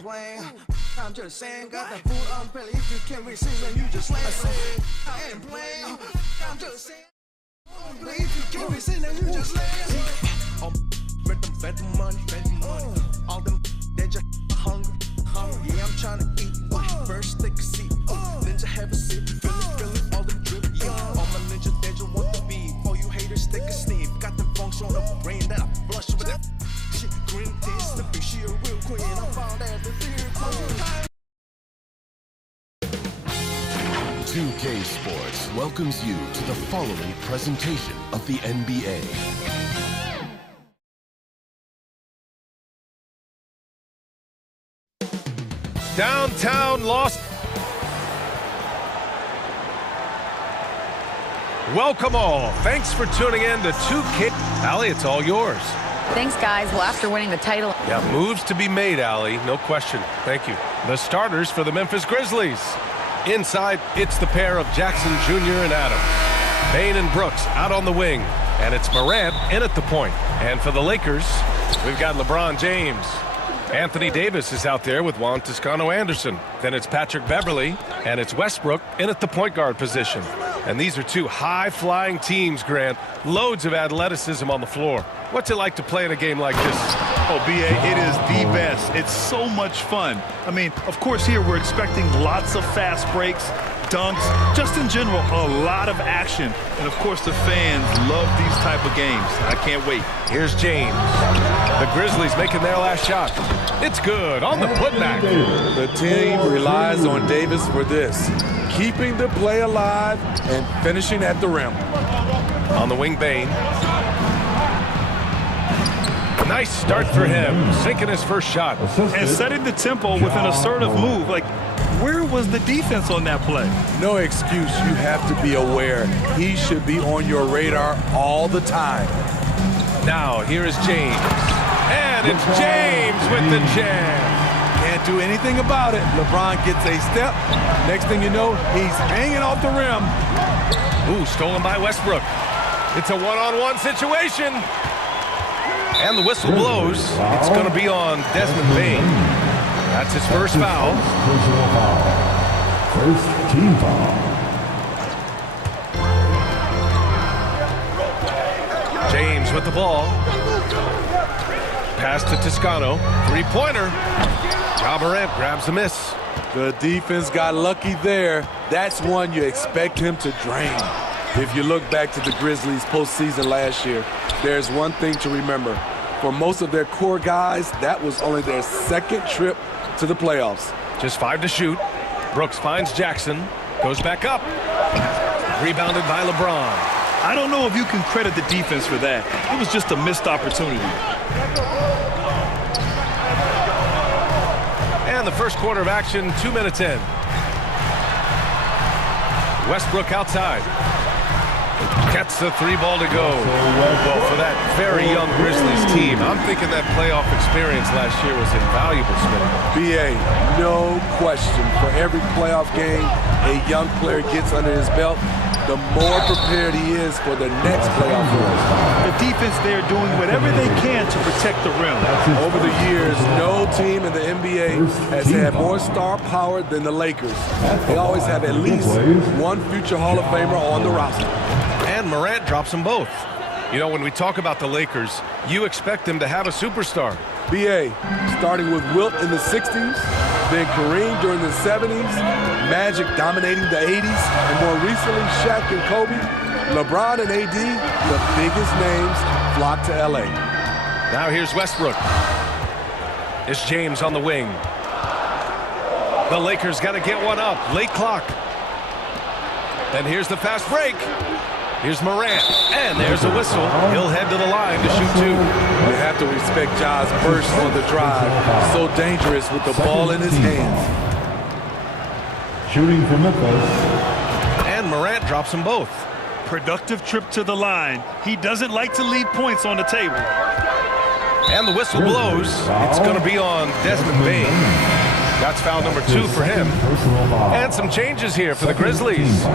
playing. I'm just saying, got the food on belly. If you can't receive, then you just slay. I ain't playing. I'm just saying. If you can't receive, then you just slay. Make them bet the money. All them they just hungry. Yeah, I'm trying to eat. First take a seat, then just have a sip. Feeling all them drip. Yeah, all my ninjas they just want the beat. All you haters take a sniff. Got them funks on the brain that I flush with that shit. Green tea, slippy, she a real queen. I found out the beer queen. 2K Sports welcomes you to the following presentation of the NBA. Downtown Los. Welcome all. Thanks for tuning in to 2K. Allie, it's all yours. Thanks, guys. Well, after winning the title. Yeah, moves to be made, Allie. No question. Thank you. The starters for the Memphis Grizzlies. Inside, it's the pair of Jackson Jr. and Adams. Bane and Brooks out on the wing. And it's Morant in at the point. And for the Lakers, we've got LeBron James. Anthony Davis is out there with Juan Toscano-Anderson. Then it's Patrick Beverly, and it's Westbrook in at the point guard position. And these are two high-flying teams, Grant. Loads of athleticism on the floor. What's it like to play in a game like this? Oh, B.A., it is the best. It's so much fun. I mean, of course, here we're expecting lots of fast breaks, dunks, just in general, a lot of action. And, of course, the fans love these type of games. I can't wait. Here's James. The Grizzlies making their last shot. It's good on the putback. The team relies on Davis for this, keeping the play alive and finishing at the rim. On the wing, Bane. Nice start for him, sinking his first shot. And setting the tempo with an assertive move. Like, where was the defense on that play? No excuse. You have to be aware. He should be on your radar all the time. Now, here is James. And it's James with the jam. Can't do anything about it. LeBron gets a step. Next thing you know, he's hanging off the rim. Ooh, stolen by Westbrook. It's a one-on-one situation. And the whistle blows. It's going to be on Desmond Bane. That's his first foul. First team foul. James with the ball. Pass to Toscano. Three-pointer. Ja Morant grabs the miss. The defense got lucky there. That's one you expect him to drain. If you look back to the Grizzlies postseason last year, there's one thing to remember. For most of their core guys, that was only their second trip to the playoffs. Just 5 to shoot. Brooks finds Jackson. Goes back up. Rebounded by LeBron. I don't know if you can credit the defense for that. It was just a missed opportunity. And the first quarter of action, 2 minutes in. Westbrook outside. Gets the 3 ball to go. Well, for that very young Grizzlies team, I'm thinking that playoff experience last year was invaluable, Smith. B.A., no question. For every playoff game a young player gets under his belt, the more prepared he is for the next playoff run. The defense there doing whatever they can to protect the rim. Over the years, no team in the NBA has had more star power than the Lakers. They always have at least one future Hall of Famer on the roster. And Morant drops them both. You know, when we talk about the Lakers, you expect them to have a superstar. B.A., starting with Wilt in the 60s, then Kareem during the 70s, Magic dominating the 80s, and more recently Shaq and Kobe, LeBron and AD, the biggest names flock to L.A. Now here's Westbrook. It's James on the wing. The Lakers got to get one up. Late clock. And here's the fast break. Here's Morant, and there's a whistle. He'll head to the line to shoot 2. You have to respect Ja's burst on the drive. So dangerous with the ball in his hands. Shooting from Memphis. And Morant drops them both. Productive trip to the line. He doesn't like to leave points on the table. And the whistle blows. It's going to be on Desmond Bane. That's foul number 2 for him. And some changes here for the Grizzlies.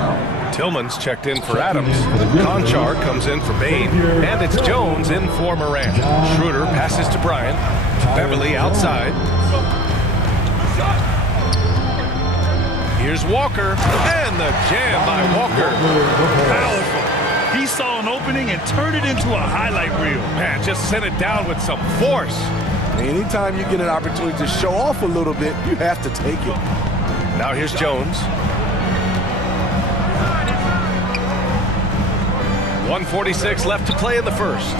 Tillman's checked in for Adams. Conchar comes in for Bane. And it's Jones in for Morant. Schroeder passes to Bryant. Beverly outside. Here's Walker, and the jam by Walker. Powerful. He saw an opening and turned it into a highlight reel. Man, just sent it down with some force. Anytime you get an opportunity to show off a little bit, you have to take it. Now here's Jones. 1:46 left to play in the first.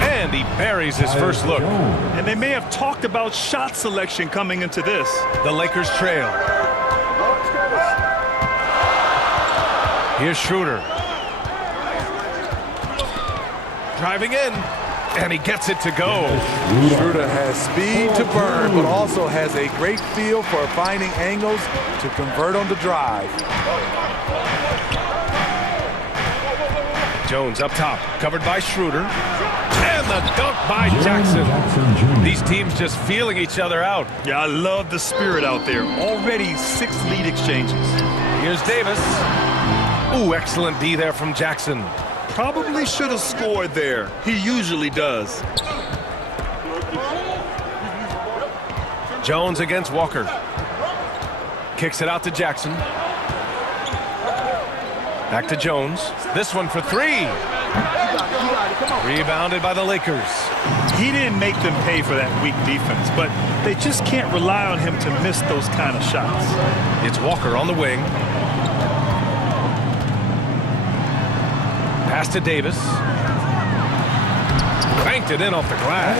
And he buries his first look. And they may have talked about shot selection coming into this. The Lakers trail. Here's Schroeder. Driving in, and he gets it to go. Schroeder has speed to burn, but also has a great feel for finding angles to convert on the drive. Jones up top, covered by Schroeder. And the dunk by Jackson. These teams just feeling each other out. Yeah, I love the spirit out there. Already 6 lead exchanges. Here's Davis. Ooh, excellent D there from Jackson. Probably should have scored there. He usually does. Jones against Walker. Kicks it out to Jackson. Back to Jones. This one for 3. Rebounded by the Lakers. He didn't make them pay for that weak defense, but they just can't rely on him to miss those kind of shots. It's Walker on the wing. Pass to Davis. Banked it in off the glass.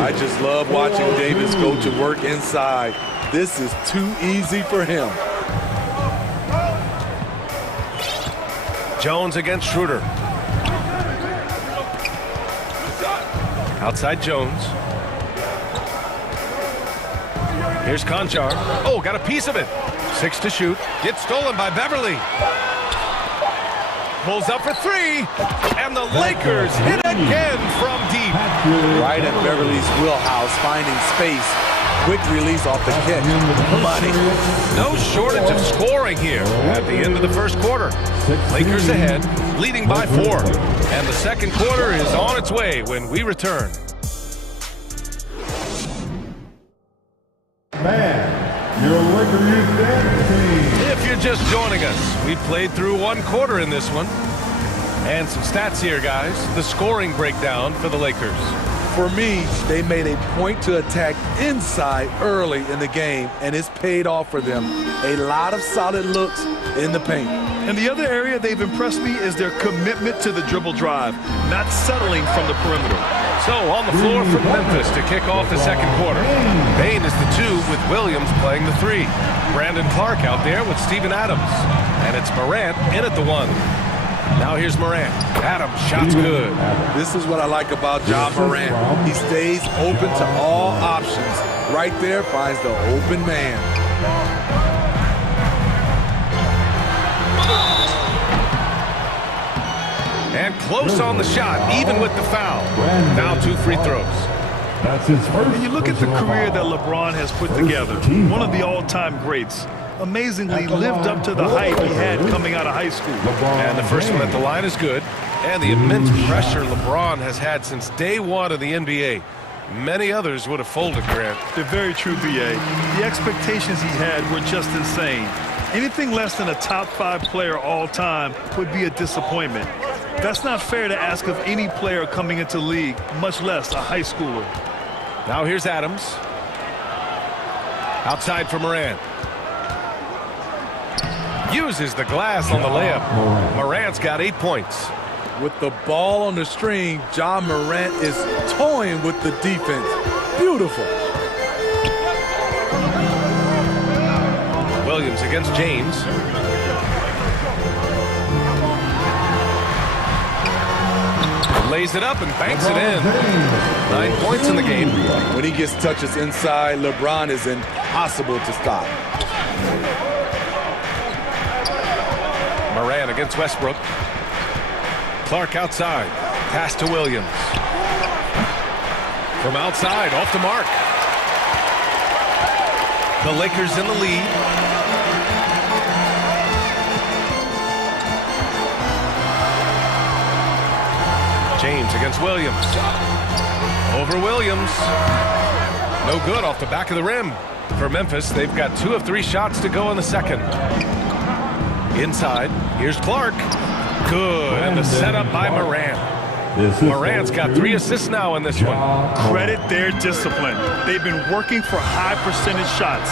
I just love watching Davis go to work inside. This is too easy for him. Jones against Schroeder. Outside Jones. Here's Conchar. Oh, got a piece of it. 6 to shoot. Gets stolen by Beverly. Pulls up for 3. And the Lakers hit again from deep. Right in Beverly's wheelhouse, finding space. Quick release off the kick. Money. No shortage of scoring here at the end of the first quarter. Lakers ahead, leading by 4. And the second quarter is on its way when we return. Your Lakers team. If you're just joining us, we played through 1 quarter in this one. And some stats here, guys. The scoring breakdown for the Lakers. For me, they made a point to attack inside early in the game, and it's paid off for them. A lot of solid looks in the paint. And the other area they've impressed me is their commitment to the dribble drive, not settling from the perimeter. So on the floor for Memphis to kick off the second quarter. Bain is the 2 with Williams playing the 3. Brandon Clark out there with Steven Adams. And it's Morant in at the 1. Now here's Morant. Adams, shot's good. This is what I like about Ja Morant. He stays open to all options. Right there finds the open man. And close on the shot, even with the foul. Now 2 free throws. That's his first. When you look at the career that LeBron has put together, one of the all-time greats, amazingly lived up to the hype he had coming out of high school. And the first one at the line is good. And the immense pressure LeBron has had since day 1 of the NBA. Many others would have folded, Grant. They're very true, B.A. The expectations he had were just insane. Anything less than a top 5 player all time would be a disappointment. That's not fair to ask of any player coming into the league, much less a high schooler. Now here's Adams. Outside for Morant. Uses the glass on the layup. Morant's got 8 points. With the ball on the string, Ja Morant is toying with the defense. Beautiful. Williams against James. Lays it up and banks it in. 9 points in the game. When he gets touches inside, LeBron is impossible to stop. Morant against Westbrook. Clark outside. Pass to Williams. From outside, off the mark. The Lakers in the lead. James against Williams. Over Williams. No good off the back of the rim. For Memphis, they've got 2 of 3 shots to go in the second. Inside, here's Clark. Good, and the setup by Morant. Morant's got 3 assists now in this one. Credit their discipline. They've been working for high percentage shots.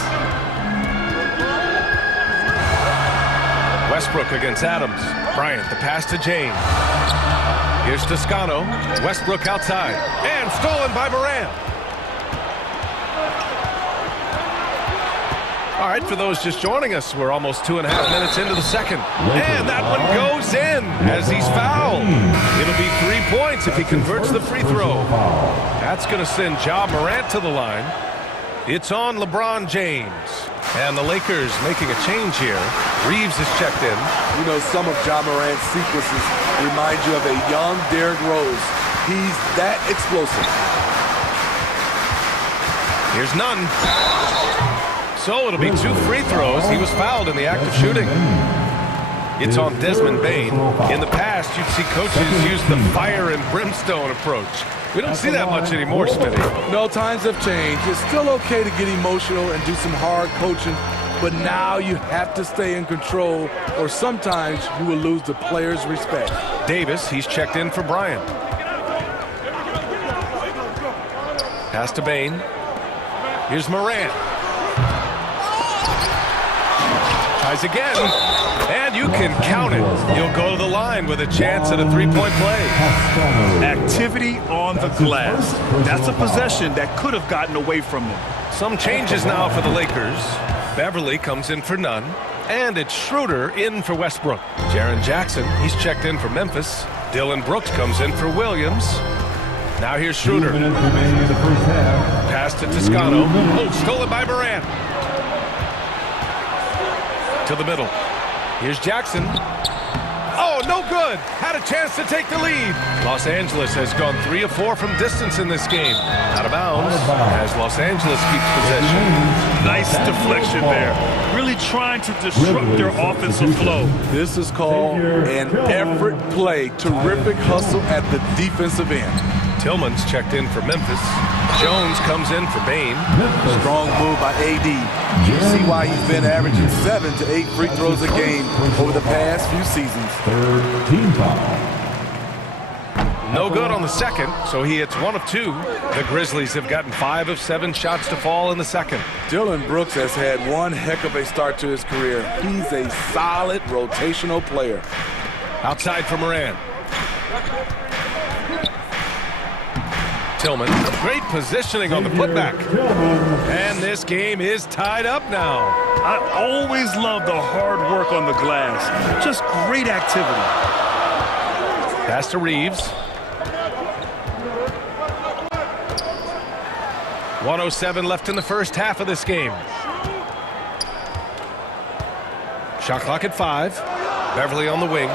Westbrook against Adams. Bryant, the pass to James. Here's Toscano. Westbrook outside. And stolen by Morant. All right, for those just joining us, we're almost 2.5 minutes into the second. And that one goes in as he's fouled. It'll be 3 points if he converts the free throw. That's going to send Ja Morant to the line. It's on LeBron James. And the Lakers making a change here. Reeves is checked in. You know, some of Ja Morant's sequences remind you of a young Derrick Rose. He's that explosive. Here's none. So it'll be 2 free throws. He was fouled in the act of shooting. It's on Desmond Bane. In the past, you'd see coaches use the fire and brimstone approach. We don't see that much anymore, Smitty. No, times have changed. It's still okay to get emotional and do some hard coaching, but now you have to stay in control, or sometimes you will lose the player's respect. Davis, he's checked in for Bryant. Pass to Bane. Here's Morant. Tries again, and you can count it. You'll go to the line with a chance at a 3-point play. Activity on the glass. That's a possession that could have gotten away from them. Some changes now for the Lakers. Beverly comes in for none, and it's Schroeder in for Westbrook. Jaren Jackson, he's checked in for Memphis. Dylan Brooks comes in for Williams. Now here's Schroeder. Pass to Toscano. Oh, stolen by Morant. To the middle. Here's Jackson. Oh, no good. Had a chance to take the lead. Los Angeles has gone 3 of 4 from distance in this game. Out of bounds as Los Angeles keeps possession. Nice deflection there. Really trying to disrupt their offensive flow. This is called an effort play. Terrific hustle at the defensive end. Tillman's checked in for Memphis. Jones comes in for Bane. Strong move by AD. You see why he's been averaging 7 to 8 free throws a game over the past few seasons. Third team foul. No good on the second, so he hits 1 of 2. The Grizzlies have gotten 5 of 7 shots to fall in the second. Dylan Brooks has had one heck of a start to his career. He's a solid rotational player. Outside for Morant. Tillman, great positioning on the putback. And this game is tied up now. I always love the hard work on the glass. Just great activity. Pass to Reeves. 1:07 left in the first half of this game. Shot clock at 5. Beverly on the wing.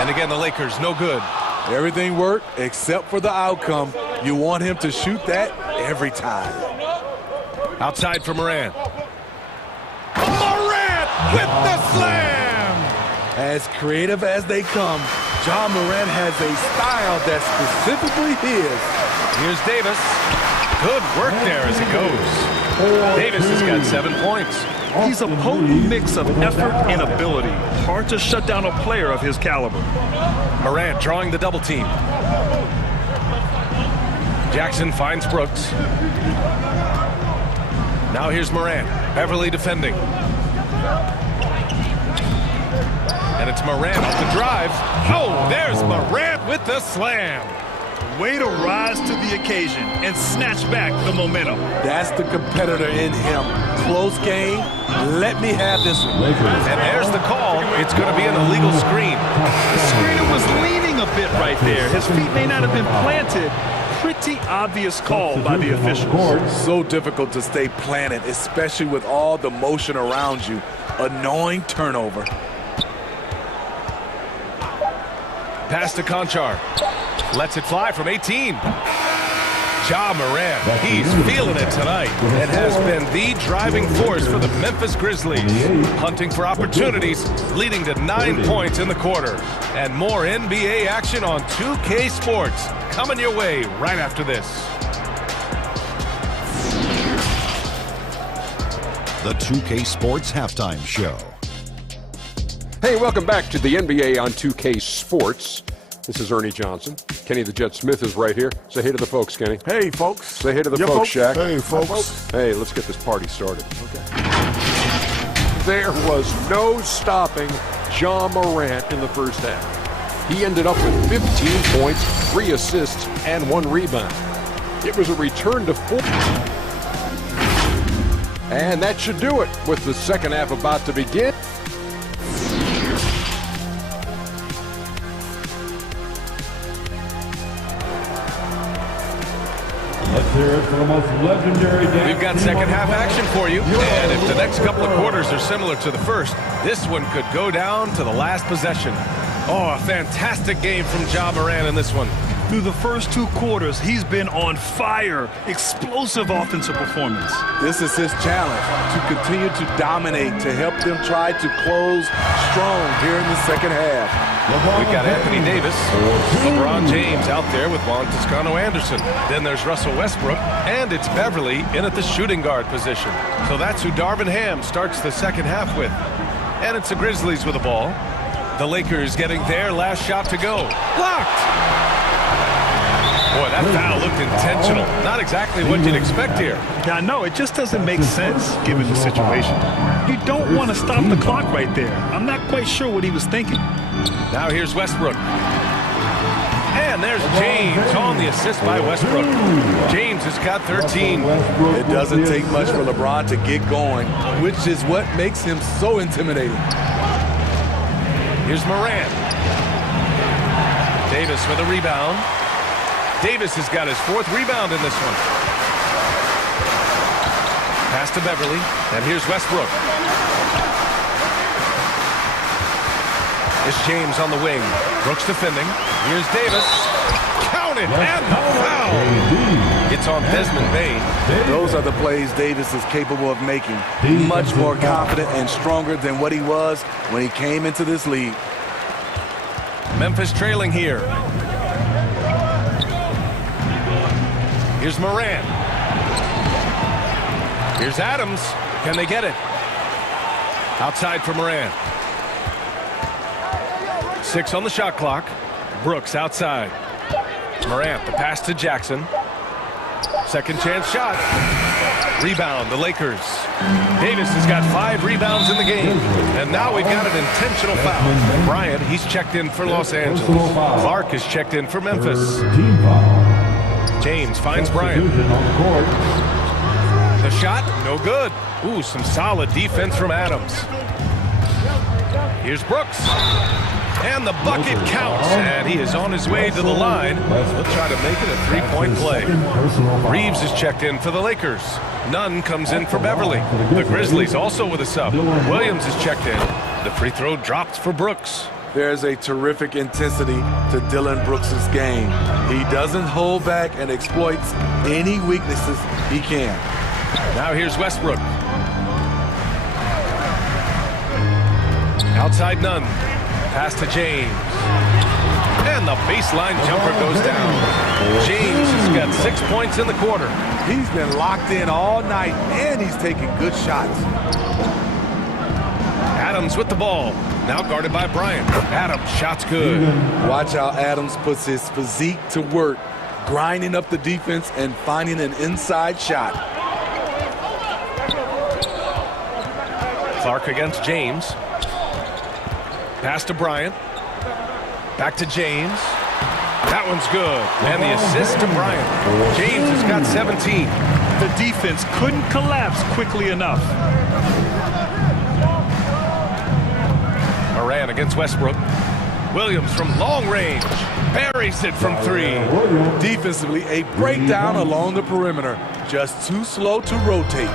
And again, the Lakers, no good. Everything worked except for the outcome. You want him to shoot that every time. Outside for Morant. Morant with the slam! As creative as they come, Ja Morant has a style that's specifically his. Here's Davis. Good work there as it goes. Davis has got 7 points. He's a potent mix of effort and ability. Hard to shut down a player of his caliber. Morant drawing the double team. Jackson finds Brooks. Now here's Morant. Beverly defending. And it's Morant off the drive. Oh, there's Morant with the slam. Way to rise to the occasion and snatch back the momentum. That's the competitor in him. Close game. Let me have this one. And there's the call. It's going to be an illegal screen. The screener was leaning a bit right there. His feet may not have been planted. Pretty obvious call by the officials. So difficult to stay planted, especially with all the motion around you. Annoying turnover. Pass to Conchar. Lets it fly from 18. Ja Morant, he's feeling it tonight and has been the driving force for the Memphis Grizzlies. Hunting for opportunities, leading to 9 points in the quarter. And more NBA action on 2K Sports coming your way right after this. the 2K Sports Halftime Show. Hey, welcome back to the NBA on 2K Sports. This is Ernie Johnson. Kenny the Jet Smith is right here. Say hey to the folks, Kenny. Hey, folks. Say hey to the folks, Shaq. Hey, folks. Hey, let's get this party started. Okay. There was no stopping Ja Morant in the first half. He ended up with 15 points, 3 assists, and 1 rebound. It was a return to 4. And that should do it with the second half about to begin. Let's hear it for the most legendary dance. We've got second half action for you. And if the next couple of quarters are similar to the first, this one could go down to the last possession. Oh, a fantastic game from Ja Morant in this one. Through the first 2 quarters, he's been on fire. Explosive offensive performance. This is his challenge, to continue to dominate, to help them try to close strong here in the second half. We've got Anthony Davis, LeBron James out there with Juan Toscano Anderson. Then there's Russell Westbrook, and it's Beverly in at the shooting guard position. So that's who Darvin Ham starts the second half with. And it's the Grizzlies with the ball. The Lakers getting their last shot to go. Blocked! Boy, that foul looked intentional. Not exactly what you'd expect here. Yeah, I know. It just doesn't make sense given the situation. You don't want to stop the clock right there. I'm not quite sure what he was thinking. Now here's Westbrook. And there's James on the assist by Westbrook. James has got 13. It doesn't take much for LeBron to get going, which is what makes him so intimidating. Here's Morant. Davis with a rebound. Davis has got his 4th rebound in this one. Pass to Beverly, and here's Westbrook. It's James on the wing. Brooks defending. Here's Davis. Count it, and the foul. It's on Desmond Bain. Those are the plays Davis is capable of making. Much more confident and stronger than what he was when he came into this league. Memphis trailing here. Here's Morant. Here's Adams. Can they get it? Outside for Morant. 6 on the shot clock. Brooks outside. Morant, the pass to Jackson. Second chance shot. Rebound, the Lakers. Davis has got 5 rebounds in the game. And now we've got an intentional foul. Bryant, he's checked in for Los Angeles. Clark is checked in for Memphis. James finds Bryant. The shot, no good. Ooh, some solid defense from Adams. Here's Brooks. And the bucket counts. And he is on his way to the line. He'll try to make it a 3-point play. Reeves is checked in for the Lakers. Nunn comes in for Beverly. The Grizzlies also with a sub. Williams is checked in. The free throw dropped for Brooks. There's a terrific intensity to Dillon Brooks' game. He doesn't hold back and exploits any weaknesses he can. Now here's Westbrook. Outside Nunn. Pass to James. And the baseline jumper goes down. James has got 6 points in the quarter. He's been locked in all night, and he's taking good shots. Adams with the ball. Now guarded by Bryant. Adams, shot's good. Watch how Adams puts his physique to work, grinding up the defense and finding an inside shot. Clark against James. Pass to Bryant. Back to James. That one's good. And the assist to Bryant. James has got 17. The defense couldn't collapse quickly enough. Morant against Westbrook. Williams from long range. Buries it from 3. Defensively, a breakdown along the perimeter. Just too slow to rotate.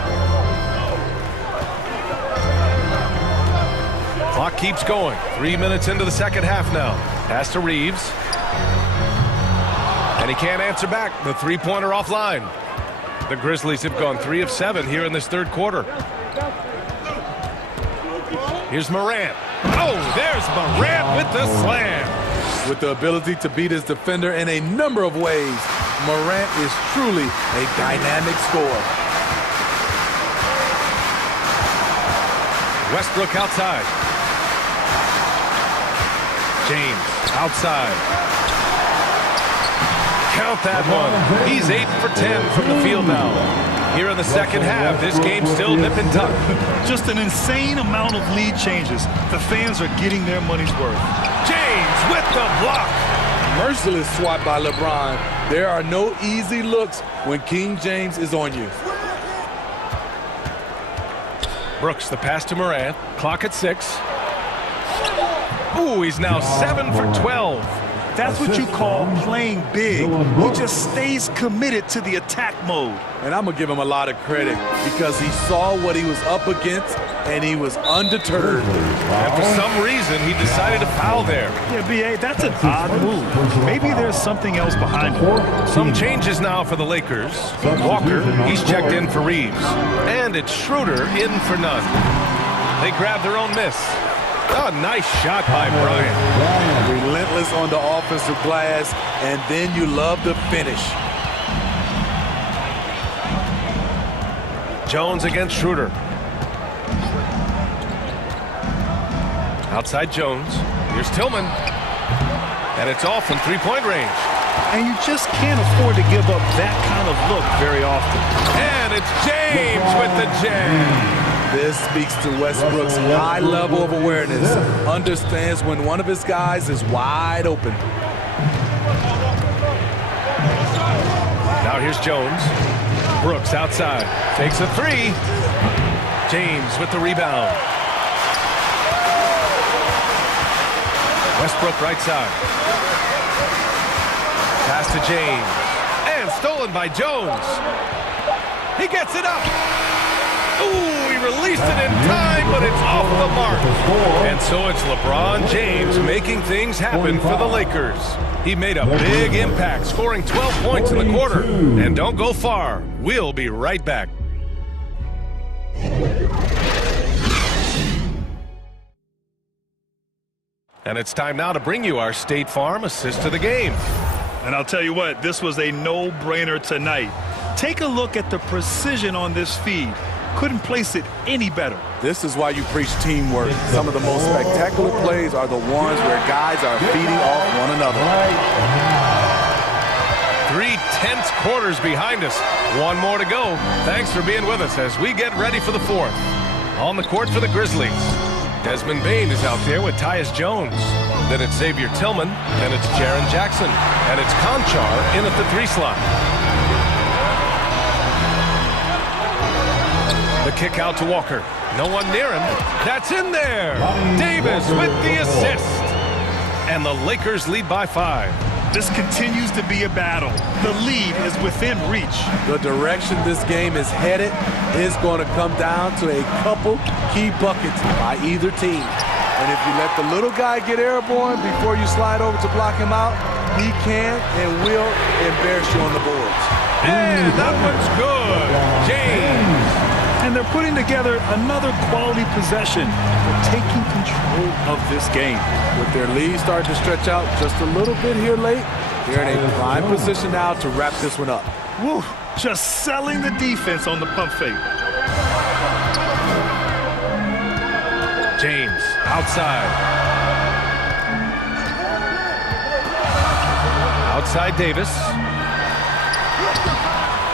Clock keeps going. 3 minutes into the second half now. Pass to Reeves. And he can't answer back. The 3-pointer offline. The Grizzlies have gone 3 of 7 here in this third quarter. Here's Morant. Oh, there's Morant with the slam. With the ability to beat his defender in a number of ways, Morant is truly a dynamic scorer. Westbrook outside. James outside. Count that one. He's 8 for 10 from the field now. Here in the second half, this game's still nip and tuck. Just an insane amount of lead changes. The fans are getting their money's worth. James with the block. Merciless swat by LeBron. There are no easy looks when King James is on you. Brooks, the pass to Morant. Clock at 6. Ooh, he's now 7 for 12. That's what you call playing big. He just stays committed to the attack mode. And I'm going to give him a lot of credit because he saw what he was up against and he was undeterred. And for some reason, he decided to foul there. Yeah, B.A., that's an odd move. Maybe there's something else behind it. Some changes now for the Lakers. Walker, he's checked in for Reeves. And it's Schroeder in for none. They grab their own miss. Oh, nice shot by Bryant. Relentless on the offensive glass, and then you love the finish. Jones against Schroeder. Outside Jones. Here's Tillman. And it's off from three-point range. And you just can't afford to give up that kind of look very often. And it's James with the jam. This speaks to Westbrook's high level of awareness. Understands when one of his guys is wide open. Now here's Jones. Brooks outside. Takes a three. James with the rebound. Westbrook right side. Pass to James. And stolen by Jones. He gets it up. Ooh, he released it in time, but it's off the mark. And so it's LeBron James making things happen for the Lakers. He made a big impact, scoring 12 points in the quarter. And don't go far. We'll be right back. And it's time now to bring you our State Farm assist to the game. And I'll tell you what, this was a no-brainer tonight. Take a look at the precision on this feed. Couldn't place it any better. This is why you preach teamwork. Some of the most spectacular plays are the ones where guys are feeding off one another. 3 tense quarters behind us. One more to go. Thanks for being with us as we get ready for the fourth. On the court for the Grizzlies, Desmond Bane is out there with Tyus Jones. Then it's Xavier Tillman, and it's Jaren Jackson, and it's Conchar in at the 3 slot. The kick out to Walker. No one near him. That's in there. Davis with the assist. And the Lakers lead by 5. This continues to be a battle. The lead is within reach. The direction this game is headed is going to come down to a couple key buckets by either team. And if you let the little guy get airborne before you slide over to block him out, he can and will embarrass you on the boards. And that one's good. James. And they're putting together another quality possession. They're taking control of this game. With their lead starting to stretch out just a little bit here late, they're in a prime position now to wrap this one up. Woo, just selling the defense on the pump fake. James outside. Outside Davis.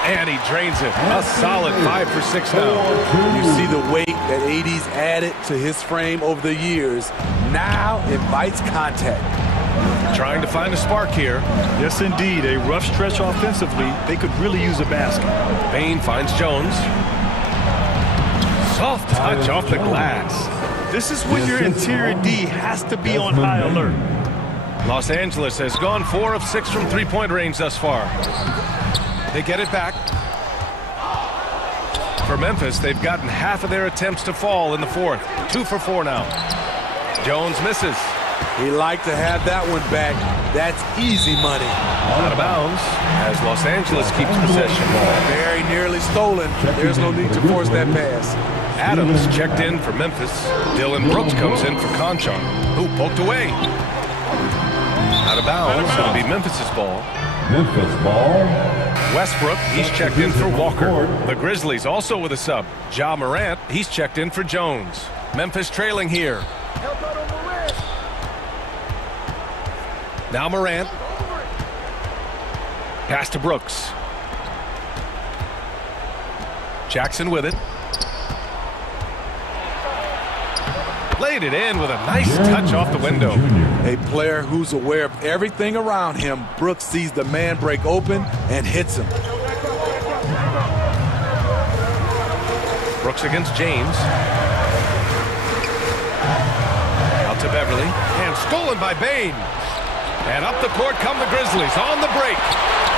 And he drains it. A solid 5 for 6 now. You see the weight that AD's added to his frame over the years. Now invites contact. Trying to find a spark here. Yes, indeed. A rough stretch offensively. They could really use a basket. Bane finds Jones. Soft touch off the glass. This is when your interior D has to be on high alert. Los Angeles has gone 4 of 6 from three-point range thus far. They get it back. For Memphis, they've gotten half of their attempts to fall in the fourth. 2 for 4 now. Jones misses. He'd like to have that one back. That's easy money. Out of bounds as Los Angeles keeps possession. Very nearly stolen. There's no need to force that pass. Adams checked in for Memphis. Dylan Brooks comes in for Conchar, who poked away. Out of bounds. It'll be Memphis's ball. Memphis ball. Westbrook, he's checked in for Walker. The Grizzlies also with a sub. Ja Morant, he's checked in for Jones. Memphis trailing here. Now Morant. Pass to Brooks. Jackson with it. Laid it in with a nice touch off the window. A player who's aware of everything around him. Brooks sees the man break open and hits him. Brooks against James. Out to Beverly. And stolen by Bain. And up the court come the Grizzlies on the break.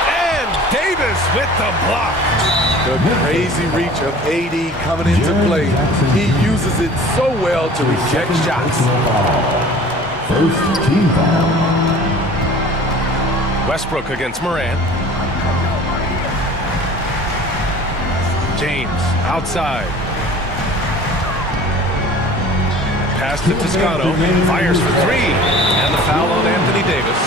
And Davis with the block. The crazy reach of AD coming into play. He uses it so well to reject shots. First team foul. Westbrook against Morant. James outside. Pass to Toscano. Fires for three. And the foul on Anthony Davis.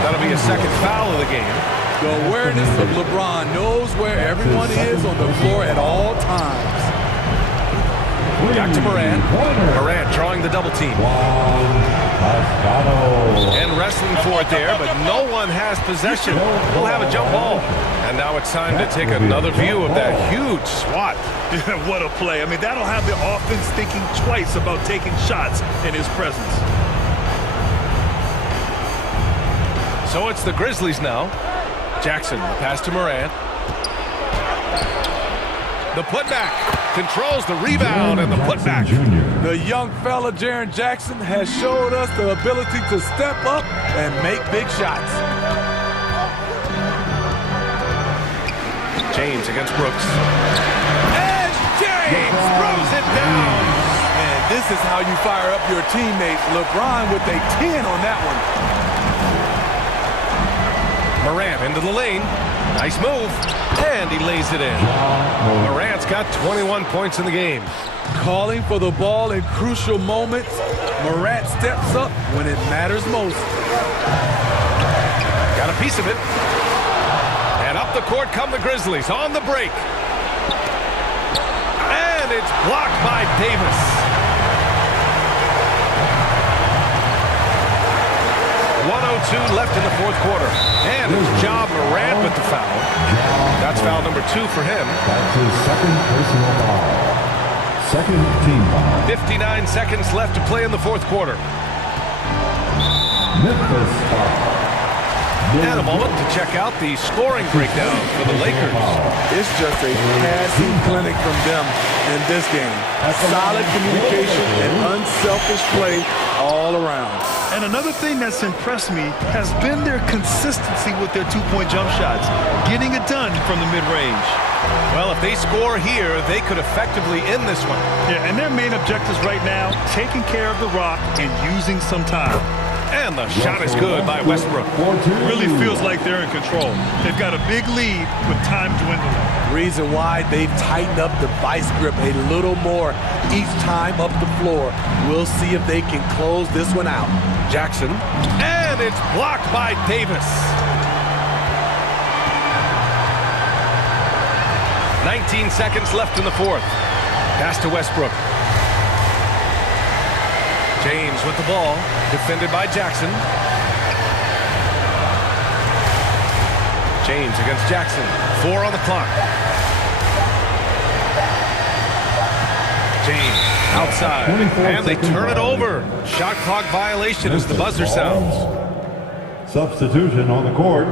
That'll be a second foul of the game. The awareness of LeBron knows where everyone is on the floor at all times. Back to Morant. Morant drawing the double team. And wrestling for it there, but no one has possession. We'll have a jump ball. And now it's time to take another view of that huge swat. What a play. I mean, that'll have the offense thinking twice about taking shots in his presence. So it's the Grizzlies now. Jackson, the pass to Morant. The putback. Controls the rebound and the putback. The young fella, Jaren Jackson, has showed us the ability to step up and make big shots. James against Brooks. And James throws it down. And this is how you fire up your teammates. LeBron with a 10 on that one. Morant into the lane. Nice move. And he lays it in. Morant's got 21 points in the game. Calling for the ball in crucial moments. Morant steps up when it matters most. Got a piece of it. And up the court come the Grizzlies on the break. And it's blocked by Davis. 1:02 left in the fourth quarter. And it's Ja Morant with the foul. That's foul number 2 for him. That's his second personal foul. Second team foul. 59 seconds left to play in the fourth quarter. Memphis foul. And a moment to check out the scoring breakdown for the Lakers. It's just a passing clinic from them in this game. Solid communication and unselfish play all around. And another thing that's impressed me has been their consistency with their two-point jump shots, getting it done from the mid-range. Well, if they score here, they could effectively end this one. Yeah, and their main objectives right now, taking care of the rock and using some time. And the shot is good by Westbrook. Really feels like they're in control. They've got a big lead with time dwindling. Reason why they've tightened up the vice grip a little more each time up the floor. We'll see if they can close this one out. Jackson. And it's blocked by Davis. 19 seconds left in the fourth. Pass to Westbrook. James with the ball. Defended by Jackson. James against Jackson. 4 on the clock. James outside. And they turn it over. Shot clock violation as the buzzer sounds. Substitution on the court.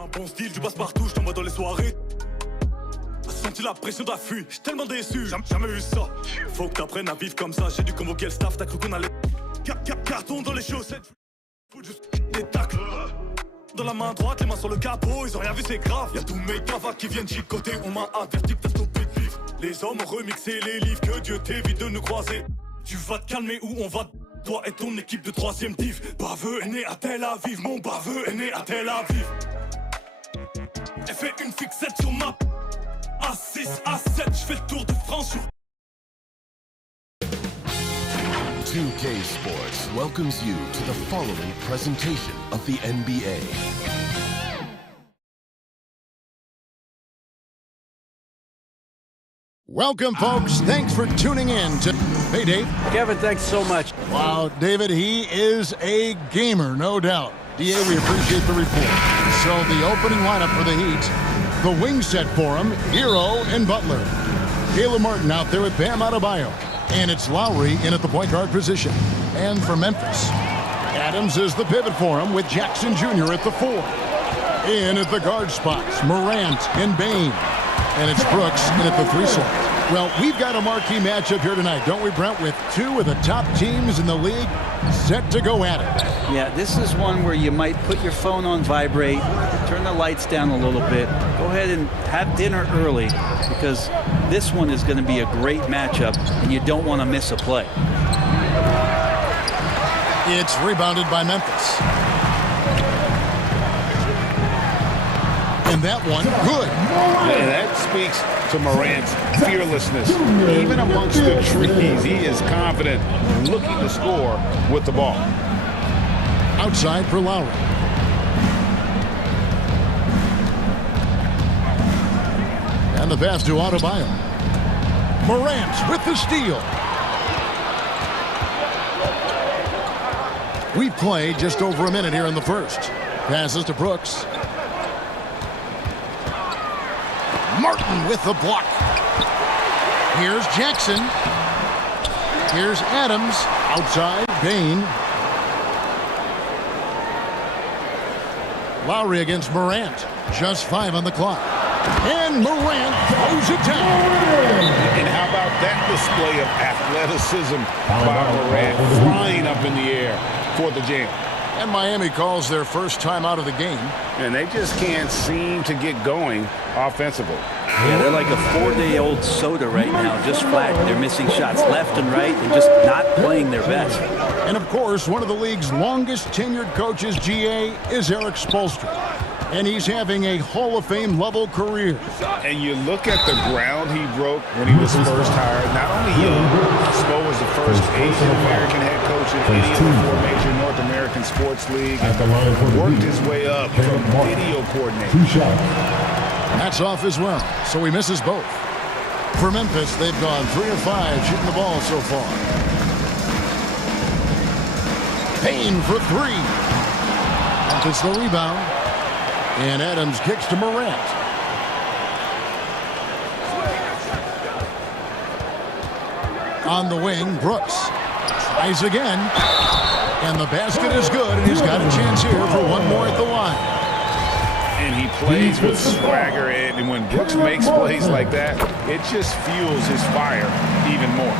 Un bon style, du passe-partout, je t'envoie dans les soirées. Senti la pression d'affût, j'suis tellement déçu, jamais vu ça. Faut que t'apprennes à vivre comme ça, j'ai dû convoquer le staff, t'as cru qu'on allait. Carton dans les chaussettes, faut juste des tacles. Dans la main droite, les mains sur le capot, ils ont rien vu, c'est grave. Y'a tous mes cavacs qui viennent chicoter, on m'a averti que t'as stoppé de vivre. Les hommes ont remixé les livres, que Dieu t'évite de nous croiser. Tu vas te calmer ou on va. Toi et ton équipe de 3ème div. Baveux est né à Tel Aviv, mon baveux est né à Tel Aviv. Elle fait une fixette sur ma. A6, A7, j'fais le tour de France sur. 2K Sports welcomes you to the following presentation of the NBA. Welcome, folks. Thanks for tuning in to... Hey, Dave. Kevin, thanks so much. Wow, David, he is a gamer, no doubt. DA, we appreciate the report. So the opening lineup for the Heat, the wing set for him, Hero and Butler. Caleb Martin out there with Bam Adebayo. And it's Lowry in at the point guard position. And for Memphis, Adams is the pivot for him with Jackson Jr. at the 4. In at the guard spots, Morant and Bane. And it's Brooks in at the 3 slot. Well, we've got a marquee matchup here tonight, don't we, Brent, with two of the top teams in the league set to go at it. Yeah, this is one where you might put your phone on vibrate, turn the lights down a little bit, go ahead and have dinner early, because this one is going to be a great matchup, and you don't want to miss a play. It's rebounded by Memphis. And that one, good. Yeah, that speaks to Morant's fearlessness. Even amongst the trees, he is confident, looking to score with the ball. Outside for Lowry. And the pass to Adebayo. Morant with the steal. We played just over a minute here in the first. Passes to Brooks. Martin with the block. Here's Jackson. Here's Adams. Outside, Bane. Lowry against Morant. Just 5 on the clock. And Morant throws it down. And how about that display of athleticism by Morant, flying up in the air for the jam. And Miami calls their first time out of the game. And they just can't seem to get going offensively. Yeah, they're like a 4-day-old soda right now, just flat. They're missing shots left and right and just not playing their best. And, of course, one of the league's longest-tenured coaches, GA, is Eric Spoelstra. And he's having a Hall of Fame level career. And you look at the ground he broke when he was first hired. Not only young, Spo was the first Asian American head coach in any of the 4 major North American sports leagues. Worked his way up from video coordinator. That's off as well, so he misses both. For Memphis, they've gone 3 of 5 shooting the ball so far. Payne for 3. Memphis the rebound. And Adams kicks to Morant. On the wing, Brooks tries again. And the basket is good, and he's got a chance here for one more at the line. And he plays with swagger, and when Brooks makes plays like that, it just fuels his fire even more.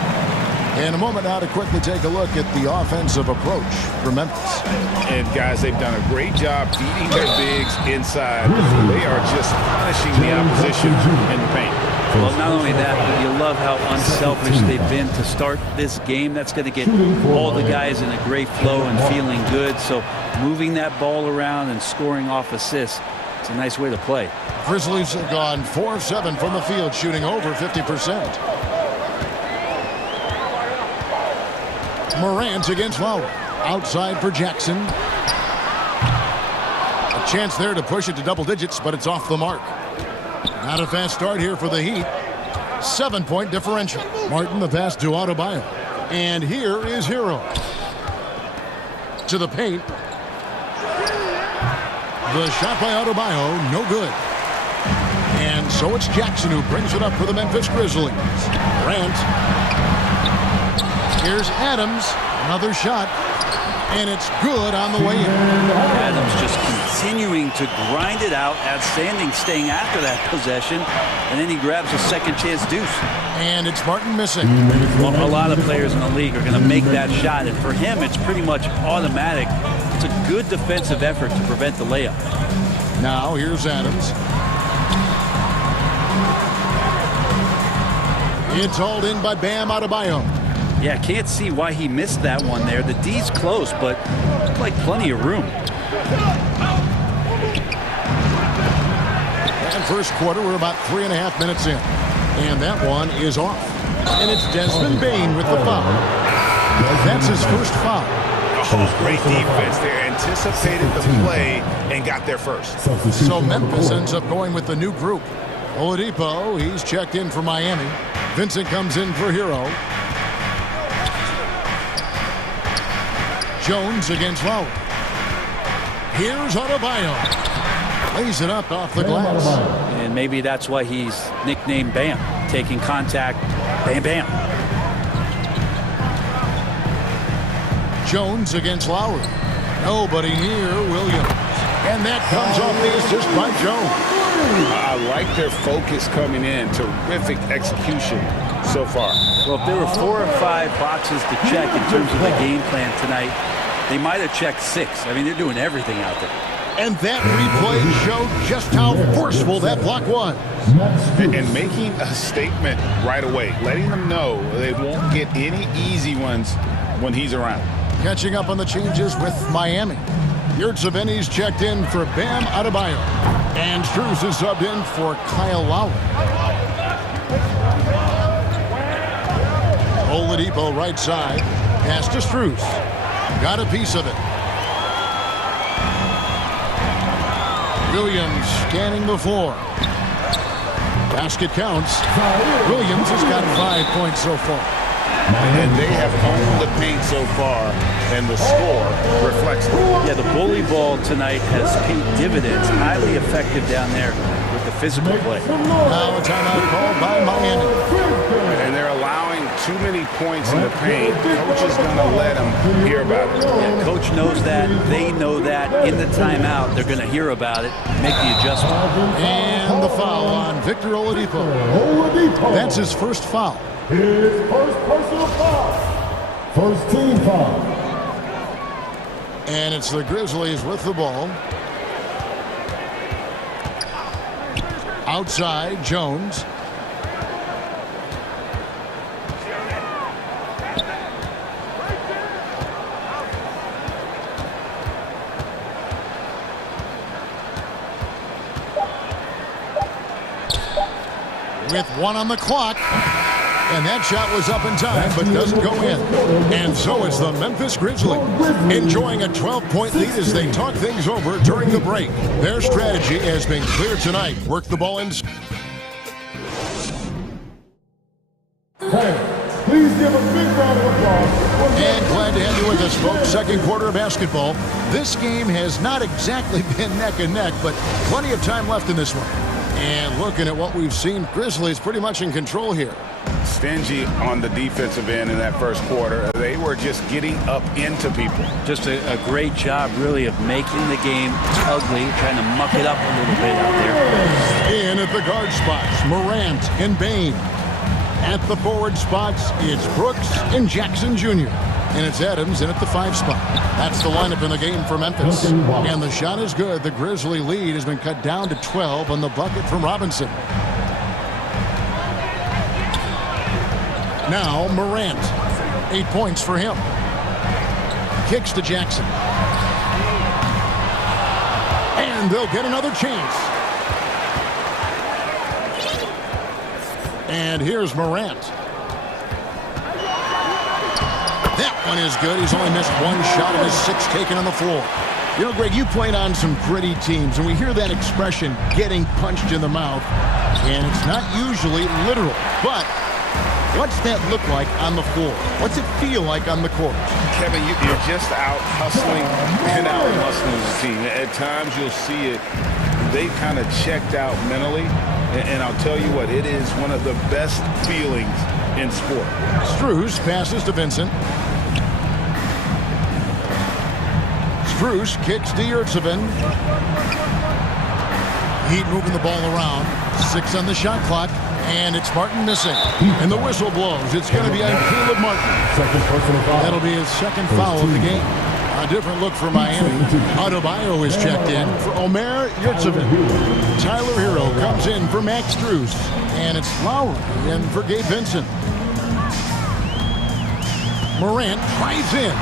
In a moment now to quickly take a look at the offensive approach for Memphis. And guys, they've done a great job feeding their bigs inside. They are just punishing the opposition in the paint. Well, not only that, but you love how unselfish they've been to start this game. That's going to get all the guys in a great flow and feeling good. So moving that ball around and scoring off assists, it's a nice way to play. Grizzlies have gone 4 of 7 from the field, shooting over 50%. Morant against Lowry. Outside for Jackson. A chance there to push it to double digits, but it's off the mark. Not a fast start here for the Heat. 7-point differential. Martin the pass to Adebayo. And here is Hero. To the paint. The shot by Adebayo, no good. And so it's Jackson who brings it up for the Memphis Grizzlies. Morant. Here's Adams, another shot, and it's good on the way in. Adams just continuing to grind it out. Outstanding staying after that possession. And then he grabs a second chance deuce. And it's Martin missing. Well, a lot of players in the league are going to make that shot. And for him, it's pretty much automatic. It's a good defensive effort to prevent the layup. Now here's Adams. It's hauled in by Bam Adebayo. Yeah, can't see why he missed that one there. The D's close, but looked like plenty of room. And first quarter, we're about 3.5 minutes in. And that one is off. And it's Desmond Bane with the foul. That's his first foul. Oh, great defense there. Anticipated the play and got there first. So Memphis ends up going with the new group. Oladipo, he's checked in for Miami. Vincent comes in for Hero. Jones against Lowry. Here's Adebayo. Lays it up off the glass. And maybe that's why he's nicknamed Bam. Taking contact, bam, bam. Jones against Lowry. Nobody near Williams. And that comes off the assist by Jones. I like their focus coming in. Terrific execution so far. Well, if there were 4 or 5 boxes to check in terms of the game plan tonight, they might have checked 6. I mean, they're doing everything out there. And that replay showed just how forceful that block was. And making a statement right away, letting them know they won't get any easy ones when he's around. Catching up on the changes with Miami. Yurtseven's checked in for Bam Adebayo. And Strus is subbed in for Kyle Lowry. Oladipo right side. Pass to Strus. Got a piece of it. Williams scanning the floor. Basket counts. Williams has got 5 points so far. And they have owned the paint so far, and the score reflects it. Yeah, the bully ball tonight has paid dividends. Highly effective down there with the physical play. Now a timeout called by Miami. And they're allowing too many points in the paint. Coach is going to let them hear about it. Yeah, coach knows that. They know that. In the timeout, they're going to hear about it, make the adjustment. And the foul on Victor Oladipo. That's his first foul. His first personal foul. First team foul. And it's the Grizzlies with the ball. Outside, Jones. With 1 on the clock. And that shot was up in time, but doesn't go in. And so it's the Memphis Grizzlies enjoying a 12-point lead as they talk things over during the break. Their strategy has been clear tonight. Work the ball in. Hey, please give a big round of applause. And glad to have you with us, folks. Second quarter of basketball. This game has not exactly been neck and neck, but plenty of time left in this one. And looking at what we've seen, Grizzlies pretty much in control here. Stingy on the defensive end in that first quarter. They were just getting up into people. Just a great job, really, of making the game ugly, trying to muck it up a little bit out there. In at the guard spots, Morant and Bane. At the forward spots, it's Brooks and Jackson Jr. And it's Adams in at the 5 spot. That's the lineup in the game for Memphis. And the shot is good. The Grizzly lead has been cut down to 12 on the bucket from Robinson. Now Morant. 8 points for him. Kicks to Jackson. And they'll get another chance. And here's Morant. That one is good. He's only missed 1 shot of his 6 taken on the floor. You know, Greg, you played on some gritty teams, and we hear that expression, getting punched in the mouth. And it's not usually literal, but what's that look like on the floor? What's it feel like on the court? Kevin, you're just out hustling and out hustling the team. At times you'll see it. They kind of checked out mentally. And I'll tell you what, it is one of the best feelings in sport. Strus passes to Vincent. Strus kicks to Yurtsevin. Heat moving the ball around. 6 on the shot clock. And it's Martin missing. And the whistle blows. It's going to be on Caleb Martin. That'll be his second foul of the game. A different look for Miami. Adebayo is checked in for Omer Yurtsevin. Tyler Hero comes in for Max Strus. And it's Lowry in for Gabe Vincent. Morant drives in.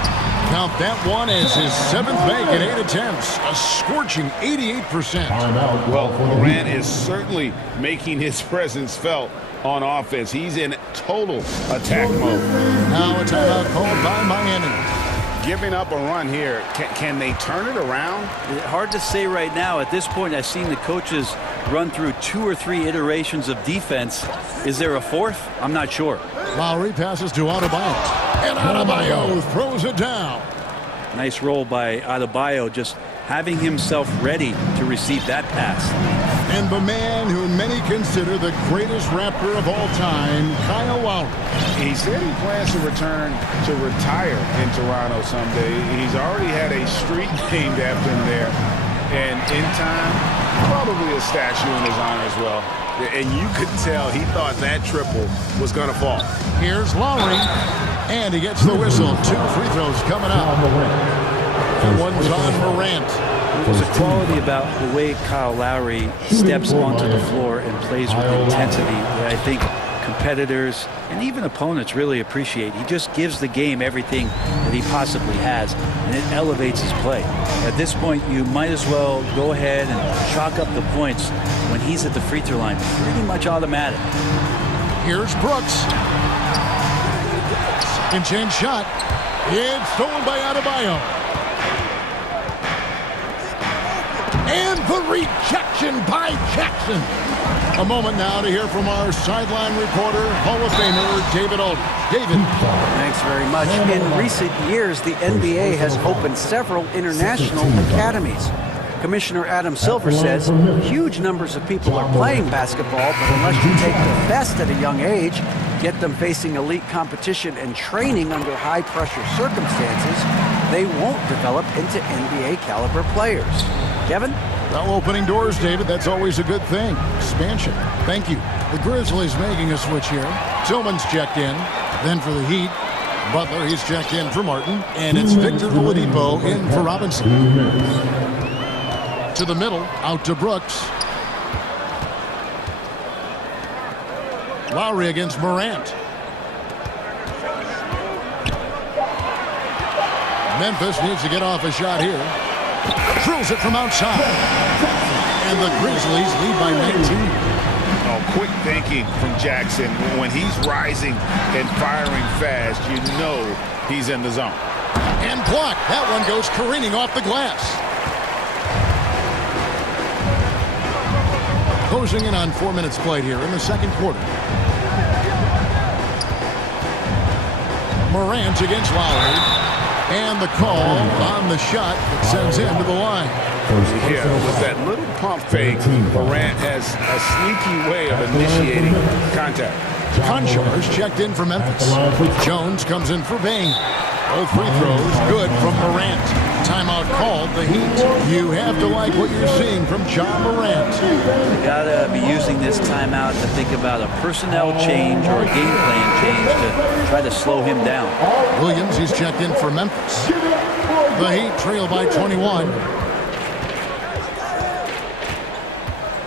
Count that one as his 7th make in 8 attempts. A scorching 88%. Well, Morant is certainly making his presence felt on offense. He's in total attack mode. Now a timeout called by Miami. Giving up a run here. Can they turn it around? Hard to say right now. At this point, I've seen the coaches run through 2 or 3 iterations of defense. Is there a 4th? I'm not sure. Lowry passes to Adebayo. And Adebayo throws it down. Nice roll by Adebayo, just having himself ready to receive that pass. And the man who many consider the greatest Raptor of all time, Kyle Lowry. He said he plans to return to retire in Toronto someday. He's already had a street named after him there. And in time, probably a statue in his honor as well. And you could tell he thought that triple was going to fall. Here's Lowry. And he gets the whistle. 2 free throws coming up. And one's on Morant. There's a quality about the way Kyle Lowry steps onto the floor and plays with intensity that I think competitors and even opponents really appreciate. He just gives the game everything that he possibly has, and it elevates his play. At this point, you might as well go ahead and chalk up the points when he's at the free throw line. Pretty much automatic. Here's Brooks. Second chance shot. It's stolen by Adebayo. And the rejection by Jackson. A moment now to hear from our sideline reporter, Hall of Famer David Alden. David. Thanks very much. In recent years, the NBA has opened several international academies. Commissioner Adam Silver says huge numbers of people are playing basketball, but unless you take the best at a young age, get them facing elite competition and training under high-pressure circumstances, they won't develop into NBA-caliber players. Kevin? Well, opening doors, David, that's always a good thing. Expansion. Thank you. The Grizzlies making a switch here. Tillman's checked in. Then for the Heat, Butler, he's checked in for Martin. And it's Victor Oladipo in for Robinson. To the middle, out to Brooks. Lowry against Morant. Memphis needs to get off a shot here. Drills it from outside. And the Grizzlies lead by 19. Oh, quick thinking from Jackson. When he's rising and firing fast, you know he's in the zone. And blocked. That one goes careening off the glass. Closing in on 4 minutes played here in the second quarter. Morant against Lowry. And the call on the shot that sends him to the line. Yeah, with that little pump fake, Morant has a sneaky way of initiating contact. Conchars checked in for Memphis. Jones comes in for Bain. Both free throws good from Morant. Timeout called the Heat. You have to like what you're seeing from John Morant. You gotta be using this timeout to think about a personnel change or a game plan change to try to slow him down. Williams, he's checked in for Memphis. The Heat trail by 21.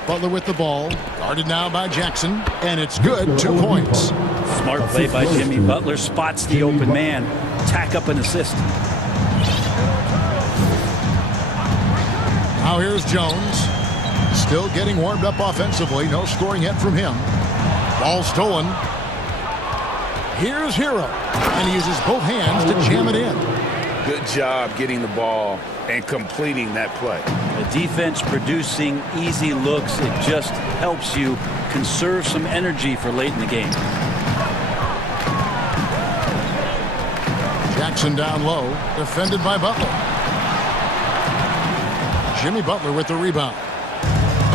Butler with the ball. Guarded now by Jackson. And it's good. 2 points. Smart play by Jimmy Butler. Spots the open man. Tack up an assist. Now here's Jones. Still getting warmed up offensively. No scoring yet from him. Ball stolen. Here's Hero. And he uses both hands to jam it in. Good job getting the ball and completing that play. The defense producing easy looks. It just helps you conserve some energy for late in the game. Jackson down low. Defended by Butler. Jimmy Butler with the rebound.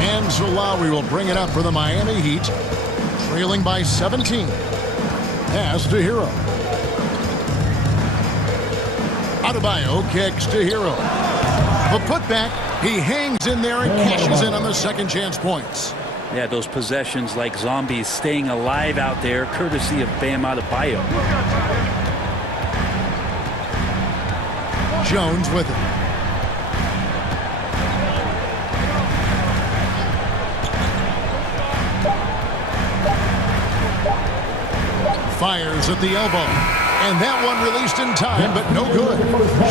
And so Lowry will bring it up for the Miami Heat. Trailing by 17. Pass to Hero. Adebayo kicks to Hero. The putback, he hangs in there and cashes in on the second chance points. Yeah, those possessions like zombies staying alive out there, courtesy of Bam Adebayo. Jones with it. Fires at the elbow. And that one released in time, but no good.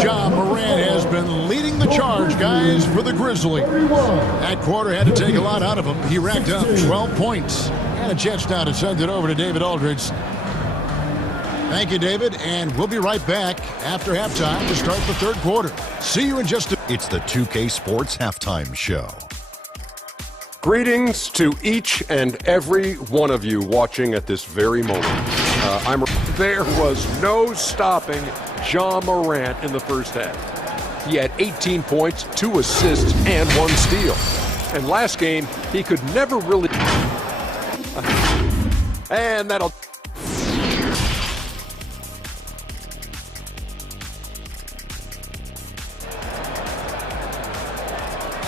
Ja Morant has been leading the charge, guys, for the Grizzlies. That quarter had to take a lot out of him. He racked up 12 points. And a chance now to send it over to David Aldridge. Thank you, David, and we'll be right back after halftime to start the third quarter. See you in just a... It's the 2K Sports Halftime Show. Greetings to each and every one of you watching at this very moment. There was no stopping Ja Morant in the first half. He had 18 points, 2 assists, and 1 steal. And last game, he could never really... And that'll...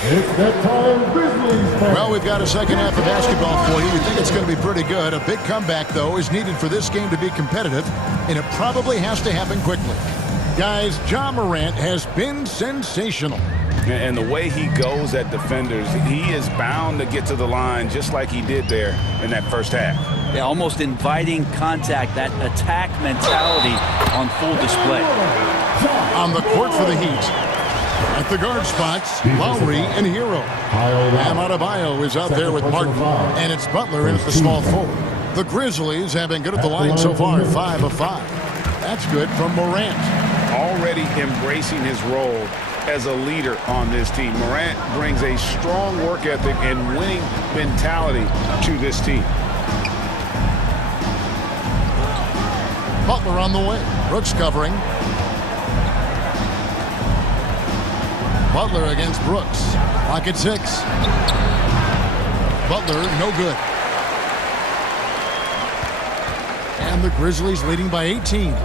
It's that time, Grizzlies. Well, we've got a second half of basketball for you. We think it's going to be pretty good. A big comeback, though, is needed for this game to be competitive, and it probably has to happen quickly. Guys, Ja Morant has been sensational. And the way he goes at defenders, he is bound to get to the line just like he did there in that first half. Yeah, almost inviting contact, that attack mentality on full display. On the court for the Heat. At the guard spots, Lowry and Hero. Bam Adebayo is out there with Martin, and it's Butler in at the small forward. The Grizzlies have been good at the line so far, 5 of 5. That's good from Morant. Already embracing his role as a leader on this team. Morant brings a strong work ethic and winning mentality to this team. Butler on the way. Brooks covering. Butler against Brooks. Clock at 6. Butler, no good. And the Grizzlies leading by 18.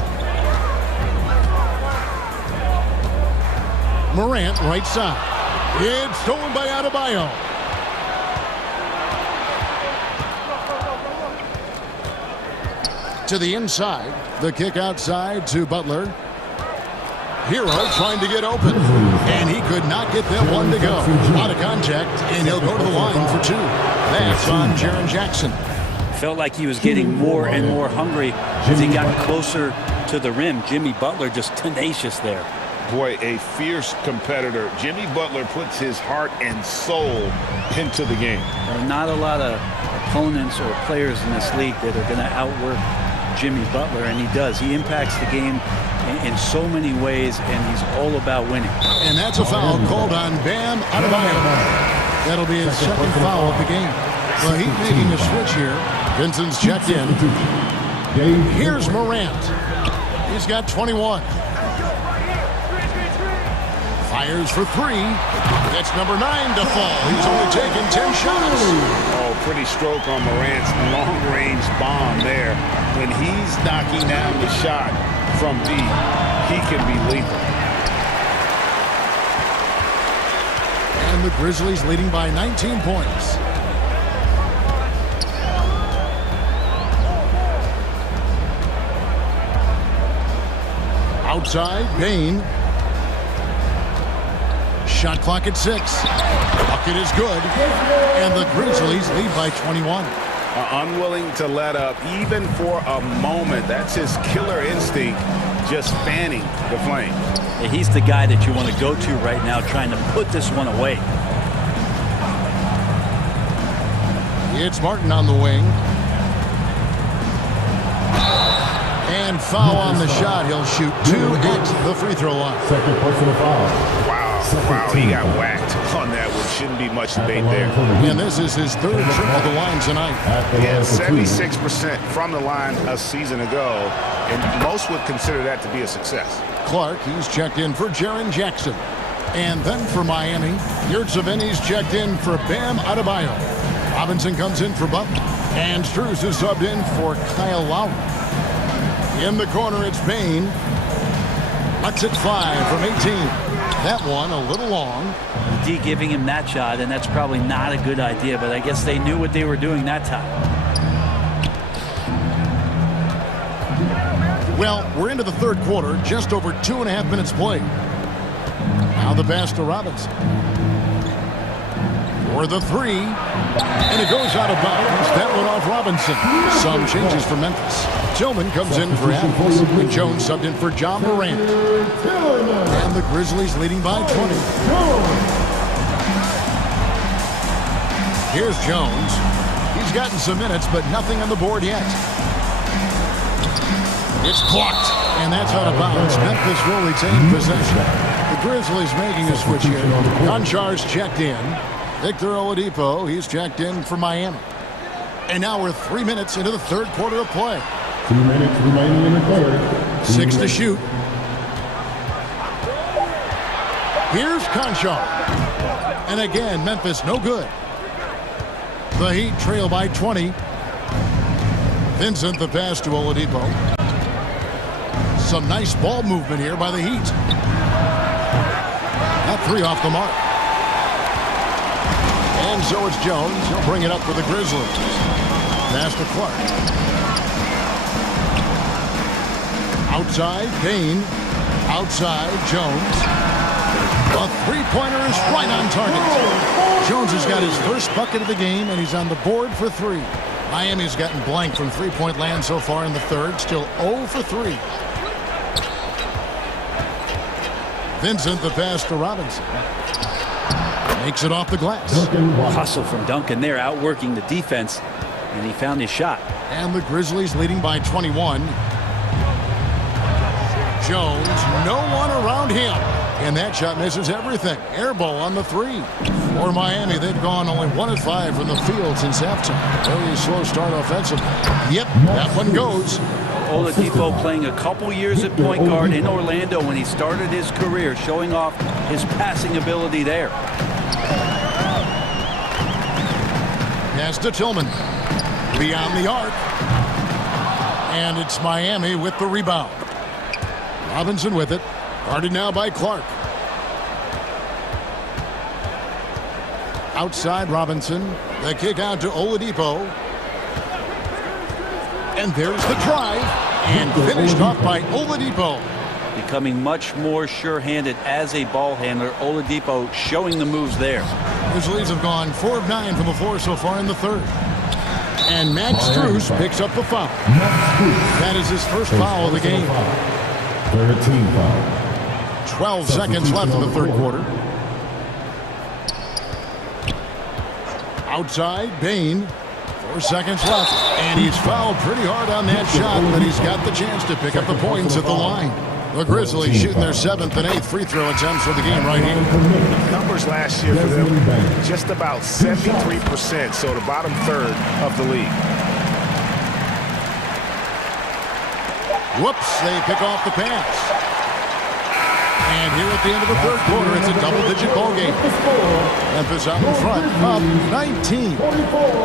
Morant, right side. It's stolen by Adebayo. To the inside. The kick outside to Butler. Hero trying to get open, and he could not get that one to go. Out of contact, and he'll go to the line for 2. That's on Jaren Jackson. Felt like he was getting more and more hungry as he got closer to the rim. Jimmy Butler just tenacious there. Boy, a fierce competitor. Jimmy Butler puts his heart and soul into the game. There are not a lot of opponents or players in this league that are going to outwork Jimmy Butler, and he does. He impacts the game in so many ways, and he's all about winning. And that's a foul called on Bam Adebayo. That'll be his second foul of the game. Well, he's making a switch here. Vincent's checked in. Here's Morant. He's got 21. Fires for 3. That's number 9 to fall. He's only taken 10 shots. Oh, pretty stroke on Morant's long-range bomb there. When he's knocking down the shot from deep, he can be lethal. And the Grizzlies leading by 19 points. Outside, Bain. Shot clock at 6. Bucket is good. And the Grizzlies lead by 21. Unwilling to let up even for a moment. That's his killer instinct, just fanning the flame. He's the guy that you want to go to right now, trying to put this one away. It's Martin on the wing. And foul on the shot. He'll shoot 2 at the free throw line. Second personal foul. Wow, he got whacked on that one. Shouldn't be much debate there. And this is his 3rd trip at the line tonight. He had 76% from the line a season ago, and most would consider that to be a success. Clark, he's checked in for Jaren Jackson. And then for Miami, Yurtseven's checked in for Bam Adebayo. Robinson comes in for Butler. And Strus is subbed in for Kyle Lowry. In the corner, it's Bain. Lets it fly from 18. That one a little long. D giving him that shot, and that's probably not a good idea, but I guess they knew what they were doing that time. Well, we're into the third quarter, just over 2.5 minutes played. Now the pass to Robinson. For the three, and it goes out of bounds. That one off Robinson. Some changes for Memphis. Tillman comes in for Adams, and Jones subbed in for John Morant. And the Grizzlies leading by 20. Here's Jones. He's gotten some minutes, but nothing on the board yet. It's clocked, and that's out of bounds. Memphis will retain possession. The Grizzlies making a switch here. Konchar's checked in. Victor Oladipo, he's checked in for Miami. And now we're 3 minutes into the third quarter of play. 2 minutes remaining in the third. 6 to shoot. Here's Konchar. And again, Memphis no good. The Heat trail by 20. Vincent the pass to Oladipo. Some nice ball movement here by the Heat. That three off the mark. And so it's Jones. He'll bring it up for the Grizzlies. Pass to Clark. Outside, Payne. Outside, Jones. A three-pointer is right on target. Jones has got his first bucket of the game, and he's on the board for three. Miami's gotten blank from three-point land so far in the third. Still 0 for 3. Vincent the pass to Robinson. Makes it off the glass. Hustle from Duncan there, outworking the defense, and he found his shot. And the Grizzlies leading by 21. Jones, no one around him. And that shot misses everything. Air ball on the three. For Miami, they've gone only 1 of 5 from the field since halftime. Very slow start offensively. Yep, that one goes. Oladipo playing a couple years at point guard in Orlando when he started his career, showing off his passing ability there. Pass to Tillman. Beyond the arc. And it's Miami with the rebound. Robinson with it. Guarded now by Clark. Outside Robinson. The kick out to Oladipo. And there's the drive. And finished off by Oladipo. Becoming much more sure-handed as a ball handler. Oladipo showing the moves there. Grizzlies have gone 4 of 9 from the floor so far in the third. And Max Strus picks up the foul. That is his first foul of the game. 13 foul. 12 seconds left in the third quarter. Outside, Bain. 4 seconds left. And he's fouled pretty hard on that shot, but he's got the chance to pick up the points at the line. The Grizzlies shooting their 7th and 8th free throw attempts for the game right here. Numbers last year for them, just about 73%, so the bottom third of the league. Whoops, they pick off the pass. And here at the end of the third quarter, it's a double-digit ball game. Memphis out in front of 19.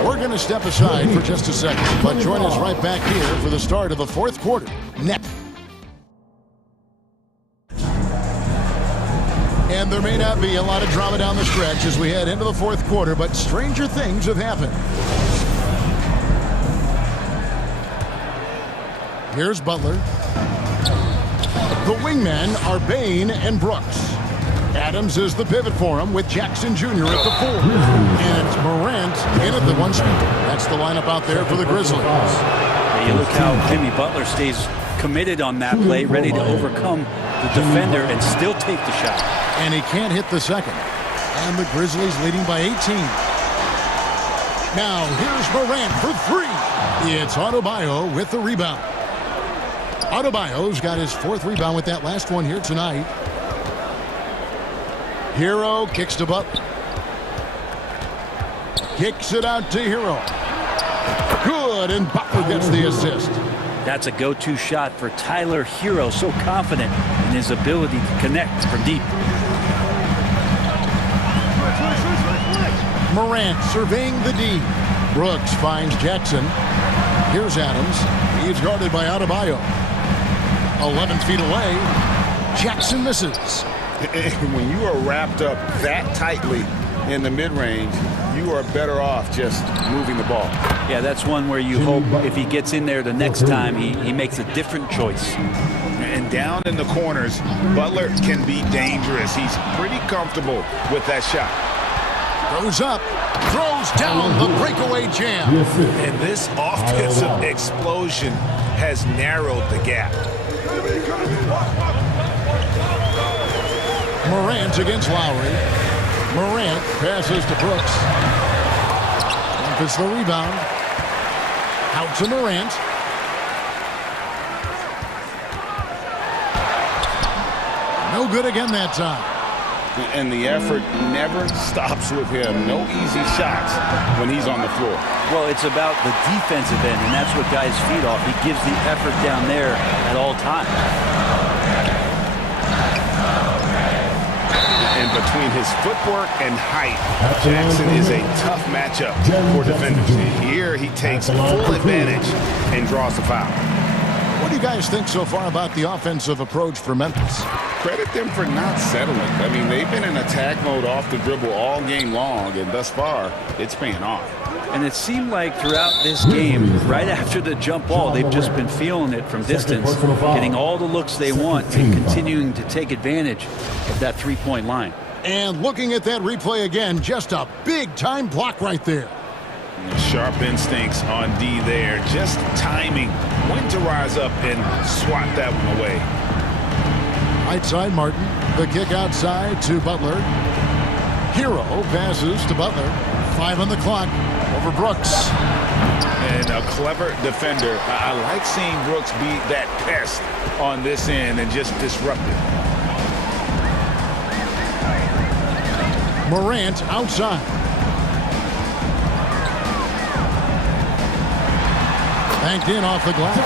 We're going to step aside for just a second, but join us right back here for the start of the fourth quarter. Next. And there may not be a lot of drama down the stretch as we head into the fourth quarter, but stranger things have happened. Here's Butler. The wingmen are Bain and Brooks. Adams is the pivot for him with Jackson Jr. at the 4. And it's Morant in at the 1 spot. That's the lineup out there for the Grizzlies. Yeah, you look how Jimmy Butler stays committed on that play, ready to overcome the defender and still take the shot. And he can't hit the second. And the Grizzlies leading by 18. Now here's Morant for 3. It's Adebayo with the rebound. Adebayo's got his 4th rebound with that last one here tonight. Hero kicks to Butler. Kicks it out to Hero. Good, and Butler gets the assist. That's a go-to shot for Tyler Hero, so confident in his ability to connect from deep. Morant surveying the D. Brooks finds Jackson. Here's Adams. He's guarded by Adebayo. 11 feet away. Jackson misses. When you are wrapped up that tightly in the mid-range, you are better off just moving the ball. Yeah, that's one where you hope if he gets in there the next time, he makes a different choice. And down in the corners, Butler can be dangerous. He's pretty comfortable with that shot. Goes up, throws down the breakaway jam. And this offensive explosion has narrowed the gap. Morant against Lowry. Morant passes to Brooks. Memphis the rebound. Out to Morant. No good again that time. And the effort never stops with him. No easy shots when he's on the floor. Well, it's about the defensive end, and that's what guys feed off. He gives the effort down there at all times. And between his footwork and height, Jackson is a tough matchup for defenders. Here he takes full advantage and draws the foul. What do you guys think so far about the offensive approach for Memphis? Credit them for not settling. I mean, they've been in attack mode off the dribble all game long, and thus far, it's paying off. And it seemed like throughout this game, right after the jump ball, they've just been feeling it from distance, getting all the looks they want and continuing to take advantage of that three-point line. And looking at that replay again, just a big-time block right there. Sharp instincts on D there. Just timing when to rise up and swat that one away. Right side, Martin. The kick outside to Butler. Hero passes to Butler. 5 on the clock. Over Brooks. And a clever defender. I like seeing Brooks be that pest on this end and just disrupt it. Morant outside. Banked in off the glass.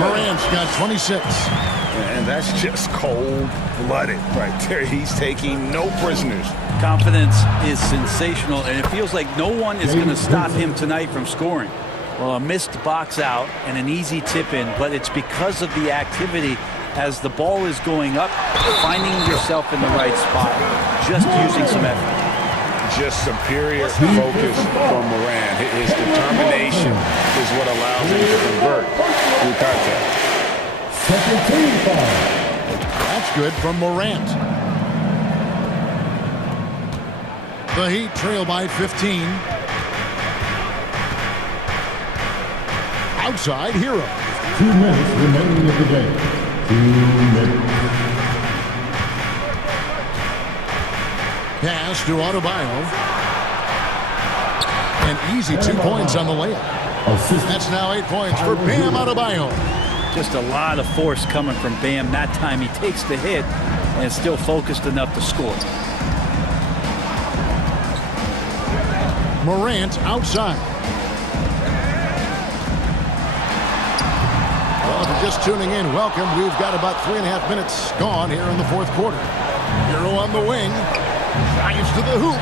Morant's got 26. And that's just cold-blooded right there. He's taking no prisoners. Confidence is sensational, and it feels like no one is going to stop him tonight from scoring. Well, a missed box out and an easy tip in, but it's because of the activity as the ball is going up, finding yourself in the right spot, just using some effort. Just superior focus from Morant. His determination is what allows him to convert through contact. Second team foul. That's good from Morant. The Heat trail by 15. Outside, Hero. 2 minutes remaining of the game. 2 minutes. Pass to Adebayo. An easy 2 points on the layup. That's now 8 points for Bam Adebayo. Just a lot of force coming from Bam. That time he takes the hit and is still focused enough to score. Morant outside. Well, if you're just tuning in, welcome. We've got about 3.5 minutes gone here in the fourth quarter. Hero on the wing. Drives to the hoop.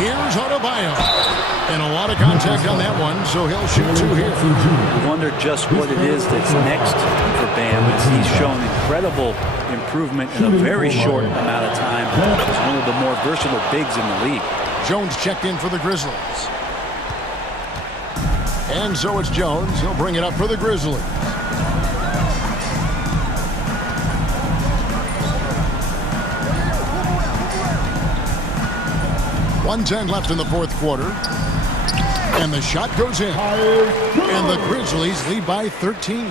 Here's Adebayo. And a lot of contact on that one, so he'll shoot 2 here. I wonder just what it is that's next for Bam, as he's shown incredible improvement in a very short amount of time. He's one of the more versatile bigs in the league. Jones checked in for the Grizzlies. And so it's Jones. He'll bring it up for the Grizzlies. .110 left in the fourth quarter. And the shot goes in. And the Grizzlies lead by 13.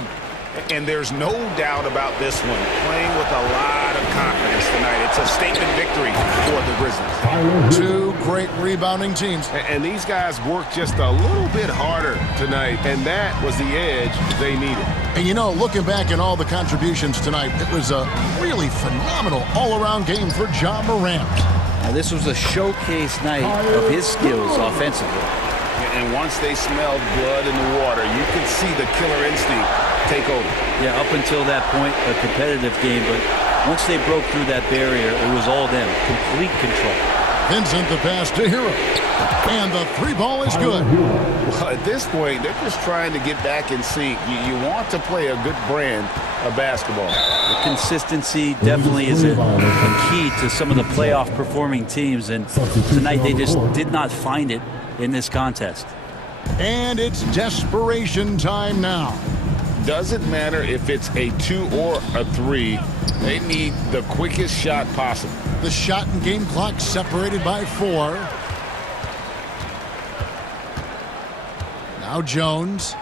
And there's no doubt about this one. Playing with a lot of confidence tonight. It's a statement victory for the Grizzlies. 2 great rebounding teams. And these guys worked just a little bit harder tonight, and that was the edge they needed. And you know, looking back at all the contributions tonight, it was a really phenomenal all-around game for Ja Morant. Now, this was a showcase night of his skills offensively. And once they smelled blood in the water, you could see the killer instinct take over. Yeah, up until that point, a competitive game, but once they broke through that barrier, it was all them. Complete control. Vincent the pass to Hero. And the three ball is good. Well, at this point, they're just trying to get back in sync. You want to play a good brand of basketball. The consistency definitely is a key to some of the playoff performing teams, and tonight they just did not find it in this contest. And it's desperation time now. Doesn't matter if it's a 2 or a 3. They need the quickest shot possible. The shot and game clock separated by 4. Now Jones.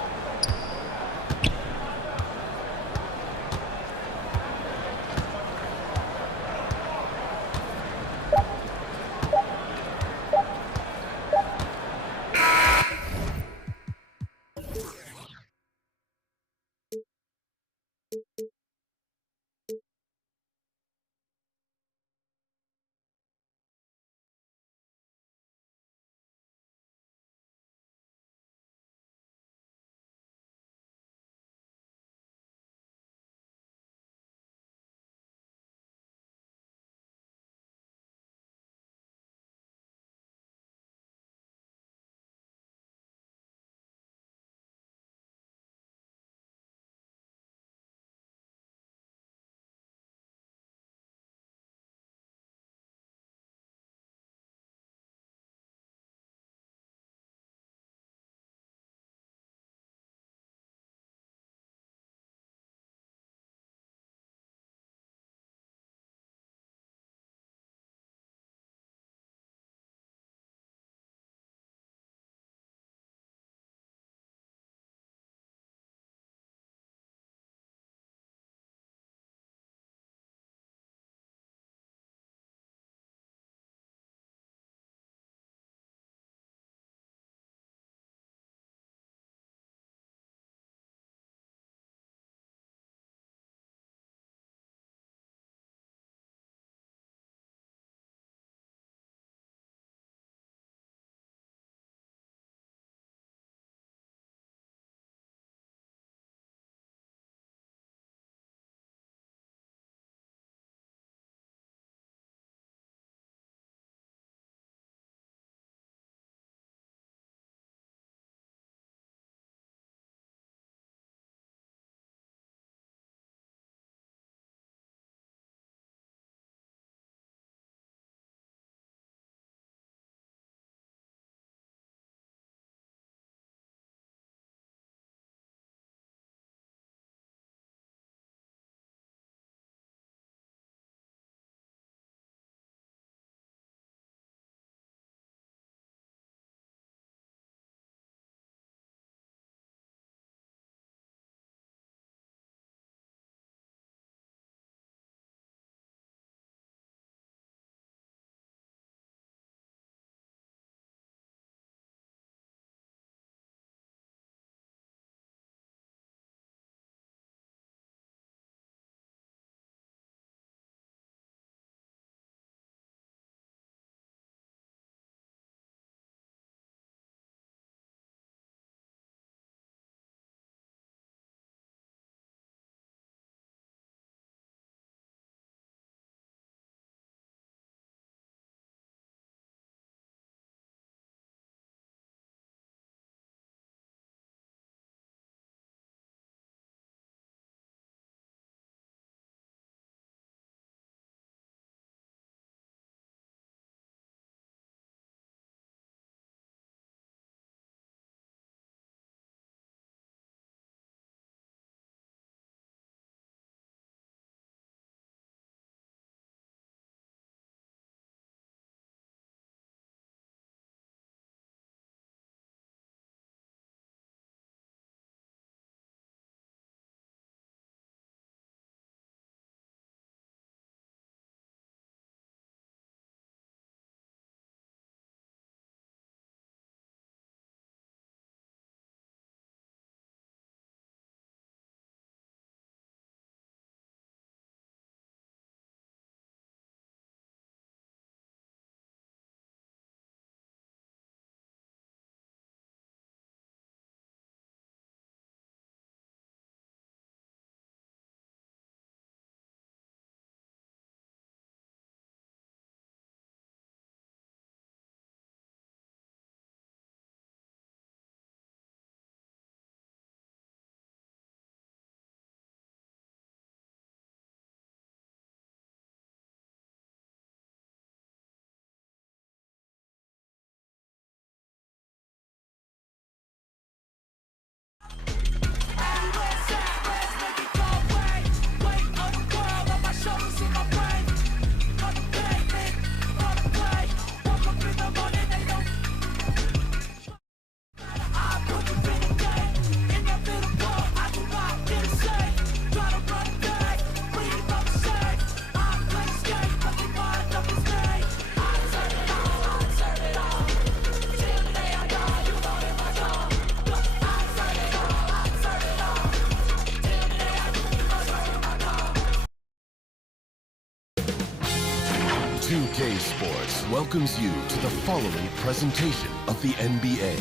2K Sports welcomes you to the following presentation of the NBA.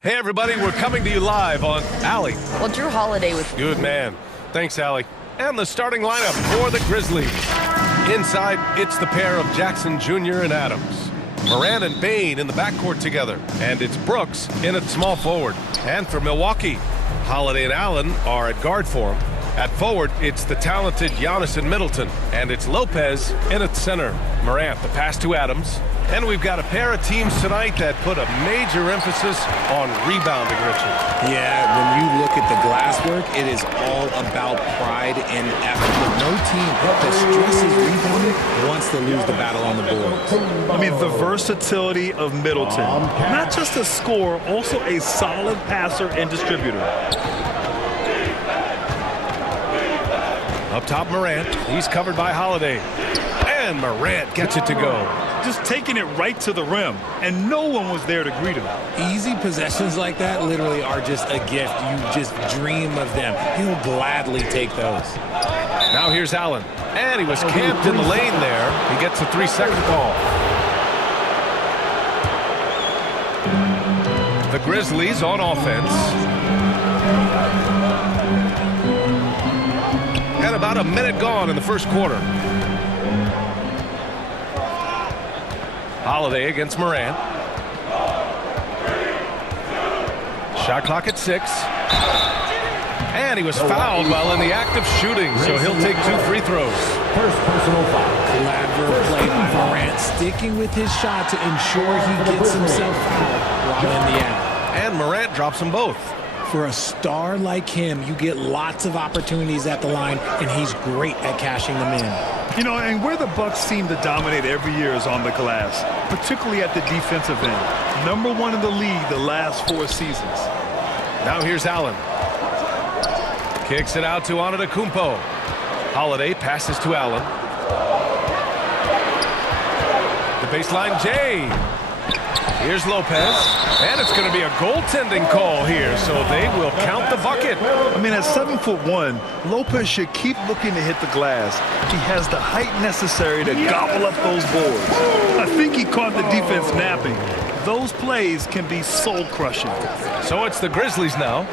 Hey, everybody, we're coming to you live on Allie. Well, Drew Holiday was... Good man. Thanks, Allie. And the starting lineup for the Grizzlies. Inside, it's the pair of Jackson Jr. and Adams. Morant and Bane in the backcourt together. And it's Brooks in at small forward. And for Milwaukee, Holiday and Allen are at guard for him. At forward, it's the talented Giannis and Middleton. And it's Lopez in at center. Morant, the pass to Adams. And we've got a pair of teams tonight that put a major emphasis on rebounding, Richard. Yeah, when you look at the glass work, it is all about pride and effort. But no team that stresses rebounding wants to lose the battle on the boards. I mean, the versatility of Middleton. Not just a scorer, also a solid passer and distributor. Up top, Morant. He's covered by Holiday. And Morant gets it to go. Just taking it right to the rim, and no one was there to greet him. Easy possessions like that literally are just a gift. You just dream of them. He'll gladly take those. Now here's Allen. And he was camped in the lane there. He gets a 3-second call. The Grizzlies on offense. And about a minute gone in the first quarter. Holiday against Morant. Shot clock at 6. And he was fouled while in the act of shooting, so he'll take 2 free throws. First personal foul. Clever play by Morant, sticking with his shot to ensure he gets himself fouled while in the act. And Morant drops them both. For a star like him, you get lots of opportunities at the line, and he's great at cashing them in. You know, and where the Bucks seem to dominate every year is on the glass, particularly at the defensive end. #1 in the league the last 4 seasons. Now here's Allen. Kicks it out to Antetokounmpo. Holiday passes to Allen. The baseline J. Here's Lopez. And it's going to be a goaltending call here, so they will count the bucket. I mean, at 7'1", Lopez should keep looking to hit the glass. He has the height necessary to gobble up those boards. I think he caught the defense napping. Those plays can be soul-crushing. So it's the Grizzlies now,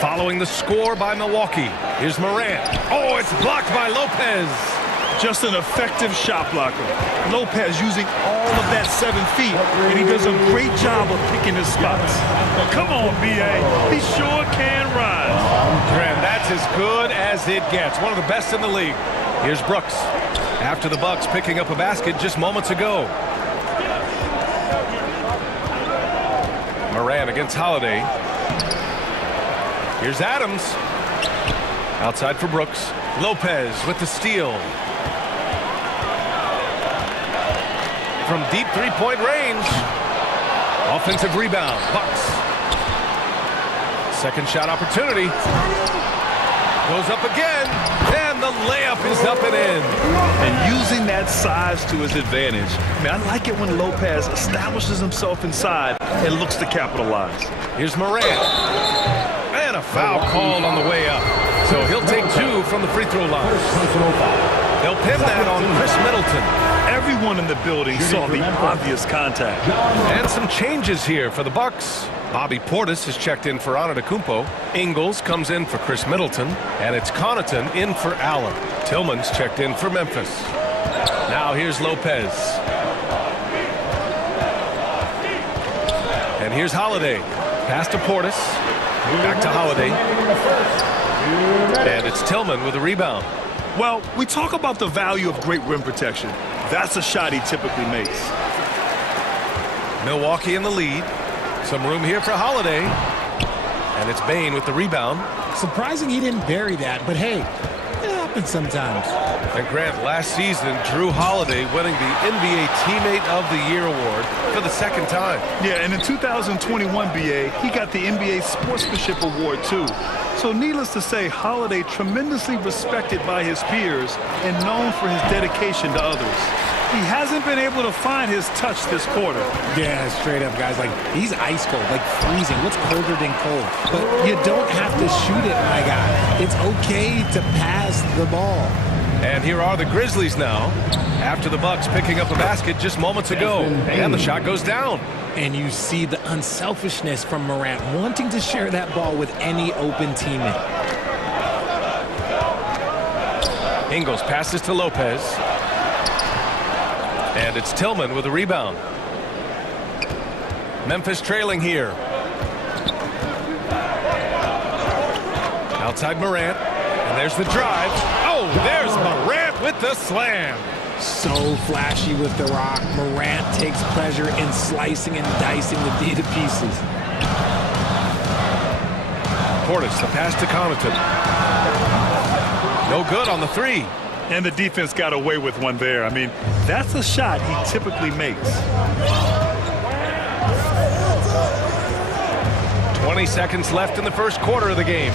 following the score by Milwaukee. Here's Morant. Oh, it's blocked by Lopez. Just an effective shot blocker. Lopez using all of that 7 feet, and he does a great job of picking his spots. Come on, B.A. He sure can rise. Graham, that's as good as it gets. One of the best in the league. Here's Brooks. After the Bucks picking up a basket just moments ago. Morant against Holiday. Here's Adams. Outside for Brooks. Lopez with the steal. From deep three-point range. Offensive rebound. Bucks. Second shot opportunity. Goes up again. And the layup is up and in. And using that size to his advantage. I mean, I like it when Lopez establishes himself inside and looks to capitalize. Here's Morant. And a foul called on the way up. So he'll take 2 from the free throw line. They'll pin that on Chris Middleton. Everyone in the building saw the obvious contact. And some changes here for the Bucks. Bobby Portis is checked in for Antetokounmpo. Ingles comes in for Chris Middleton. And it's Connaughton in for Allen. Tillman's checked in for Memphis. Now here's Lopez. And here's Holiday. Pass to Portis. Back to Holiday. And it's Tillman with a rebound. Well, we talk about the value of great rim protection. That's a shot he typically makes. Milwaukee in the lead. Some room here for Holiday. And it's Bane with the rebound. Surprising he didn't bury that, but hey, it happens sometimes. And Grant, last season, Drew Holiday winning the NBA Teammate of the Year award for the 2nd time. Yeah, and in 2021, BA, he got the NBA Sportsmanship Award, too. So needless to say, Holiday tremendously respected by his peers and known for his dedication to others. he hasn't been able to find his touch this quarter. Yeah, straight up, guys. Like, he's ice cold, like freezing. What's colder than cold? But you don't have to shoot it, my guy. It's okay to pass the ball. And here are the Grizzlies now, after the Bucks picking up a basket just moments ago. And the shot goes down. And you see the unselfishness from Morant, wanting to share that ball with any open teammate. Ingles passes to Lopez. And it's Tillman with a rebound. Memphis trailing here. Outside Morant. And there's the drive. Oh, there's Morant with the slam. So flashy with the rock. Morant takes pleasure in slicing and dicing the D to pieces. Portis, the pass to Connaughton. No good on the three. And the defense got away with one there. I mean, that's a shot he typically makes. 20 seconds left in the first quarter of the game.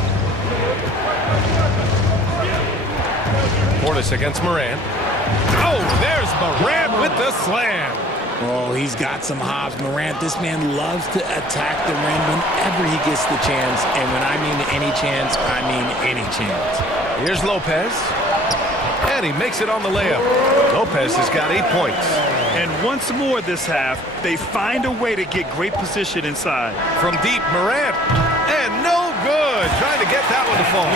Portis against Morant. Oh, there's Morant with the slam. Oh, he's got some hops. Morant, this man loves to attack the rim whenever he gets the chance. And when I mean any chance, I mean any chance. Here's Lopez. And he makes it on the layup. Lopez has got 8 points. And once more this half, they find a way to get great position inside. From deep, Morant. And no good. Trying to get that one to fall.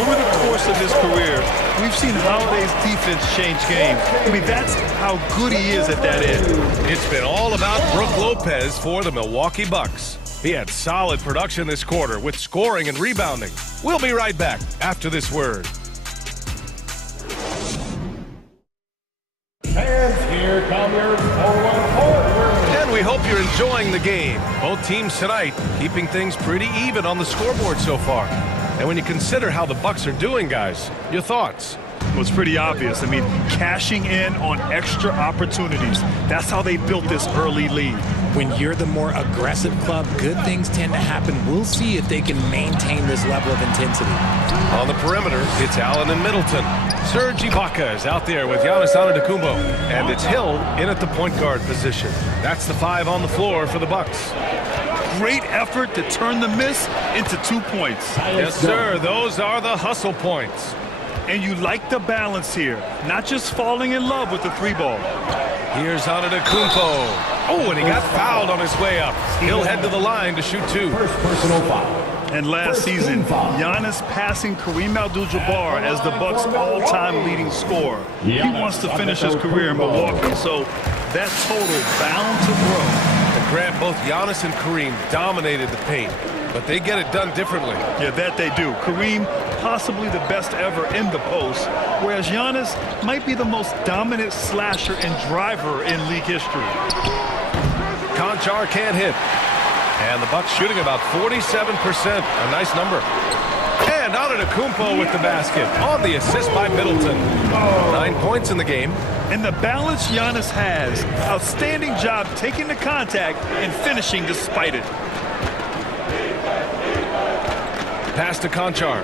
Over the course of his career, we've seen Holiday's defense change games. I mean, that's how good he is at that end. It's been all about Brook Lopez for the Milwaukee Bucks. He had solid production this quarter with scoring and rebounding. We'll be right back after this word. And here come your forward. And we hope you're enjoying the game. Both teams tonight keeping things pretty even on the scoreboard so far. And when you consider how the Bucks are doing, guys, your thoughts? Well, it's pretty obvious. I mean, cashing in on extra opportunities. That's how they built this early lead. When you're the more aggressive club, good things tend to happen. We'll see if they can maintain this level of intensity. On the perimeter, it's Allen and Middleton. Serge Ibaka is out there with Giannis Antetokounmpo. And it's Hill in at the point guard position. That's the 5 on the floor for the Bucks. Great effort to turn the miss into 2 points. Yes, sir. Those are the hustle points. And you like the balance here, not just falling in love with the 3-ball. Here's Antetokounmpo. Oh, and he got fouled on his way up. He'll head to the line to shoot 2. First personal foul. And last season, Giannis passing Kareem Abdul-Jabbar as the Bucks' all-time leading scorer. He wants to finish his career in Milwaukee, so that total bound to grow. And Grant, both Giannis and Kareem dominated the paint, but they get it done differently. Yeah, that they do. Kareem, possibly the best ever in the post, whereas Giannis might be the most dominant slasher and driver in league history. Conchar can't hit. And the Bucks shooting about 47%. A nice number. And Antetokounmpo with the basket on the assist by Middleton. 9 points in the game. And the balance Giannis has. Outstanding job taking the contact and finishing despite it. Pass to Conchar.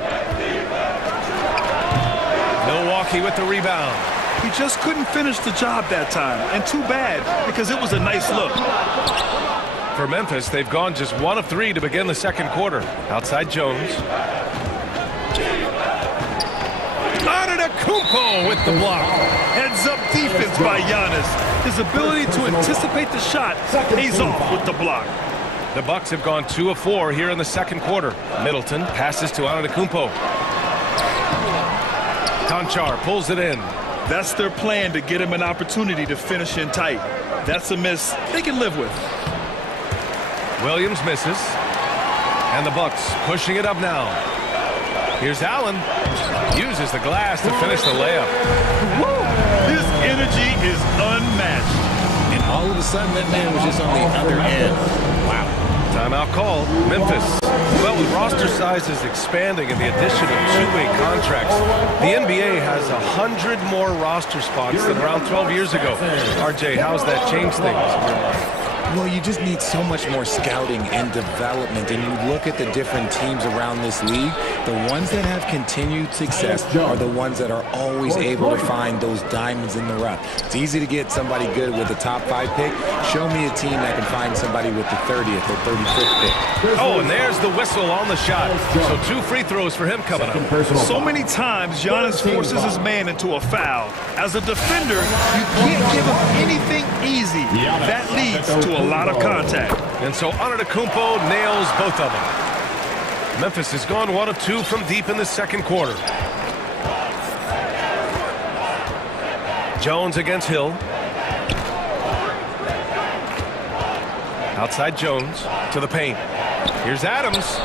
Milwaukee with the rebound. He just couldn't finish the job that time. And too bad, because it was a nice look. For Memphis, they've gone just 1 of 3 to begin the second quarter. Outside Jones. Antetokounmpo with the block. Heads-up defense by Giannis. His ability to anticipate the shot pays off with the block. The Bucks have gone 2 of 4 here in the second quarter. Middleton passes to Antetokounmpo. Conchar pulls it in. That's their plan, to get him an opportunity to finish in tight. That's a miss they can live with. Williams misses. And the Bucks pushing it up now. Here's Allen. Uses the glass to finish the layup. Woo! His energy is unmatched. And all of a sudden, that man was just on the other end. Wow. Timeout called. Memphis. Well, with roster sizes expanding and the addition of two-way contracts, the NBA has 100 more roster spots than around 12 years ago. RJ, how's that changed things? Well, you just need so much more scouting and development. And you look at the different teams around this league, the ones that have continued success are the ones that are always able to find those diamonds in the rough. It's easy to get somebody good with the top 5 pick. Show me a team that can find somebody with the 30th or 35th pick. Oh, and there's the whistle on the shot. So 2 free throws for him coming up. So many times, Giannis forces his man into a foul. As a defender, you can't give him anything easy. That leads to a lot of contact. And so Antetokounmpo nails both of them. Memphis has gone 1 of 2 from deep in the second quarter. Jones against Hill. Outside Jones to the paint. Here's Adams.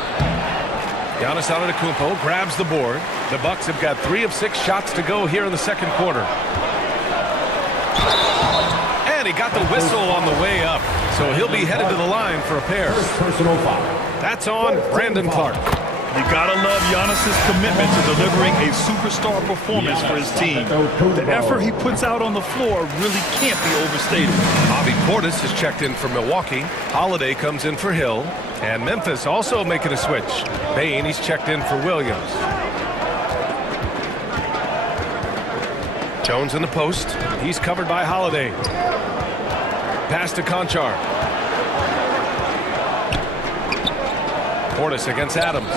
Giannis Antetokounmpo grabs the board. The Bucks have got 3 of 6 shots to go here in the second quarter. And he got the whistle on the way up. So he'll be headed to the line for a pair. Personal foul. That's on Brandon Clark. You gotta love Giannis's commitment to delivering a superstar performance for his team. The effort he puts out on the floor really can't be overstated. Bobby Portis has checked in for Milwaukee. Holiday comes in for Hill. And Memphis also making a switch. Bain, he's checked in for Williams. Jones in the post. He's covered by Holiday. Pass to Conchar. Portis against Adams.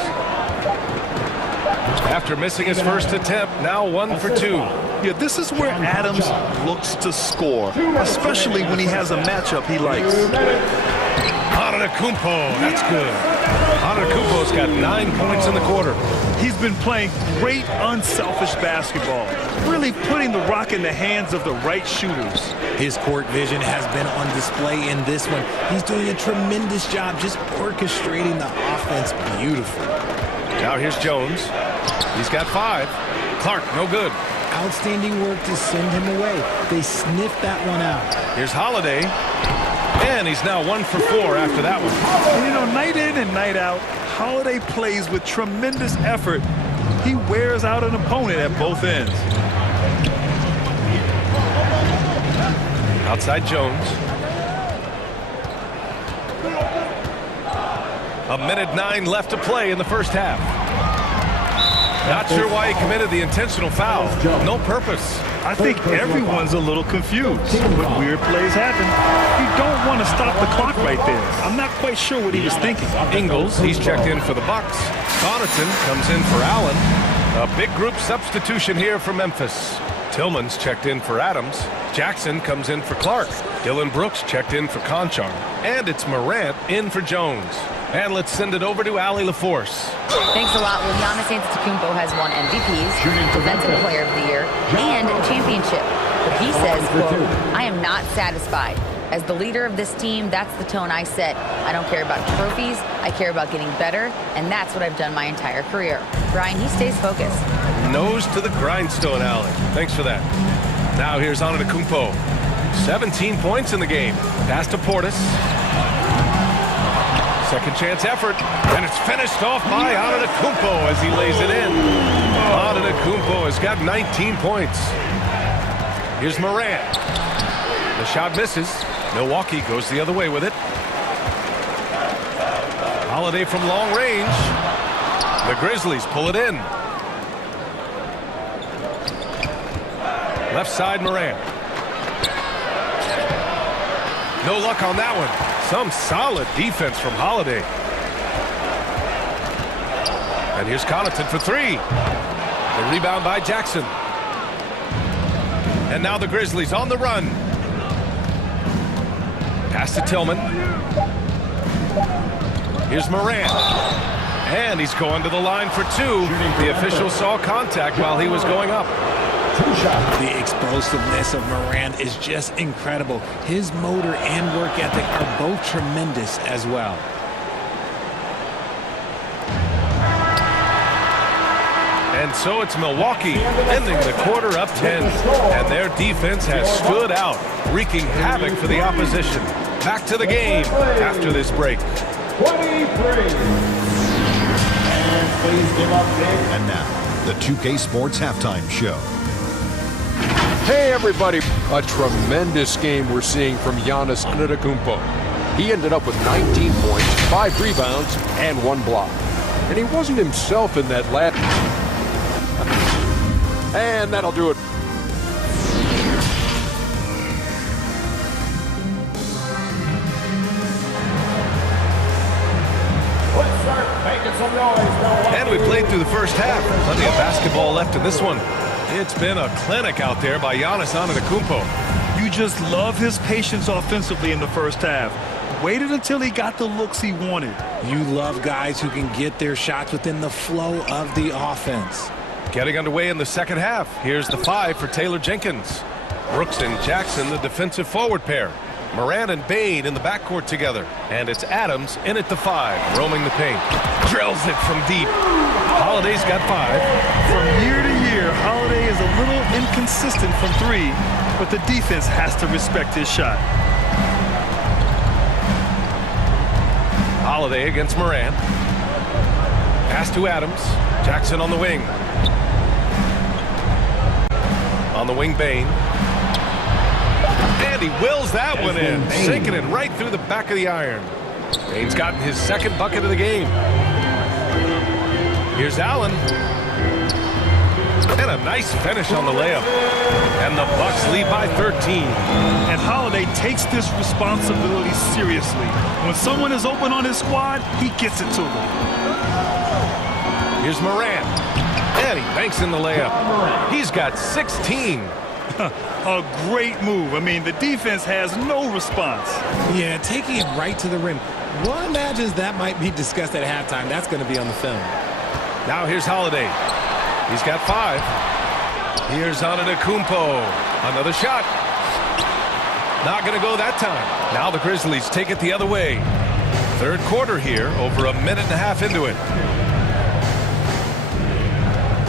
After missing his first attempt, now 1 for 2. Yeah, this is where Adams looks to score, especially when he has a matchup he likes. Antetokounmpo, that's good. Antetokounmpo's got 9 points in the quarter. He's been playing great, unselfish basketball, really putting the rock in the hands of the right shooters. His court vision has been on display in this one. He's doing a tremendous job just orchestrating the offense beautifully. Now here's Jones. He's got 5. Clark, no good. Outstanding work to send him away. They sniffed that one out. Here's Holiday. And he's now 1 for 4 after that one. And you know, night in and night out, Holiday plays with tremendous effort. He wears out an opponent at both ends. Outside Jones. 1:09 left to play in the first half. Not sure why he committed the intentional foul. No purpose. I think everyone's a little confused, but weird plays happen. You don't want to stop the clock right there. I'm not quite sure what he was thinking. Ingles, he's checked in for the Bucks. Connaughton comes in for Allen. A big group substitution here for Memphis. Tillman's checked in for Adams. Jackson comes in for Clark. Dylan Brooks checked in for Conchar. And it's Morant in for Jones. And let's send it over to Allie LaForce. Thanks a lot. Well, Giannis Antetokounmpo has won MVPs, Defensive Player of the Year, and a championship. But he says, quote, I am not satisfied. As the leader of this team, that's the tone I set. I don't care about trophies. I care about getting better, and that's what I've done my entire career. Brian, he stays focused. Nose to the grindstone, Allie. Thanks for that. Now here's Antetokounmpo. 17 points in the game. Pass to Portis. Second chance effort, and it's finished off by Antetokounmpo as he lays it in. Antetokounmpo has got 19 points. Here's Morant. The shot misses. Milwaukee goes the other way with it. Holiday from long range. The Grizzlies pull it in. Left side, Morant. No luck on that one. Some solid defense from Holiday. And here's Connaughton for 3. The rebound by Jackson. And now the Grizzlies on the run. Pass to Tillman. Here's Morant. And he's going to the line for 2. The official saw contact while he was going up. The explosiveness of Morant is just incredible. His motor and work ethic are both tremendous as well. And so it's Milwaukee ending the quarter up 10. And their defense has stood out, wreaking havoc for the opposition. Back to the game after this break. 23. And please give up big. And now, the 2K Sports Halftime Show. Hey everybody, a tremendous game we're seeing from Giannis Antetokounmpo. He ended up with 19 points, 5 rebounds, and 1 block. And he wasn't himself in that last. And that'll do it. And we played through the first half. Plenty of basketball left in this one. It's been a clinic out there by Giannis Antetokounmpo. You just love his patience offensively in the first half. Waited until he got the looks he wanted. You love guys who can get their shots within the flow of the offense. Getting underway in the second half. Here's the 5 for Taylor Jenkins. Brooks and Jackson, the defensive forward pair. Moran and Bain in the backcourt together. And it's Adams in at the 5, roaming the paint. Drills it from deep. Holiday's got 5. From year to year, Holiday is a little inconsistent from 3, but the defense has to respect his shot. Holiday against Moran. Pass to Adams. Jackson on the wing. On the wing, Bain. And he wills that one in, sinking it right through the back of the iron. Bain's gotten his second bucket of the game. Here's Allen. And a nice finish on the layup. And the Bucks lead by 13. And Holiday takes this responsibility seriously. When someone is open on his squad, he gets it to them. Here's Moran. And he banks in the layup. He's got 16. A great move. I mean, the defense has no response. Yeah, taking it right to the rim. One imagines that might be discussed at halftime. That's going to be on the film. Now here's Holiday. He's got 5. Here's Antetokounmpo. Another shot. Not going to go that time. Now the Grizzlies take it the other way. Third quarter here, over a minute and a half into it.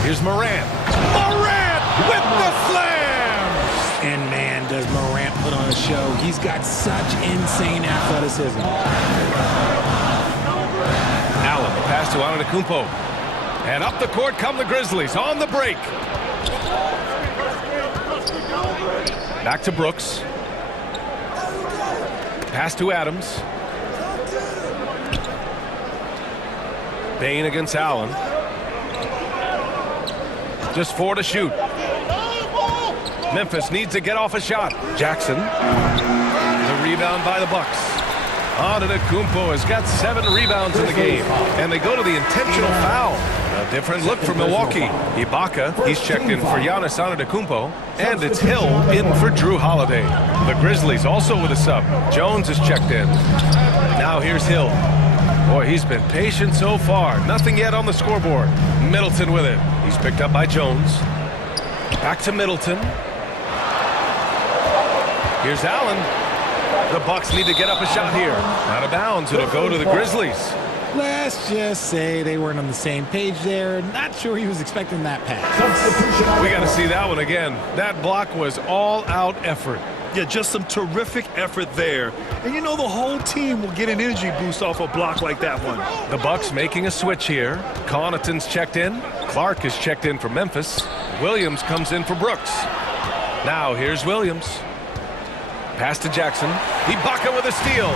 Here's Morant. Morant with the slam! And man, does Morant put on a show. He's got such insane athleticism. Allen, pass to Antetokounmpo. And up the court come the Grizzlies on the break. Back to Brooks. Pass to Adams. Bain against Allen. Just 4 to shoot. Memphis needs to get off a shot. Jackson. The rebound by the Bucks. Antetokounmpo has got 7 rebounds in the game. And they go to the intentional foul. A different look for Milwaukee. Ibaka, he's checked in for Giannis Antetokounmpo. And it's Hill in for Drew Holiday. The Grizzlies also with a sub. Jones is checked in. Now here's Hill. Boy, he's been patient so far. Nothing yet on the scoreboard. Middleton with it. He's picked up by Jones. Back to Middleton. Here's Allen. The Bucks need to get up a shot here. Out of bounds. It'll go to the Grizzlies. Let's just say they weren't on the same page there. Not sure he was expecting that pass. We got to see that one again. That block was all-out effort. Yeah, just some terrific effort there. And you know the whole team will get an energy boost off a block like that one. The Bucks making a switch here. Connaughton's checked in. Clark is checked in for Memphis. Williams comes in for Brooks. Now here's Williams. Pass to Jackson. Ibaka with a steal.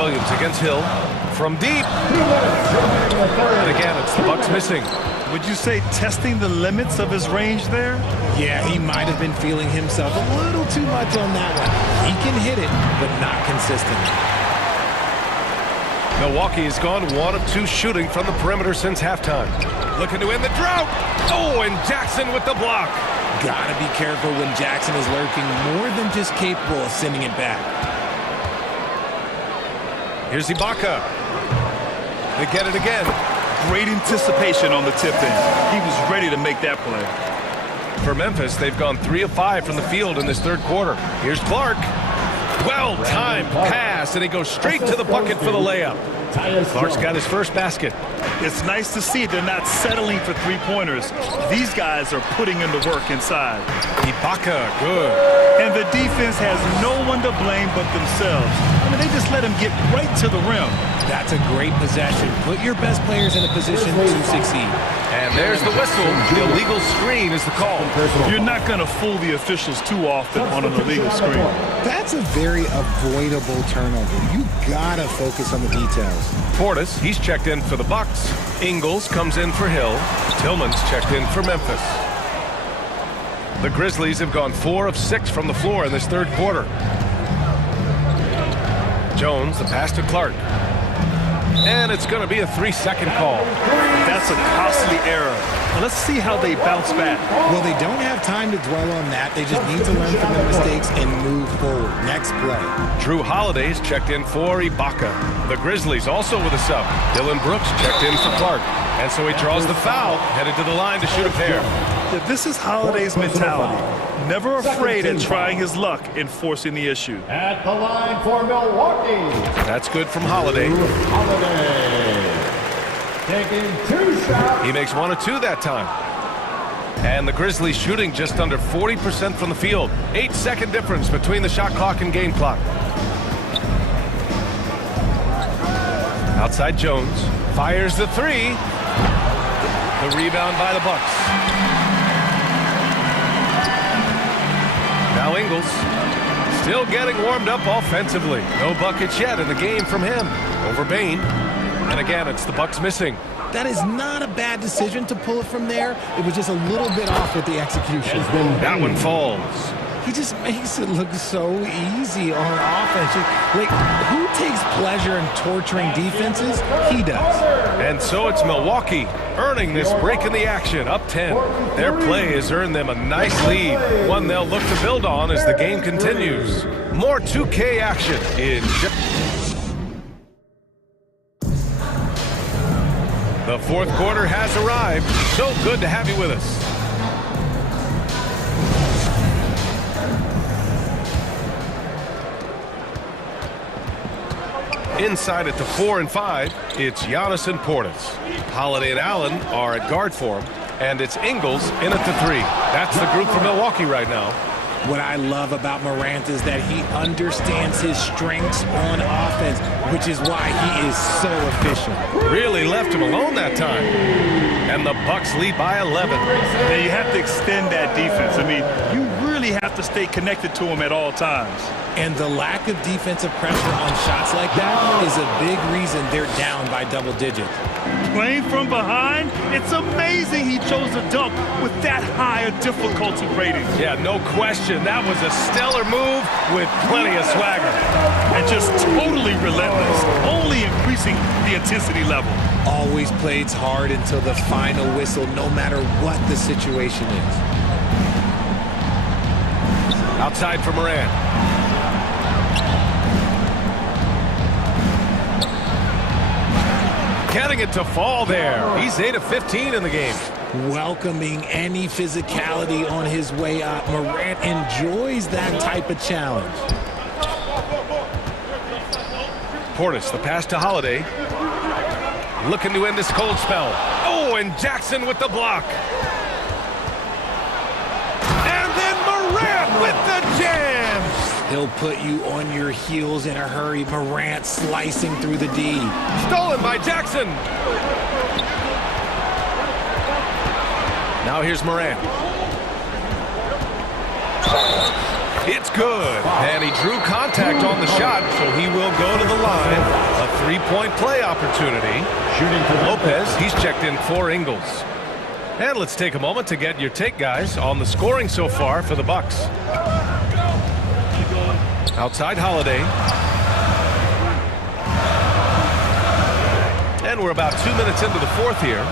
Williams against Hill. From deep. And again, it's the Bucks missing. Would you say testing the limits of his range there? Yeah, he might have been feeling himself a little too much on that one. He can hit it, but not consistently. Milwaukee has gone 1 of 2 shooting from the perimeter since halftime. Looking to end the drought. Oh, and Jackson with the block. Gotta be careful when Jackson is lurking, more than just capable of sending it back. Here's Ibaka. They get it again. Great anticipation on the tip in. He was ready to make that play. For Memphis, they've gone 3 of 5 from the field in this third quarter. Here's Clark. Well-timed pass, and he goes straight to the bucket for the layup. Clark's got his first basket. It's nice to see they're not settling for 3-pointers. These guys are putting in the work inside. Ibaka, good. And the defense has no one to blame but themselves. I mean, they just let him get right to the rim. That's a great possession. Put your best players in a position to succeed. And there's the whistle. The illegal screen is the call. You're not going to fool the officials too often on an illegal screen. That's a very avoidable turnover. You gotta focus on the details. Portis, he's checked in for the Bucks. Ingles comes in for Hill. Tillman's checked in for Memphis. The Grizzlies have gone 4 of 6 from the floor in this third quarter. Jones, the pass to Clark. And it's going to be a 3-second call. That's a costly error. Let's see how they bounce back. Well, they don't have time to dwell on that. They just need to learn from their mistakes and move forward. Next play. Drew Holiday's checked in for Ibaka. The Grizzlies also with a sub. Dylan Brooks checked in for Clark. And so he draws the foul, headed to the line to shoot a pair. This is Holiday's mentality. Never afraid at trying his luck in forcing the issue. At the line for Milwaukee. That's good from Holiday. Taking 2 shots. He makes 1 of 2 that time. And the Grizzlies shooting just under 40% from the field. 8-second difference between the shot clock and game clock. Outside Jones. Fires the 3. The rebound by the Bucks. Now Ingles. Still getting warmed up offensively. No buckets yet in the game from him. Over Bane. And again, it's the Bucks missing. That is not a bad decision to pull it from there. It was just a little bit off with the execution. That one falls. He just makes it look so easy on offense. Like, who takes pleasure in torturing defenses? He does. And so it's Milwaukee earning this break in the action, up 10. Their play has earned them a nice lead, one they'll look to build on as the game continues. More 2K action in the fourth quarter has arrived. So good to have you with us. Inside at the 4 and 5, it's Giannis and Portis. Holiday and Allen are at guard for him, and it's Ingles in at the 3. That's the group for Milwaukee right now. What I love about Morant is that he understands his strengths on offense, which is why he is so efficient. Really left him alone that time. And the Bucks lead by 11. Yeah, you have to extend that defense. I mean, you really have to stay connected to him at all times. And the lack of defensive pressure on shots like that is a big reason they're down by double digits. Playing from behind, it's amazing he chose to dunk with that high a difficulty rating. Yeah, no question. That was a stellar move with plenty of swagger. And just totally relentless, only increasing the intensity level. Always plays hard until the final whistle, no matter what the situation is. Outside for Morant. Getting it to fall there. He's 8 of 15 in the game. Welcoming any physicality on his way up. Morant enjoys that type of challenge. Portis, the pass to Holiday. Looking to end this cold spell. Oh, and Jackson with the block. And then Morant with the jam. He'll put you on your heels in a hurry. Morant slicing through the D. Stolen by Jackson. Now here's Morant. It's good. And he drew contact on the shot, so he will go to the line. A 3-point play opportunity. Shooting for Lopez. He's checked in for Ingles. And let's take a moment to get your take, guys, on the scoring so far for the Bucks. Outside Holiday. And we're about 2 minutes into the fourth here.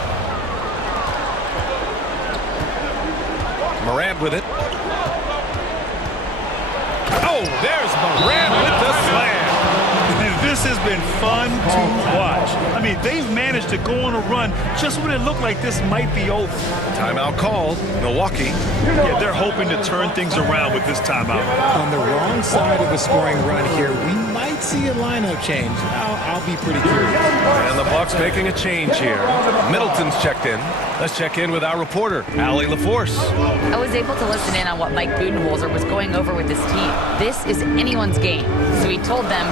Morant with it. Oh, there's Morant with the slam. This has been fun to watch. I mean, they've managed to go on a run just when it looked like this might be over. Timeout called. Milwaukee. Yeah, they're hoping to turn things around with this timeout. On the wrong side of a scoring run here, we might might see a lineup change. I'll be pretty curious. And the Bucks making a change here. Middleton's checked in. Let's check in with our reporter, Allie LaForce. I was able to listen in on what Mike Budenholzer was going over with his team. This is anyone's game. So he told them,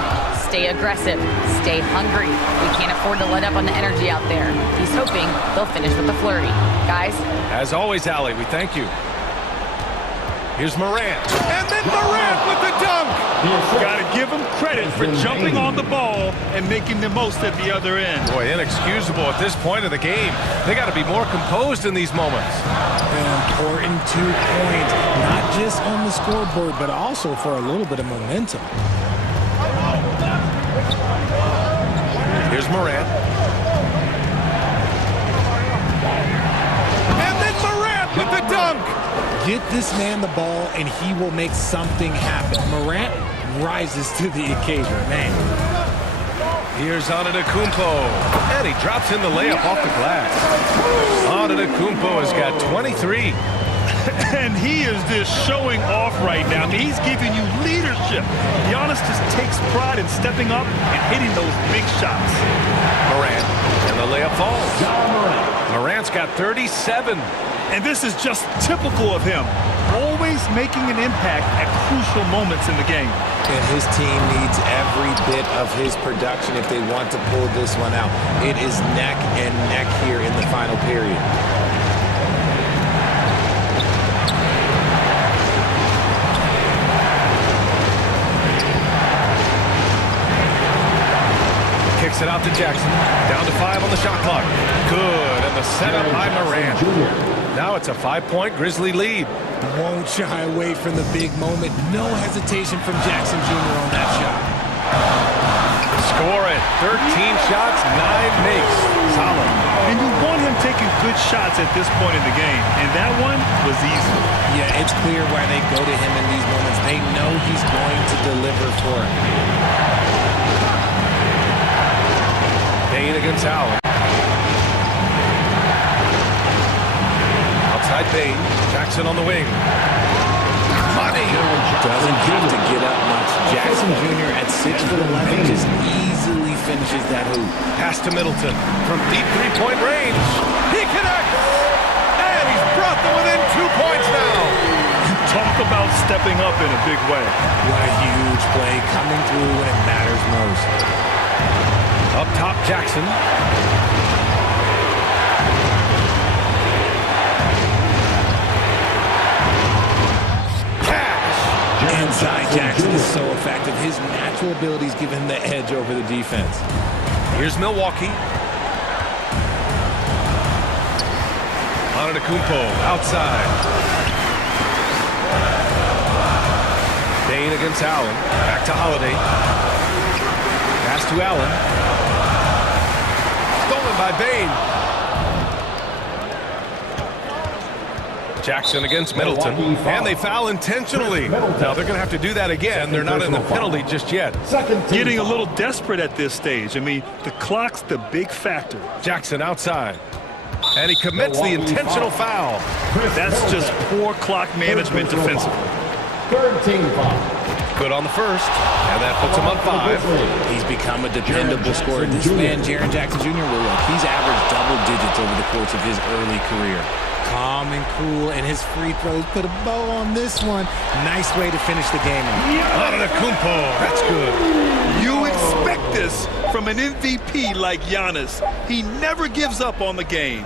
stay aggressive, stay hungry. We can't afford to let up on the energy out there. He's hoping they'll finish with a flurry. Guys? As always, Allie, we thank you. Here's Morant. And then Morant with the dunk. Got to give him credit for jumping on the ball and making the most at the other end. Boy, inexcusable at this point of the game. They got to be more composed in these moments. An important 2 points, not just on the scoreboard, but also for a little bit of momentum. Here's Morant. And then Morant with the dunk. Get this man the ball, and he will make something happen. Morant rises to the occasion, man. Here's Antetokounmpo, and he drops in the layup off the glass. Antetokounmpo has got 23. And he is just showing off right now. I mean, he's giving you leadership. Giannis just takes pride in stepping up and hitting those big shots. Morant, and the layup falls. Morant's got 37. And this is just typical of him, always making an impact at crucial moments in the game. And his team needs every bit of his production if they want to pull this one out. It is neck and neck here in the final period. Kicks it out to Jackson. Down to 5 on the shot clock. Good, and the setup by Morant. Now it's a 5-point Grizzly lead. Won't shy away from the big moment. No hesitation from Jackson Jr. on that shot. Score it. 13 shots, 9 makes. Solid. And you want him taking good shots at this point in the game. And that one was easy. Yeah, it's clear why they go to him in these moments. They know he's going to deliver for him. Payne against Allen. Outside Payne. Jackson on the wing. Money. Doesn't have to get up much. Jackson Jr. at 6'11" just easily finishes that hoop. Pass to Middleton from deep three-point range. He connects. And he's brought them within 2 points now. Talk about stepping up in a big way. What a huge play coming through when it matters most. Up top, Jackson. Inside Jackson is so effective. His natural abilities give him the edge over the defense. Here's Milwaukee. Antetokounmpo outside. Payne against Allen. Back to Holiday. Pass to Allen. Stolen by Payne. Jackson against Middleton, and they foul intentionally. Now they're going to have to do that again. They're not in the penalty just yet. Getting a little desperate at this stage. I mean, the clock's the big factor. Jackson outside, and he commits the intentional foul. That's just poor clock management defensively. Third team foul. Good on the first, and that puts him up 5. He's become a dependable scorer. This man, Jaren Jackson Jr., he's averaged double digits over the course of his early career. Calm and cool, and his free throws put a bow on this one. Nice way to finish the game. Antetokounmpo, that's good. You expect this from an MVP like Giannis. He never gives up on the game.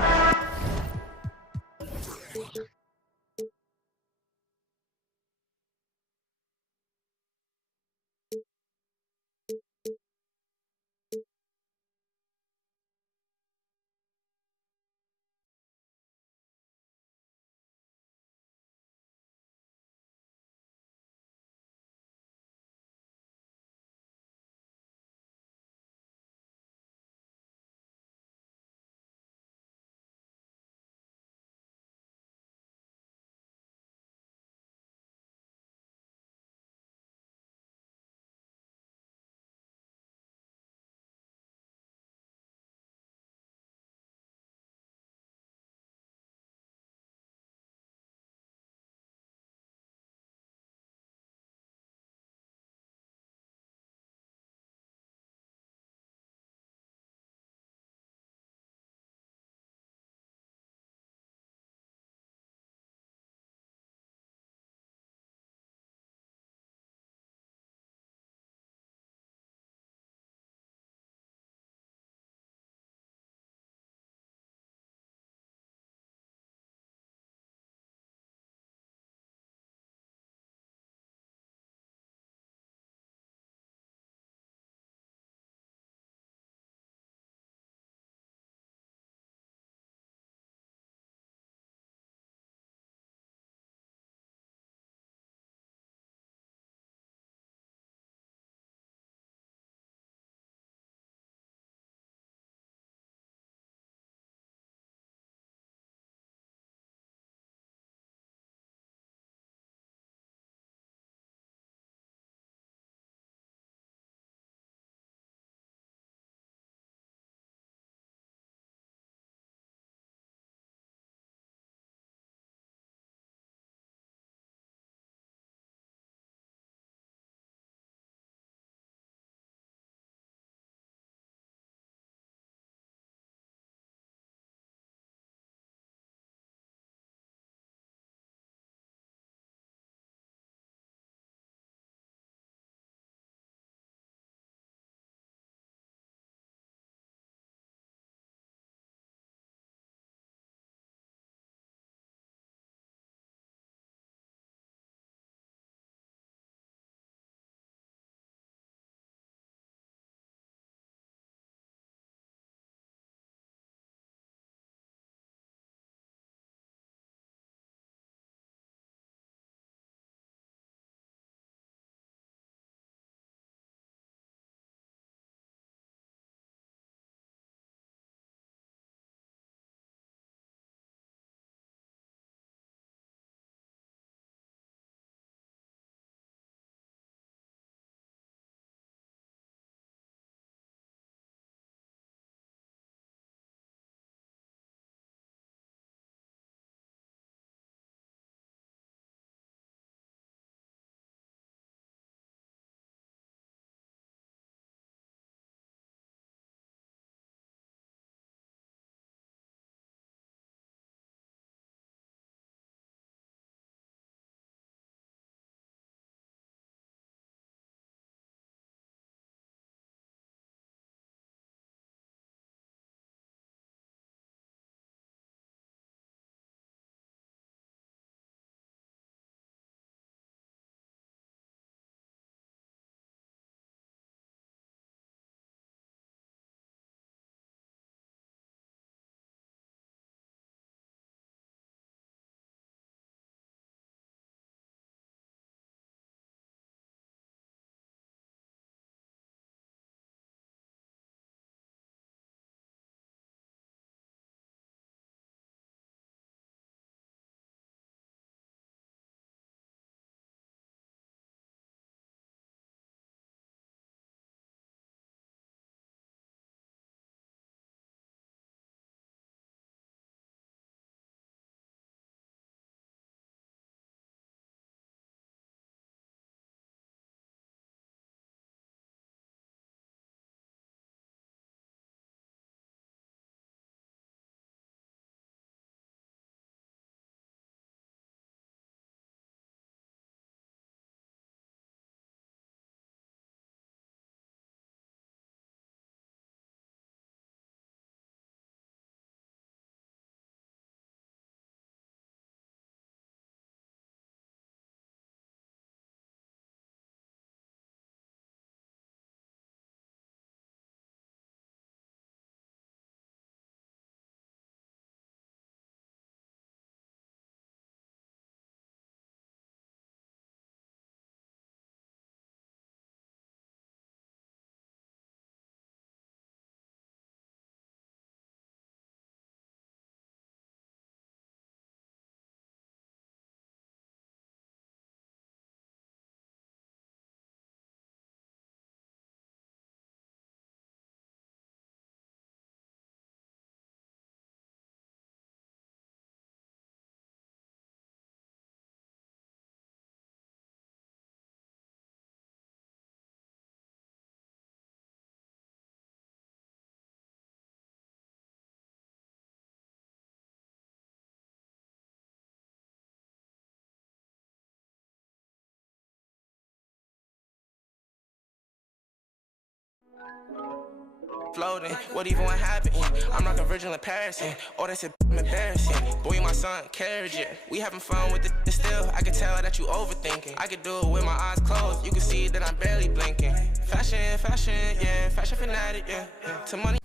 Floating, what even what happened? I'm rocking Virgil in Paris, oh that's embarrassing. Boy, my son carriage it. We having fun with it still. I can tell that you overthinking. I can do it with my eyes closed. You can see that I'm barely blinking. Fashion, yeah, fashion fanatic, yeah. To money,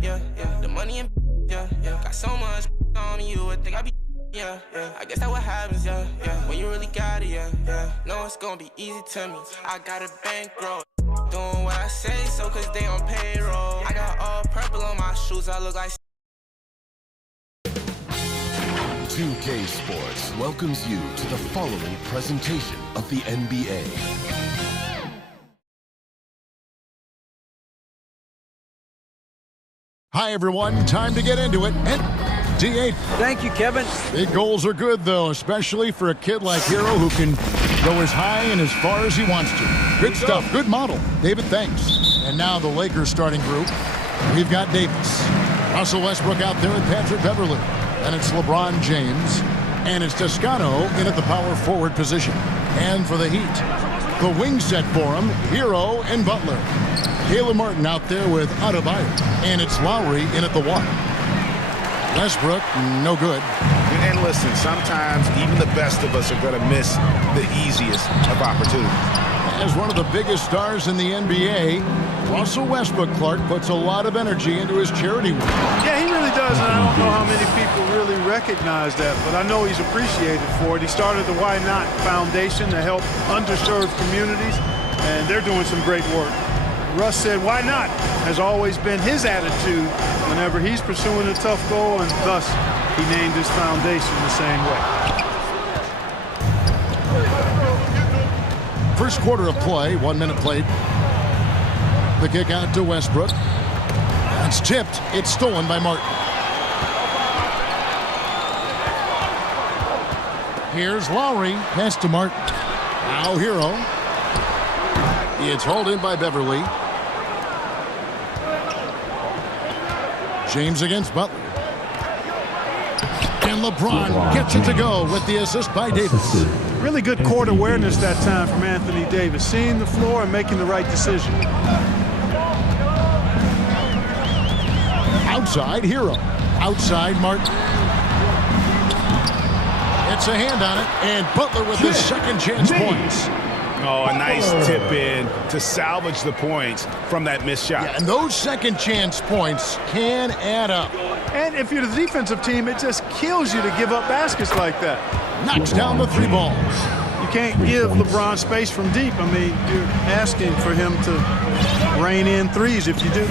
yeah. The money and yeah. Got so much on me, you would think I be. Yeah. I guess that's what happens, yeah. When you really got it, yeah. No, it's gonna be easy to me. I got a bankroll. Doing what I say, so cause they on payroll. I got all purple on my shoes, I look like 2K Sports welcomes you to the following presentation of the NBA. Hi, everyone. Time to get into it. And D8. Thank you, Kevin. Big goals are good, though, especially for a kid like Hero who can go as high and as far as he wants to. Good stuff. Good model. David, thanks. And now the Lakers starting group. We've got Davis. Russell Westbrook out there with Patrick Beverley. And it's LeBron James. And it's Toscano in at the power forward position. And for the Heat, the wing set for him, Hero and Butler. Caleb Martin out there with Adebayo. And it's Lowry in at the one. Westbrook, no good. And listen, sometimes even the best of us are going to miss the easiest of opportunities. As one of the biggest stars in the NBA, Russell Westbrook, Clark, puts a lot of energy into his charity work. Yeah, he really does, and I don't know how many people really recognize that, but I know he's appreciated for it. He started the Why Not Foundation to help underserved communities, and they're doing some great work. Russ said, why not? Has always been his attitude whenever he's pursuing a tough goal, and thus he named his foundation the same way. First quarter of play, 1 minute played. The kick out to Westbrook. It's tipped. It's stolen by Martin. Here's Lowry. Pass to Martin. Now Hero. It's hauled in by Beverly. James against Butler. And LeBron gets it to go with the assist by Davis. Really good court awareness that time from Anthony Davis, seeing the floor and making the right decision. Outside, Hero. Outside, Martin. It's a hand on it, and Butler with his second chance points. Oh, a nice tip in to salvage the points from that missed shot. Yeah, and those second chance points can add up. And if you're the defensive team, it just kills you to give up baskets like that. Knocks down the three ball. You can't give LeBron space from deep. I mean, you're asking for him to rain in threes if you do.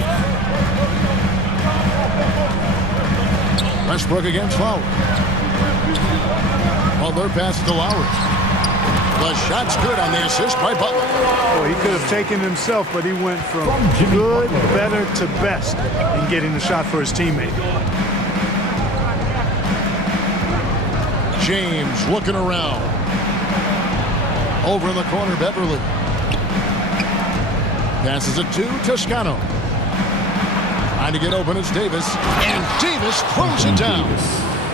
Westbrook against Lowry. Butler passes to Lowry. The shot's good on the assist by Butler. Well, he could have taken himself, but he went from good, better to best in getting the shot for his teammate. James looking around. Over in the corner, Beverly. Passes it to Toscano. Trying to get open is Davis. And Davis throws it down.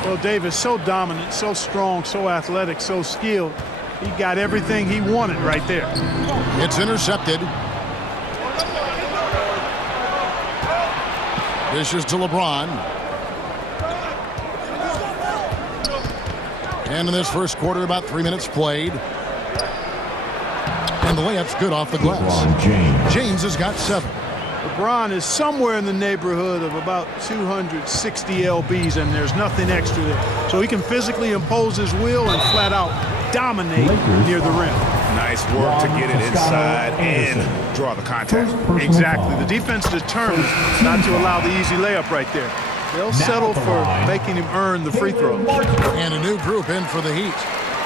Well, Davis, so dominant, so strong, so athletic, so skilled. He got everything he wanted right there. It's intercepted. Dishes to LeBron. And in this first quarter, about 3 minutes played. And the layup's good off the glass. James has got 7. LeBron is somewhere in the neighborhood of about 260 lbs, and there's nothing extra there. So he can physically impose his will and flat out dominate near the rim. Nice work to get it inside and draw the contact. Exactly. The defense determined not to allow the easy layup right there. They'll settle for making him earn the free throw. And a new group in for the Heat.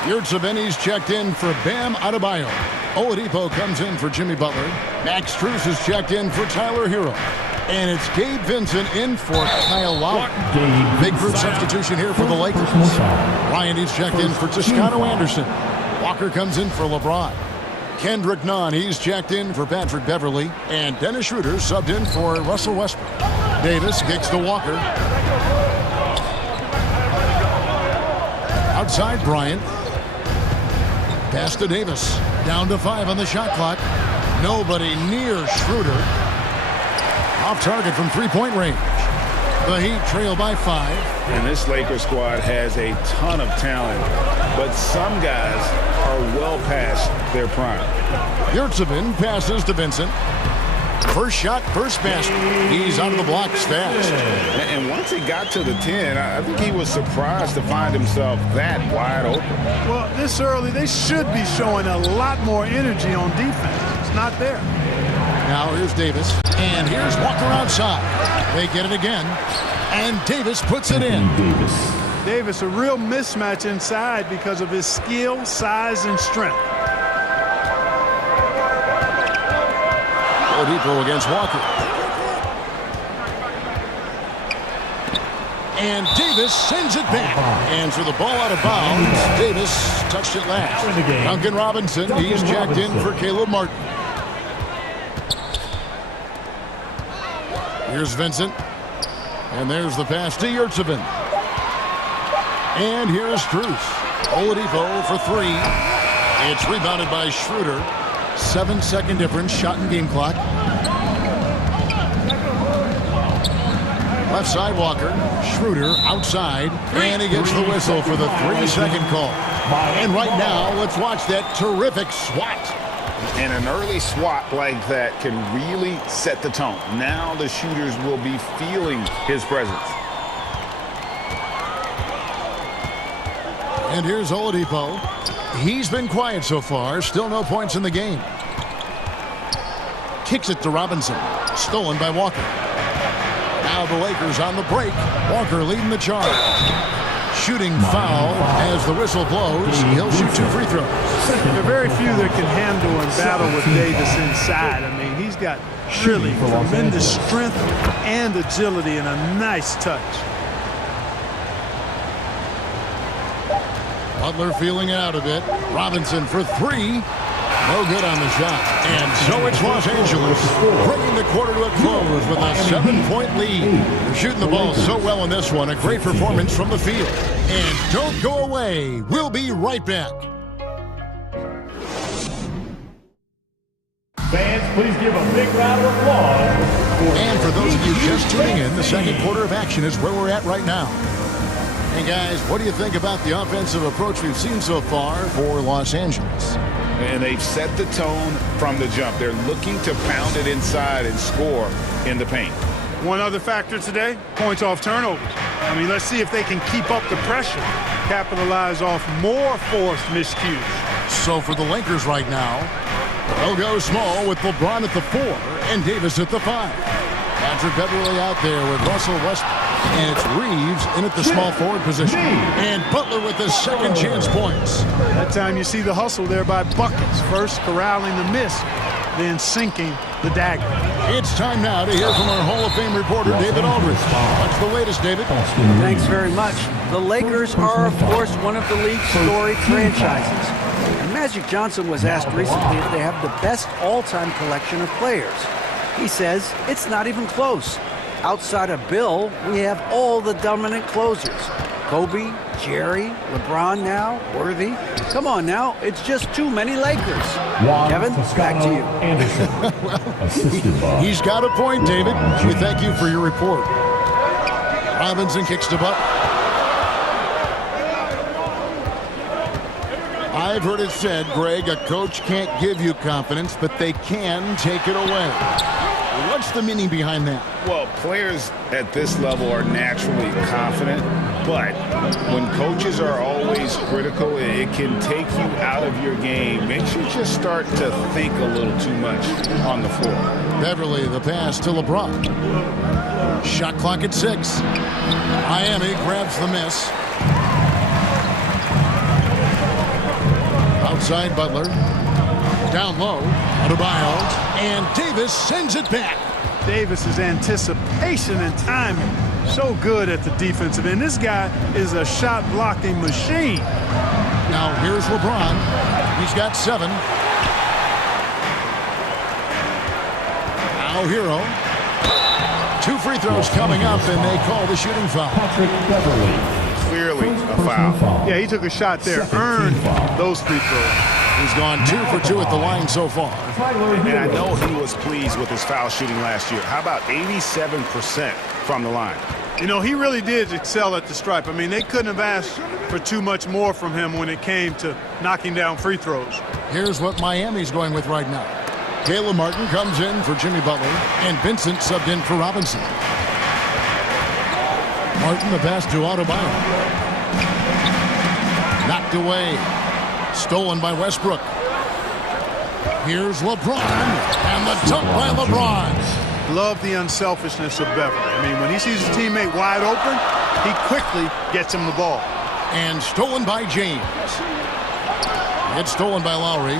Yurtseven's checked in for Bam Adebayo. Oladipo comes in for Jimmy Butler. Max Strus is checked in for Tyler Hero. And it's Gabe Vincent in for Kyle Lowry. Big group substitution here for the Lakers. Ryan is checked in for Toscano Anderson. Walker comes in for LeBron. Kendrick Nunn, he's checked in for Patrick Beverly. And Dennis Schroeder subbed in for Russell Westbrook. Davis kicks to Walker. Outside Bryant. Pass to Davis. Down to 5 on the shot clock. Nobody near Schroeder. Off target from three-point range. The Heat trail by 5. And this Lakers squad has a ton of talent, but some guys are well past their prime. Yurtsevin passes to Vincent. First shot, first basket. He's out of the blocks fast. And once he got to the 10, I think he was surprised to find himself that wide open. Well, this early, they should be showing a lot more energy on defense. It's not there. Now here's Davis, and here's Walker outside. They get it again, and Davis puts it in. Davis, a real mismatch inside because of his skill, size, and strength. Oladipo against Walker. And Davis sends it back. And for the ball out of bounds, Davis touched it last. Duncan Robinson, he's jacked in for Caleb Martin. Here's Vincent. And there's the pass to Yurtsevin. And here's Strus. Oladipo for 3. It's rebounded by Schroeder. 7-second difference, shot and game clock. Left side Walker. Schroeder outside. And he gets the whistle for the 3-second call. And right now, let's watch that terrific swat. And an early swat like that can really set the tone. Now the shooters will be feeling his presence. And here's Oladipo. He's been quiet so far. Still no points in the game. Kicks it to Robinson. Stolen by Walker. Now the Lakers on the break. Walker leading the charge. Shooting foul as the whistle blows. He'll shoot 2 free throws. There are very few that can handle and battle with Davis inside. I mean, he's got really tremendous strength and agility and a nice touch. Butler feeling it out a bit. Robinson for 3. No good on the shot. And so it's Los Angeles bringing the quarter to a close with a 7-point lead. They're shooting the ball so well in this one. A great performance from the field. And don't go away. We'll be right back. Fans, please give a big round of applause. And for those of you just tuning in, the second quarter of action is where we're at right now. Hey guys, what do you think about the offensive approach we've seen so far for Los Angeles? And they've set the tone from the jump. They're looking to pound it inside and score in the paint. One other factor today, points off turnovers. I mean, let's see if they can keep up the pressure, capitalize off more forced miscues. So for the Lakers right now, they'll go small with LeBron at the 4 and Davis at the 5. Patrick Beverly out there with Russell Westbrook. And it's Reeves in at the small forward position. And Butler with the second chance points. That time you see the hustle there by buckets. First corralling the miss, then sinking the dagger. It's time now to hear from our Hall of Fame reporter, David Aldridge. What's the latest, David? Thanks very much. The Lakers are, of course, one of the league's storied franchises. And Magic Johnson was asked recently if they have the best all-time collection of players. He says it's not even close. Outside of Bill, we have all the dominant closers. Kobe, Jerry, LeBron now, Worthy. Come on now, it's just too many Lakers. Kevin, back to you. Well, he's got a point, David. We thank you for your report. Robinson kicks to Butler. I've heard it said, Greg, a coach can't give you confidence, but they can take it away. What's the meaning behind that? Well, players at this level are naturally confident, but when coaches are always critical, it can take you out of your game. Makes you just start to think a little too much on the floor. Beverly, the pass to LeBron. Shot clock at 6. Miami grabs the miss. Outside Butler. Down low. Adebayo. And Davis sends it back. Davis's anticipation and timing, so good at the defensive end. This guy is a shot-blocking machine. Now here's LeBron. He's got 7. Now Hero. 2 free throws coming up, and they call the shooting foul. Patrick Beverly. Clearly a foul. Yeah, he took a shot there, earned those free throws. He's gone 2 for 2 at the line so far. And I know he was pleased with his foul shooting last year. How about 87% from the line? You know, he really did excel at the stripe. I mean, they couldn't have asked for too much more from him when it came to knocking down free throws. Here's what Miami's going with right now. Caleb Martin comes in for Jimmy Butler, and Vincent subbed in for Robinson. Martin, the pass to Adebayo. Knocked away. Stolen by Westbrook. Here's LeBron, and the dunk by LeBron. Love the unselfishness of Beverly. I mean, when he sees his teammate wide open, he quickly gets him the ball. And stolen by James. It's stolen by Lowry.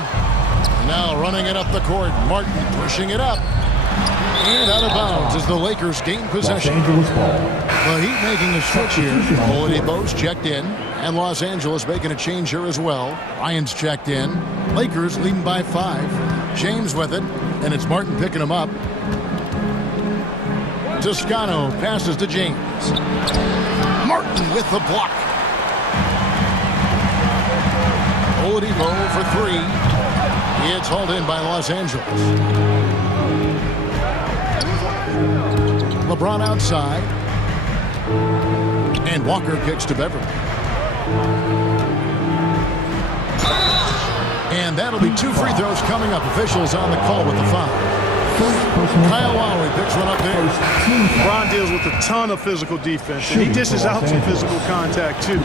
Now running it up the court. Martin pushing it up. And out of bounds as the Lakers gain possession. The Heat making a switch here. Oladipo's checked in. And Los Angeles making a change here as well. Ryan's checked in. Lakers leading by 5. James with it. And it's Martin picking him up. Toscano passes to James. Martin with the block. Oladipo for 3. It's hauled in by Los Angeles. LeBron outside. And Walker kicks to Beverly. And that'll be 2 free throws coming up. Officials on the call with the foul. Kyle Lowry picks one up there. LeBron deals with a ton of physical defense, and he dishes out some physical contact too.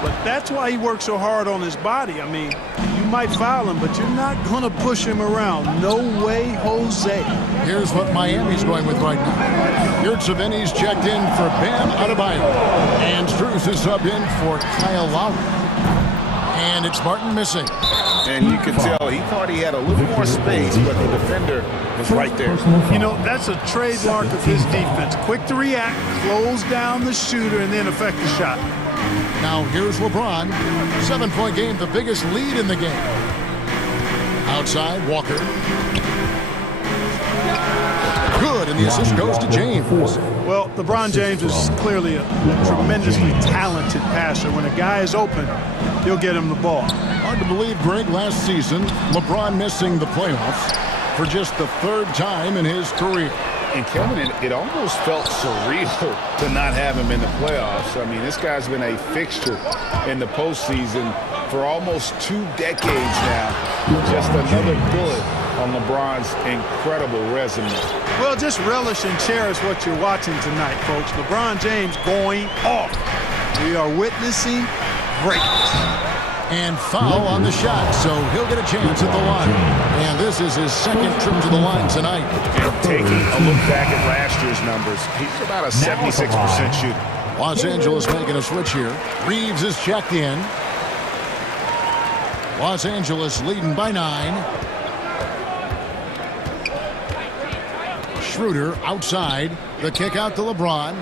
But that's why he works so hard on his body. I mean, you might foul him, but you're not going to push him around. No way, Jose. Here's what Miami's going with right now. Yurtseveni's checked in for Bam Adebayo. And Strus is subbed in for Kyle Lowry. And it's Martin missing. And you can tell he thought he had a little more space, but the defender was right there. You know, that's a trademark of his defense. Quick to react, close down the shooter, and then affect the shot. Now here's LeBron. 7-point game, the biggest lead in the game. Outside, Walker. Good, and the assist goes to James. Well, LeBron James is clearly a tremendously talented passer. When a guy is open, he'll get him the ball. Hard to believe, Greg, last season, LeBron missing the playoffs for just the 3rd time in his career. And Kevin, it almost felt surreal to not have him in the playoffs. I mean, this guy's been a fixture in the postseason for almost 2 decades now. Just another bullet on LeBron's incredible resume. Well, just relish and cherish what you're watching tonight, folks. LeBron James going off. We are witnessing greatness. And foul on the shot, so he'll get a chance at the line. And this is his 2nd trip to the line tonight. And taking a look back at last year's numbers, he's about a 76% shooter. Los Angeles making a switch here. Reeves is checked in. Los Angeles leading by 9. Schroeder outside. The kick out to LeBron.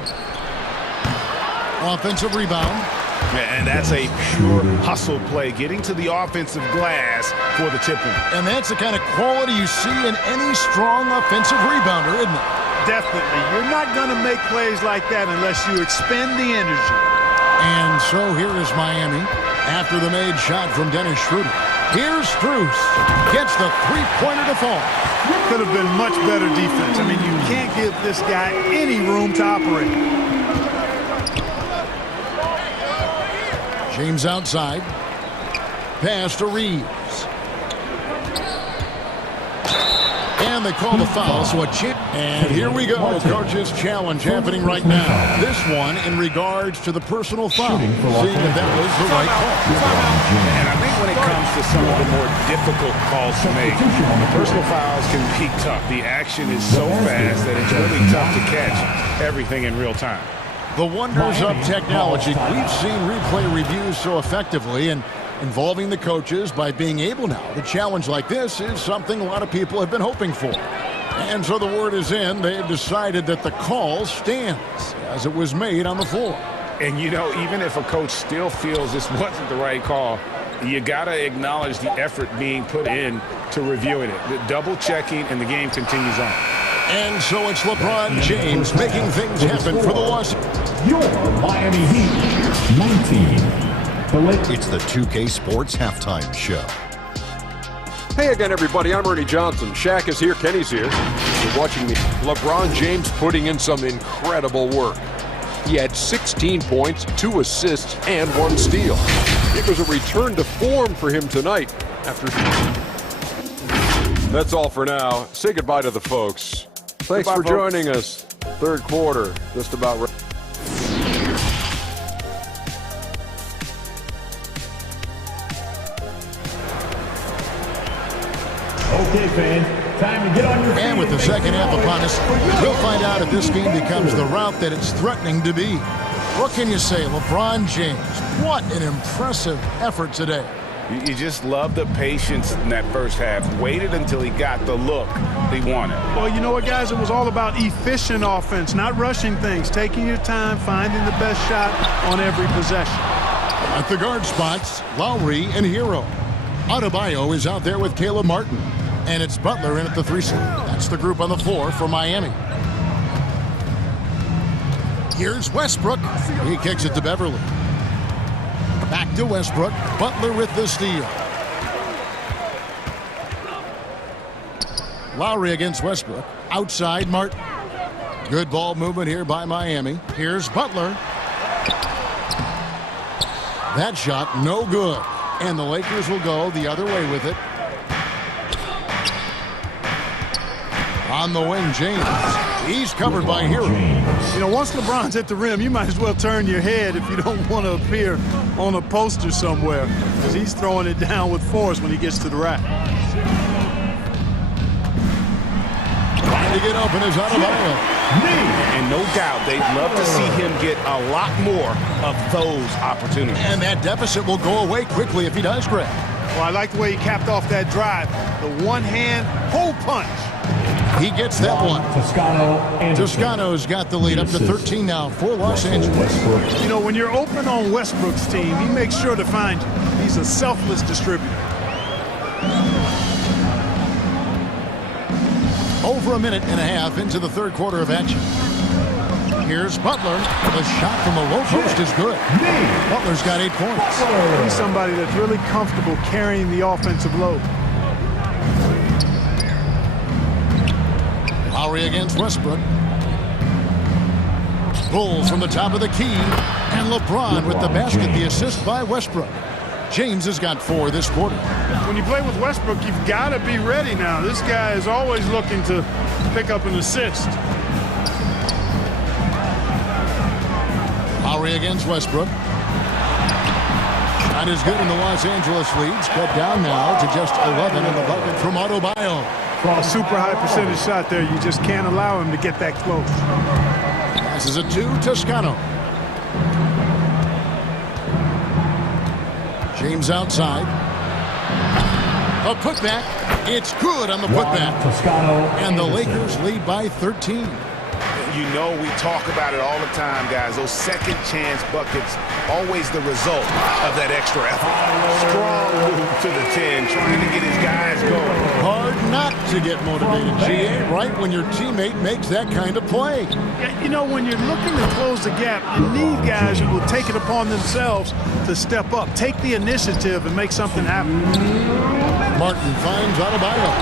Offensive rebound. And that's a pure hustle play, getting to the offensive glass for the tip-in. And that's the kind of quality you see in any strong offensive rebounder, isn't it? Definitely. You're not going to make plays like that unless you expend the energy. And so here is Miami after the made shot from Dennis Schroeder. Here's Strus. Gets the 3-pointer to fall. Could have been much better defense. I mean, you can't give this guy any room to operate. James outside. Pass to Reeves. And they call the foul, so and here we go. Coach's challenge happening right now. This one in regards to the personal foul. Seeing that was the right call. And I think when it comes to some of the more difficult calls to make, the personal fouls can be tough. The action is so fast that it's really tough to catch everything in real time. The wonders of technology. We've seen replay reviews so effectively and involving the coaches by being able now. The challenge like this is something a lot of people have been hoping for. And so the word is in. They've decided that the call stands as it was made on the floor. And, you know, even if a coach still feels this wasn't the right call, you got to acknowledge the effort being put in to reviewing it. The double checking, and the game continues on. And so it's LeBron James making things happen for the Los. Your Miami Heat, 19. It's the 2K Sports Halftime Show. Hey again, everybody. I'm Ernie Johnson. Shaq is here. Kenny's here. You're watching me. LeBron James putting in some incredible work. He had 16 points, 2 assists, and 1 steal. It was a return to form for him tonight. That's all for now. Say goodbye to the folks. Thanks for joining us. Third quarter, just about ready. Okay, fans, time to get on your feet. And with the second half upon us, we'll find out if this game becomes the route that it's threatening to be. What can you say, LeBron James? What an impressive effort today. You just love the patience in that first half. Waited until he got the look he wanted. Well, you know what, guys? It was all about efficient offense, not rushing things, taking your time, finding the best shot on every possession. At the guard spots, Lowry and Hero. Adebayo is out there with Caleb Martin. And it's Butler in at the 3 slot. That's the group on the floor for Miami. Here's Westbrook. He kicks it to Beverly. Back to Westbrook. Butler with the steal. Lowry against Westbrook. Outside Martin. Good ball movement here by Miami. Here's Butler. That shot no good. And the Lakers will go the other way with it. On the wing, James. He's covered by Hero. You know, once LeBron's at the rim, you might as well turn your head if you don't want to appear on a poster somewhere, because he's throwing it down with force when he gets to the rack. Trying to get open is Adebayo. And no doubt, they'd love to see him get a lot more of those opportunities. And that deficit will go away quickly if he does, Greg. Well, I like the way he capped off that drive. The one-hand pull punch. He gets that one. Toscano's got the lead up to 13 now for Los Angeles. You know, when you're open on Westbrook's team, he makes sure to find you. He's a selfless distributor. Over a minute and a half into the third quarter of action. Here's Butler. The shot from the low post is good. Butler's got 8 points. He's somebody that's really comfortable carrying the offensive load. Lowry against Westbrook. Bulls from the top of the key. And LeBron with the basket, the assist by Westbrook. James has got 4 this quarter. When you play with Westbrook, you've got to be ready now. This guy is always looking to pick up an assist. Lowry against Westbrook. Not as good in the Los Angeles leads. Cut down now to just 11 in the bucket from Adebayo. A super high percentage shot there. You just can't allow him to get that close. Passes it to Toscano. James outside. A putback. It's good on the putback. And the Lakers lead by 13. You know, we talk about it all the time, guys. Those second chance buckets, always the result of that extra effort. Strong move to the 10, trying to get his guys going. Hard not to get motivated, GA, right when your teammate makes that kind of play. Yeah, you know, when you're looking to close the gap, you need guys who will take it upon themselves to step up, take the initiative, and make something happen. Martin finds Adebayo.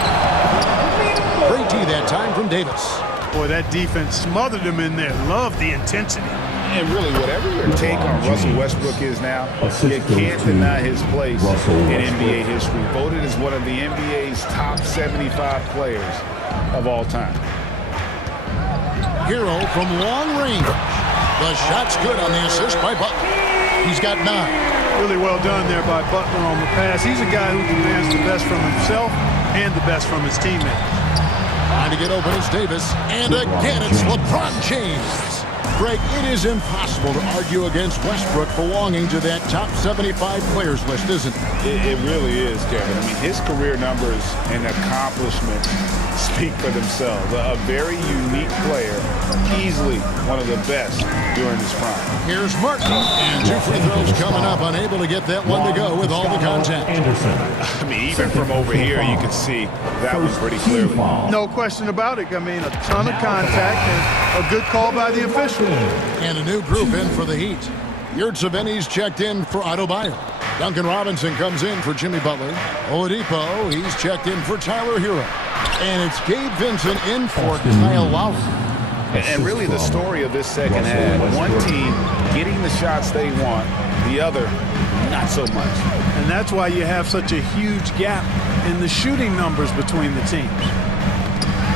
Great D that time from Davis. Boy, that defense smothered him in there. Love the intensity. And really, whatever your take on Russell Westbrook is now, you can't deny his place in NBA history. Voted as one of the NBA's top 75 players of all time. Hero from long range. The shot's good on the assist by Butler. He's got 9. Really well done there by Butler on the pass. He's a guy who demands the best from himself and the best from his teammates. Trying to get open is Davis. And again, it's LeBron James. Greg, it is impossible to argue against Westbrook belonging to that top 75 players list, isn't it? It really is, Kevin. I mean, his career numbers and accomplishments speak for themselves. A very unique player, easily one of the best during his prime. Here's Martin, and 2 free throws coming up, unable to get that one to go with all the contact. I mean, even from over here, you can see that was pretty clearly. No question about it. I mean, a ton of contact and a good call by the official. And a new group in for the Heat. Yurtseven's checked in for Adebayo. Duncan Robinson comes in for Jimmy Butler. Oladipo, he's checked in for Tyler Hero. And it's Gabe Vincent in for Kyle Lowry. And really the story of this second half, one team getting the shots they want, the other not so much. And that's why you have such a huge gap in the shooting numbers between the teams.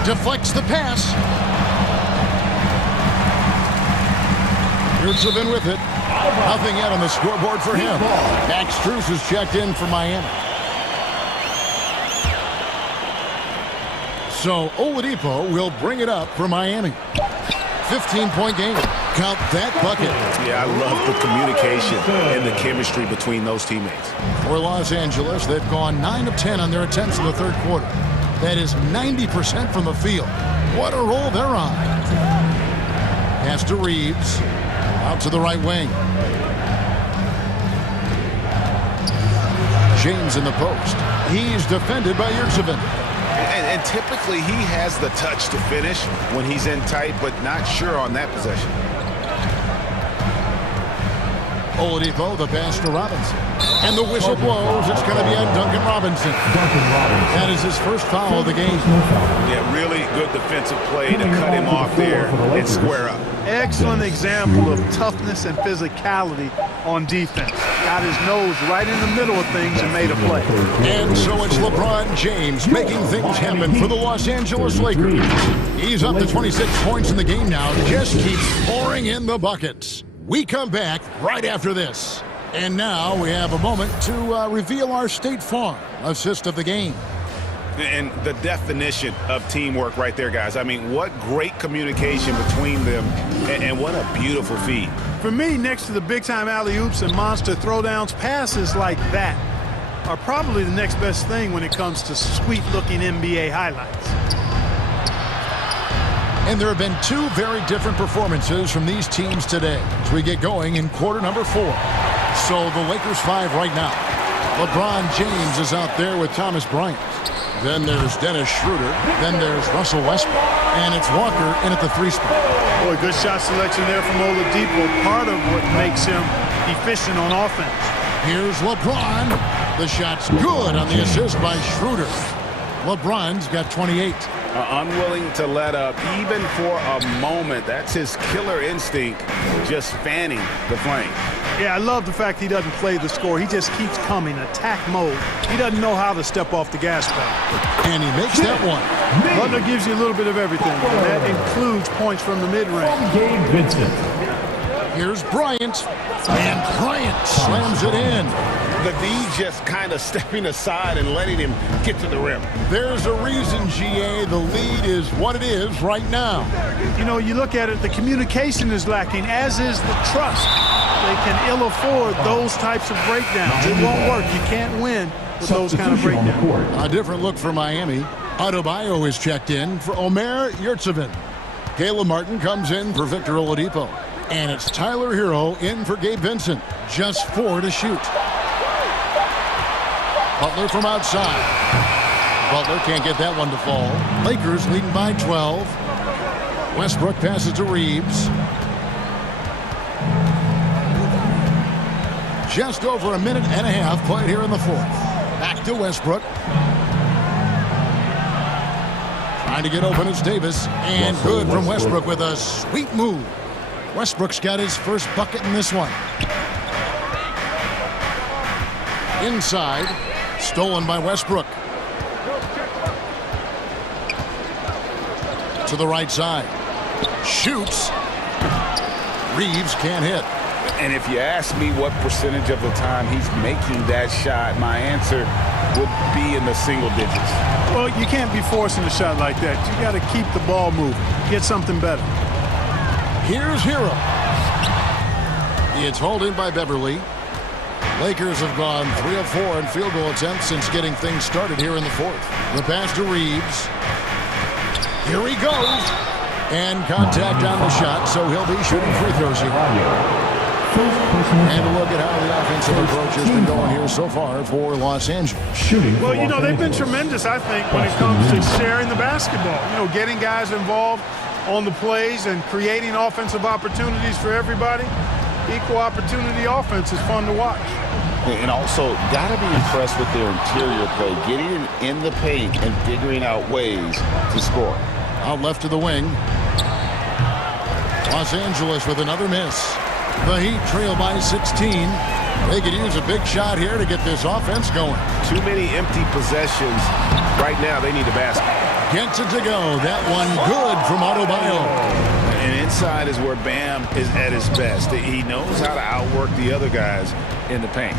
Deflects the pass. Yurtseven with it. Nothing yet on the scoreboard for him. Max Strus is checked in for Miami. So Oladipo will bring it up for Miami. 15-point game. Count that bucket. Yeah, I love the communication and the chemistry between those teammates. For Los Angeles, they've gone 9 of 10 on their attempts in the third quarter. That is 90% from the field. What a roll they're on. Pass to Reeves. Out to the right wing. James in the post. He's defended by Yurtseven. And typically he has the touch to finish when he's in tight, but not sure on that possession. Oladipo, the pass to Robinson. And the whistle blows. It's going to be on Duncan Robinson. That is his first foul of the game. Yeah, really good defensive play to cut him off there and square up. Excellent example of toughness and physicality on defense. Got his nose right in the middle of things and made a play. And so it's LeBron James making things happen for the Los Angeles Lakers. He's up to 26 points in the game now. Just keeps pouring in the buckets. We come back right after this. And now we have a moment to reveal our State Farm assist of the game. And the definition of teamwork right there, guys. I mean, what great communication between them, and what a beautiful feed. For me, next to the big-time alley-oops and monster throwdowns, passes like that are probably the next best thing when it comes to sweet-looking NBA highlights. And there have been two very different performances from these teams today as we get going in quarter number 4. So the Lakers 5 right now. LeBron James is out there with Thomas Bryant. Then there's Dennis Schroeder. Then there's Russell Westbrook. And it's Walker in at the 3 spot. Boy, good shot selection there from Oladipo. Part of what makes him efficient on offense. Here's LeBron. The shot's good on the assist by Schroeder. LeBron's got 28. Unwilling to let up even for a moment. That's his killer instinct, just fanning the flame. Yeah, I love the fact he doesn't play the score. He just keeps coming, attack mode. He doesn't know how to step off the gas pedal. And he makes that one. Butler gives you a little bit of everything, and that includes points from the mid-range. Gabe Vincent. Here's Bryant. And Bryant slams it in. The D just kind of stepping aside and letting him get to the rim. There's a reason, GA, the lead is what it is right now. You know, you look at it, the communication is lacking, as is the trust. They can ill afford those types of breakdowns. It won't work. You can't win with those kind of breakdowns. A different look for Miami. Adebayo is checked in for Omer Yurtseven. Caleb Martin comes in for Victor Oladipo. And it's Tyler Hero in for Gabe Vincent. Just 4 to shoot. Butler from outside. Butler can't get that one to fall. Lakers leading by 12. Westbrook passes to Reeves. Just over a minute and a half played here in the 4th. Back to Westbrook. Trying to get open is Davis. And good from Westbrook with a sweet move. Westbrook's got his first bucket in this one. Inside. Stolen by Westbrook. To the right side. Shoots. Reeves can't hit. And if you ask me what percentage of the time he's making that shot, my answer would be in the single digits. Well, you can't be forcing a shot like that. You got to keep the ball moving. Get something better. Here's Hero. It's hauled in by Beverly. Lakers have gone 3 of 4 in field goal attempts since getting things started here in the 4th. The pass to Reeves. Here he goes. And contact on the shot, so he'll be shooting free throws here. And a look at how the offensive approach has been going here so far for Los Angeles. Well, you know, they've been tremendous, I think, when it comes to sharing the basketball. You know, getting guys involved on the plays and creating offensive opportunities for everybody. Equal opportunity offense is fun to watch. And also, got to be impressed with their interior play, getting in the paint and figuring out ways to score. Out left to the wing. Los Angeles with another miss. The Heat trail by 16. They could use a big shot here to get this offense going. Too many empty possessions. Right now, they need a basket. Gets it to go. That one good from Adebayo. And inside is where Bam is at his best. He knows how to outwork the other guys in the paint.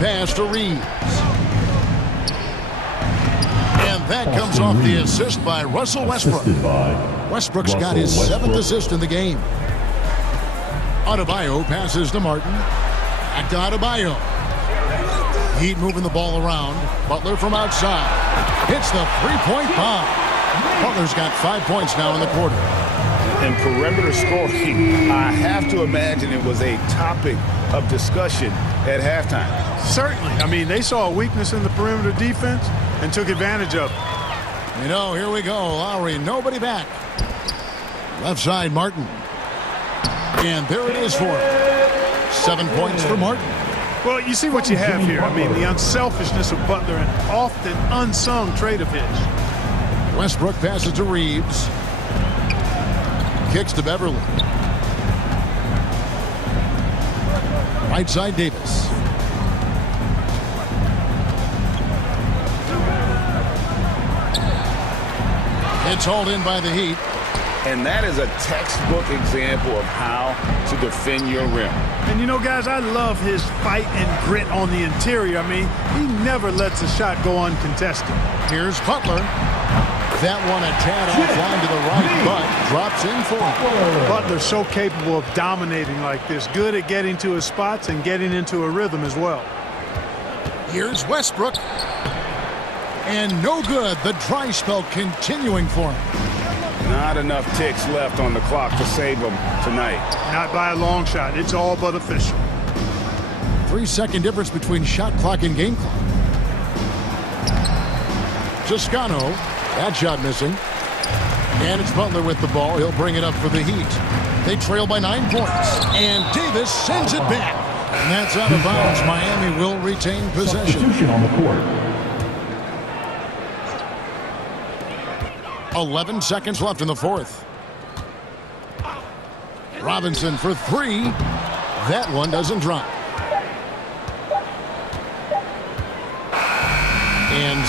Pass to Reeves. And that comes off the assist by Russell Westbrook. Westbrook's got his 7th assist in the game. Adebayo passes to Martin. Back to Adebayo. Heat moving the ball around. Butler from outside. Hits the three-point bomb. Butler's got 5 points now in the quarter. And perimeter scoring, I have to imagine it was a topic of discussion at halftime. Certainly. I mean, they saw a weakness in the perimeter defense and took advantage of it. You know, here we go. Lowry, nobody back. Left side, Martin. And there it is for him. 7 points for Martin. Well, you see what you have here. I mean, the unselfishness of Butler, an often unsung trait of his. Westbrook passes to Reeves. Kicks to Beverly. Right side, Davis. It's hauled in by the Heat. And that is a textbook example of how to defend your rim. And you know, guys, I love his fight and grit on the interior. I mean, he never lets a shot go uncontested. Here's Butler. That one a tad offline to the right, but drops in for him. Butler's so capable of dominating like this. Good at getting to his spots and getting into a rhythm as well. Here's Westbrook. And no good. The dry spell continuing for him. Not enough ticks left on the clock to save them tonight. Not by a long shot. It's all but official. 3-second difference between shot clock and game clock. Toscano. That shot missing. And it's Butler with the ball. He'll bring it up for the Heat. They trail by 9 points. And Davis sends it back. And that's out of bounds. Miami will retain possession. Substitution on the court. 11 seconds left in the fourth. Robinson for 3. That one doesn't drop. And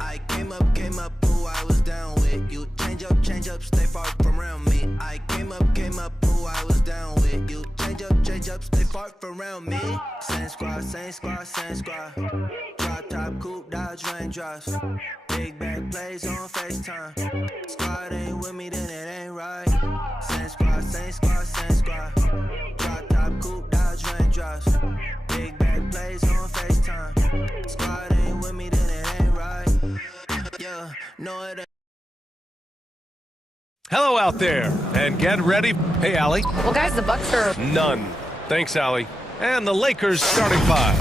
I came up, who I was down with. You change up, stay far from around me. I came up, who I was down with. You change up, stay far from around me. Same squad. Drop top, coupe, dodge, raindrops. Big back plays on FaceTime. Squad ain't with me, then it ain't right. Same squad. Drop top, coupe, dodge, raindrops. Big back plays on FaceTime. Squad ain't with me, then it ain't right. Yeah, no it ain't. Hello out there, and get ready. Hey, Allie. Well, guys, the Bucks are... None. Thanks, Allie. And the Lakers starting five.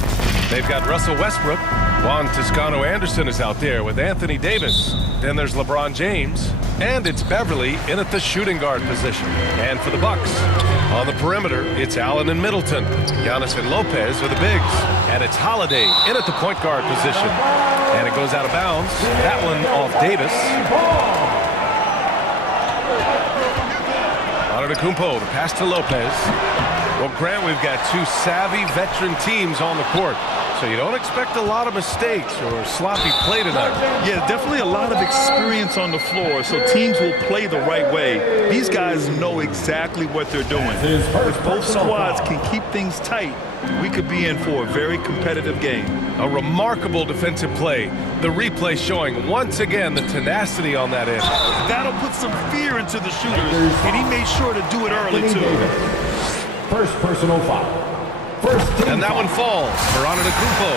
They've got Russell Westbrook. Juan Toscano-Anderson is out there with Anthony Davis. Then there's LeBron James. And it's Beverly in at the shooting guard position. And for the Bucks, on the perimeter, it's Allen and Middleton. Giannis and Lopez are the bigs. And it's Holiday in at the point guard position. And it goes out of bounds. That one off Davis. Antetokounmpo, the pass to Lopez. Well, Grant, we've got two savvy veteran teams on the court, so you don't expect a lot of mistakes or sloppy play tonight. Yeah, definitely a lot of experience on the floor, so teams will play the right way. These guys know exactly what they're doing. If both squads can keep things tight, we could be in for a very competitive game. A remarkable defensive play. The replay showing once again the tenacity on that end. That'll put some fear into the shooters, and he made sure to do it early, too. First personal foul. First team and that one falls for Antetokounmpo.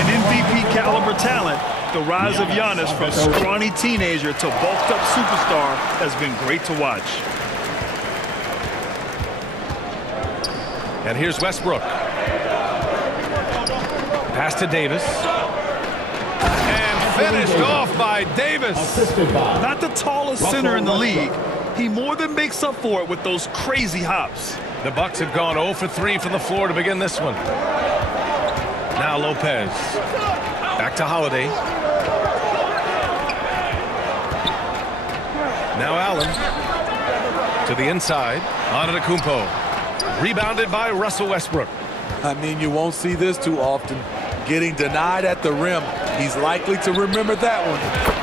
An MVP caliber talent. The rise of Giannis from scrawny teenager to bulked up superstar has been great to watch. And here's Westbrook. Pass to Davis. And finished off by Davis. Not the tallest center in the league. He more than makes up for it with those crazy hops. The Bucks have gone 0 for 3 from the floor to begin this one. Now Lopez. Back to Holiday. Now Allen. To the inside. Antetokounmpo. Rebounded by Russell Westbrook. I mean, you won't see this too often. Getting denied at the rim. He's likely to remember that one.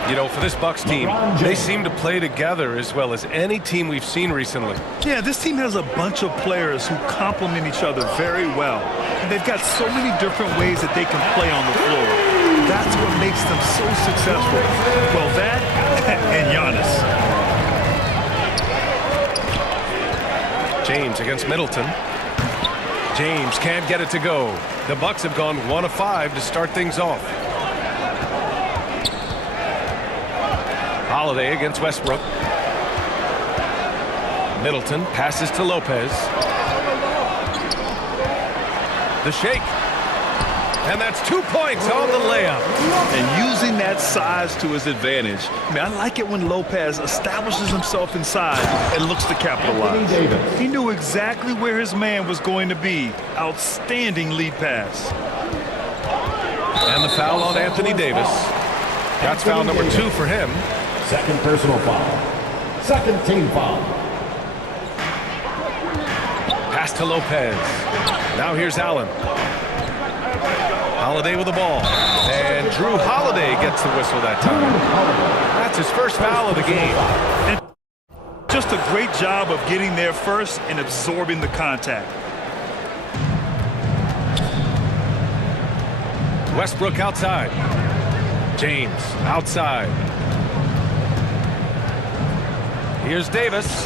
You know, for this Bucks team, they seem to play together as well as any team we've seen recently. Yeah, this team has a bunch of players who complement each other very well. And they've got so many different ways that they can play on the floor. That's what makes them so successful. Well, that and Giannis. James against Middleton. James can't get it to go. The Bucks have gone 1 of 5 to start things off. Holiday against Westbrook. Middleton passes to Lopez. The shake. And that's 2 points on the layup. And using that size to his advantage. I mean, I like it when Lopez establishes himself inside and looks to capitalize. He knew exactly where his man was going to be. Outstanding lead pass. And the foul on Anthony Davis. That's foul number 2 for him. Second personal foul. Second team foul. Pass to Lopez. Now here's Allen. Holiday with the ball. And Drew Holiday gets the whistle that time. That's his first foul of the game. And just a great job of getting there first and absorbing the contact. Westbrook outside. James outside. Here's Davis.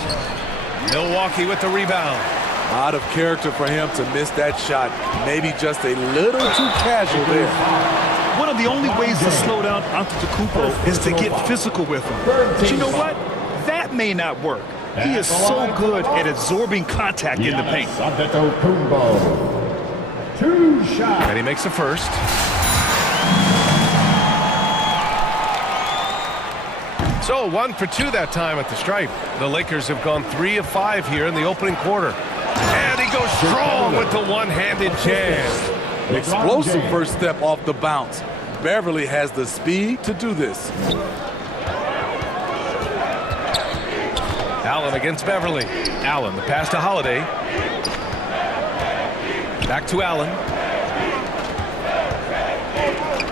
Milwaukee with the rebound. Out of character for him to miss that shot. Maybe just a little too casual there. One of the only ways to slow down Antetokounmpo is to get physical with him. But you know what? That may not work. He is so good at absorbing contact in the paint. Antetokounmpo. 2 shots. And he makes the first. So 1 for 2 that time at the stripe. The Lakers have gone 3 of 5 here in the opening quarter. And he goes strong with the one-handed jam. Explosive first step off the bounce. Beverly has the speed to do this. Allen against Beverly. Allen, the pass to Holiday. Back to Allen.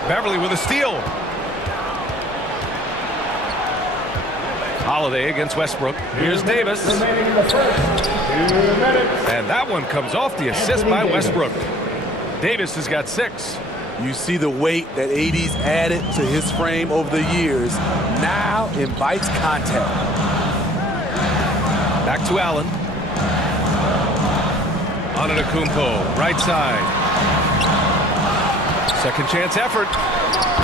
Beverly with a steal. Holiday against Westbrook. Here's Davis. And that one comes off the assist by Westbrook. Davis has got 6. You see the weight that AD's added to his frame over the years. Now invites contact. Back to Allen. Antetokounmpo, right side. Second chance effort.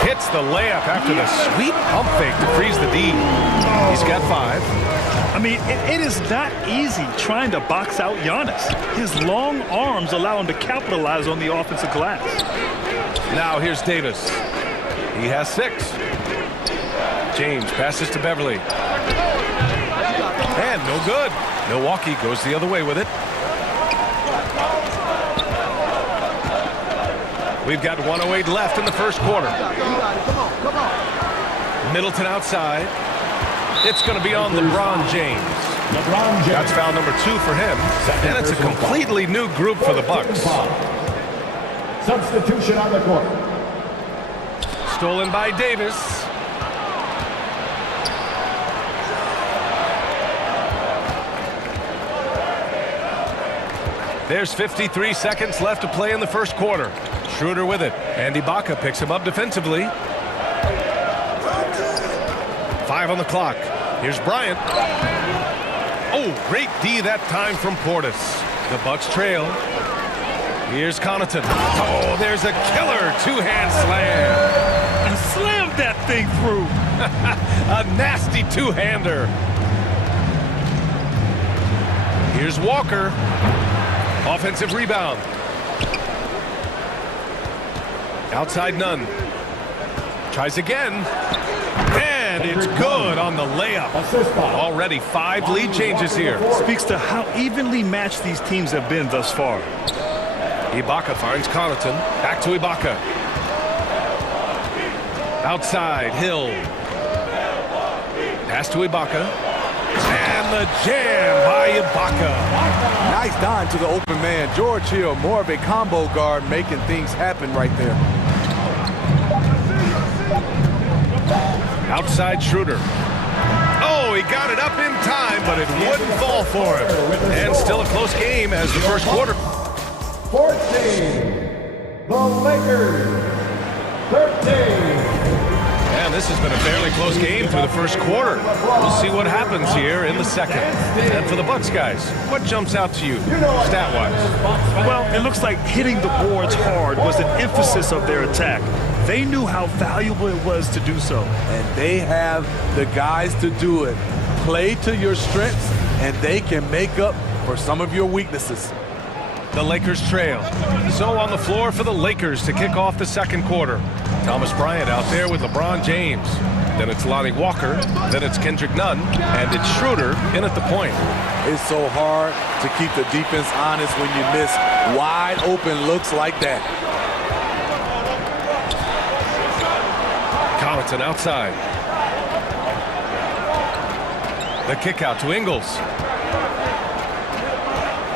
Hits the layup after the sweet pump fake to freeze the D. He's got 5. I mean, it is not easy trying to box out Giannis. His long arms allow him to capitalize on the offensive glass. Now here's Davis. He has 6. James passes to Beverly. And no good. Milwaukee goes the other way with it. We've got 1:08 left in the first quarter. Middleton outside. It's going to be on LeBron James. That's foul number 2 for him. And it's a completely new group for the Bucks. Substitution on the court. Stolen by Davis. There's 53 seconds left to play in the first quarter. Schroeder with it. And Ibaka picks him up defensively. 5 on the clock. Here's Bryant. Oh, great D that time from Portis. The Bucks trail. Here's Connaughton. Oh, there's a killer two-hand slam. And slammed that thing through. A nasty two-hander. Here's Walker. Offensive rebound. Outside Nunn. Tries again. And it's good on the layup. Already 5 lead changes here. Speaks to how evenly matched these teams have been thus far. Ibaka finds Connaughton. Back to Ibaka. Outside, Hill. Pass to Ibaka. And the jam by Ibaka. Nice dime to the open man. George Hill, more of a combo guard, making things happen right there. Outside Schroeder. Oh, he got it up in time, but it wouldn't fall for him. And still a close game as the first quarter. 14. The Lakers. 13. And this has been a fairly close game through the first quarter. We'll see what happens here in the second. And for the Bucks guys, what jumps out to you stat-wise? Well, it looks like hitting the boards hard was an emphasis of their attack. They knew how valuable it was to do so. And they have the guys to do it. Play to your strengths, and they can make up for some of your weaknesses. The Lakers trail. So on the floor for the Lakers to kick off the second quarter. Thomas Bryant out there with LeBron James. Then it's Lonnie Walker. Then it's Kendrick Nunn. And it's Schroeder in at the point. It's so hard to keep the defense honest when you miss wide open looks like that. Connaughton outside. The kick out to Ingles.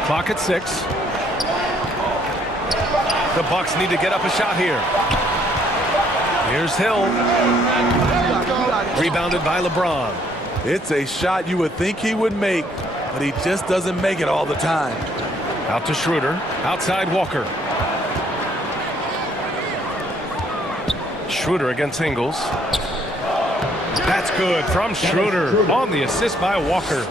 Clock at 6. The Bucks need to get up a shot here. Here's Hill. Rebounded by LeBron. It's a shot you would think he would make, but he just doesn't make it all the time. Out to Schroeder. Outside Walker. Schroeder against Ingles. That's good from Schroeder on the assist by Walker.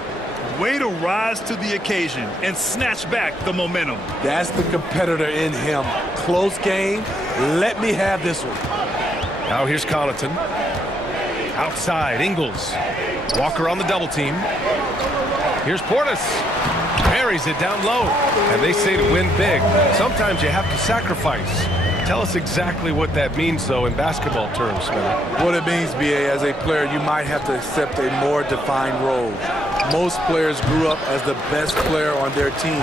Way to rise to the occasion and snatch back the momentum. That's the competitor in him. Close game. Let me have this one. Now here's Connaughton. Outside, Ingles. Walker on the double team. Here's Portis. Buries it down low. And they say to win big, sometimes you have to sacrifice. Tell us exactly what that means, though, in basketball terms, man. What it means, B.A., as a player, you might have to accept a more defined role. Most players grew up as the best player on their team.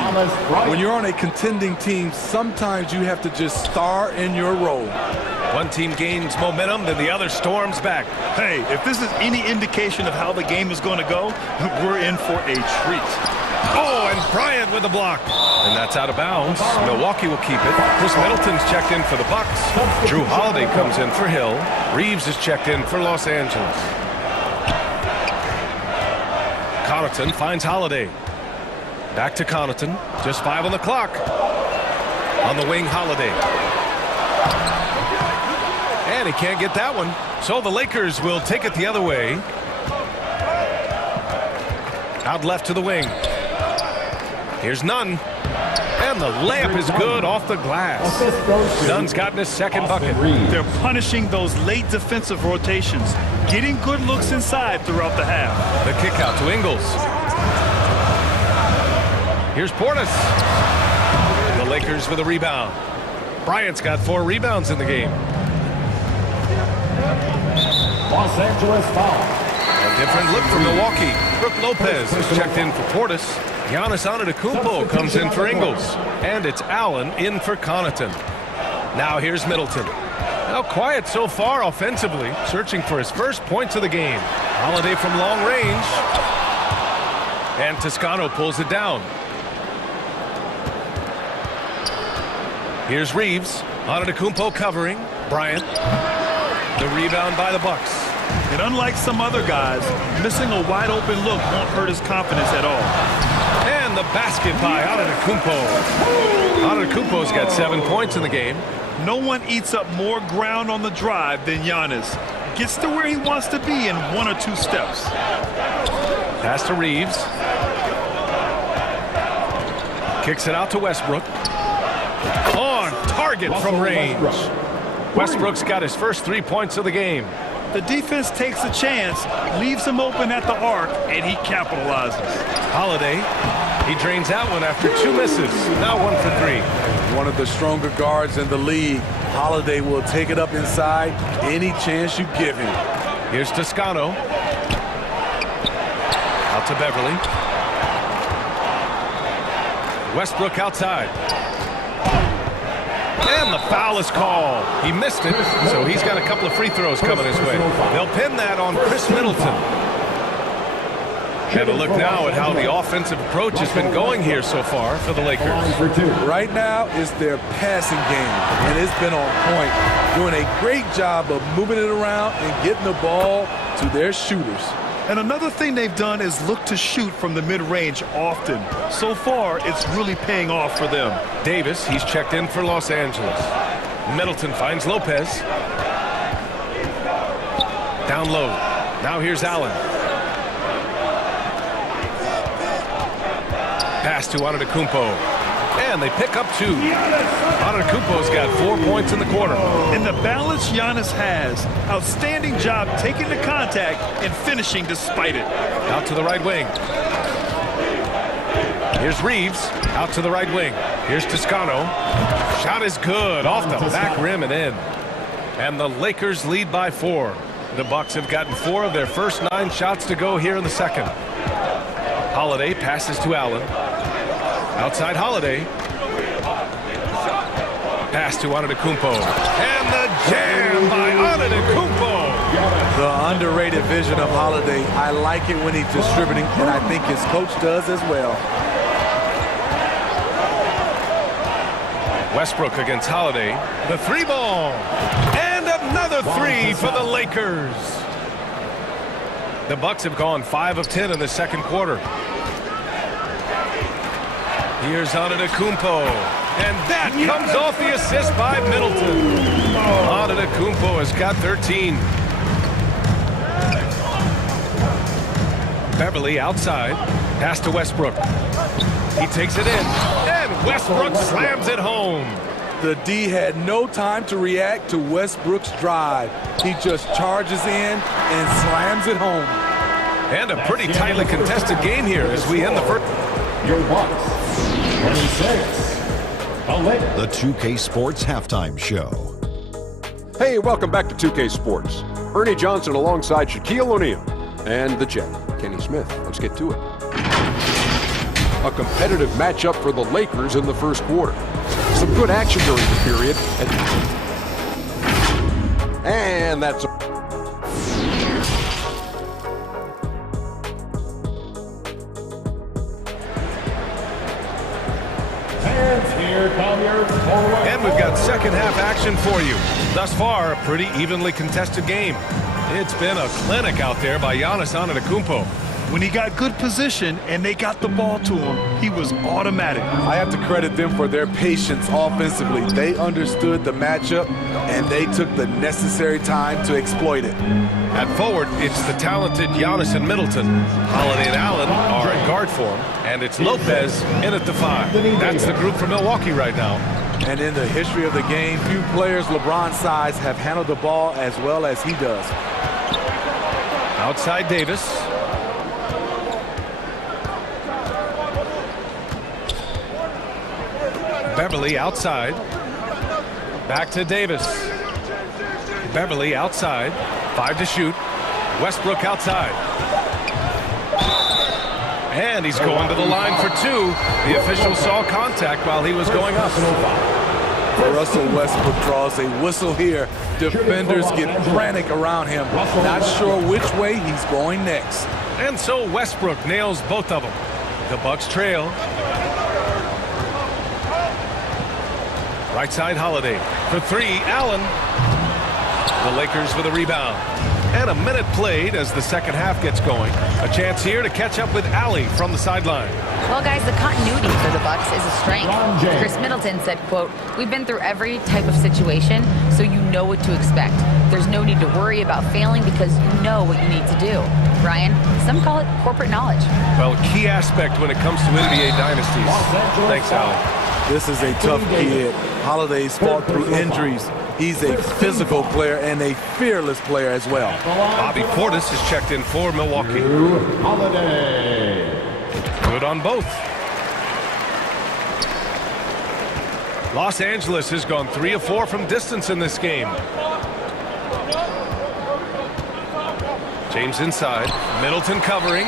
When you're on a contending team, sometimes you have to just star in your role. One team gains momentum, then the other storms back. Hey, if this is any indication of how the game is going to go, we're in for a treat. Oh, and Bryant with the block. And that's out of bounds. Milwaukee will keep it. Chris Middleton's checked in for the Bucks. Drew Holiday comes in for Hill. Reeves is checked in for Los Angeles. Connaughton finds Holiday. Back to Connaughton. Just 5 on the clock. On the wing, Holiday. And he can't get that one. So the Lakers will take it the other way. Out left to the wing. Here's Nunn. And the layup is good off the glass. Nunn's gotten his second bucket. They're punishing those late defensive rotations, getting good looks inside throughout the half. The kick out to Ingles. Here's Portis. The Lakers with a rebound. Bryant's got 4 rebounds in the game. Los Angeles foul. A different look from Milwaukee. Brook Lopez is checked in for Portis. Giannis Antetokounmpo comes in for Ingles. And it's Allen in for Connaughton. Now here's Middleton. Now quiet so far offensively, searching for his first points of the game. Holiday from long range. And Toscano pulls it down. Here's Reeves. Antetokounmpo covering. Bryant. The rebound by the Bucks. And unlike some other guys, missing a wide open look won't hurt his confidence at all. And the basket by Antetokounmpo. Antetokounmpo's got 7 points in the game. No one eats up more ground on the drive than Giannis. Gets to where he wants to be in 1 or 2 steps. Pass to Reeves. Kicks it out to Westbrook. On target from range. Westbrook's got his first 3 points of the game. The defense takes a chance, leaves him open at the arc, and he capitalizes. Holiday, he drains that one after 2 misses. Now 1 for 3. One of the stronger guards in the league. Holiday will take it up inside any chance you give him. Here's Toscano. Out to Beverly. Westbrook outside. And the foul is called. He missed it, so he's got a couple of free throws coming his way. They'll pin that on Chris Middleton. And a look now at how the offensive approach has been going here so far for the Lakers. Right now, it's their passing game, and it's been on point. Doing a great job of moving it around and getting the ball to their shooters. And another thing they've done is look to shoot from the mid-range often. So far, it's really paying off for them. Davis, he's checked in for Los Angeles. Middleton finds Lopez. Down low. Now here's Allen. Pass to Antetokounmpo. And they pick up 2. Antetokounmpo's got 4 points in the quarter. And the balance Giannis has. Outstanding job taking the contact and finishing despite it. Out to the right wing. Here's Reeves. Out to the right wing. Here's Toscano. Shot is good. Off the back rim and in. And the Lakers lead by 4. The Bucks have gotten 4 of their first 9 shots to go here in the second. Holiday passes to Allen. Outside Holiday. Pass to Antetokounmpo. And the jam by Antetokounmpo. The underrated vision of Holiday. I like it when he's distributing, and I think his coach does as well. Westbrook against Holiday. The 3-ball. And another 3 for the Lakers. The Bucks have gone 5 of 10 in the second quarter. Here's Antetokounmpo. And that comes off the assist by Middleton. Antetokounmpo has got 13. Beverly outside. Pass to Westbrook. He takes it in. And Westbrook slams it home. The D had no time to react to Westbrook's drive. He just charges in and slams it home. And a pretty tightly contested game here as we end the first. Your Bucks, 26. The 2K Sports Halftime Show. Hey, welcome back to 2K Sports. Ernie Johnson alongside Shaquille O'Neal and the Jet, Kenny Smith. Let's get to it. A competitive matchup for the Lakers in the first quarter. Some good action during the period. And that's And we've got second half action for you. Thus far, a pretty evenly contested game. It's been a clinic out there by Giannis Antetokounmpo. When he got good position and they got the ball to him, he was automatic. I have to credit them for their patience offensively. They understood the matchup, and they took the necessary time to exploit it. At forward, it's the talented Giannis and Middleton. Holiday and Allen are in guard form, and it's Lopez in at the 5. That's the group for Milwaukee right now. And in the history of the game, few players LeBron's size have handled the ball as well as he does. Outside Davis. Beverly outside. Back to Davis. Beverly outside. 5 to shoot. Westbrook outside. And he's going to the line for 2. The official saw contact while he was going up. Russell Westbrook draws a whistle here. Defenders get frantic around him, not sure which way he's going next. And so Westbrook nails both of them. The Bucks trail. Right side Holiday for 3. Allen. The Lakers with a rebound. And a minute played as the second half gets going. A chance here to catch up with Allie from the sideline. Well, guys, the continuity for the Bucks is a strength. Chris Middleton said, quote, "We've been through every type of situation, so you know what to expect. There's no need to worry about failing because you know what you need to do." Ryan, some call it corporate knowledge. Well, key aspect when it comes to NBA dynasties. Thanks, Allie. This is a tough kid. Holiday's fought through injuries. He's a physical player and a fearless player as well. Bobby Portis has checked in for Milwaukee. Holiday. Good on both. Los Angeles has gone 3 of 4 from distance in this game. James inside. Middleton covering.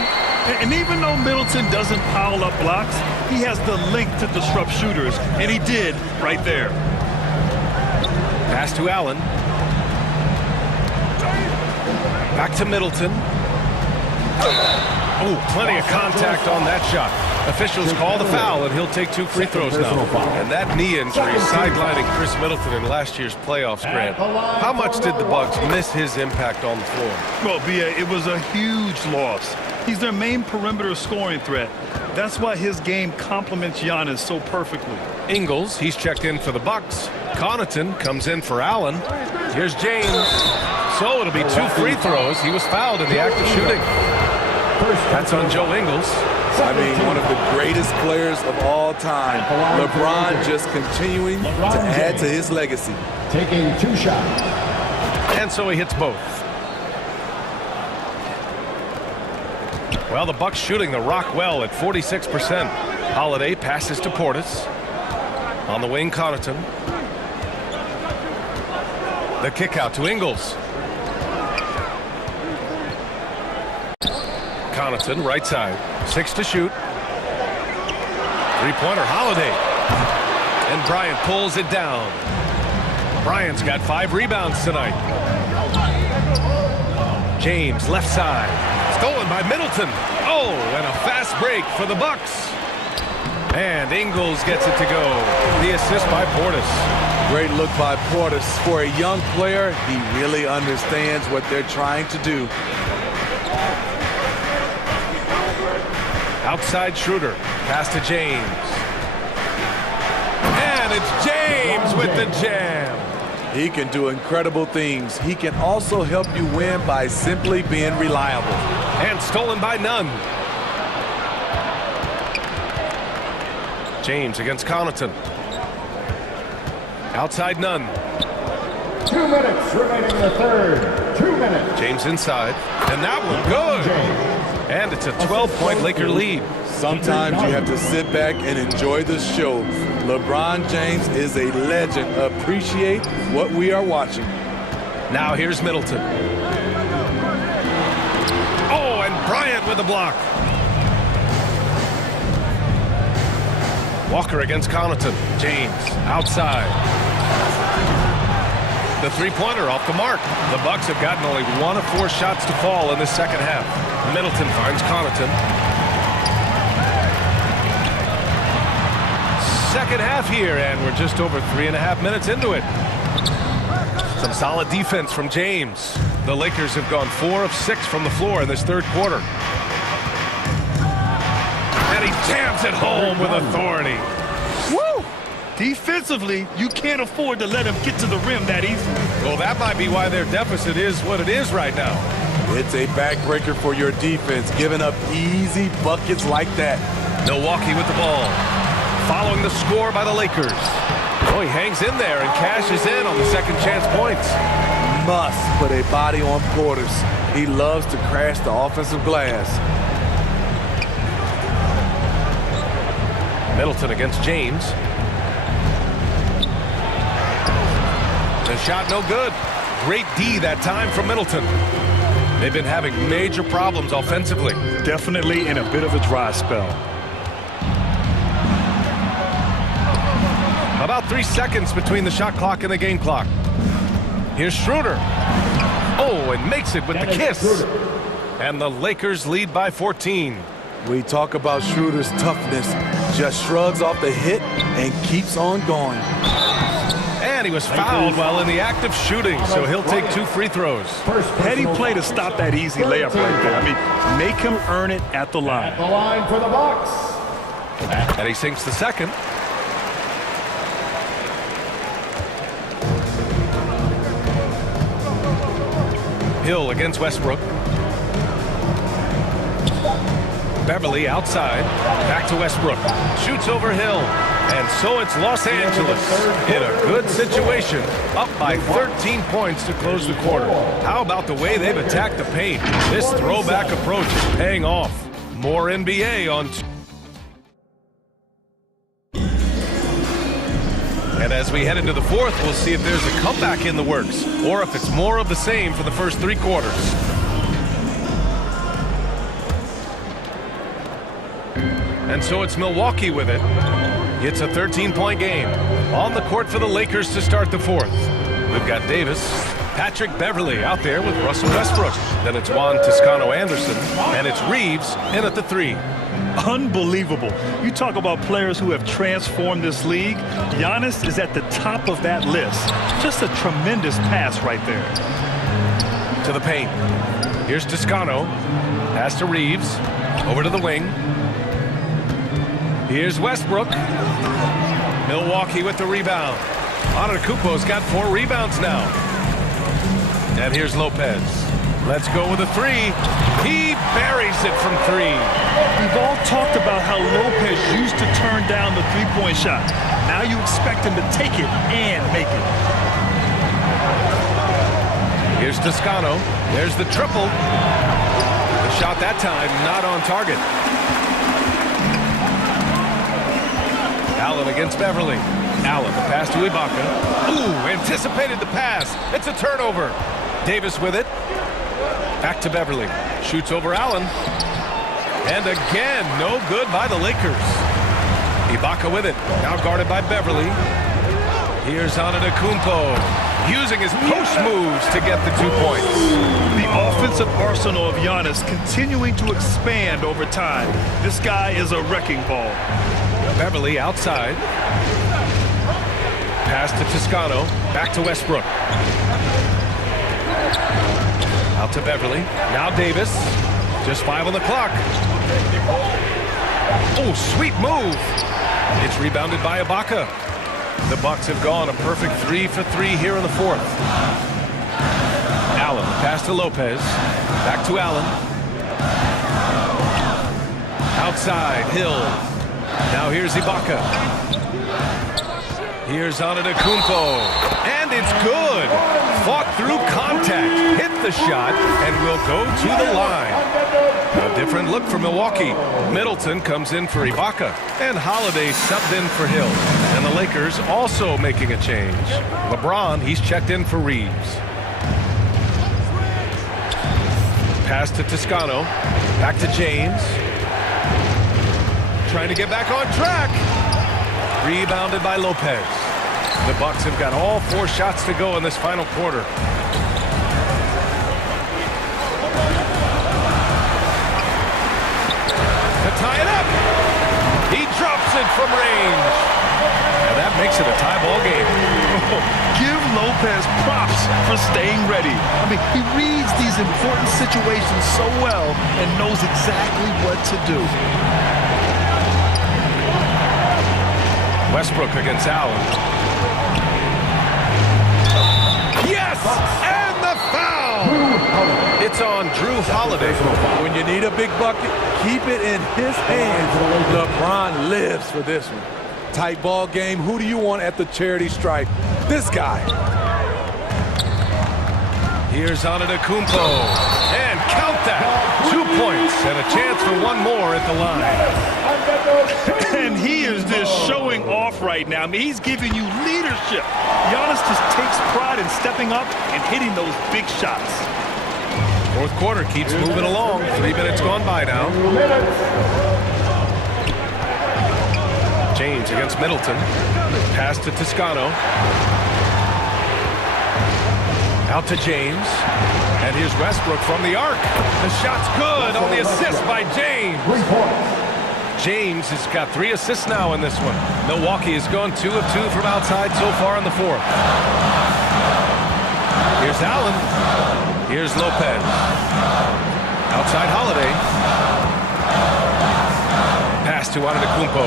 And even though Middleton doesn't pile up blocks, he has the length to disrupt shooters, and he did right there. Pass to Allen. Back to Middleton. Oh, plenty of contact on that shot. Officials call the foul, and he'll take 2 free throws now. And that knee injury sidelining Chris Middleton in last year's playoffs, Grant. How much did the Bucks miss his impact on the floor? Well, B.A., it was a huge loss. He's their main perimeter scoring threat. That's why his game complements Giannis so perfectly. Ingles, he's checked in for the Bucks. Connaughton comes in for Allen. Here's James. So it'll be 2 free throws. He was fouled in the act of shooting. That's on Joe Ingles. I mean, one of the greatest players of all time. LeBron just continuing to add to his legacy. Taking 2 shots. And so he hits both. Well, the Bucks shooting the rock well at 46%. Holiday passes to Portis. On the wing, Connaughton. The kick out to Ingles. Connaughton, right side. 6 to shoot. 3-pointer, Holiday. And Bryant pulls it down. Bryant's got 5 rebounds tonight. James, left side. Stolen by Middleton. Oh, and a fast break for the Bucks. And Ingles gets it to go. The assist by Portis. Great look by Portis. For a young player, he really understands what they're trying to do. Outside Schroeder. Pass to James. And it's James with the jam. He can do incredible things. He can also help you win by simply being reliable. And stolen by Nunn. James against Connaughton. Outside Nunn. 2 minutes remaining in the third. 2 minutes. James inside. And that one good. And it's a 12-point Laker lead. Sometimes you have to sit back and enjoy the show. LeBron James is a legend. Appreciate what we are watching. Now here's Middleton. Oh, and Bryant with the block. Walker against Connaughton. James outside. The 3-pointer off the mark. The Bucks have gotten only 1 of 4 shots to fall in this second half. Middleton finds Connaughton. Second half here, and we're just over 3.5 minutes into it. Some solid defense from James. The Lakers have gone 4 of 6 from the floor in this third quarter. And he jams it home with authority. Woo! Defensively, you can't afford to let him get to the rim that easily. Well, that might be why their deficit is what it is right now. It's a backbreaker for your defense, giving up easy buckets like that. Milwaukee with the ball. Following the score by the Lakers. Oh, he hangs in there and cashes in on the second chance points. Must put a body on Portis. He loves to crash the offensive glass. Middleton against James. The shot no good. Great D that time from Middleton. They've been having major problems offensively. Definitely in a bit of a dry spell. About 3 seconds between the shot clock and the game clock. Here's Schroeder. Oh, and makes it with the kiss. And the Lakers lead by 14. We talk about Schroeder's toughness. Just shrugs off the hit and keeps on going. And he was fouled while in the act of shooting, so he'll take 2 free throws. Heady play to stop that easy layup right there. I mean, make him earn it at the line. At the line for the Bucks. And he sinks the second. Hill against Westbrook. Beverly outside. Back to Westbrook. Shoots over Hill. And so it's Los Angeles in a good situation. Up by 13 points to close the quarter. How about the way they've attacked the paint? This throwback approach is paying off. More NBA on. And as we head into the fourth, we'll see if there's a comeback in the works, or if it's more of the same for the first 3 quarters. And so it's Milwaukee with it. It's a 13-point game. On the court for the Lakers to start the fourth. We've got Davis, Patrick Beverly out there with Russell Westbrook. Then it's Juan Toscano-Anderson, and it's Reeves in at the 3. Unbelievable. You talk about players who have transformed this league. Giannis is at the top of that list. Just a tremendous pass right there. To the paint. Here's Toscano. Pass to Reeves. Over to the wing. Here's Westbrook. Milwaukee with the rebound. Antetokounmpo's got 4 rebounds now. And here's Lopez. Let's go with a 3. He buries it from 3. We've all talked about how Lopez used to turn down the three-point shot. Now you expect him to take it and make it. Here's Toscano. There's the triple. The shot that time not on target. Allen against Beverly. Allen, the pass to Ibaka. Ooh, anticipated the pass. It's a turnover. Davis with it. Back to Beverly. Shoots over Allen. And again, no good by the Lakers. Ibaka with it. Now guarded by Beverly. Here's Antetokounmpo. Using his post moves to get the 2 points. The offensive arsenal of Giannis continuing to expand over time. This guy is a wrecking ball. Beverly outside. Pass to Toscano. Back to Westbrook. Out to Beverly. Now Davis. Just 5 on the clock. Oh, sweet move. It's rebounded by Ibaka. The Bucks have gone a perfect 3 for 3 here in the fourth. Allen, pass to Lopez. Back to Allen. Outside, Hill. Now here's Ibaka. Here's Antetokounmpo. And it's good. Fought through contact. Hit the shot and will go to the line. A different look for Milwaukee. Middleton comes in for Ibaka. And Holiday subbed in for Hill. And the Lakers also making a change. LeBron, he's checked in for Reeves. Pass to Toscano. Back to James. Trying to get back on track. Rebounded by Lopez. The Bucks have got all 4 shots to go in this final quarter. To tie it up. He drops it from range. And that makes it a tie ball game. Give Lopez props for staying ready. I mean, he reads these important situations so well and knows exactly what to do. Westbrook against Allen. Yes! And the foul! It's on Drew Holiday. When you need a big bucket, keep it in his hands. LeBron lives for this one. Tight ball game. Who do you want at the charity stripe? This guy. Here's Antetokounmpo. And count that. 2 points and a chance for one more at the line. And he is just showing off right now. I mean, he's giving you leadership. Giannis just takes pride in stepping up and hitting those big shots. Fourth quarter keeps moving along. 3 minutes gone by now. James against Middleton. Pass to Toscano. Out to James. And here's Westbrook from the arc. The shot's good on the assist by James. James has got 3 assists now in this one. Milwaukee has gone 2 of 2 from outside so far in the fourth. Here's Allen. Here's Lopez. Outside Holiday. Pass to Antetokounmpo.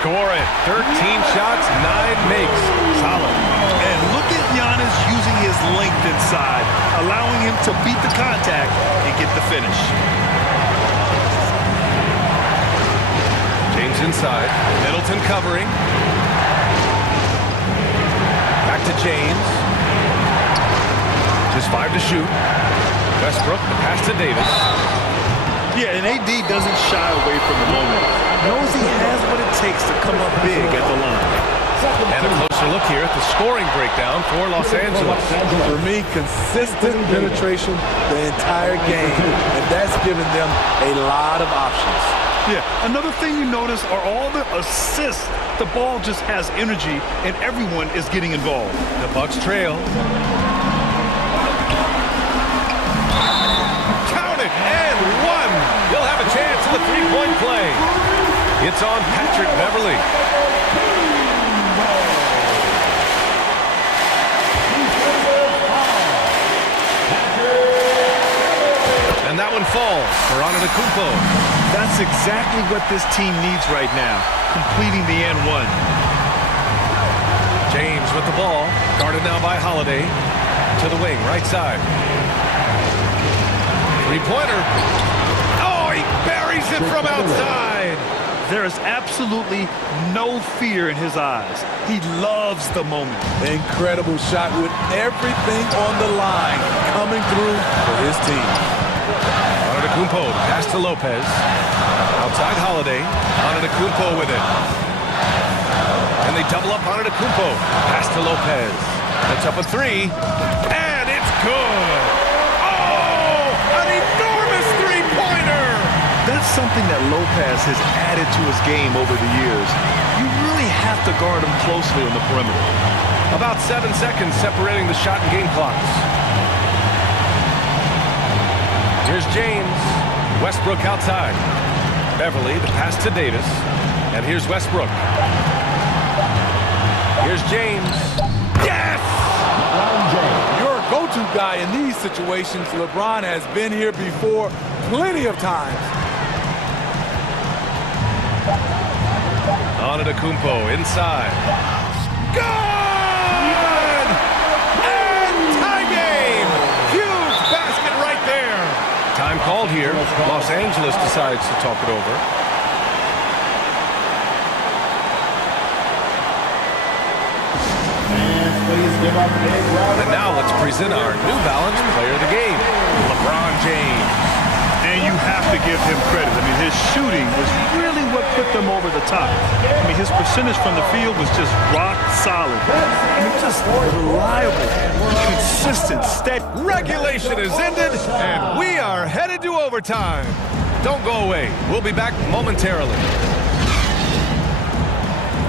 Score it. 13 shots, 9 makes. Solid. And look at Giannis using his length inside, allowing him to beat the contact and get the finish. James inside. Middleton covering. Back to James. Just 5 to shoot. Westbrook, the pass to Davis. Yeah, and AD doesn't shy away from the moment. Knows he has what it takes to come up big at the line. And a closer look here at the scoring breakdown for Los Angeles. For me, consistent penetration the entire game, and that's given them a lot of options. Yeah, another thing you notice are all the assists. The ball just has energy, and everyone is getting involved. The Bucks trail. Count it, and 1. He'll have a chance in the 3-point play. It's on Patrick Beverley. And that one falls for Antetokounmpo. That's exactly what this team needs right now, completing the and 1. James with the ball, guarded now by Holiday. To the wing, right side. 3-pointer. Oh, he buries it from outside. There is absolutely no fear in his eyes. He loves the moment. Incredible shot with everything on the line coming through for his team. Antetokounmpo, pass to Lopez. Outside Holiday. Antetokounmpo with it. And they double up Antetokounmpo. Pass to Lopez. That's up a 3. And it's good. Oh, an enormous 3-pointer. That's something that Lopez has added to his game over the years. You really have to guard him closely on the perimeter. About 7 seconds separating the shot and game clocks. Here's James. Westbrook outside. Beverley, the pass to Davis. And here's Westbrook. Here's James. Yes! Your go-to guy in these situations. LeBron has been here before plenty of times. Antetokounmpo inside. Good! And tie game! Huge basket right there. Time called here. Los Angeles decides to talk it over. And now let's present our New Balance Player of the Game, LeBron James. And you have to give him credit. I mean, his shooting was really what put them over the top. I mean, his percentage from the field was just rock solid. I mean, just reliable, consistent, steady. Regulation is ended, and we are headed to overtime. Don't go away. We'll be back momentarily.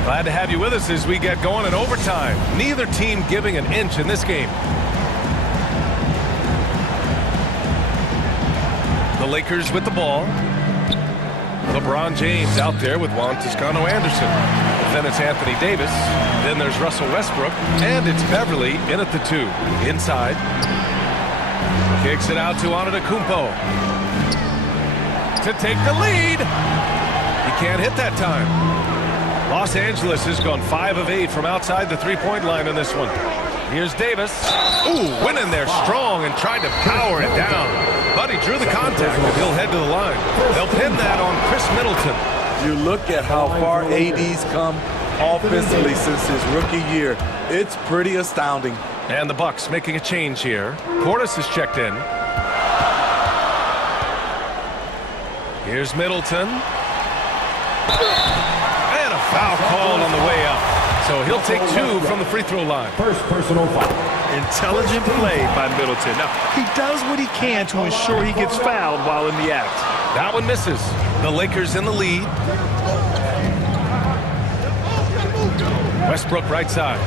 Glad to have you with us as we get going in overtime. Neither team giving an inch in this game. The Lakers with the ball. LeBron James out there with Juan Toscano Anderson. Then it's Anthony Davis. Then there's Russell Westbrook. And it's Beverley in at the 2. Inside. Kicks it out to Antetokounmpo. To take the lead. He can't hit that time. Los Angeles has gone 5 of 8 from outside the three-point line in this one. Here's Davis. Ooh, went in there strong and tried to power it down. But he drew the contact, and he'll head to the line. They'll pin that on Chris Middleton. You look at how far AD's come offensively since his rookie year. It's pretty astounding. And the Bucks making a change here. Portis is checked in. Here's Middleton. And a foul called on the way up. So he'll take 2 from the free throw line. First personal foul. Intelligent play by Middleton. Now, he does what he can to ensure he gets fouled while in the act. That one misses. The Lakers in the lead. Westbrook right side.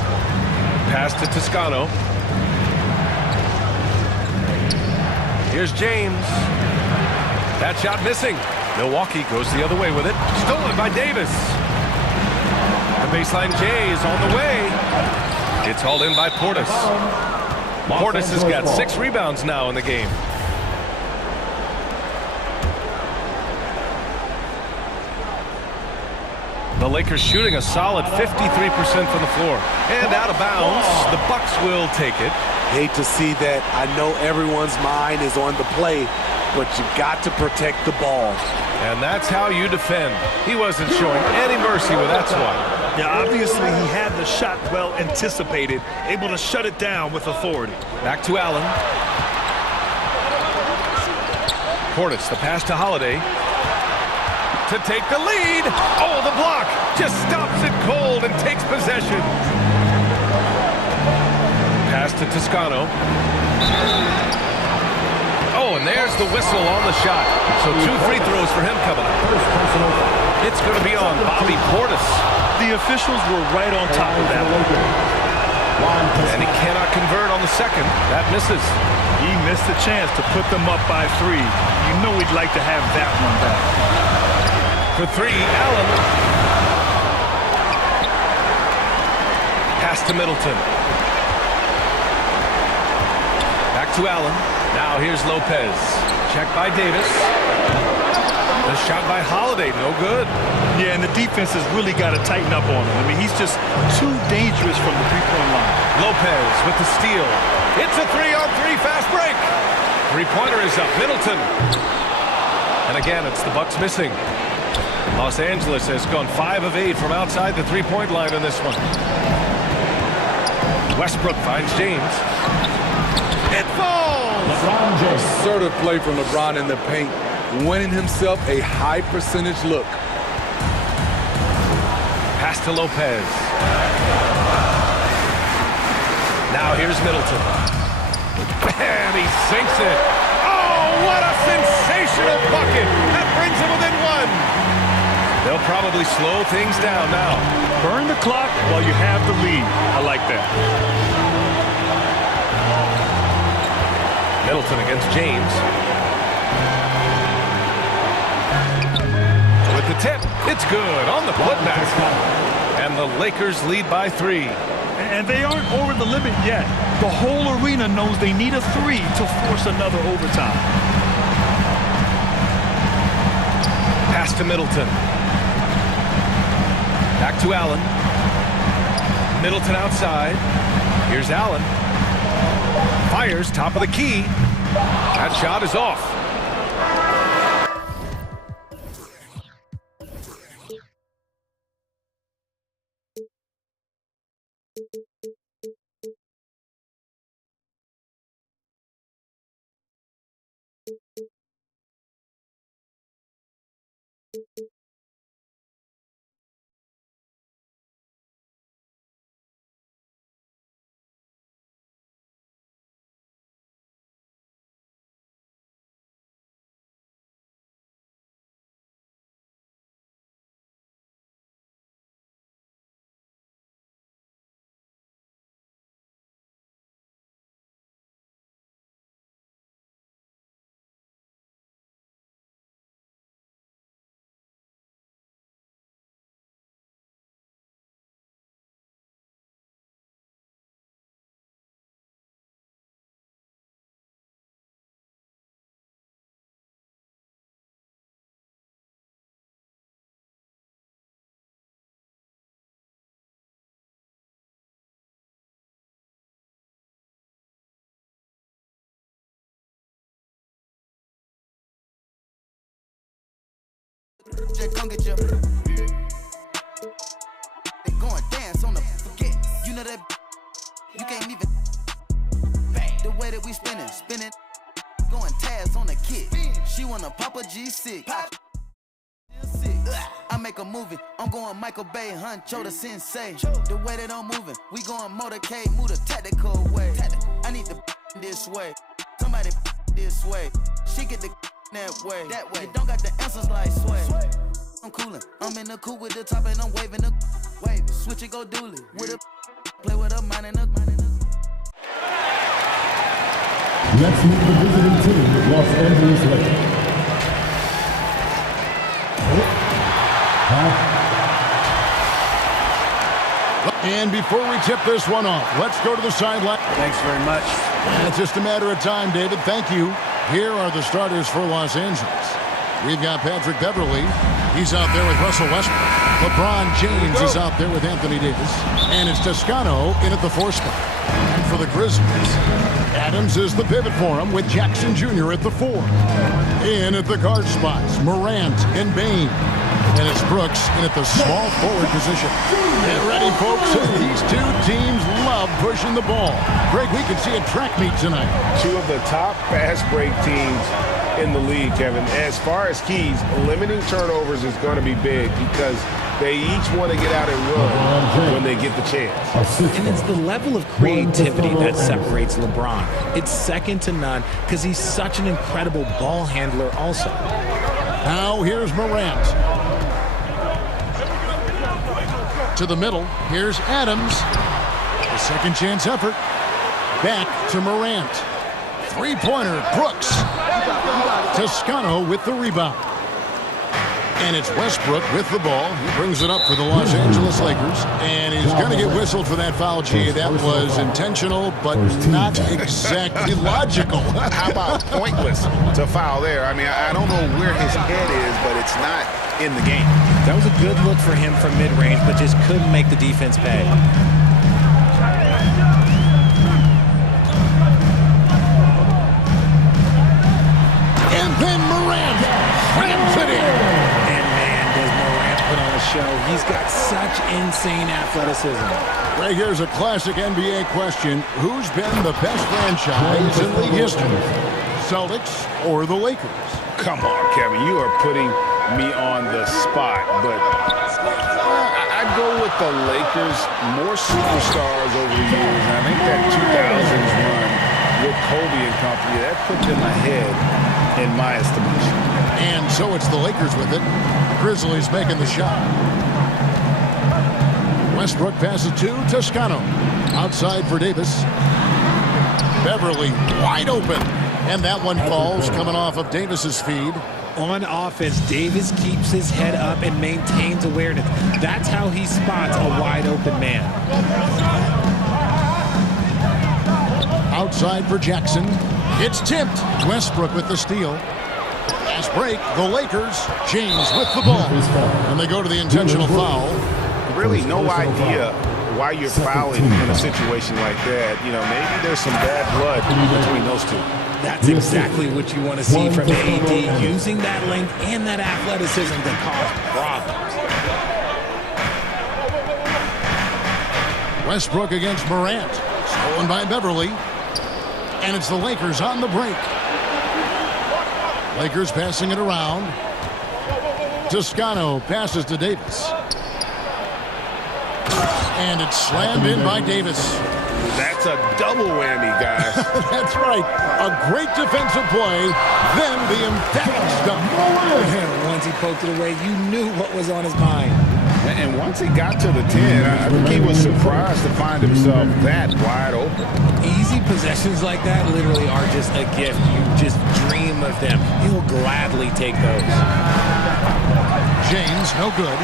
Pass to Toscano. Here's James. That shot missing. Milwaukee goes the other way with it. Stolen by Davis. The baseline J is on the way. It's hauled in by Portis. Portis has got 6 rebounds now in the game. The Lakers shooting a solid 53% from the floor. And out of bounds, the Bucks will take it. Hate to see that. I know everyone's mind is on the play, but you got to protect the ball. And that's how you defend. He wasn't showing any mercy with that swat. Yeah, obviously he had the shot well anticipated, able to shut it down with authority. Back to Allen. Portis, the pass to Holiday. To take the lead. Oh, the block just stops it cold and takes possession. Pass to Toscano. Oh, and there's the whistle on the shot. So 2 free throws for him coming up. It's going to be on Bobby Portis. The officials were right on top of that. And he cannot convert on the second. That misses. He missed a chance to put them up by 3. You know he'd like to have that one back. For 3, Allen. Pass to Middleton. Back to Allen. Now here's Lopez. Check by Davis. The shot by Holiday, no good. Yeah, and the defense has really got to tighten up on him. I mean, he's just too dangerous from the three-point line. Lopez with the steal. It's a 3-on-3 fast break. Three-pointer is up. Middleton. And again, it's the Bucks missing. Los Angeles has gone 5 of 8 from outside the three-point line in this one. Westbrook finds James. It falls! LeBron James. Assertive play from LeBron in the paint, winning himself a high percentage look. Pass to Lopez. Now here's Middleton. And he sinks it. Oh, what a sensational bucket! That brings him within 1. They'll probably slow things down now. Burn the clock while you have the lead. I like that. Middleton against James. With the tip, it's good on the putback. And the Lakers lead by 3. And they aren't over the limit yet. The whole arena knows they need a 3 to force another overtime. Pass to Middleton. Back to Allen. Middleton outside. Here's Allen. Fires top of the key. That shot is off. Just come get your. They going dance on the forget. You know that you can't even. The way that we spinning. Going Taz on the kick. She wanna pop a G6. I make a movie. I'm going Michael Bay, Huncho the Sensei. The way that I'm moving, we going motorcade, move the tactical way. I need the this way. Somebody this way. She get the that way. You don't got the answers like sway. I'm coolin'. I'm in the coupe with the top and I'm waving the wave. Switch it, go dually. With a play with a mind and a. Let's meet the visiting team, Los Angeles Lakers. And before we tip this one off, let's go to the sideline. Thanks very much. It's just a matter of time, David. Thank you. Here are the starters for Los Angeles. We've got Patrick Beverley. He's out there with Russell Westbrook. LeBron James is out there with Anthony Davis. And it's Toscano in at the 4 spot. And for the Grizzlies, Adams is the pivot for him with Jackson Jr. at the 4. In at the guard spots, Morant and Bane. And it's Brooks in at the small forward position. Get ready, folks. These two teams love pushing the ball. Greg, we can see a track meet tonight. Two of the top fast break teams in the league, Kevin. As far as keys, limiting turnovers is going to be big because they each want to get out and run when they get the chance. And it's the level of creativity that separates LeBron. It's second to none because he's such an incredible ball handler also. Now here's Morant. To the middle, here's Adams. A second chance effort. Back to Morant. Three-pointer, Brooks. Toscano with the rebound. And it's Westbrook with the ball. He brings it up for the Los Angeles Lakers. And he's going to get whistled for that foul, G. That was intentional, but not exactly logical. How about pointless to foul there? I mean, I don't know where his head is, but it's not in the game. That was a good look for him from mid-range, but just couldn't make the defense pay. And then Morant slams it in. And man, does Morant put on a show. He's got such insane athleticism. Right, here's a classic NBA question. Who's been the best franchise in league history? Celtics or the Lakers? Come on, Kevin. You are putting me on the spot, but I'd go with the Lakers. More superstars over the years. And I think that 2000s run with Kobe and company, that put them ahead in my estimation. And so it's the Lakers with it. Grizzlies making the shot. Westbrook passes to Toscano. Outside for Davis. Beverly wide open. And that one falls coming off of Davis's feed. On offense, Davis keeps his head up and maintains awareness. That's how he spots a wide open man. Outside for Jackson. It's tipped. Westbrook with the steal. Fast break. The Lakers. James with the ball. And they go to the intentional foul. Really no idea why you're fouling in a situation like that. You know, maybe there's some bad blood between those two. That's exactly what you want to see from AD, using that length and that athleticism to cause problems. Westbrook against Morant. Stolen by Beverly. And it's the Lakers on the break. Lakers passing it around. Toscano passes to Davis. And it's slammed in by Davis. That's a double whammy, guys. That's right. A great defensive play, then the emphatic stuff. Once he poked it away, you knew what was on his mind. And once he got to the 10, I think he was surprised to find himself that wide open. Easy possessions like that literally are just a gift. You just dream of them. He'll gladly take those. James, no good.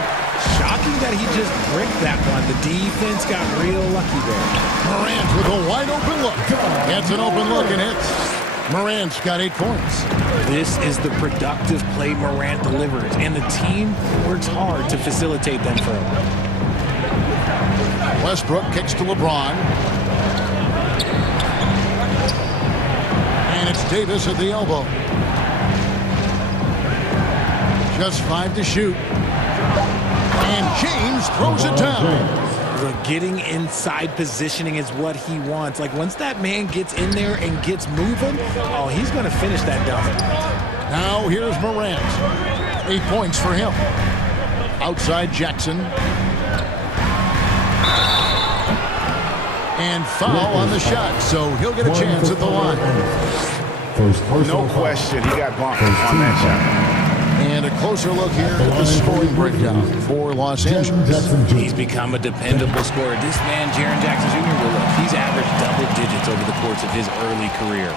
Shocking that he just bricked that one. The defense got real lucky there. Morant with a wide open look. Gets an open look and hits. Morant's got 8 points. This is the productive play Morant delivers, and the team works hard to facilitate them for him. Westbrook kicks to LeBron. And it's Davis at the elbow. Just 5 to shoot. And James throws it down. Look, getting inside positioning is what he wants. Like, once that man gets in there and gets moving, oh, he's going to finish that dunk. Now here's Morant. 8 points for him. Outside Jackson. And foul on the shot, so he'll get a chance at the line. No question, he got bumped on that shot. And a closer look here at the scoring breakdown for Los Angeles. He's become a dependable scorer. This man, Jaren Jackson Jr., he's averaged double digits over the course of his early career.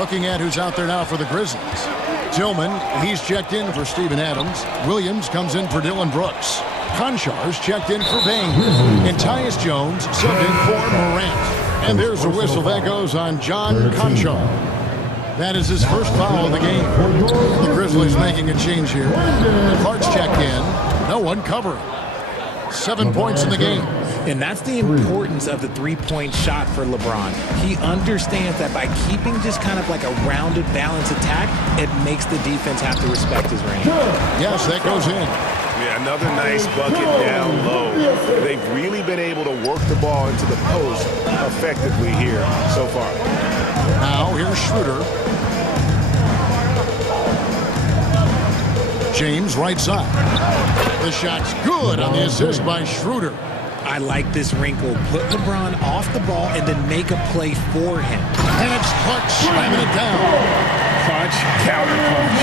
Looking at who's out there now for the Grizzlies. Tillman, he's checked in for Steven Adams. Williams comes in for Dylan Brooks. Konchar's checked in for Bain. And Tyus Jones subbed in for Morant. And there's a whistle that goes on John Konchar. That is his first foul of the game. The Grizzlies making a change here. Clark's checked in. No one covering. 7 points in the game. And that's the importance of the three-point shot for LeBron. He understands that by keeping just kind of like a rounded, balanced attack, it makes the defense have to respect his range. Yes, that goes in. Yeah, another nice bucket down low. They've really been able to work the ball into the post effectively here so far. Now here's Schroeder. James right side. The shot's good on the assist by Schroeder. I like this wrinkle. Put LeBron off the ball and then make a play for him. And it's Clark slamming it down. Punch, counter punch.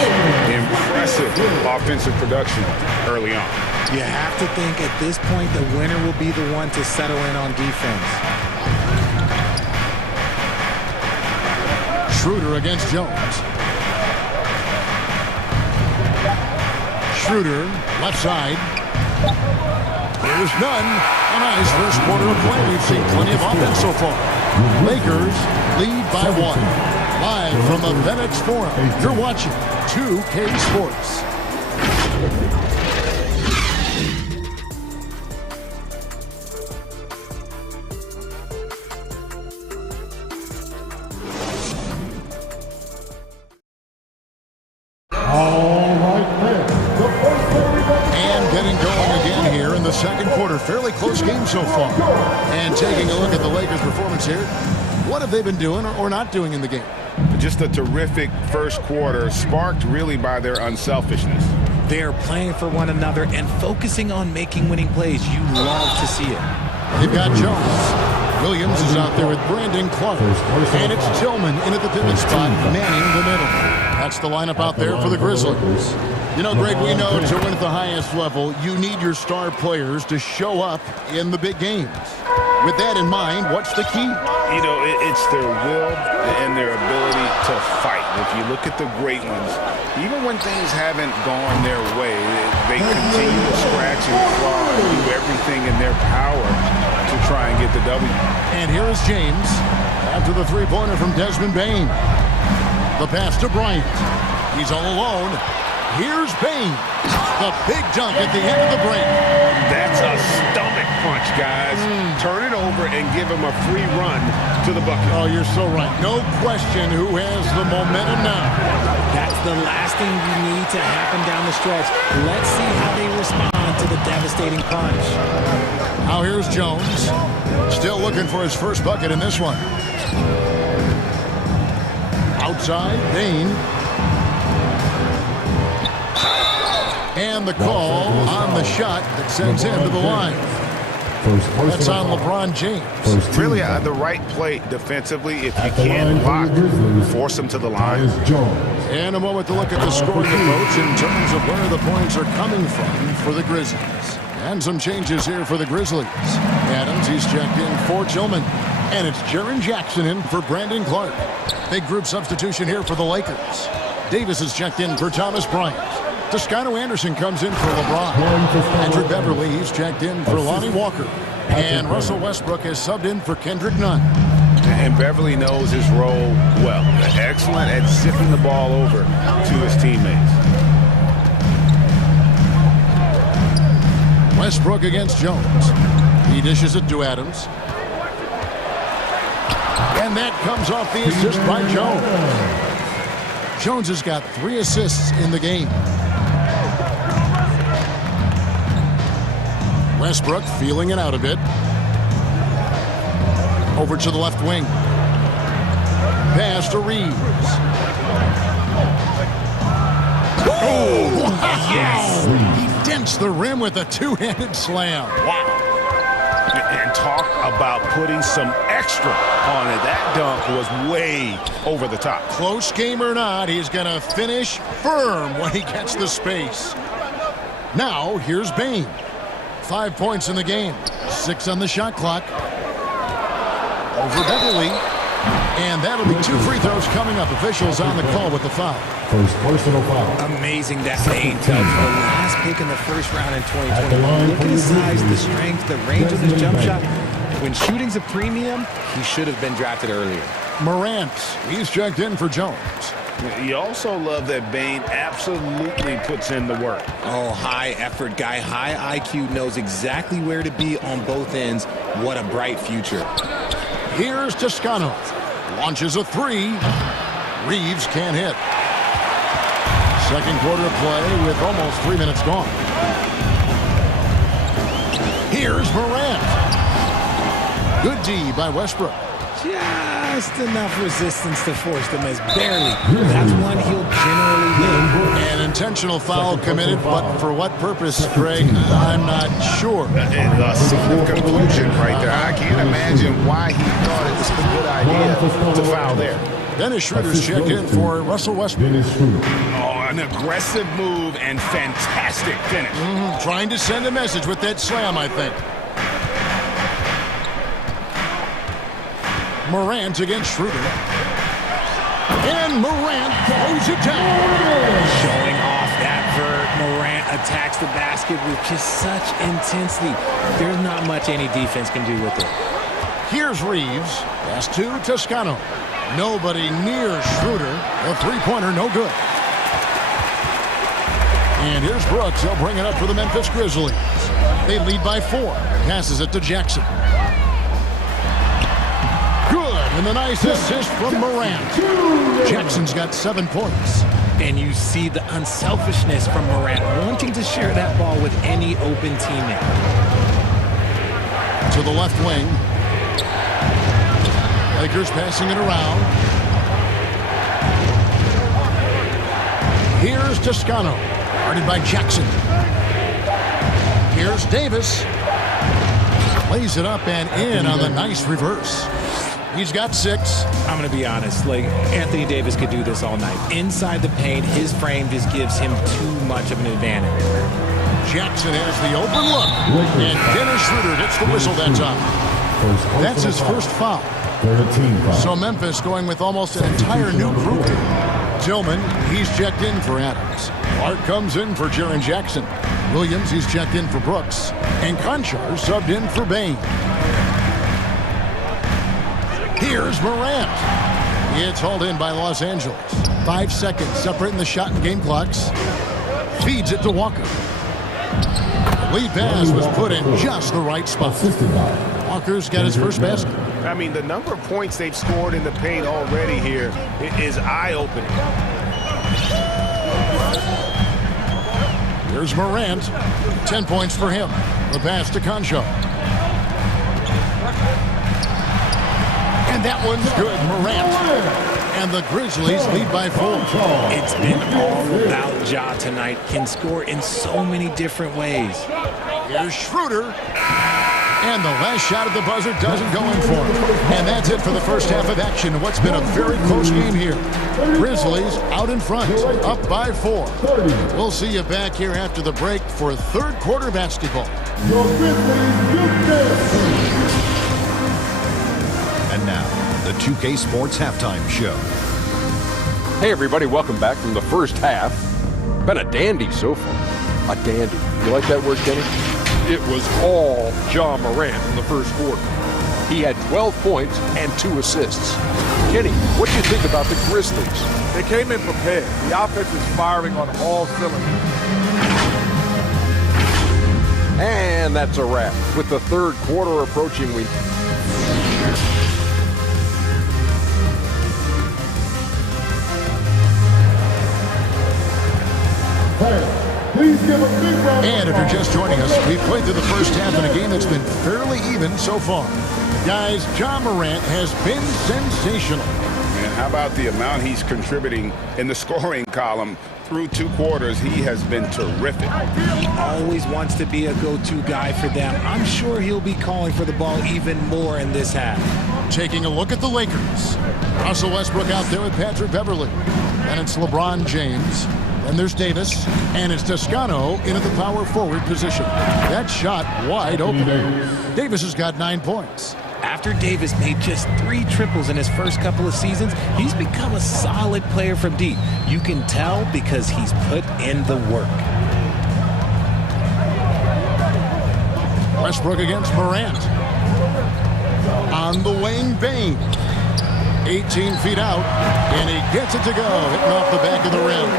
Impressive offensive production early on. You have to think at this point the winner will be the one to settle in on defense. Schroeder against Jones. Schroeder, left side. There's none. A nice first quarter of play. We've seen plenty of offense so far. Lakers lead by 1. Live from the FedEx Forum, you're watching 2K Sports. Second quarter, fairly close game so far. And taking a look at the Lakers' performance here, what have they been doing or not doing in the game? Just a terrific first quarter, sparked really by their unselfishness. They're playing for one another and focusing on making winning plays. You love to see it. They've got Jones. Williams is out there with Brandon Clark. And it's Tillman in at the pivot spot, manning the middle. That's the lineup out there for the Grizzlies. You know, Greg, we know to win at the highest level, you need your star players to show up in the big games. With that in mind, what's the key? You know, it's their will and their ability to fight. If you look at the great ones, even when things haven't gone their way, they continue to scratch and claw and do everything in their power to try and get the W. And here is James after the three-pointer from Desmond Bain. The pass to Bryant. He's all alone. Here's Bain. The big dunk at the end of the break. That's a stomach punch, guys. Turn it over and give him a free run to the bucket. Oh, you're so right. No question who has the momentum now. That's the last thing you need to happen down the stretch. Let's see how they respond to the devastating punch. Now here's Jones. Still looking for his first bucket in this one. Outside, Bain. And the call on the shot that sends him to the line. That's on LeBron James. Really the right play defensively. If you can't block, force him to the line. And a moment to look at the scoring approach in terms of where the points are coming from for the Grizzlies. And some changes here for the Grizzlies. Adams, he's checked in for Tillman. And it's Jaren Jackson in for Brandon Clark. Big group substitution here for the Lakers. Davis is checked in for Thomas Bryant. Toscano Anderson comes in for LeBron. Andrew Beverly, he's checked in for Lonnie Walker. And Russell Westbrook has subbed in for Kendrick Nunn. And Beverly knows his role well. Excellent at zipping the ball over to his teammates. Westbrook against Jones. He dishes it to Adams. And that comes off the assist by Jones. Jones has got 3 assists in the game. Westbrook feeling it out a bit. Over to the left wing. Pass to Reeves. Oh, wow. Yes! He dents the rim with a two-handed slam. Wow. And talk about putting some extra on it. That dunk was way over the top. Close game or not, he's going to finish firm when he gets the space. Now, here's Bain. 5 points in the game. 6 on the shot clock. Over Beverly. And that'll be 2 free throws coming up. Officials on the call with the foul. First personal foul. Amazing that Bain fell to the last pick in the first round in 2020. Look at his size, the strength, the range of his jump shot. When shooting's a premium, he should have been drafted earlier. Morant, he's checked in for Jones. You also love that Bain absolutely puts in the work. Oh, high effort guy, high IQ, knows exactly where to be on both ends. What a bright future. Here's Toscano. Launches a 3. Reeves can't hit. Second quarter play with almost 3 minutes gone. Here's Morant. Good D by Westbrook. Just enough resistance to force the miss. Barely. That's one he'll generally make. An intentional foul committed, but for what purpose, Greg? I'm not sure. A scene of conclusion right there. I can't imagine why he thought it was a good idea to foul there. Dennis Schroeder's checked in for Russell Westbrook. Oh, an aggressive move and fantastic finish. Trying to send a message with that slam, I think. Morant against Schroeder. And Morant throws it down. Showing off that vert. Morant attacks the basket with just such intensity. There's not much any defense can do with it. Here's Reeves. Pass to Toscano. Nobody near Schroeder. A three-pointer, no good. And here's Brooks. He'll bring it up for the Memphis Grizzlies. They lead by 4. Passes it to Jackson. And the nice assist from Morant. Jackson's got 7 points. And you see the unselfishness from Morant, wanting to share that ball with any open teammate. To the left wing. Lakers passing it around. Here's Toscano. Guarded by Jackson. Here's Davis. Lays it up and in on the nice reverse. He's got 6. I'm going to be honest. Like, Anthony Davis could do this all night. Inside the paint, his frame just gives him too much of an advantage. Jackson has the open look. And Dennis Schroeder gets the whistle that time. That's his first foul. So Memphis going with almost an entire new group. Tillman, he's checked in for Adams. Clark comes in for Jaren Jackson. Williams, he's checked in for Brooks. And Conchar subbed in for Bain. Here's Morant. It's hauled in by Los Angeles. 5 seconds separating the shot and game clocks. Feeds it to Walker. The lead pass was put in just the right spot. Walker's got his first basket. I mean, the number of points they've scored in the paint already here is eye-opening. Here's Morant. 10 points for him. The pass to Conchar. And that one's good, Morant. And the Grizzlies lead by 4. It's been all about Ja tonight. Can score in so many different ways. Here's Schroeder. And the last shot at the buzzer doesn't go in for him. And that's it for the first half of action. What's been a very close game here. Grizzlies out in front, up by 4. We'll see you back here after the break for third quarter basketball. And now, the 2K Sports Halftime Show. Hey everybody, welcome back from the first half. Been a dandy so far. A dandy. You like that word, Kenny? It was all Ja Morant in the first quarter. He had 12 points and 2 assists. Kenny, what do you think about the Grizzlies? They came in prepared. The offense is firing on all cylinders. And that's a wrap. With the third quarter approaching, we... And if you're just joining us, we've played through the first half in a game that's been fairly even so far. Guys, Ja Morant has been sensational. And how about the amount he's contributing in the scoring column? Through 2 quarters, he has been terrific. He always wants to be a go-to guy for them. I'm sure he'll be calling for the ball even more in this half. Taking a look at the Lakers. Russell Westbrook out there with Patrick Beverley. And it's LeBron James. And there's Davis. And it's Toscano into the power forward position. That shot wide open. Davis has got 9 points. After Davis made just 3 triples in his first couple of seasons, he's become a solid player from deep. You can tell because he's put in the work. Westbrook against Morant. On the wing, Bane. 18 feet out, and he gets it to go, hitting off the back of the rim.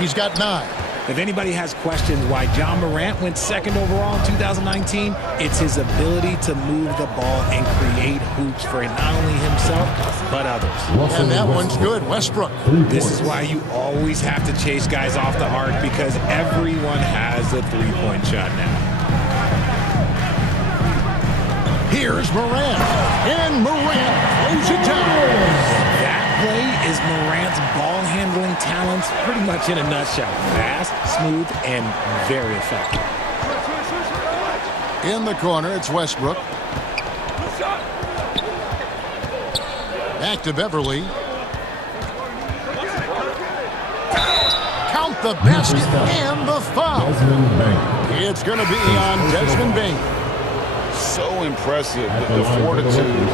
He's got 9. If anybody has questions why Ja Morant went 2nd overall in 2019, it's his ability to move the ball and create hoops for not only himself, but others. And that one's good. Westbrook. This is why you always have to chase guys off the arc, because everyone has a three-point shot now. Here's Morant. And Morant throws it down. That play is Morant's ball handling talents pretty much in a nutshell. Fast, smooth, and very effective. In the corner, it's Westbrook. Back to Beverly. Count the basket and the foul. It's going to be on Desmond Bane. So impressive with the fortitude,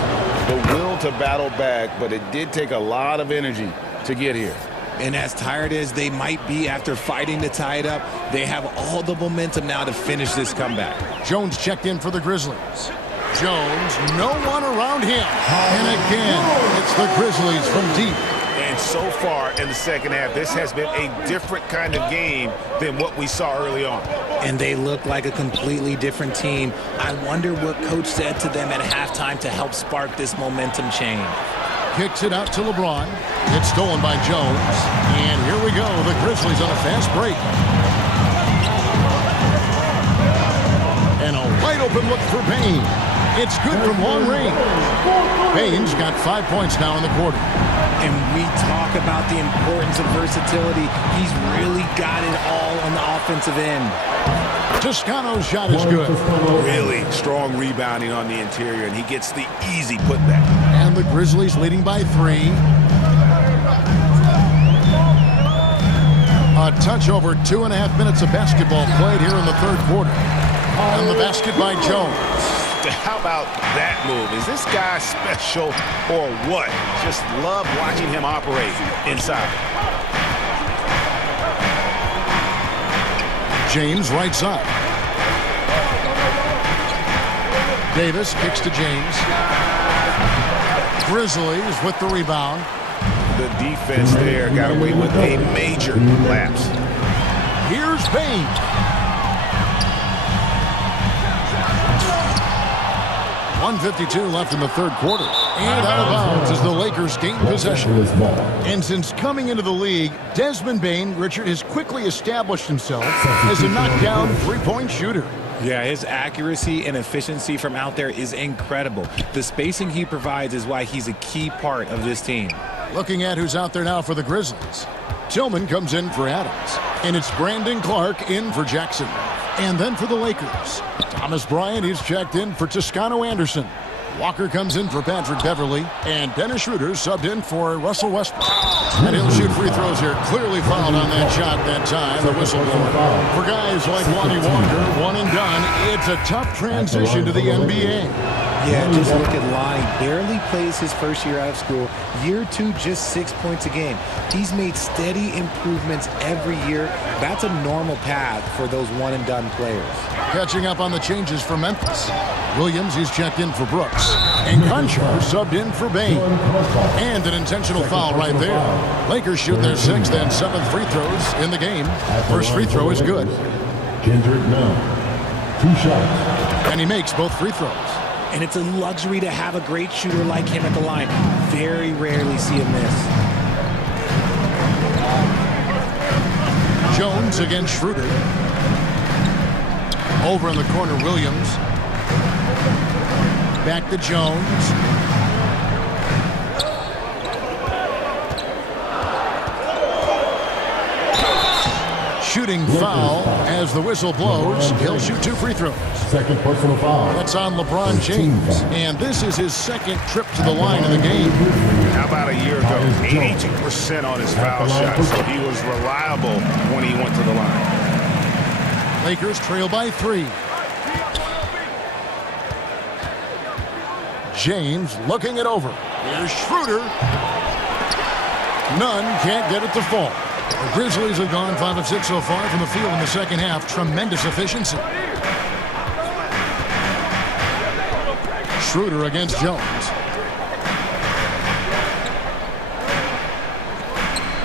the will to battle back, but it did take a lot of energy to get here. And as tired as they might be after fighting to tie it up, they have all the momentum now to finish this comeback. Jones checked in for the Grizzlies. Jones, no one around him. And again, it's the Grizzlies from deep. And so far in the second half, this has been a different kind of game than what we saw early on. And they look like a completely different team. I wonder what coach said to them at halftime to help spark this momentum change. Kicks it out to LeBron. It's stolen by Jones. And here we go, the Grizzlies on a fast break. And a wide open look for Bane. It's good from long range. Bane's got 5 points now in the quarter. And we talk about the importance of versatility. He's really got it all on the offensive end. Toscano's shot is good. Really strong rebounding on the interior, and he gets the easy putback. And the Grizzlies leading by 3. A touch over 2.5 minutes of basketball played here in the third quarter. And the basket by Jones. How about that move? Is this guy special or what? Just love watching him operate inside. James right side. Davis kicks to James. Grizzlies with the rebound. The defense there got away with a major lapse. Here's Bane. .152 left in the third quarter. And out of bounds as the Lakers gain possession. And since coming into the league, Desmond Bane, Richard, has quickly established himself as a knockdown three-point shooter. Yeah, his accuracy and efficiency from out there is incredible. The spacing he provides is why he's a key part of this team. Looking at who's out there now for the Grizzlies. Tillman comes in for Adams. And it's Brandon Clark in for Jackson. And then for the Lakers, Thomas Bryant, he's checked in for Toscano Anderson. Walker comes in for Patrick Beverly. And Dennis Schroeder subbed in for Russell Westbrook. And he'll shoot free throws here. Clearly fouled on that shot that time. The whistle going. For guys like Lonnie Walker, one and done, it's a tough transition to the NBA. Yeah, just look at Lonnie. Barely plays his first year out of school. Year 2, just 6 points a game. He's made steady improvements every year. That's a normal path for those one-and-done players. Catching up on the changes for Memphis. Williams, he's checked in for Brooks. And Conchar subbed in for Bane. And an intentional foul right there. Lakers shoot their 6th and 7th free throws in the game. First free throw is good. Kendrick Nunn, 2 shots. And he makes both free throws. And it's a luxury to have a great shooter like him at the line. Very rarely see him miss. Jones against Schroeder. Over in the corner, Williams. Back to Jones. Shooting foul as the whistle blows. He'll shoot 2 free throws. Second personal foul. That's on LeBron James. And this is his second trip to the line in the game. How about a year ago? 82% on his foul shot, so he was reliable when he went to the line. Lakers trail by 3. James looking it over. Here's Schroeder. None can't get it to fall. The Grizzlies have gone 5 of 6 so far from the field in the second half. Tremendous efficiency. Schroeder against Jones.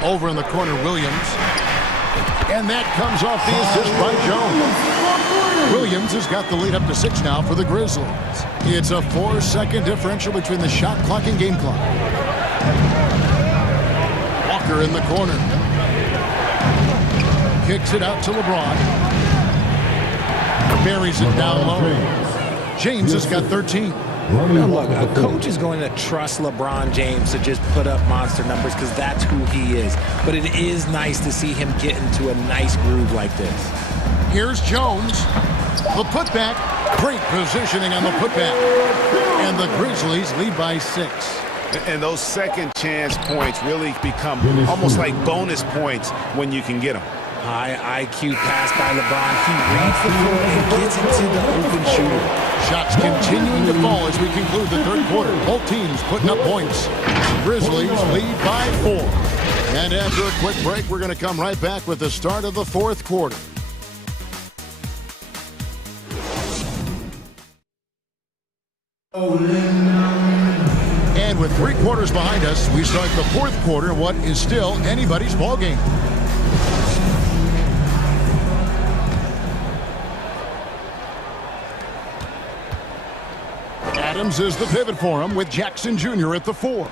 Over in the corner, Williams. And that comes off the assist by Jones. Williams has got the lead up to 6 now for the Grizzlies. It's a 4-second differential between the shot clock and game clock. Walker in the corner. Kicks it out to LeBron. Buries it down low. James has got 13. Now look, a coach is going to trust LeBron James to just put up monster numbers because that's who he is. But it is nice to see him get into a nice groove like this. Here's Jones. The putback. Great positioning on the putback. And the Grizzlies lead by 6. And those second chance points really become almost like bonus points when you can get them. High IQ pass by LeBron. He reads the floor and gets into the open shooter. Shots continuing to fall as we conclude the third quarter. Both teams putting up points. Grizzlies lead by 4. And after a quick break, we're going to come right back with the start of the fourth quarter. And with 3 quarters behind us, we start the fourth quarter, what is still anybody's ball game. Adams is the pivot for him with Jackson Jr. at the 4.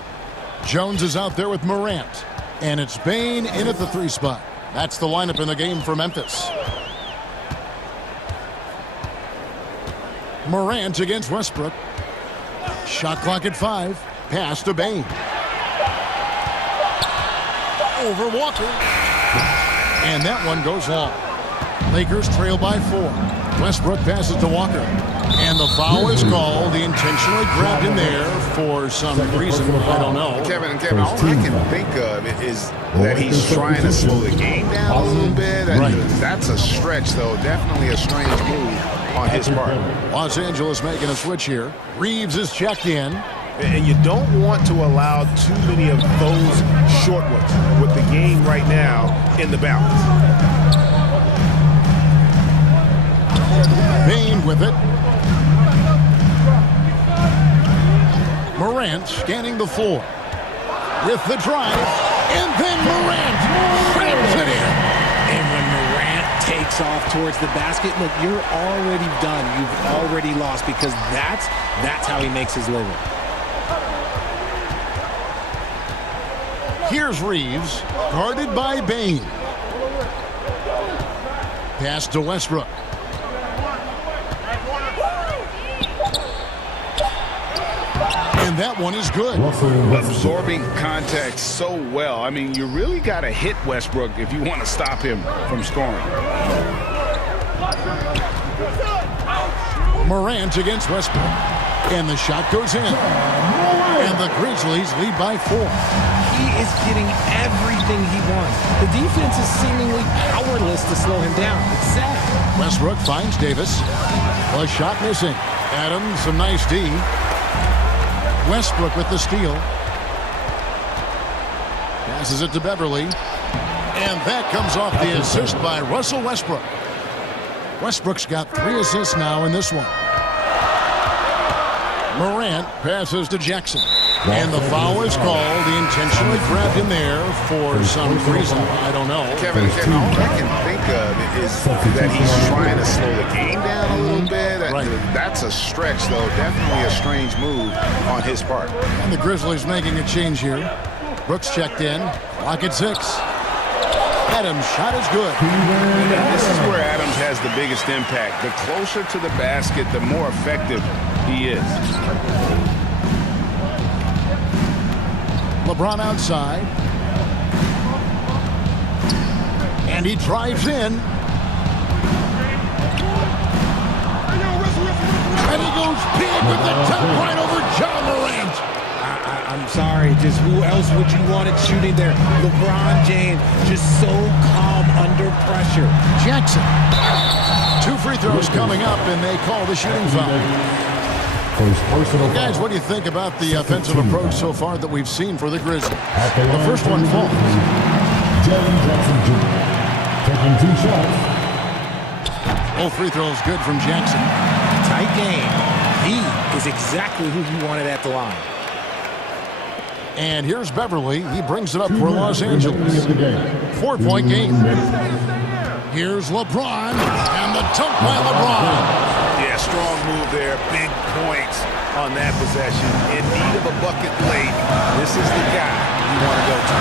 Jones is out there with Morant. And it's Bane in at the 3 spot. That's the lineup in the game for Memphis. Morant against Westbrook. Shot clock at 5. Pass to Bane. Over Walker. And that one goes long. Lakers trail by 4. Westbrook passes to Walker. And the foul is called. He intentionally grabbed him there for some reason. I don't know. Kevin, all I can think of is that he's trying to slow the game down a little bit. That's a stretch, though. Definitely a strange move on his part. Los Angeles making a switch here. Reeves is checked in. And you don't want to allow too many of those short ones with the game right now in the balance. Bane with it. Morant scanning the floor with the drive, and then Morant grabs it in. And when Morant takes off towards the basket, look, you're already done. You've already lost because that's how he makes his living. Here's Reeves, guarded by Bane. Pass to Westbrook. And that one is good. Absorbing contact so well. I mean, you really got to hit Westbrook if you want to stop him from scoring. Morant against Westbrook. And the shot goes in. And the Grizzlies lead by 4. He is getting everything he wants. The defense is seemingly powerless to slow him down. It's sad. Westbrook finds Davis. A shot missing. Adams, a nice D. Westbrook with the steal. Passes it to Beverly. And that comes off the assist by Russell Westbrook. Westbrook's got 3 assists now in this one. Morant passes to Jackson. And the foul is called. He intentionally grabbed him there for some reason. I don't know. Kevin, all I can think of is that he's trying to slow the game down a little bit. That's a stretch, though. Definitely a strange move on his part. And the Grizzlies making a change here. Brooks checked in. Clock at 6. Adams' shot is good. And this is where Adams has the biggest impact. The closer to the basket, the more effective he is. LeBron outside. And he drives in. And he goes big with the dunk right over John Morant. I'm sorry, just who else would you want it shooting there? LeBron James, just so calm under pressure. Jackson. 2 free throws coming up, and they call the shooting foul. Guys, what do you think about the offensive approach so far that we've seen for the Grizzlies? The first one falls. Jackson Jr. taking 2 shots. All free throws good from Jackson. Tight game. He is exactly who you wanted at the line. And here's Beverly. He brings it up for Los Angeles. 4-point game. Here's LeBron, and the dunk by LeBron. Yeah, strong move there. Big points on that possession. In need of a bucket late. This is the guy you want to go to.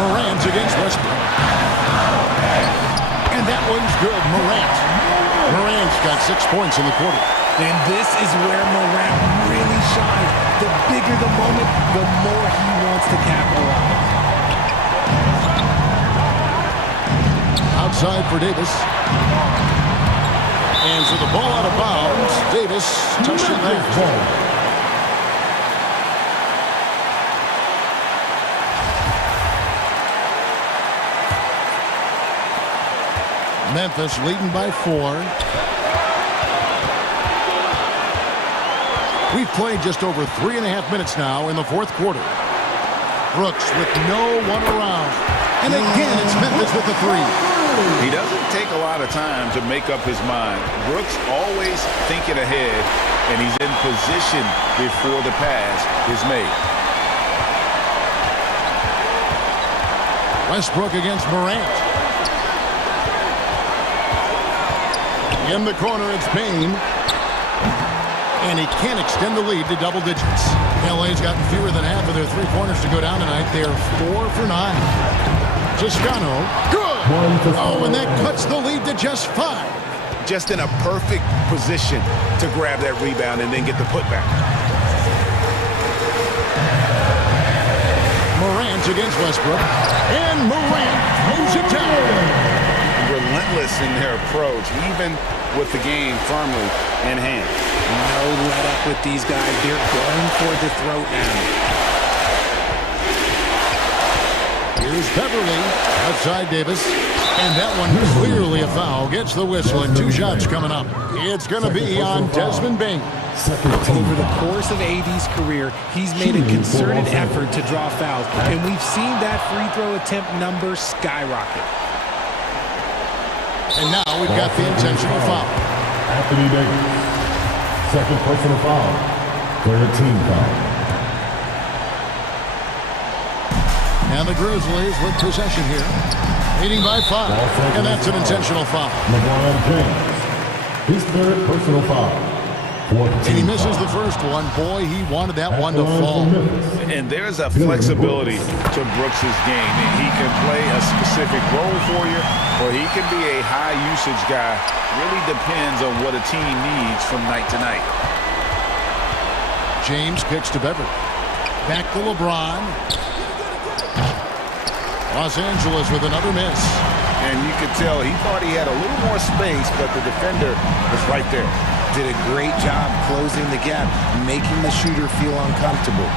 Morant against Westbrook. And that one's good. Morant's got 6 points in the quarter. And this is where Morant really shines. The bigger the moment, the more he wants to capitalize. Outside for Davis. And so the ball out of bounds. Davis touched it there. Memphis leading by 4. We've played just over 3.5 minutes now in the fourth quarter. Brooks with no one around. And again, it's Memphis with the 3. He doesn't take a lot of time to make up his mind. Brooks always thinking ahead, and he's in position before the pass is made. Westbrook against Morant. In the corner, it's Payne. And he can't extend the lead to double digits. LA's gotten fewer than half of their 3-pointers to go down tonight. They are 4 for 9. Toscano, good! Oh, and that cuts the lead to just 5. Just in a perfect position to grab that rebound and then get the putback. Morant against Westbrook. And Morant throws it down. Relentless in their approach, even with the game firmly in hand. No let up with these guys. They're going for the throat now. Here's Beverly outside Davis. And that one clearly a foul. Gets the whistle and 2 shots coming up. It's going to be on Desmond Bain. Over the course of AD's career, he's made a concerted effort to draw fouls. And we've seen that free throw attempt number skyrocket. And now we've got the intentional foul. Anthony Davis. Second personal foul. Third team foul. And the Grizzlies with possession here. Leading by 5. And that's an intentional foul. LeBron James. His third personal foul. And he misses the first one. Boy, he wanted that one to fall. And there's a flexibility to Brooks' game. He can play a specific role for you, or he can be a high-usage guy. Really depends on what a team needs from night to night. James kicks to Beverly. Back to LeBron. Los Angeles with another miss. And you could tell he thought he had a little more space, but the defender was right there. Did a great job closing the gap, making the shooter feel uncomfortable.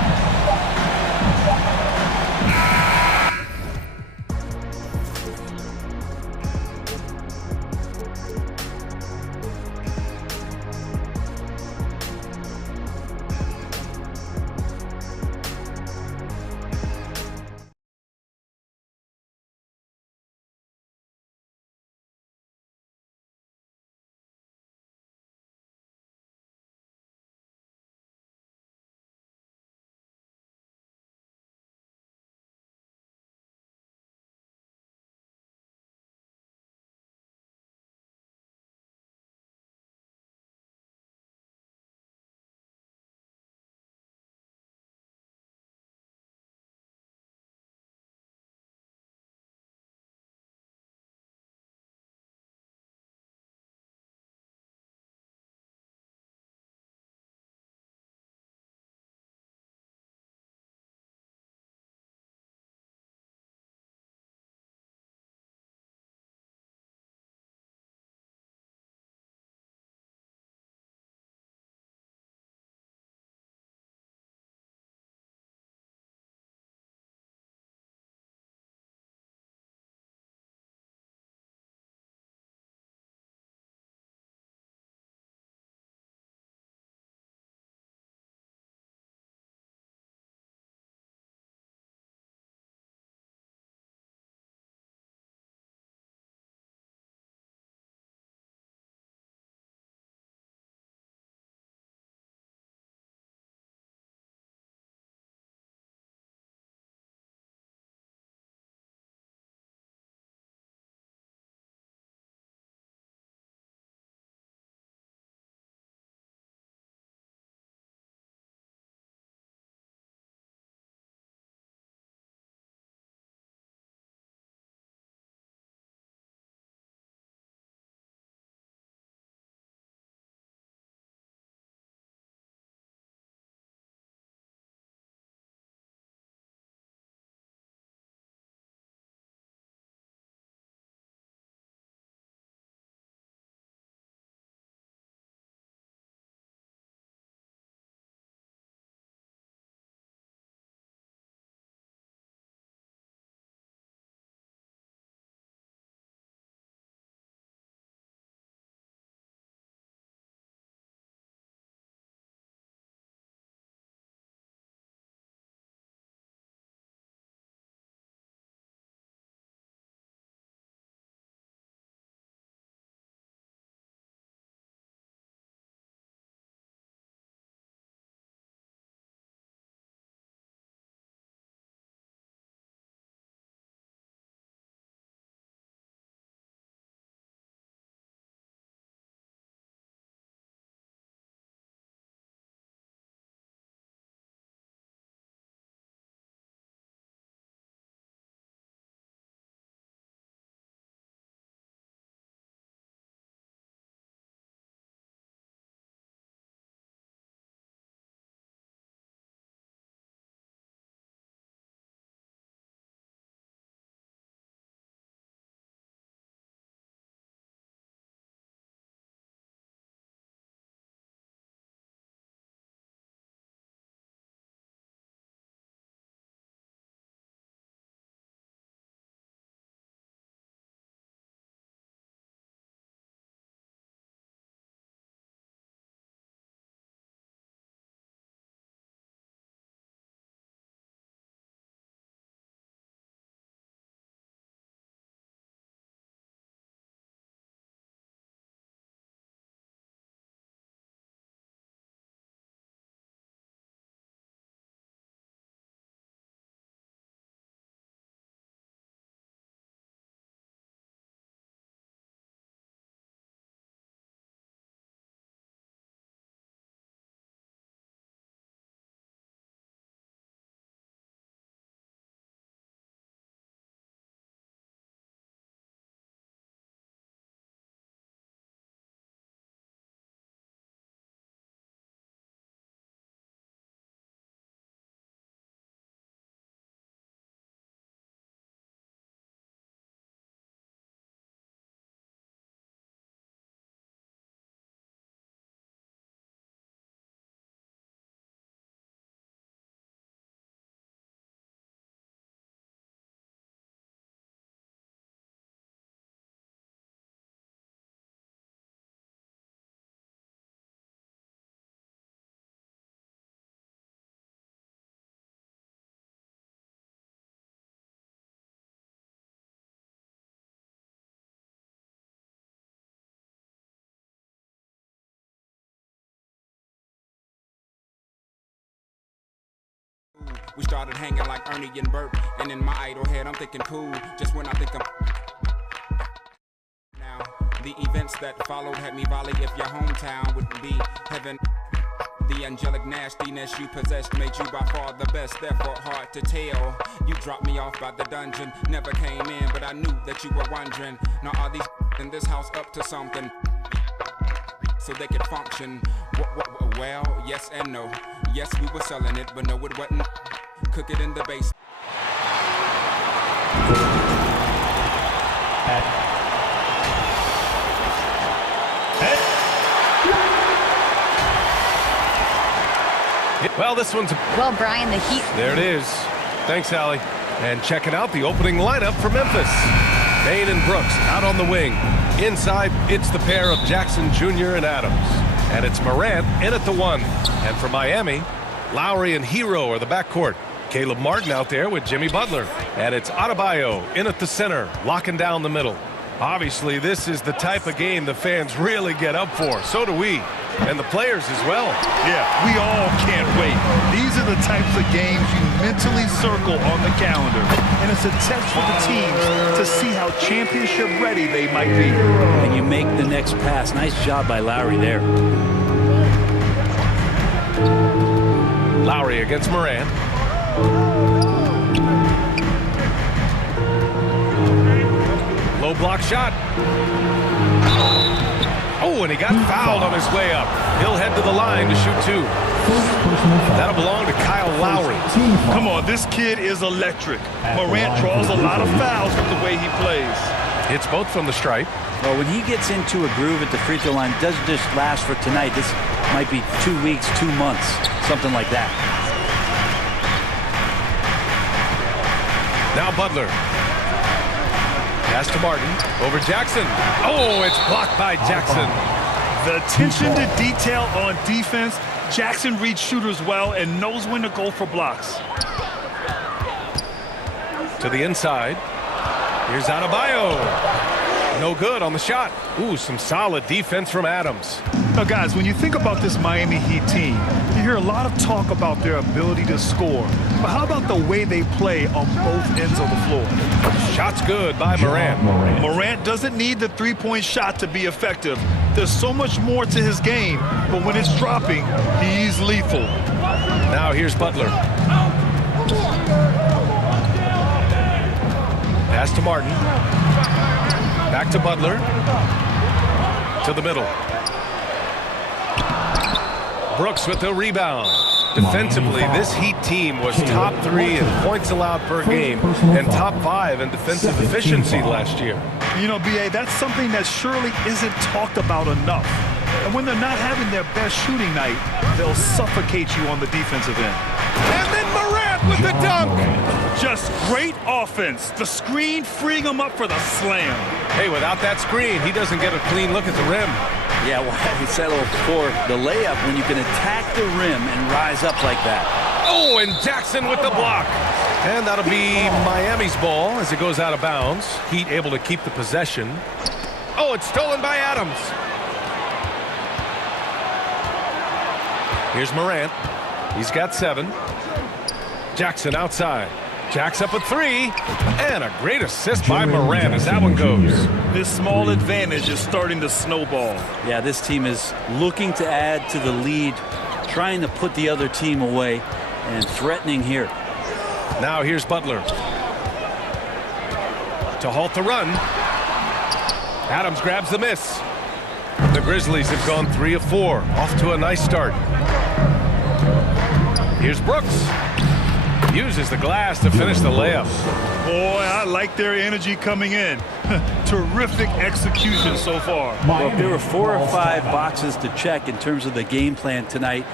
We started hanging like Ernie and Bert, and in my idle head I'm thinking cool, just when I think I'm now. The events that followed had me volley if your hometown would be heaven. The angelic nastiness you possessed made you by far the best, therefore hard to tell. You dropped me off by the dungeon, never came in, but I knew that you were wondering. Now are these in this house up to something so they could function? Well, yes and no. Yes, we were selling it, but no, it wasn't. Cook it in the base. Well, this one's... Well, Brian, the Heat... There it is. Thanks, Allie. And checking out the opening lineup for Memphis. Bain and Brooks out on the wing. Inside, it's the pair of Jackson Jr. and Adams. And it's Morant in at the 1. And for Miami, Lowry and Hero are the backcourt. Caleb Martin out there with Jimmy Butler. And it's Adebayo in at the center, locking down the middle. Obviously, this is the type of game the fans really get up for. So do we. And the players as well. Yeah, we all can't wait. These are the types of games you mentally circle on the calendar. And it's a test for the teams to see how championship ready they might be. And you make the next pass. Nice job by Lowry there. Lowry against Morant. Low block shot. Oh, and he got fouled on his way up. He'll head to the line to shoot 2. That'll belong to Kyle Lowry. Come on, this kid is electric. Morant draws a lot of fouls with the way he plays. It's both from the stripe. Well, when he gets into a groove at the free throw line, doesn't just last for tonight. This might be 2 weeks, 2 months, something like that. Now Butler. Pass to Martin, over Jackson. Oh, it's blocked by Jackson. The attention to detail on defense. Jackson reads shooters well and knows when to go for blocks. To the inside. Here's Adebayo. No good on the shot. Ooh, some solid defense from Adams. Now, guys, when you think about this Miami Heat team, you hear a lot of talk about their ability to score. But how about the way they play on both ends of the floor? Shot's good by Morant. Morant doesn't need the three-point shot to be effective. There's so much more to his game, but when it's dropping, he's lethal. Now here's Butler. Pass to Martin. Back to Butler. To the middle. Brooks with the rebound. Defensively, this Heat team was top 3 in points allowed per game and top 5 in defensive efficiency last year. You know, B.A., that's something that surely isn't talked about enough. And when they're not having their best shooting night, they'll suffocate you on the defensive end. And then Morant with the dunk. Just great offense. The screen freeing him up for the slam. Hey, without that screen, he doesn't get a clean look at the rim. Yeah, well, he settled for the layup when you can attack the rim and rise up like that. Oh, and Jackson with the block. And that'll be Miami's ball as it goes out of bounds. Heat able to keep the possession. Oh, it's stolen by Adams. Here's Morant. He's got 7. Jackson outside. Jack's up a 3. And a great assist by Morant as that one goes. This small advantage is starting to snowball. Yeah, this team is looking to add to the lead, trying to put the other team away, and threatening here. Now here's Butler. To halt the run. Adams grabs the miss. The Grizzlies have gone 3 of 4. Off to a nice start. Here's Brooks. Uses the glass to finish the layup. Boy, I like their energy coming in. Terrific execution so far. Well, if there were 4 or 5 boxes to check in terms of the game plan tonight,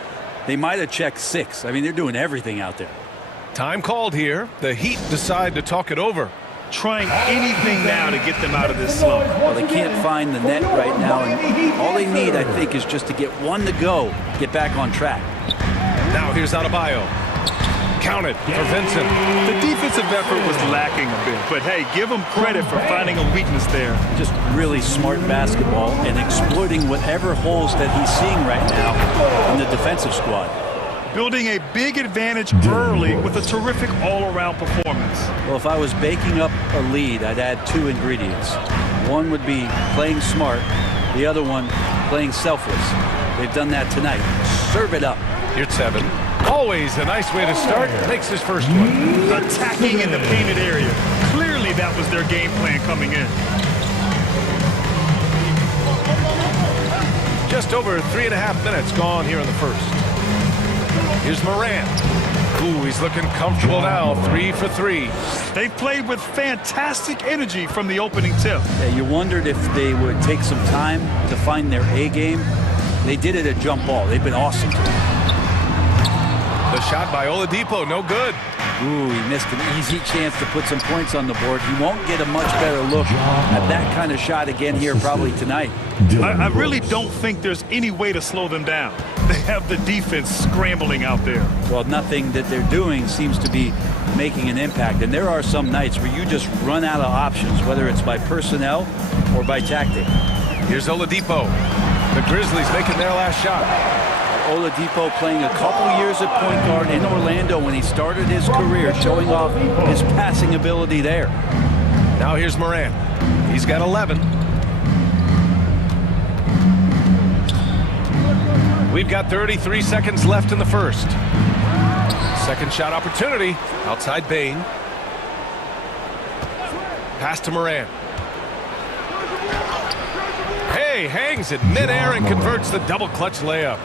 they might have checked 6. I mean, they're doing everything out there. Time called here. The Heat decide to talk it over. Trying anything now to get them out of this slump. Well, they can't find the net right now, and all they need, I think, is just to get one to go, get back on track. Now here's Adebayo. Counted for Vincent. The defensive effort was lacking a bit, but hey, give them credit for finding a weakness there. Just really smart basketball and exploiting whatever holes that he's seeing right now in the defensive squad. building a big advantage early with a terrific all-around performance. Well, if I was baking up a lead, I'd add 2 ingredients. One would be playing smart, the other one playing selfless. They've done that tonight. Serve it up. Here's 7. Always a nice way to start. Makes his first one. Attacking in the painted area. Clearly that was their game plan coming in. Just over 3.5 minutes gone here in the first. Here's Morant. Ooh, he's looking comfortable now. 3 for 3. They played with fantastic energy from the opening tip. Yeah, you wondered if they would take some time to find their A game. They did it at jump ball. They've been awesome. The shot by Oladipo, no good. Ooh, he missed an easy chance to put some points on the board. He won't get a much better look at that kind of shot again here probably tonight. I really don't think there's any way to slow them down. They have the defense scrambling out there. Well, nothing that they're doing seems to be making an impact. And there are some nights where you just run out of options, whether it's by personnel or by tactic. Here's Oladipo. The Grizzlies making their last shot. Oladipo playing a couple years at point guard in Orlando when he started his career, showing off his passing ability there. Now here's Morant. He's got 11. We've got 33 seconds left in the first. Second shot opportunity. Outside Bane. Pass to Morant. Hey, hangs it midair and converts the double clutch layup.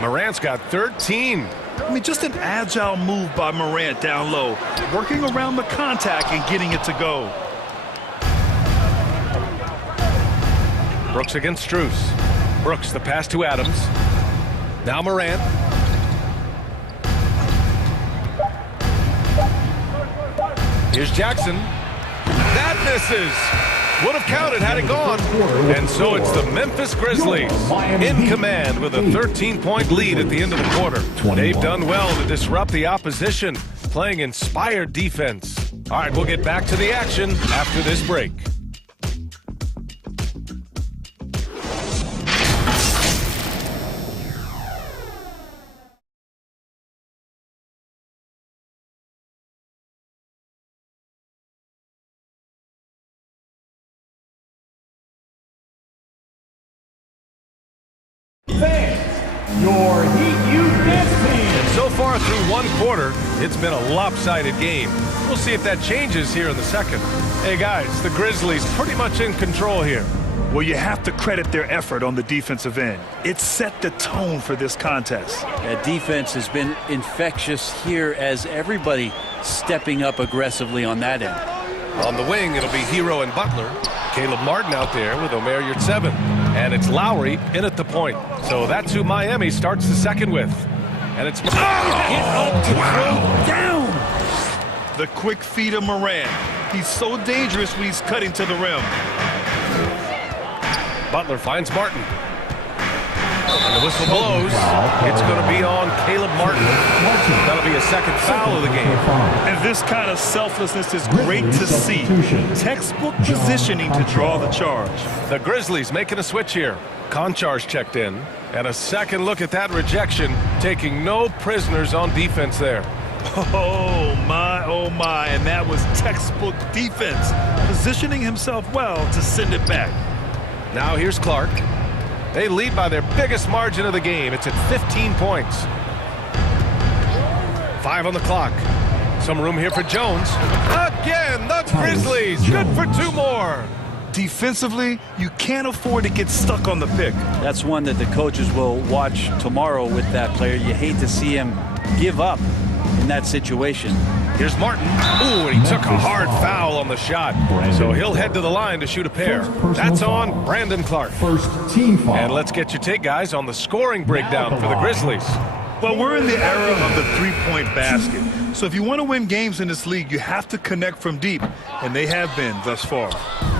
Morant's got 13. I mean, just an agile move by Morant down low, working around the contact and getting it to go. Brooks against Strus. Brooks, the pass to Adams. Now Morant. Here's Jackson. That misses. Would have counted had it gone. And so it's the Memphis Grizzlies in command with a 13-point lead at the end of the quarter. They've done well to disrupt the opposition, playing inspired defense. All right, we'll get back to the action after this break. Your Heat Youth Dance Team. And so far through one quarter, it's been a lopsided game. We'll see if that changes here in the second. Hey guys, the Grizzlies pretty much in control here. Well, you have to credit their effort on the defensive end. It set the tone for this contest. That defense has been infectious here as everybody stepping up aggressively on that end. On the wing, it'll be Hero and Butler. Caleb Martin out there with Omer Yurtseven. And it's Lowry in at the point. So that's who Miami starts the second with. And it's... Get up to throw down! The quick feed of Morant. He's so dangerous when he's cutting to the rim. Butler finds Martin. And the whistle blows. It's going to be on Caleb Martin. That'll be a second foul of the game. And this kind of selflessness is great to see. Textbook positioning to draw the charge. The Grizzlies making a switch here. Konchar's checked in. And a second look at that rejection, taking no prisoners on defense there. Oh my, and that was textbook defense, positioning himself well to send it back. Now here's Clark. They lead by their biggest margin of the game. It's at 15 points. 5 on the clock. Some room here for Jones. Again, the Grizzlies. Good for 2 more. Defensively, you can't afford to get stuck on the pick. That's one that the coaches will watch tomorrow with that player. You hate to see him give up in that situation. Here's Martin. Ooh, and he took a hard foul on the shot. So he'll head to the line to shoot a pair. That's on Brandon Clark. First team foul. And let's get your take, guys, on the scoring breakdown for the Grizzlies. Well, we're in the era of the three-point basket. So if you want to win games in this league, you have to connect from deep, and they have been thus far.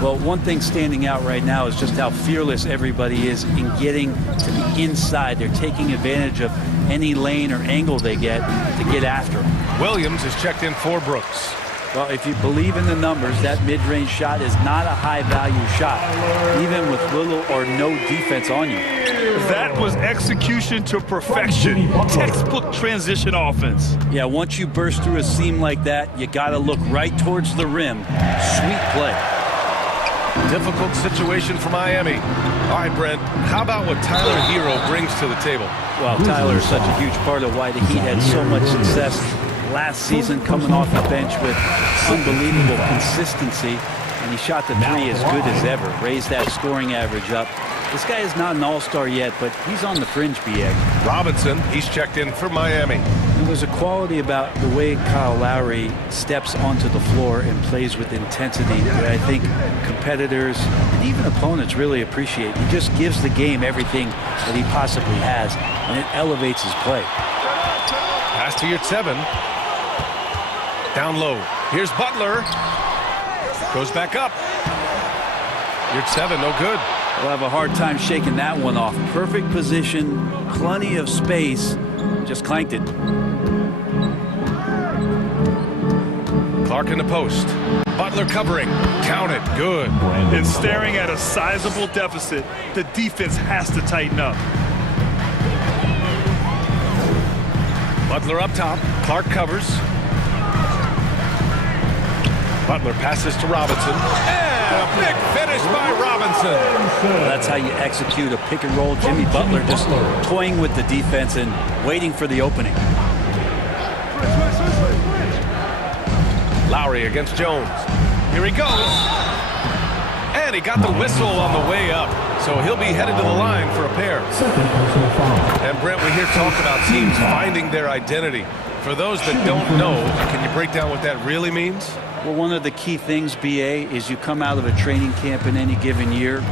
Well, one thing standing out right now is just how fearless everybody is in getting to the inside. They're taking advantage of any lane or angle they get to get after them. Williams is checked in for Brooks. Well, if you believe in the numbers, that mid-range shot is not a high-value shot, even with little or no defense on you. That was execution to perfection. Textbook transition offense. Yeah, once you burst through a seam like that, you got to look right towards the rim. Sweet play. Difficult situation for Miami. All right, Brent, how about what Tyler Hero brings to the table? Well, Tyler is such a huge part of why the Heat had so much success last season, coming off the bench with unbelievable consistency. And he shot the three as good as ever, raised that scoring average up. This guy is not an all-star yet, but he's on the fringe, BA. Robinson, he's checked in for Miami. And there's a quality about the way Kyle Lowry steps onto the floor and plays with intensity that I think competitors and even opponents really appreciate. He just gives the game everything that he possibly has, and it elevates his play. Pass to Yurtseven. Down low. Here's Butler. Goes back up. Yurtseven, no good. We'll have a hard time shaking that one off. Perfect position, plenty of space, just clanked it. Clark in the post. Butler covering. Count it. Good. And staring at a sizable deficit, the defense has to tighten up. Butler up top. Clark covers. Butler passes to Robinson. And a big finish by Robinson. That's how you execute a pick and roll. Jimmy Butler just toying with the defense and waiting for the opening. Lowry against Jones. Here he goes. And he got the whistle on the way up. So he'll be headed to the line for a pair. And Brent, we hear talk about teams finding their identity. For those that don't know, can you break down what that really means? Well, one of the key things, BA, is you come out of a training camp in any given year.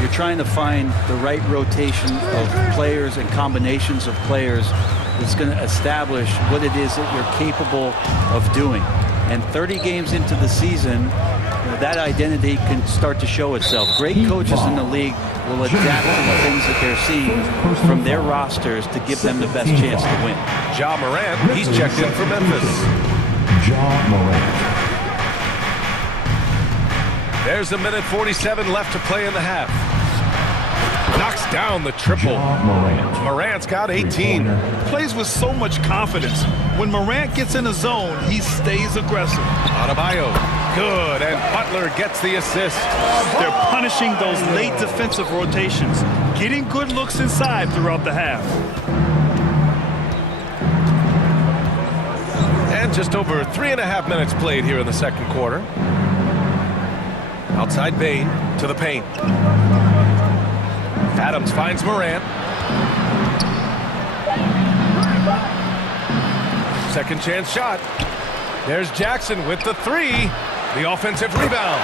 You're trying to find the right rotation of players and combinations of players that's going to establish what it is that you're capable of doing. And 30 games into the season, that identity can start to show itself. Great coaches in the league will adapt to the things that they're seeing from their rosters to give them the best chance to win. Ja Morant, he's checked in for Memphis. Ja Morant. There's a minute 47 left to play in the half. Knocks down the triple. Morant's got 18. Plays with so much confidence. When Morant gets in the zone, he stays aggressive. Adebayo, good, and Butler gets the assist. They're punishing those late defensive rotations, getting good looks inside throughout the half. And just over 3.5 minutes played here in the second quarter. Outside Bain to the paint. Adams finds Morant. Second chance shot. There's Jackson with the three. The offensive rebound.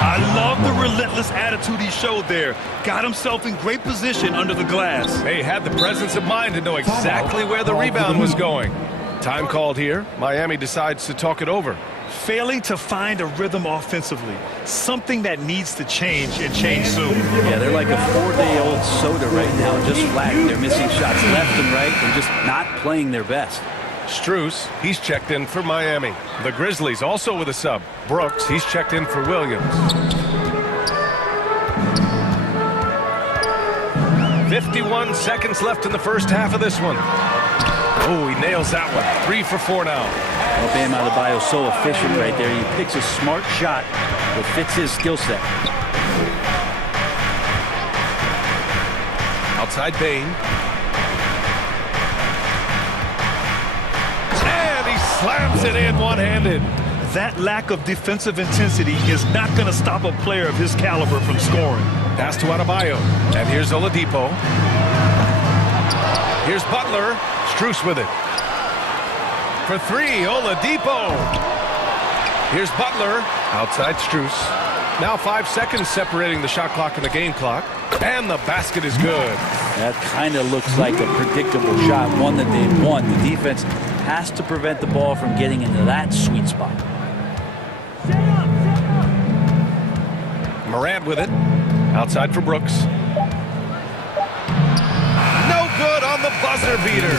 I love the relentless attitude he showed there. Got himself in great position under the glass. They had the presence of mind to know exactly where the rebound was going. Time called here. Miami decides to talk it over. Failing to find a rhythm offensively. Something that needs to change and change soon. Yeah, they're like a 4-day-old soda right now, just flat. They're missing shots left and right and just not playing their best. Strus, he's checked in for Miami. The Grizzlies also with a sub. Brooks, he's checked in for Williams. 51 seconds left in the first half of this one. Oh, he nails that one. 3 for 4 now. Well, Bam Adebayo so efficient right there. He picks a smart shot that fits his skill set. Outside Bain. And he slams it in one-handed. That lack of defensive intensity is not going to stop a player of his caliber from scoring. Pass to Adebayo. And here's Oladipo. Here's Butler. Strus with it. For 3, Oladipo. Here's Butler. Outside Strus. Now 5 seconds separating the shot clock and the game clock. And the basket is good. That kind of looks like a predictable shot, one that they've won. The defense has to prevent the ball from getting into that sweet spot. Morant with it. Outside for Brooks. No good on the buzzer beater.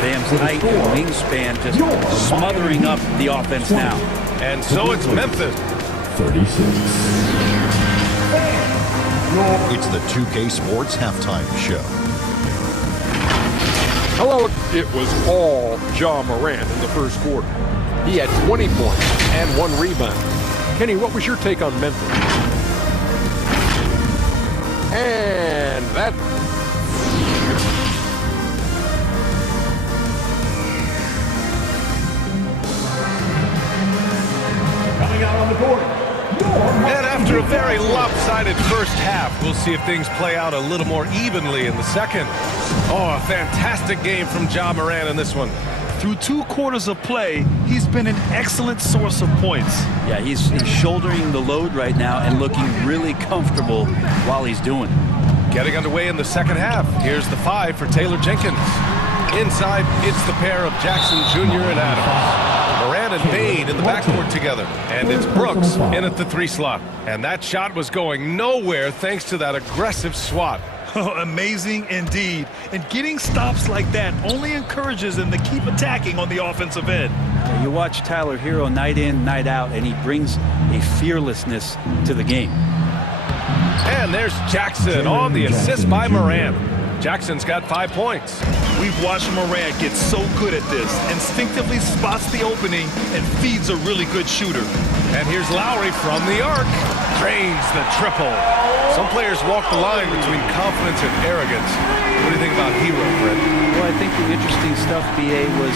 Bam's height and wingspan just smothering up the offense now. And so it's Memphis. 36. It's the 2K Sports Halftime Show. Hello, it was all Ja Morant in the first quarter. He had 20 points and 1 rebound. Kenny, what was your take on Memphis? And that... Coming out on the court. And after a very lopsided first half, we'll see if things play out a little more evenly in the second. Oh, a fantastic game from Ja Morant in this one. Through 2 quarters of play, he's been an excellent source of points. Yeah, he's shouldering the load right now and looking really comfortable while he's doing it. Getting underway in the second half. Here's the 5 for Taylor Jenkins. Inside, it's the pair of Jackson Jr. and Adams. Morant and Bane in the backcourt together. And it's Brooks in at the 3 slot. And that shot was going nowhere thanks to that aggressive swat. Oh, amazing indeed. And getting stops like that only encourages him to keep attacking on the offensive end. Yeah, you watch Tyler Hero night in, night out, and he brings a fearlessness to the game. And there's Jackson on the assist by Morant. Jackson's got 5 points. We've watched Morant get so good at this. Instinctively spots the opening and feeds a really good shooter. And here's Lowry from the arc. Drains the triple. Some players walk the line between confidence and arrogance. What do you think about Hero, Brett? Well, I think the interesting stuff, B.A., was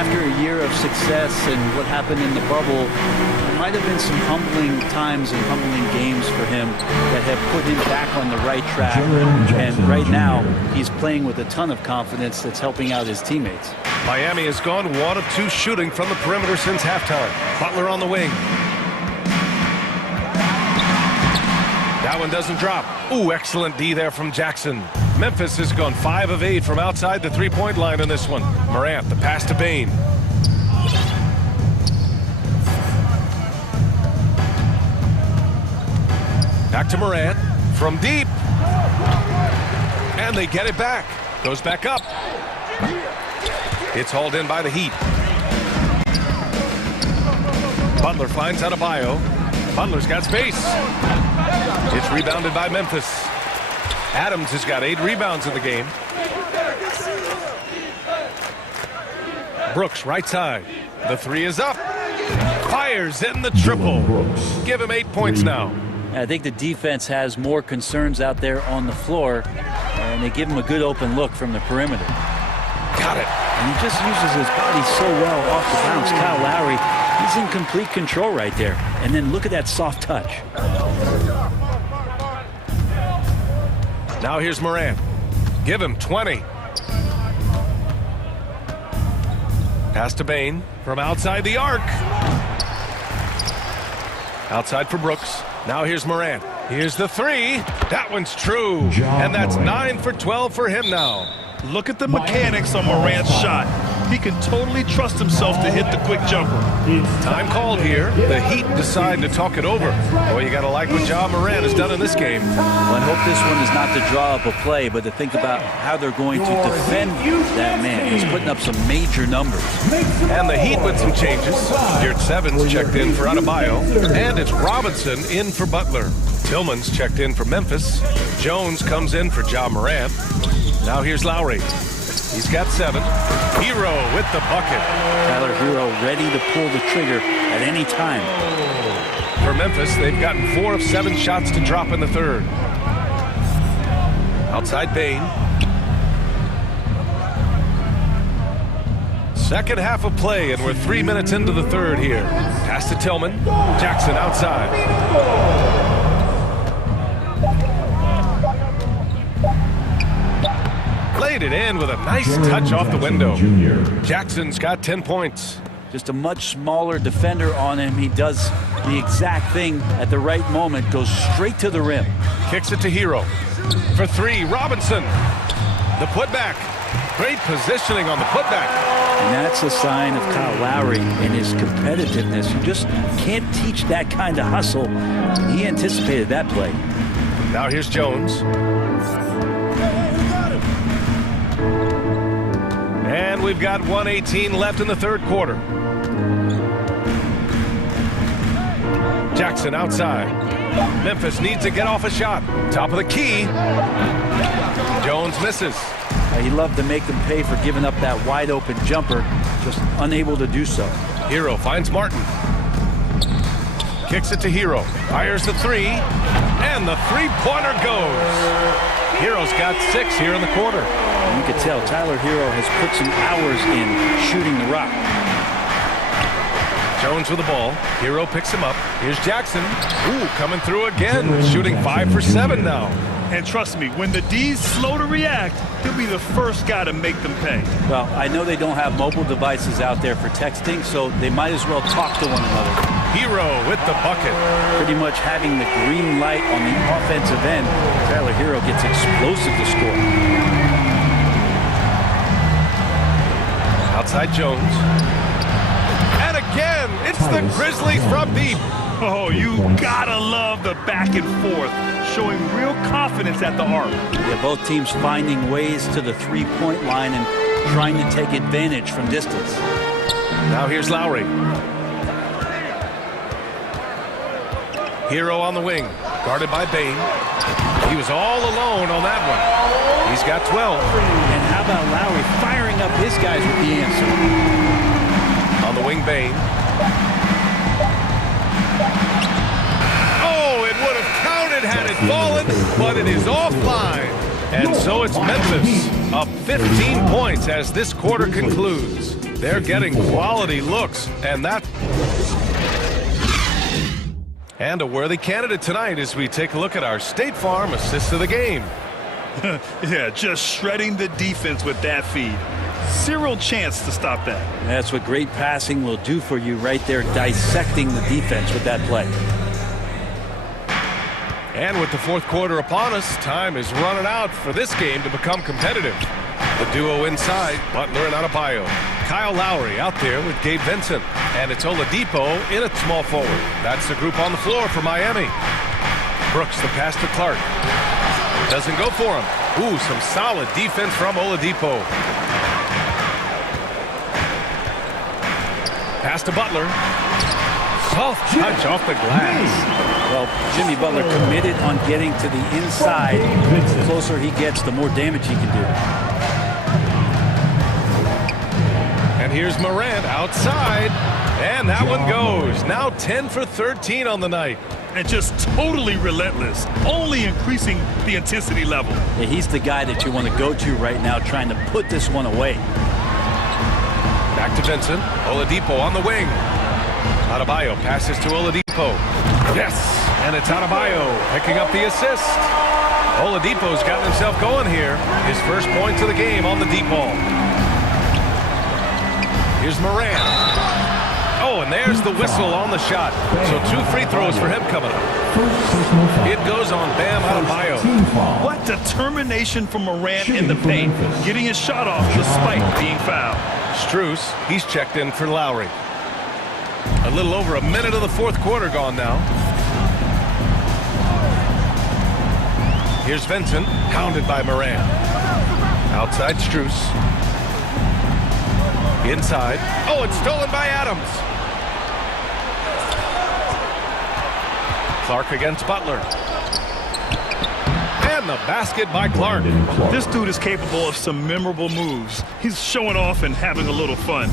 after a year of success and what happened in the bubble, there might have been some humbling times and humbling games for him that have put him back on the right track. And right now, he's playing with a ton of confidence that's helping out his teammates. Miami has gone 1 of 2 shooting from the perimeter since halftime. Butler on the wing. That one doesn't drop. Ooh, excellent D there from Jackson. Memphis has gone 5 of 8 from outside the 3-point line in this one. Morant, the pass to Bane. Back to Morant from deep. And they get it back. Goes back up. It's hauled in by the Heat. Butler finds Adebayo. Butler's got space. It's rebounded by Memphis. Adams has got 8 rebounds in the game. Brooks, right side. The 3 is up. Fires in the triple. Give him 8 points now. I think the defense has more concerns out there on the floor, and they give him a good open look from the perimeter. Got it. And he just uses his body so well off the bounce. Kyle Lowry, he's in complete control right there. And then look at that soft touch. Now here's Morant. Give him 20. Pass to Bane from outside the arc. Outside for Brooks. Now here's Morant. Here's the 3. That one's true. And that's 9 for 12 for him now. Look at the mechanics on Morant's shot. He can totally trust himself to hit the quick jumper. Time called here. The Heat decide to talk it over. Boy, you got to like what Ja Morant has done in this game. Well, I hope this one is not to draw up a play, but to think about how they're going to defend that man. He's putting up some major numbers. And the Heat with some changes. Garrett Sevens checked in for Adebayo. And it's Robinson in for Butler. Tillman's checked in for Memphis. Jones comes in for Ja Morant. Now here's Lowry. He's got 7. Hero with the bucket. Tyler Hero ready to pull the trigger at any time. For Memphis, they've gotten 4 of 7 shots to drop in the third. Outside Bane. Second half of play, and we're 3 minutes into the third here. Pass to Tillman. Jackson outside. Laid it in with a nice touch off the window. Jackson's got 10 points. Just a much smaller defender on him. He does the exact thing at the right moment. Goes straight to the rim. Kicks it to Hero. For 3, Robinson. The putback. Great positioning on the putback. And that's a sign of Kyle Lowry and his competitiveness. You just can't teach that kind of hustle. He anticipated that play. Now here's Jones. And we've got 1:18 left in the third quarter. Jackson outside. Memphis needs to get off a shot. Top of the key. Jones misses. He loved to make them pay for giving up that wide open jumper, just unable to do so. Hero finds Martin. Kicks it to Hero. Fires the three. And the three-pointer goes. Hero's got 6 here in the quarter. And you can tell Tyler Hero has put some hours in shooting the rock. Jones with the ball. Hero picks him up. Here's Jackson. Ooh, coming through again. Shooting 5 for 7 now. And trust me, when the D's slow to react, he'll be the first guy to make them pay. Well, I know they don't have mobile devices out there for texting, so they might as well talk to one another. Hero with the bucket. Pretty much having the green light on the offensive end. Tyler Hero gets explosive to score. Outside Jones. And again, it's the Grizzlies from deep. Oh, you gotta love the back and forth, showing real confidence at the arc. Yeah, both teams finding ways to the three-point line and trying to take advantage from distance. Now here's Lowry. Hero on the wing, guarded by Bain. He was all alone on that one. He's got 12. And how about Lowry firing up his guys with the answer? On the wing, Bain. Oh, it would have counted had it fallen, but it is offline. And so it's Memphis up 15 points as this quarter concludes. They're getting quality looks, and that... And a worthy candidate tonight as we take a look at our State Farm assist of the game. Yeah, just shredding the defense with that feed. Zero chance to stop that. That's what great passing will do for you right there, dissecting the defense with that play. And with the fourth quarter upon us, time is running out for this game to become competitive. The duo inside, Butler and Adebayo. Kyle Lowry out there with Gabe Vincent. And it's Oladipo in at small forward. That's the group on the floor for Miami. Brooks the pass to Clark. Doesn't go for him. Ooh, some solid defense from Oladipo. Pass to Butler. Soft touch off the glass. Well, Jimmy Butler committed on getting to the inside. The closer he gets, the more damage he can do. And here's Morant outside. And that one goes. Now 10 for 13 on the night. And just totally relentless, only increasing the intensity level. Yeah, he's the guy that you want to go to right now, trying to put this one away. Back to Vincent. Oladipo on the wing. Adebayo passes to Oladipo. Yes, and it's Adebayo picking up the assist. Oladipo's gotten himself going here. His first points of the game on the deep ball. Here's Morant. Oh, and there's the whistle on the shot. So 2 free throws for him coming up. It goes on Bam Adebayo. What determination from Morant in the paint, getting his shot off despite being fouled. Strus, he's checked in for Lowry. A little over a minute of the fourth quarter gone now. Here's Vincent, hounded by Morant. Outside Strus. Inside. Oh, it's stolen by Adams. Clark against Butler. And the basket by Clark. This dude is capable of some memorable moves. He's showing off and having a little fun.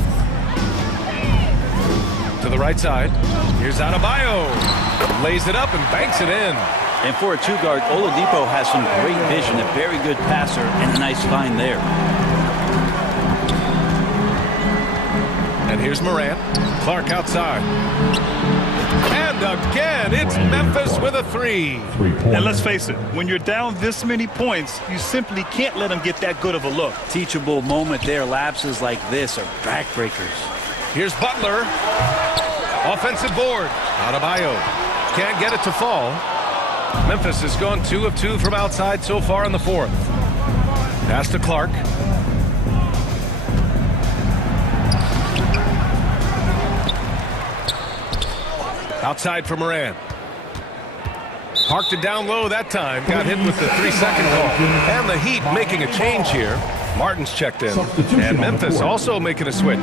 To the right side. Here's Adebayo. Lays it up and banks it in. And for a two-guard, Oladipo has some great vision, a very good passer, and a nice find there. And here's Morant. Clark outside. And again, it's Memphis with a three. And let's face it, when you're down this many points, you simply can't let them get that good of a look. Teachable moment there. Lapses like this are backbreakers. Here's Butler. Offensive board. Adebayo can't get it to fall. Memphis has gone 2 of 2 from outside so far in the fourth. Pass to Clark. Outside for Morant. Parked it down low that time. Got hit with the 3-second call. And the Heat making a change here. Martin's checked in. And Memphis also making a switch.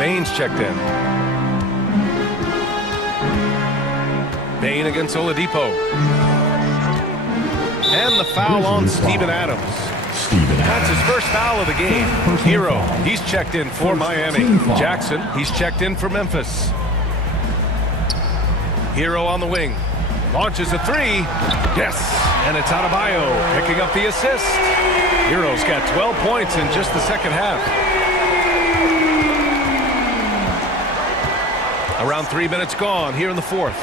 Baines checked in. Bain against Oladipo. And the foul on Steven Adams. That's his first foul of the game. Hero, he's checked in for Miami. Jackson, he's checked in for Memphis. Hero on the wing. Launches a three. Yes. And it's Adebayo picking up the assist. Hero's got 12 points in just the second half. Around 3 minutes gone here in the fourth.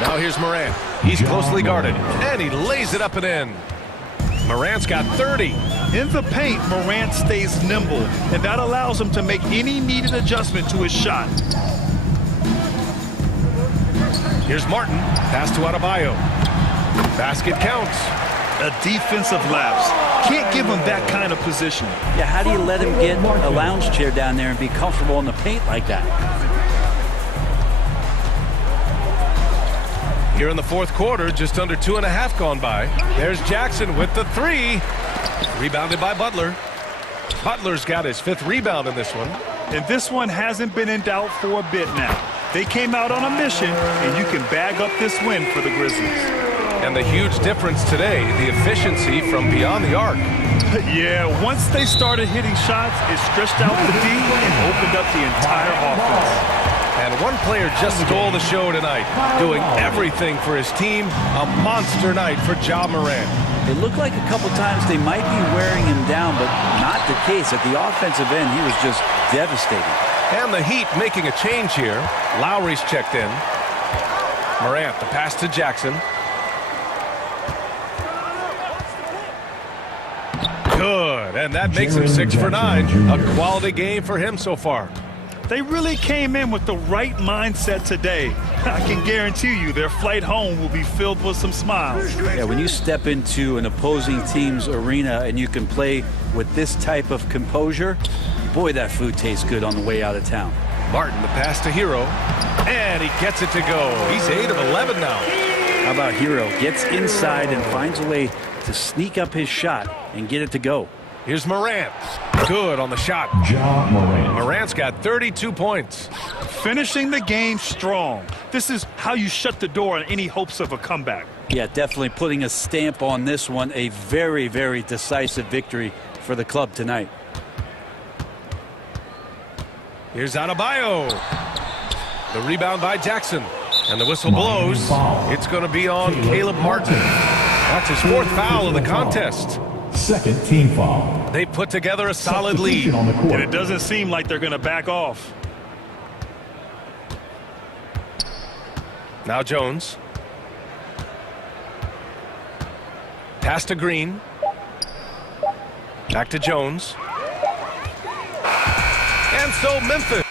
Now here's Morant. He's closely guarded. And he lays it up and in. Morant's got 30. In the paint, Morant stays nimble, and that allows him to make any needed adjustment to his shot. Here's Martin. Pass to Adebayo. Basket counts. A defensive lapse. Can't give him that kind of position. Yeah, how do you let him get a lounge chair down there and be comfortable in the paint like that? Here in the fourth quarter, just under 2.5 gone by. There's Jackson with the three. Rebounded by Butler. Butler's got his 5th rebound in this one. And this one hasn't been in doubt for a bit now. They came out on a mission, and you can bag up this win for the Grizzlies. And the huge difference today, the efficiency from beyond the arc. Yeah, once they started hitting shots, it stretched out the D and opened up the entire offense. And one player just stole the show tonight, doing everything for his team. A monster night for Ja Morant. It looked like a couple times they might be wearing him down, but not the case. At the offensive end, he was just devastating. And the Heat making a change here. Lowry's checked in. Morant, the pass to Jackson. Good, and that makes him 6 for 9. A quality game for him so far. They really came in with the right mindset today. I can guarantee you their flight home will be filled with some smiles. Yeah, when you step into an opposing team's arena and you can play with this type of composure, boy, that food tastes good on the way out of town. Martin, the pass to Hero, and he gets it to go. He's 8 of 11 now. How about Hero? Gets inside and finds a way to sneak up his shot and get it to go. Here's Morant. Good on the shot. Ja Morant. Morant's got 32 points. Finishing the game strong. This is how you shut the door on any hopes of a comeback. Yeah, definitely putting a stamp on this one. A very, very decisive victory for the club tonight. Here's Adebayo. The rebound by Jackson. And the whistle blows. It's going to be on Caleb Martin. That's his 4th foul of the contest. 2nd team foul. They put together a solid lead. And it doesn't seem like they're going to back off. Now Jones. Pass to Green. Back to Jones. And so Memphis.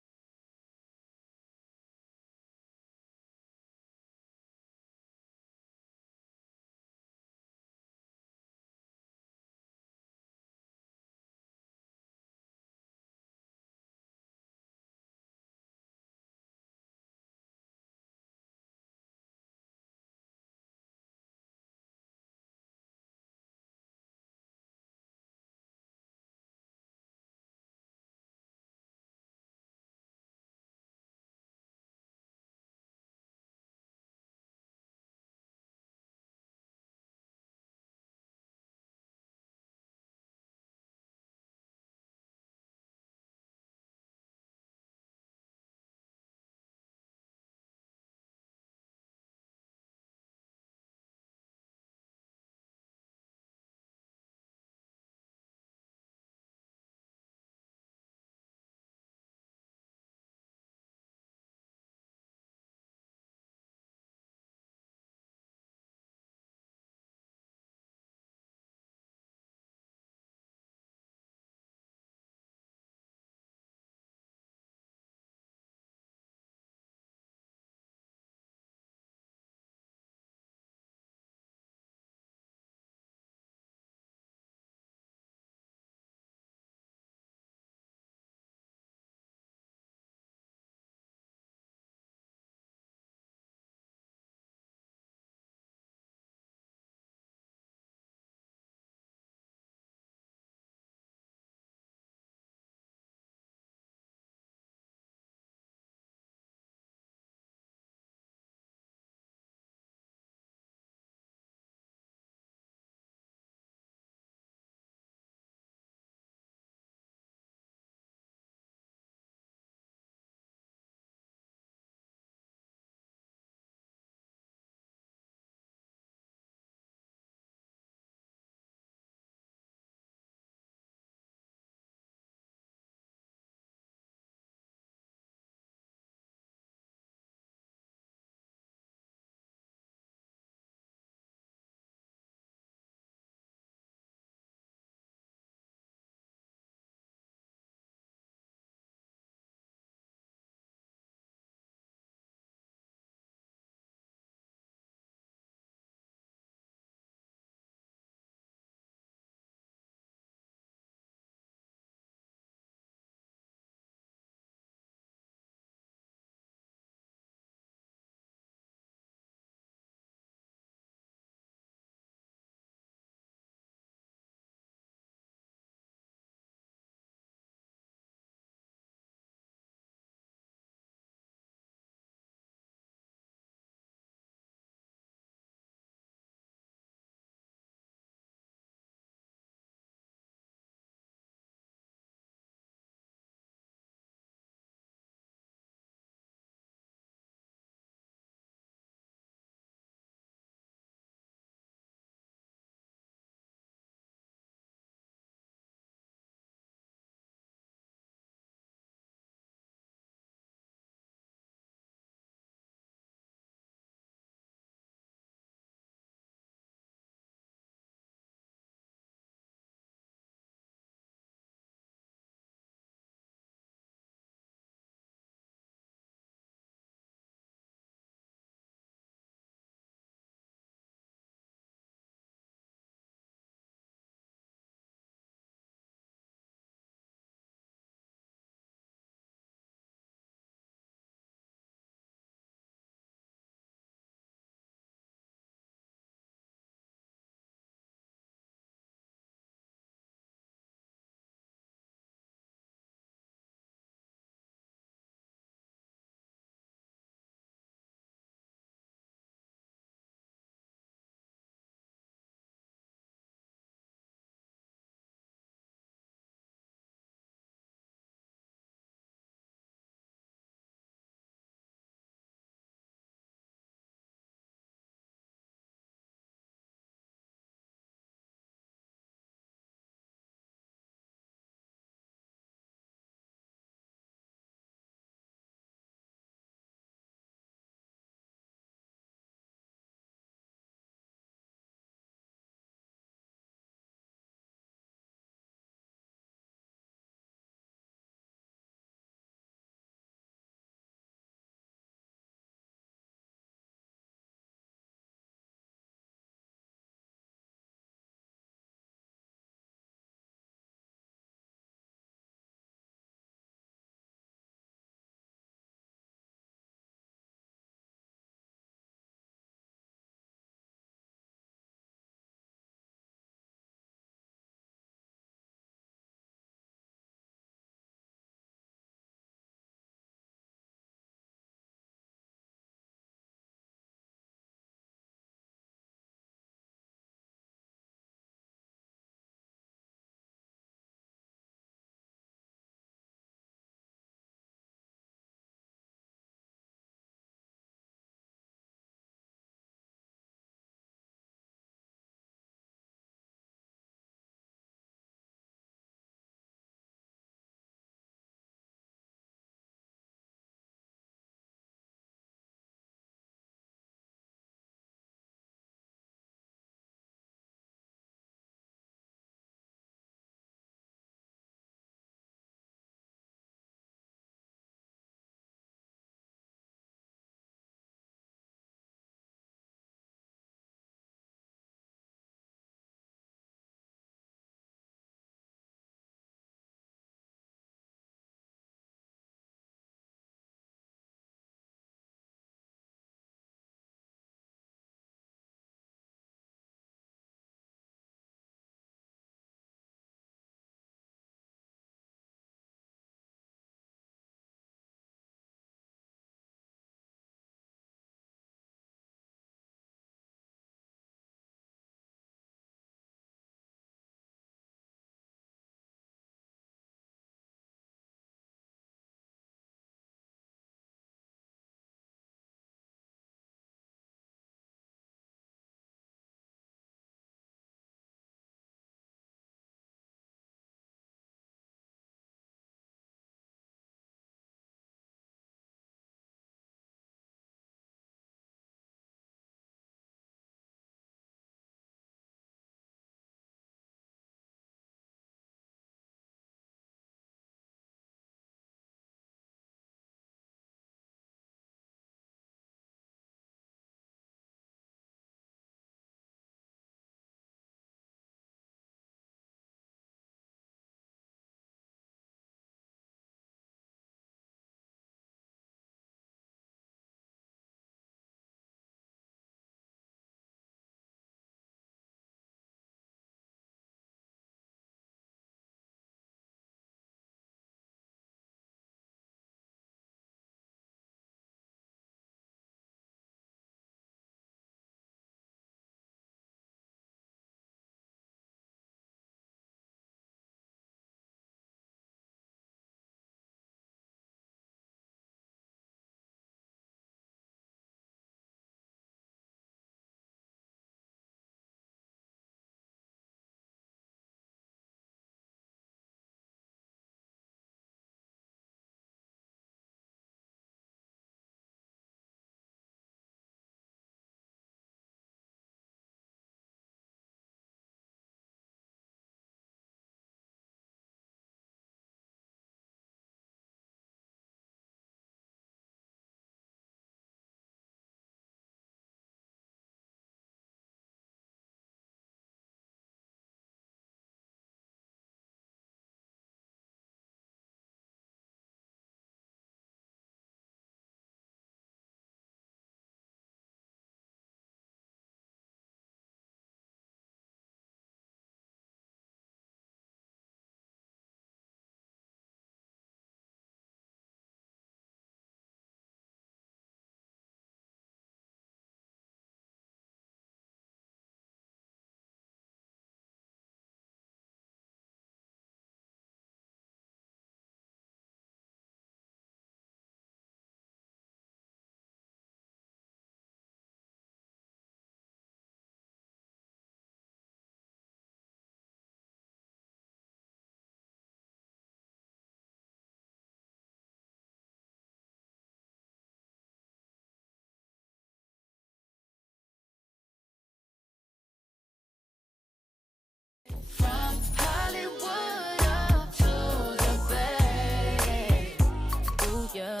Yeah,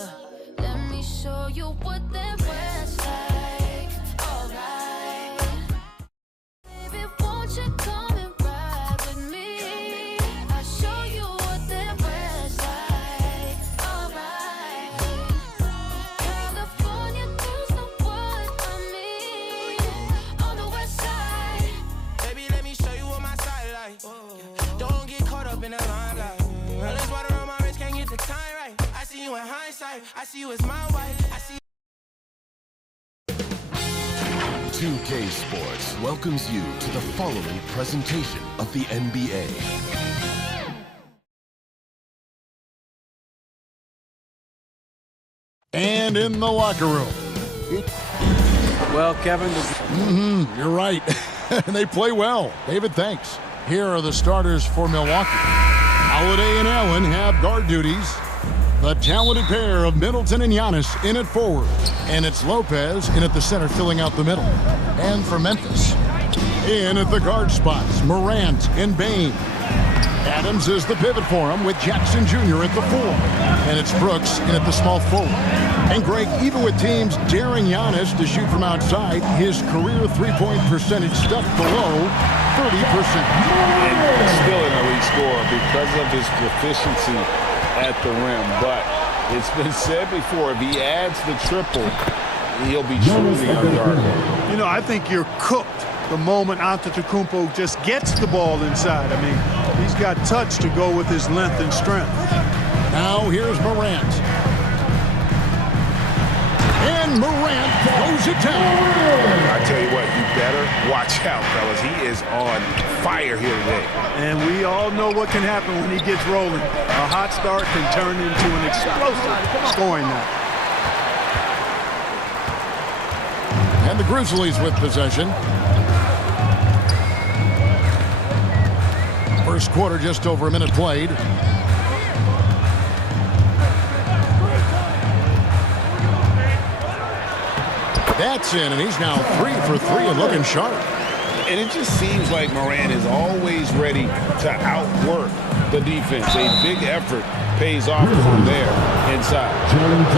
let me show you what that was like. Alright, baby, won't you come and ride with me? I'll show you what that was like. Alright, California girls know what I mean. On the west side, Baby, let me show you what my side like. Don't get caught up in the limelight. All this water on my wrist, can't get the time right. I see you in hindsight, I see you as my wife. I see 2K Sports welcomes you to the following presentation of the NBA. And in the locker room. Well, Kevin. You're right. And they play well. David, thanks. Here are the starters for Milwaukee. Holiday and Allen have guard duties. The talented pair of Middleton and Giannis in at forward. And it's Lopez in at the center filling out the middle. And for Memphis, in at the guard spots, Morant and Bane. Adams is the pivot for him with Jackson Jr. at the 4. And it's Brooks in at the small forward. And Greg, even with teams daring Giannis to shoot from outside, his career three-point percentage stuck below 30%. And still an elite scorer because of his proficiency at the rim. But it's been said before, if he adds the triple, he'll be truly unguardable. You know, I think you're cooked the moment Antetokounmpo just gets the ball inside. I mean, he's got touch to go with his length and strength. Now here's Morant. And Morant throws it down. I tell you what, you better watch out, fellas. He is on fire here today. And we all know what can happen when he gets rolling. A hot start can turn into an explosive scoring night. And the Grizzlies with possession. First quarter, just over a minute played. That's in, and he's now 3 for 3 and looking sharp. And it just seems like Morant is always ready to outwork the defense. A big effort pays off from there inside.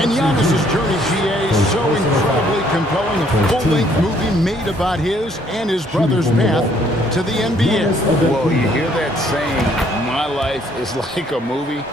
And Giannis' journey, GA, is so incredibly compelling. A full-length movie made about his and his brother's path to the NBA. Well, you hear that saying, my life is like a movie.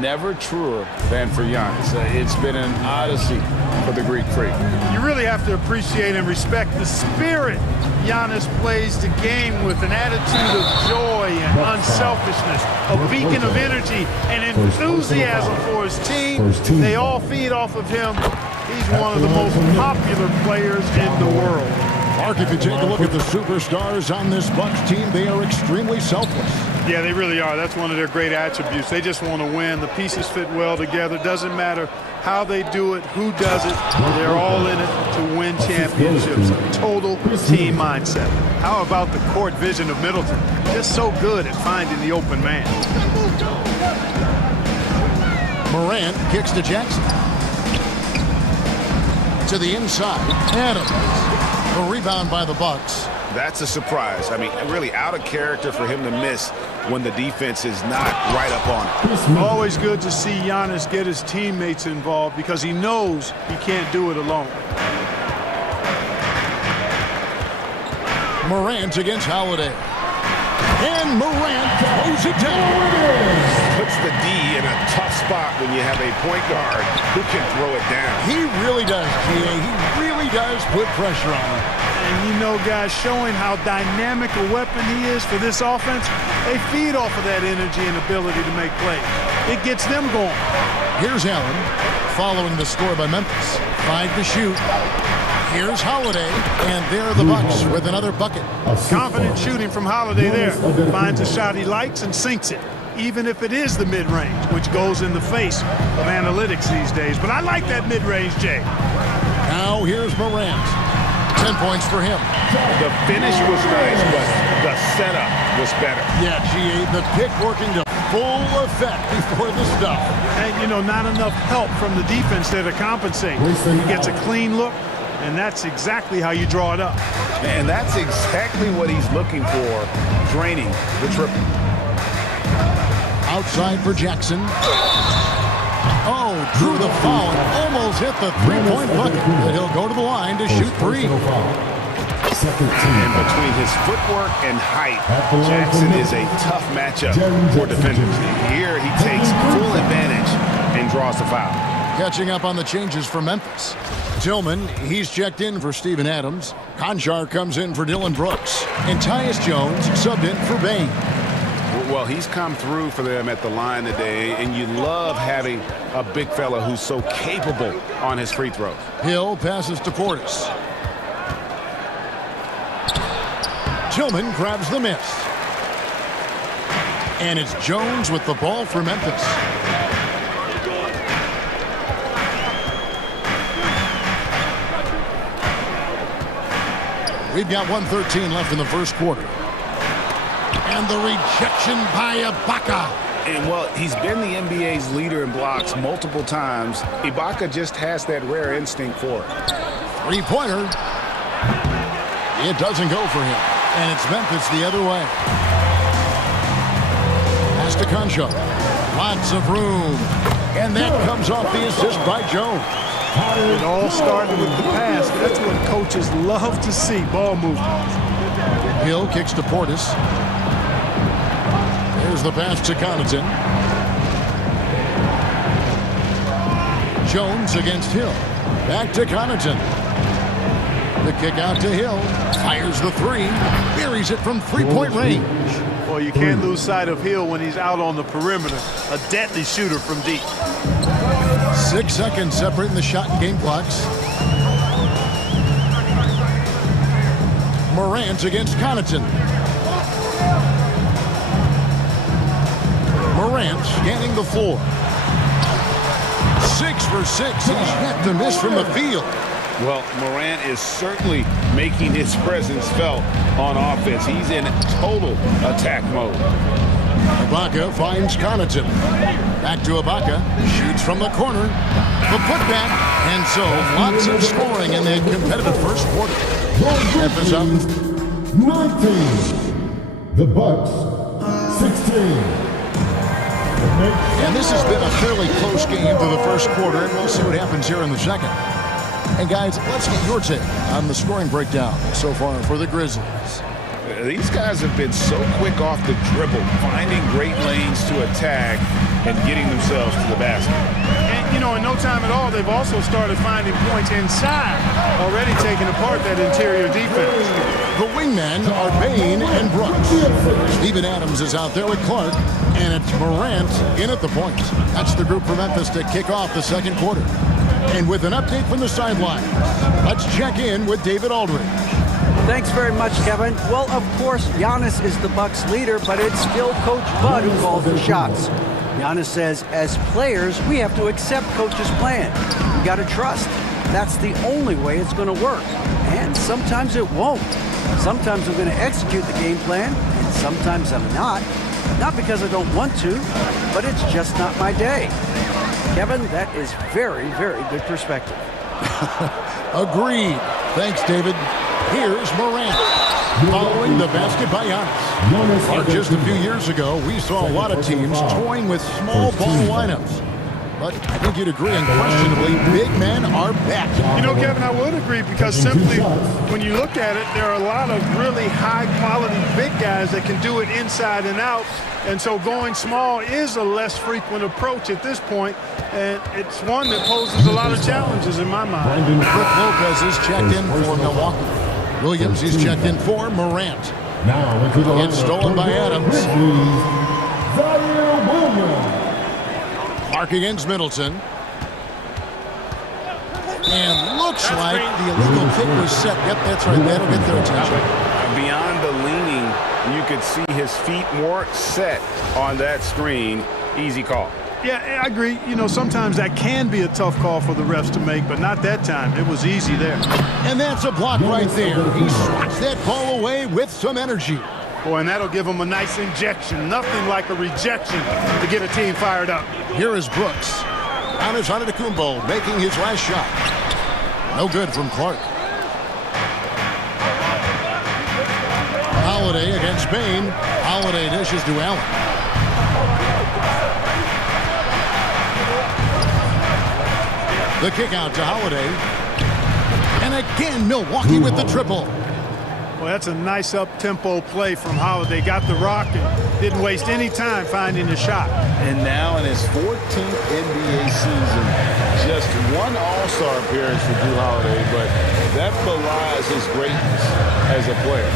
Never truer than for Giannis. It's been an odyssey for the Greek freak. You really have to appreciate and respect the spirit Giannis plays the game with, an attitude of joy and unselfishness, a beacon of energy and enthusiasm for his team. They all feed off of him. He's one of the most popular players in the world. Mark, if you take a look at the superstars on this Bucks team, they are extremely selfless. Yeah, they really are. That's one of their great attributes. They just want to win. The pieces fit well together. Doesn't matter how they do it, who does it. They're all in it to win championships. Total team mindset. How about the court vision of Middleton? Just so good at finding the open man. Morant kicks to Jackson. To the inside. Adams. A rebound by the Bucks. That's a surprise. I mean, really out of character for him to miss when the defense is not right up on him. Always good to see Giannis get his teammates involved because he knows he can't do it alone. Morant against Holiday. And Morant throws it down. Puts the D in a tough spot when you have a point guard who can throw it down. He really does, G.A. He really does put pressure on him. And you know, guys, showing how dynamic a weapon he is for this offense, they feed off of that energy and ability to make plays. It gets them going. Here's Allen, following the score by Memphis. 5 to shoot. Here's Holiday, and there are the Bucks with another bucket. Confident shooting from Holiday there. Finds a shot he likes and sinks it, even if it is the mid-range, which goes in the face of analytics these days. But I like that mid-range, Jay. Now here's Morant. 10 points for him. The finish was nice, but the setup was better. Yeah, GA, the pick working to full effect before the stuff. And, you know, not enough help from the defense there to compensate. He gets a clean look, and that's exactly how you draw it up. And that's exactly what he's looking for, draining the triple. Outside for Jackson. Oh, drew the foul and almost hit the three-point bucket. But he'll go to the line to shoot three. And between his footwork and height, Jackson is a tough matchup for defenders. Here he takes full advantage and draws the foul. Catching up on the changes for Memphis. Tillman, he's checked in for Steven Adams. Conchar comes in for Dylan Brooks. And Tyus Jones subbed in for Bain. Well, he's come through for them at the line today, and you love having a big fella who's so capable on his free throws. Hill passes to Portis. Tillman grabs the miss. And it's Jones with the ball for Memphis. We've got 1:13 left in the first quarter. And the rejection by Ibaka. And, well, he's been the NBA's leader in blocks multiple times. Ibaka just has that rare instinct for it. Three-pointer. It doesn't go for him. And it's Memphis the other way. Pass to Conchar. Lots of room. And that comes off the assist by Jones. It all started with the pass. That's what coaches love to see, ball movement. Hill kicks to Portis. There's the pass to Connaughton. Jones against Hill. Back to Connaughton. The kick out to Hill. Fires the three. Buries it from three-point range. Well, you can't lose sight of Hill when he's out on the perimeter. A deadly shooter from deep. 6 seconds separating the shot and game clocks. Morant against Connaughton. Morant scanning the floor. 6 for 6. He's yet to miss from the field. Well, Morant is certainly making his presence felt on offense. He's in total attack mode. Ibaka finds Connaughton. Back to Ibaka. Shoots from the corner. The putback. And so, lots of scoring in that competitive first quarter. Memphis up 19. The Bucks 16. And this has been a fairly close game through the first quarter, and we'll see what happens here in the second. And guys, let's get your take on the scoring breakdown so far for the Grizzlies. These guys have been so quick off the dribble, finding great lanes to attack and getting themselves to the basket. And, you know, in no time at all, they've also started finding points inside, already taking apart that interior defense. The wingmen are Bain and Brooks. Steven Adams is out there with Clark, and it's Morant in at the point. That's the group for Memphis to kick off the second quarter. And with an update from the sideline, let's check in with David Aldridge. Thanks very much, Kevin. Well, of course, Giannis is the Bucks leader, but it's still Coach Bud who calls the shots. Giannis says, as players, we have to accept Coach's plan. We got to trust. That's the only way it's going to work. And sometimes it won't. Sometimes I'm going to execute the game plan, and sometimes I'm not. Not because I don't want to, but it's just not my day. Kevin, that is very, very good perspective. Agreed. Thanks, David. Here's Morant. Following the basket by Giannis. Just a few years ago, we saw a lot of teams toying with small ball lineups. But I think you'd agree unquestionably, big men are back. You know, Kevin, I would agree because simply when you look at it, there are a lot of really high-quality big guys that can do it inside and out. And so going small is a less frequent approach at this point, and it's one that poses a lot of challenges in my mind. Brook Lopez is checked in for Milwaukee. Williams is checked in for Morant. It's stolen by Adams. Clark against Middleton. And looks like the illegal kick was set. Yep, that's right. That'll get their attention. Beyond the leaning, you could see his feet weren't set on that screen. Easy call. Yeah, I agree. You know, sometimes that can be a tough call for the refs to make, but not that time. It was easy there. And that's a block right there. He swats that ball away with some energy. Boy, and that'll give him a nice injection. Nothing like a rejection to get a team fired up. Here is Brooks. Giannis Antetokounmpo making his last shot. No good from Clark. Holiday against Bain. Holiday dishes to Allen. The kick out to Holiday. And again, Milwaukee with the triple. Well, that's a nice up-tempo play from Holiday. Got the rock and didn't waste any time finding the shot. And now in his 14th NBA season, just one All-Star appearance for Drew Holiday, but that belies his greatness as a player.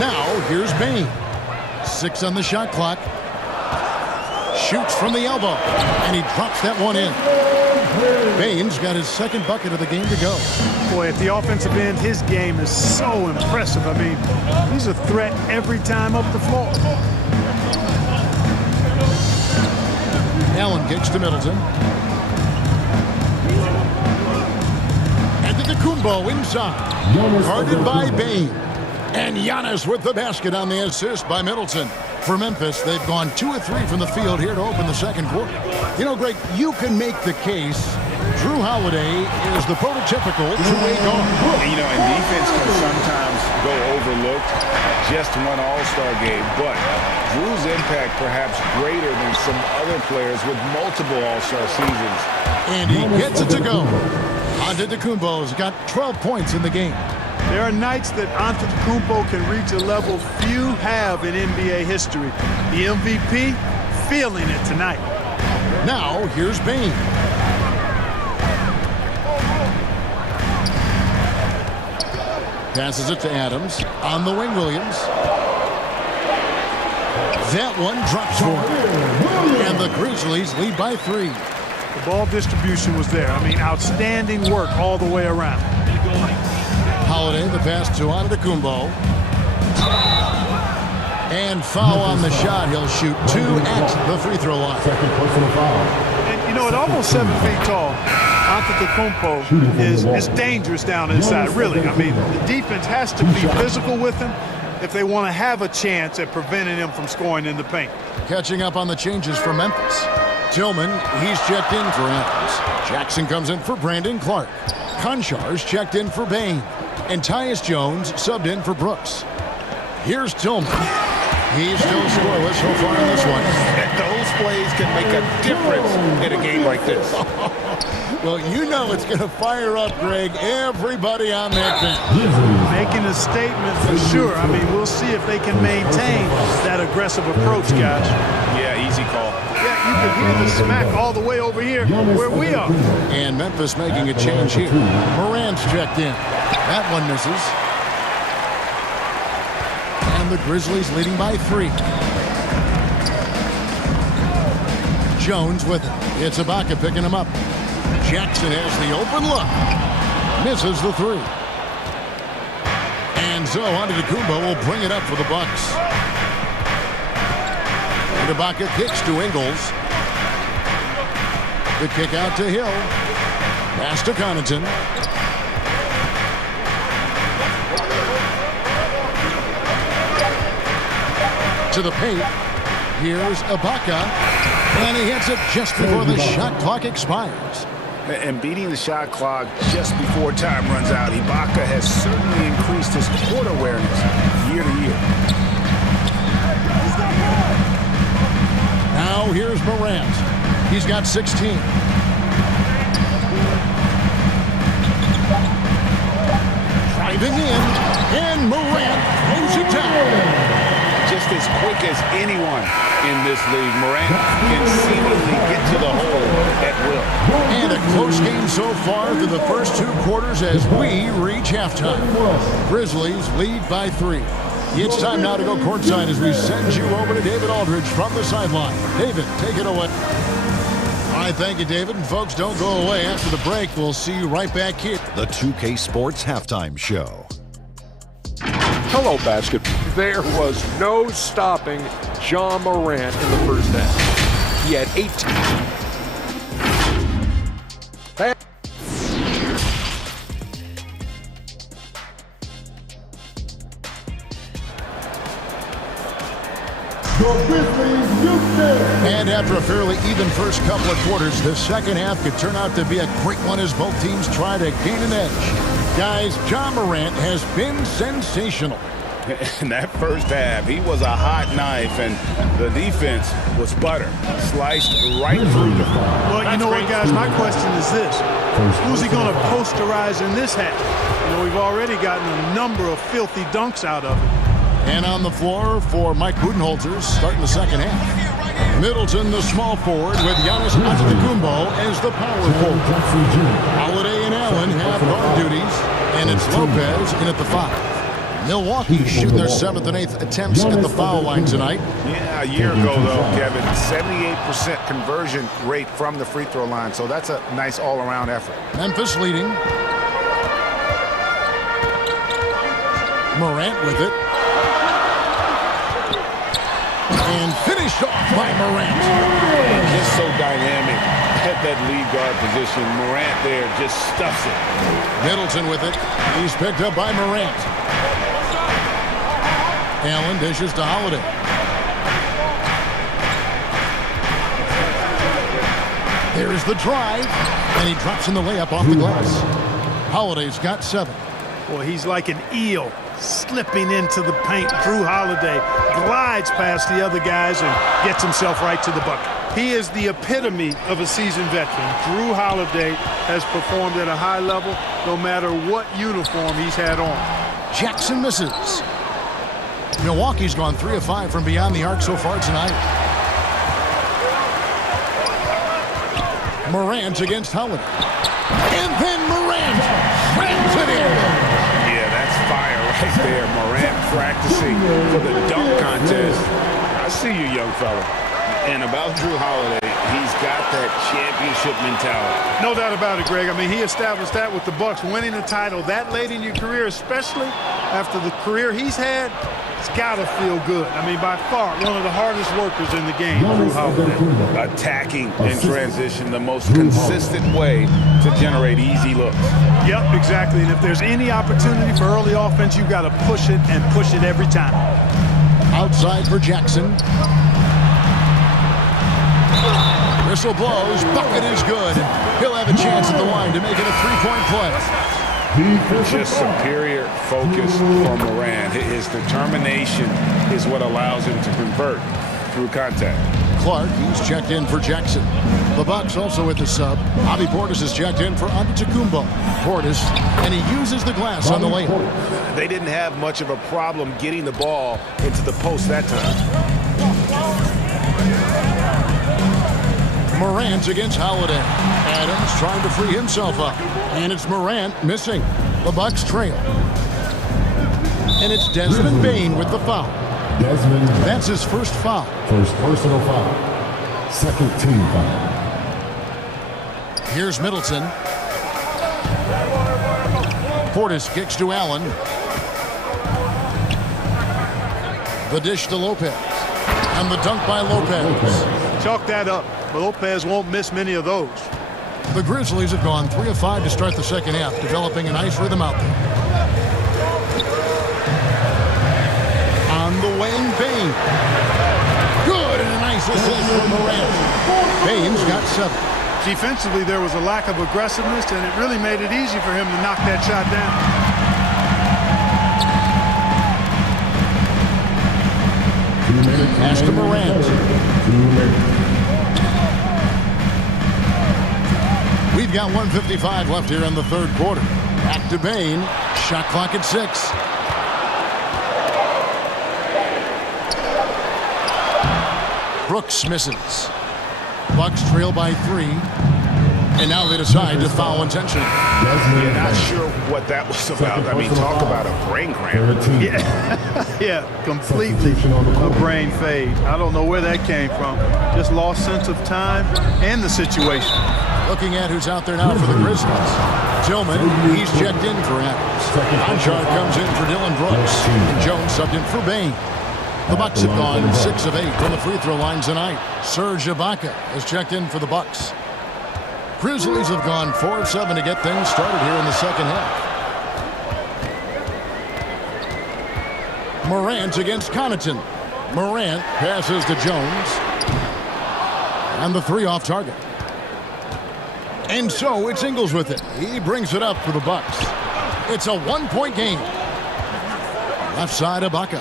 Now, here's Bain. 6 on the shot clock. Shoots from the elbow, and he drops that one in. Bain's got his second bucket of the game to go. Boy, at the offensive end, his game is so impressive. I mean, he's a threat every time up the floor. Allen kicks to Middleton. And Antetokounmpo inside. Guarded by Bain. And Giannis with the basket on the assist by Middleton. For Memphis, they've gone 2 of 3 from the field here to open the second quarter. You know, Greg, you can make the case Drew Holiday is the prototypical two-way guard. And, you know, and defense can sometimes go overlooked. Just one All-Star game, but Drew's impact perhaps greater than some other players with multiple All-Star seasons. And he gets it to go. Antetokounmpo's got 12 points in the game. There are nights that Antetokounmpo can reach a level few have in NBA history. The MVP feeling it tonight. Now, here's Bain. Passes it to Adams. On the wing, Williams. That one drops for him. And the Grizzlies lead by 3. The ball distribution was there. I mean, outstanding work all the way around. Holiday, the pass to Antetokounmpo. And foul on the shot. He'll shoot 2 at the free throw line. Second personal foul. And, you know, at almost 7 feet tall, Antetokounmpo is dangerous down inside, really. I mean, the defense has to be physical with him if they want to have a chance at preventing him from scoring in the paint. Catching up on the changes for Memphis. Tillman, he's checked in for Adams. Jackson comes in for Brandon Clark. Konchar's checked in for Bain. And Tyus Jones subbed in for Brooks. Here's Tillman. He's still scoreless so far in this one. And those plays can make a difference in a game like this. Well, you know it's going to fire up, Greg, everybody on that bench. Making a statement for sure. I mean, we'll see if they can maintain that aggressive approach, guys. Yeah, easy call. Yeah, you can hear the smack all the way over here where we are. And Memphis making a change here. Morant's checked in. That one misses. And the Grizzlies leading by 3. Jones with it. It's Ibaka picking him up. Jackson has the open look. Misses the 3. And so Antetokounmpo will bring it up for the Bucks. And Ibaka kicks to Ingles. The kick out to Hill. Pass to Connaughton. To the paint. Here's Ibaka. And he hits it just before the shot clock expires. And beating the shot clock just before time runs out, Ibaka has certainly increased his court awareness year to year. Now here's Morant. He's got 16. Driving in, and Morant throws it down. Just as quick as anyone in this league, Morant can seemingly get to the hole at will. And a close game so far through the first 2 quarters as we reach halftime. Grizzlies lead by 3. It's time now to go courtside as we send you over to David Aldridge from the sideline. David, take it away. All right, thank you, David. And folks, don't go away. After the break, we'll see you right back here. The 2K Sports Halftime Show. Hello, basketball. There was no stopping Ja Morant in the first half. He had 18. And after a fairly even first couple of quarters, the second half could turn out to be a great one as both teams try to gain an edge. Guys, Ja Morant has been sensational. In that first half, he was a hot knife, and the defense was butter. Sliced right through the front. Well, you know what, guys? My question is this. Who's he going to posterize in this half? You know, we've already gotten a number of filthy dunks out of it. And on the floor for Mike Budenholzer starting the second half. Middleton, the small forward, with Giannis Antetokounmpo as the power forward. Holiday and Allen have guard duties, and it's Lopez in at the 5. Milwaukee shooting their 7th and 8th attempts at the foul line tonight. Yeah, a year ago, though, Kevin, 78% conversion rate from the free throw line, so that's a nice all-around effort. Memphis leading. Morant with it. And finished off by Morant. Just so dynamic at that lead guard position. Morant there just stuffs it. Middleton with it. He's picked up by Morant. Allen dishes to Holiday. There's the drive, and he drops in the layup off the glass. Holiday's got 7. Boy, he's like an eel slipping into the paint. Drew Holiday glides past the other guys and gets himself right to the bucket. He is the epitome of a seasoned veteran. Drew Holiday has performed at a high level no matter what uniform he's had on. Jackson misses. Milwaukee's gone 3 of 5 from beyond the arc so far tonight. Morant against Holiday. And then Morant slams it in. Yeah, that's fire right there. Morant practicing for the dunk contest. I see you, young fella. And about Drew Holiday, he's got that championship mentality. No doubt about it, Greg. I mean, he established that with the Bucks, winning the title that late in your career, especially after the career he's had. It's got to feel good. I mean, by far, one of the hardest workers in the game, Drew Holiday. Attacking in transition, the most consistent way to generate easy looks. Yep, exactly. And if there's any opportunity for early offense, you've got to push it and push it every time. Outside for Jackson. Whistle blows. Bucket is good. He'll have a chance at the line to make it a 3-point play. Just superior focus for Morant. His determination is what allows him to convert through contact. Clark, he's checked in for Jackson. The Bucks also with the sub. Bobby Portis is checked in for Antetokounmpo. Portis, and he uses the glass on the layup. They didn't have much of a problem getting the ball into the post that time. Morant against Holiday. Adams trying to free himself up. And it's Morant missing. The Bucks trail. And it's Desmond Bane with the foul. Desmond. That's his first foul. First personal foul. Second team foul. Here's Middleton. Portis kicks to Allen. The dish to Lopez. And the dunk by Lopez. Chalk that up. Lopez won't miss many of those. The Grizzlies have gone 3 of 5 to start the second half, developing a nice rhythm out there. On the wing, Bane. Good, and a nice assist from Morant. Bane's got 7. Defensively, there was a lack of aggressiveness, and it really made it easy for him to knock that shot down. Pass to Morant. We've got 1:55 left here in the third quarter. Back to Bane. Shot clock at 6. Brooks misses. Bucks trail by 3. And now they decide to foul intentionally. You're not sure what that was about. I mean, talk about a brain cramp. Yeah, completely a brain fade. I don't know where that came from. Just lost sense of time and the situation. Looking at who's out there now for the Grizzlies. Tillman, he's checked in for Adams. Conchard comes in for Dylan Brooks. And Jones subbed in for Bane. The Bucks have gone 6 of 8 from the free throw line tonight. Serge Ibaka has checked in for the Bucks. Grizzlies have gone 4 of 7 to get things started here in the second half. Morant against Connaughton. Morant passes to Jones. And the 3 off target. And so it's Ingles with it. He brings it up for the Bucks. It's a 1-point game. Left side, Ibaka.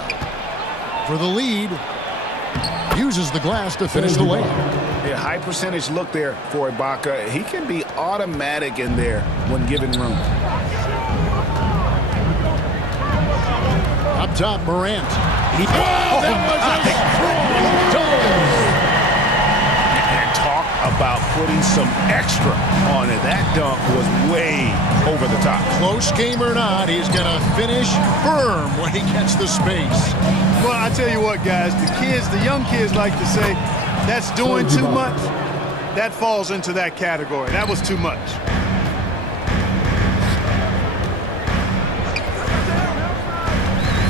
For the lead. Uses the glass to finish the layup. Yeah, high percentage look there for Ibaka. He can be automatic in there when given room. Up top, Morant. That was a strong dunk. And talk about putting some extra on it. That dunk was way over the top. Close game or not, he's going to finish firm when he gets the space. Well, I tell you what, guys, the young kids like to say, that's doing too much. That falls into that category. That was too much.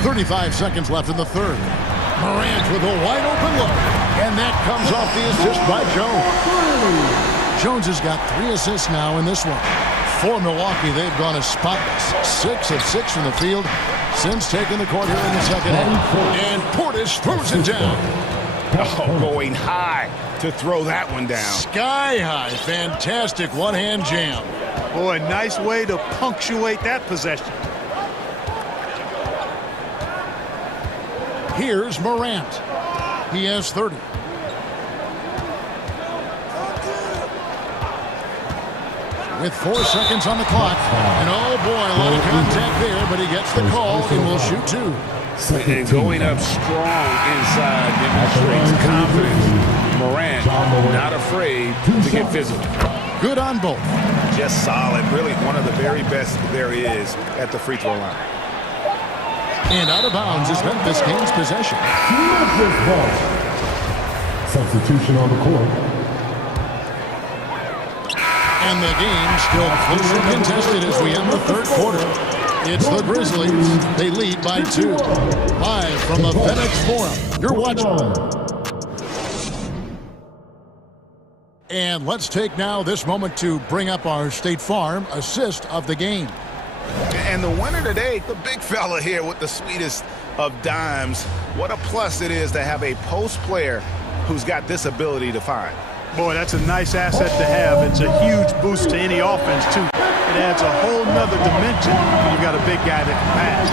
.35 seconds left in the third. Morant with a wide open look. And that comes off the assist by Jones. Jones has got 3 assists now in this one. For Milwaukee, they've gone as spotless. 6 of 6 from the field since taking the court here in the second half. And Portis throws it down. Oh, going high to throw that one down. Sky high. Fantastic one-hand jam. Boy, nice way to punctuate that possession. Here's Morant. He has 30. With 4 seconds on the clock. And oh boy, a lot of contact there, but he gets the call and will shoot 2. And going up strong inside demonstrates confidence. Morant not afraid to get physical. Good on both. Just solid. Really one of the very best there is at the free throw line. And out of bounds is Memphis gains possession. Substitution on the court. And the game still closely contested as we end the third quarter. It's the Grizzlies. They lead by 2. Live from the FedEx Forum. You're watching. And let's take now this moment to bring up our State Farm assist of the game. And the winner today, the big fella here with the sweetest of dimes. What a plus it is to have a post player who's got this ability to find. Boy, that's a nice asset to have. It's a huge boost to any offense, too. It adds a whole nother dimension when you've got a big guy that can pass.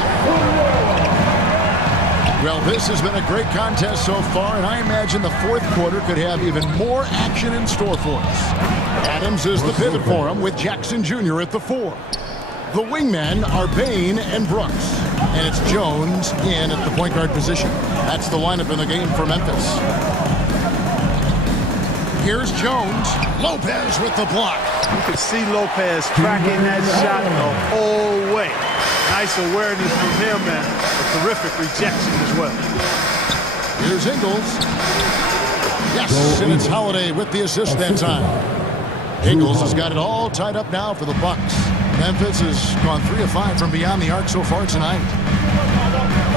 Well, this has been a great contest so far, and I imagine the fourth quarter could have even more action in store for us. Adams is the pivot for him with Jackson Jr. at the 4. The wingmen are Bain and Brooks. And it's Jones in at the point guard position. That's the lineup in the game for Memphis. Here's Jones. Lopez with the block. You could see Lopez tracking that shot the whole way. Nice awareness from him and a terrific rejection as well. Here's Ingles. Yes, and it's Holiday with the assist that time. Ingles has got it all tied up now for the Bucks. Memphis has gone 3 of 5 from beyond the arc so far tonight.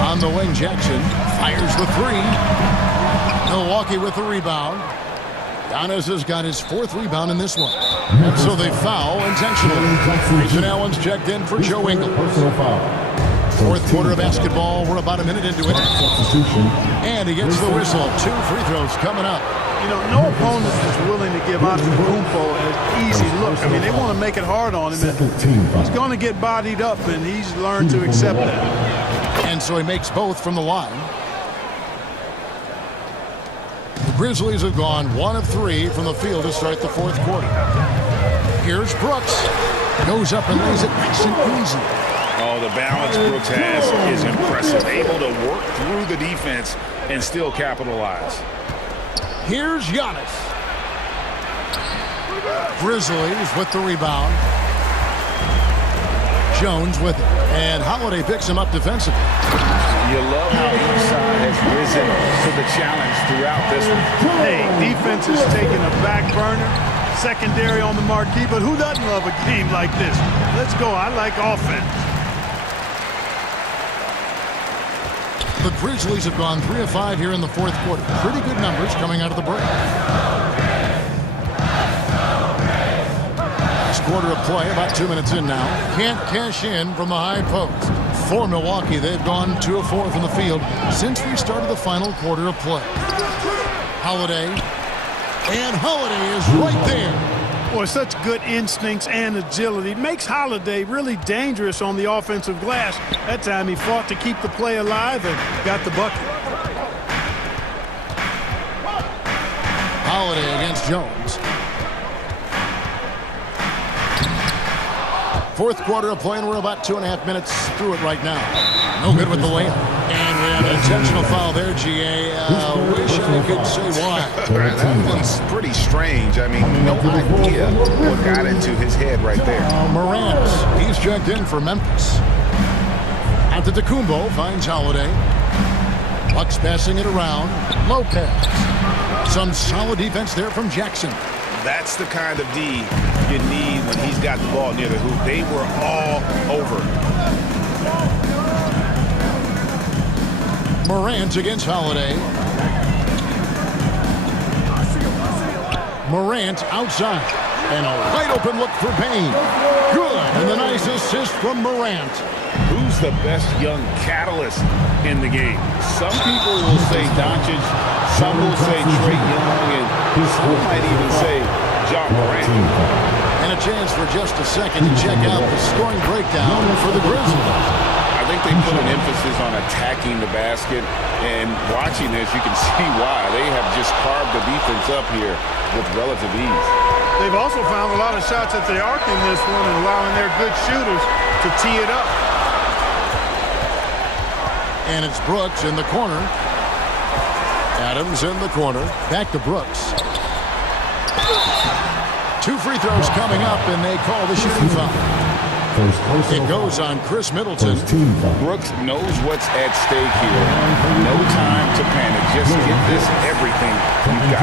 On the wing, Jackson fires the 3. Milwaukee with the rebound. Giannis has got his 4th rebound in this one. And so they foul intentionally. Grayson Allen's checked in for Joe Ingles. Fourth quarter of basketball. We're about a minute into it. And he gets the whistle. 2 free throws coming up. You know, no opponent is willing to give Antetokounmpo an easy look. I mean, they want to make it hard on him. He's going to get bodied up, and he's learned to accept that. And so he makes both from the line. The Grizzlies have gone 1 of 3 from the field to start the fourth quarter. Here's Brooks. Goes up and lays it nice and easy. Oh, the balance Brooks has is impressive. Able to work through the defense and still capitalize. Here's Giannis. Grizzlies with the rebound. Jones with it. And Holiday picks him up defensively. You love how each side has risen to the challenge throughout this one. Hey, defense is taking a back burner. Secondary on the marquee, but who doesn't love a game like this? Let's go. I like offense. The Grizzlies have gone 3 of 5 here in the fourth quarter. Pretty good numbers coming out of the break. Last quarter of play, about 2 minutes in now. Can't cash in from the high post. For Milwaukee, they've gone 2 of 4 from the field since we started the final quarter of play. Holiday. And Holiday is right there. Boy, such good instincts and agility. Makes Holiday really dangerous on the offensive glass. That time he fought to keep the play alive and got the bucket. Holiday against Jones. Fourth quarter of play, and we're about 2.5 minutes through it right now. No good with the layup. And we have an intentional foul there, GA. Wish I could say why. That one's pretty strange. I mean, no idea what got into his head right there. Morant, he's checked in for Memphis. Out to Tacumbo, finds Holiday. Bucks passing it around. Lopez. Some solid defense there from Jackson. That's the kind of D you need when he's got the ball near the hoop. They were all over. Morant against Holiday. Morant outside. And a wide open look for Payne. Good. And the nice assist from Morant. Who's the best young catalyst in the game? Some people will say Doncic, some will say Trae Young, and some might even say John Morant. And a chance for just a second to check out the scoring breakdown for the Grizzlies. I think they put an emphasis on attacking the basket, and watching this, you can see why. They have just carved the defense up here with relative ease. They've also found a lot of shots at the arc in this one and allowing their good shooters to tee it up. And it's Brooks in the corner. Adams in the corner. Back to Brooks. 2 free throws coming up, and they call the shooting foul. It goes on Chris Middleton. Brooks knows what's at stake here. No time to panic. Just give this everything you've got.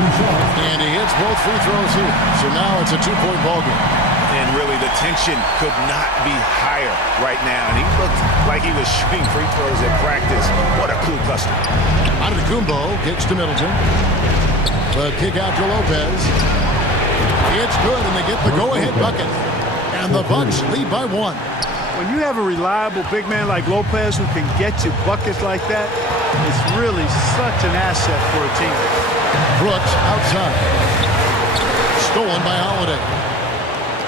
And he hits both free throws here. So now it's a 2-point ball game. And really, the tension could not be higher right now. And he looked like he was shooting free throws at practice. What a cool customer. Antetokounmpo kicks to Middleton. The kick out to Lopez. It's good, and they get the go-ahead bucket. And the Bucks lead by 1. When you have a reliable big man like Lopez who can get you buckets like that, it's really such an asset for a team. Brooks outside. Stolen by Holiday.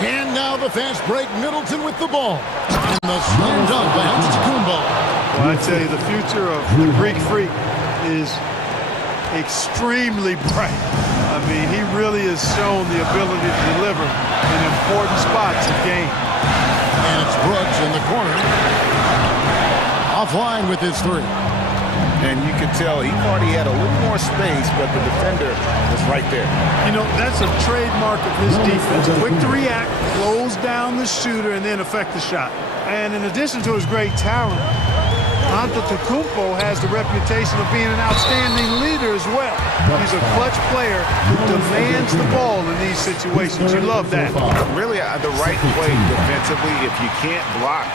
And now the fast break. Middleton with the ball. And the slam dunk by Antetokounmpo. Well, I tell you, the future of the Greek Freak is extremely bright. I mean, he really has shown the ability to deliver in important spots of game. And it's Brooks in the corner. Offline with his 3. And you can tell he thought he had a little more space, but the defender was right there. You know, that's a trademark of his defense. Quick to react, close down the shooter, and then affect the shot. And in addition to his great talent, Antetokounmpo has the reputation of being an outstanding leader as well. He's a clutch player who demands the ball in these situations. You love that. Really, the right play defensively. If you can't block,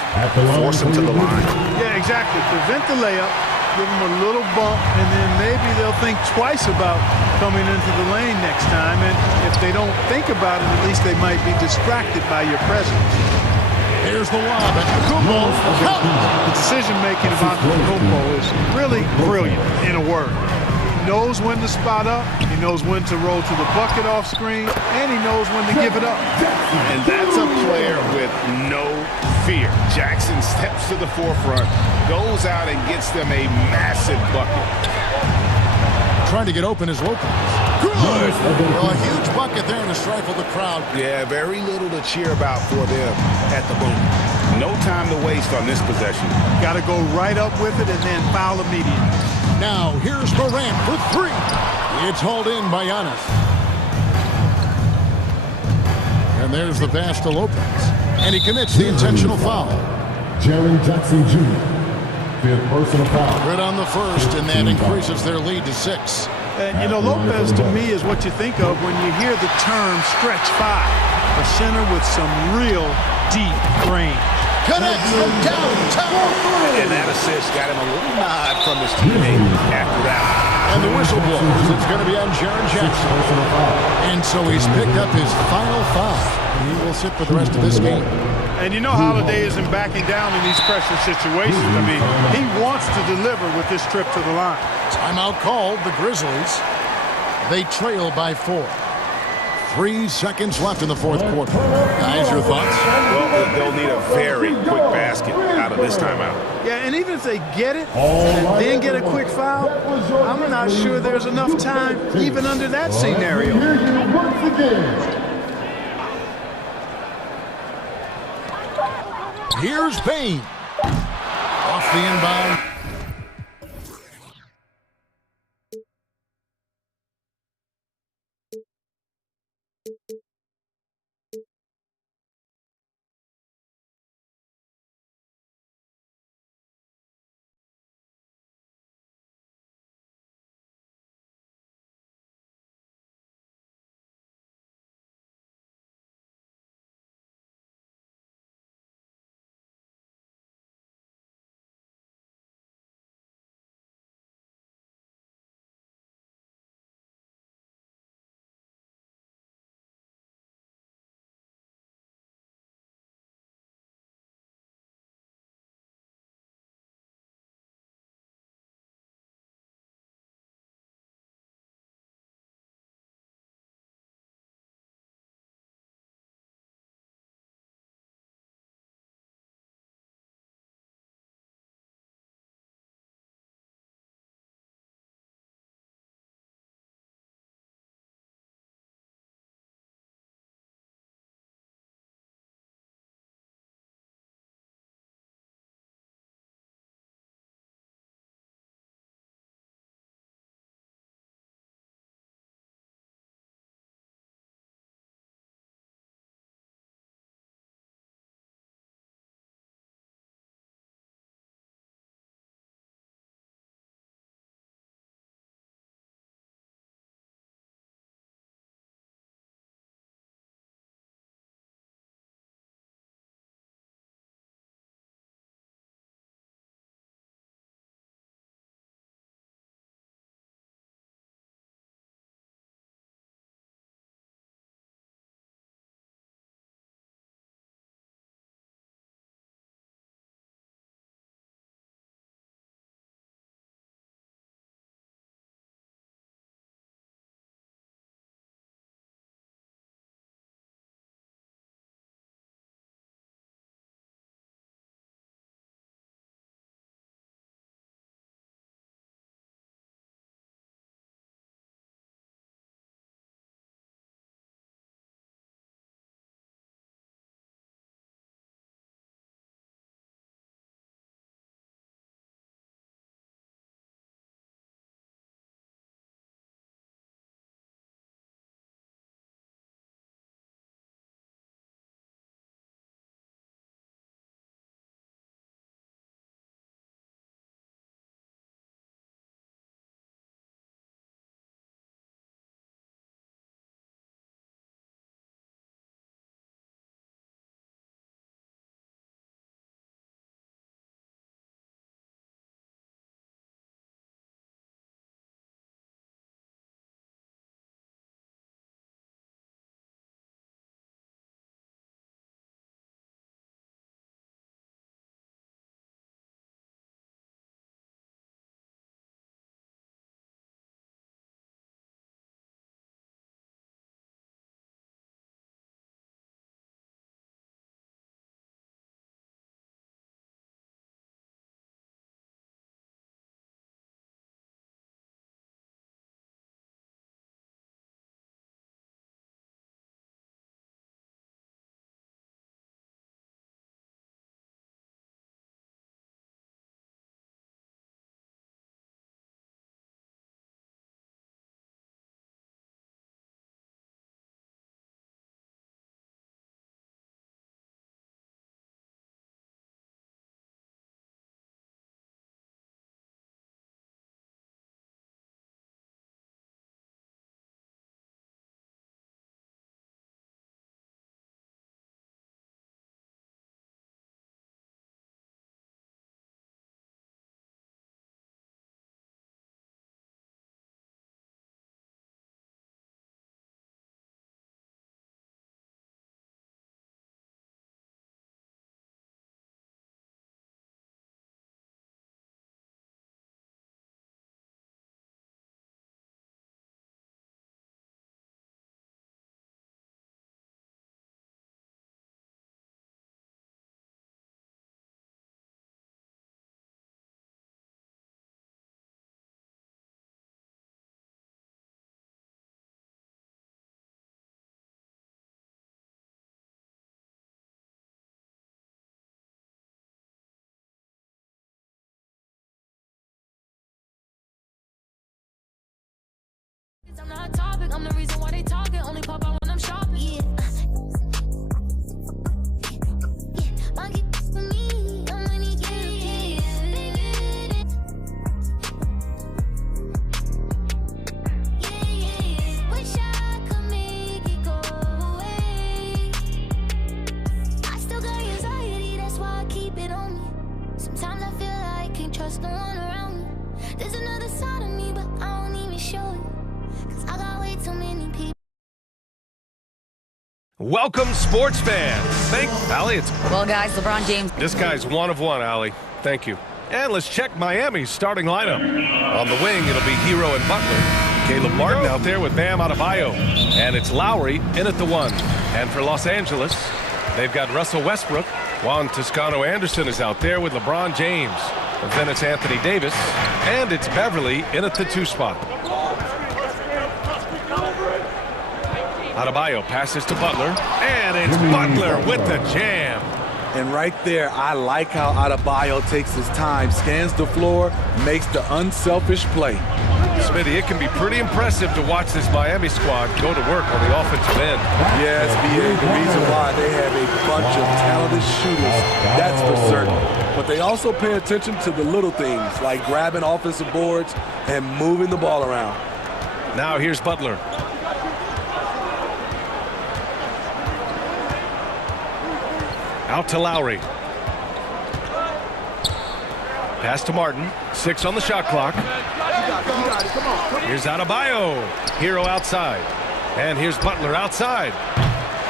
force him to the line. Yeah, exactly. Prevent the layup, give him a little bump, and then maybe they'll think twice about coming into the lane next time. And if they don't think about it, at least they might be distracted by your presence. Here's the lob. The decision-making of Antetokounmpo is really brilliant, in a word. He knows when to spot up, he knows when to roll to the bucket off screen, and he knows when to give it up. And that's a player with no fear. Jackson steps to the forefront, goes out and gets them a massive bucket. Trying to get open is Lopez. Good! Well, a huge bucket there to stifle the crowd. Yeah, very little to cheer about for them at the boom. No time to waste on this possession. Got to go right up with it and then foul immediately. Now, here's Morant for 3. It's hauled in by Giannis. And there's the pass to Lopez. And he commits the intentional foul. Jaren Jackson Jr. 5th personal foul. Good on the first, and that increases their lead to 6. And, you know, Lopez, to me, is what you think of when you hear the term stretch 5. A center with some real deep range. Connects from downtown. And that assist got him a little nod from his teammate after that. And the whistle blows. It's going to be on Jaren Jackson. And so he's picked up his final foul. He will sit for the rest of this game. And you know Holiday isn't backing down in these pressure situations. I mean, he wants to deliver with this trip to the line. Timeout called, the Grizzlies. They trail by 4. 3 seconds left in the fourth quarter. Guys, your thoughts? Well, they'll need a very quick basket out of this timeout. Yeah, and even if they get it and then get a quick foul, I'm not sure there's enough time even under that scenario. Here's Payne. Off the inbound. not topic. I'm the reason why they talking. Only pop out when I'm shopping. Yeah. Monkey for me. I'm money getting. Yeah. Wish I could make it go away. I still got anxiety, that's why I keep it on me. Sometimes I feel like I can't trust no one around me. There's another side of me, but I don't even show it. 'Cause I got way too many people. Welcome, sports fans. Allie, Well, guys, LeBron James. This guy's one of one, Allie. Thank you. And let's check Miami's starting lineup. On the wing, it'll be Hero and Butler. Caleb Martin out there with Bam Adebayo. And it's Lowry in at the 1. And for Los Angeles, they've got Russell Westbrook. Juan Toscano-Anderson is out there with LeBron James. And then it's Anthony Davis. And it's Beverly in at the 2 spot. Adebayo passes to Butler. And it's Butler with the jam. And right there, I like how Adebayo takes his time, scans the floor, makes the unselfish play. Smitty, it can be pretty impressive to watch this Miami squad go to work on the offensive end. Yes, BA, the reason why they have a bunch of talented shooters, that's for certain. But they also pay attention to the little things, like grabbing offensive boards and moving the ball around. Now here's Butler. Out to Lowry. Pass to Martin. 6 on the shot clock. Here's Adebayo. Hero outside. And here's Butler outside.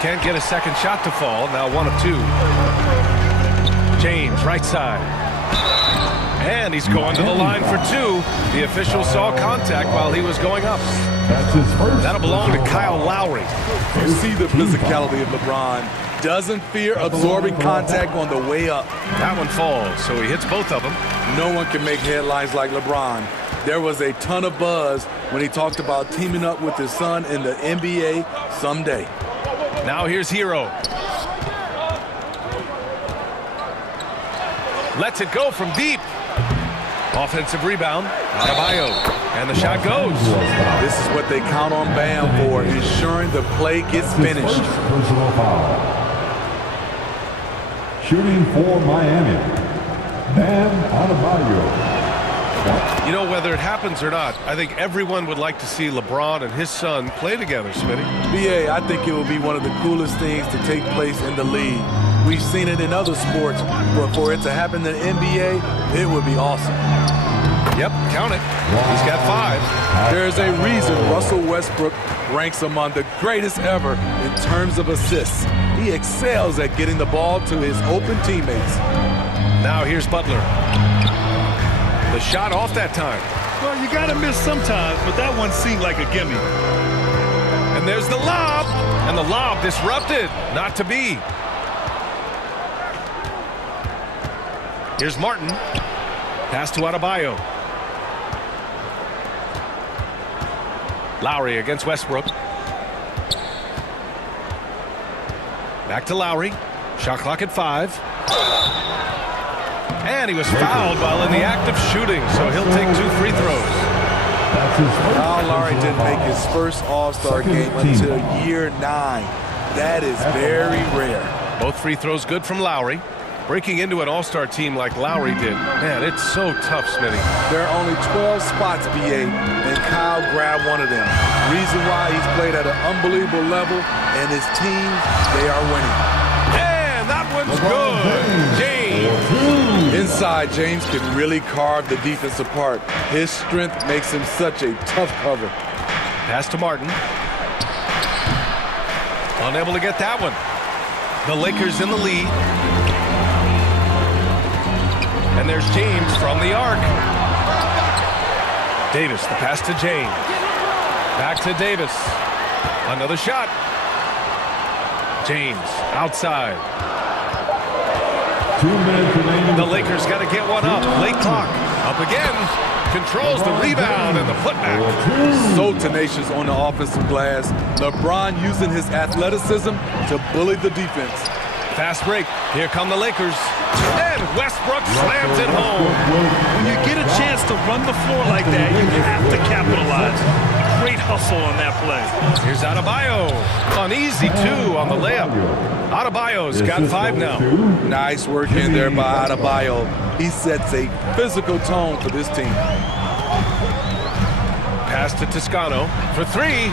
Can't get a second shot to fall. Now 1 of 2. James right side. And he's going to the line for 2. The official saw contact while he was going up. That'll belong to Kyle Lowry. You see the physicality of LeBron. Doesn't fear absorbing contact on the way up. That one falls, so he hits both of them. No one can make headlines like LeBron. There was a ton of buzz when he talked about teaming up with his son in the NBA someday. Now here's Hero. Lets it go from deep. Offensive rebound. Adebayo. And the shot goes. This is what they count on Bam for, ensuring the play gets finished. Personal foul. Shooting for Miami, Bam Adebayo. You know, whether it happens or not, I think everyone would like to see LeBron and his son play together, Smitty. BA, I think it will be one of the coolest things to take place in the league. We've seen it in other sports, but for it to happen in the NBA, it would be awesome. Yep, count it. He's got 5. There's a reason Russell Westbrook ranks among the greatest ever in terms of assists. He excels at getting the ball to his open teammates. Now here's Butler. The shot off that time. Well, you got to miss sometimes, but that one seemed like a gimme. And there's the lob. And the lob disrupted. Not to be. Here's Martin. Pass to Adebayo. Lowry against Westbrook. Back to Lowry. Shot clock at 5. And he was fouled while in the act of shooting, so he'll take 2 free throws. Kyle Lowry didn't make his first All-Star game until year 9. That is very rare. Both free throws good from Lowry. Breaking into an All-Star team like Lowry did, man, it's so tough, Smitty. There are only 12 spots, BA, and Kyle grabbed one of them. Reason why he's played at an unbelievable level, and his teams, they are winning. And that one's good. James. Inside, James can really carve the defense apart. His strength makes him such a tough cover. Pass to Martin. Unable to get that one. The Lakers in the lead. And there's James from the arc. Davis, the pass to James. Back to Davis. Another shot. James outside. 2 minutes remaining. The Lakers got to get one up. Late clock. Up again. Controls the rebound and the putback. So tenacious on the offensive glass. LeBron using his athleticism to bully the defense. Fast break. Here come the Lakers. And Westbrook slams it home. When you get a chance to run the floor like that, you have to capitalize. Great hustle on that play. Here's Adebayo. An easy 2 on the layup. Adebayo's got 5 now. Nice work in there by Adebayo. He sets a physical tone for this team. Pass to Toscano for 3.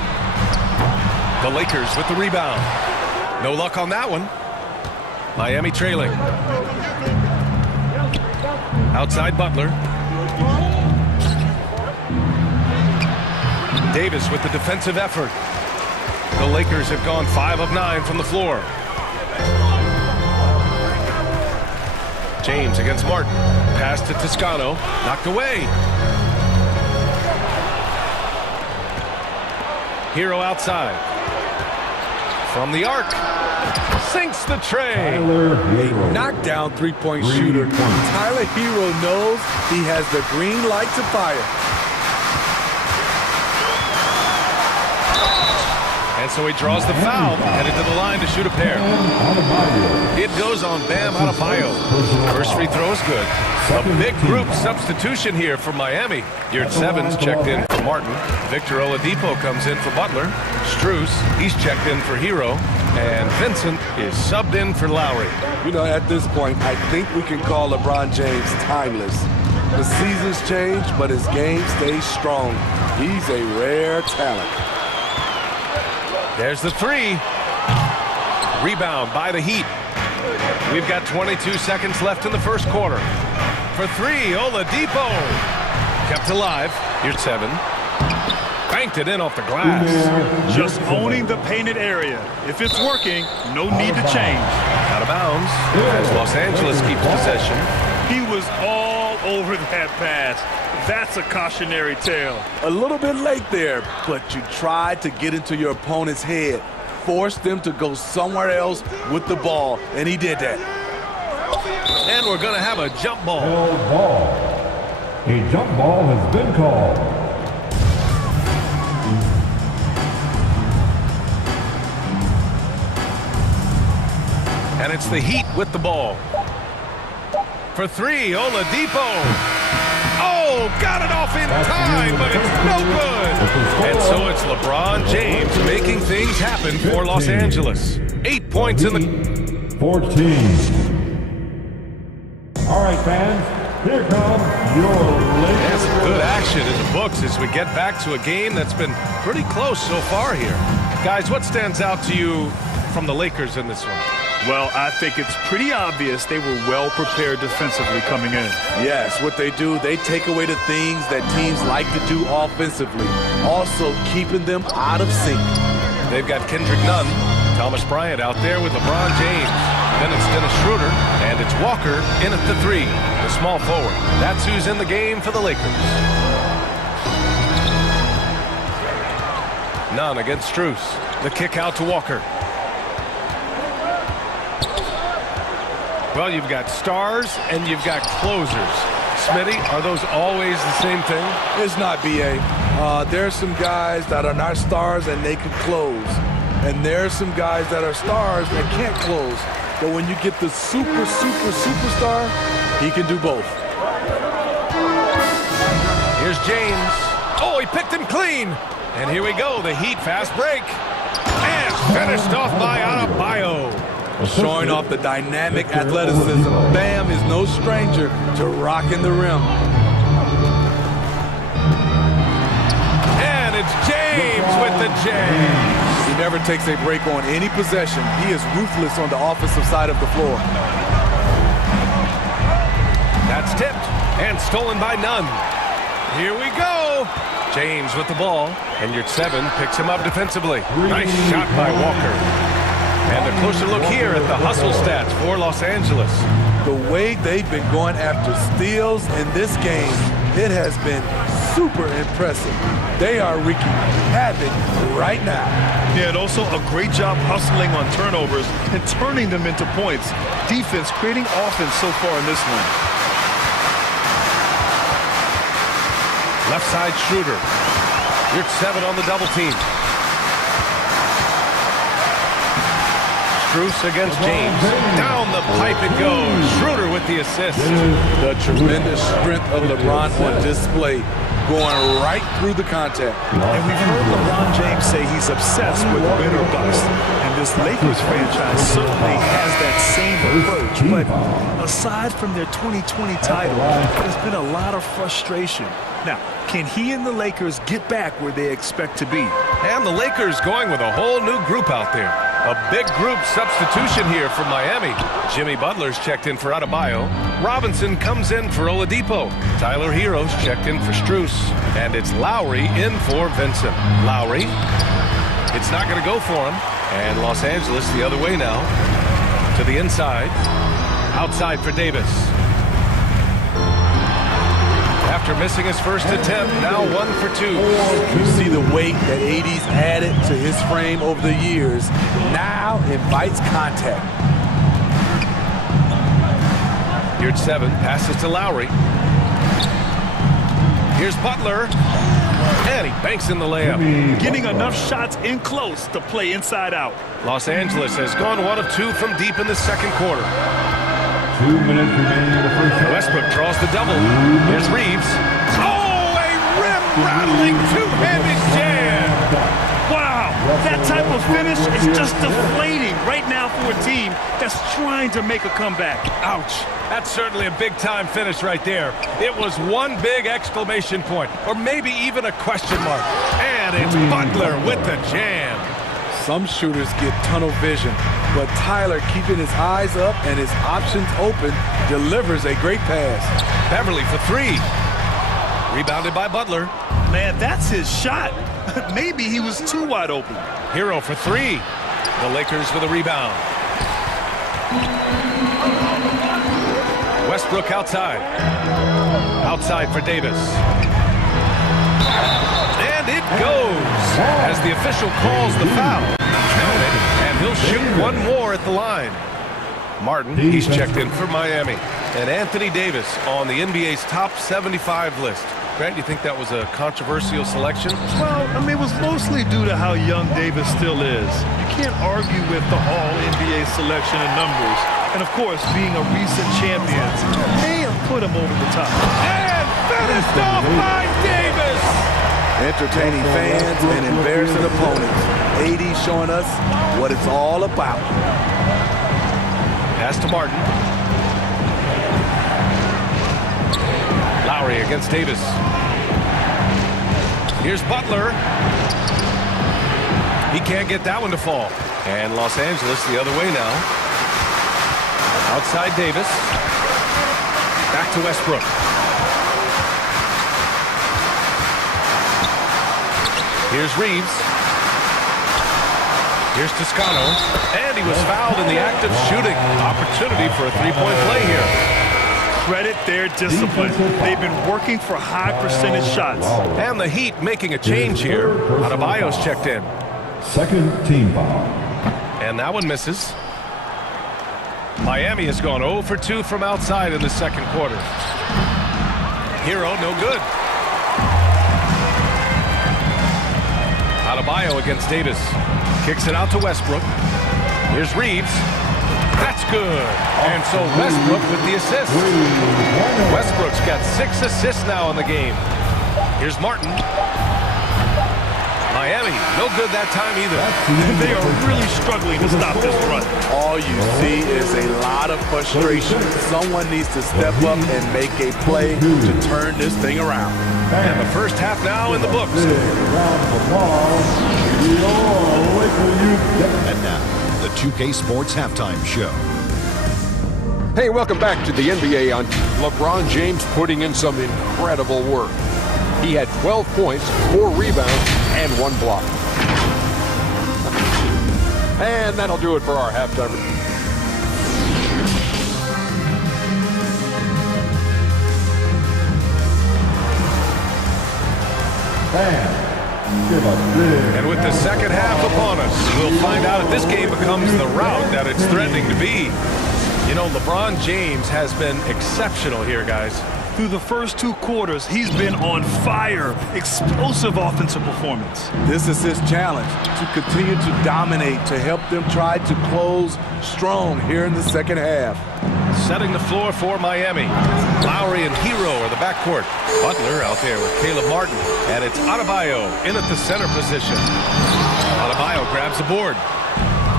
The Lakers with the rebound. No luck on that one. Miami trailing. Outside Butler. Davis with the defensive effort. The Lakers have gone 5 of 9 from the floor. James against Martin. Pass to Toscano. Knocked away. Hero outside. From the arc. Sinks the tray. A knockdown three-point shooter. Tyler Hero knows he has the green light to fire. And so he draws the foul, headed to the line to shoot a pair. It goes on Bam Adebayo. First free throw is good. A big group substitution here for Miami. Yurt Sevens checked in for Martin. Victor Oladipo comes in for Butler. Strus, he's checked in for Hero. And Vincent is subbed in for Lowry. You know, at this point, I think we can call LeBron James timeless. The seasons change, but his game stays strong. He's a rare talent. There's the 3. Rebound by the Heat. We've got 22 seconds left in the first quarter. For 3, Oladipo. Kept alive. Here's 7. Banked it in off the glass. Just owning the painted area. If it's working, no need to change. Out of bounds as Los Angeles keeps possession. He was all over that pass. That's a cautionary tale. A little bit late there, but you tried to get into your opponent's head. Forced them to go somewhere else with the ball, and he did that. And we're going to have a jump ball. A jump ball has been called. And it's the Heat with the ball. For 3, Oladipo. Oh, got it off in time, but it's no good. And so it's LeBron James making things happen for Los Angeles. 8 points in the... 14. All right, fans, here comes your Lakers. That's good action in the books as we get back to a game that's been pretty close so far here. Guys, what stands out to you from the Lakers in this one? Well, I think it's pretty obvious they were well prepared defensively coming in. Yes, what they do, they take away the things that teams like to do offensively, also keeping them out of sync. They've got Kendrick Nunn, Thomas Bryant out there with LeBron James. Then it's Dennis Schroeder, and it's Walker in at the 3, the small forward. That's who's in the game for the Lakers. Nunn against Strus. The kick out to Walker. Well, you've got stars and you've got closers. Smitty, are those always the same thing? It's not, B.A. There's some guys that are not stars and they can close. And there's some guys that are stars that can't close. But when you get the superstar, he can do both. Here's James. Oh, he picked him clean. And here we go, the Heat fast break. And finished off by Adebayo. Showing off the dynamic athleticism. Bam is no stranger to rocking the rim. And it's James with the J. He never takes a break on any possession. He is ruthless on the offensive side of the floor. That's tipped and stolen by Nunn. Here we go. James with the ball, and Yurt 7 picks him up defensively. Nice shot by Walker. And a closer look here at the hustle stats for Los Angeles. The way they've been going after steals in this game, it has been super impressive. They are wreaking havoc right now. Yeah, and also a great job hustling on turnovers and turning them into points. Defense creating offense so far in this one. Left side Schroeder. Yurt 7 on the double team. Strus against James. Down the pipe it goes. Schroeder with the assist. The tremendous strength of LeBron on display. going right through the contact. And we've heard LeBron James say he's obsessed with win or bust. And this Lakers franchise certainly has that same approach. But aside from their 2020 title, there's been a lot of frustration. Now, can he and the Lakers get back where they expect to be? And the Lakers going with a whole new group out there. A big group substitution here for Miami. Jimmy Butler's checked in for Adebayo. Robinson comes in for Oladipo. Tyler Hero's checked in for Strus. And it's Lowry in for Vincent. Lowry, it's not going to go for him. And Los Angeles the other way now. To the inside. Outside for Davis. After missing his first attempt, now 1 for 2. You see the weight that AD's added to his frame over the years. Now invites contact. Here at 7, passes to Lowry. Here's Butler. And he banks in the layup. Getting enough shots in close to play inside out. Los Angeles has gone 1 of 2 from deep in the second quarter. 2 minutes remaining in the first half. Westbrook draws the double. Here's Reeves. Oh, a rim-rattling two-handed jam. Wow, that type of finish is just deflating right now for a team that's trying to make a comeback. Ouch. That's certainly a big-time finish right there. It was one big exclamation point, or maybe even a question mark. And it's Butler with the jam. Some shooters get tunnel vision, but Tyler, keeping his eyes up and his options open, delivers a great pass. Beverly for 3. Rebounded by Butler. Man, that's his shot. Maybe he was too wide open. Hero for 3. The Lakers with a rebound. Westbrook outside. Outside for Davis. And it goes as the official calls the foul. Count it, and he'll shoot one more at the line. Martin, he's checked in for Miami. And Anthony Davis on the NBA's top 75 list. Grant, do you think that was a controversial selection? Well, I mean, it was mostly due to how young Davis still is. You can't argue with the all-NBA selection and numbers. And, of course, being a recent champion may have put him over the top. And finished off by Davis! Entertaining fans and embarrassing opponents. AD showing us what it's all about. Pass to Martin. Lowry against Davis. Here's Butler. He can't get that one to fall. And Los Angeles the other way now. Outside Davis. Back to Westbrook. Here's Reeves. Here's Toscano. And he was fouled in the act of shooting. Opportunity for a three-point play here. Credit their discipline. They've been working for high percentage shots. And the Heat making a change here. Adebayo's checked in. Second team foul. And that one misses. Miami has gone 0 for 2 from outside in the second quarter. Hero, no good. Adebayo against Davis. Kicks it out to Westbrook. Here's Reeves. That's good. And so Westbrook with the assist. Westbrook's got 6 assists now in the game. Here's Martin. Miami, no good that time either. They are really struggling to stop this run. All you see is a lot of frustration. Someone needs to step up and make a play to turn this thing around. And the first half now in the books. And now, the 2K Sports Halftime Show. Hey, welcome back to the NBA on LeBron James putting in some incredible work. He had 12 points, 4 rebounds, and 1 block. And that'll do it for our halftime. And with the second half upon us, we'll find out if this game becomes the rout that it's threatening to be. You know, LeBron James has been exceptional here, guys. Through the first 2 quarters, he's been on fire. Explosive offensive performance. This is his challenge, to continue to dominate, to help them try to close strong here in the second half. setting the floor for Miami. Lowry and Hero are the backcourt. Butler out there with Caleb Martin. And it's Adebayo in at the center position. Adebayo grabs the board.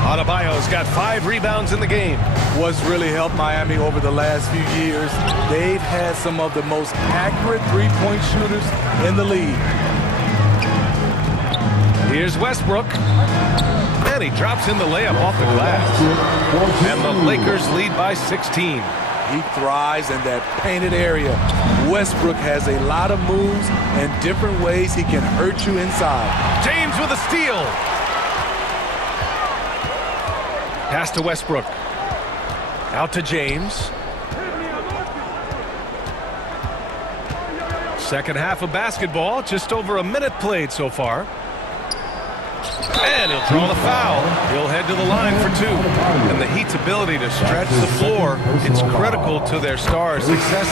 Adebayo's got 5 rebounds in the game. What's really helped Miami over the last few years, they've had some of the most accurate three-point shooters in the league. Here's Westbrook. And he drops in the layup off the glass. And the Lakers lead by 16. He thrives in that painted area. Westbrook has a lot of moves and different ways he can hurt you inside. James with a steal. Pass to Westbrook. Out to James. Second half of basketball, just over a minute played so far. And he'll draw the foul. He'll head to the line for 2. And the Heat's ability to stretch the floor, it's critical to their stars' success.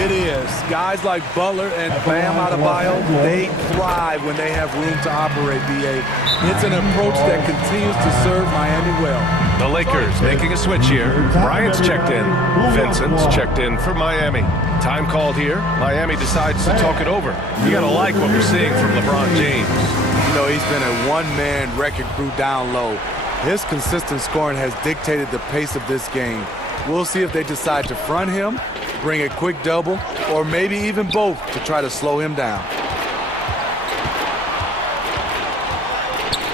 It is. Guys like Butler and Bam Adebayo, they thrive when they have room to operate, B.A. It's an approach that continues to serve Miami well. The Lakers making a switch here. Bryant's checked in. Vincent's checked in for Miami. Time called here. Miami decides to talk it over. You got to like what we're seeing from LeBron James. You know, he's been a one-man wrecking crew down low. His consistent scoring has dictated the pace of this game. We'll see if they decide to front him, bring a quick double, or maybe even both to try to slow him down.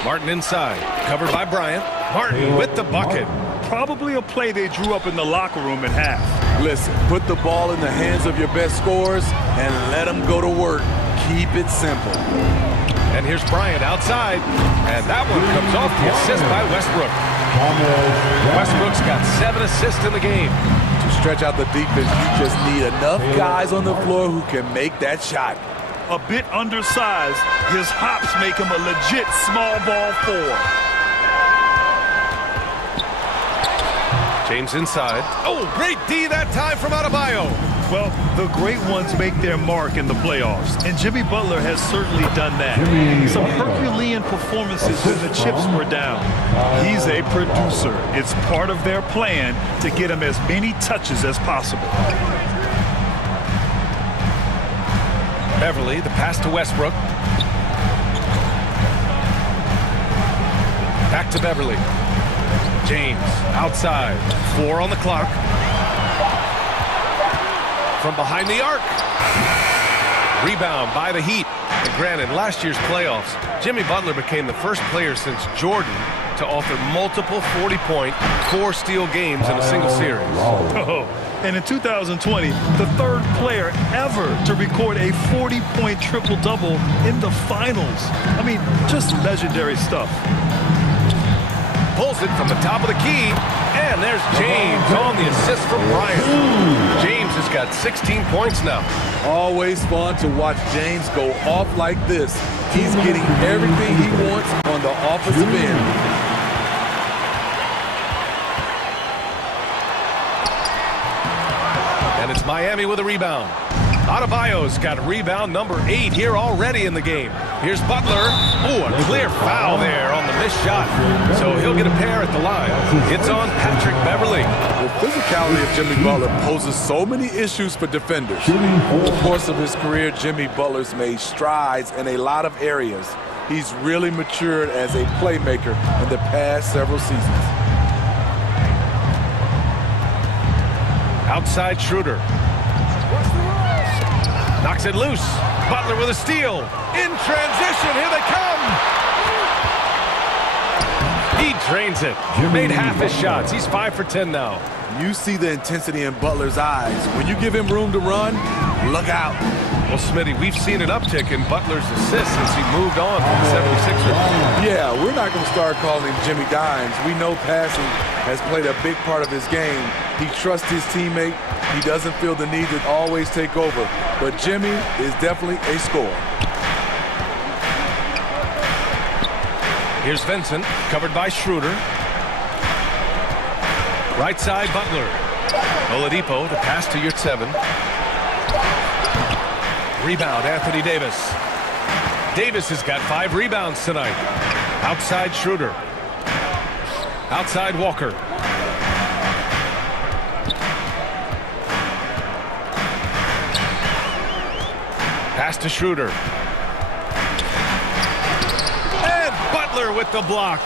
Martin inside, covered by Bryant. Martin with the bucket. Probably a play they drew up in the locker room at half. Listen, put the ball in the hands of your best scorers and let them go to work. Keep it simple. And here's Bryant outside. And that one comes off the assist by Westbrook. Westbrook's got 7 assists in the game. To stretch out the defense, you just need enough guys on the floor who can make that shot. A bit undersized, his hops make him a legit small ball 4. James inside. Oh, great D that time from Adebayo. Well, the great ones make their mark in the playoffs, and Jimmy Butler has certainly done that. Some Herculean performances when the chips were down. He's a producer. It's part of their plan to get him as many touches as possible. Beverly, the pass to Westbrook. Back to Beverly. James outside. 4 on the clock. From behind the arc. Rebound by the Heat. And granted, last year's playoffs, Jimmy Butler became the first player since Jordan to author multiple 40-point, 4-steal games in a single series. Oh, and in 2020, the third player ever to record a 40-point triple-double in the finals. I mean, just legendary stuff. Pulls it from the top of the key, and there's James on the assist from Bryant. James has got 16 points now. Always fun to watch James go off like this. He's getting everything he wants on the offensive end. And it's Miami with a rebound. Adebayo's got rebound number 8 here already in the game. Here's Butler. Ooh, a clear foul there on the missed shot. So he'll get a pair at the line. It's on Patrick Beverly. The physicality of Jimmy Butler poses so many issues for defenders. Over the course of his career, Jimmy Butler's made strides in a lot of areas. He's really matured as a playmaker in the past several seasons. Outside Schroeder. Knocks it loose. Butler with a steal. In transition, here they come. He drains it. Made half his shots. He's 5 for 10 now. You see the intensity in Butler's eyes. When you give him room to run, look out. Well, Smitty, we've seen an uptick in Butler's assists since he moved on from the 76ers. Yeah, we're not going to start calling him Jimmy Dimes. We know passing has played a big part of his game. He trusts his teammate. He doesn't feel the need to always take over. But Jimmy is definitely a scorer. Here's Vincent, covered by Schroeder. Right side, Butler. Oladipo, the pass to Yurtseven. Rebound, Anthony Davis. Davis has got 5 rebounds tonight. Outside Pass to Schroeder. And Butler with the block.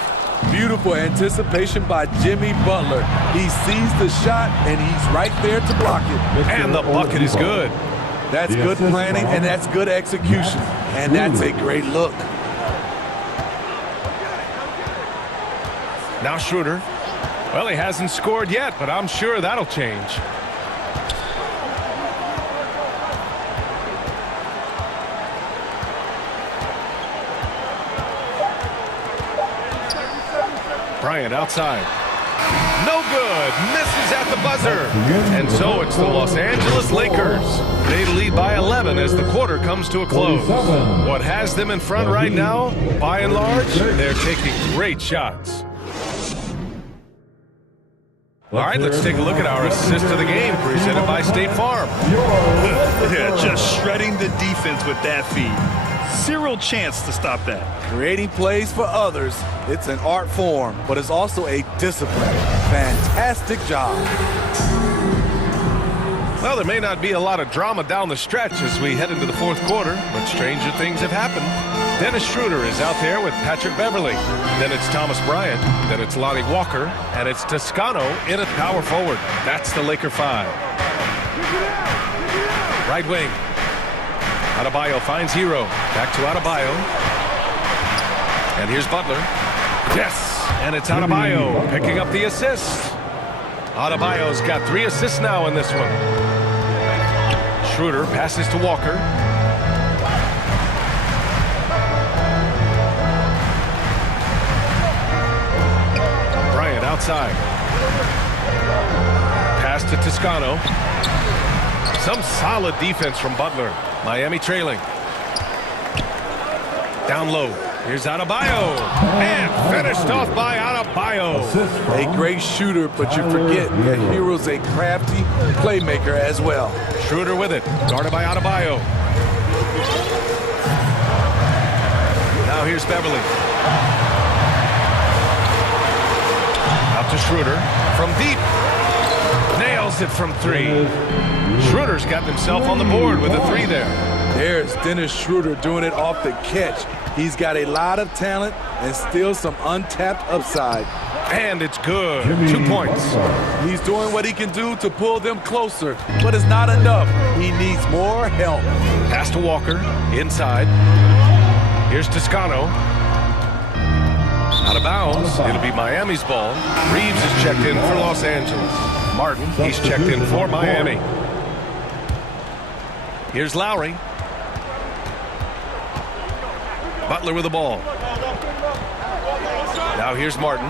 Beautiful anticipation by Jimmy Butler. He sees the shot, and he's right there to block it. And the bucket is good. That's good planning, and that's good execution. And that's a great look. Now Schroeder. Well, he hasn't scored yet, but I'm sure that'll change. Bryant outside. No good. Misses at the buzzer. And so it's the Los Angeles Lakers. They lead by 11 as the quarter comes to a close. What has them in front right now, by and large, they're taking great shots. All right, let's take a look at our assist of the game presented by State Farm. Yeah, just shredding the defense with that feed. Zero chance to stop that. Creating plays for others, it's an art form, but it's also a discipline. Fantastic job. Well, there may not be a lot of drama down the stretch as we head into the fourth quarter, but stranger things have happened. Dennis Schroeder is out there with Patrick Beverly. Then it's Thomas Bryant. Then it's Lonnie Walker. And it's Toscano in at power forward. That's the Laker 5. Right wing. Adebayo finds Hero. Back to Adebayo. And here's Butler. Yes! And it's Adebayo picking up the assist. Adebayo's got 3 assists now in this one. Schroeder passes to Walker. Bryant outside. Pass to Toscano. Some solid defense from Butler. Miami trailing. Down low. Here's Adebayo. And finished off by Adebayo. A great shooter, but you forget that Hero's a crafty playmaker as well. Schroeder with it. Guarded by Adebayo. Now here's Beverly. Out to Schroeder. From deep. Nails it from 3. Schroeder's got himself on the board with a 3 there. There's Dennis Schroeder doing it off the catch. He's got a lot of talent and still some untapped upside. And it's good. 2 points. He's doing what he can do to pull them closer, but it's not enough. He needs more help. Pass to Walker. Inside. Here's Toscano. Out of bounds. It'll be Miami's ball. Reeves is checked in for Los Angeles. Martin, he's checked in for Miami. Here's Lowry. Butler with the ball. Now here's Martin.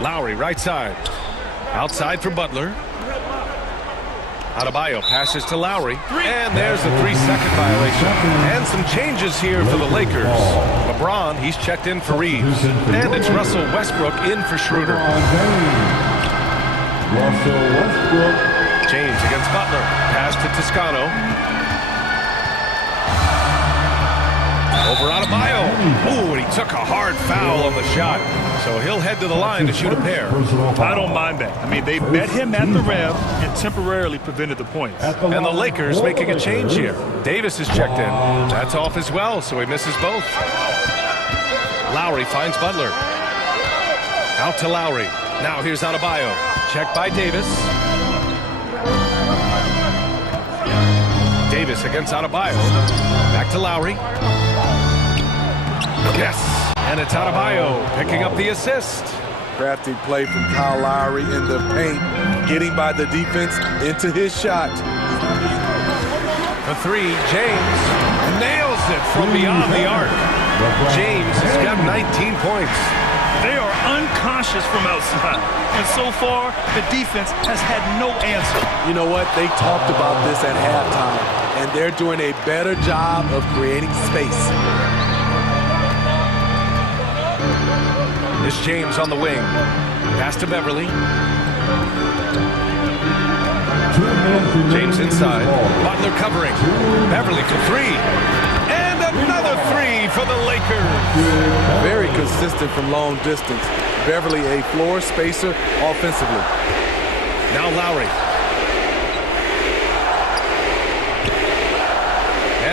Lowry right side. Outside for Butler. Adebayo passes to Lowry. And there's a 3-second violation. And some changes here for the Lakers. LeBron, he's checked in for Reeves. And it's Russell Westbrook in for Schroeder. Russell Westbrook. James against Butler. Pass to Toscano. Over Adebayo. Ooh, and he took a hard foul on the shot. So he'll head to the line to shoot a pair. I don't mind that. I mean, they met him at the rim and temporarily prevented the points. And the Lakers making a change here. Davis is checked in. That's off as well, so he misses both. Lowry finds Butler. Out to Lowry. Now here's Adebayo. Checked by Davis. Davis against Adebayo. Back to Lowry. Yes, and it's Adebayo picking up the assist. Crafty play from Kyle Lowry in the paint, getting by the defense into his shot. The 3, James nails it from beyond the arc. James has got 19 points. They are unconscious from outside, and so far, the defense has had no answer. You know what? They talked about this at halftime, and they're doing a better job of creating space. It's James on the wing. Pass to Beverly. James inside. Butler covering. Beverly for 3. And another 3 for the Lakers. Very consistent from long distance. Beverly a floor spacer offensively. Now Lowry.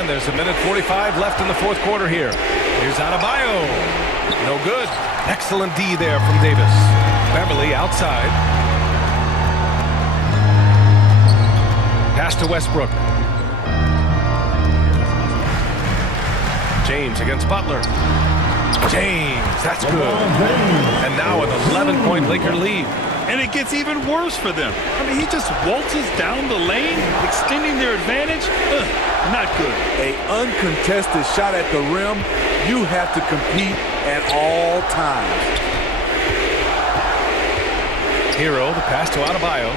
And there's 1:45 left in the fourth quarter here. Here's Adebayo. No good. Excellent D there from Davis. Beverly outside. Pass to Westbrook. James against Butler. James, that's good. And now an 11-point Laker lead. And it gets even worse for them. I mean, he just waltzes down the lane, extending their advantage. Not good. An uncontested shot at the rim, you have to compete at all times. Hero, the pass to Adebayo.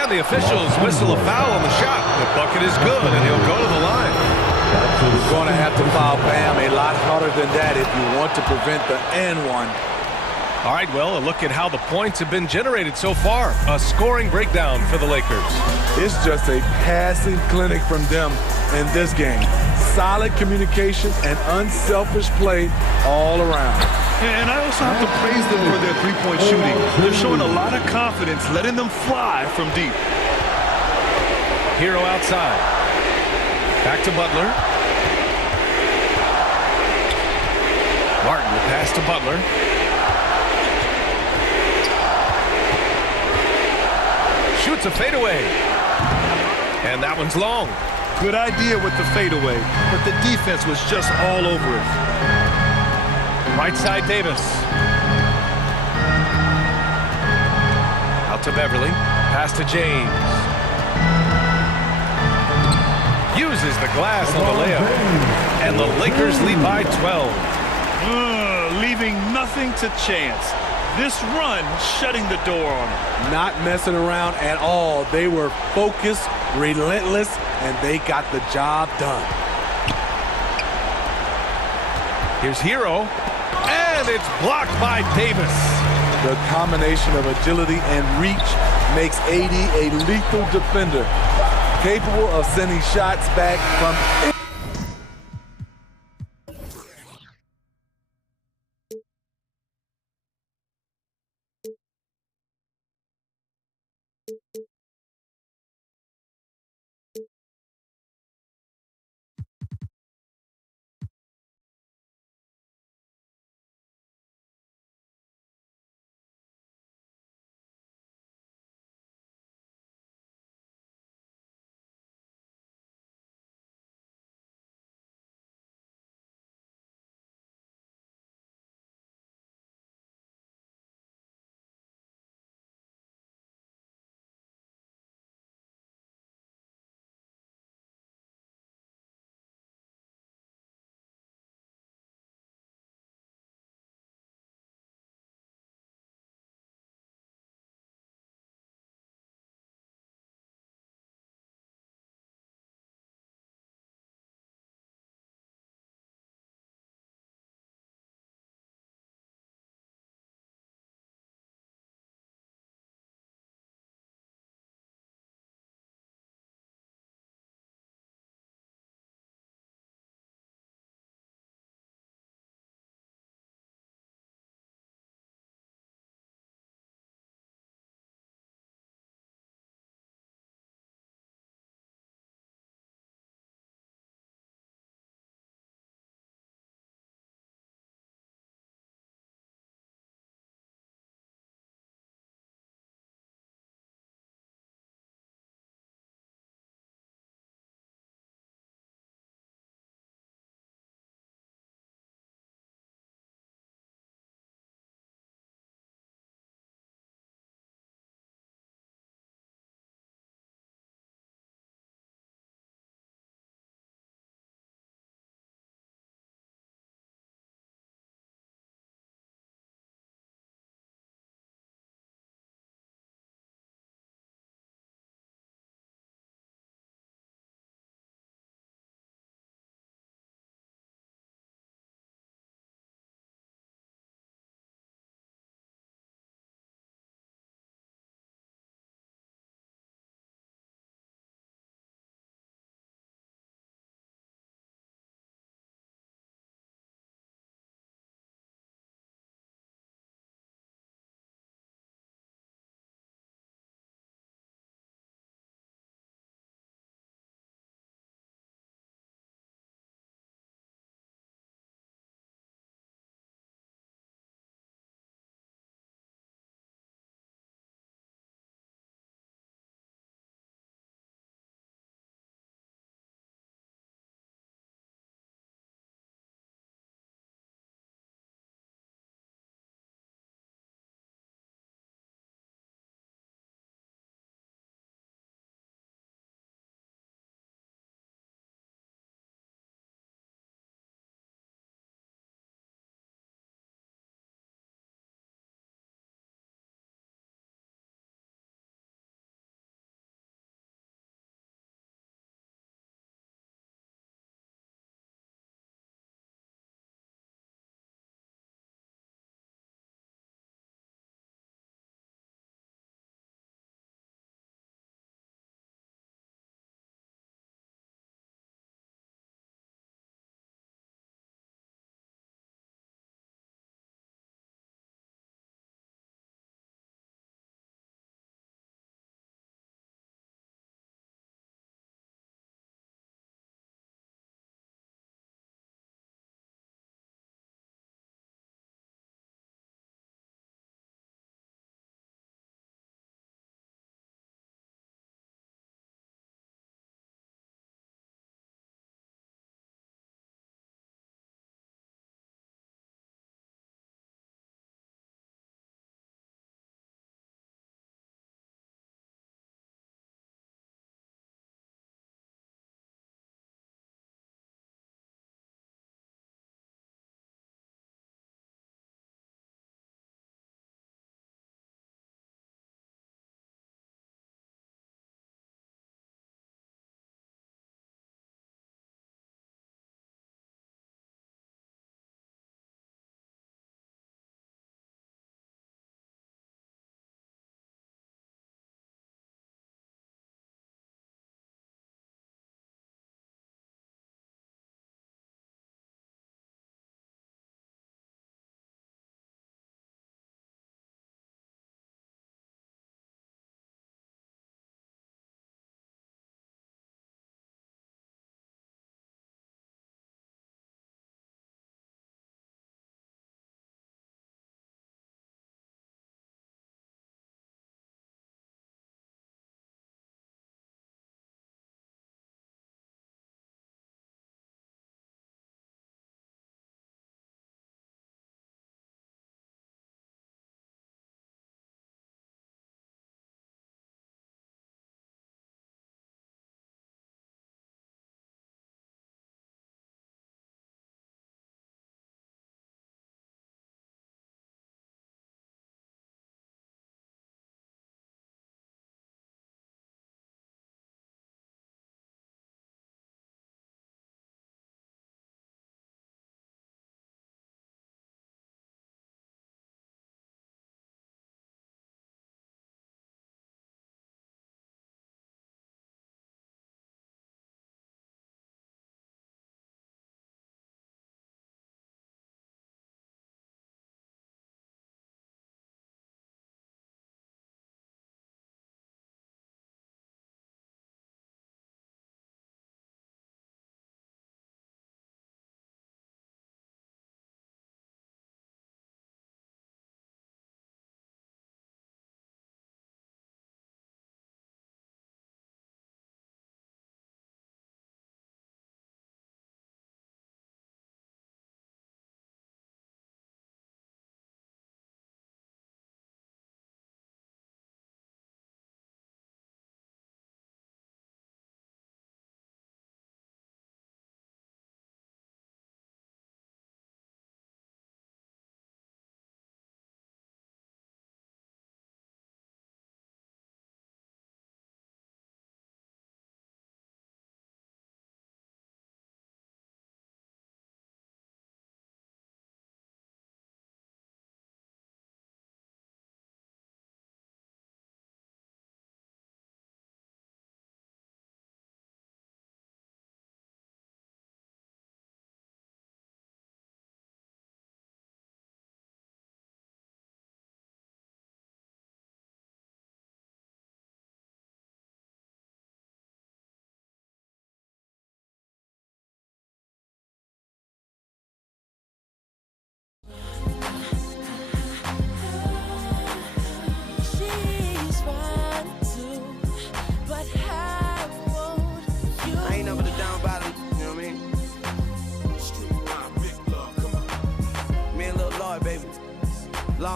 And the officials whistle a foul on the shot. The bucket is good, and he'll go to the line. You're going to have to foul Bam a lot harder than that if you want to prevent the and one. All right, well, a look at how the points have been generated so far. A scoring breakdown for the Lakers. It's just a passing clinic from them in this game. Solid communication and unselfish play all around. And I also have to praise them for their three-point shooting. They're showing a lot of confidence, letting them fly from deep. Hero outside. Back to Butler. Martin, the pass to Butler. Shoots a fadeaway. And that one's long. Good idea with the fadeaway, but the defense was just all over it. Right side Davis. Out to Beverly. Pass to James. Uses the glass on the layup. And the Lakers lead by 12. Leaving nothing to chance. This run shutting the door on them. Not messing around at all. They were focused, relentless, and they got the job done. Here's Hero. And it's blocked by Davis. The combination of agility and reach makes AD a lethal defender, capable of sending shots back from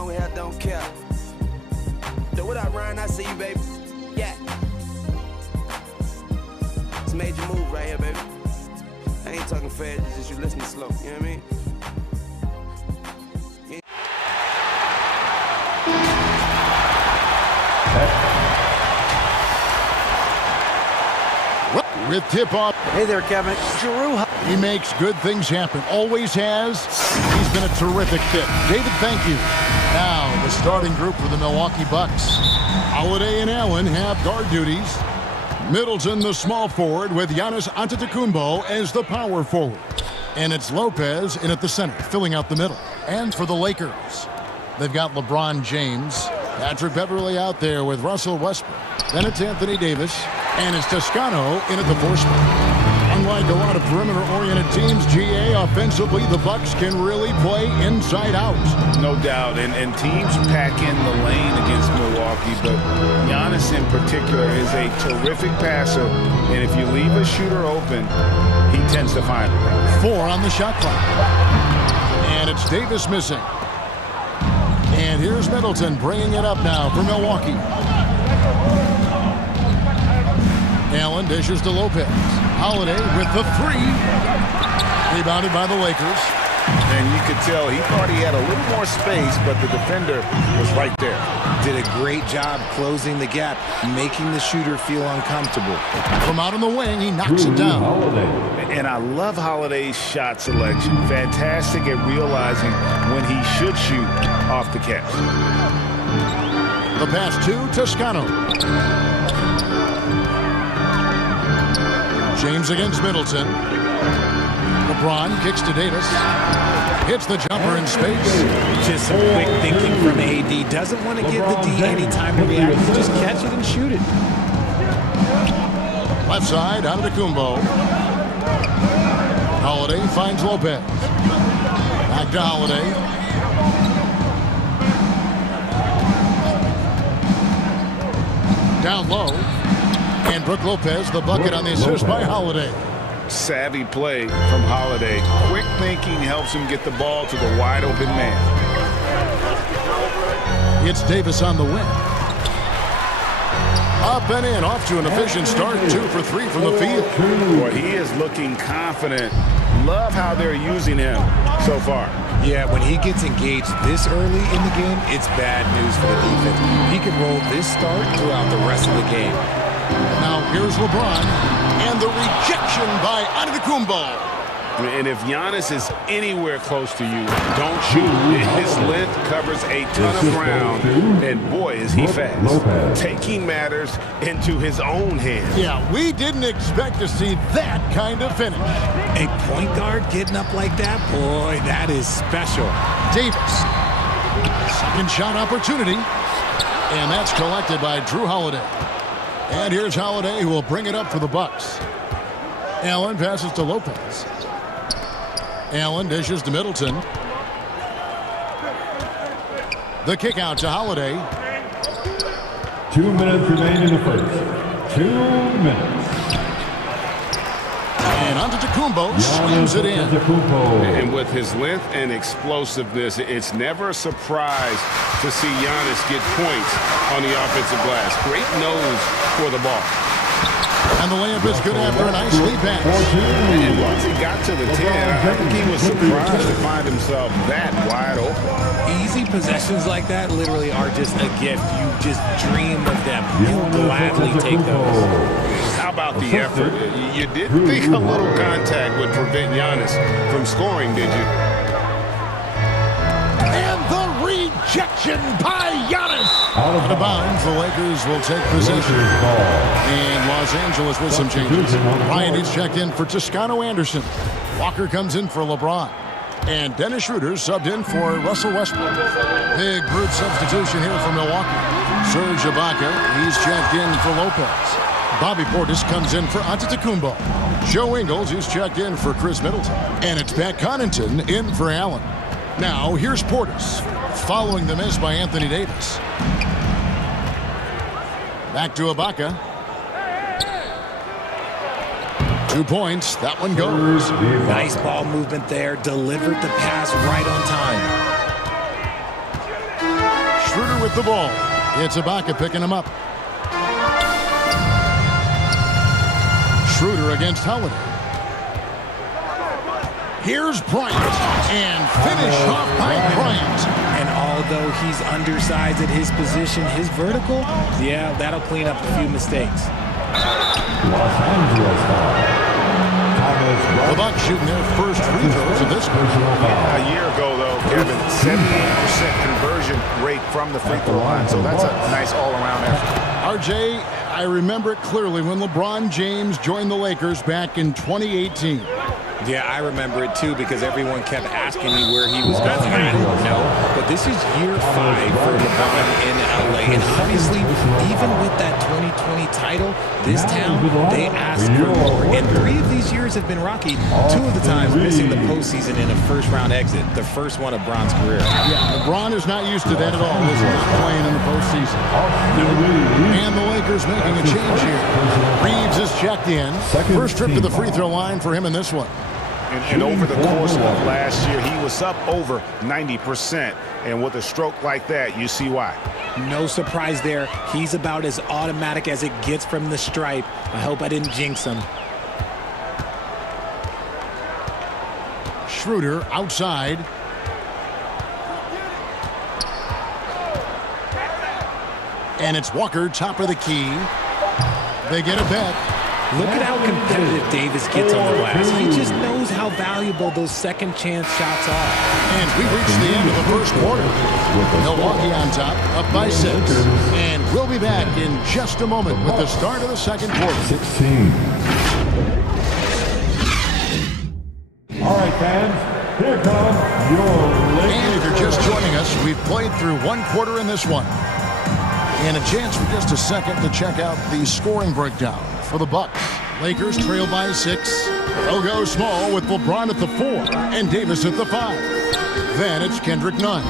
long hair, don't care. So what up, Ryan? I see you, baby. Yeah. It's a major move right here, baby. I ain't talking fast, it's just you listening slow. You know what I mean? With tip-off. Hey there, Kevin. Drew. He makes good things happen. Always has. He's been a terrific fit. David, thank you. Now, the starting group for the Milwaukee Bucks. Holiday and Allen have guard duties. Middleton, the small forward, with Giannis Antetokounmpo as the power forward. And it's Lopez in at the center, filling out the middle. And for the Lakers, they've got LeBron James, Patrick Beverley out there with Russell Westbrook. Then it's Anthony Davis, and it's Toscano in at the 4 spot. Unlike a lot of perimeter-oriented teams, GA, offensively, the Bucks can really play inside out. No doubt, and teams pack in the lane against Milwaukee, but Giannis in particular is a terrific passer, and if you leave a shooter open, he tends to find it. 4 on the shot clock. And it's Davis missing. And here's Middleton bringing it up now for Milwaukee. Allen dishes to Lopez. Holiday with the 3. Rebounded by the Lakers. And you could tell he thought he had a little more space, but the defender was right there. Did a great job closing the gap, making the shooter feel uncomfortable. From out on the wing, he knocks it down. And I love Holiday's shot selection. Fantastic at realizing when he should shoot off the catch. The pass to Toscano. James against Middleton. LeBron kicks to Davis. Hits the jumper in space. Just some quick thinking from AD. Doesn't want to give the D any time to react. Just catch it and shoot it. Left side, Antetokounmpo. Holiday finds Lopez. Back to Holiday. Down low. And Brook Lopez, the bucket on the assist by Holiday. Savvy play from Holiday. Quick thinking helps him get the ball to the wide open man. It's Davis on the wing. Up and in, off to an efficient start. 2 for 3 from the field. Boy, he is looking confident. Love how they're using him so far. Yeah, when he gets engaged this early in the game, it's bad news for the defense. He can roll this start throughout the rest of the game. Now here's LeBron, and the rejection by Antetokounmpo. And if Giannis is anywhere close to you, don't shoot. His length covers a ton of ground, and boy, is he fast. Taking matters into his own hands. Yeah, we didn't expect to see that kind of finish. A point guard getting up like that, boy, that is special. Davis, second shot opportunity, and that's collected by Drew Holiday. And here's Holiday, who will bring it up for the Bucks. Allen passes to Lopez. Allen dishes to Middleton. The kick out to Holiday. 2 minutes remain in the first. 2 minutes. And Antetokounmpo slams it in. And with his length and explosiveness, it's never a surprise to see Giannis get points on the offensive glass. Great nose for the ball. And the layup is good after a nice lead pass. And once he got to the 10, I think he was surprised to find himself that wide open. Easy possessions like that literally are just a gift. You just dream of them. You'll gladly take those. How about the effort? You didn't think a little contact would prevent Giannis from scoring, did you? And the rejection by Giannis. Out of bounds, the Lakers will take possession. And Los Angeles with some changes. Ryan is checked in for Toscano Anderson. Walker comes in for LeBron. And Dennis Schroeder subbed in for Russell Westbrook. Big brute substitution here for Milwaukee. Serge Ibaka, he's checked in for Lopez. Bobby Portis comes in for Antetokounmpo. Joe Ingles is checked in for Chris Middleton. And it's Pat Connaughton in for Allen. Now, here's Portis, following the miss by Anthony Davis. Back to Ibaka. 2 points. That one goes. Nice ball movement there. Delivered the pass right on time. with the ball. It's Ibaka picking him up. Schroeder against Holiday. Here's Bryant, and finish off by Bryant. And although he's undersized at his position, his vertical, yeah, that'll clean up a few mistakes. Los Angeles foul. The Bucks shooting their first free throws of this quarter. A year ago, though, Kevin, 78% conversion rate from the free throw line. So that's a nice all-around effort. RJ, I remember it clearly when LeBron James joined the Lakers back in 2018. Yeah, I remember it too because everyone kept asking me where he was going. I didn't know. But this is year 5 for LeBron in LA. And obviously, even with that 2020 title, this town, they asked for more. And 3 of these years have been rocky. 2 of the times missing the postseason in a first-round exit. The first one of Bron's career. Yeah, LeBron is not used to that at all. This is playing in the postseason. And the Lakers making a change here. Reeves is checked in. First trip to the free throw line for him in this one. And over the course of last year, he was up over 90%. And with a stroke like that, you see why. No surprise there. He's about as automatic as it gets from the stripe. I hope I didn't jinx him. Schroeder outside. And it's Walker, top of the key. They get it back. Look at how competitive Davis gets on the glass. He just knows how valuable those second chance shots are. And we reached the end of the first quarter. Milwaukee on top, up by 6. And we'll be back in just a moment with the start of the second quarter. 16. All right, fans, here come your Lakers. And if you're just joining us, we've played through one quarter in this one. And a chance for just a second to check out the scoring breakdown for the Bucks. Lakers trail by 6. They'll go small with LeBron at the 4 and Davis at the 5. Then it's Kendrick Nunn.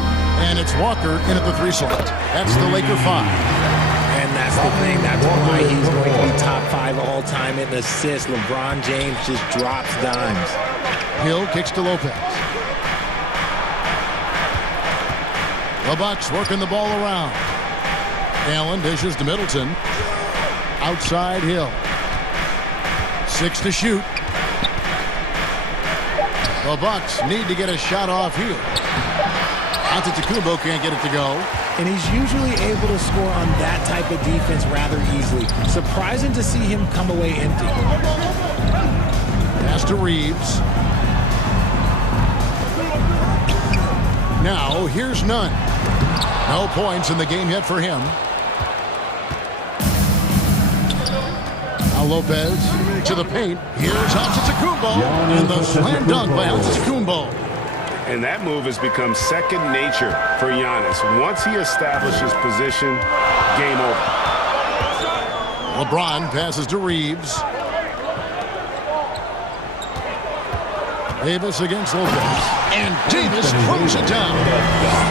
And it's Walker in at the 3 slot. That's the Laker 5. And that's the thing. That's why he's going to be top 5 all-time in assists. LeBron James just drops dimes. Hill kicks to Lopez. The Bucks working the ball around. Allen dishes to Middleton. Outside Hill. 6 to shoot. The Bucks need to get a shot off here. Antetokounmpo can't get it to go. And he's usually able to score on that type of defense rather easily. Surprising to see him come away empty. Pass to Reeves. Now here's Nunn. No points in the game yet for him. Now Lopez to the paint. Here's Antetokounmpo. And the slam dunk by Antetokounmpo. And that move has become second nature for Giannis. Once he establishes position, game over. LeBron passes to Reeves. Davis against Lopez. And Davis throws it down.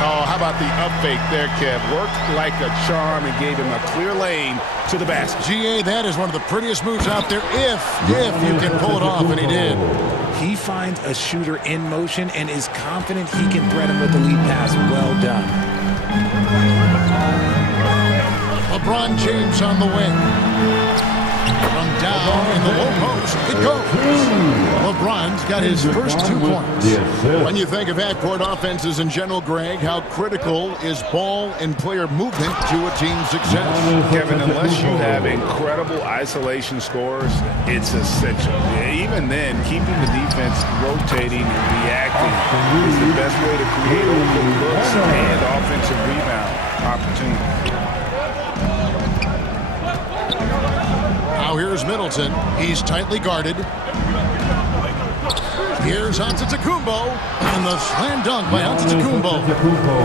Oh, how about the up fake there, Kev? Worked like a charm and gave him a clear lane to the basket. GA, that is one of the prettiest moves out there if you can pull it off, and he did. He finds a shooter in motion and is confident he can thread him with the lead pass. Well done. LeBron James on the wing. From down in the low post, it goes. LeBron's got his first 2 points. When you think of half-court offenses in general, Greg, how critical is ball and player movement to a team's success? Kevin, unless you have incredible isolation scores, it's essential. Even then, keeping the defense rotating and reacting is the best way to create open looks and offensive rebound opportunities. Now here's Middleton. He's tightly guarded. Here's Antetokounmpo. And the slam dunk by Antetokounmpo.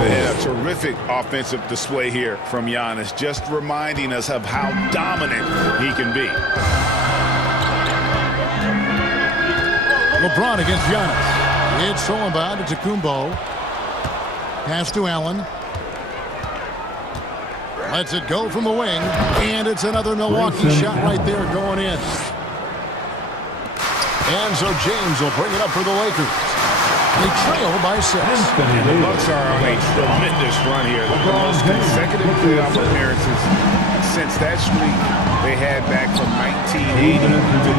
Yeah, terrific offensive display here from Giannis. Just reminding us of how dominant he can be. LeBron against Giannis. It's stolen by Antetokounmpo. Pass to Allen. Lets it go from the wing, and it's another Milwaukee shot right there going in. And so James will bring it up for the Lakers. They trail by 6. And the Bucks are on a tremendous run here. The most consecutive playoff appearances since that streak they had back from 1980 to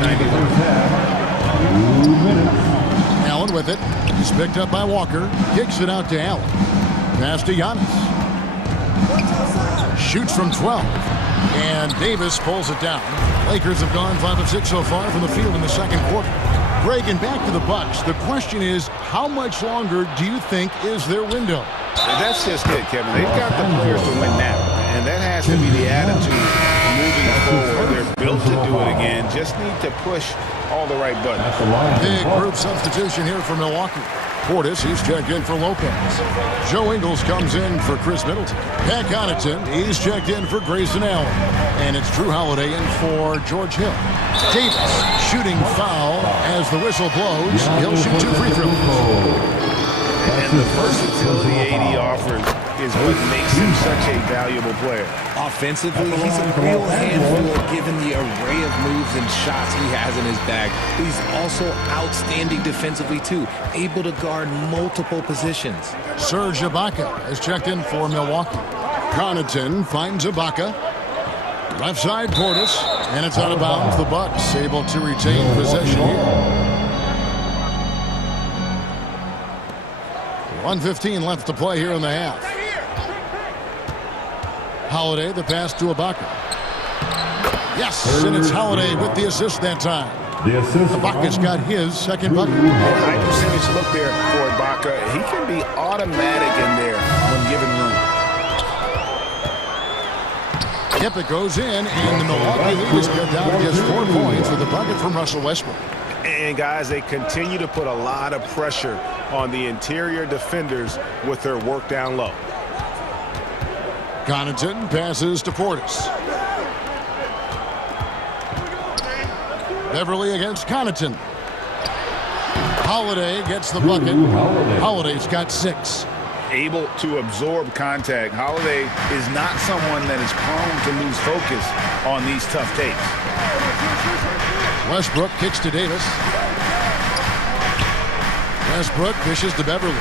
91. Allen with it. He's picked up by Walker. Kicks it out to Allen. Pass to Giannis. Shoots from 12. And Davis pulls it down. Lakers have gone 5 of 6 so far from the field in the second quarter. Greg, and back to the Bucks. The question is, how much longer do you think is their window? And that's just it, Kevin. They've got the players to win now. And that has to be the attitude moving forward. They're built to do it again. Just need to push all the right buttons. Big group substitution here for Milwaukee. Portis, he's checked in for Lopez. Joe Ingles comes in for Chris Middleton. Pat Connaughton, he's checked in for Grayson Allen. And it's Drew Holiday in for George Hill. Davis shooting foul as the whistle blows. He'll shoot 2 free throws. And the versatility AD offers is what makes him such a valuable player. Offensively, he's a real handful given the array of moves and shots he has in his bag. But he's also outstanding defensively, too, able to guard multiple positions. Serge Ibaka has checked in for Milwaukee. Connaughton finds Ibaka. Left side, Portis, and it's out of bounds. The Bucks able to retain possession here. 1:15 left to play here in the half. Holiday, the pass to Ibaka. Yes, and it's Holiday with the assist that time. Ibaka's got his second bucket. High percentage look there for Ibaka. He can be automatic in there when given room. Yep, it goes in, and the Milwaukee lead is cut down to just 4 points with a bucket from Russell Westbrook. And, guys, they continue to put a lot of pressure on the interior defenders with their work down low. Connaughton passes to Portis. Beverly against Connaughton. Holiday gets the bucket. Holiday's got 6. Able to absorb contact. Holiday is not someone that is prone to lose focus on these tough takes. Westbrook kicks to Davis. Westbrook dishes to Beverly.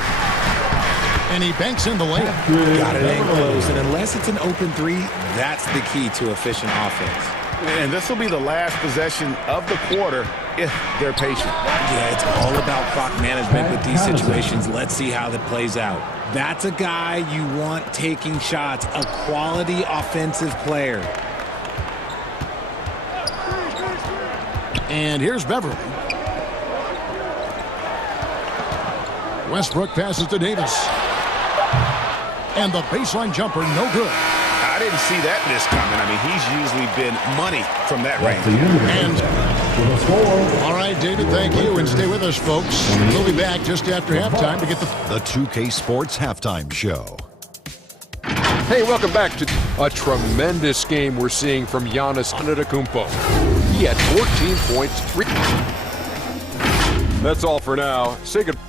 And he banks in the layup. Got it in close, and unless it's an open 3, that's the key to efficient offense. And this will be the last possession of the quarter if they're patient. Yeah, it's all about clock management with these situations. Let's see how that plays out. That's a guy you want taking shots, a quality offensive player. And here's Beverly. Westbrook passes to Davis. And the baseline jumper, no good. I didn't see that miss coming. I mean, he's usually been money from that range. And all right, David, thank you. And stay with us, folks. We'll be back just after halftime to get the 2K Sports Halftime Show. Hey, welcome back to a tremendous game we're seeing from Giannis Antetokounmpo. He had 14 points. That's all for now. Say goodbye.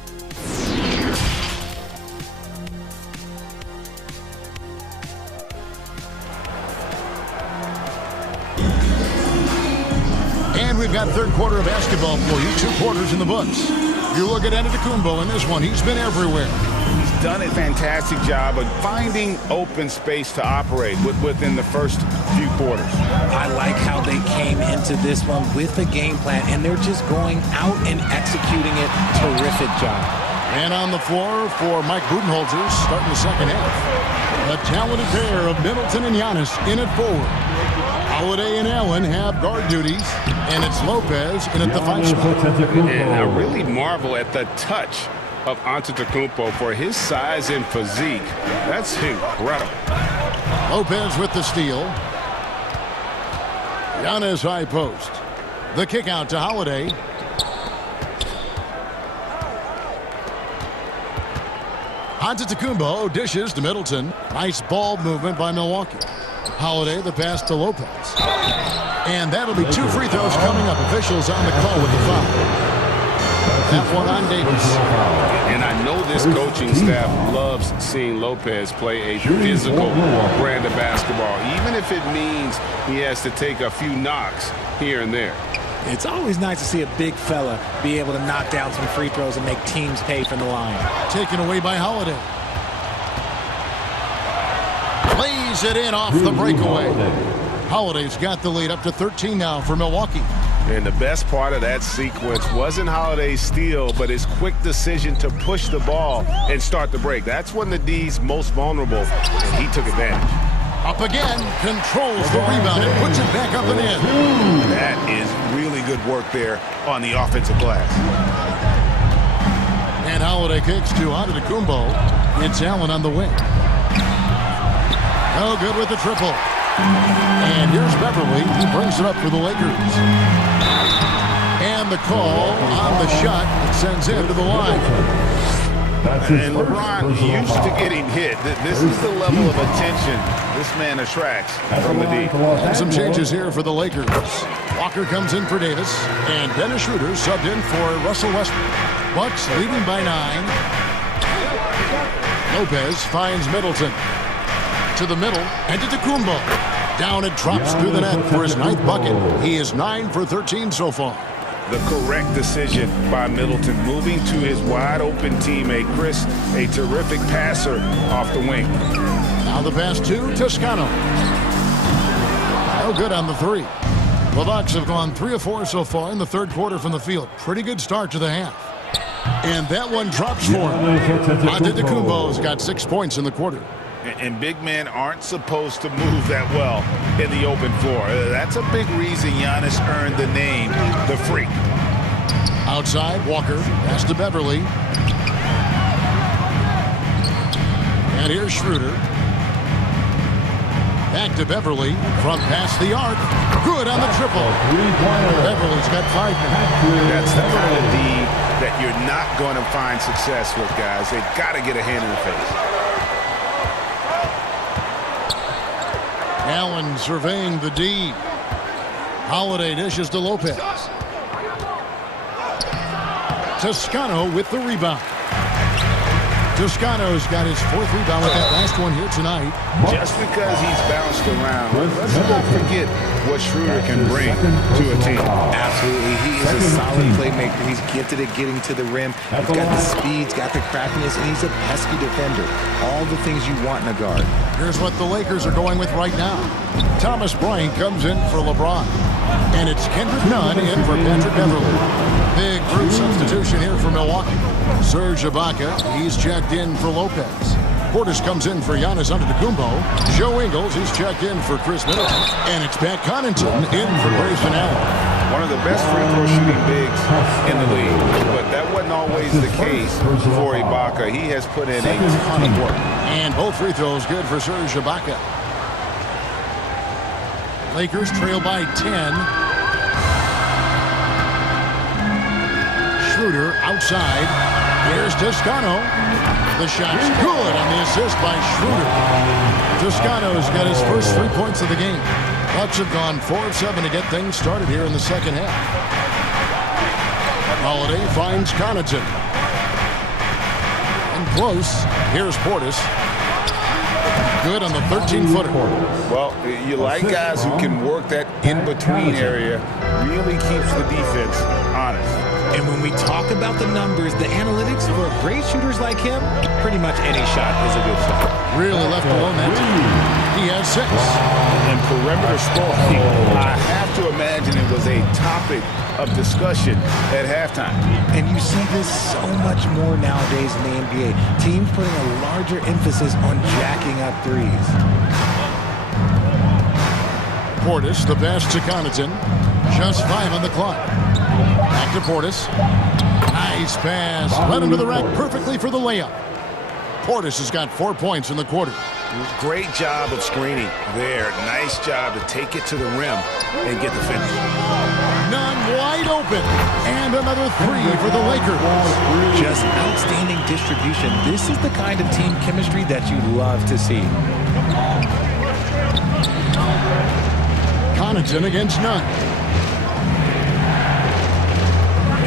And we've got third quarter of basketball for you. 2 quarters in the books. You look at Antetokounmpo in this one. He's been everywhere. He's done a fantastic job of finding open space to operate within the first few quarters. I like how they came into this one with a game plan, and they're just going out and executing it. Terrific job. And on the floor for Mike Budenholzer starting the second half. A talented pair of Middleton and Giannis in it forward. Holiday and Allen have guard duties, and it's Lopez in at the 5 spot. And I really marvel at the touch of Antetokounmpo for his size and physique. That's incredible. Lopez with the steal. Giannis high post. The kick out to Holiday. Antetokounmpo dishes to Middleton. Nice ball movement by Milwaukee. Holiday, the pass to Lopez. And that'll be 2 free throws coming up. Officials on the call with the foul. That one on Davis. And I know this coaching staff loves seeing Lopez play a physical brand of basketball, even if it means he has to take a few knocks here and there. It's always nice to see a big fella be able to knock down some free throws and make teams pay from the line. Taken away by Holiday. Lays it in off the breakaway. Holiday's got the lead up to 13 now for Milwaukee. And the best part of that sequence wasn't Holiday's steal, but his quick decision to push the ball and start the break. That's when the D's most vulnerable, and he took advantage. Up again, controls the rebound and puts it back up and in. That is really good work there on the offensive glass. And Holiday kicks to Antetokounmpo. It's Allen on the wing. No good with the triple. And here's Beverly. He brings it up for the Lakers. And the call on the shot that sends him to the line. And LeBron used to getting hit. This is the level of attention this man attracts from the D. And some changes here for the Lakers. Walker comes in for Davis, and Dennis Schroeder subbed in for Russell Westbrook. Bucks leading by 9. Lopez finds Middleton. To the middle, and to Antetokounmpo. Down it drops through the net for his 9th bucket. He is 9 for 13 so far. The correct decision by Middleton, moving to his wide-open teammate, Chris, a terrific passer off the wing. Now the pass to Toscano. No good on the 3. The Bucks have gone 3 of 4 so far in the third quarter from the field. Pretty good start to the half. And that one drops for him. Antetokounmpo's got 6 points in the quarter. And big men aren't supposed to move that well in the open floor. That's a big reason Giannis earned the name, the Freak. Outside, Walker, pass to Beverly. And here's Schroeder. Back to Beverly from past the arc. Good on the triple. Beverly's got 5 now. That's the kind of D that you're not going to find success with, guys. They've got to get a hand in the face. Allen surveying the D. Holiday dishes to Lopez. Toscano with the rebound. Toscano's got his 4th rebound with that last one here tonight. Just because he's bounced around, let's not forget what Schroeder can bring to a team. Absolutely. He is a solid playmaker. He's gifted at getting to the rim. He's got the speed, he's got the craftiness, and he's a pesky defender. All the things you want in a guard. Here's what the Lakers are going with right now. Thomas Bryant comes in for LeBron. And it's Kendrick Nunn in for Patrick Beverly. Big group substitution here for Milwaukee. Serge Ibaka, he's checked in for Lopez. Portis comes in for Giannis Antetokounmpo. Joe Ingles, he's checked in for Chris Middleton. And it's Pat Connaughton in for Grayson Allen. One of the best free throw shooting bigs in the league. But that wasn't always the case for Ibaka. He has put in a ton of work. And both free throws good for Serge Ibaka. Lakers trail by 10. Schroeder outside. Here's Toscano. The shot's good on the assist by Schroeder. Toscano's got his first 3 points of the game. Bucks have gone 4 of 7 to get things started here in the second half. Holiday finds Connaughton. And close. Here's Portis. Good on the 13-footer. Well, you like guys who can work that in-between area. Really keeps the defense honest. And when we talk about the numbers, the analytics for great shooters like him, pretty much any shot is a good shot. Really left alone that time. He has 6. And perimeter scoring, I have to imagine it was a topic of discussion at halftime. And you see this so much more nowadays in the NBA. Teams putting a larger emphasis on jacking up threes. Portis, the pass to Connaughton. Just 5 on the clock. Back to Portis. Nice pass. Led him to the rack perfectly for the layup. Portis has got 4 points in the quarter. Great job of screening there. Nice job to take it to the rim and get the finish. Nunn wide open. And another 3 for the Lakers. Just outstanding distribution. This is the kind of team chemistry that you love to see. Connaughton against Nunn.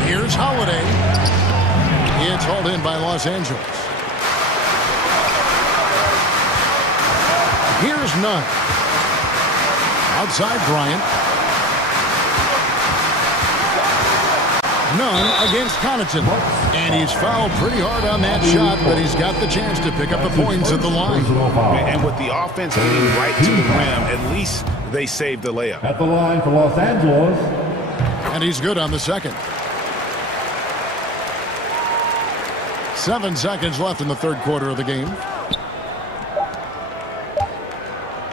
Here's Holiday. It's hauled in by Los Angeles. Here's Nunn. Outside Bryant. none against Connaughton. And he's fouled pretty hard on that shot, but he's got the chance to pick up the points at the line. And with the offense heading right to the rim, at least they saved the layup. At the line for Los Angeles. And he's good on the second. 7 seconds left in the third quarter of the game.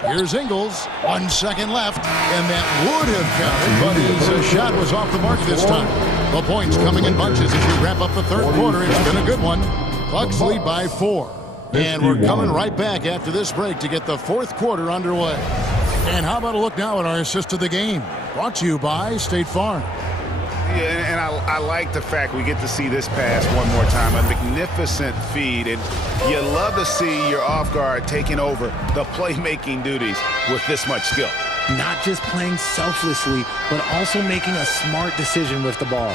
Here's Ingles. 1 second left, and that would have counted, but his shot was off the mark this time. The points coming in bunches as we wrap up the third quarter. It's been a good one. Bucks lead by 4. And we're coming right back after this break to get the fourth quarter underway. And how about a look now at our assist to the game? Brought to you by State Farm. Yeah, and I like the fact we get to see this pass one more time. A magnificent feed, and you love to see your off guard taking over the playmaking duties with this much skill. Not just playing selflessly, but also making a smart decision with the ball.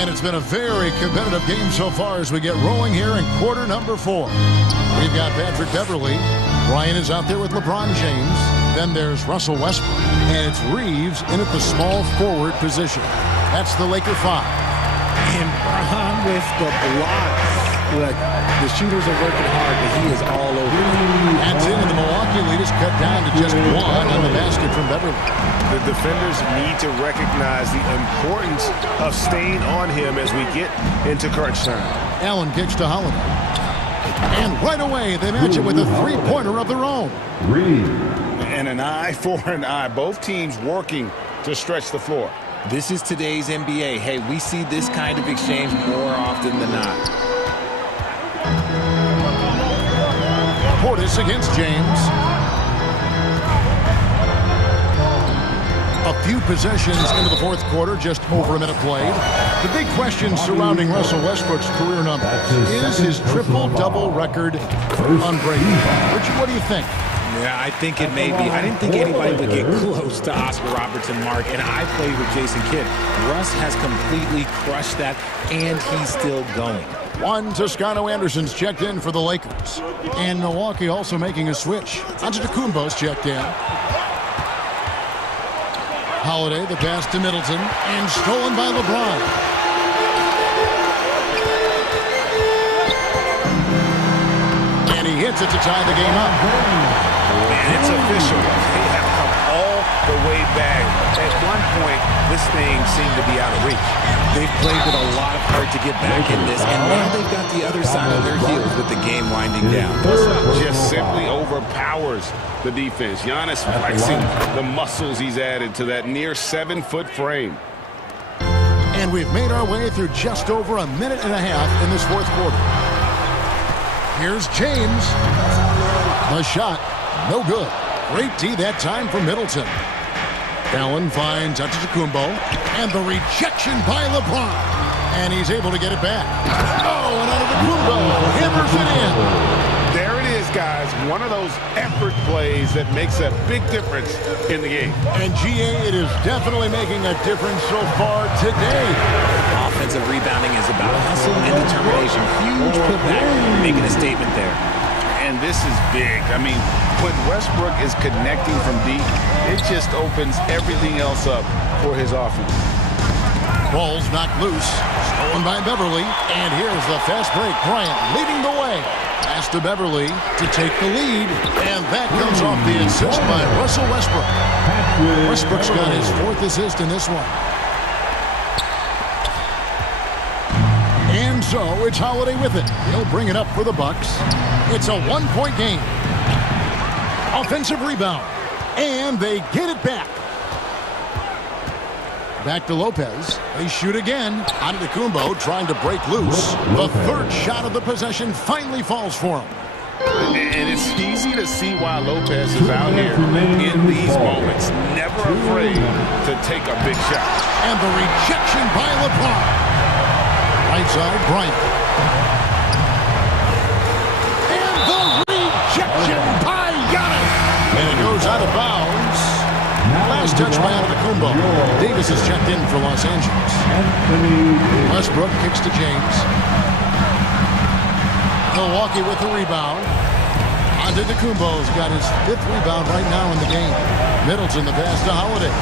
And it's been a very competitive game so far as we get rolling here in quarter number 4. We've got Patrick Beverley. Bryant is out there with LeBron James. Then there's Russell Westbrook. And it's Reeves in at the small forward position. That's the Laker 5. And Bron with the blocks. Look, the shooters are working hard, but he is all over. That's it, and the Milwaukee lead is cut down to just 1 on the basket from Beverley. The defenders need to recognize the importance of staying on him as we get into crunch time. Allen kicks to Holiday. And right away, they match it with a three-pointer of their own. And an eye for an eye. Both teams working to stretch the floor. This is today's NBA. Hey, we see this kind of exchange more often than not. Portis against James. A few possessions into the fourth quarter, just over a minute played. The big question surrounding Russell Westbrook's career numbers is his triple-double record unbreakable. Richard, what do you think? Yeah, I think it may be. I didn't think anybody would get close to Oscar Robertson, Mark, and I played with Jason Kidd. Russ has completely crushed that, and he's still going. Juan Toscano Anderson's checked in for the Lakers. And Milwaukee also making a switch. Antetokounmpo's checked in. Holiday, the pass to Middleton, and stolen by LeBron. And he hits it to tie the game up. And it's official. They have come all the way back. At one point, this thing seemed to be out of reach. They've played with a lot of heart to get back in this, and now they've got the other side on their heels with the game winding down. Just simply overpowers the defense. Giannis flexing the muscles he's added to that near 7-foot frame. And we've made our way through just over a minute and a half in this fourth quarter. Here's James. The shot, no good. Great D that time for Middleton. Allen finds Antetokounmpo, and the rejection by LeBron. And he's able to get it back. Oh, and Antetokounmpo hammers it in. There it is, guys. One of those effort plays that makes a big difference in the game. And GA, it is definitely making a difference so far today. Offensive rebounding is about hustle and determination. Huge putback, making a statement there. And this is big. I mean, when Westbrook is connecting from deep, it just opens everything else up for his offense. Ball's knocked loose. Stolen by Beverley. And here's the fast break. Bryant leading the way. Pass to Beverley to take the lead. And that comes off the assist by Russell Westbrook. Westbrook's got his fourth assist in this one. And so it's Holiday with it. He'll bring it up for the Bucks. It's a one-point game. Offensive rebound. And they get it back. Back to Lopez. They shoot again. Antetokounmpo trying to break loose. The third shot of the possession finally falls for him. And it's easy to see why Lopez is out here in these moments. Never afraid to take a big shot. And the rejection by LeBron. Right side, Bryant. And the rejection by Giannis. And it goes out of bounds. Last touch by Antetokounmpo. Davis is checked in for Los Angeles. Westbrook kicks to James. Milwaukee with the rebound. Antetokounmpo's got his fifth rebound right now in the game. Middleton the pass to Holiday.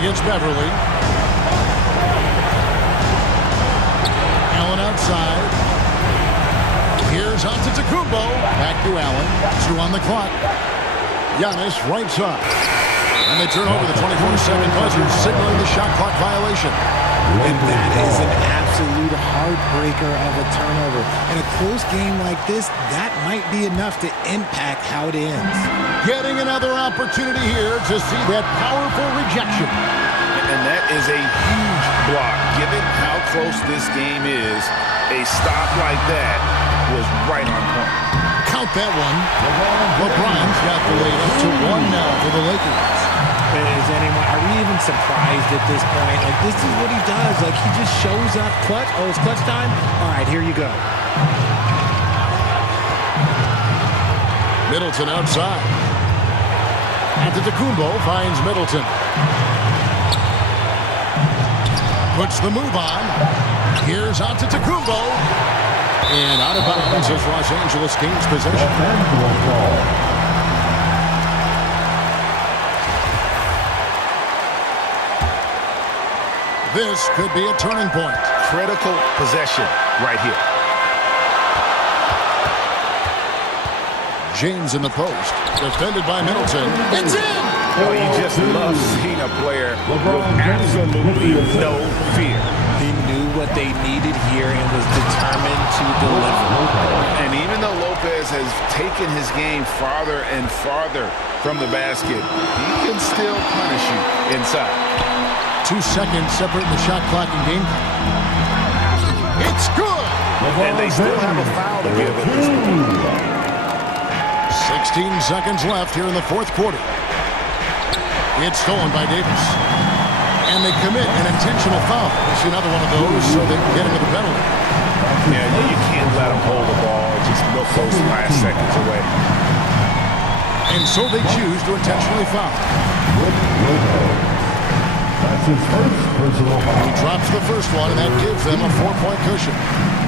against Beverly. Allen outside. Here's Antetokounmpo. Back to Allen. 2 on the clock. Giannis right side. And they turn over the 24-second buzzer, signaling the shot clock violation. And that is an absolute heartbreaker of a turnover. In a close game like this, that might be enough to impact how it ends. Getting another opportunity here to see that powerful rejection. And that is a huge block. Given how close this game is, a stop like that was right on point. Count that one. LeBron's got the lead up to 1 now for the Lakers. Are we even surprised at this point? Like, this is what he does. Like, he just shows up clutch. Oh, it's clutch time? All right, here you go. Middleton outside. Antetokounmpo finds Middleton. Puts the move on. Here's Antetokounmpo. And out of bounds as Los Angeles gains possession. This could be a turning point. Critical possession right here. James in the post. Defended by Middleton. It's in! Oh, you just love seeing a player with absolutely no fear. He knew what they needed here and was determined to deliver. And even though Lopez has taken his game farther and farther from the basket, he can still punish you inside. 2 seconds separating the shot clock and game clock. It's good! And they still have a foul to give at this point. 16 seconds left here in the fourth quarter. It's stolen by Davis. And they commit an intentional foul. It's another one of those so they can get into the penalty. Yeah, you can't let them hold the ball and just milk those last seconds away. And so they choose to intentionally foul. That's his first personal foul. He drops the first one, and that gives them a 4-point cushion.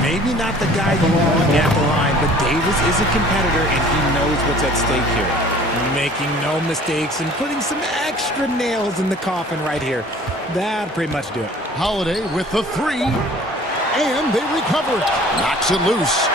Maybe not the guy you want at the line, but Davis is a competitor, and he knows what's at stake here. Making no mistakes and putting some extra nails in the coffin right here. That'll pretty much do it. Holiday with the 3, and they recover it. Knocks it loose.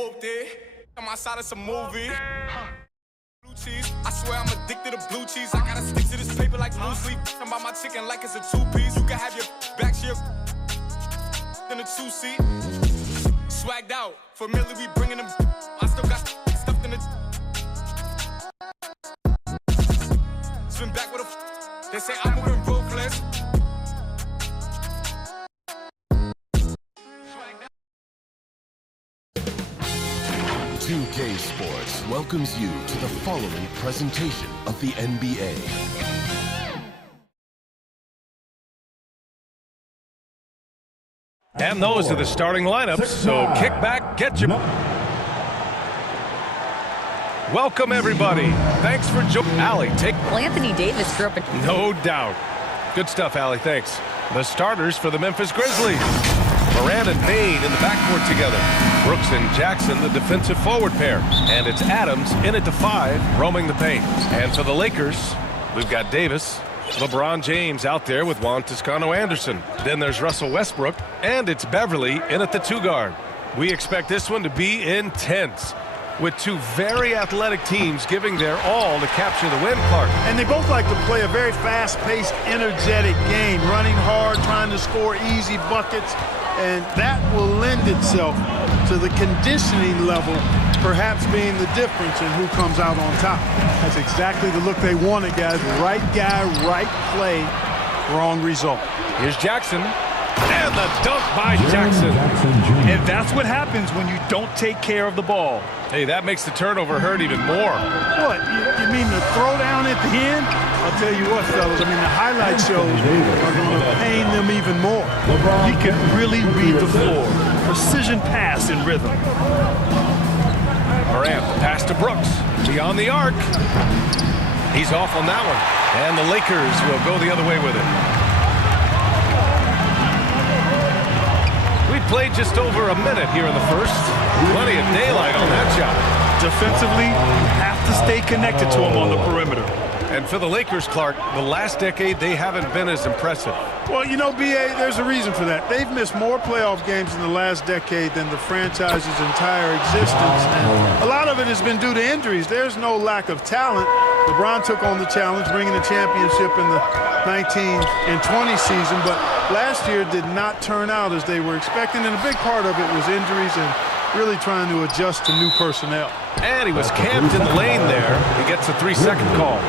whooped it. On my side, it's a movie. Blue cheese. I swear I'm addicted to blue cheese. I gotta stick to this paper like blue sleep. I'm about my chicken like it's a two-piece. You can have your back here in a two-seat. Swagged out. Familiar, we bringing them. I still got stuffed in the. Swim back with a. They say I'm moving ruthless. 2K Sports welcomes you to the following presentation of the NBA. And those are the starting lineups, so kick back, get your... Welcome, everybody. Thanks for joining. Allie, take... Well, Anthony Davis grew up in... No doubt. Good stuff, Allie, thanks. The starters for the Memphis Grizzlies. Morant and Bane in the backcourt together. Brooks and Jackson, the defensive forward pair. And it's Adams in at the 5, roaming the paint. And for the Lakers, we've got Davis, LeBron James out there with Juan Toscano-Anderson. Then there's Russell Westbrook, and it's Beverly in at the 2 guard. We expect this one to be intense, with two very athletic teams giving their all to capture the win, Clark. And they both like to play a very fast-paced, energetic game, running hard, trying to score easy buckets, and that will lend itself to the conditioning level perhaps being the difference in who comes out on top. That's exactly the look they wanted, guys. Right guy, right play, wrong result. Here's Jackson. And the dunk by Jackson. And that's what happens when you don't take care of the ball. Hey, that makes the turnover hurt even more. What, you mean the throwdown at the end? I'll tell you what, fellas, I mean, the highlight shows are going to pain them even more. He can really read the floor. Precision pass in rhythm. Morant, pass to Brooks. Beyond the arc. He's off on that one. And the Lakers will go the other way with it. We played just over a minute here in the first. Plenty of daylight on that shot. Defensively, you have to stay connected to him on the perimeter. And for the Lakers, Clark, the last decade, they haven't been as impressive. Well, you know, B.A., there's a reason for that. They've missed more playoff games in the last decade than the franchise's entire existence. And a lot of it has been due to injuries. There's no lack of talent. LeBron took on the challenge, bringing the championship in the 19 and 20 season, but last year did not turn out as they were expecting, and a big part of it was injuries and really trying to adjust to new personnel. And he was camped in the lane there. He gets a 3-second call.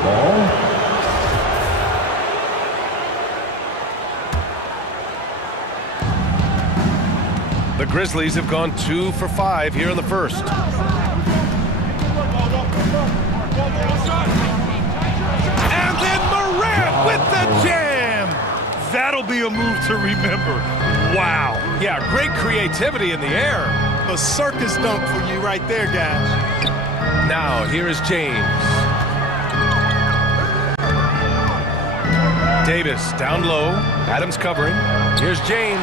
The Grizzlies have gone 2 for 5 here in the first. And then Morant with the jam. That'll be a move to remember. Wow. Yeah, great creativity in the air. A circus dunk for you right there, guys. Now, here is James. Davis down low. Adams covering. Here's James.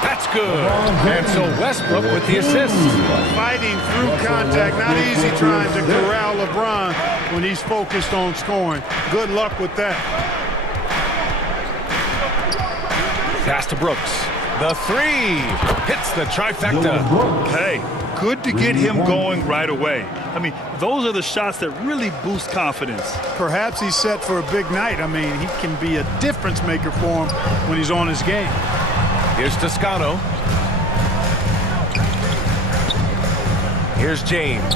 That's good. And so Westbrook with the assist. Fighting through contact. Not easy trying to corral LeBron when he's focused on scoring. Good luck with that. Pass to Brooks. The 3 hits the trifecta. Hey, good to get him going right away. I mean, those are the shots that really boost confidence. Perhaps he's set for a big night. I mean, he can be a difference maker for him when he's on his game. Here's Toscano. Here's James.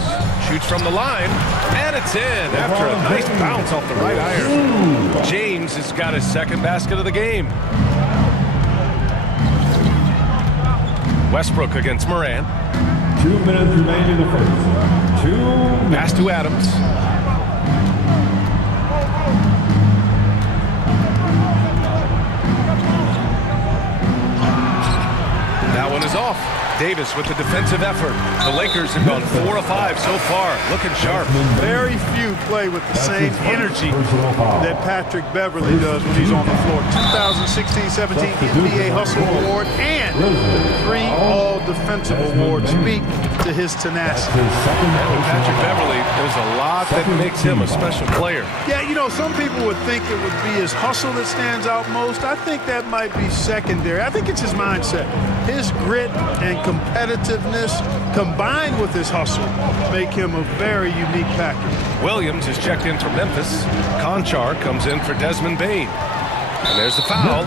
Shoots from the line, and it's in after a nice bounce off the right iron. James has got his second basket of the game. Westbrook against Morant. 2 minutes remaining in the first. 2 minutes. Pass to Adams. That one is off. Davis with the defensive effort. The Lakers have gone 4 of 5 so far. Looking sharp. Very few play with the same energy that Patrick Beverly does when he's on the floor. 2016-17 NBA Hustle Award and 3 All defensive award speak to his tenacity. And with Patrick Beverly, there's a lot that makes him a special player. Yeah, you know, some people would think it would be his hustle that stands out most. I think that might be secondary. I think it's his mindset. His grit and competitiveness combined with his hustle make him a very unique package. Williams is checked in for Memphis. Conchar comes in for Desmond Bain. And there's the foul.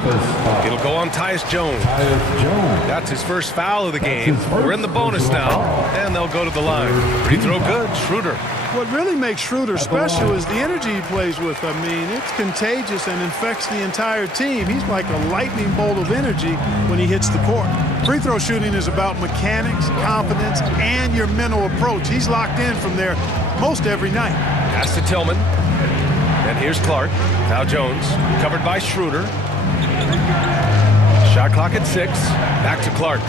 It'll go on Tyus Jones. That's his first foul of the game. We're in the bonus now, and they'll go to the line. Free throw good, Schroeder. What really makes Schroeder special is the energy he plays with. I mean, it's contagious and infects the entire team. He's like a lightning bolt of energy when he hits the court. Free throw shooting is about mechanics, confidence, and your mental approach. He's locked in from there most every night. Pass to Tillman. And here's Clark. Now Jones, covered by Schroeder. Shot clock at 6. Back to Clark.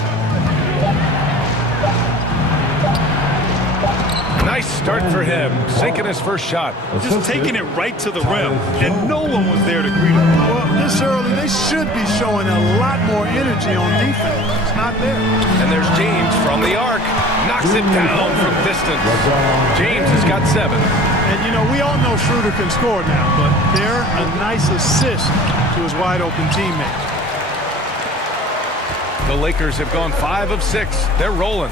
Nice start for him, sinking his first shot. Just taking it right to the rim, and no one was there to greet him. Well, this early, they should be showing a lot more energy on defense. It's not there. And there's James from the arc. Knocks it down from distance. James has got 7. And, you know, we all know Schroeder can score now, but they're a nice assist to his wide-open teammate. The Lakers have gone 5 of 6. They're rolling.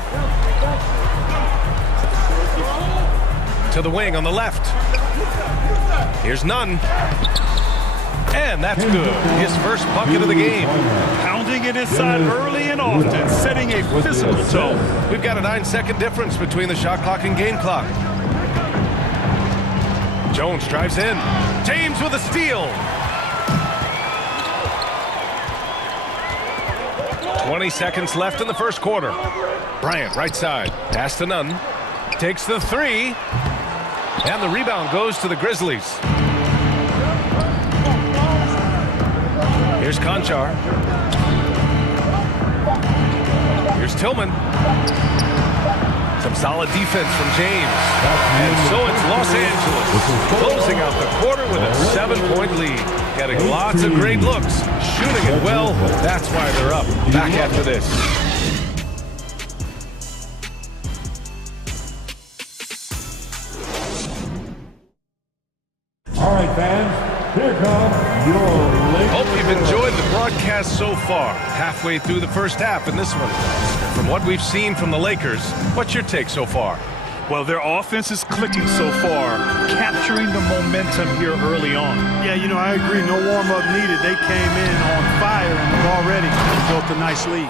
To the wing on the left. Here's Nunn. And that's good. His first bucket of the game. Pounding it inside early and often, setting a physical tone. We've got a 9-second difference between the shot clock and game clock. Jones drives in. James with a steal. 20 seconds left in the first quarter. Bryant, right side. Pass to Nunn. Takes the 3. And the rebound goes to the Grizzlies. Here's Conchar. Here's Tillman. Some solid defense from James. And so it's Los Angeles closing out the quarter with a 7-point lead. Getting lots of great looks. Shooting it well. That's why they're up. Back after this. All right, fans, here come your Lakers. Hope you've enjoyed the broadcast so far. Halfway through the first half in this one. From what we've seen from the Lakers, what's your take so far? Well, their offense is clicking so far, capturing the momentum here early on. Yeah, you know, I agree. No warm-up needed. They came in on fire and have already built a nice lead.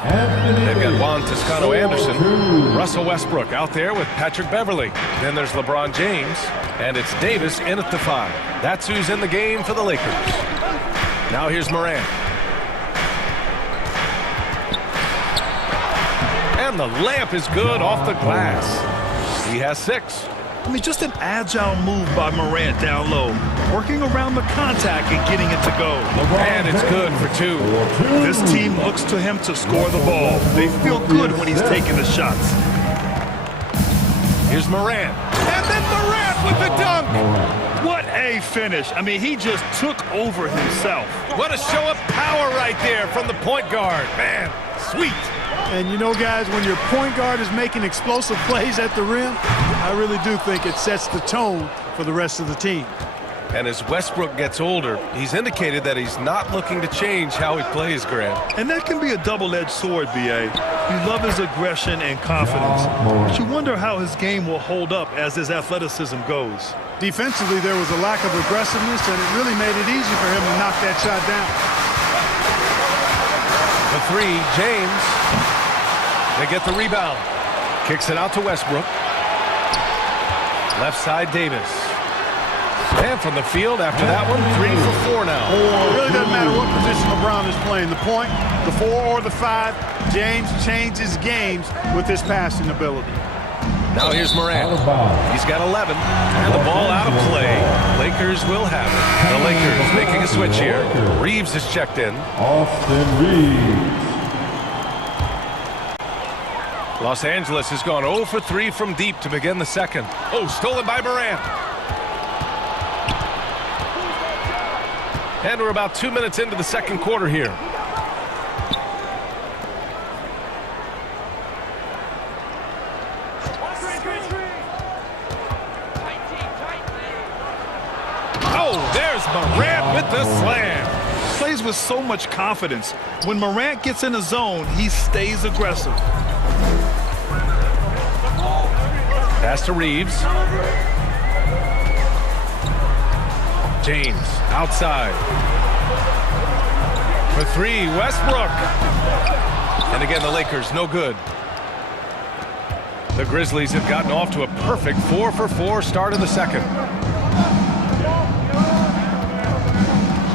They've got Juan Toscano-Anderson, Russell Westbrook out there with Patrick Beverly. Then there's LeBron James, and it's Davis in at the 5. That's who's in the game for the Lakers. Now here's Morant. And the layup is good off the glass. He has 6. I mean, just an agile move by Morant down low, working around the contact and getting it to go. And it's good for 2. This team looks to him to score the ball. They feel good when he's taking the shots. Here's Morant. And then Morant with the dunk. What a finish. I mean, he just took over himself. What a show of power right there from the point guard. Man, sweet. And you know, guys, when your point guard is making explosive plays at the rim, I really do think it sets the tone for the rest of the team. And as Westbrook gets older, he's indicated that he's not looking to change how he plays, Grant. And that can be a double-edged sword, B.A. You love his aggression and confidence, but you wonder how his game will hold up as his athleticism goes. Defensively, there was a lack of aggressiveness, and it really made it easy for him to knock that shot down. The 3, James. They get the rebound. Kicks it out to Westbrook. Left side, Davis. And from the field after that one, 3 for 4 now. It really doesn't matter what position LeBron is playing. The point, the 4 or the 5, James changes games with his passing ability. Now here's Morant. He's got 11. And the ball out of play. Lakers will have it. The Lakers making a switch here. Reeves is checked in. Austin Reeves. Los Angeles has gone 0 for 3 from deep to begin the second. Oh, stolen by Morant. And we're about 2 minutes into the second quarter here. Oh, there's Morant with the slam. Plays with so much confidence. When Morant gets in the zone, he stays aggressive. Pass to Reeves. James outside. For three, Westbrook. And again, the Lakers, no good. The Grizzlies have gotten off to a perfect 4-for-4 start of the second.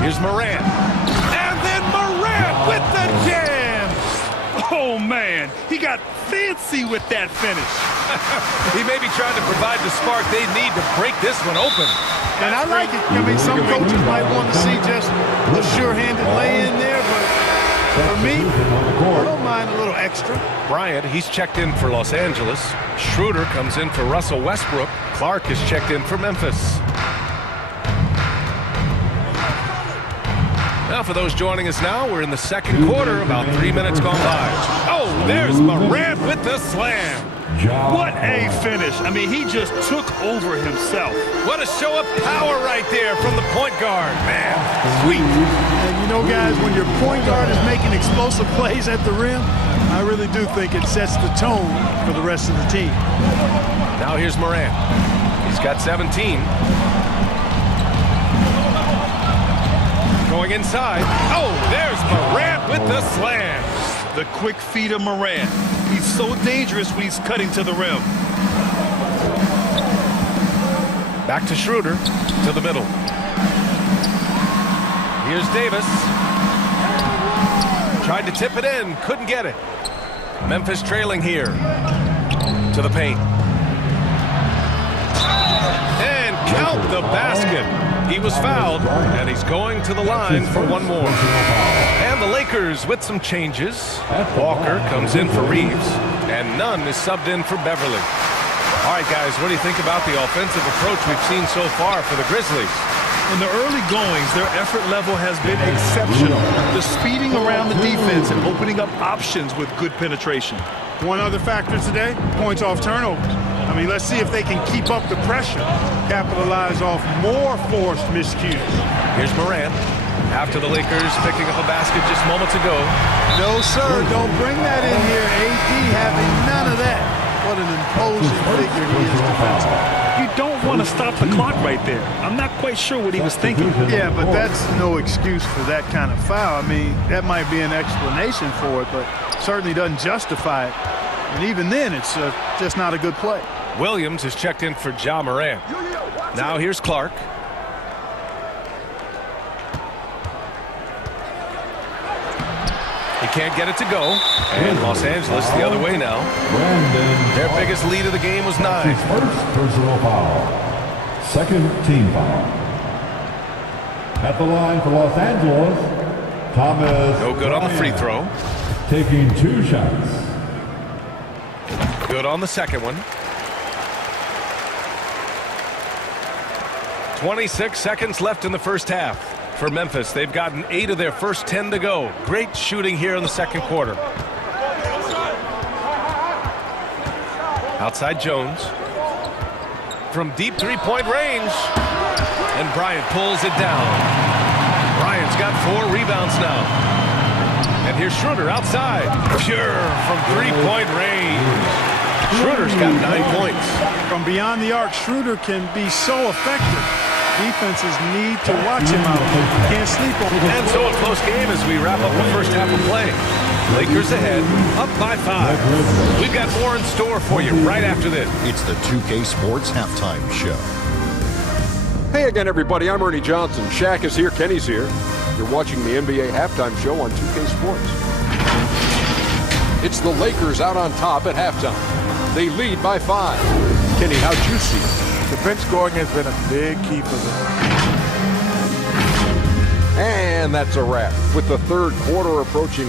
Here's Morant. And then Morant with the jam. Oh, man. He got fancy with that finish. He may be trying to provide the spark they need to break this one open. And I like it. I mean, some coaches might want to see just a sure-handed lay-in there, but for me, I don't mind a little extra. Bryant, he's checked in for Los Angeles. Schroeder comes in for Russell Westbrook. Clark is checked in for Memphis. Now, for those joining us now, we're in the second quarter, about 3 minutes gone by. Oh, there's Morant with the slam. What a finish. I mean, he just took over himself. What a show of power right there from the point guard. Man, sweet. And you know, guys, when your point guard is making explosive plays at the rim, I really do think it sets the tone for the rest of the team. Now here's Morant. He's got 17. Going inside. Oh, there's Morant with the slam. The quick feet of Morant. He's so dangerous when he's cutting to the rim. Back to Schroeder, to the middle. Here's Davis. Tried to tip it in, couldn't get it. Memphis trailing here. To the paint. And count the basket. He was fouled, and he's going to the line for one more. And the Lakers with some changes. Walker comes in for Reeves, and Nunn is subbed in for Beverly. All right, guys, what do you think about the offensive approach we've seen so far for the Grizzlies? In the early goings, their effort level has been exceptional. The speeding around the defense and opening up options with good penetration. One other factor today, points off turnovers. I mean, let's see if they can keep up the pressure, capitalize off more forced miscues. Here's Morant. After the Lakers picking up a basket just moments ago. No, sir, don't bring that in here. AD having none of that. What an imposing figure he is defensively. You don't want to stop the clock right there. I'm not quite sure what he was thinking. Yeah, but that's no excuse for that kind of foul. I mean, that might be an explanation for it, but certainly doesn't justify it. And even then, it's just not a good play. Williams is checked in for Ja Morant. Now here's Clark. He can't get it to go. And Los Angeles the other way now. Their biggest lead of the game was 9. First personal foul. Second team foul. At the line for Los Angeles, Thomas. No good on the free throw. Taking 2 shots. Good on the second one. 26 seconds left in the first half. For Memphis, they've gotten 8 of their first 10 to go. Great shooting here in the second quarter. Outside Jones. From deep three-point range. And Bryant pulls it down. Bryant's got 4 rebounds now. And here's Schroeder outside. Pure from three-point range. Schroeder's got 9 points. From beyond the arc, Schroeder can be so effective. Defenses need to watch him out. Can't sleep on him. And so a close game as we wrap up the first half of play. Lakers ahead, up by 5. We've got more in store for you right after this. It's the 2K Sports Halftime Show. Hey again, everybody. I'm Ernie Johnson. Shaq is here. Kenny's here. You're watching the NBA Halftime Show on 2K Sports. It's the Lakers out on top at halftime. They lead by 5. Kenny, how'd you see it? The bench scoring has been a big key for them. And that's a wrap. With the third quarter approaching,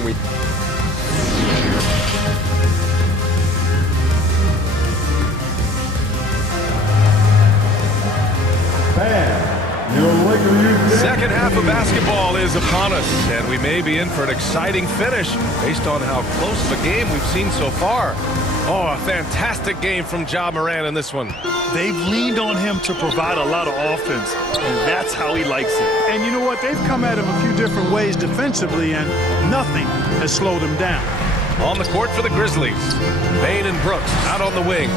Second half of basketball is upon us, and we may be in for an exciting finish based on how close of a game we've seen so far. Oh, a fantastic game from Ja Morant in this one. They've leaned on him to provide a lot of offense, and that's how he likes it. And you know what? They've come at him a few different ways defensively, and nothing has slowed him down. On the court for the Grizzlies, Bane and Brooks out on the wing.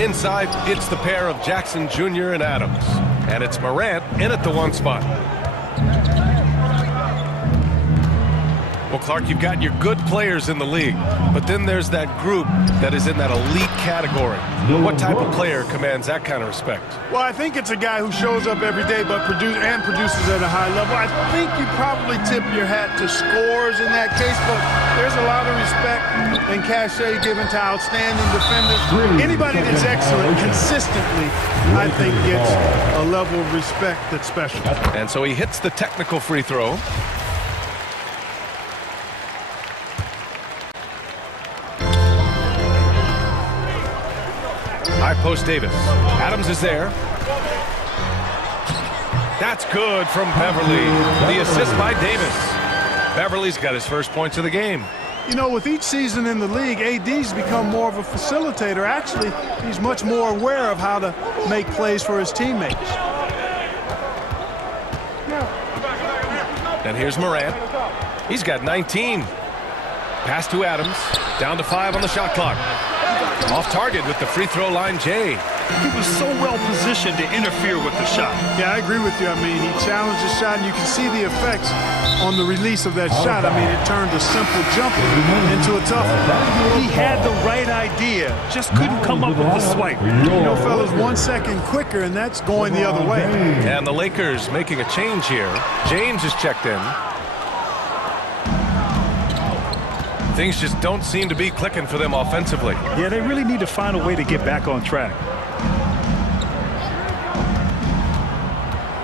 Inside, it's the pair of Jackson Jr. and Adams. And it's Morant in at the one spot. Well, Clark, you've got your good players in the league, but then there's that group that is in that elite category. What type of player commands that kind of respect? Well, I think it's a guy who shows up every day but produces at a high level. I think you probably tip your hat to scores in that case, but there's a lot of respect and cachet given to outstanding defenders. Anybody that's excellent consistently, I think, gets a level of respect that's special. And so he hits the technical free throw. High post Davis. Adams is there. That's good from Beverly. The assist by Davis. Beverly's got his first points of the game. You know, with each season in the league, AD's become more of a facilitator. Actually, he's much more aware of how to make plays for his teammates. And here's Morant. He's got 19. Pass to Adams. Down to 5 on the shot clock. Off target with the free throw line, Jay. He was so well positioned to interfere with the shot. Yeah, I agree with you. I mean, he challenged the shot, and you can see the effects on the release of that shot. I mean, it turned a simple jumper into a tough one. He had the right idea, just couldn't come up with the swipe. You know, fellas, 1 second quicker, and that's going the other way. And the Lakers making a change here. James is checked in. Things just don't seem to be clicking for them offensively. Yeah, they really need to find a way to get back on track.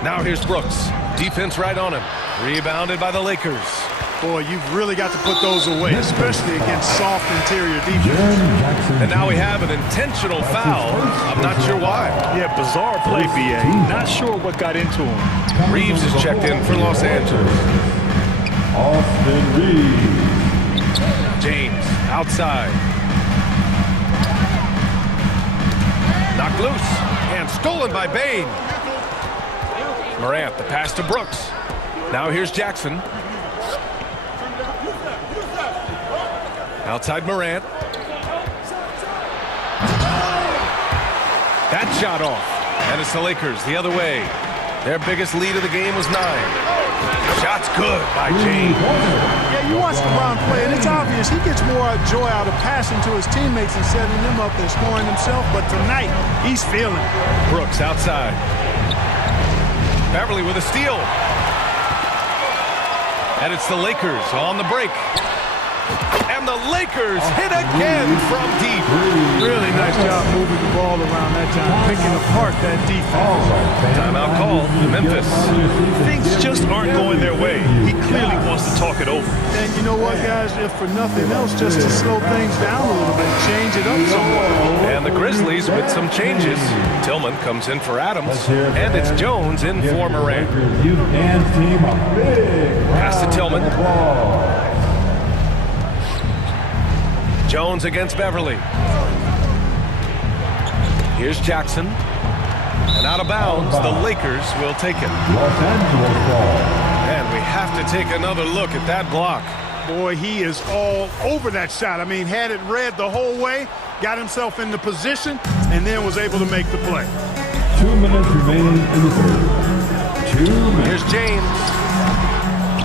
Now here's Brooks. Defense right on him. Rebounded by the Lakers. Boy, you've really got to put those away, especially against soft interior defense. And now we have an intentional foul. I'm not sure why. Yeah, bizarre play, B.A. Not sure what got into him. Reeves is checked in for Los Angeles. Austin Reeves. James outside. Knocked loose and stolen by Bane. Morant, the pass to Brooks. Now here's Jackson. Outside Morant. That shot off. And it's the Lakers the other way. Their biggest lead of the game was 9. Shot's good by James. Yeah, you watch LeBron play, and it's obvious he gets more joy out of passing to his teammates and setting them up than scoring himself. But tonight, he's feeling it. Brooks outside. Beverly with a steal. And it's the Lakers on the break. And the Lakers hit again from deep. Really nice job moving the ball around that time, picking apart that defense. Timeout called, Memphis. Things just aren't going their way. He clearly wants to talk it over. And you know what, guys? If for nothing else, just to slow things down a little bit, change it up somewhat. And the Grizzlies with some changes. Tillman comes in for Adams, and it's Jones in for Morant. Pass to Tillman. Jones against Beverly. Here's Jackson. And out of bounds, the Lakers will take it. And we have to take another look at that block. Boy, he is all over that shot. I mean, had it read the whole way, got himself in the position, and then was able to make the play. 2 minutes remaining in the third. 2 minutes. Here's James.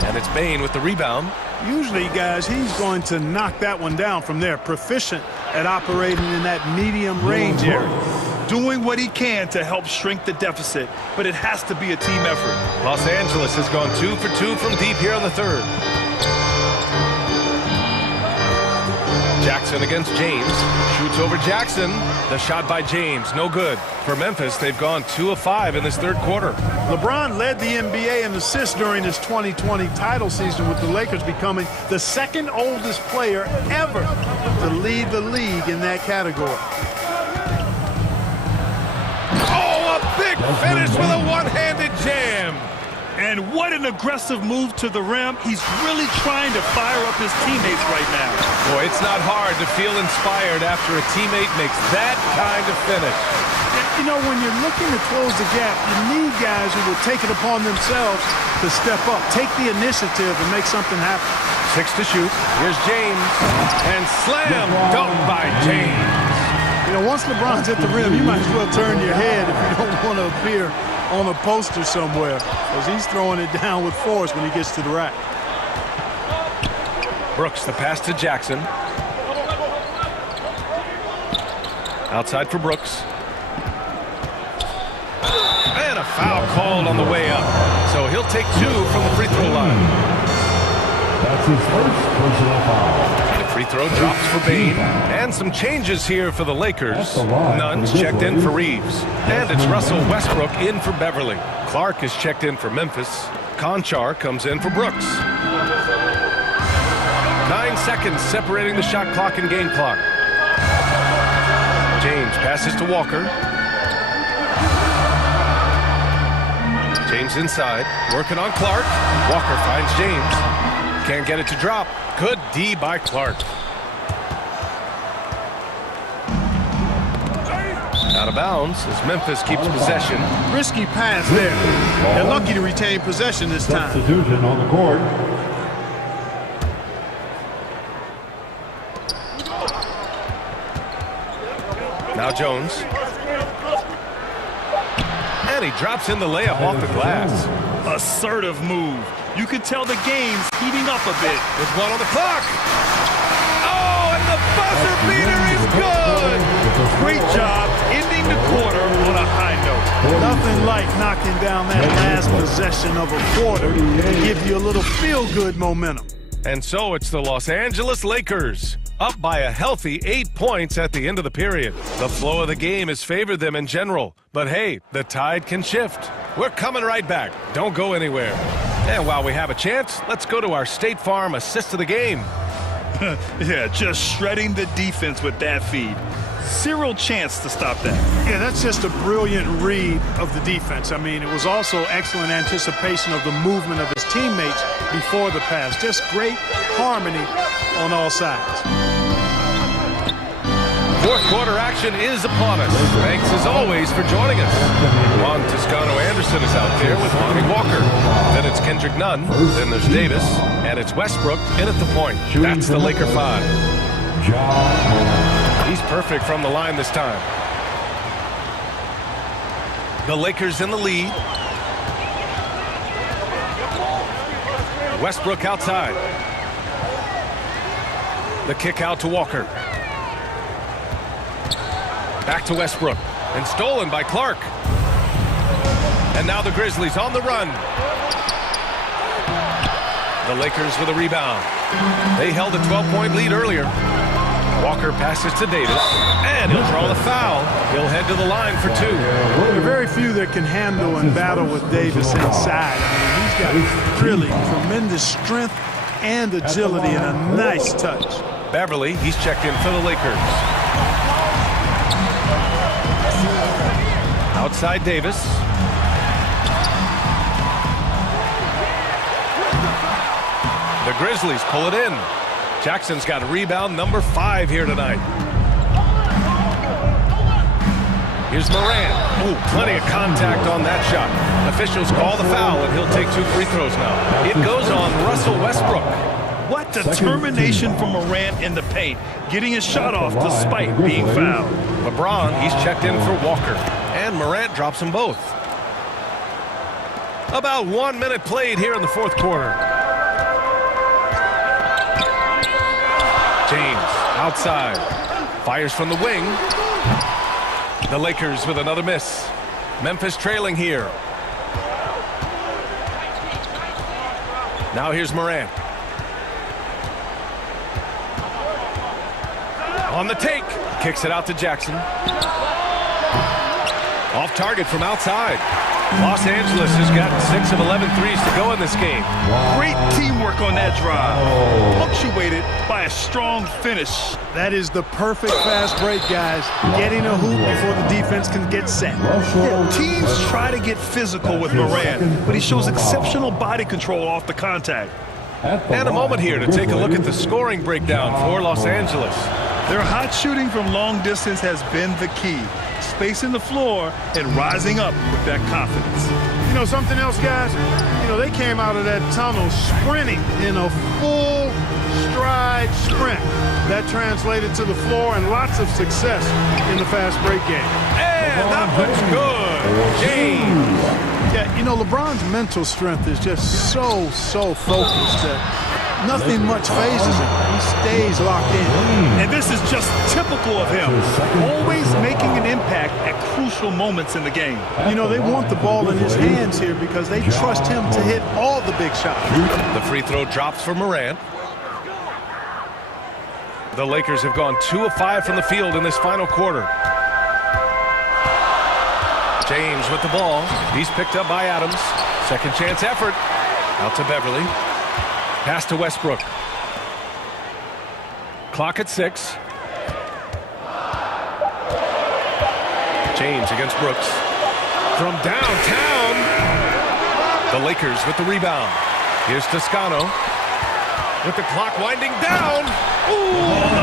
And it's Bane with the rebound. Usually, guys, he's going to knock that one down from there. Proficient at operating in that medium range area. Doing what he can to help shrink the deficit, but it has to be a team effort. Los Angeles has gone 2 for 2 from deep here on the third. Jackson against James. Shoots over Jackson. The shot by James, no good. For Memphis, they've gone 2 of 5 in this third quarter. LeBron led the NBA in assists during his 2020 title season, with the Lakers becoming the second oldest player ever to lead the league in that category. Oh, a big finish with a one-handed jam. And what an aggressive move to the rim. He's really trying to fire up his teammates right now. Boy, it's not hard to feel inspired after a teammate makes that kind of finish. You know, when you're looking to close the gap, you need guys who will take it upon themselves to step up, take the initiative, and make something happen. 6 to shoot. Here's James. And slam dunk by James. You know, once LeBron's at the rim, you might as well turn your head if you don't want to appear on a poster somewhere, because he's throwing it down with force when he gets to the rack. Brooks, the pass to Jackson. Outside for Brooks. And a foul called on the way up. So he'll take 2 from the free throw line. That's his first personal foul. The free throw drops for Bain. And some changes here for the Lakers. Nunn's checked in for Reeves. And it's Russell Westbrook in for Beverly. Clark is checked in for Memphis. Conchar comes in for Brooks. 9 seconds separating the shot clock and game clock. James passes to Walker. James inside, working on Clark. Walker finds James. Can't get it to drop. Good D by Clark. Out of bounds as Memphis keeps possession. Risky pass there. They're lucky to retain possession this time. Substitution on the court. Now Jones. And he drops in the layup off the glass. Assertive move. You can tell the game's heating up a bit. With 1 on the clock. Oh, and the buzzer beater is good. Great job ending the quarter on a high note. Nothing like knocking down that last possession of a quarter to give you a little feel-good momentum. And so it's the Los Angeles Lakers, up by a healthy 8 points at the end of the period. The flow of the game has favored them in general. But hey, the tide can shift. We're coming right back. Don't go anywhere. And while we have a chance, let's go to our State Farm assist of the game. Yeah, just shredding the defense with that feed. Zero chance to stop that. Yeah, that's just a brilliant read of the defense. I mean, it was also excellent anticipation of the movement of his teammates before the pass. Just great harmony on all sides. Fourth quarter action is upon us. Thanks as always for joining us. Juan Toscano-Anderson is out there with Lonnie Walker. Then it's Kendrick Nunn. Then there's Davis. And it's Westbrook in at the point. That's the Laker 5. He's perfect from the line this time. The Lakers in the lead. Westbrook outside. The kick out to Walker. Back to Westbrook. And stolen by Clark. And now the Grizzlies on the run. The Lakers with a rebound. They held a 12-point lead earlier. Walker passes to Davis, and he'll draw the foul. He'll head to the line for 2. There are very few that can handle and battle with Davis inside. I mean, he's got really tremendous strength and agility and a nice touch. Beverly, he's checked in for the Lakers. Outside Davis. The Grizzlies pull it in. Jackson's got rebound number 5 here tonight. Here's Morant. Oh, plenty of contact on that shot. Officials call the foul, and he'll take 2 free throws now. It goes on Russell Westbrook. What determination from Morant in the paint, getting his shot off despite being fouled. LeBron, he's checked in for Walker. And Morant drops them both. About 1 minute played here in the fourth quarter. James outside. Fires from the wing. The Lakers with another miss. Memphis trailing here. Now here's Morant. On the take. Kicks it out to Jackson. Off target from outside. Los Angeles has gotten 6 of 11 threes to go in this game. Great teamwork on that drive. Punctuated by a strong finish. That is the perfect fast break, guys. Getting a hoop before the defense can get set. Yeah, teams try to get physical with Morant, but he shows exceptional body control off the contact. And a moment here to take a look at the scoring breakdown for Los Angeles. Their hot shooting from long distance has been the key. Spacing the floor and rising up with that confidence. You know something else, guys? You know, they came out of that tunnel sprinting in a full stride sprint. That translated to the floor and lots of success in the fast break game. And that looks good. James. Yeah, you know, LeBron's mental strength is just so focused that nothing much phases him. He stays locked in. And this is just typical of him. Always making an impact at crucial moments in the game. You know, they want the ball in his hands here because they trust him to hit all the big shots. The free throw drops for Morant. The Lakers have gone 2 of 5 from the field in this final quarter. James with the ball. He's picked up by Adams. Second chance effort. Out to Beverly. Pass to Westbrook. Clock at 6. James against Brooks. From downtown. The Lakers with the rebound. Here's Toscano. With the clock winding down. Ooh,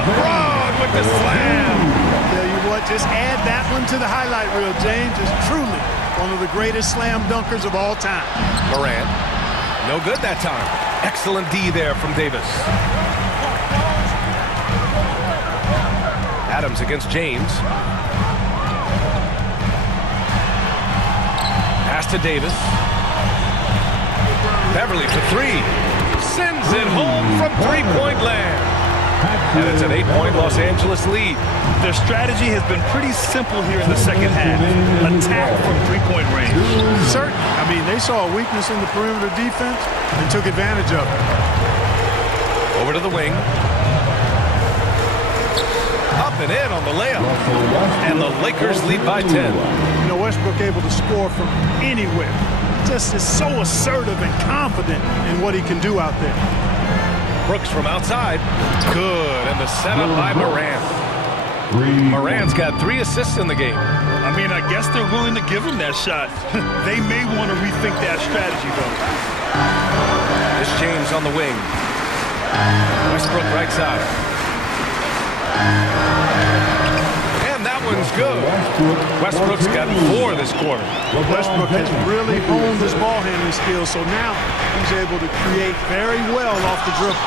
LeBron with the slam. Tell you what, just add that one to the highlight reel. James is truly one of the greatest slam dunkers of all time. Morant. No good that time. Excellent D there from Davis. Adams against James. Pass to Davis. Beverly for 3. Sends it home from three-point land. And it's an 8-point Los Angeles lead. Their strategy has been pretty simple here in the second half. Attack from three-point range. Certainly. I mean, they saw a weakness in the perimeter defense and took advantage of it. Over to the wing. Up and in on the layup. And the Lakers lead by 10. You know, Westbrook able to score from anywhere. Just is so assertive and confident in what he can do out there. Brooks from outside. Good. And the setup by Morant. Morant's got 3 assists in the game. I mean, I guess they're willing to give him that shot. They may want to rethink that strategy, though. This James on the wing. Westbrook right side. And that one's good. Westbrook's got 4 this quarter. Westbrook has really honed his ball handling skills, so now he's able to create very well off the dribble.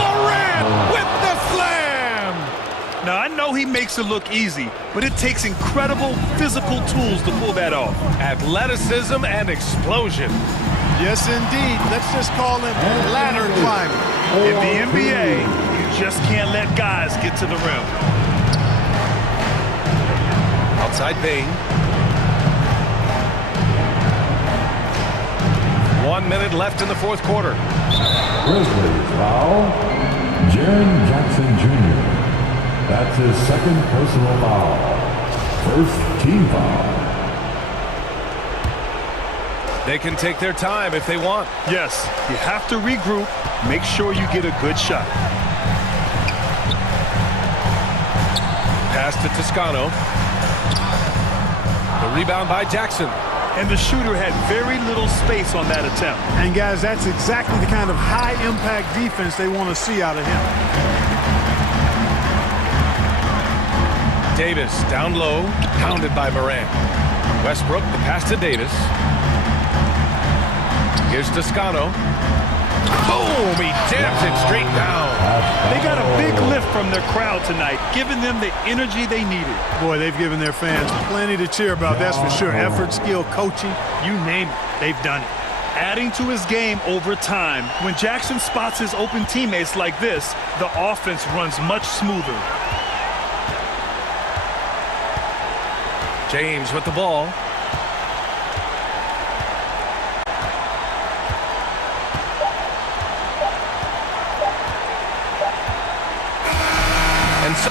Morant with the slam! Now, I know he makes it look easy, but it takes incredible physical tools to pull that off. Athleticism and explosion. Yes, indeed. Let's just call him ladder climbing. In the NBA, you just can't let guys get to the rim. Outside Bain. 1 minute left in the fourth quarter. Grizzlies foul. Jaren Jackson Jr. That's his second personal foul. First team foul. They can take their time if they want. Yes, you have to regroup. Make sure you get a good shot. Pass to Toscano. The rebound by Jackson. And the shooter had very little space on that attempt. And guys, that's exactly the kind of high-impact defense they want to see out of him. Davis down low, pounded by Morant. Westbrook, the pass to Davis. Here's Toscano. Boom! He jams it straight down. They got a big lift from their crowd tonight, giving them the energy they needed. Boy, they've given their fans plenty to cheer about, that's for sure. Effort, skill, coaching, you name it, they've done it. Adding to his game over time. When Jackson spots his open teammates like this, the offense runs much smoother. James with the ball. And so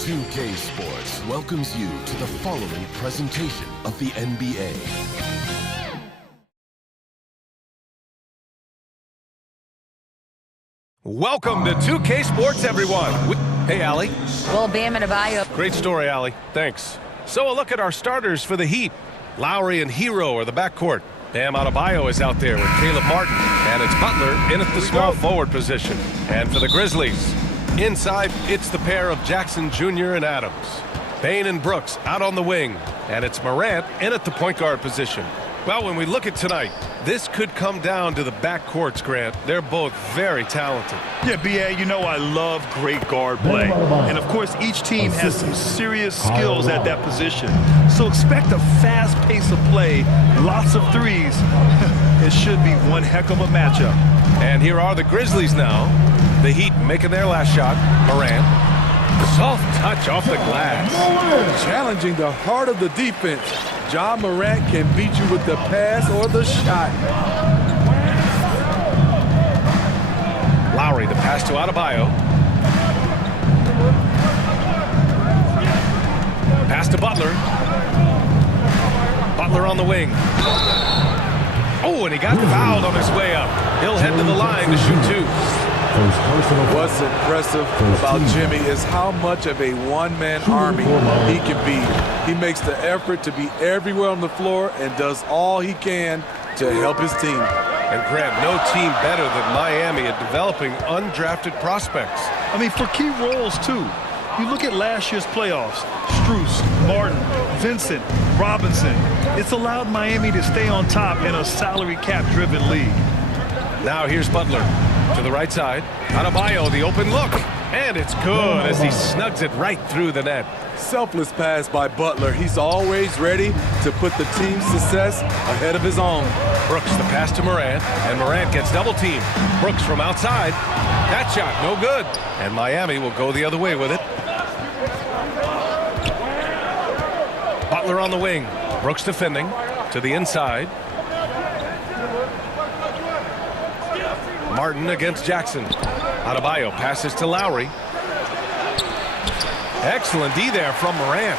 2K Sports welcomes you to the following presentation of the NBA. Welcome to 2K Sports, everyone. Hey, Allie. Well, Bam Adebayo. Great story, Allie. Thanks. So a look at our starters for the Heat. Lowry and Hero are the backcourt. Bam Adebayo is out there with Caleb Martin. And it's Butler in at the small forward position. And for the Grizzlies, inside, it's the pair of Jackson Jr. and Adams. Bane and Brooks out on the wing. And it's Morant in at the point guard position. Well, when we look at tonight, this could come down to the backcourts, Grant. They're both very talented. Yeah, B.A., you know I love great guard play. And, of course, each team has some serious skills at that position. So expect a fast pace of play, lots of threes. It should be one heck of a matchup. And here are the Grizzlies now. The Heat making their last shot. Morant. Soft touch off the glass. Challenging the heart of the defense. Ja Morant can beat you with the pass or the shot. Lowry, the pass to Adebayo. Pass to Butler. Butler on the wing. Oh, and he got fouled on his way up. He'll head to the line to shoot two. What's impressive about Jimmy is how much of a one-man army he can be. He makes the effort to be everywhere on the floor and does all he can to help his team. And Grant, no team better than Miami at developing undrafted prospects. I mean, for key roles, too. You look at last year's playoffs. Strus, Martin, Vincent, Robinson. It's allowed Miami to stay on top in a salary cap-driven league. Now here's Butler. To the right side, Adebayo, the open look, and it's good as he snugs it right through the net. Selfless pass by Butler. He's always ready to put the team's success ahead of his own. Brooks, the pass to Morant, and Morant gets double-teamed. Brooks from outside. That shot, no good. And Miami will go the other way with it. Butler on the wing. Brooks defending to the inside. Martin against Jackson. Adebayo passes to Lowry. Excellent D there from Morant.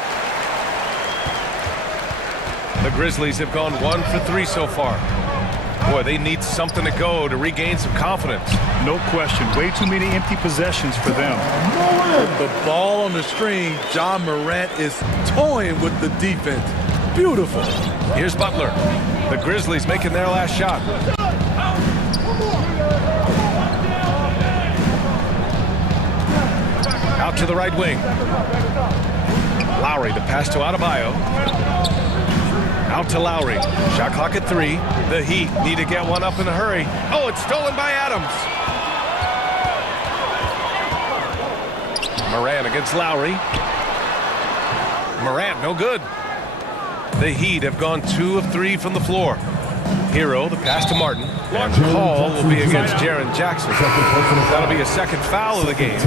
The Grizzlies have gone 1 for 3 so far. Boy, they need something to go to regain some confidence. No question. Way too many empty possessions for them. With the ball on the string, Ja Morant is toying with the defense. Beautiful. Here's Butler. The Grizzlies making their last shot. Out to the right wing. Lowry, the pass to Adebayo. Out to Lowry. Shot clock at 3. The Heat need to get one up in a hurry. Oh, it's stolen by Adams. Morant against Lowry. Morant, no good. The Heat have gone 2 of 3 from the floor. Hero, the pass to Martin. And call will be against Jaren Jackson. That'll be a second foul of the game.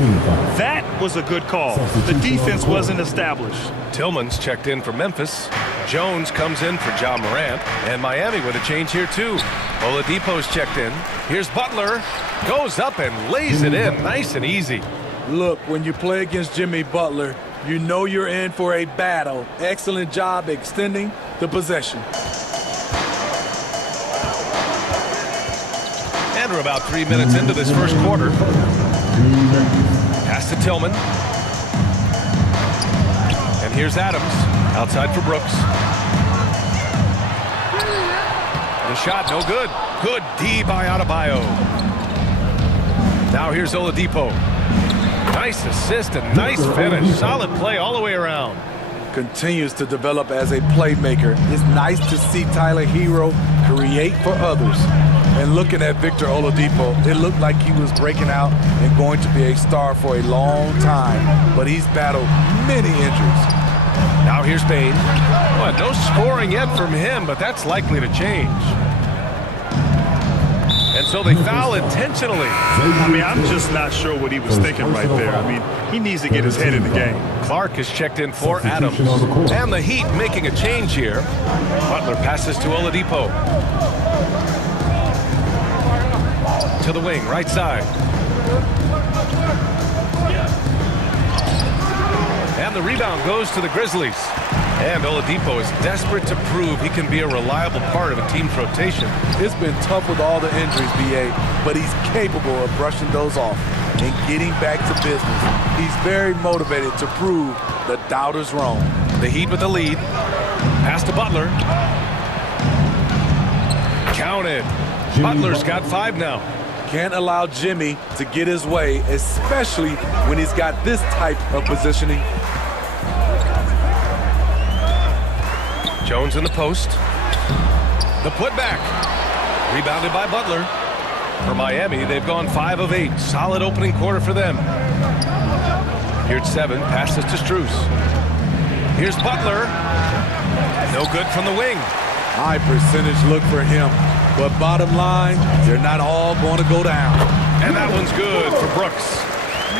That was a good call. The defense wasn't established. Tillman's checked in for Memphis. Jones comes in for Ja Morant. And Miami with a change here, too. Oladipo's checked in. Here's Butler. Goes up and lays it in. Nice and easy. Look, when you play against Jimmy Butler, you know you're in for a battle. Excellent job extending the possession. And we're about 3 minutes into this first quarter. Pass to Tillman. And here's Adams. Outside for Brooks. The shot, no good. Good D by Adebayo. Now here's Oladipo. Nice assist and nice finish. Solid play all the way around. Continues to develop as a playmaker. It's nice to see Tyler Hero create create for others. And looking at Victor Oladipo, it looked like he was breaking out and going to be a star for a long time, but he's battled many injuries. Now here's Payne. Well, no scoring yet from him, but that's likely to change. And so they foul intentionally. I mean, I'm just not sure what he was thinking right there. I mean, he needs to get his head in the game. Clark is checked in for Adams. And the Heat making a change here. Butler passes to Oladipo. To the wing, right side. And the rebound goes to the Grizzlies. And Oladipo is desperate to prove he can be a reliable part of a team's rotation. It's been tough with all the injuries, BA, but he's capable of brushing those off and getting back to business. He's very motivated to prove the doubters wrong. The Heat with the lead. Pass to Butler. Counted. Butler's got 5 now. Can't allow Jimmy to get his way, especially when he's got this type of positioning. Jones in the post. The putback. Rebounded by Butler. For Miami, they've gone 5 of 8. Solid opening quarter for them. Here at 7, passes to Strus. Here's Butler. No good from the wing. High percentage look for him. But bottom line, they're not all going to go down. And that one's good for Brooks.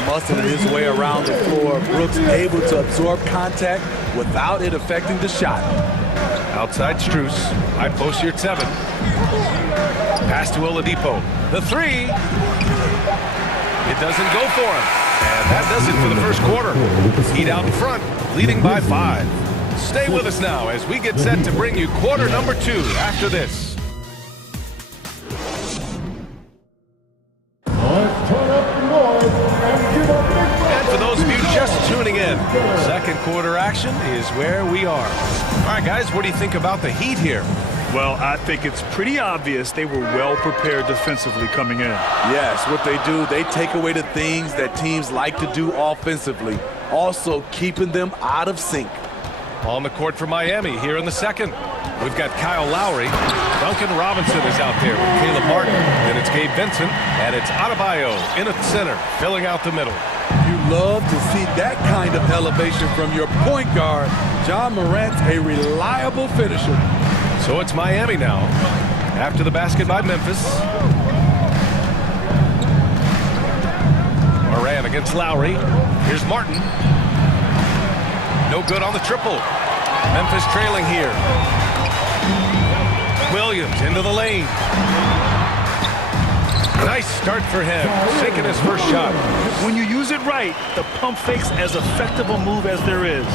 Muscling his way around the floor. Brooks able to absorb contact without it affecting the shot. Outside Strus. High post here at 7. Pass to Oladipo. The 3. It doesn't go for him. And that does it for the first quarter. Heat out in front, leading by 5. Stay with us now as we get set to bring you quarter number 2 after this. And for those of you just tuning in, second quarter action is where we are. All right, guys, what do you think about the Heat here? Well, I think it's pretty obvious they were well prepared defensively coming in. Yes, what they do, they take away the things that teams like to do offensively, also keeping them out of sync. On the court for Miami here in the second. We've got Kyle Lowry. Duncan Robinson is out there with Caleb Martin. Then it's Gabe Vincent, and it's Adebayo in at center, filling out the middle. You love to see that kind of elevation from your point guard. Ja Morant's a reliable finisher. So it's Miami now. After the basket by Memphis. Morant against Lowry. Here's Martin. No good on the triple. Memphis trailing here. Williams into the lane. Nice start for him, sinking his first shot. When you use it right, the pump fake's as effective a move as there is.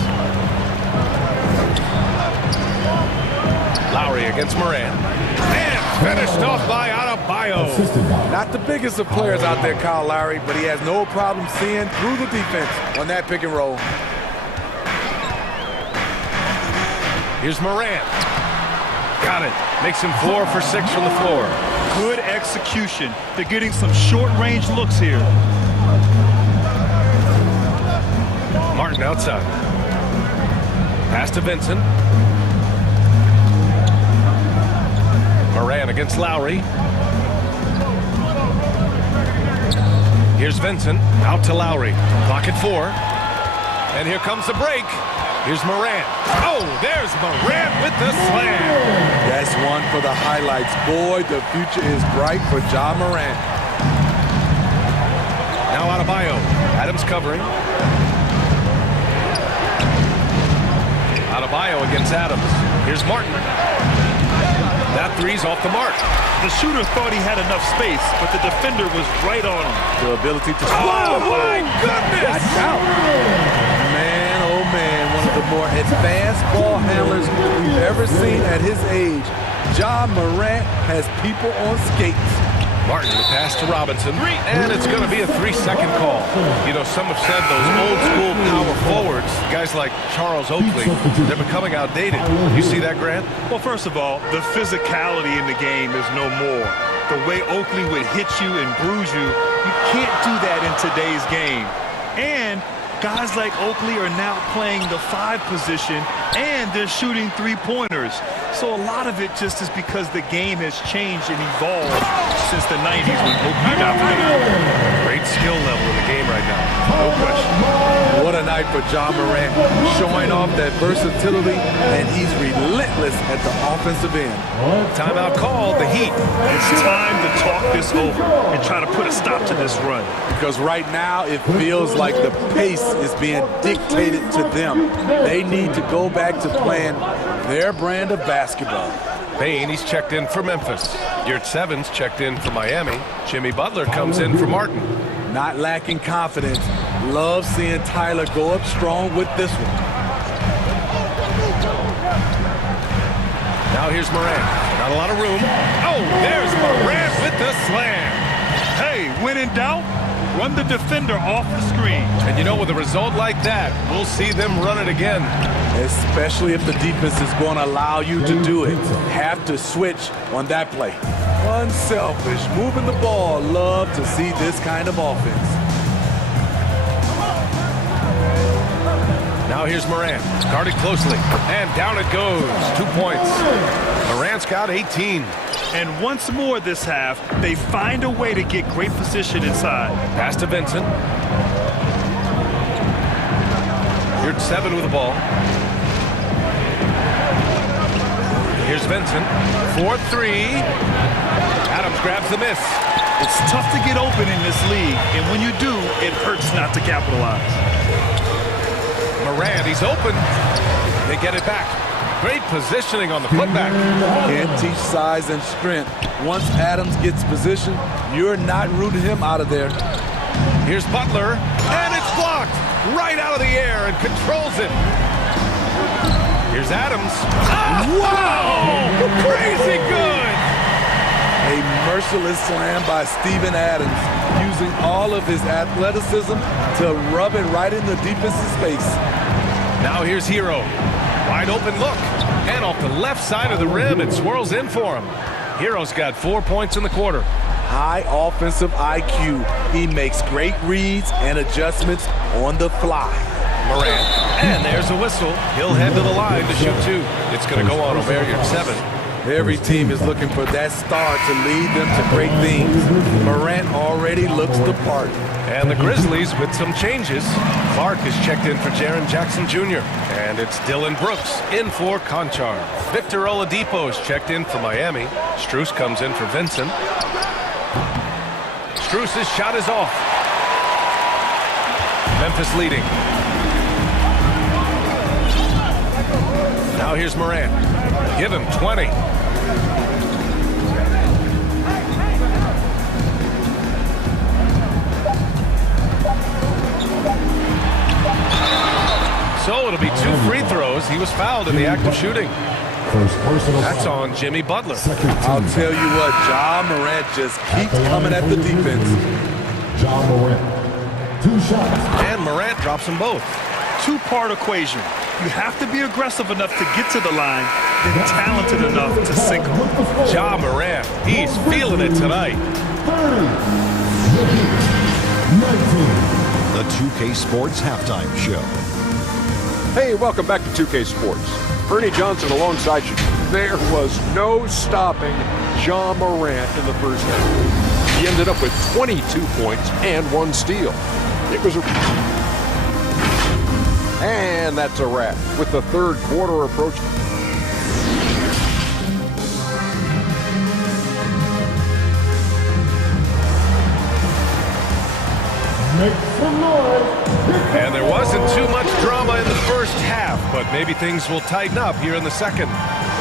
Lowry against Morant. And finished off by Adebayo. Not the biggest of players out there, Kyle Lowry, but he has no problem seeing through the defense on that pick and roll. Here's Morant. Got it. Makes him 4 for 6 from the floor. Good execution. They're getting some short-range looks here. Martin outside. Pass to Vincent. Morant against Lowry. Here's Vincent. Out to Lowry. Clock at 4. And here comes the break. Here's Morant. Oh, there's Morant with the slam. That's one for the highlights. Boy, the future is bright for Ja Morant. Now Adebayo. Adams covering. Adebayo against Adams. Here's Martin. That 3's off the mark. The shooter thought he had enough space, but the defender was right on him. The ability to... Oh, my goodness! That's out. Man, oh man, one of the more advanced ball handlers we've ever seen at his age. Ja Morant has people on skates. Martin, the pass to Robinson, and it's going to be a 3-second call. You know, some have said those old-school power forwards, guys like Charles Oakley, they're becoming outdated. You see that, Grant? Well, first of all, the physicality in the game is no more. The way Oakley would hit you and bruise you, you can't do that in today's game. And guys like Oakley are now playing the 5 position, and they're shooting 3-pointers. So a lot of it just is because the game has changed and evolved since the 90s when Oakland dominated. Great skill level in the game right now, no question. What a night for John Morant, showing off that versatility, and he's relentless at the offensive end. Timeout called, the Heat. It's time to talk this over and try to put a stop to this run. Because right now it feels like the pace is being dictated to them. They need to go back to playing their brand of basketball. Payne, he's checked in for Memphis. Yurt Sevens checked in for Miami. Jimmy Butler comes in for Martin. Not lacking confidence. Love seeing Tyler go up strong with this one. Now here's Morant. Not a lot of room. Oh, there's Morant with the slam. Hey, when in doubt, run the defender off the screen. And you know, with a result like that, we'll see them run it again. Especially if the defense is going to allow you to do it. Have to switch on that play. Unselfish, moving the ball. Love to see this kind of offense. Now here's Morant, guarded closely, and down it goes. 2 points. Morant's got 18. And once more this half, they find a way to get great position inside. Pass to Vincent. Here's 7 with the ball. Here's Vincent. 4-3. Adams grabs the miss. It's tough to get open in this league, and when you do, it hurts not to capitalize. Morant, he's open. They get it back. Great positioning on the putback. Can't teach size and strength. Once Adams gets position, you're not rooting him out of there. Here's Butler, and it's blocked right out of the air and controls it. Here's Adams. Wow! Crazy good! A merciless slam by Steven Adams, using all of his athleticism to rub it right in the defense's face. Now here's Hero. Wide open look. And off the left side of the rim, it swirls in for him. Hero's got 4 points in the quarter. High offensive IQ. He makes great reads and adjustments on the fly. Morant. And there's a whistle. He'll head to the line to shoot 2. It's going to go on over Yurt 7. Every team is looking for that star to lead them to great things. Morant already looks the part. And the Grizzlies with some changes. Clark is checked in for Jaren Jackson Jr. And it's Dylan Brooks in for Conchar. Victor Oladipo is checked in for Miami. Strus comes in for Vincent. Strus' shot is off. Memphis leading. Now here's Morant. Give him 20. So it'll be 2 free throws. He was fouled in the act of shooting. That's on Jimmy Butler. I'll tell you what, Ja Morant just keeps coming at the defense. Ja Morant. 2 shots. And Morant drops them both. 2-part equation. You have to be aggressive enough to get to the line, then talented enough to sink them. Ja Morant, he's feeling it tonight. 19. The 2K Sports Halftime Show. Hey, welcome back to 2K Sports. Bernie Johnson alongside you. There was no stopping Ja Morant in the first half. He ended up with 22 points and 1 steal. It was And that's a wrap with the third quarter approaching. Make some noise. And there wasn't too much drama in the first half, but maybe things will tighten up here in the second.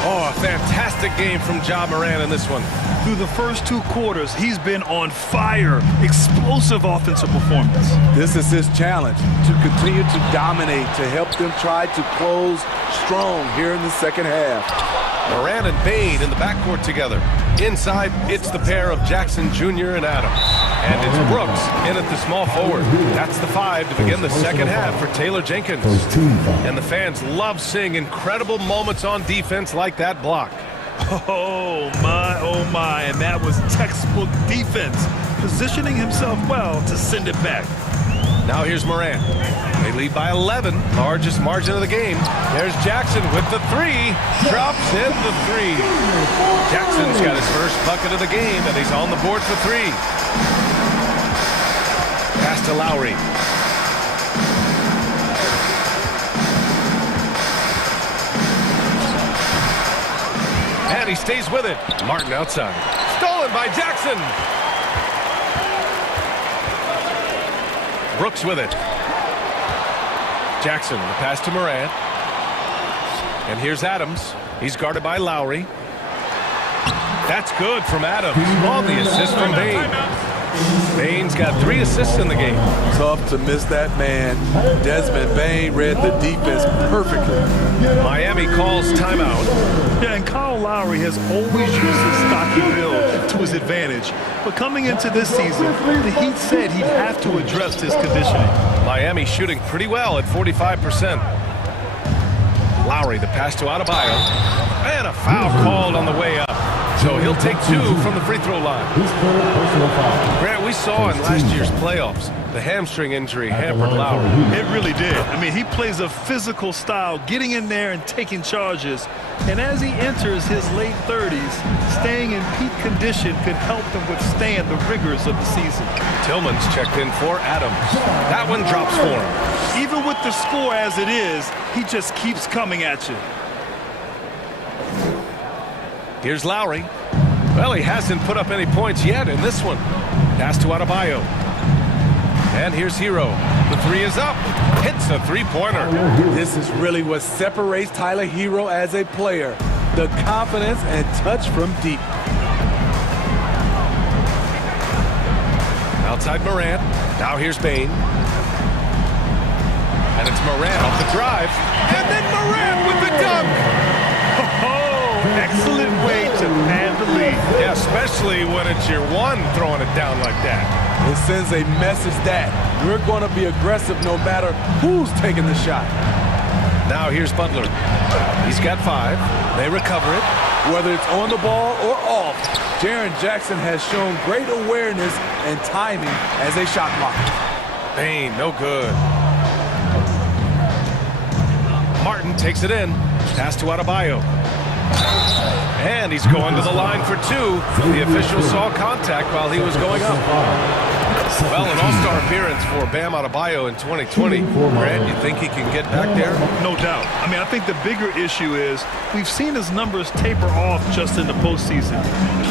Oh, a fantastic game from Ja Morant in this one. Through the first 2 quarters, he's been on fire. Explosive offensive performance. This is his challenge, to continue to dominate, to help them try to close strong here in the second half. Morant and Payne in the backcourt together. Inside, it's the pair of Jackson Jr. and Adams. And it's Brooks in at the small forward. That's the 5 to begin the second half for Taylor Jenkins. And the fans love seeing incredible moments on defense like that block. Oh my, and that was textbook defense, positioning himself well to send it back. Now here's Morant. They lead by 11, largest margin of the game. There's Jackson with the three. Drops in the three. Jackson's got his first bucket of the game, and he's on the board for three. Pass to Lowry. And he stays with it. Martin outside. Stolen by Jackson. Brooks with it. Jackson, the pass to Morant. And here's Adams. He's guarded by Lowry. That's good from Adams. On the assist from Bane. Bane's got 3 assists in the game. Tough to miss that man. Desmond Bane read the defense perfectly. Miami calls timeout. Yeah, and Kyle Lowry has always used his stocky build to his advantage. But coming into this season, the Heat said he'd have to address his conditioning. Miami shooting pretty well at 45%. Lowry, the pass to Adebayo. And a foul called on the way up. So he'll take 2 from the free throw line. Grant, we saw in last year's playoffs, the hamstring injury hampered Lowry. It really did. I mean, he plays a physical style, getting in there and taking charges. And as he enters his late 30s, staying in peak condition could help him withstand the rigors of the season. Tillman's checked in for Adams. That one drops for him. Even with the score as it is, he just keeps coming at you. Here's Lowry. Well, he hasn't put up any points yet in this one. Pass to Adebayo. And here's Hero. The three is up. Hits a three-pointer. This is really what separates Tyler Hero as a player. The confidence and touch from deep. Outside Morant. Now here's Bane. And it's Morant off the drive. And then Morant with the dunk. Excellent way to man the lead. Yeah, especially when it's your one throwing it down like that. It sends a message that we're going to be aggressive no matter who's taking the shot. Now here's Butler. He's got 5. They recover it. Whether it's on the ball or off, Jaren Jackson has shown great awareness and timing as a shot blocker. Bane, no good. Martin takes it in. Pass to Adebayo. And he's going to the line for 2. The official saw contact while he was going up. Well, an all-star appearance for Bam Adebayo in 2020. Grant, you think he can get back there? No doubt. I mean, I think the bigger issue is we've seen his numbers taper off just in the postseason.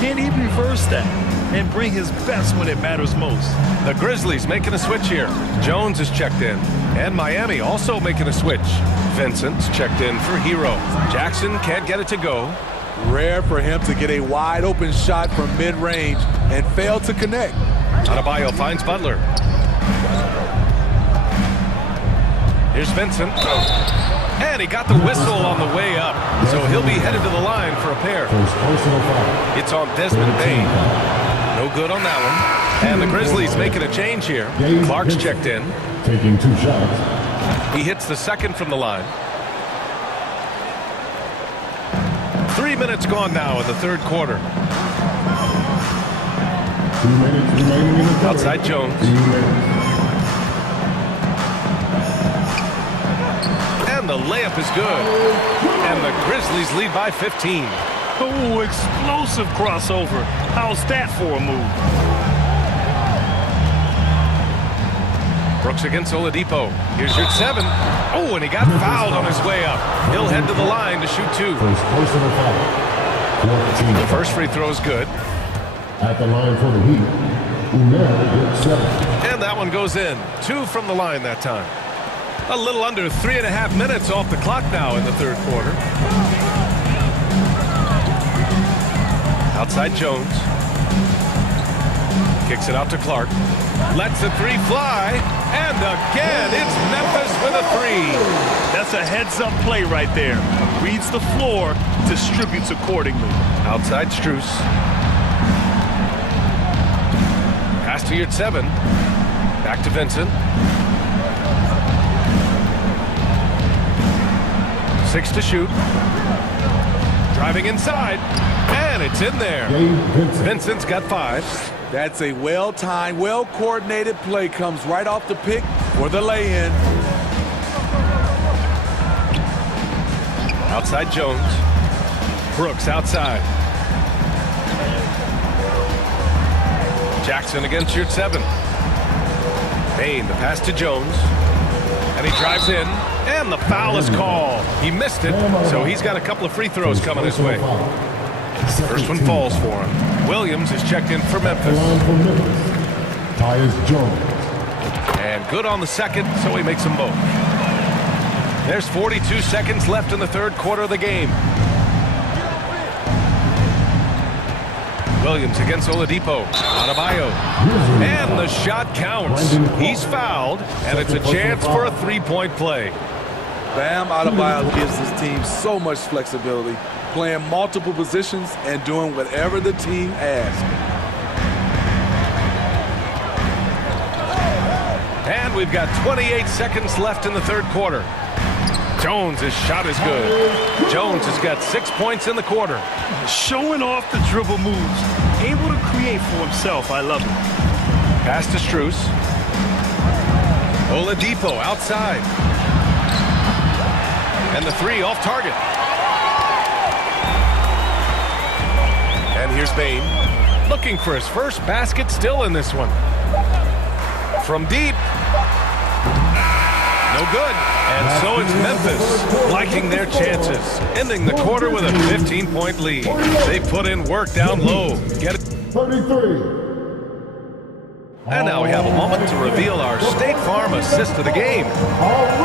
Can he reverse that and bring his best when it matters most? The Grizzlies making a switch here. Jones is checked in. And Miami also making a switch. Vincent's checked in for Hero. Jackson can't get it to go. Rare for him to get a wide open shot from mid-range and fail to connect. Adebayo finds Butler. Here's Vincent. And he got the whistle on the way up. So he'll be headed to the line for a pair. It's on Desmond Bane. No good on that one. And the Grizzlies making a change here. Clark's checked in. Taking 2 shots. He hits the second from the line. 3 minutes gone now in the third quarter. 2 minutes remaining in the quarter. Outside Jones. And the layup is good. And the Grizzlies lead by 15. Oh, explosive crossover. How's that for a move? Brooks against Oladipo. Here's your 7. Oh, and he got fouled on his way up. He'll head to the line to shoot 2. The first free throw is good. At the line for the Heat, Umar hit 7. And that one goes in. 2 from the line that time. A little under 3.5 minutes off the clock now in the third quarter. Outside Jones. Kicks it out to Clark. Lets the 3 fly. And again, it's Memphis with a 3. That's a heads-up play right there. Reads the floor, distributes accordingly. Outside Strus. Pass to your 7. Back to Vincent. 6 to shoot. Driving inside. And it's in there. Vincent's got 5. That's a well-timed, well-coordinated play. Comes right off the pick for the lay-in. Outside Jones. Brooks outside. Jackson against your 7. Bain, the pass to Jones. And he drives in. And the foul is called. He missed it, so he's got a couple of free throws coming his way. First one falls for him. Williams is checked in for Memphis. Tyus Jones. And good on the second, so he makes them both. There's 42 seconds left in the third quarter of the game. Williams against Oladipo. Adebayo. And the shot counts. He's fouled, and it's a chance for a three-point play. Bam Adebayo gives his team so much flexibility, playing multiple positions and doing whatever the team asks. And we've got 28 seconds left in the third quarter. Jones' shot is good. Jones has got 6 points in the quarter. Showing off the dribble moves. Able to create for himself. I love it. Pass to Strus. Oladipo outside. And the three off target. And here's Bain. Looking for his first basket, still in this one. From deep. No good. And so it's Memphis liking their chances, ending the quarter with a 15-point lead. They put in work down low. Get it. 33. And now we have a moment to reveal our State Farm assist of the game.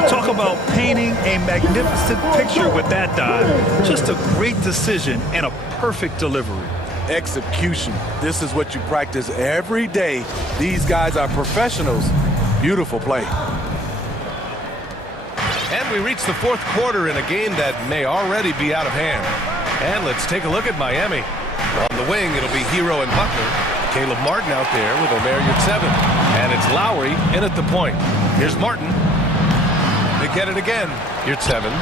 Talk about painting a magnificent picture with that dive. Just a great decision and a perfect delivery. Execution. This is what you practice every day. These guys are professionals. Beautiful play. And we reach the fourth quarter in a game that may already be out of hand. And let's take a look at Miami. On the wing, it'll be Hero and Butler. Caleb Martin out there with Omer Yurtseven. And it's Lowry in at the point. Here's Martin. They get it again. Yurtseven.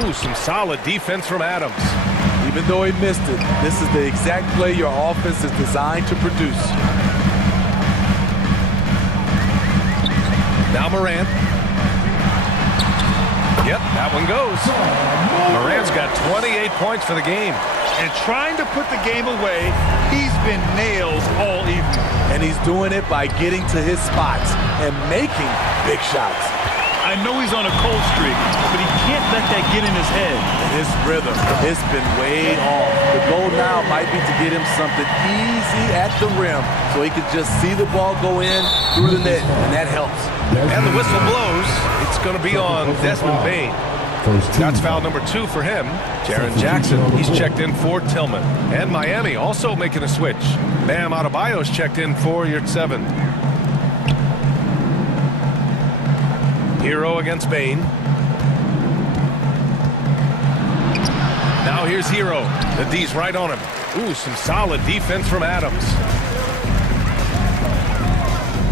Ooh, some solid defense from Adams. Even though he missed it, this is the exact play your offense is designed to produce. Now Morant. Yep, that one goes. Morant's got 28 points for the game. And trying to put the game away, he's been nails all evening. And he's doing it by getting to his spots and making big shots. I know he's on a cold streak, but he can't let that get in his head. And his rhythm, it's been way off. The goal now might be to get him something easy at the rim so he can just see the ball go in through the net, and that helps. And the whistle blows. It's going to be on Desmond Bain. That's foul number 2 for him. Jaren Jackson, he's checked in for Tillman. And Miami also making a switch. Bam Adebayo's checked in for Yurtseven. Hero against Bain. Now here's Hero. The D's right on him. Ooh, some solid defense from Adams.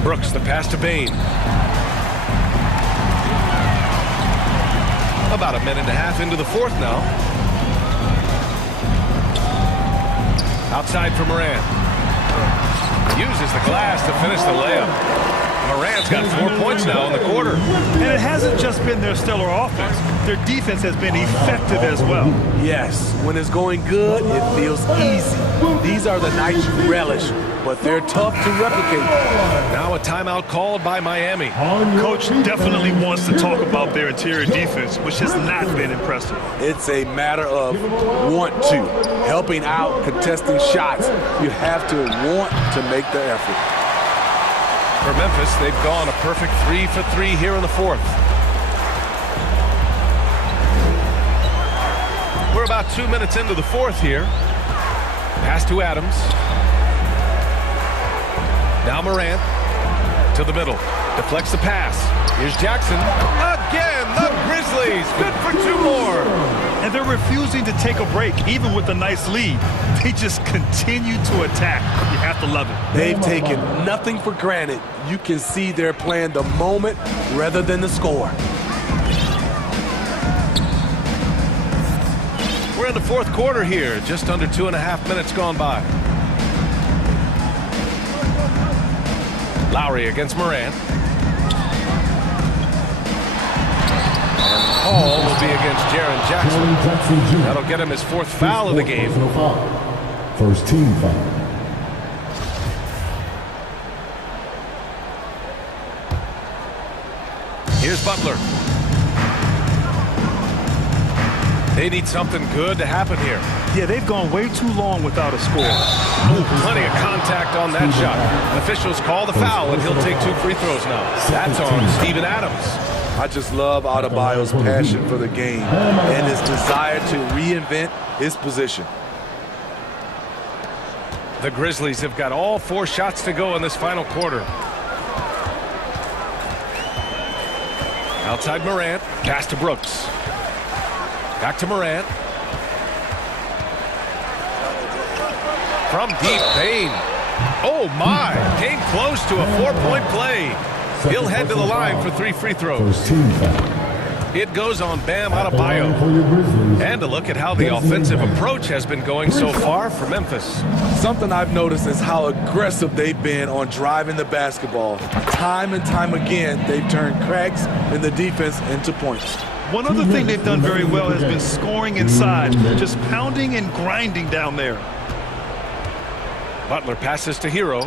Brooks, the pass to Bain. About a minute and a half into the fourth now. Outside for Morant. Uses the glass to finish the layup. Morant's got 4 points now in the quarter. And it hasn't just been their stellar offense. Their defense has been effective as well. Yes, when it's going good, it feels easy. These are the nights you relish, but they're tough to replicate. Now a timeout called by Miami. Coach definitely wants to talk about their interior defense, which has not been impressive. It's a matter of want to. Helping out, contesting shots. You have to want to make the effort. For Memphis, they've gone a perfect 3 for 3 here in the fourth. We're about 2 minutes into the fourth here. Pass to Adams. Now Morant to the middle. Deflects the pass. Here's Jackson. Again, the Grizzlies. Good for 2 more. And they're refusing to take a break, even with a nice lead. They just continue to attack. You have to love it. They've taken nothing for granted. You can see they're playing the moment rather than the score. We're in the fourth quarter here. Just under 2.5 minutes gone by. Lowry against Morant. And the call will be against Jaren Jackson. That'll get him his 4th foul of the game. First team foul. Here's Butler. They need something good to happen here. Yeah, they've gone way too long without a score. Plenty of contact on that shot. Officials call the foul, and he'll take 2 free throws now. That's on Steven Adams. I just love Adebayo's passion for the game and his desire to reinvent his position. The Grizzlies have got all 4 shots to go in this final quarter. Outside Morant, pass to Brooks. Back to Morant. From deep, Bane. Oh my, came close to a 4-point play. He'll head to the line for 3 free throws. It goes on Bam Adebayo. And a look at how the offensive approach has been going so far for Memphis. Something I've noticed is how aggressive they've been on driving the basketball. Time and time again, they've turned cracks in the defense into points. One other thing they've done very well has been scoring inside, just pounding and grinding down there. Butler passes to Hero.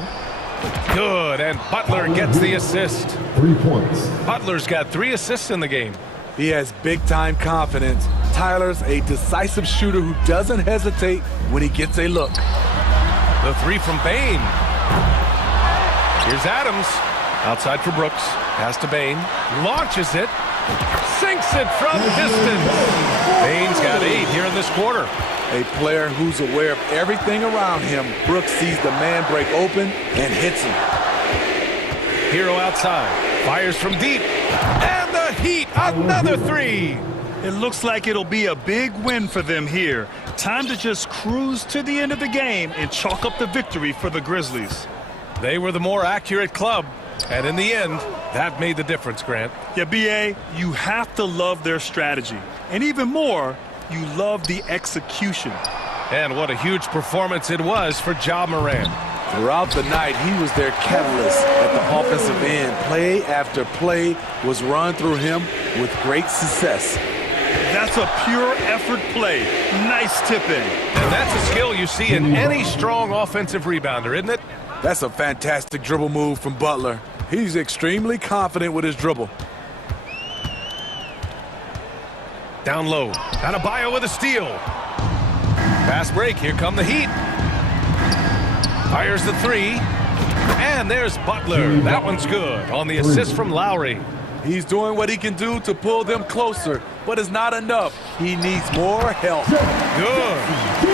Good, and Butler gets the assist. 3 points. Butler's got 3 assists in the game. He has big-time confidence. Tyler's a decisive shooter who doesn't hesitate when he gets a look. The 3 from Bane. Here's Adams. Outside for Brooks. Pass to Bane. Launches it. Sinks it from distance. Bane's got 8 here in this quarter. A player who's aware of everything around him. Brooks sees the man break open and hits him. Hero outside. Fires from deep. And the Heat, another 3. It looks like it'll be a big win for them here. Time to just cruise to the end of the game and chalk up the victory for the Grizzlies. They were the more accurate club. And in the end, that made the difference, Grant. Yeah, B.A., you have to love their strategy. And even more, you love the execution. And what a huge performance it was for Ja Morant. Throughout the night, he was their catalyst at the offensive end. Play after play was run through him with great success. That's a pure effort play. Nice tip-in. And that's a skill you see in any strong offensive rebounder, isn't it? That's a fantastic dribble move from Butler. He's extremely confident with his dribble. Down low. Adebayo with a steal. Fast break. Here come the Heat. Fires the 3. And there's Butler. That one's good on the assist from Lowry. He's doing what he can do to pull them closer, but it's not enough. He needs more help. Good.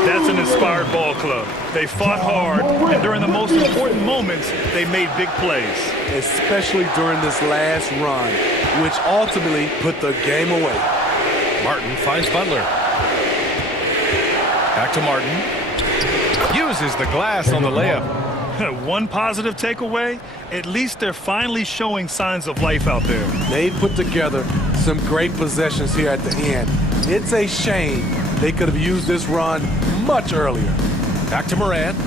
That's an inspired ball club. They fought hard, and during the most important moments, they made big plays. Especially during this last run, which ultimately put the game away. Martin finds Butler. Back to Martin. Uses the glass on the layup. One positive takeaway, at least they're finally showing signs of life out there. They put together some great possessions here at the end. It's a shame they could have used this run much earlier. Back to Morant.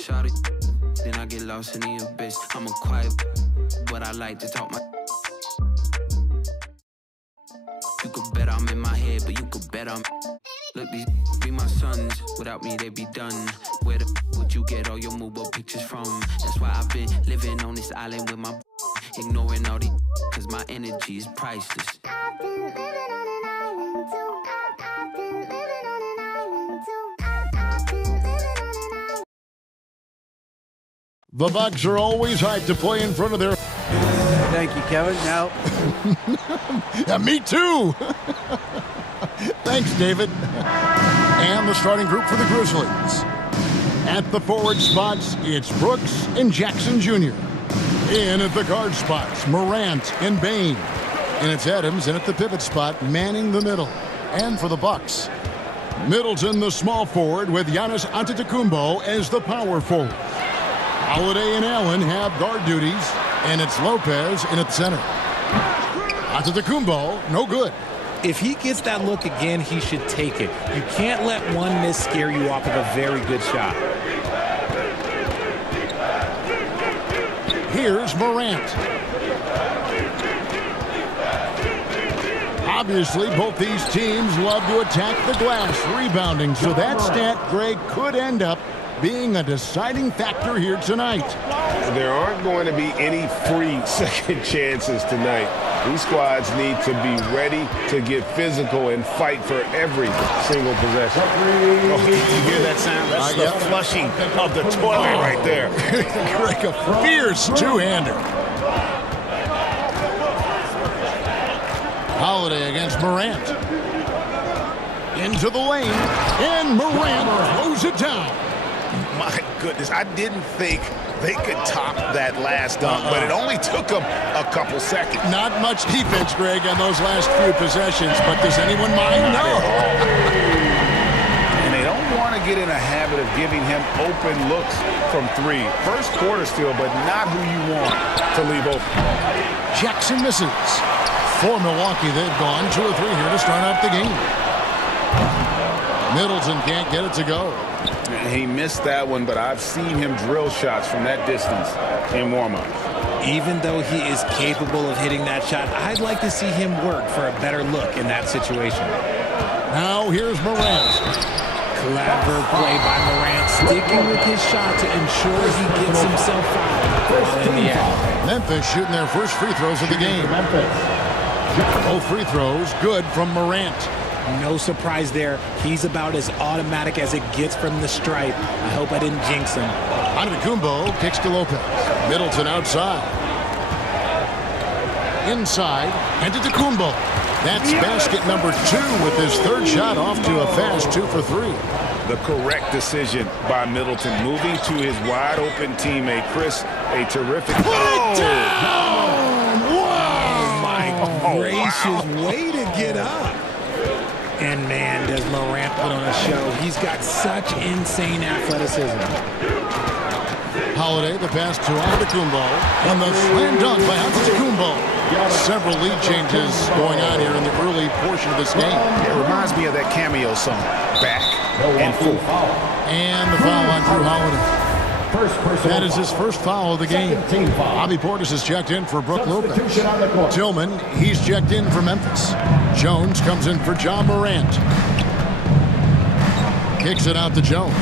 Shout it, then I get lost in the abyss. I'm a quiet, but I like to talk my. You could bet I'm in my head, but you could bet I'm. Look, these be my sons. Without me, they be done. Where the would you get all your mobile pictures from? That's why I've been living on this island with my. Ignoring all the, cause my energy is priceless. The Bucks are always hyped to play in front of their... Thank you, Kevin. Now... Yeah, me too! Thanks, David. And the starting group for the Grizzlies. At the forward spots, it's Brooks and Jackson Jr. In at the guard spots, Morant and Bane. And it's Adams in at the pivot spot, manning the middle. And for the Bucks, Middleton, the small forward, with Giannis Antetokounmpo as the power forward. Holiday and Allen have guard duties, and it's Lopez in at the center. Antetokounmpo, no good. If he gets that look again, he should take it. You can't let one miss scare you off of a very good shot. Here's Morant. Obviously, both these teams love to attack the glass, rebounding, so that stat, Greg, could end up being a deciding factor here tonight. There aren't going to be any free second chances tonight. These squads need to be ready to get physical and fight for every single possession. Oh, you hear that sound? That's the flushing of the toilet right there. Greg, a fierce two-hander. Holiday against Morant. Into the lane, and Morant throws it down. My goodness, I didn't think they could top that last dunk, but it only took them a couple seconds. Not much defense, Greg, on those last few possessions, but does anyone mind? No. And they don't want to get in a habit of giving him open looks from three. First quarter still, but not who you want to leave open. Jackson misses. For Milwaukee, they've gone 2 or 3 here to start out the game. Middleton can't get it to go. He missed that one, but I've seen him drill shots from that distance in warm-up. Even though he is capable of hitting that shot, I'd like to see him work for a better look in that situation. Now here's Morant. Clever play by Morant, sticking with his shot to ensure he gets himself fouled in the end. Memphis shooting their first free throws of the game. Both free throws good from Morant. No surprise there. He's about as automatic as it gets from the stripe. I hope I didn't jinx him. Antetokounmpo kicks to Lopez. Middleton outside. Inside, Antetokounmpo. That's basket number 2 with his third shot off to a fast 2 for 3. The correct decision by Middleton, moving to his wide-open teammate, Chris. A terrific... Oh! Down! Wow! Oh, my gracious, way to get up. And man, does Morant put on a show. He's got such insane athleticism. Holiday, the pass to Antetokounmpo, and the slam dunk by Antetokounmpo. Several lead changes going on here in the early portion of this game. It reminds me of that cameo song, Back and Forth. And the foul on Drew Holiday. That is his first foul of the game. Bobby Portis has checked in for Brook Lopez. Tillman, he's checked in for Memphis. Jones comes in for John Morant. Kicks it out to Jones.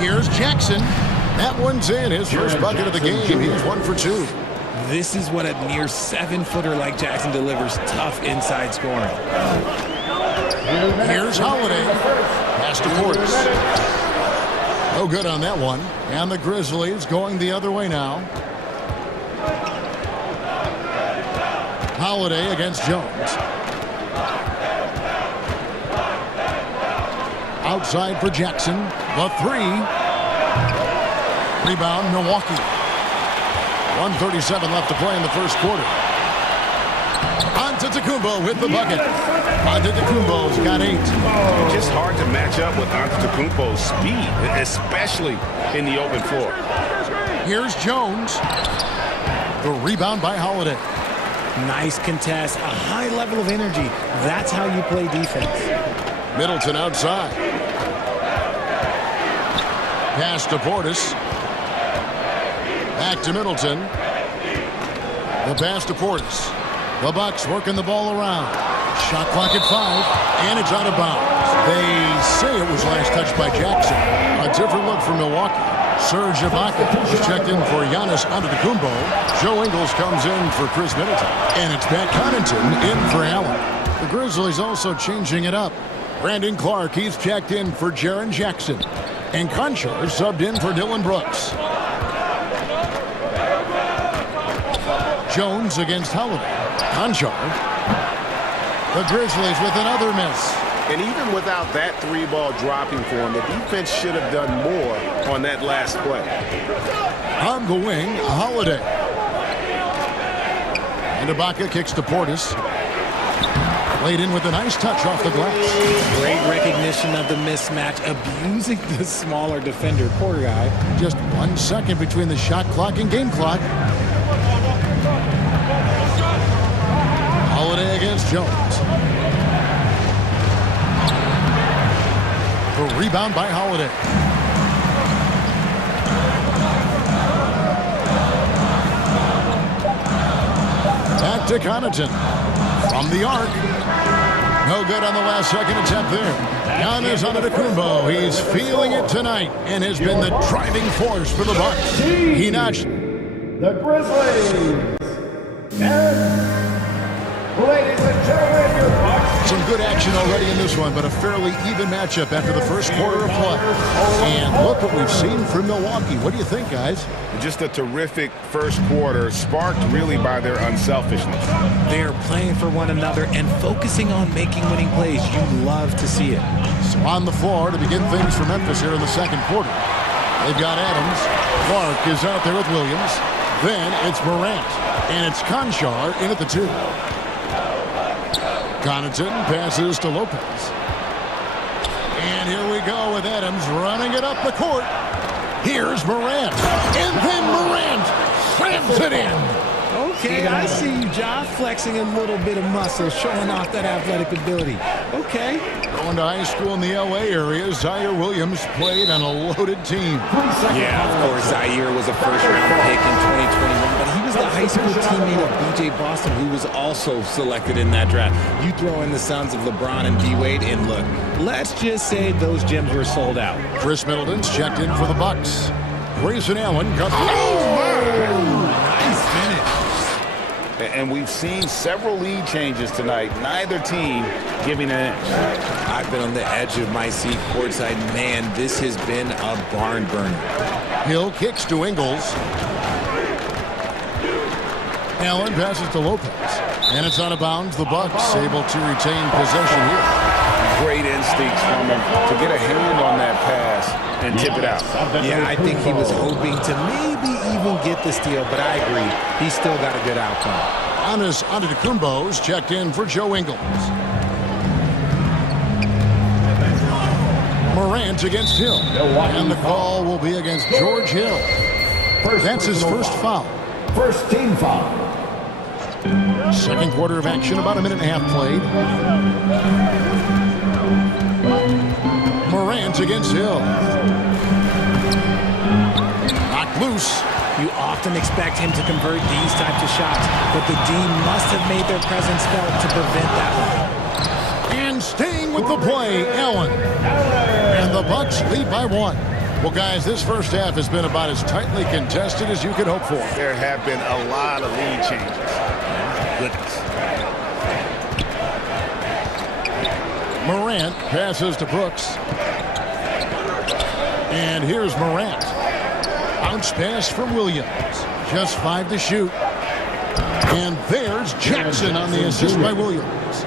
Here's Jackson. That one's in. His first bucket of the game. He's 1 for 2. This is what a near 7-footer like Jackson delivers. Tough inside scoring. Here's Holiday. Pass to Portis. No good on that one. And the Grizzlies going the other way now. Holiday against Jones. Outside for Jackson. The 3. Rebound, Milwaukee. 1:37 left to play in the first quarter. Antetokounmpo with the bucket. Antetokounmpo's got 8. It's just hard to match up with Antetokounmpo's speed, especially in the open floor. Here's Jones. The rebound by Holiday. Nice contest, a high level of energy. That's how you play defense. Middleton outside. Pass to Portis. Back to Middleton. The pass to Portis. The Bucks working the ball around. Shot clock at 5, and it's out of bounds. They say it was last touched by Jackson. A different look for Milwaukee. Serge Ibaka is checked in for Giannis Antetokounmpo. Joe Ingles comes in for Chris Middleton. And it's Pat Connaughton in for Allen. The Grizzlies also changing it up. Brandon Clark, he's checked in for Jaren Jackson. And Conchar subbed in for Dylan Brooks. Jones against Holiday. Conchar. The Grizzlies with another miss. And even without that 3-ball dropping for him, the defense should have done more on that last play. On the wing, Holiday. And Ibaka kicks to Portis. Laid in with a nice touch off the glass. Great recognition of the mismatch, abusing the smaller defender. Poor guy. Just 1 second between the shot clock and game clock. Holiday against Jones. The rebound by Holiday. Back to Connaughton. From the arc. No good on the last second attempt there. Giannis Antetokounmpo. He's feeling it tonight and has been the driving force for the Bucks. He notched the Grizzlies. And ladies and gentlemen, your Bucks. Some good action already in this one, but a fairly even matchup after the first quarter of play. And look what we've seen from Milwaukee. What do you think, guys? Just a terrific first quarter, sparked really by their unselfishness. They're playing for one another and focusing on making winning plays. You love to see it. So on the floor to begin things for Memphis here in the second quarter. They've got Adams. Clark is out there with Williams. Then it's Morant. And it's Conchar in at the 2. Connaughton passes to Lopez. And here we go with Adams running it up the court. Here's Morant. And then Morant slams it in. Okay, I see you, Ja, flexing a little bit of muscle, showing off that athletic ability. Okay. Going to high school in the L.A. area, Zaire Williams played on a loaded team. Yeah, of course, Zaire was a first-round pick in 2021, but he was the high school teammate of B.J. Boston, who was also selected in that draft. You throw in the sons of LeBron and D-Wade, and look, let's just say those gyms were sold out. Chris Middleton's checked in for the Bucks. Grayson Allen got nice finish. And we've seen several lead changes tonight. Neither team giving an inch. I've been on the edge of my seat courtside. Man, this has been a barn burner. Hill kicks to Ingles. Allen passes to Lopez. And it's out of bounds. The Bucks able to retain possession here. Great instincts from him to get a hand on that pass and tip it out. Yeah, I think he was hoping to maybe even get the steal, but I agree. He's still got a good outcome. Giannis Antetokounmpo's checked in for Joe Ingles. Morant against Hill. And the call will be against George Hill. That's his first foul. First team foul. Second quarter of action, about a minute and a half played. Morant against Hill. Knocked loose. You often expect him to convert these types of shots, but the D must have made their presence felt to prevent that one. And staying with the play, Allen. And the Bucks lead by 1. Well, guys, this first half has been about as tightly contested as you could hope for. There have been a lot of lead changes. Goodness. Morant passes to Brooks. And here's Morant. Bounce pass from Williams. Just 5 to shoot. And there's Jackson on the assist by Williams.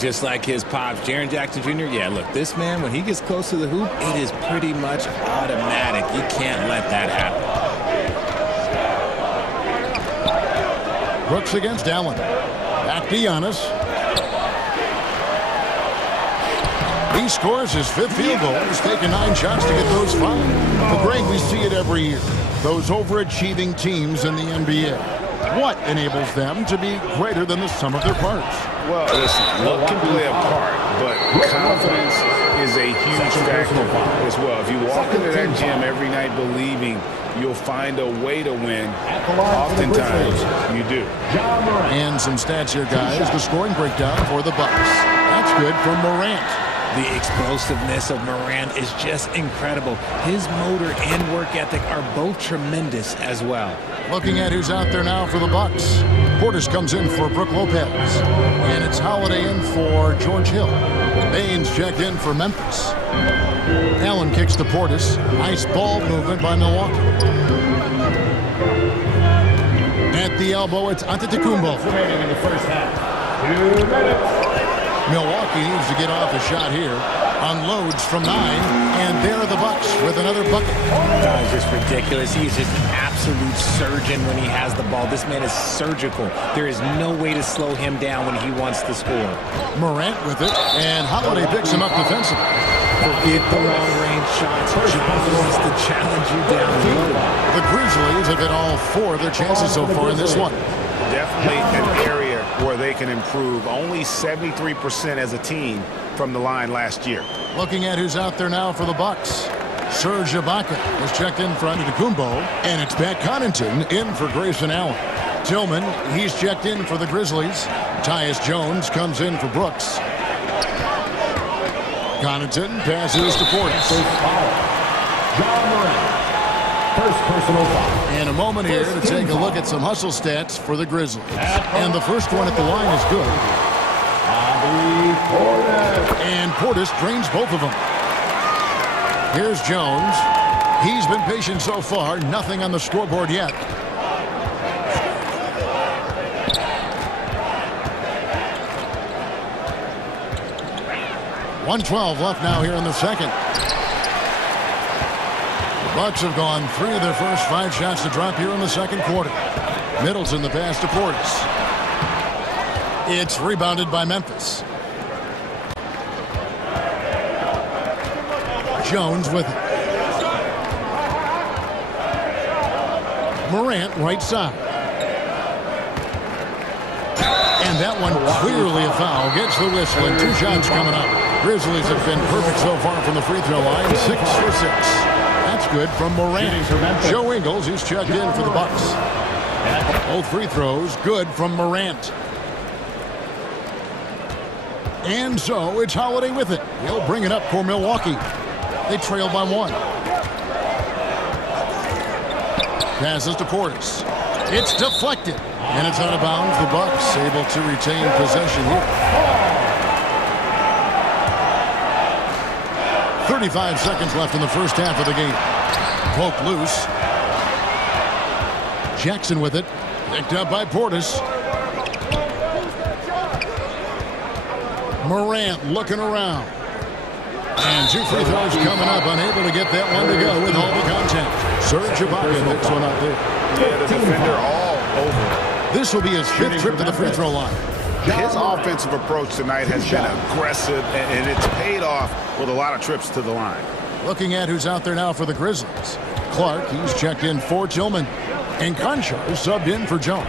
Just like his pops, Jaren Jackson Jr. Yeah, look, this man, when he gets close to the hoop, it is pretty much automatic. You can't let that happen. Brooks against Allen. Back to Giannis. He scores his 5th field goal. He's taken 9 shots to get those 5. But Greg, we see it every year. Those overachieving teams in the NBA. What enables them to be greater than the sum of their parts? Well, listen, luck can play a part, but confidence is a huge factor as well. If you walk into that gym every night believing you'll find a way to win, oftentimes you do. And some stats here, guys. The scoring breakdown for the Bucks. That's good from Morant. The explosiveness of Morant is just incredible. His motor and work ethic are both tremendous as well. Looking at who's out there now for the Bucks. Portis comes in for Brook Lopez. And it's Holiday in for George Hill. Baines checked in for Memphis. Allen kicks to Portis. Nice ball movement by Milwaukee. At the elbow, it's Antetokounmpo. Remaining in the first half. 2 minutes. Milwaukee needs to get off a shot here. Unloads from 9, and there are the Bucks with another bucket. That is just ridiculous. He is just an absolute surgeon when he has the ball. This man is surgical. There is no way to slow him down when he wants to score. Morant with it, and Holiday picks him up defensively. Forget the long-range shots. He wants to challenge you down low. The Grizzlies have hit all 4 of their chances so far in this one. Definitely an area where they can improve. Only 73% as a team from the line last year. Looking at who's out there now for the Bucks. Serge Ibaka was checked in for Antetokounmpo, and it's Pat Connaughton in for Grayson Allen. Tillman, he's checked in for the Grizzlies. Tyus Jones comes in for Brooks. Connaughton passes to Portis. John Morant. First personal foul. And a moment here to take a look at some hustle stats for the Grizzlies. And the first one at the line is good. And Portis drains both of them. Here's Jones. He's been patient so far. Nothing on the scoreboard yet. .112 left now here in the second. The Bucks have gone 3 of their first 5 shots to drop here in the second quarter. Middleton the pass to Portis. It's rebounded by Memphis. Jones with it. Morant right side. And that one clearly a foul. Gets the whistle and 2 shots coming up. Grizzlies have been perfect so far from the free throw line. 6 for 6. That's good from Morant. Joe Ingles, who's checked in for the Bucks. Both free throws good from Morant. And so it's Holiday with it. He'll bring it up for Milwaukee. They trail by 1. Passes to Portis. It's deflected. And it's out of bounds. The Bucks able to retain possession here. 35 seconds left in the first half of the game. Poke loose. Jackson with it. Picked up by Portis. Morant looking around. And 2 free throws coming up. Unable to get that one to go with all the contact. Serge Ibaka picks one up there. Yeah, the defender all over. This will be his 5th trip to the free throw line. His offensive approach tonight has been aggressive, and it's paid off with a lot of trips to the line. Looking at who's out there now for the Grizzlies. Clark, he's checked in for Tillman. And Concho subbed in for Jones.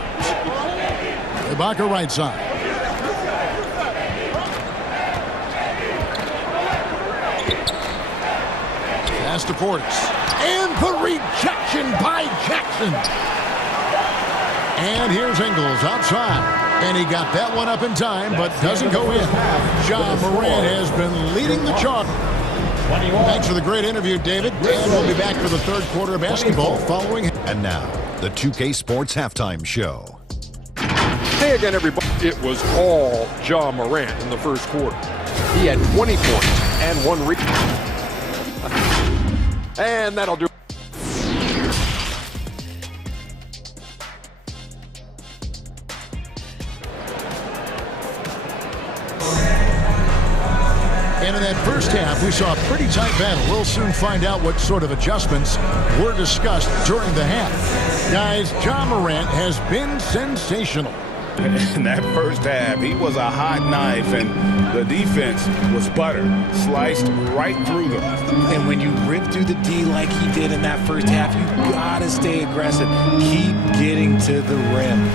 Ibaka right side. Pass to Portis. And the rejection by Jackson. And here's Ingles outside. And he got that one up in time, but doesn't go in. John Morant has been leading the charge. Thanks for the great interview, David. And we'll be back for the third quarter of basketball following. And now, the 2K Sports Halftime Show. Hey again, everybody. It was all John Morant in the first quarter. He had 20 points and 1 rebound. And that'll do. And in that first half, we saw a pretty tight battle. We'll soon find out what sort of adjustments were discussed during the half. Guys, John Morant has been sensational. In that first half, he was a hot knife, and the defense was butter, sliced right through them. And when you rip through the D like he did in that first half, you gotta stay aggressive. Keep getting to the rim.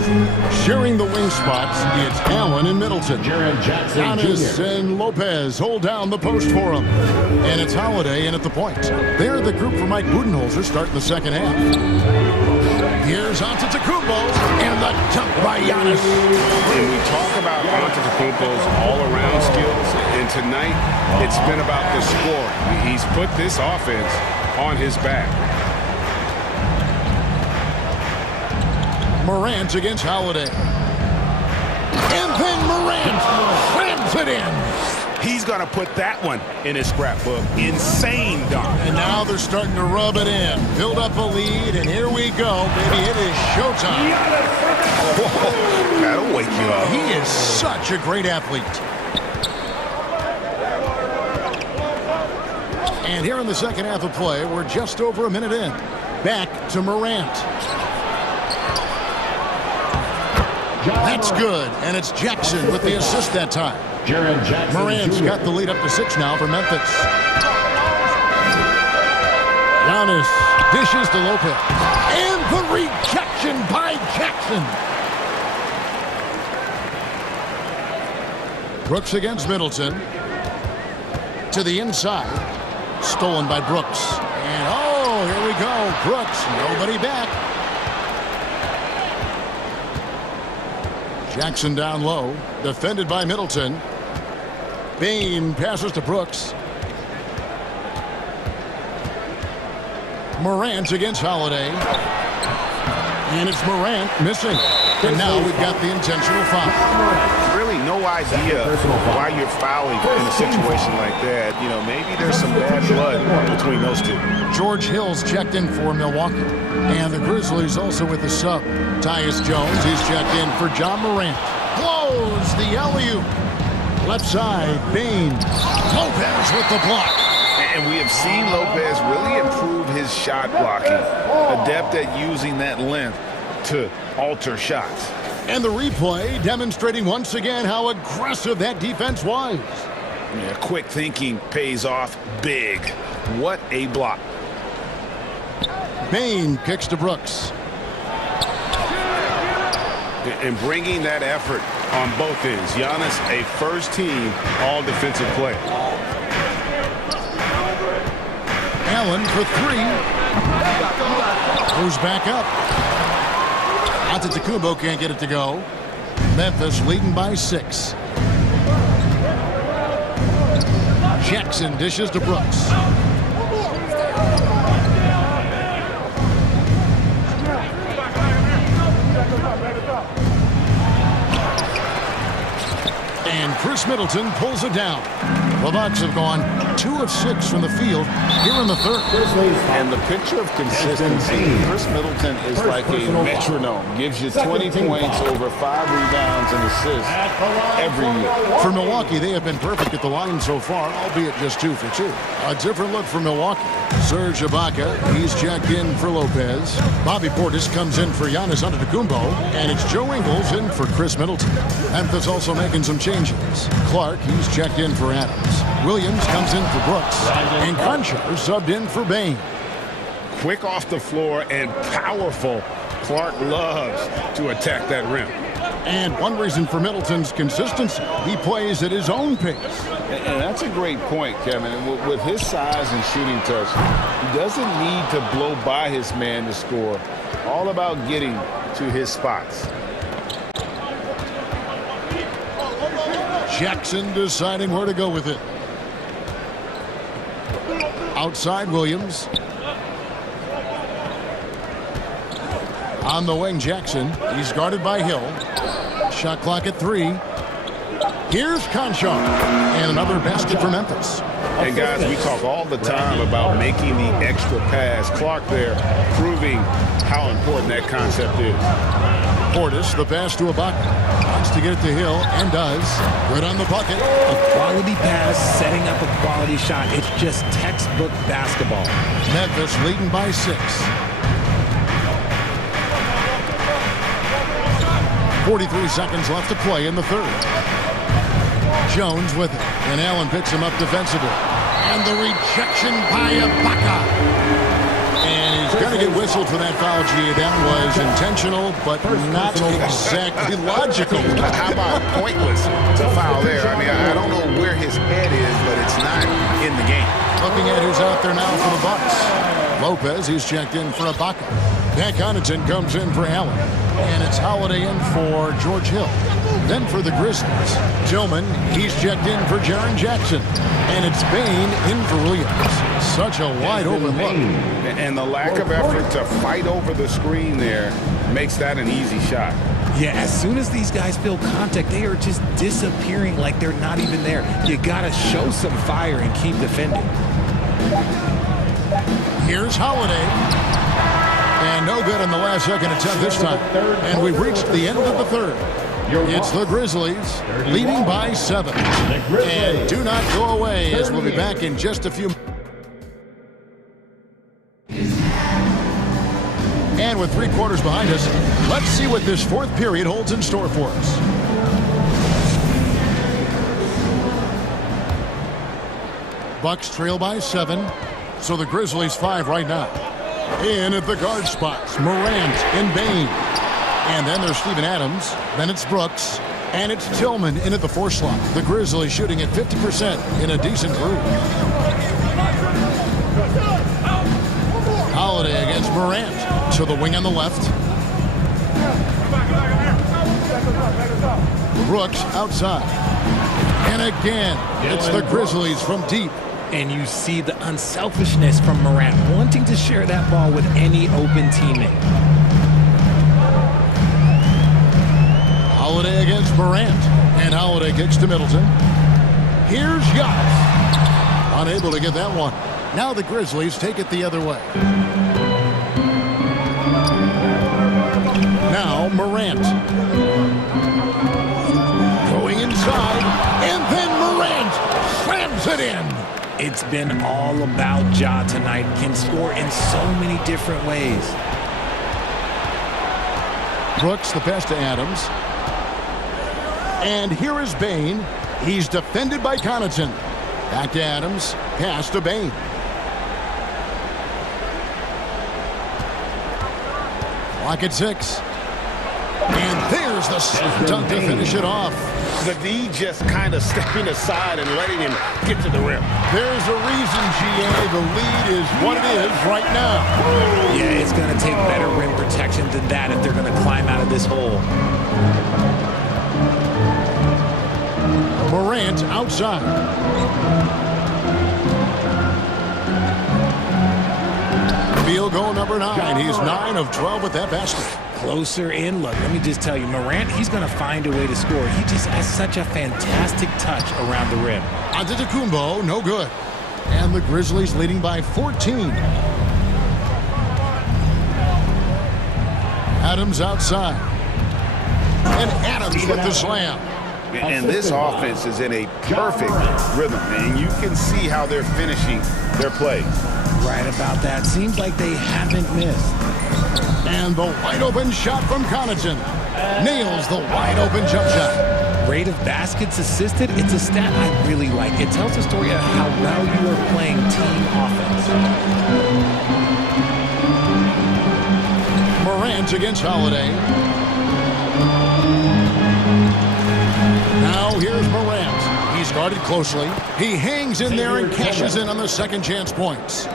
Sharing the wing spots, it's Allen and Middleton. Giannis and Lopez hold down the post for him. And it's Holiday in at the point. They're the group for Mike Budenholzer starting the second half. Here's Antetokounmpo and the dunk by Giannis. And we talk about Antetokounmpo's all-around skills, and tonight it's been about the scoring. He's put this offense on his back. Morant against Holiday. And then Morant slams it in. He's going to put that one in his scrapbook. Insane dunk. And now they're starting to rub it in. Build up a lead, and here we go. Baby, it is showtime. Oh, that'll wake you up. He is such a great athlete. And here in the second half of play, we're just over a minute in. Back to Morant. That's good, and it's Jackson with the assist that time. Morant's got the lead up to 6 now for Memphis. Giannis dishes to Lopez. And the rejection by Jackson. Brooks against Middleton. To the inside. Stolen by Brooks. And oh, here we go. Brooks, nobody back. Jackson down low. Defended by Middleton. Bain passes to Brooks. Morant against Holiday. And it's Morant missing. And now we've got the intentional foul. Really no idea why you're fouling in a situation like that. You know, maybe there's some bad blood between those two. George Hill's checked in for Milwaukee. And the Grizzlies also with the sub. Tyus Jones, he's checked in for John Morant. Blows the alley-oop. Left side, Bain. Lopez with the block. And we have seen Lopez really improve his shot blocking. Adept at using that length to alter shots. And the replay demonstrating once again how aggressive that defense was. Yeah, quick thinking pays off big. What a block. Bain kicks to Brooks. And bringing that effort on both ends. Giannis, a first-team all-defensive player. Allen for 3. Goes back up. Antetokounmpo can't get it to go. Memphis leading by 6. Jackson dishes to Brooks. And Chris Middleton pulls it down. The Bucks have gone 2 of 6 from the field here in the third. And the picture of consistency, Chris Middleton is like a metronome. Gives you 20 points, over 5 rebounds and assists every year. For Milwaukee, they have been perfect at the line so far, albeit just 2 for 2. A different look for Milwaukee. Serge Ibaka, he's checked in for Lopez. Bobby Portis comes in for Giannis Antetokounmpo. And it's Joe Ingles in for Chris Middleton. Memphis also making some changes. Clark, he's checked in for Adams. Williams comes in for Brooks. And Conchar subbed in for Bain. Quick off the floor and powerful. Clark loves to attack that rim. And one reason for Middleton's consistency, he plays at his own pace. And that's a great point, Kevin. With his size and shooting touch, he doesn't need to blow by his man to score. All about getting to his spots. Jackson deciding where to go with it. Outside Williams. On the wing, Jackson. He's guarded by Hill. Shot clock at 3. Here's Conchar. And another basket for Memphis. And guys, we talk all the time about making the extra pass. Clark there proving how important that concept is. Portis, the pass to Ibaka. Wants to get it to Hill, and does. Good on the bucket. A quality pass, setting up a quality shot. It's just textbook basketball. Memphis leading by 6. 43 seconds left to play in the third. Jones with it, and Allen picks him up defensively. And the rejection by Ibaka. And he's going to get whistled for that foul, G. That was intentional, but not exactly logical. How about pointless to foul there? I mean, I don't know where his head is, but it's not in the game. Looking at who's out there now for the Bucks. Lopez, he's checked in for Ibaka. Pat Connaughton comes in for Allen. And it's Holiday in for George Hill. Then for the Grizzlies, Tillman, he's checked in for Jaren Jackson. And it's Bain in for Williams. Such a wide open look. And the lack of effort to fight over the screen there makes that an easy shot. Yeah, as soon as these guys feel contact, they are just disappearing like they're not even there. You got to show some fire and keep defending. Here's Holiday. And no good in the last second attempt this time. And we've reached the end of the third. It's the Grizzlies leading by 7. And do not go away as we'll be back in just a few minutes. And with 3 quarters behind us, let's see what this fourth period holds in store for us. Bucks trail by 7. So the Grizzlies 5 right now. In at the guard spots, Morant and Bain. And then there's Steven Adams. Then it's Brooks. And it's Tillman in at the 4 slot. The Grizzlies shooting at 50% in a decent group. Holiday against Morant. To the wing on the left. Brooks outside. And again, it's the Grizzlies from deep. And you see the unselfishness from Morant, wanting to share that ball with any open teammate. Holiday against Morant. And Holiday kicks to Middleton. Here's Giannis. Unable to get that one. Now the Grizzlies take it the other way. Now Morant. Going inside. And then Morant slams it in. It's been all about Ja tonight. Can score in so many different ways. Brooks the pass to Adams. And here is Bain. He's defended by Connaughton. Back to Adams. Pass to Bain. Clock at 6. And there's the slam dunk to finish it off. The D just kind of stepping aside and letting him get to the rim. There's a reason, GA. The lead is what it is right now. Yeah, it's going to take better rim protection than that if they're going to climb out of this hole. Morant outside. Field goal number 9. He's 9 of 12 with that basket. Closer in. Look, let me just tell you, Morant, he's going to find a way to score. He just has such a fantastic touch around the rim. Antetokounmpo, no good. And the Grizzlies leading by 14. Adams outside. And Adams with the slam. And this offense is in a perfect rhythm, and you can see how they're finishing their plays. Right about that. Seems like they haven't missed. And the wide open shot from Connaughton. Nails the wide open jump shot. Rate of baskets assisted, it's a stat I really like. It tells a story of how well you are playing team offense. Morant against Holiday. Now here's Morant. He's guarded closely. He hangs in there and cashes in on the second chance points.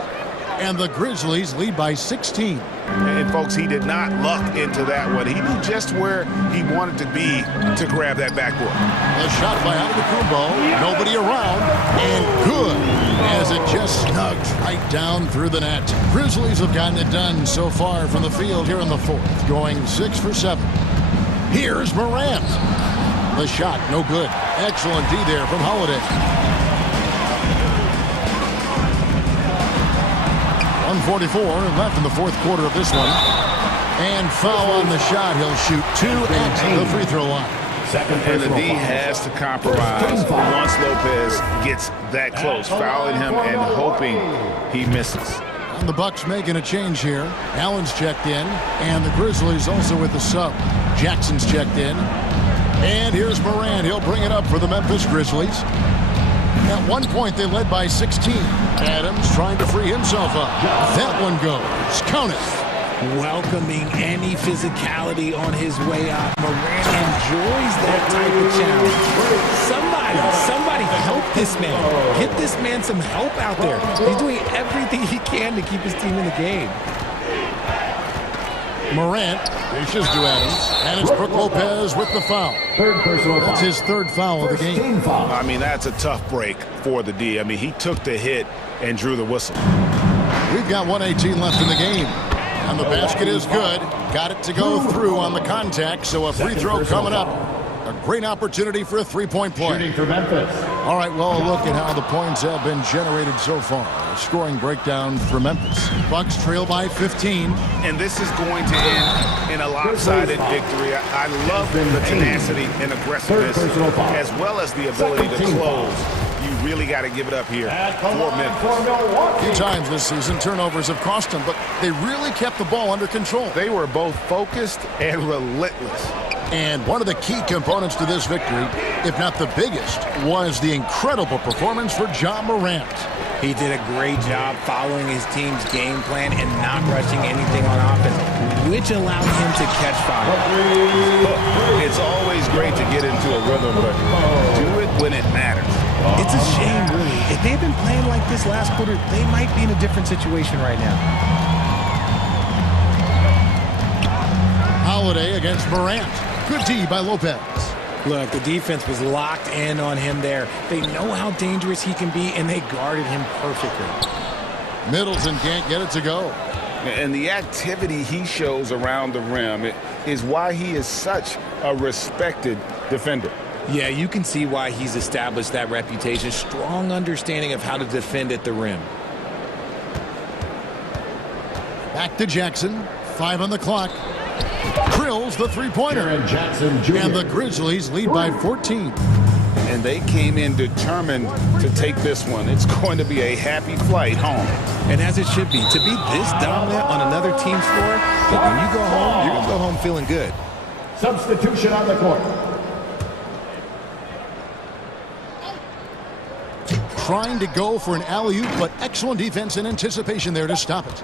And the Grizzlies lead by 16. And folks, he did not luck into that one. He knew just where he wanted to be to grab that backboard. The shot by Antetokounmpo. Nobody around. And good, as it just snugs right down through the net. Grizzlies have gotten it done so far from the field here in the fourth, going 6 for 7. Here's Morant. The shot, no good. Excellent D there from Holiday. 1:44 left in the fourth quarter of this one. And foul on the shot. He'll shoot 2 at the free throw line. And the D has to compromise once Lopez gets that close, fouling him and hoping he misses. And the Bucks making a change here. Allen's checked in, and the Grizzlies also with the sub. Jackson's checked in. And here's Morant. He'll bring it up for the Memphis Grizzlies. At one point, they led by 16. Adams trying to free himself up. That one goes. Count it. Welcoming any physicality on his way out. Morant enjoys that type of challenge. Somebody help this man. Get this man some help out there. He's doing everything he can to keep his team in the game. Morant dishes to Adams, and it's Brook Lopez with the foul. Third personal foul. That's his third foul of the game. I mean, that's a tough break for the D. I mean, he took the hit and drew the whistle. We've got 1:18 left in the game. And the basket is good. Got it to go through on the contact, so a free throw coming up. A great opportunity for a three-point play. Shooting for Memphis. All right, well, look at how the points have been generated so far. A scoring breakdown for Memphis. Bucks trail by 15. And this is going to end in a lopsided victory. I love the tenacity and aggressiveness, as well as the ability to close. You really got to give it up here for Memphis. A few times this season, turnovers have cost them, but they really kept the ball under control. They were both focused and relentless. And one of the key components to this victory, if not the biggest, was the incredible performance for Ja Morant. He did a great job following his team's game plan and not rushing anything on offense, which allowed him to catch fire. It's always great to get into a rhythm, but do it when it matters. It's a shame, really. If they'd been playing like this last quarter, they might be in a different situation right now. Holiday against Morant. Good D by Lopez. Look, the defense was locked in on him there. They know how dangerous he can be, and they guarded him perfectly. Middleton can't get it to go. And the activity he shows around the rim is why he is such a respected defender. Yeah, you can see why he's established that reputation. Strong understanding of how to defend at the rim. Back to Jackson. 5 on the clock. Drills the three-pointer. Jackson Jr. And the Grizzlies lead by 14. And they came in determined to take this one. It's going to be a happy flight home. And as it should be. To be this dominant on another team's floor, when you go home, you're going to go home feeling good. Substitution on the court. Trying to go for an alley-oop, but excellent defense and anticipation there to stop it.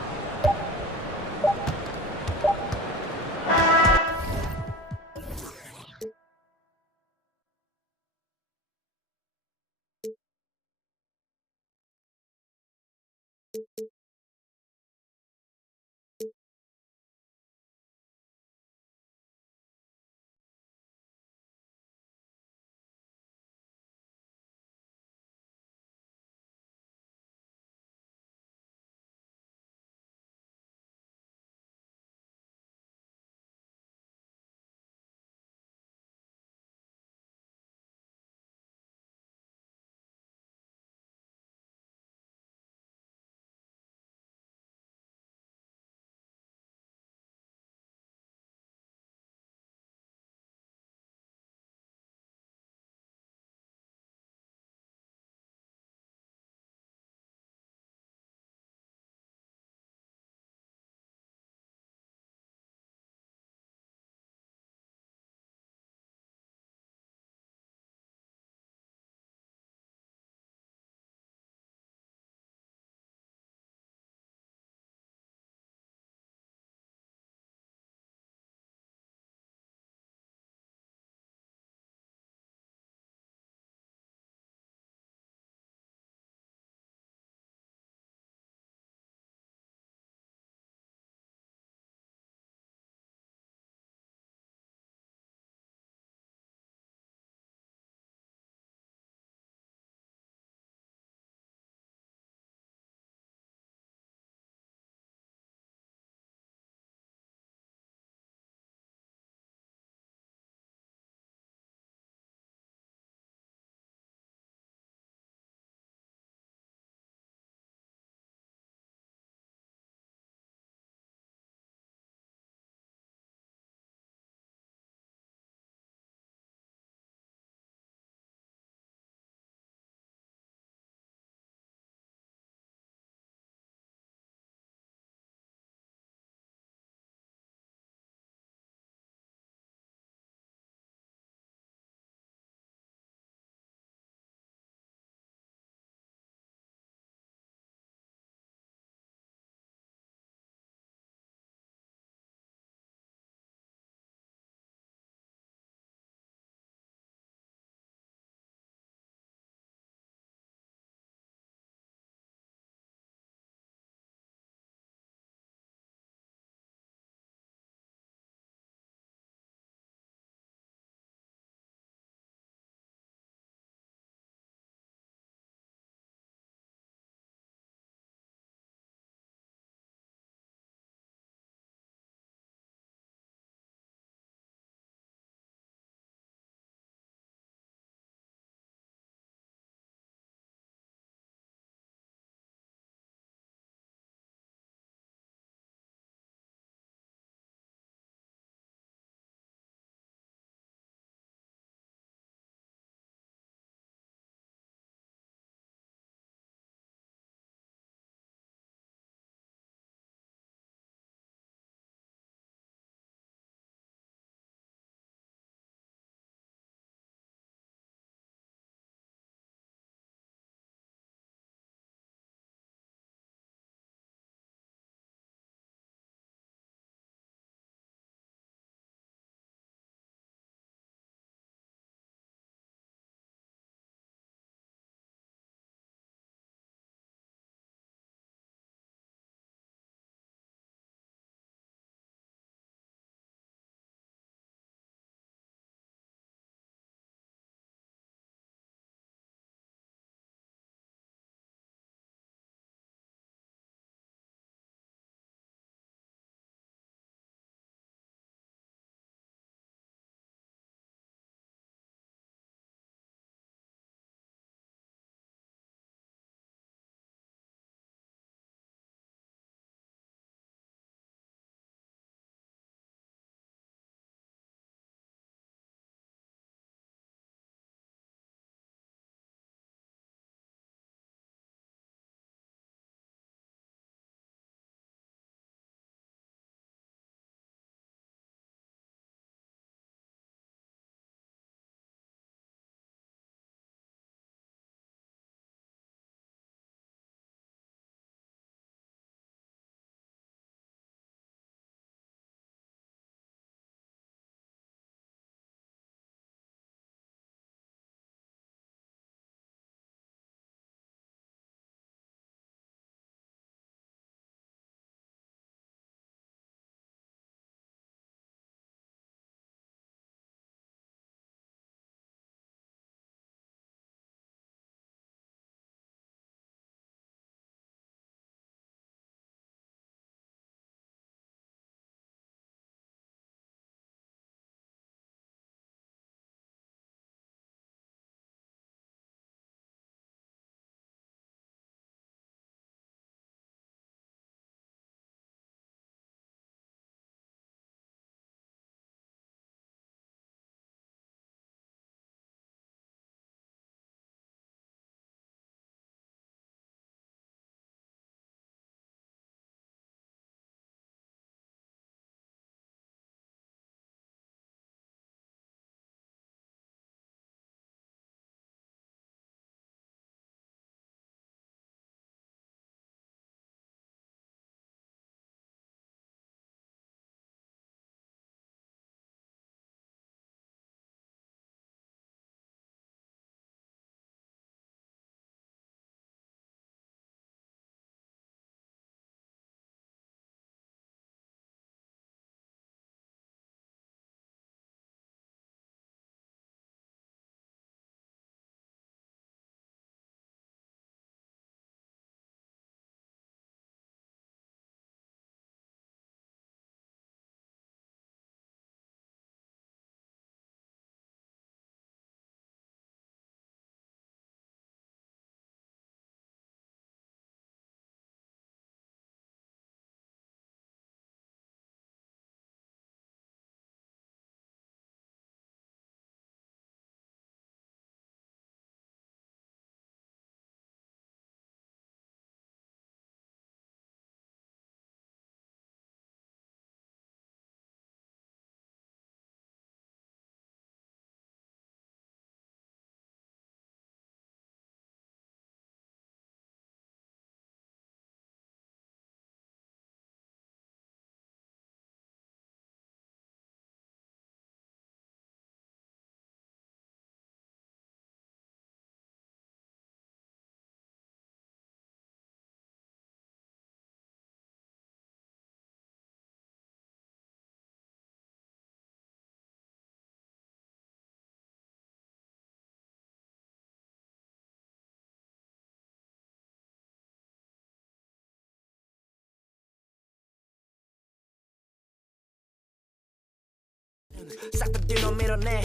싹 다 뒤로 밀어내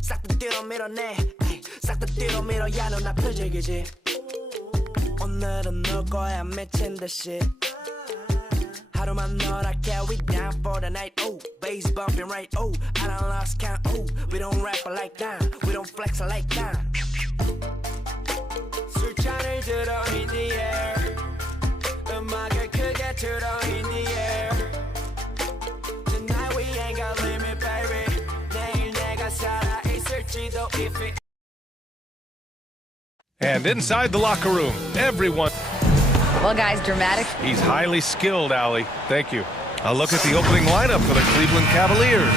싹 다 뒤로 밀어내 싹 다 뒤로 밀어 야 너 나 표적이지 오늘은 놀 거야 미친 듯이 하루만 놀아게 we down for the night oh bass bumping right oh I done lost count oh we don't rap like that we don't flex like that 술잔을 들어 in the air 음악을 크게 틀어 in the air Tonight we ain't got limit baby 내일 내가 살아 있을지도 if it And inside the locker room, everyone. Well, guys, dramatic. He's highly skilled, Allie. Thank you. A look at the opening lineup for the Cleveland Cavaliers.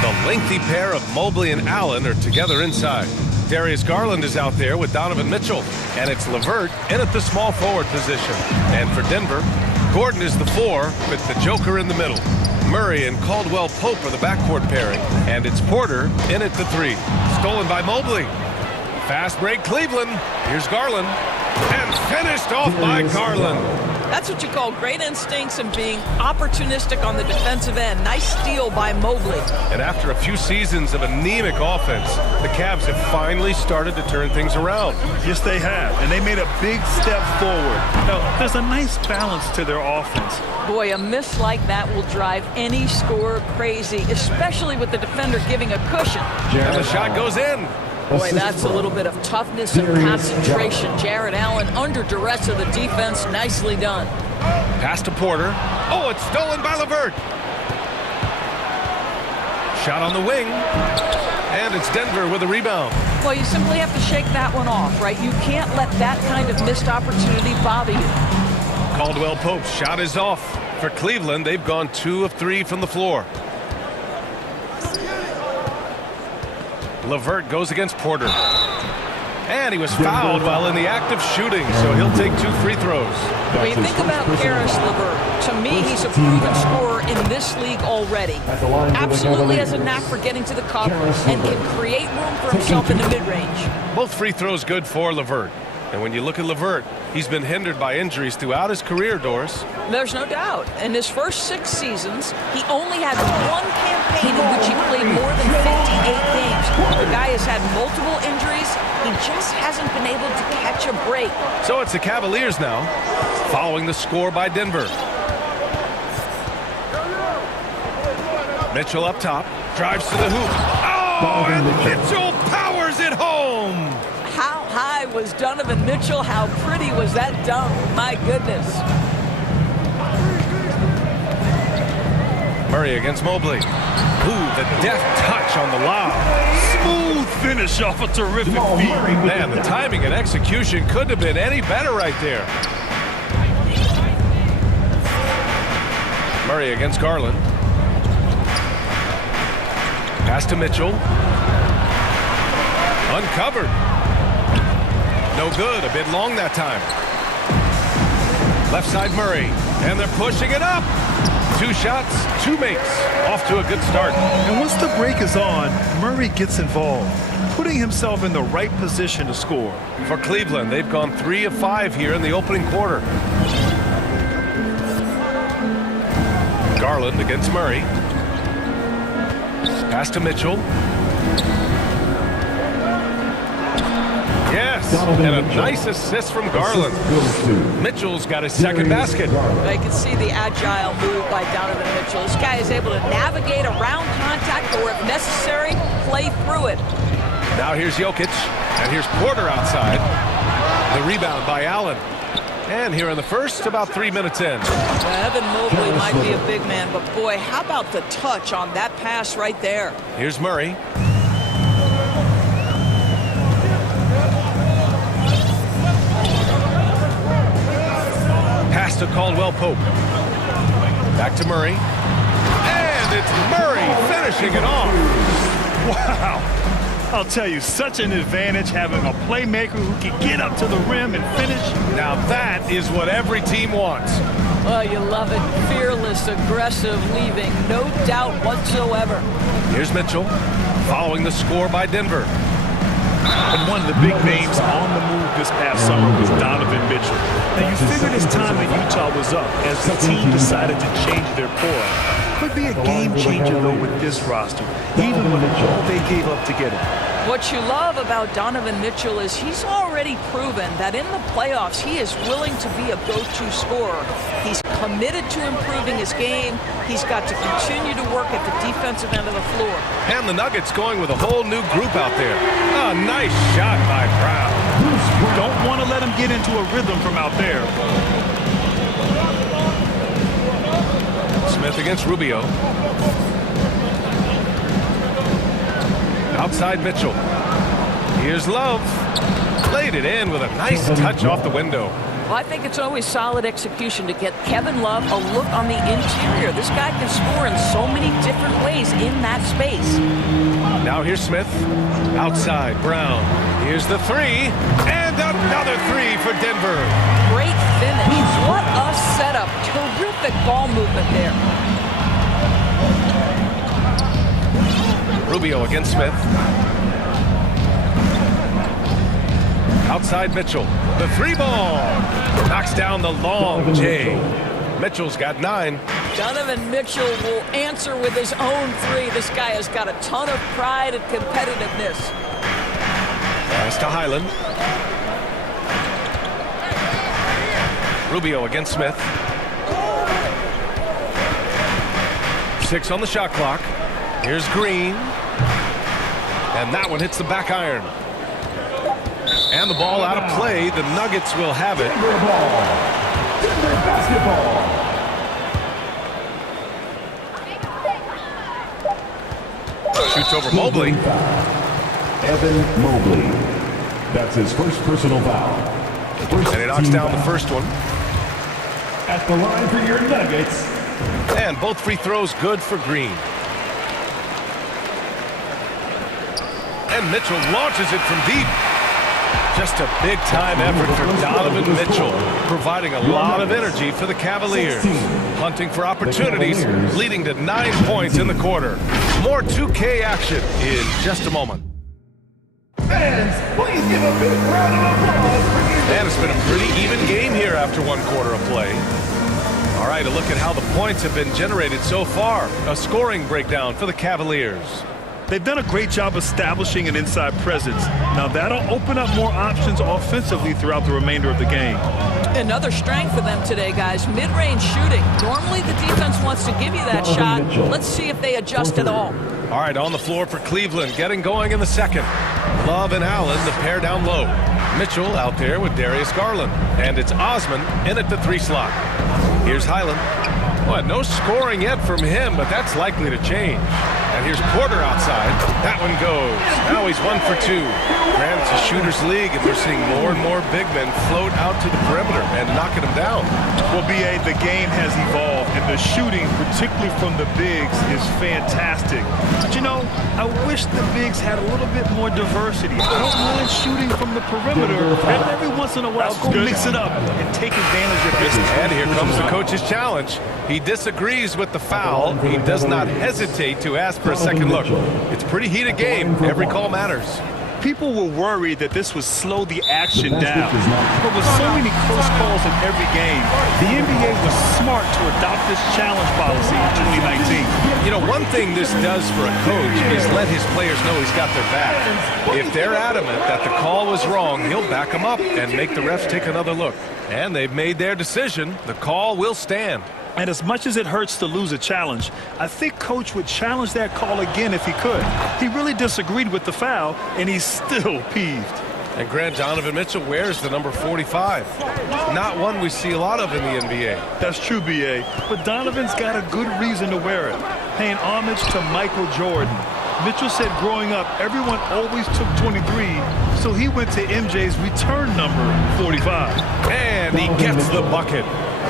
The lengthy pair of Mobley and Allen are together inside. Darius Garland is out there with Donovan Mitchell. And it's LeVert in at the small forward position. And for Denver, Gordon is the 4 with the Joker in the middle. Murray and Caldwell Pope are the backcourt pairing. And it's Porter in at the 3. Stolen by Mobley. Fast break, Cleveland. Here's Garland. And finished off by Garland. That's what you call great instincts and being opportunistic on the defensive end. Nice steal by Mobley. And after a few seasons of anemic offense, the Cavs have finally started to turn things around. Yes, they have. And they made a big step forward. Now, there's a nice balance to their offense. Boy, a miss like that will drive any scorer crazy, especially with the defender giving a cushion. And the shot goes in. Boy, that's a little bit of toughness and concentration. Jared Allen under duress of the defense. Nicely done. Pass to Porter. Oh, it's stolen by LeVert. Shot on the wing. And it's Denver with a rebound. Well, you simply have to shake that one off, right? You can't let that kind of missed opportunity bother you. Caldwell Pope's shot is off. For Cleveland, they've gone 2 of 3 from the floor. LeVert goes against Porter. And he was fouled while in the act of shooting, so he'll take 2 free throws. When you think about Karis LeVert, to me, he's a proven scorer in this league already. Absolutely has a knack for getting to the cup and can create room for himself in the mid-range. Both free throws good for LeVert. And when you look at LeVert, he's been hindered by injuries throughout his career, Doris. There's no doubt. In his first 6 seasons, he only had 1 campaign in which he played more than 58 games. The guy has had multiple injuries. He just hasn't been able to catch a break. So it's the Cavaliers now, following the score by Denver. Mitchell up top, drives to the hoop. Oh, and Mitchell powers it home! How high was Donovan Mitchell? How pretty was that dunk? My goodness. Murray against Mobley. Ooh, the deft touch on the lob. Smooth finish off a terrific feat. Man, the timing and execution couldn't have been any better right there. Murray against Garland. Pass to Mitchell. Uncovered. No good, a bit long that time. Left side Murray, and they're pushing it up. 2 shots, 2 makes. Off to a good start. And once the break is on, Murray gets involved, putting himself in the right position to score. For Cleveland, they've gone 3 of 5 here in the opening quarter. Garland against Murray. Pass to Mitchell. Yes, and a nice assist from Garland. Mitchell's got his second basket. I can see the agile move by Donovan Mitchell. This guy is able to navigate around contact or, if necessary, play through it. Now here's Jokic, and here's Porter outside. The rebound by Allen. And here in the first, about 3 minutes in. Evan Mobley might be a big man, but boy, how about the touch on that pass right there? Here's Murray. Pass to Caldwell Pope. Back to Murray. And it's Murray finishing it off. Wow. I'll tell you, such an advantage having a playmaker who can get up to the rim and finish. Now that is what every team wants. Well, you love it. Fearless, aggressive, leaving no doubt whatsoever. Here's Mitchell, following the score by Denver. And one of the big names on the move this past summer was Donovan Mitchell. Now, you figured his time in Utah would was up as the team decided to change their core. Could be a game changer, though, with this roster, even with all they gave up to get it. What you love about Donovan Mitchell is he's already proven that in the playoffs he is willing to be a go-to scorer. He's committed to improving his game. He's got to continue to work at the defensive end of the floor. And the Nuggets going with a whole new group out there. Oh, nice shot by Brown. Don't want to let him get into a rhythm from out there. Smith against Rubio. Outside Mitchell. Here's Love. Played it in with a nice touch off the window. Well, I think it's always solid execution to get Kevin Love a look on the interior. This guy can score in so many different ways in that space. Now here's Smith. Outside Brown. Here's the three. And another three for Denver. Great finish. What a setup. Terrific ball movement there. Rubio against Smith. Outside Mitchell. The three ball. Knocks down the long J. Mitchell's got 9. Donovan Mitchell will answer with his own three. This guy has got a ton of pride and competitiveness. Pass to Highland. Rubio against Smith. 6 on the shot clock. Here's Green. And that one hits the back iron. And the ball out of play. The Nuggets will have it. Denver ball. Denver basketball. Shoots over Mobley. Evan Mobley. That's his first personal foul. And he knocks down the first one. At the line for your Nuggets. And both free throws good for Green. And Mitchell launches it from deep. Just a big-time effort for Donovan Mitchell, providing a lot of energy for the Cavaliers. Hunting for opportunities, leading to 9 points in the quarter. More 2K action in just a moment. Fans, please give a big round of applause for you. And it's been a pretty even game here after 1 quarter of play. All right, a look at how the points have been generated so far. A scoring breakdown for the Cavaliers. They've done a great job establishing an inside presence. Now that'll open up more options offensively throughout the remainder of the game. Another strength for them today, guys. Mid-range shooting. Normally the defense wants to give you that shot. Let's see if they adjust at all. All right, on the floor for Cleveland, getting going in the second. Love and Allen, the pair down low. Mitchell out there with Darius Garland. And it's Osman in at the 3 slot. Here's Highland. Well, no scoring yet from him, but that's likely to change. And here's Porter outside. That one goes. Now he's 1 for 2. Granted, it's a shooter's league, and we're seeing more and more big men float out to the perimeter and knocking them down. Well, B.A., the game has evolved, and the shooting, particularly from the bigs, is fantastic. But, you know, I wish the bigs had a little bit more diversity. I don't mind shooting from the perimeter, and every once in a while, go mix it up and take advantage of this. And here comes the coach's challenge. He disagrees with the foul. He does not hesitate to ask for a second look. It's a pretty heated game. Every call matters. People were worried that this would slow the action down. But with so many close calls in every game, the NBA was smart to adopt this challenge policy in 2019. You know, one thing this does for a coach is let his players know he's got their back. If they're adamant that the call was wrong, he'll back them up and make the refs take another look. And they've made their decision. The call will stand. And as much as it hurts to lose a challenge, I think Coach would challenge that call again if he could. He really disagreed with the foul, and he's still peeved. And Grant, Donovan Mitchell wears the number 45. Not one we see a lot of in the NBA. That's true, B.A., but Donovan's got a good reason to wear it, paying homage to Michael Jordan. Mitchell said growing up, everyone always took 23, so he went to MJ's return number 45. And he gets the bucket.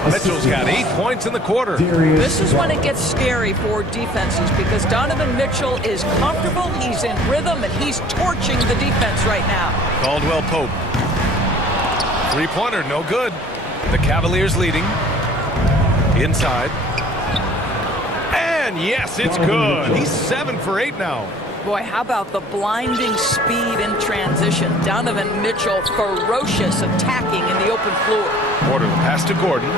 Mitchell's got 8 points in the quarter. This is when it gets scary for defenses because Donovan Mitchell is comfortable, he's in rhythm, and he's torching the defense right now. Caldwell Pope. 3-pointer, no good. The Cavaliers leading. Inside. And yes, it's good. He's 7 for 8 now. Boy, how about the blinding speed in transition? Donovan Mitchell ferocious attacking in the open floor. Porter, the pass to Gordon.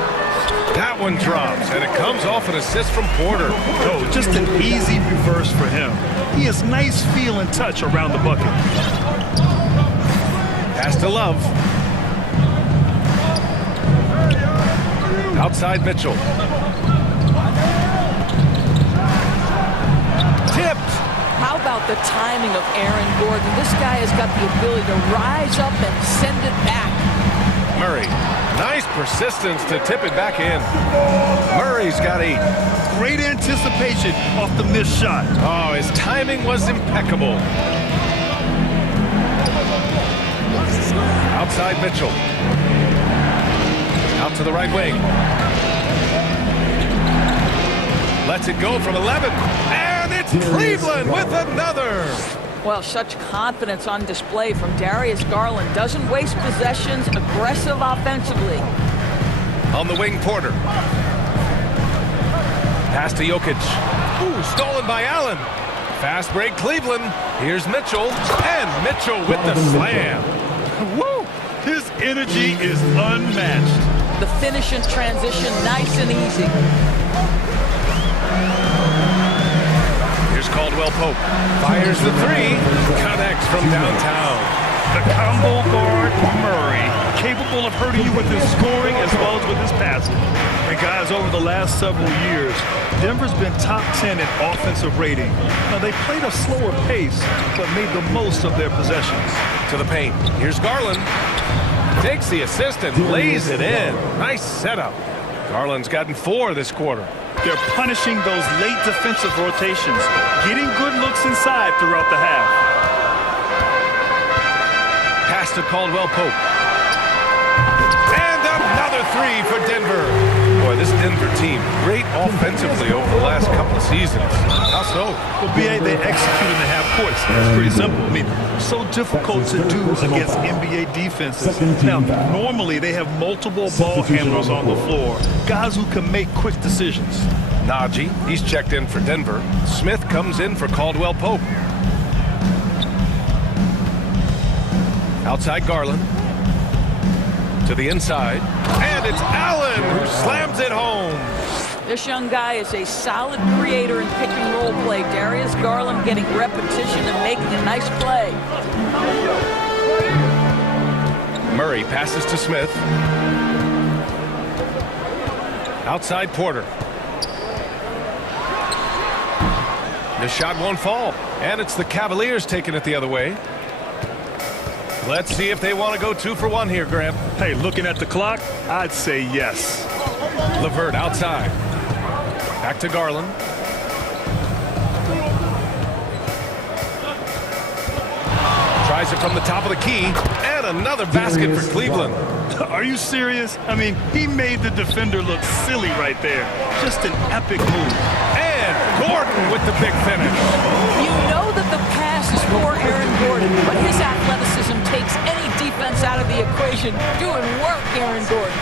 That one drops, and it comes off an assist from Porter. Oh, just an easy reverse for him. He has nice feel and touch around the bucket. Pass to Love. Outside Mitchell. Tipped. How about the timing of Aaron Gordon? This guy has got the ability to rise up and send it back. Murray, nice persistence to tip it back in. Murray's got 8. Great anticipation off the missed shot. Oh, his timing was impeccable. Outside Mitchell. Out to the right wing. Lets it go from 11. And it's Cleveland with another. Well, such confidence on display from Darius Garland. Doesn't waste possessions, aggressive offensively. On the wing, Porter. Pass to Jokic. Ooh, stolen by Allen. Fast break, Cleveland. Here's Mitchell. And Mitchell with the slam. Woo! His energy is unmatched. The finish in transition, nice and easy. Here's Caldwell Pope. Fires the 3. Connects from downtown. The combo guard, Murray, capable of hurting you with his scoring as well as with his passing. And guys, over the last several years, Denver's been top 10 in offensive rating. Now, they played a slower pace, but made the most of their possessions. To the paint. Here's Garland. Takes the assist and lays it in. Nice setup. Garland's gotten 4 this quarter. They're punishing those late defensive rotations, getting good looks inside throughout the half. Pass to Caldwell Pope. And another 3 for Denver. Boy, this Denver team, great offensively over the last couple of seasons. How so? Well, BA, they execute in the half courts. It's pretty simple. I mean, so difficult to do against NBA defenses. Now, normally they have multiple ball handlers on the floor, guys who can make quick decisions. Najee, he's checked in for Denver. Smith comes in for Caldwell Pope. Outside Garland. To the inside. And it's Allen who slams it home. This young guy is a solid creator in pick and roll play. Darius Garland getting repetition and making a nice play. Murray passes to Smith. Outside Porter. The shot won't fall. And it's the Cavaliers taking it the other way. Let's see if they want to go 2 for 1 here, Graham. Hey, looking at the clock, I'd say yes. LeVert outside. Back to Garland. Tries it from the top of the key. And another basket for Cleveland. Are you serious? I mean, he made the defender look silly right there. Just an epic move. And Gordon with the big finish. You know that the pass is for Aaron Gordon, but his athleticism takes any defense out of the equation. Doing work, Aaron Gordon.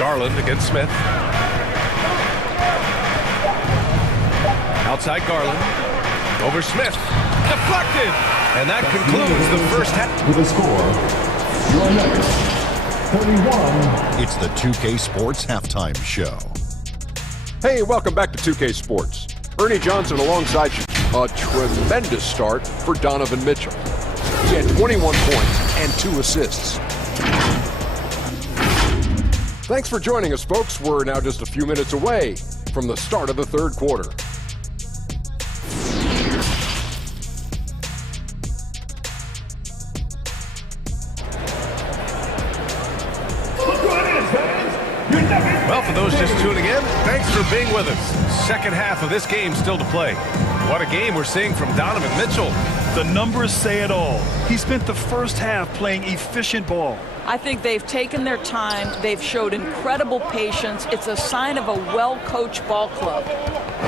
Garland against Smith. Outside Garland. Over Smith. Deflected. And that concludes the first half. With a score, your next 31. It's the 2K Sports Halftime Show. Hey, welcome back to 2K Sports. Ernie Johnson alongside you. A tremendous start for Donovan Mitchell. He had 21 points and 2 assists. Thanks for joining us, folks. We're now just a few minutes away from the start of the third quarter. Well, for those just tuning in, thanks for being with us. Second half of this game still to play. What a game we're seeing from Donovan Mitchell. The numbers say it all. He spent the first half playing efficient ball. I think they've taken their time. They've showed incredible patience. It's a sign of a well-coached ball club.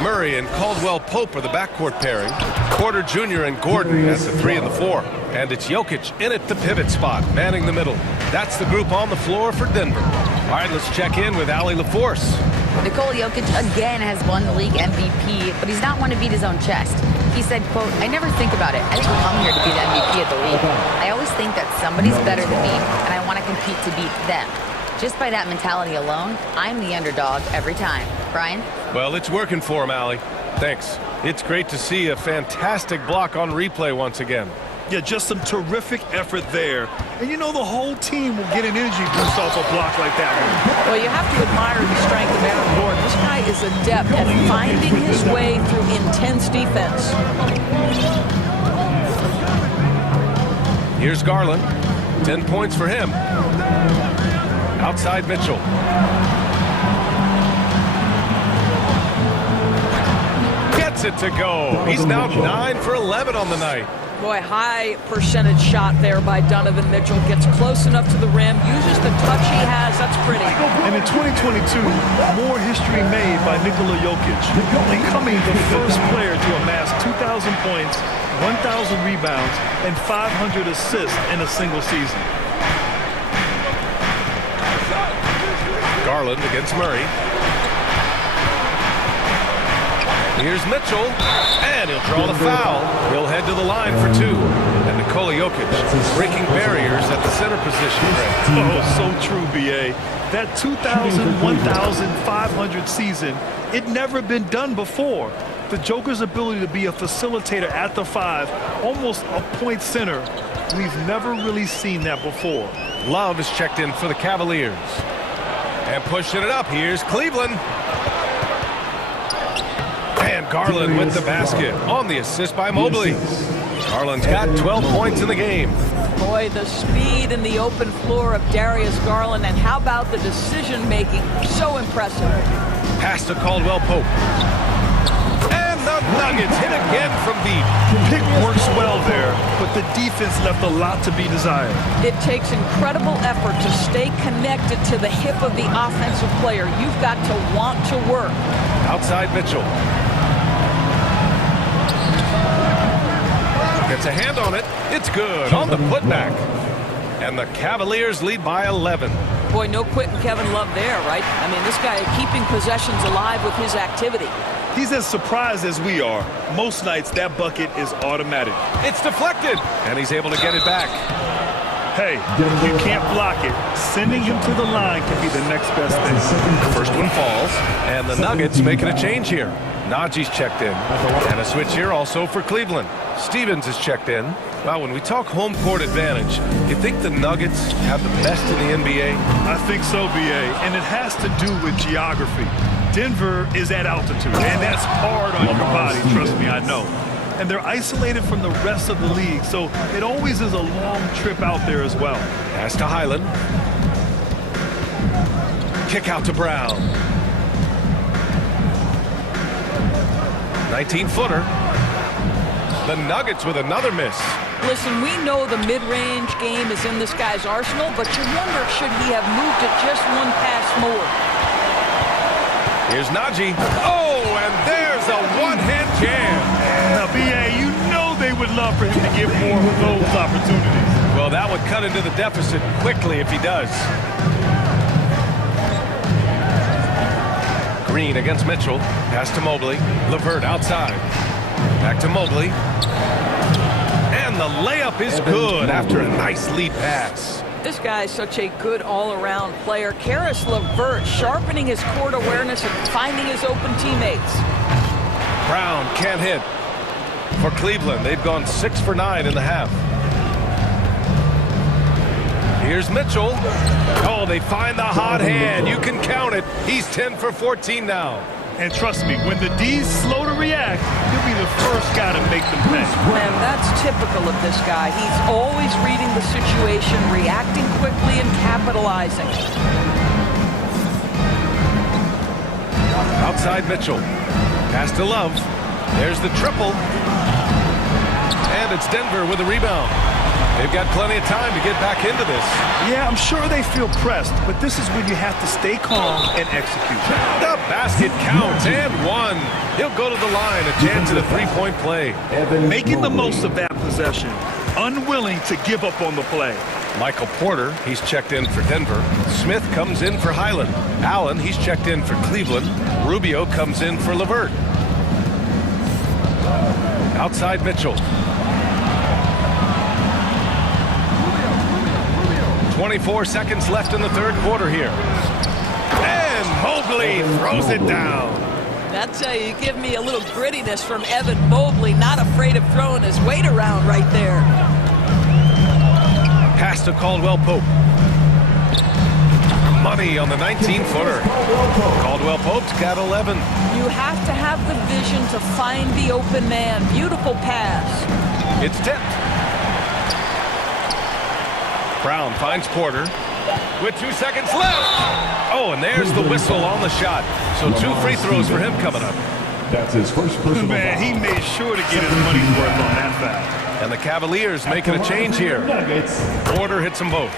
Murray and Caldwell Pope are the backcourt pairing. Porter Jr. and Gordon at the 3 and the 4. And it's Jokic in at the pivot spot, manning the middle. That's the group on the floor for Denver. All right, let's check in with Allie LaForce. Nikola Jokic again has won the league MVP, but he's not one to beat his own chest. He said, quote, I never think about it. I didn't come here to be the MVP of the league. I always think that somebody's better than me, and I want to compete to beat them. Just by that mentality alone, I'm the underdog every time. Brian? Well, it's working for him, Allie. Thanks. It's great to see a fantastic block on replay once again. Yeah, just some terrific effort there. And you know the whole team will get an energy boost off a block like that one. Well, you have to admire the strength of Aaron Gordon. This guy is adept at finding his way through intense defense. Here's Garland. 10 points for him. Outside Mitchell. Gets it to go. He's now 9 for 11 on the night. Boy, high percentage shot there by Donovan Mitchell. Gets close enough to the rim, uses the touch he has. That's pretty. And in 2022, more history made by Nikola Jokic, becoming the first player to amass 2,000 points, 1,000 rebounds, and 500 assists in a single season. Garland against Murray. Here's Mitchell, and he'll draw the foul. He'll head to the line for 2. And Nikola Jokic breaking barriers at the center position. Oh, so true, B.A. That 2,000, 1,500 season, it never been done before. The Joker's ability to be a facilitator at the 5, almost a point center, we've never really seen that before. Love is checked in for the Cavaliers. And pushing it up, here's Cleveland. And Garland with the basket on the assist by Mobley. Garland's got 12 points in the game. Boy, the speed and the open floor of Darius Garland, and how about the decision-making? So impressive. Pass to Caldwell Pope. And the Nuggets hit again from deep. Pick works well there, but the defense left a lot to be desired. It takes incredible effort to stay connected to the hip of the offensive player. You've got to want to work. Outside Mitchell. Gets a hand on it. It's good on the putback. And the Cavaliers lead by 11. Boy, no quitting Kevin Love there, right? I mean, this guy is keeping possessions alive with his activity. He's as surprised as we are. Most nights, that bucket is automatic. It's deflected, and he's able to get it back. Hey, you can't block it. Sending him to the line can be the next best thing. First one falls, and the Nuggets making a change here. Najee's checked in, and a switch here also for Cleveland. Stevens is checked in. Well, when we talk home court advantage, you think the Nuggets have the best in the NBA? I think so, B.A., and it has to do with geography. Denver is at altitude, and that's hard on your body, trust me, I know. And they're isolated from the rest of the league, so it always is a long trip out there as well. Pass to Highland. Kick out to Brown. 19-footer. The Nuggets with another miss. Listen, we know the mid-range game is in this guy's arsenal, but you wonder, should he have moved it just one pass more? Here's Najee. Oh, and there's a one-hand jam. Now, B.A., you know they would love for him to get more of those opportunities. Well, that would cut into the deficit quickly if he does. Green against Mitchell. Pass to Mobley. LeVert outside. Back to Mobley. And the layup is good after a nice lead pass. This guy is such a good all-around player. Karis LeVert sharpening his court awareness and finding his open teammates. Brown can't hit. For Cleveland, they've gone 6 for 9 in the half. Here's Mitchell. Oh, they find the hot hand. You can count it. He's 10 for 14 now. And trust me, when the D's slow to react, he'll be the first guy to make them pay. And that's typical of this guy. He's always reading the situation, reacting quickly and capitalizing. Outside Mitchell. Pass to Love. There's the triple. And it's Denver with a rebound. They've got plenty of time to get back into this. Yeah, I'm sure they feel pressed, but this is when you have to stay calm and execute. The basket counts, and one. He'll go to the line, a chance at a three-point play. Making the most of that possession, unwilling to give up on the play. Michael Porter, he's checked in for Denver. Smith comes in for Highland. Allen, he's checked in for Cleveland. Rubio comes in for LeVert. Outside Mitchell. 24 seconds left in the third quarter here. And Mobley throws it down. That's how you give me a little grittiness from Evan Mobley, not afraid of throwing his weight around right there. Pass to Caldwell Pope. Money on the 19-footer. Caldwell Pope's got 11. You have to have the vision to find the open man. Beautiful pass. It's tipped. Brown finds Porter with 2 seconds left. Oh, and there's the whistle on the shot. So 2 free throws for him coming up. That's his first personal Man, he made sure to get his money's worth on that foul. And the Cavaliers making a change here. Porter hits them both.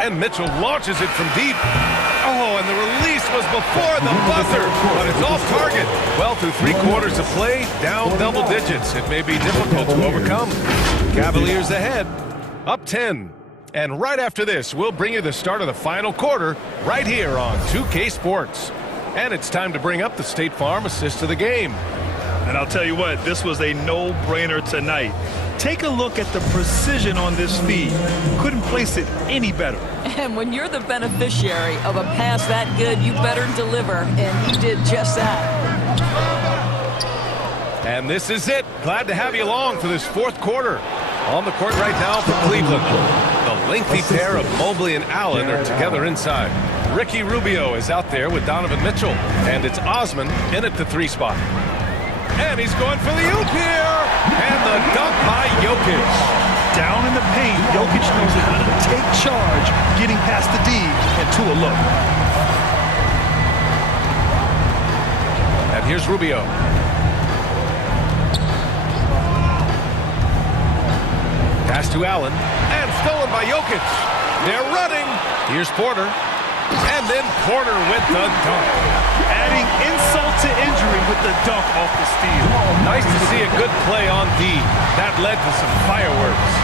And Mitchell launches it from deep. Oh, and the release was before the buzzer, but it's off target. Well, through 3 quarters of play, down double digits. It may be difficult to overcome. Cavaliers ahead, up 10. And right after this, we'll bring you the start of the final quarter right here on 2K Sports. And it's time to bring up the State Farm assist of the game. And I'll tell you what, this was a no-brainer tonight. Take a look at the precision on this feed. Couldn't place it any better. And when you're the beneficiary of a pass that good, you better deliver, and he did just that. And this is it. Glad to have you along for this fourth quarter. On the court right now for Cleveland. The lengthy pair of Mobley and Allen are together inside. Ricky Rubio is out there with Donovan Mitchell, and it's Osman in at the 3 spot. And he's going for the oop here. And the dunk by Jokic. Down in the paint, Jokic knows how to take charge, getting past the D and to a look. And here's Rubio. Pass to Allen. And stolen by Jokic. They're running. Here's Porter. And then Porter with the dunk. Adding insult to injury with the dunk off the steal. Nice to see a good play on D. That led to some fireworks.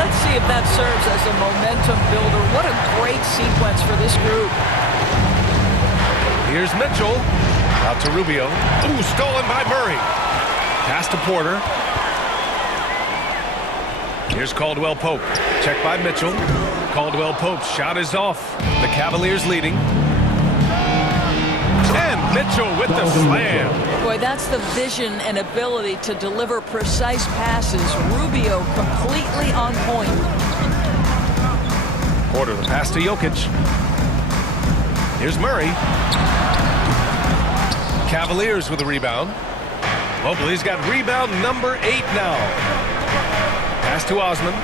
Let's see if that serves as a momentum builder. What a great sequence for this group. Here's Mitchell. Out to Rubio. Ooh, stolen by Murray. Pass to Porter. Here's Caldwell Pope. Check by Mitchell. Caldwell Pope's shot is off. The Cavaliers leading. And Mitchell with the slam. Boy, that's the vision and ability to deliver precise passes. Rubio completely on point. Porter, the pass to Jokic. Here's Murray. Cavaliers with a rebound. Mobley's got rebound number 8 now. Pass to Osman.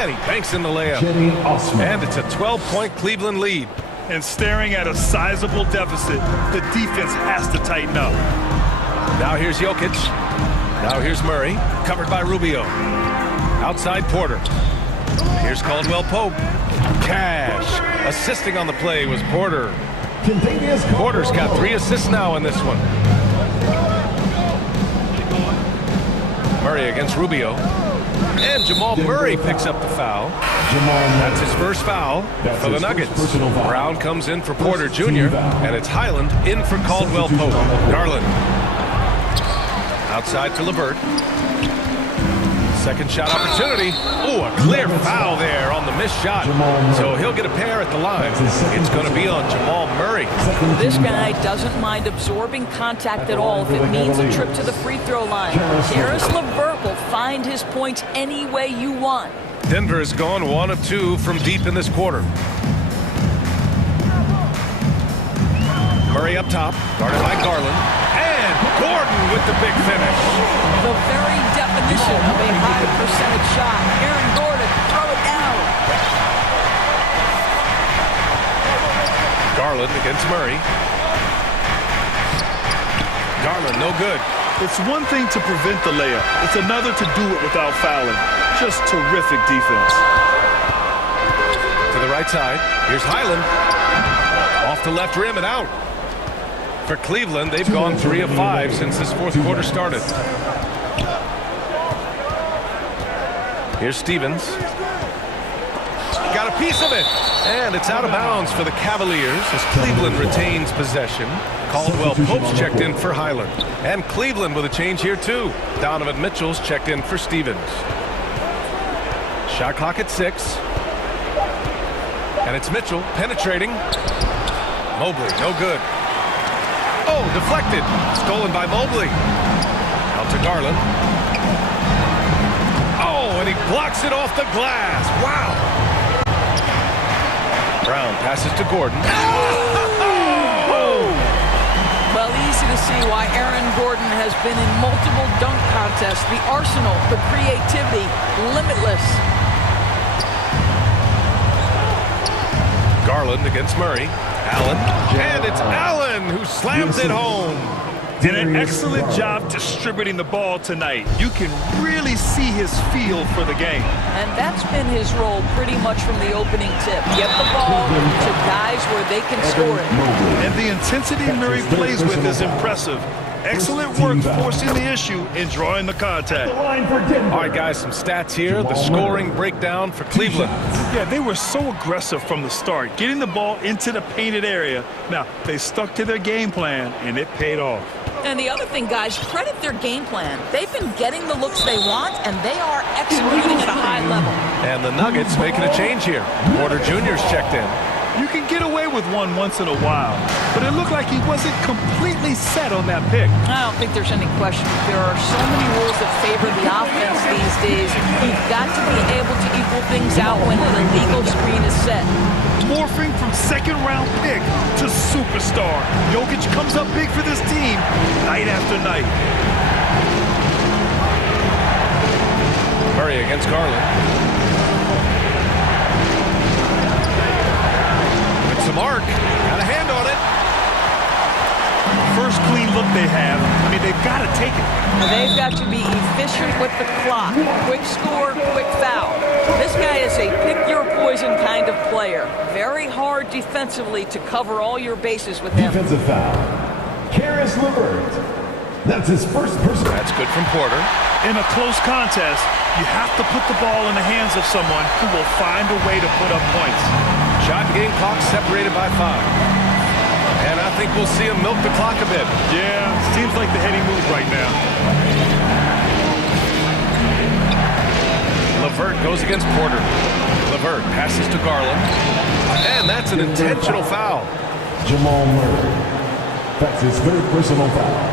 And he banks in the layup. And it's a 12-point Cleveland lead. And staring at a sizable deficit, the defense has to tighten up. Now here's Jokic. Now here's Murray. Covered by Rubio. Outside Porter. Here's Caldwell Pope. Cash. Assisting on the play was Porter. Porter's got 3 assists now in this one. Murray against Rubio. And Jamal Murray picks up the foul. That's his first foul for the Nuggets. Brown comes in for Porter Jr. And it's Highland in for Caldwell Pope. Garland. Outside for LeVert. Second shot opportunity. Oh, a clear foul there on the missed shot. So he'll get a pair at the line. It's going to be on Jamal Murray. This guy doesn't mind absorbing contact at all if it means a trip to the free throw line. Karis LeVert will find his points any way you want. Denver has gone 1 of 2 from deep in this quarter. Murray up top, guarded by Garland. And Gordon with the big finish. The very definition of a high percentage shot. Aaron Gordon, throw it down. Garland against Murray. Garland, no good. It's one thing to prevent the layup. It's another to do it without fouling. Just terrific defense. To the right side. Here's Highland. Off the left rim and out. For Cleveland, they've gone 3 of 5 since this fourth quarter started. Here's Stevens. Got a piece of it. And it's out of bounds for the Cavaliers as Cleveland retains possession. Caldwell Pope's checked in for Highland. And Cleveland with a change here too. Donovan Mitchell's checked in for Stevens. Shot clock at 6. And it's Mitchell penetrating. Mobley, no good. Oh, deflected. Stolen by Mobley. Out to Garland. Oh, and he blocks it off the glass. Wow. Brown passes to Gordon. Oh! Well, easy to see why Aaron Gordon has been in multiple dunk contests. The arsenal, the creativity, limitless. Garland against Murray. Allen. And it's Allen who slams it home. Did an excellent job distributing the ball tonight. You can really see his feel for the game. And that's been his role pretty much from the opening tip. Get the ball to guys where they can score it. And the intensity Murray plays with is impressive. Excellent work forcing the issue and drawing the contact. All right, guys, some stats here. The scoring breakdown for Cleveland. Yeah, they were so aggressive from the start, getting the ball into the painted area. Now, they stuck to their game plan, and it paid off. And the other thing, guys, credit their game plan. They've been getting the looks they want, and they are executing at a high level. And the Nuggets making a change here. Porter Jr.'s checked in. You can get away with one once in a while, but it looked like he wasn't completely set on that pick. I don't think there's any question. There are so many rules that favor the offense these days. You've got to be able to equal things out when an illegal screen is set. Morphing from second-round pick to superstar. Jokic comes up big for this team night after night. Murray against Garland. To Mark, got a hand on it. First clean look they have. I mean, they've got to take it. They've got to be efficient with the clock. Quick score, quick foul. This guy is a pick-your-poison kind of player. Very hard defensively to cover all your bases with him. Defensive foul. Karis LeVert. That's his first personal. That's good from Porter. In a close contest, you have to put the ball in the hands of someone who will find a way to put up points. Shot and game clock separated by 5. And I think we'll see him milk the clock a bit. Yeah, seems like the heady move right now. LeVert goes against Porter. LeVert passes to Garland. And that's an intentional foul. Jamal Murray. That's his third personal foul.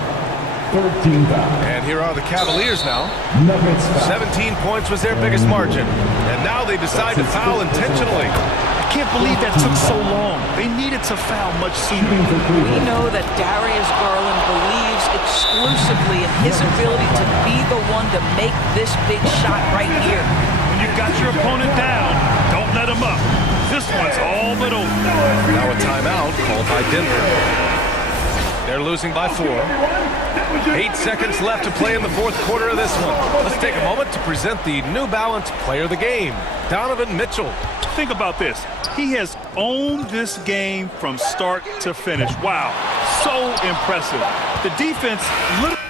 13 foul. And here are the Cavaliers now. Nuggets foul. 17 points was their biggest margin. And now they decide to foul intentionally. I can't believe that took so long. They needed to foul much sooner. We know that Darius Garland believes exclusively in his ability to be the one to make this big shot right here. When you've got your opponent down, don't let him up. This one's all but over. Now a timeout called by Denver. They're losing by 4. 8 seconds left to play in the fourth quarter of this one. Let's take a moment to present the New Balance Player of the Game, Donovan Mitchell. Think about this. He has owned this game from start to finish. Wow, so impressive. The defense literally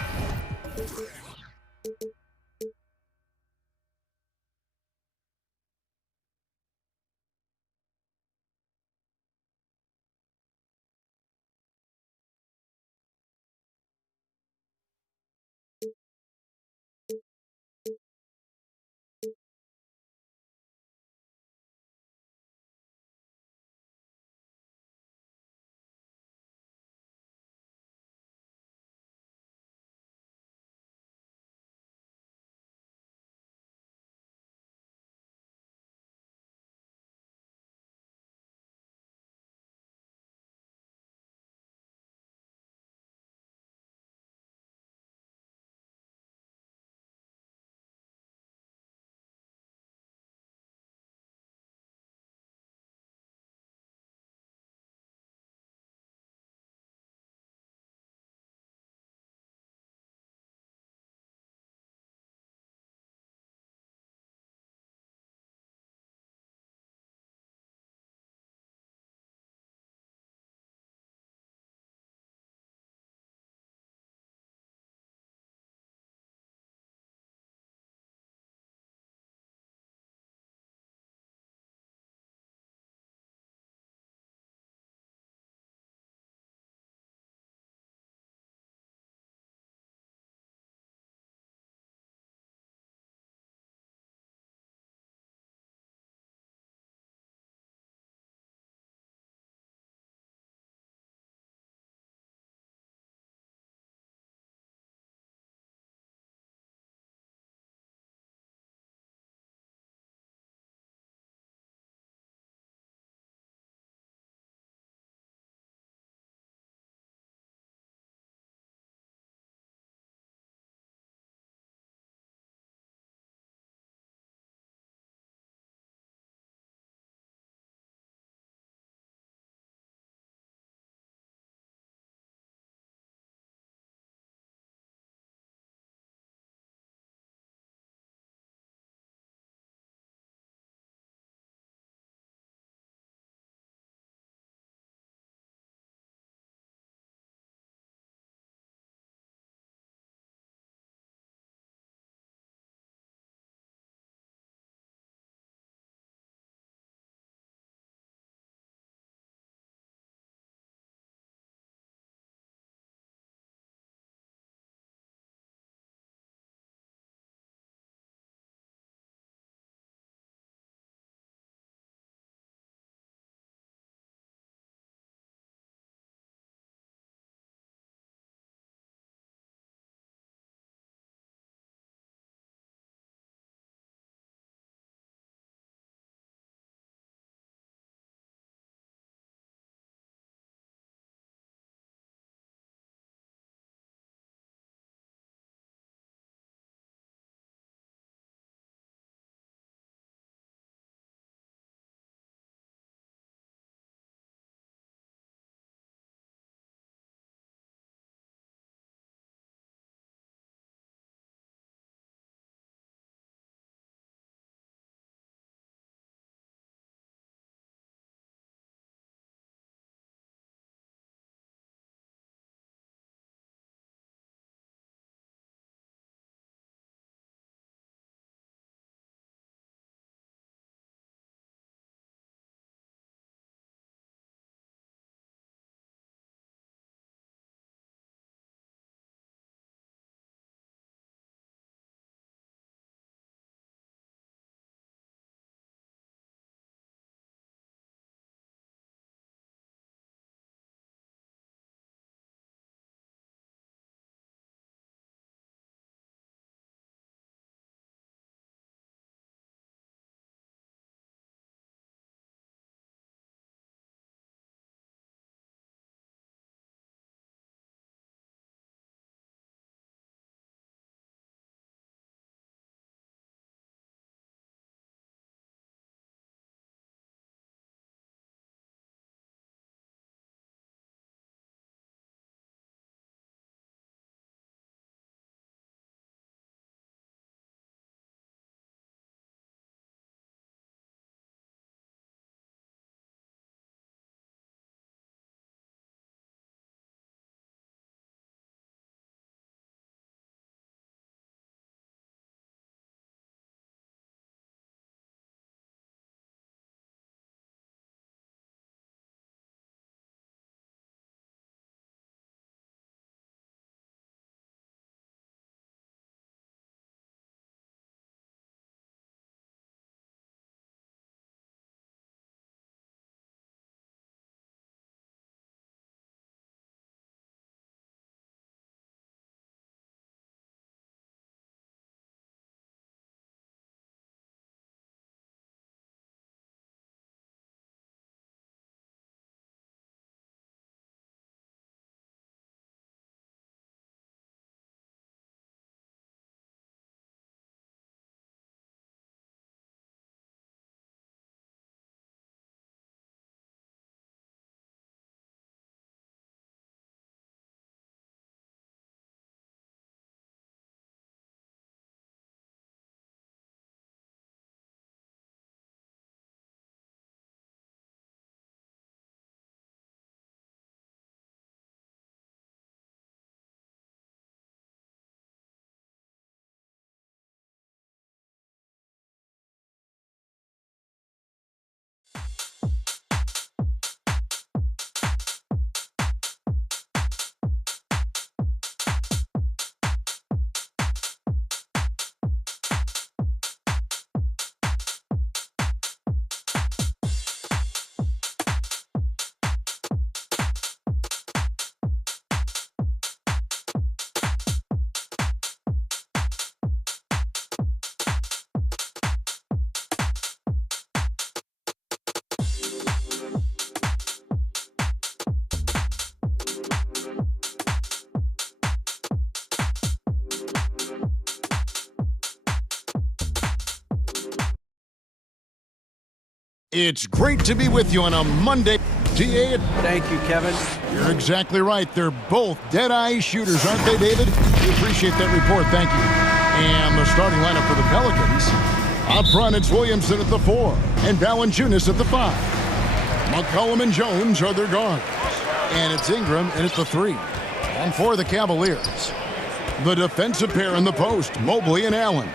It's great to be with you on a Monday. TA. Thank you, Kevin. You're exactly right. They're both dead-eye shooters, aren't they, David? We appreciate that report. Thank you. And the starting lineup for the Pelicans. Up front, it's Williamson at the 4 and Valanciunas at the 5. McCollum and Jones are their guards. And it's Ingram in at the 3. And for the Cavaliers, the defensive pair in the post, Mobley and Allen.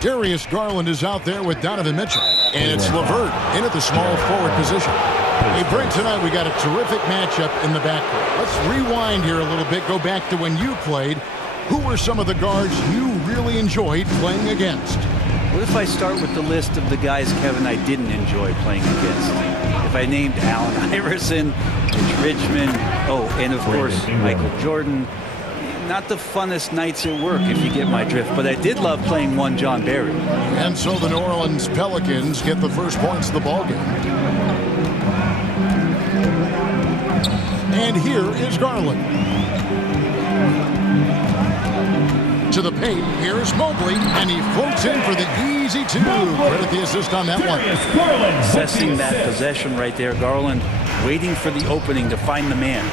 Darius Garland is out there with Donovan Mitchell. And it's LeVert in at the small forward position. Hey, Brent, tonight we got a terrific matchup in the backcourt. Let's rewind here a little bit, go back to when you played. Who were some of the guards you really enjoyed playing against? What if I start with the list of the guys, Kevin, I didn't enjoy playing against? If I named Allen Iverson, Mitch Richmond, and of course, Michael Jordan. Not the funnest nights at work, if you get my drift, but I did love playing one John Barry. And so the New Orleans Pelicans get the first points of the ballgame. And here is Garland. To the paint, here's Mobley, and he floats in for the easy 2. Credit the assist on that one. Assessing that possession right there, Garland waiting for the opening to find the man.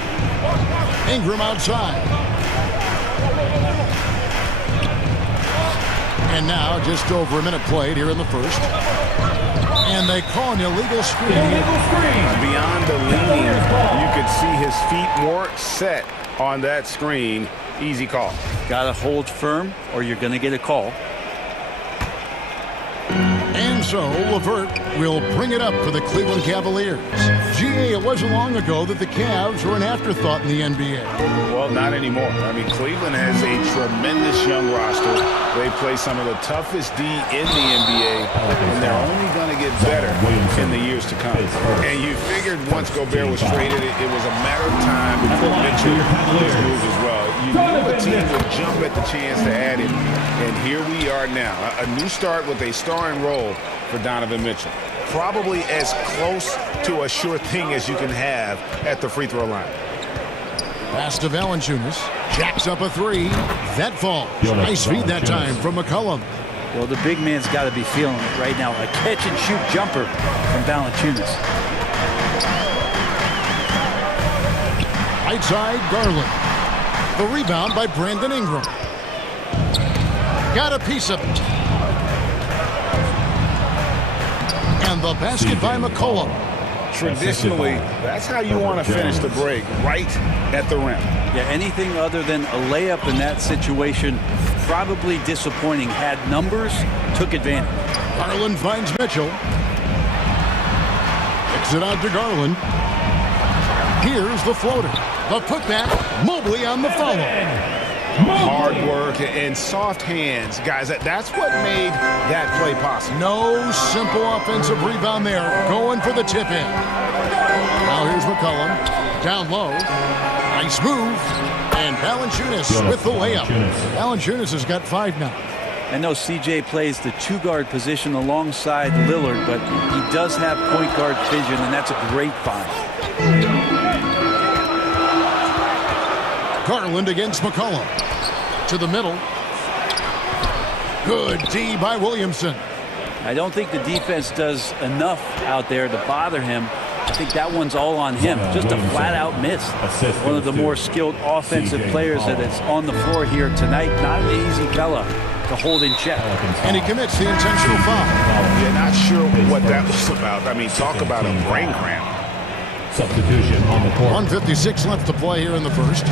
Ingram outside. And now just over a minute played here in the first. And they call an illegal screen. Beyond the leaning, you could see his feet more set on that screen. Easy call. Got to hold firm or you're going to get a call. And so LeVert will bring it up for the Cleveland Cavaliers. GA, it wasn't long ago that the Cavs were an afterthought in the NBA. Well, not anymore. I mean, Cleveland has a tremendous young roster. They play some of the toughest D in the NBA, and they're only going to get better in the years to come. And you figured once Gobert was traded, it was a matter of time before Mitchell was moved as well. You knew a team would jump at the chance to add him, and here we are now. A new start with a starring role for Donovan Mitchell. Probably as close to a sure thing as you can have at the free throw line. Pass to Valanciunas. Jacks up a 3. That falls. Nice feed that time from McCollum. Well, the big man's got to be feeling it right now. A catch-and-shoot jumper from Valanciunas. Right side, Garland. The rebound by Brandon Ingram. Got a piece of it. And the basket by McCollum. Traditionally, that's how you want to finish the break, right at the rim. Yeah, anything other than a layup in that situation, probably disappointing. Had numbers, took advantage. Garland finds Mitchell. Kicks it out to Garland. Here's the floater. The putback, Mobley on the follow. Hard work and soft hands, guys. That's what made that play possible. No simple offensive rebound there. Going for the tip in. Now here's McCollum. Down low. Nice move. And Valanciunas with the layup. Valanciunas has got 5 now. I know CJ plays the 2-guard position alongside Lillard, but he does have point guard vision, and that's a great find. Garland against McCollum. To the middle. Good D by Williamson. I don't think the defense does enough out there to bother him. I think that one's all on him. Just a flat-out miss. One of the more skilled offensive players that is on the floor here tonight. Not an easy fella to hold in check. And he commits the intentional foul. Yeah, not sure what that was about. I mean, talk about a brain cramp. Substitution on the court. 1:56 left to play here in the first.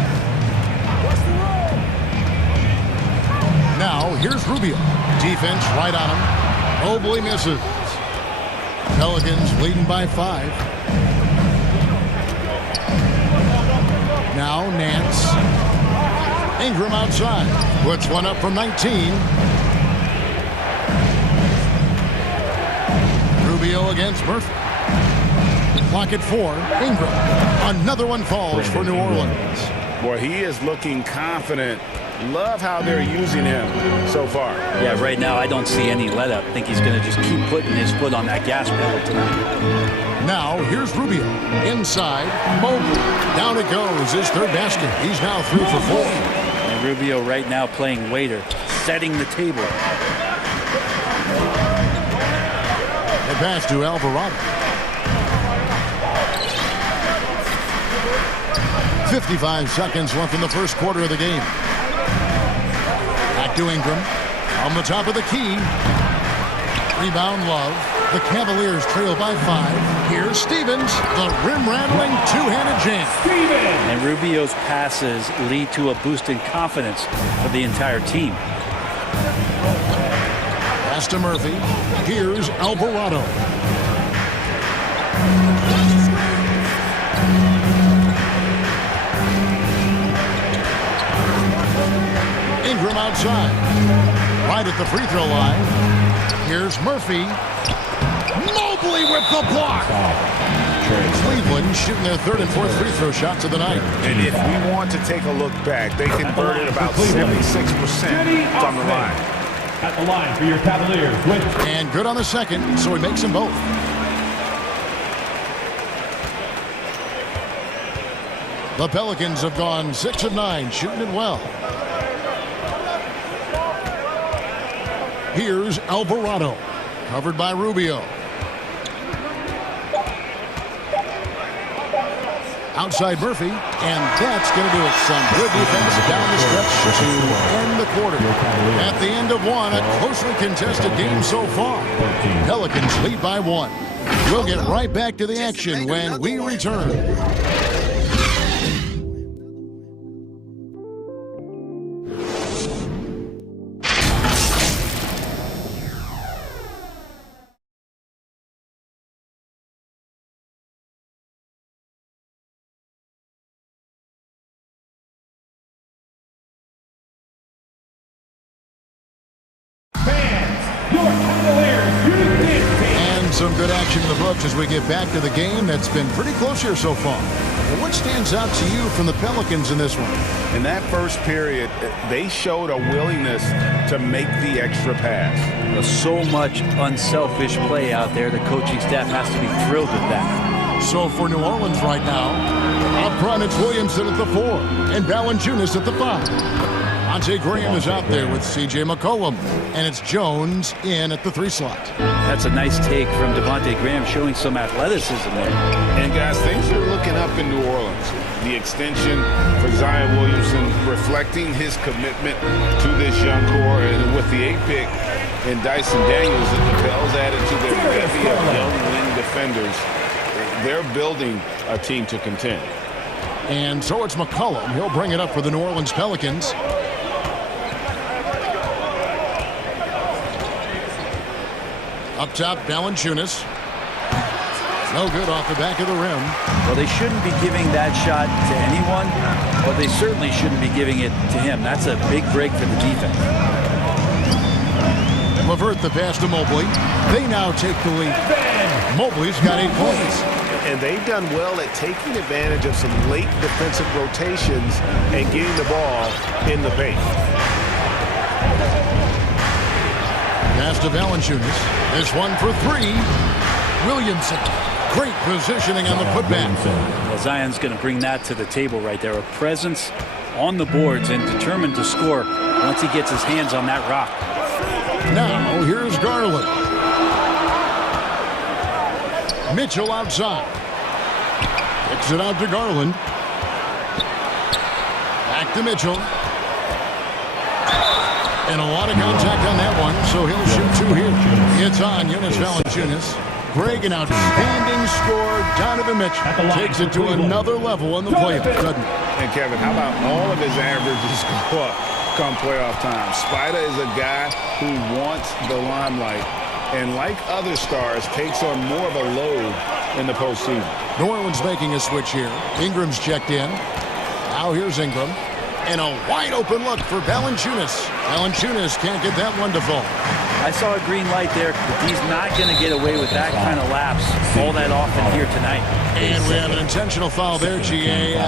Now, here's Rubio. Defense right on him. Mobley misses. Pelicans leading by 5. Now, Nance. Ingram outside. Puts one up from 19. Rubio against Murphy. Clock at 4. Ingram. Another one falls for New Orleans. Boy, he is looking confident. Love how they're using him so far. Yeah, right now I don't see any let up. I think he's going to just keep putting his foot on that gas pedal tonight. Now, here's Rubio. Inside, Mobley. Down it goes. His 3rd basket. He's now 3 for 4. And Rubio right now playing waiter, setting the table. The pass to Alvarado. 55 seconds left in the first quarter of the game. Back to Ingram. On the top of the key. Rebound, Love. The Cavaliers trail by 5. Here's Stevens. The rim-rattling two-handed jam. And Rubio's passes lead to a boost in confidence for the entire team. Pass to Murphy. Here's Alvarado. Ingram outside. Right at the free throw line. Here's Murphy. Mobley with the block. Cleveland shooting their third and fourth free throw shots of the night. And if we want to take a look back, they converted about 76% from the line. At the line for your Cavaliers. And good on the second, so he makes them both. The Pelicans have gone 6 of 9, shooting it well. Here's Alvarado, covered by Rubio. Outside Murphy, and that's going to do it. Some good defense down the stretch to end the quarter. At the end of one, a closely contested game so far. Pelicans lead by 1. We'll get right back to the action when we return. And some good action in the books as we get back to the game that's been pretty close here so far. Well, what stands out to you from the Pelicans in this one? In that first period, they showed a willingness to make the extra pass. So much unselfish play out there. The coaching staff has to be thrilled with that. So for New Orleans right now, up front it's Williamson at the 4 and Valanciunas at the 5. Devontae Graham is out there with C.J. McCollum, and it's Jones in at the 3 slot. That's a nice take from Devontae Graham, showing some athleticism there. And guys, things are looking up in New Orleans. The extension for Zion Williamson reflecting his commitment to this young core, and with the 8th pick and Dyson Daniels, the Pels added to their bevy of young wing defenders. They're building a team to contend. And so it's McCollum. He'll bring it up for the New Orleans Pelicans. Up top, Valanciunas. No good off the back of the rim. Well, they shouldn't be giving that shot to anyone, but they certainly shouldn't be giving it to him. That's a big break for the defense. LeVert the pass to Mobley. They now take the lead. Mobley's got 8 points. And they've done well at taking advantage of some late defensive rotations and getting the ball in the paint. Pass to Valanciunas. This one for 3. Williamson. Great positioning on the putback. Well, Zion's going to bring that to the table right there. A presence on the boards and determined to score once he gets his hands on that rock. Now, here's Garland. Mitchell outside. Kicks it out to Garland. Back to Mitchell. And a lot of contact on that one, so he'll shoot 2 here. It's on Jonas Valanciunas. Greg, an outstanding score. Donovan Mitchell takes it to another level in the playoffs, doesn't it? And Kevin, how about all of his averages go up come playoff time? Spider is a guy who wants the limelight, and like other stars, takes on more of a load in the postseason. New Orleans making a switch here. Ingram's checked in. Now here's Ingram. And a wide open look for Valanciunas. Valanciunas can't get that one to fall. I saw a green light there, but he's not going to get away with that kind of lapse all that often here tonight. And we have an intentional foul there, GA.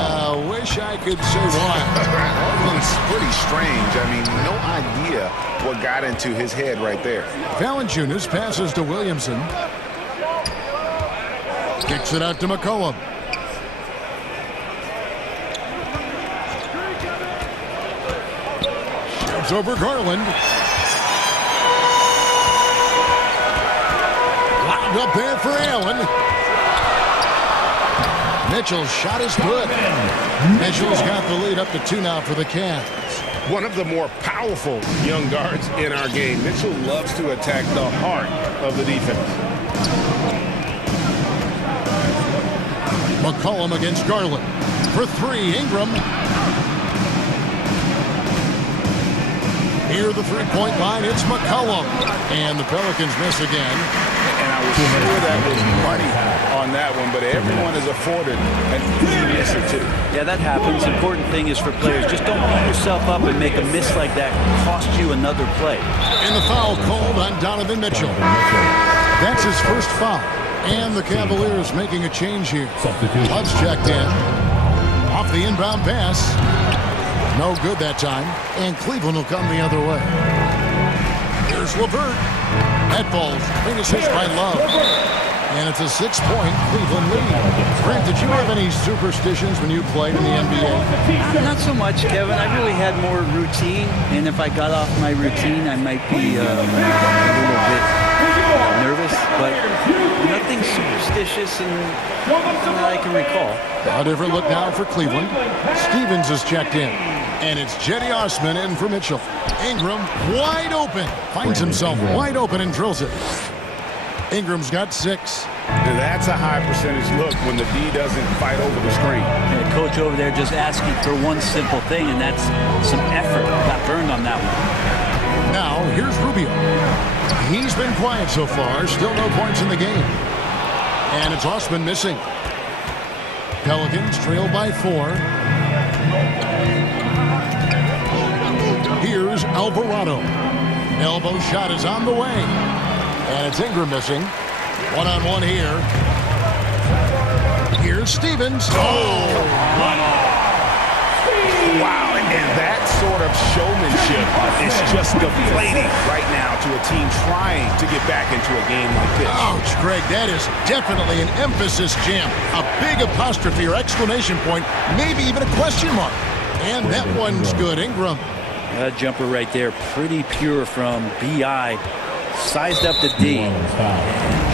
Wish I could say why. It's pretty strange. I mean, no idea what got into his head right there. Valanciunas passes to Williamson. Kicks it out to McCollum. Shoves over Garland. up there for Allen. Mitchell's shot is good. Mitchell's got the lead up to 2 now for the Cavs. One of the more powerful young guards in our game. Mitchell loves to attack the heart of the defense. McCollum against Garland. For 3, Ingram. Near the three-point line, it's McCollum. And the Pelicans miss again. And I was sure that was money on that one, but everyone is afforded an easy miss or two. Yeah, that happens. Important thing is for players, just don't beat yourself up and make a miss like that cost you another play. And the foul called on Donovan Mitchell. That's his first foul. And the Cavaliers making a change here. Love's checked in. Off the inbound pass. No good that time. And Cleveland will come the other way. Here's LeVert. That ball's big assist by Love. And it's a 6-point Cleveland lead. Brent, did you have any superstitions when you played in the NBA? Not so much, Kevin. I really had more routine. And if I got off my routine, I might be a little bit nervous. But nothing superstitious and that I can recall. A different look now for Cleveland. Stevens is checked in. And it's Jetty Osman in for Mitchell. Ingram wide open. Finds himself wide open and drills it. Ingram's got 6. That's a high percentage look when the D doesn't fight over the screen. And the coach over there just asking for one simple thing, and that's some effort. Got burned on that one. Now, here's Rubio. He's been quiet so far. Still no points in the game. And it's Osman missing. Pelicans trail by 4. Here's Alvarado. Elbow shot is on the way. And it's Ingram missing. One-on-one here. Here's Stevens. Oh! Wow, and that sort of showmanship is just deflating right now to a team trying to get back into a game like this. Ouch, Greg, that is definitely an emphasis jam. A big apostrophe or exclamation point, maybe even a question mark. And that one's good, Ingram. That jumper right there, pretty pure from B.I. Sized up the D and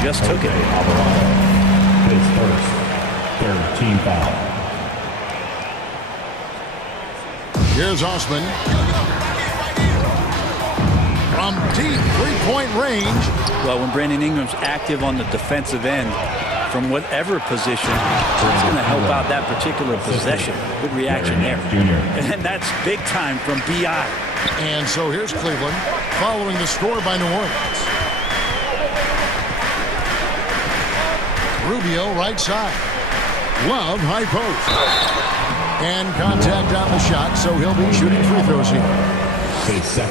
just took it. His first, 3rd team foul. Here's Osman. From deep three-point range. Well, when Brandon Ingram's active on the defensive end, from whatever position, it's going to help out that particular possession. Good reaction there. And that's big time from B.I. And so here's Cleveland following the score by New Orleans. Rubio right side. Love high post. And contact on the shot, so he'll be shooting free throws here.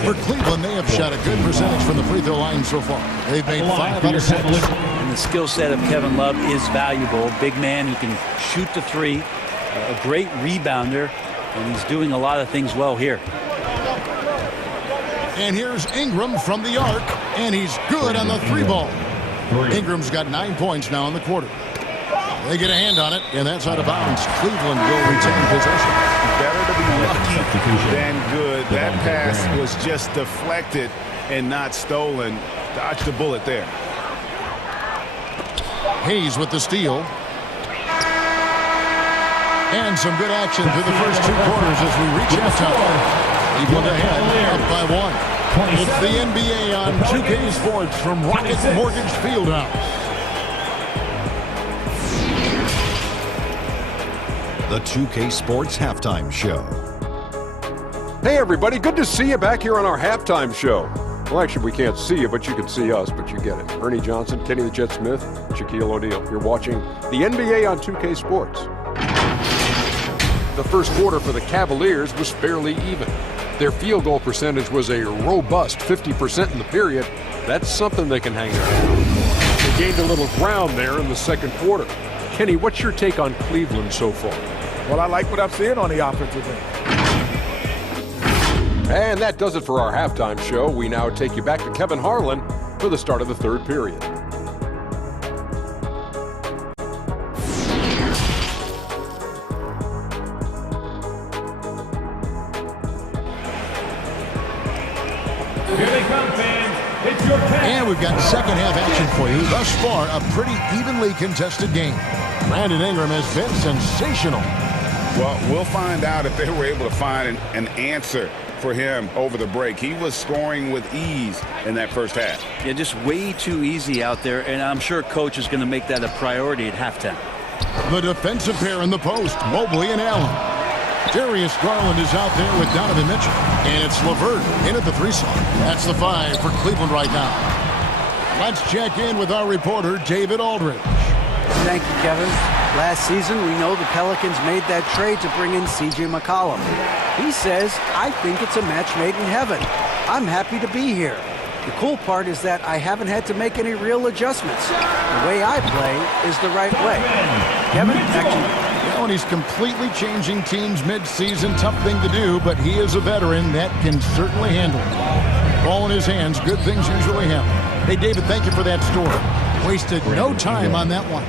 For Cleveland, they have shot a good percentage from the free throw line so far. They've made 5 out of 6. And the skill set of Kevin Love is valuable. Big man who can shoot the 3, a great rebounder, and he's doing a lot of things well here. And here's Ingram from the arc, and he's good on the 3-ball. Ingram's got 9 points now in the quarter. They get a hand on it, and that's out of bounds. Cleveland will retain possession. Better to be lucky than good. That pass was just deflected and not stolen. Dodged a bullet there. Hayes with the steal. And some good action through the first 2 quarters as we reach halftime. Cleveland ahead, up by 1. It's the NBA on 2K Sports from Rocket Mortgage Fieldhouse. The 2K Sports Halftime Show. Hey everybody, good to see you back here on our halftime show. Well, actually, we can't see you, but you can see us, but you get it. Ernie Johnson, Kenny the Jet Smith, Shaquille O'Neal. You're watching the NBA on 2K Sports. The first quarter for the Cavaliers was fairly even. Their field goal percentage was a robust 50% in the period. That's something they can hang their. They gained a little ground there in the second quarter. Kenny, what's your take on Cleveland so far? Well, I like what I'm seeing on the offensive end. And that does it for our halftime show. We now take you back to Kevin Harlan for the start of the third period. Here they come, fans. It's And we've got second half action for you. Thus far, a pretty evenly contested game. Brandon Ingram has been sensational. Well, we'll find out if they were able to find an answer for him over the break. He was scoring with ease in that first half. Yeah, just way too easy out there, and I'm sure coach is going to make that a priority at halftime. The defensive pair in the post, Mobley and Allen. Darius Garland is out there with Donovan Mitchell. And it's LeVert in at the 3 slot. That's the 5 for Cleveland right now. Let's check in with our reporter, David Aldridge. Thank you, Kevin. Last season, we know the Pelicans made that trade to bring in C.J. McCollum. He says, I think it's a match made in heaven. I'm happy to be here. The cool part is that I haven't had to make any real adjustments. The way I play is the right way. Kevin, back to you. And he's completely changing teams mid-season. Tough thing to do, but he is a veteran that can certainly handle it. Ball in his hands, good things usually happen. Hey, David, thank you for that story. Wasted no time on that one.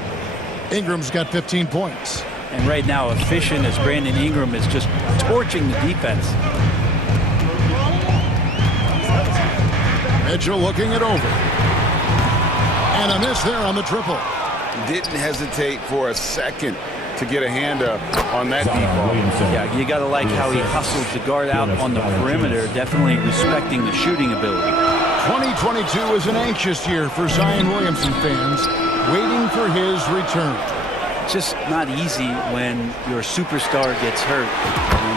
Ingram's got 15 points. And right now, efficient as Brandon Ingram is just torching the defense. Mitchell looking it over. And a miss there on the triple. Didn't hesitate for a second to get a hand up on that deep ball. Yeah, you got to like how he hustles the guard out on the perimeter, definitely respecting the shooting ability. 2022 is an anxious year for Zion Williamson fans, waiting for his return. It's just not easy when your superstar gets hurt,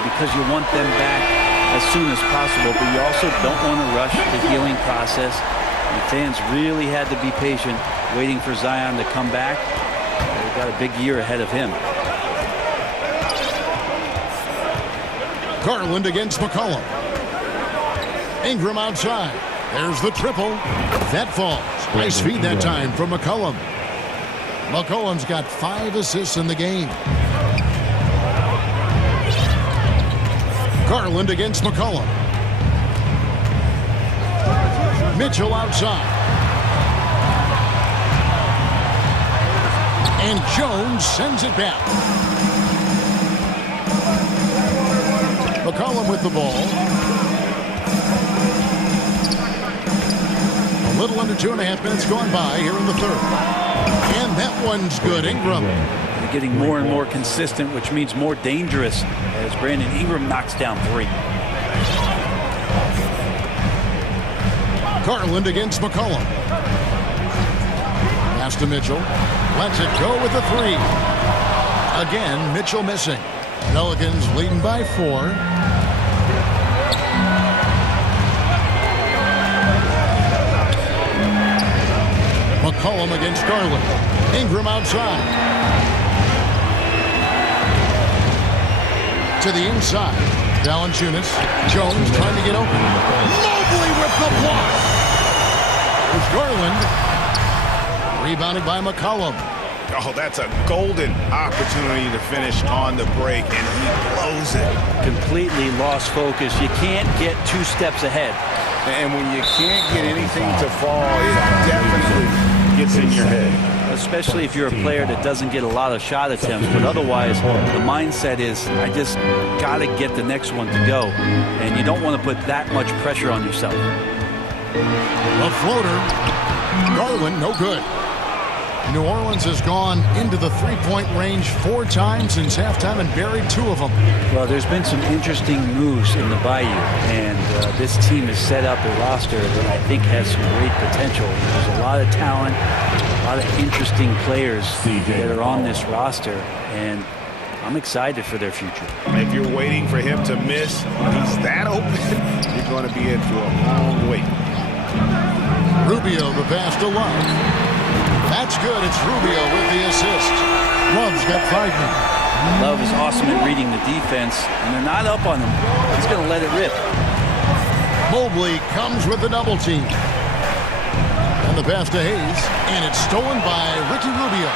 because you want them back as soon as possible, but you also don't want to rush the healing process. The fans really had to be patient, waiting for Zion to come back. They've got a big year ahead of him. Garland against McCollum. Ingram outside. There's the triple. That falls. Nice feed that time from McCollum. McCollum's got 5 assists in the game. Garland against McCollum. Mitchell outside. And Jones sends it back. McCollum with the ball. A little under 2.5 minutes gone by here in the third. And that one's good. Ingram. They're getting more and more consistent, which means more dangerous as Brandon Ingram knocks down 3. Garland against McCollum. Pass to Mitchell. Lets it go with the 3. Again, Mitchell missing. Pelicans leading by 4. McCollum against Garland. Ingram outside. To the inside. Valanciunas. Jones trying to get open. Mobley with the block. There's Garland. Rebounded by McCollum. Oh, that's a golden opportunity to finish on the break, and he blows it. Completely lost focus. You can't get 2 steps ahead. And when you can't get anything to fall, it definitely gets in your head. Especially if you're a player that doesn't get a lot of shot attempts, but otherwise the mindset is, I just got to get the next one to go. And you don't want to put that much pressure on yourself. A floater. Garland, no good. New Orleans has gone into the 3-point range 4 times since halftime and buried 2 of them. Well, there's been some interesting moves in the Bayou, and this team has set up a roster that I think has some great potential. There's a lot of talent, a lot of interesting players that are on this roster, and I'm excited for their future. If you're waiting for him to miss, when he's that open, you're going to be in for a long wait. Rubio, the pass to Love. That's good. It's Rubio with the assist. Love's got 5 minutes. Love is awesome at reading the defense, and they're not up on him. He's going to let it rip. Mobley comes with the double team. And the pass to Hayes, and it's stolen by Ricky Rubio.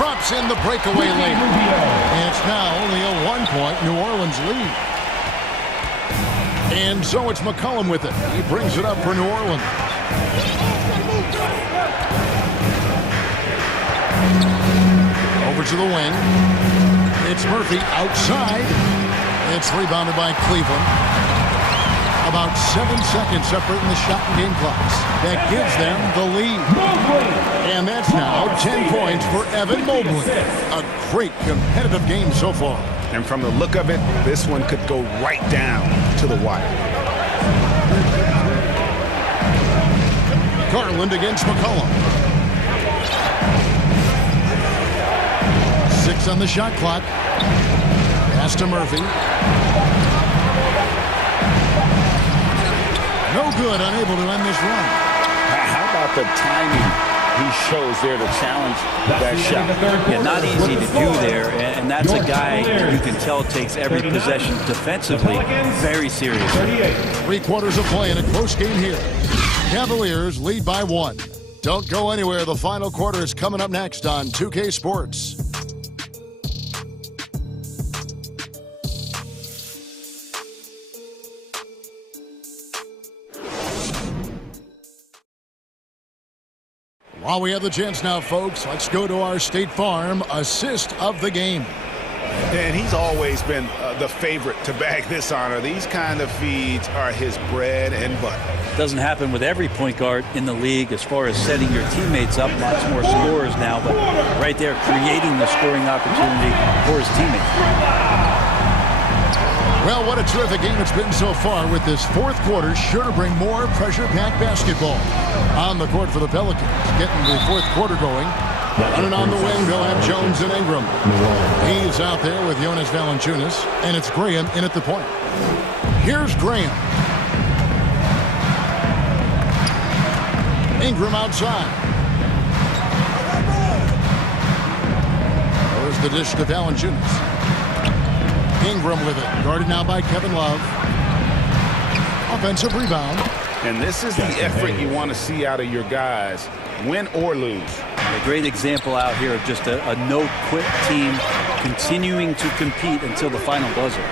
Drops in the breakaway lane. And it's now only a 1-point New Orleans lead. And so it's McCollum with it. He brings it up for New Orleans. Over to the wing. It's Murphy outside. It's rebounded by Cleveland. A About 7 seconds separating the shot and game clocks. That gives them the lead. And that's now 10 points for Evan Mobley. A great competitive game so far. And from the look of it, this one could go right down to the wire. Garland against McCollum. 6 on the shot clock. Pass to Murphy. No good, unable to end this run. How about the timing he shows there to challenge that shot? Yeah, not easy to do there, and that's a guy you can tell takes every possession defensively very seriously. 3 quarters of play in a close game here. Cavaliers lead by 1. Don't go anywhere. The final quarter is coming up next on 2K Sports. While we have the chance now, folks, let's go to our State Farm assist of the game. And he's always been the favorite to bag this honor. These kind of feeds are his bread and butter. Doesn't happen with every point guard in the league as far as setting your teammates up. Lots more scorers now, but right there creating the scoring opportunity for his teammates. Well, what a terrific game it's been so far, with this fourth quarter sure to bring more pressure-packed basketball. On the court for the Pelicans, getting the fourth quarter going. Running on the wing, they'll have Jones and Ingram. He's out there with Jonas Valanciunas, and it's Graham in at the point. Here's Graham. Ingram outside. There's the dish to Valanciunas. Ingram with it, guarded now by Kevin Love. Offensive rebound. And this is the effort you want to see out of your guys, win or lose. A great example out here of just a no-quit team continuing to compete until the final buzzer.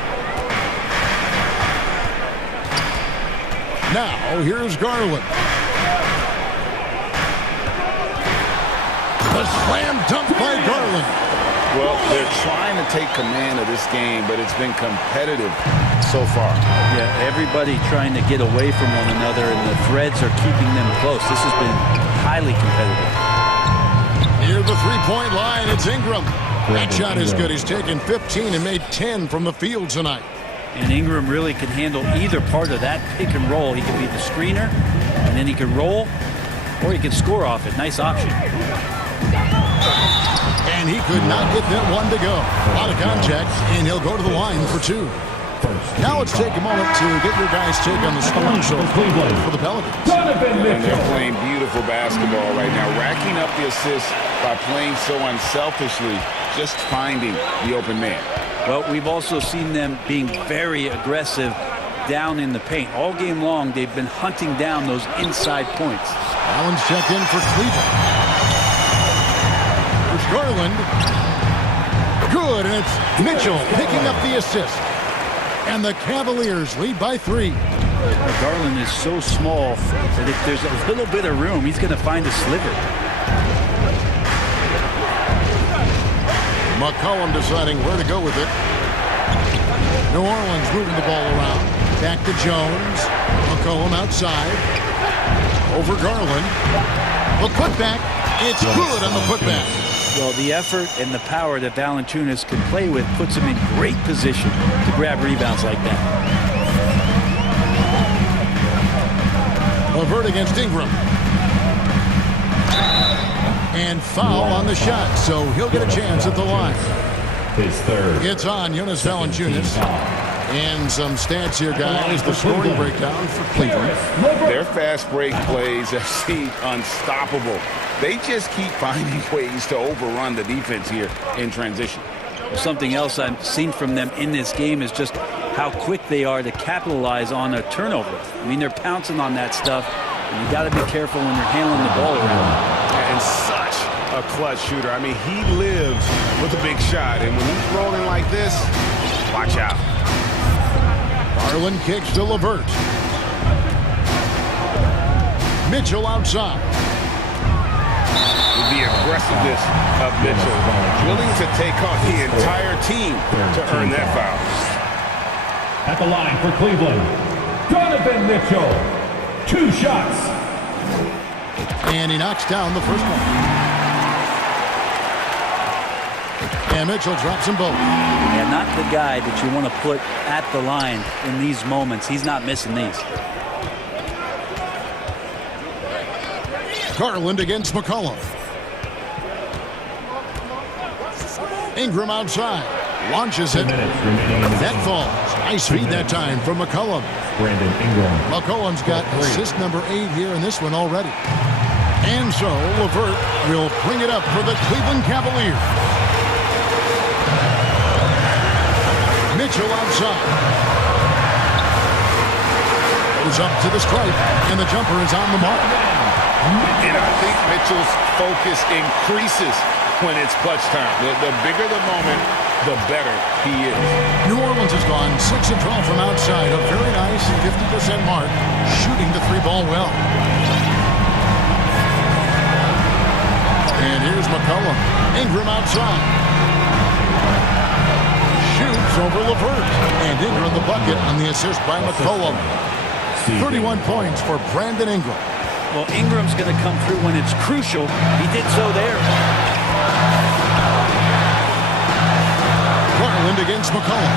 Now, here's Garland. The slam dunk by Garland. Well, they're trying to take command of this game, but it's been competitive so far. Yeah, everybody trying to get away from one another, and the threads are keeping them close. This has been highly competitive. Near the three-point line, it's Ingram. That shot is good. He's taken 15 and made 10 from the field tonight. And Ingram really can handle either part of that pick and roll. He can be the screener, and then he can roll, or he can score off it. Nice option. And he could not get that one to go. A lot of contact, and he'll go to the line for 2. Now let's take a moment to get your guys' take on the scoring so far for the Pelicans. And they're playing beautiful basketball right now, racking up the assists by playing so unselfishly, just finding the open man. Well, we've also seen them being very aggressive down in the paint. All game long, they've been hunting down those inside points. Allen's checked in for Cleveland. There's Garland. Good, and it's Mitchell picking up the assist. And the Cavaliers lead by 3. Garland is so small that if there's a little bit of room, he's going to find a sliver. McCollum deciding where to go with it. New Orleans moving the ball around. Back to Jones. McCollum outside. Over Garland. The putback. It's good on the putback. Well, the effort and the power that Valanciunas can play with puts him in great position to grab rebounds like that. Levert against Ingram. And foul on the shot, so he'll get a chance at the line. His third. It's on Jonas Valanciunas. And some stats here, guys. The scoring breakdown for Cleveland. Their fast break plays have seemed unstoppable. They just keep finding ways to overrun the defense here in transition. Something else I've seen from them in this game is just how quick they are to capitalize on a turnover. I mean, they're pouncing on that stuff, and you got to be careful when you're handling the ball around. And such a clutch shooter. I mean, he lives with a big shot, and when he's rolling like this, watch out. Garland kicks to Levert. Mitchell outside. The aggressiveness of Mitchell, willing to take on the entire team to earn that foul. At the line for Cleveland, Donovan Mitchell. 2 shots. And he knocks down the first one. And Mitchell drops them both. Yeah, not the guy that you want to put at the line in these moments. He's not missing these. Garland against McCollum. Ingram outside. Launches it. That falls. Nice feed that time from McCollum. Brandon Ingram. McCollum's got assist number 8 here in this one already. And so LeVert will bring it up for the Cleveland Cavaliers. Mitchell outside. Goes up to the stripe, and the jumper is on the mark. And I think Mitchell's focus increases when it's clutch time. The bigger the moment, the better he is. New Orleans has gone 6 of 12 from outside. A very nice 50% mark, shooting the 3-ball well. And here's McCollum. Ingram outside. Shoots over LeVert. And Ingram the bucket on the assist by McCollum. 31 points for Brandon Ingram. Well, Ingram's going to come through when it's crucial. He did so there. Garland against McCollum.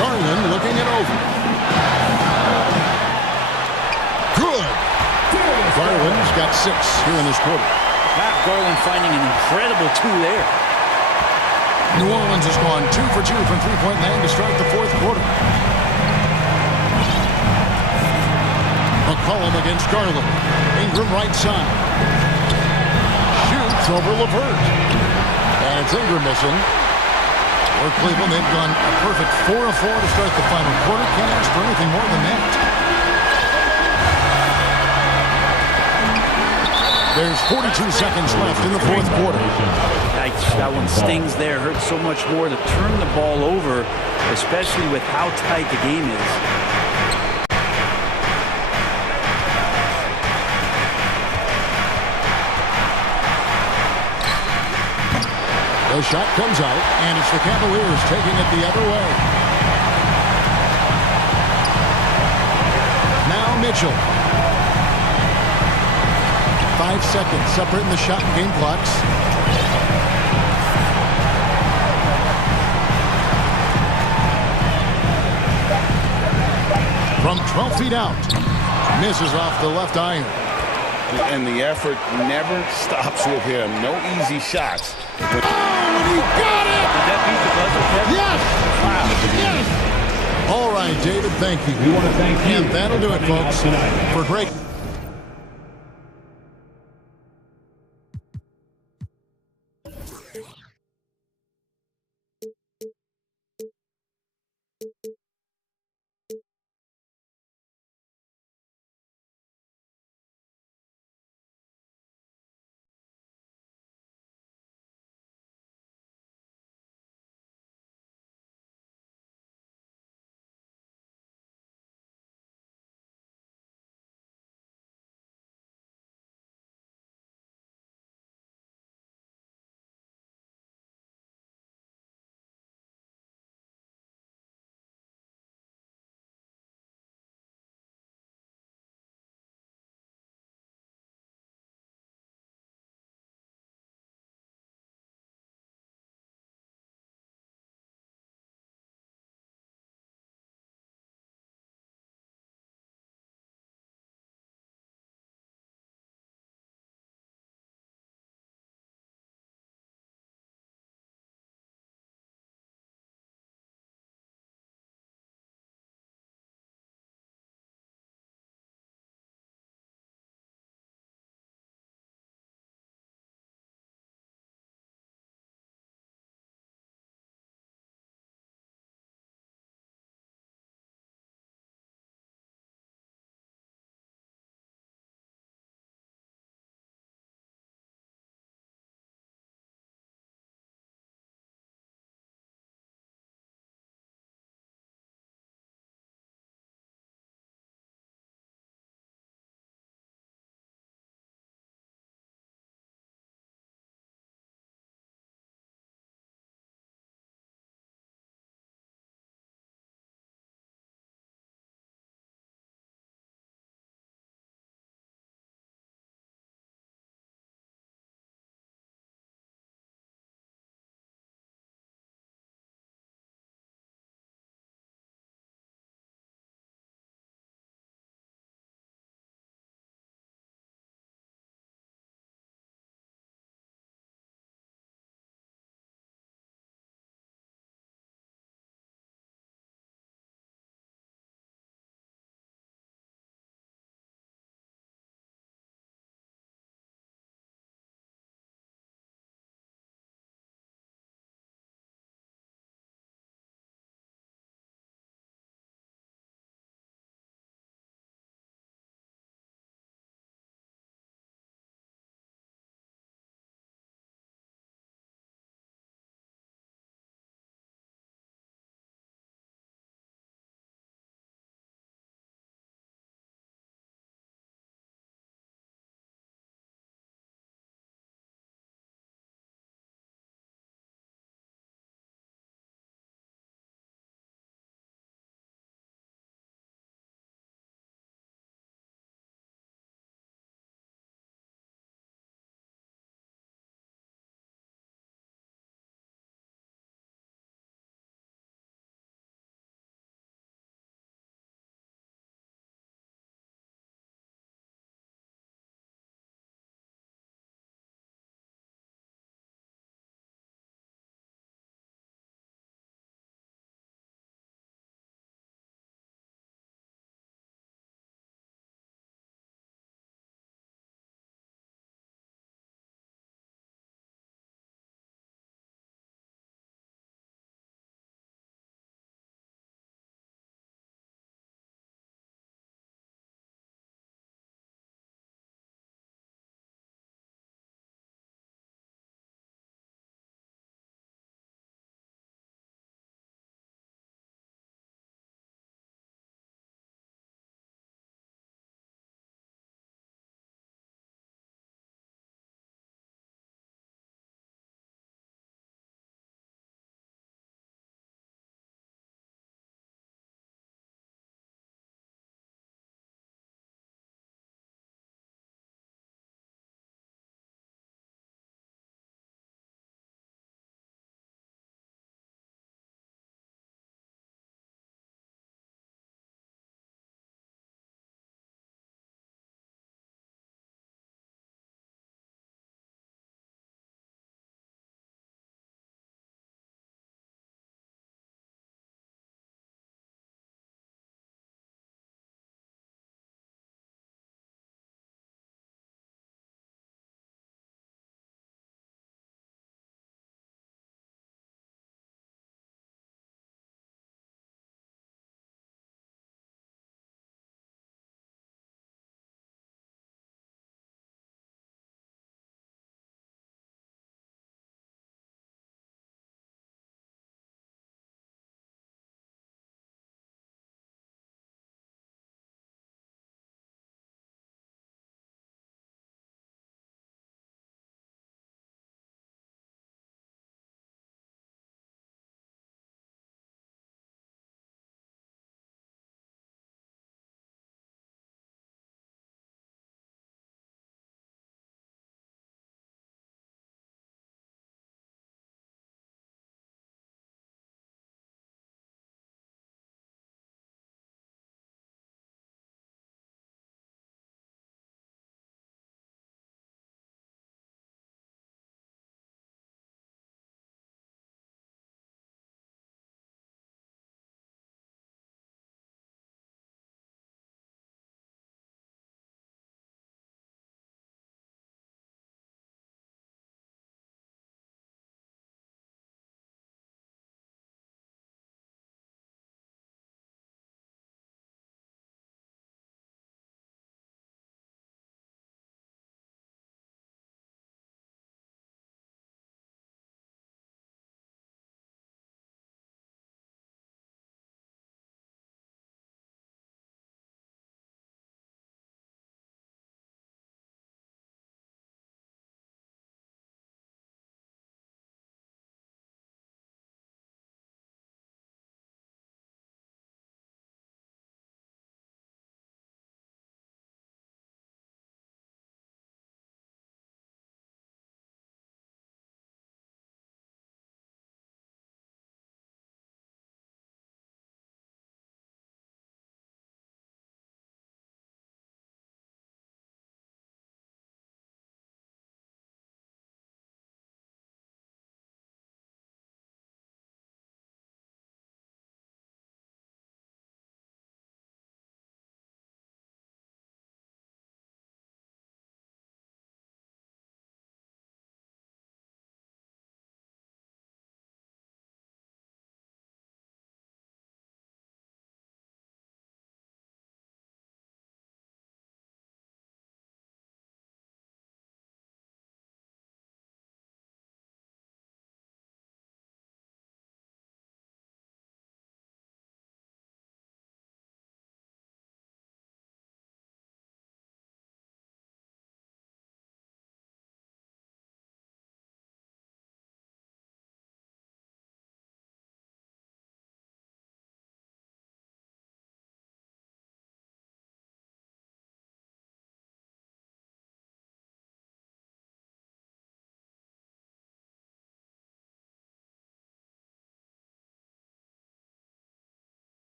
Garland looking it over. Good. Garland's got 6 here in this quarter. Wow, Garland finding an incredible 2 there. New Orleans has gone 2 for 2 from three-point land to start the 4th quarter. McCollum against Garland. Ingram right side. Shoots over LeVert. And it's Ingram missing. For Cleveland, they've gone a perfect 4 of 4 to start the final quarter. Can't ask for anything more than that. There's 42 seconds left in the 4th quarter. That one stings there. Hurts so much more to turn the ball over, especially with how tight the game is. The shot comes out, and it's the Cavaliers taking it the other way. Now Mitchell. 5 seconds separating the shot and game clocks. From 12 feet out. Misses off the left iron. And the effort never stops with him. No easy shots. Oh, he got it! Did that beat the buzzer, Kevin? Yes! Wow. Yes! All right, David, thank you. We want to thank you. And that'll do it, folks, for great...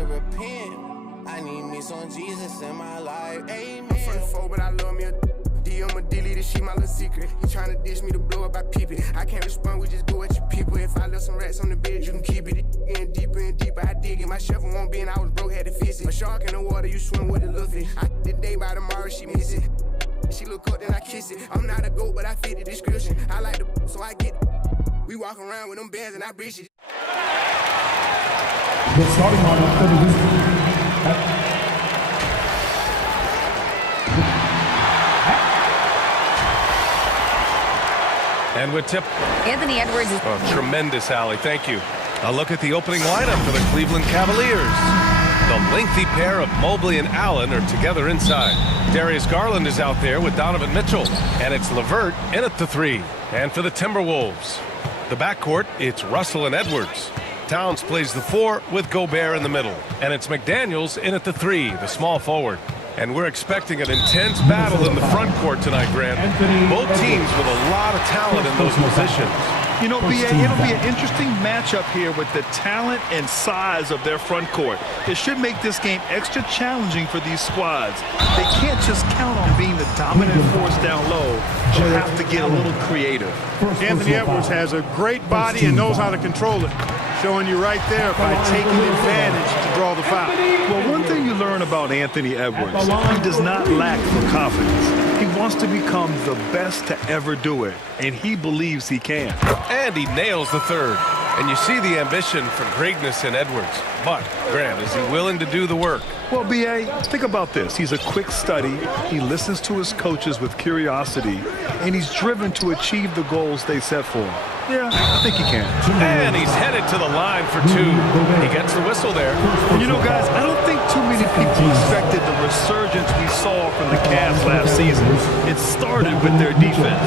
should repent. I need me some Jesus in my life. Amen. I'm 44, but I love me a D. I'ma delete this shit, my little secret. He tryna dish me to blow up, I peep it. I can't respond, we just go at your people. If I left some rats on the bed, you can keep it. Getting deeper and deeper, I dig it. My shovel won't be, and I was broke, had to fix it. A shark in the water, you swim with a little fish. I did the day by tomorrow, she miss it. She look up, then I kiss it. I'm not a goat, but I fit the description. I like the so I get it. We walk around with them bands and I breach it. The starting lineup for the And with tip. Anthony Edwards is... Oh, tremendous, Allie. Thank you. A look at the opening lineup for the Cleveland Cavaliers. The lengthy pair of Mobley and Allen are together inside. Darius Garland is out there with Donovan Mitchell. And it's LeVert in at the 3. And for the Timberwolves, the backcourt, it's Russell and Edwards. Towns plays the 4 with Gobert in the middle. And it's McDaniels in at the 3, the small forward. And we're expecting an intense battle in the front court tonight, Grant. Both teams with a lot of talent in those positions. You know, BA, it'll be an interesting matchup here with the talent and size of their front court. It should make this game extra challenging for these squads. They can't just count on being the dominant force down low. They'll have to get a little creative. Anthony Edwards has a great body and knows how to control it. Showing you right there by taking advantage to draw the foul. Well, one thing you learn about Anthony Edwards, he does not lack for confidence. He wants to become the best to ever do it, and he believes he can. And he nails the 3rd. And you see the ambition for greatness in Edwards. But, Grant, is he willing to do the work? Well, B.A., think about this. He's a quick study. He listens to his coaches with curiosity, and he's driven to achieve the goals they set for him. Yeah, I think he can. And he's headed to the line for 2. He gets the whistle there. You know, guys, I don't think too many people expected the resurgence we saw from the Cavs last season. It started with their defense.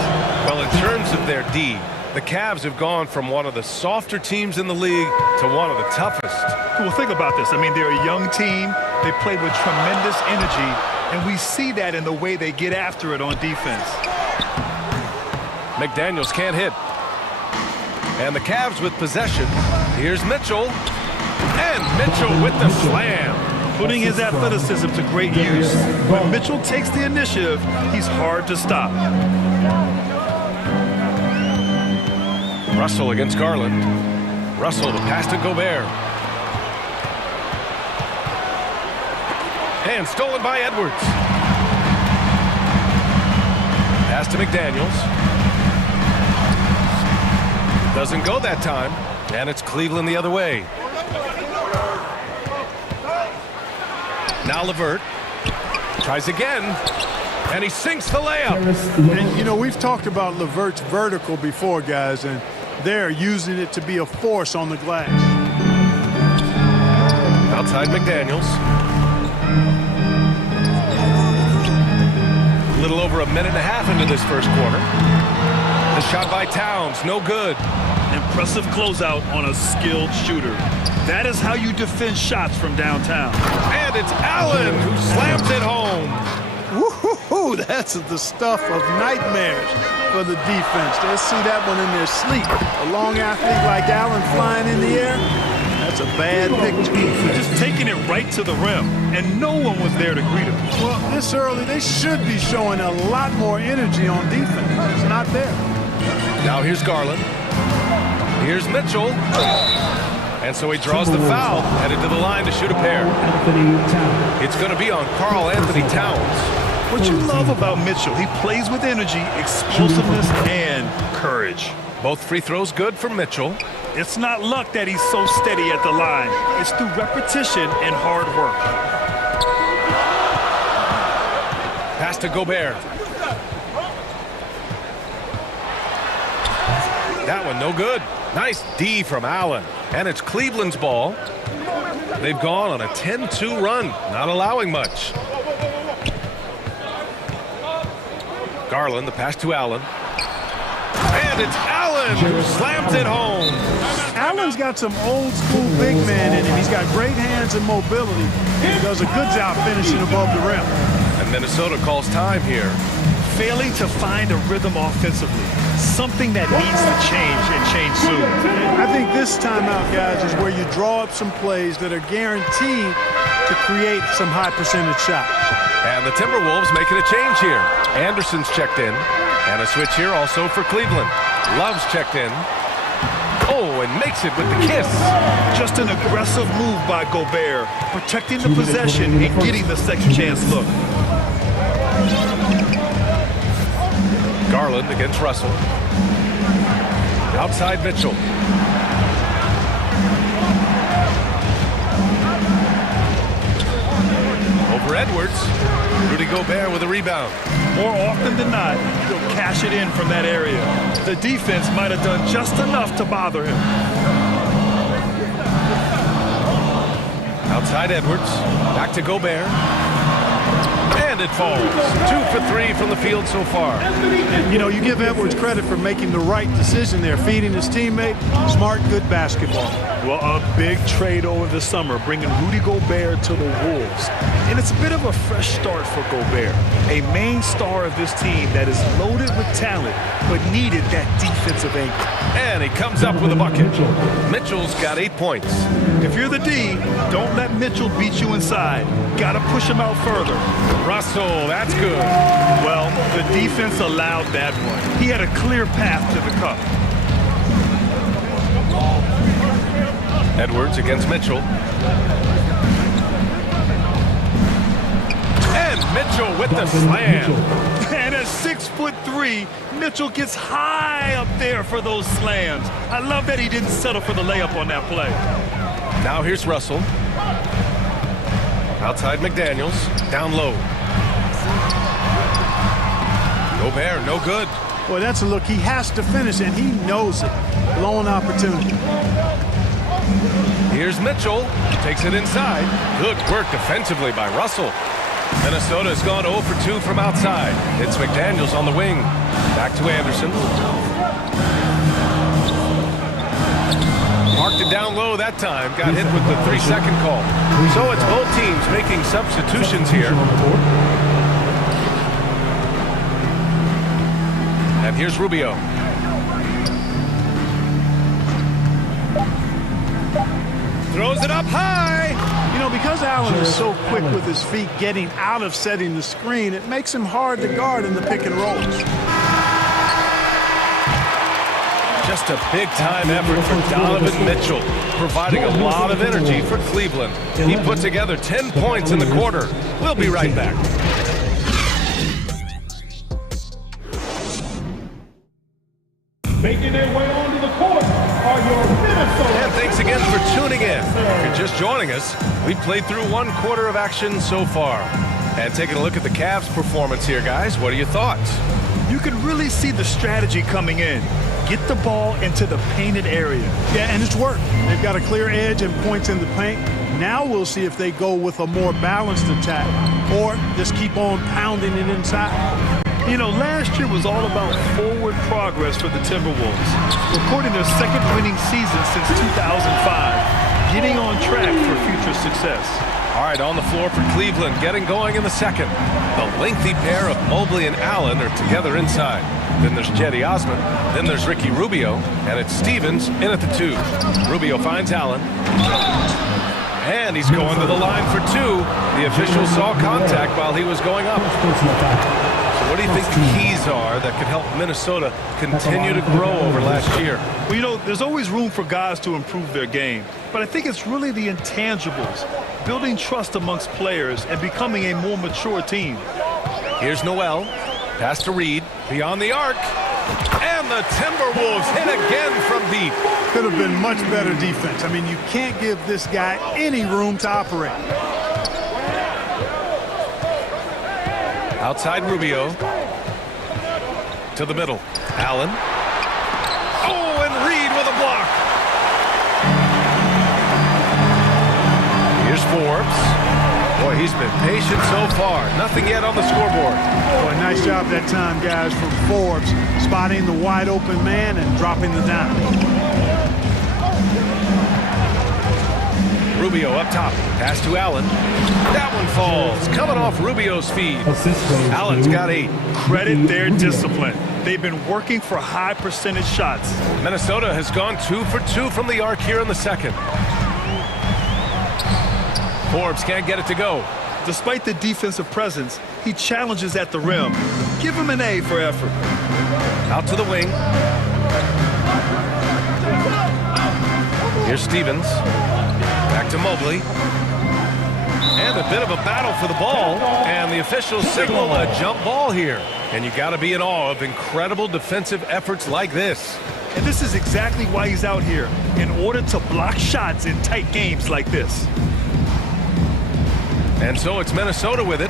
Well, in terms of their D, the Cavs have gone from one of the softer teams in the league to one of the toughest. Well, think about this. I mean, they're a young team. They play with tremendous energy, and we see that in the way they get after it on defense. McDaniels can't hit. And the Cavs with possession. Here's Mitchell. And Mitchell with the slam. Putting his athleticism to great use. When Mitchell takes the initiative, he's hard to stop. Russell against Garland. Russell, the pass to Gobert. And stolen by Edwards. Pass to McDaniels. Doesn't go that time. And it's Cleveland the other way. Now LeVert. Tries again. And he sinks the layup. And, you know, we've talked about LeVert's vertical before, guys, and they're using it to be a force on the glass. Outside McDaniels. A little over a minute and a half into this first quarter. The shot by Towns, no good. Impressive closeout on a skilled shooter. That is how you defend shots from downtown. And it's Allen who slams it home. Woo-hoo-hoo, that's the stuff of nightmares for the defense. They'll see that one in their sleep. A long athlete like Allen flying in the air, that's a bad picture. Just taking it right to the rim, and no one was there to greet him. Well, this early, they should be showing a lot more energy on defense. It's not there. Now here's Garland. Here's Mitchell. And so he draws the foul, headed to the line to shoot a pair. It's going to be on Karl Anthony Towns. What you love about Mitchell, he plays with energy, explosiveness, and courage. Both free throws good for Mitchell. It's not luck that he's so steady at the line. It's through repetition and hard work. Pass to Gobert. That one no good. Nice D from Allen. And it's Cleveland's ball. They've gone on a 10-2 run, not allowing much. Garland, the pass to Allen. And it's Allen who slams it home. Allen's got some old school big man in him. He's got great hands and mobility. He does a good job finishing above the rim. And Minnesota calls time here. Failing to find a rhythm offensively. Something that needs to change and change soon. I think this timeout, guys, is where you draw up some plays that are guaranteed to create some high percentage shots. And the Timberwolves making a change here. Anderson's checked in. And a switch here also for Cleveland. Love's checked in. Oh, and makes it with the kiss. Just an aggressive move by Gobert, protecting the possession and getting the second chance look. Garland against Russell. Outside Mitchell. Over Edwards. Rudy Gobert with a rebound. More often than not, he'll cash it in from that area. The defense might have done just enough to bother him. Outside Edwards. Back to Gobert. And it falls. 2 for 3 from the field so far. And, you know, you give Edwards credit for making the right decision there, feeding his teammate. Smart, good basketball. Well, a big trade over the summer, bringing Rudy Gobert to the Wolves. And it's a bit of a fresh start for Gobert, a main star of this team that is loaded with talent, but needed that defensive anchor. And he comes up with a bucket. Mitchell's got 8 points. If you're the D, don't let Mitchell beat you inside. Got to push him out further. Russell, that's good. Well, the defense allowed that one. He had a clear path to the cup. Edwards against Mitchell. And Mitchell with the slam. And at 6'3", Mitchell gets high up there for those slams. I love that he didn't settle for the layup on that play. Now here's Russell. Outside McDaniels. Down low. Gobert, no good. Boy, that's a look he has to finish, and he knows it. Blown opportunity. Here's Mitchell. Takes it inside. Good work defensively by Russell. Minnesota's gone 0 for 2 from outside. It's McDaniels on the wing. Back to Anderson. Marked it down low that time. Got hit with the 3-second call. So it's both teams making substitutions here. And here's Rubio. Throws it up high. You know, because Allen is so quick with his feet getting out of setting the screen, it makes him hard to guard in the pick and rolls. Just a big-time effort for Donovan Mitchell, providing a lot of energy for Cleveland. He put together 10 points in the quarter. We'll be right back. Making their way onto the court are your Minnesota. And thanks again for tuning in. If you're just joining us, we've played through 1 quarter of action so far. And taking a look at the Cavs' performance here, guys, what are your thoughts? You can really see the strategy coming in. Get the ball into the painted area. Yeah, and it's worked. They've got a clear edge and points in the paint. Now we'll see if they go with a more balanced attack or just keep on pounding it inside. You know, last year was all about forward progress for the Timberwolves, recording their second winning season since 2005, getting on track for future success. All right, on the floor for Cleveland, getting going in the second. The lengthy pair of Mobley and Allen are together inside. Then there's Cedi Osman. Then there's Ricky Rubio. And it's Stevens in at the 2. Rubio finds Allen. And he's going to the line for 2. The official saw contact while he was going up. So what do you think the keys are that could help Minnesota continue to grow over last year? Well, you know, there's always room for guys to improve their game. But I think it's really the intangibles, building trust amongst players and becoming a more mature team. Here's Noel. Pass to Reed. Beyond the arc. And the Timberwolves hit again from deep. Could have been much better defense. I mean, you can't give this guy any room to operate. Outside Rubio. To the middle. Allen. Oh, and Reed with a block. Here's Forbes. Boy, he's been patient so far. Nothing yet on the scoreboard. Boy, nice job that time, guys, from Forbes, spotting the wide open man and dropping the dime. Rubio up top. Pass to Allen. That one falls. Coming off Rubio's feed. Allen's got 8. Credit their discipline. They've been working for high percentage shots. Minnesota has gone 2 for 2 from the arc here in the second. Forbes can't get it to go. Despite the defensive presence, he challenges at the rim. Give him an A for effort. Out to the wing. Here's Stevens. Back to Mobley. And a bit of a battle for the ball. And the officials signal a jump ball here. And you got to be in awe of incredible defensive efforts like this. And this is exactly why he's out here, in order to block shots in tight games like this. And so it's Minnesota with it.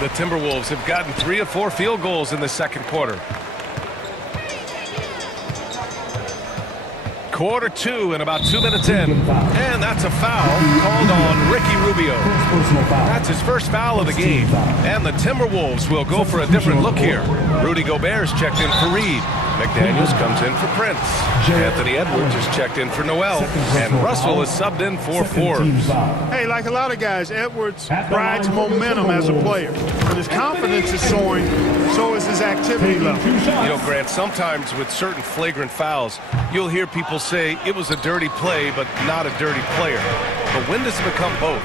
The Timberwolves have gotten 3 of 4 field goals in the second quarter. Quarter 2 and about 2 minutes in. And that's a foul called on Ricky Rubio. That's his first foul of the game. And the Timberwolves will go for a different look here. Rudy Gobert's checked in for Reed. McDaniels comes in for Prince. Anthony Edwards is checked in for Noel. And Russell is subbed in for Forbes. Hey, like a lot of guys, Edwards rides momentum as a player. When his confidence is soaring, so is his activity level. You know, Grant, sometimes with certain flagrant fouls, you'll hear people say it was a dirty play, but not a dirty player. But when does it become both?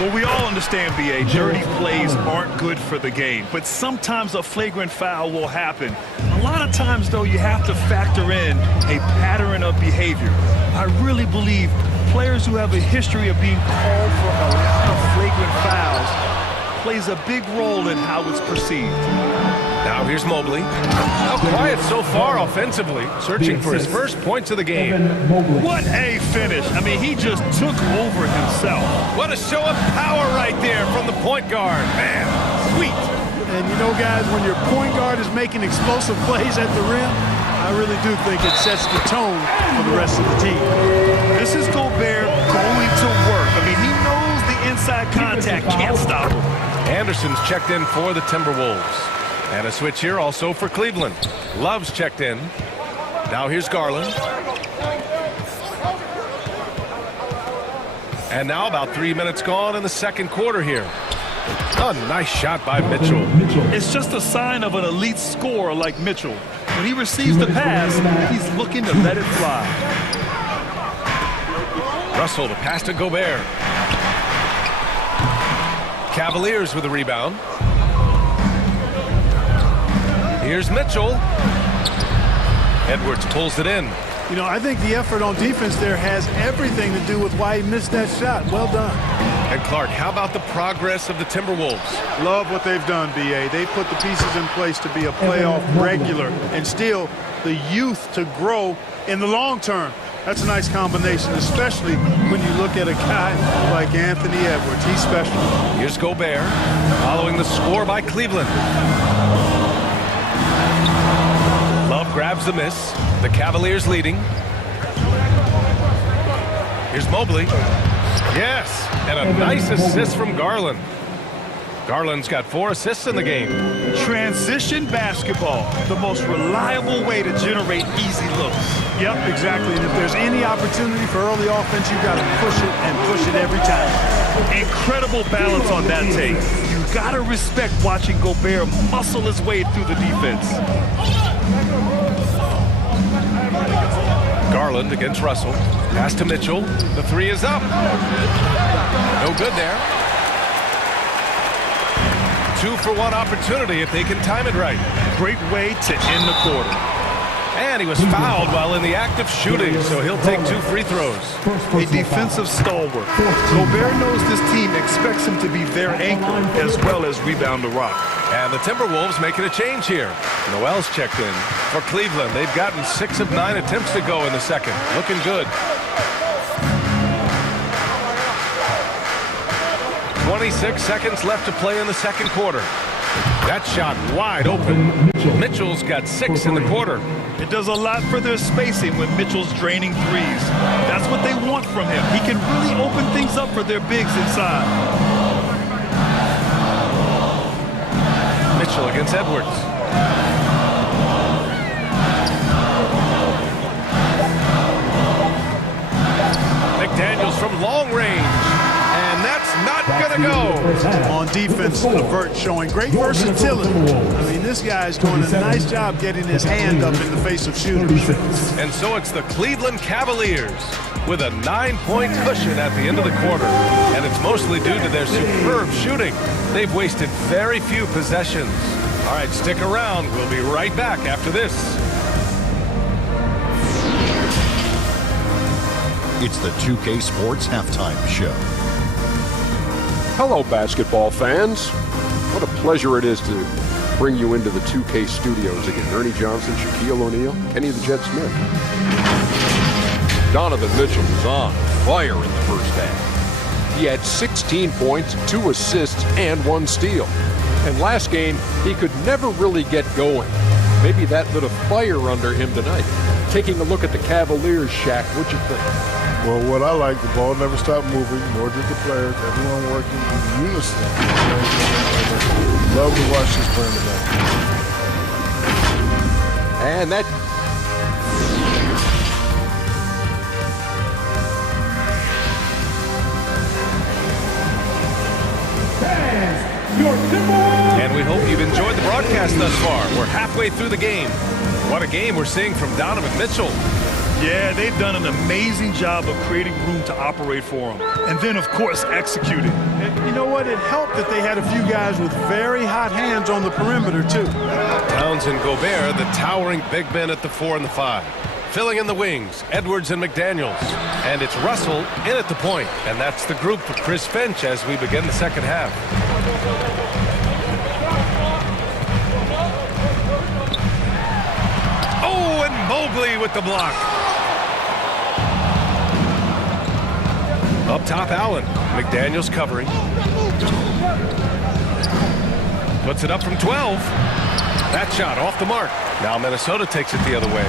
Well, we all understand, B.A., dirty plays aren't good for the game, but sometimes a flagrant foul will happen. A lot of times, though, you have to factor in a pattern of behavior. I really believe players who have a history of being called for a lot of flagrant fouls plays a big role in how it's perceived. Now here's Mobley. How quiet so far offensively, searching for his first points of the game. What a finish. I mean, he just took over himself. What a show of power right there from the point guard. Man, sweet. And you know, guys, when your point guard is making explosive plays at the rim, I really do think it sets the tone for the rest of the team. This is Gobert going to work. I mean, he knows the inside contact can't stop him. Anderson's checked in for the Timberwolves. And a switch here also for Cleveland. Love's checked in. Now here's Garland. And now about 3 minutes gone in the second quarter here. A nice shot by Mitchell. It's just a sign of an elite scorer like Mitchell. When he receives the pass, he's looking to let it fly. Russell, the pass to Gobert. Cavaliers with the rebound. Here's Mitchell. Edwards pulls it in. You know, I think the effort on defense there has everything to do with why he missed that shot. Well done. And Clark, how about the progress of the Timberwolves? Love what they've done, B.A. They put the pieces in place to be a playoff regular and still the youth to grow in the long term. That's a nice combination, especially when you look at a guy like Anthony Edwards. He's special. Here's Gobert following the score by Cleveland. Love grabs the miss. The Cavaliers leading. Here's Mobley. Yes, and a nice assist from Garland. Garland's got 4 assists in the game. Transition basketball, the most reliable way to generate easy looks. Yep, exactly. And if there's any opportunity for early offense, you've got to push it and push it every time. Incredible balance on that take. You've got to respect watching Gobert muscle his way through the defense. Garland against Russell. Pass to Mitchell. The 3 is up. No good there. 2-for-1 opportunity if they can time it right. Great way to end the quarter. And he was fouled while in the act of shooting, so he'll take 2 free throws. A defensive stalwart. Gobert knows this team expects him to be their anchor as well as rebound the rock. And the Timberwolves making a change here. Noel's checked in for Cleveland. They've gotten 6 of 9 attempts to go in the second. Looking good. 26 seconds left to play in the second quarter. That shot wide open. Mitchell's got 6 in the quarter. It does a lot for their spacing when Mitchell's draining threes. That's what they want from him. He can really open things up for their bigs inside. Mitchell against Edwards. McDaniels from long range. And that's not going to go. On defense, LeVert showing great versatility. I mean, this guy's doing a nice job getting his hand up in the face of shooters. And so it's the Cleveland Cavaliers with a 9-point cushion at the end of the quarter. And it's mostly due to their superb shooting. They've wasted very few possessions. All right, stick around. We'll be right back after this. It's the 2K Sports Halftime Show. Hello, basketball fans. What a pleasure it is to bring you into the 2K studios again. Ernie Johnson, Shaquille O'Neal, Kenny the Jet Smith. Donovan Mitchell was on fire in the first half. He had 16 points, 2 assists, and 1 steal. And last game, he could never really get going. Maybe that lit a fire under him tonight. Taking a look at the Cavaliers, Shaq, what'd you think? Well, what I like, the ball never stopped moving, nor did the players. Everyone working in unison. Love to watch this brand tonight. And that... And we hope you've enjoyed the broadcast thus far. We're halfway through the game. What a game we're seeing from Donovan Mitchell. Yeah, they've done an amazing job of creating room to operate for him. And then, of course, executing. And you know what? It helped that they had a few guys with very hot hands on the perimeter, too. Towns and Gobert, the towering big men at the 4 and the 5. Filling in the wings, Edwards and McDaniels. And it's Russell in at the point. And that's the group for Chris Finch as we begin the second half. Oh, and Mobley with the block. Up top, Allen. McDaniels covering. Puts it up from 12. That shot off the mark. Now Minnesota takes it the other way.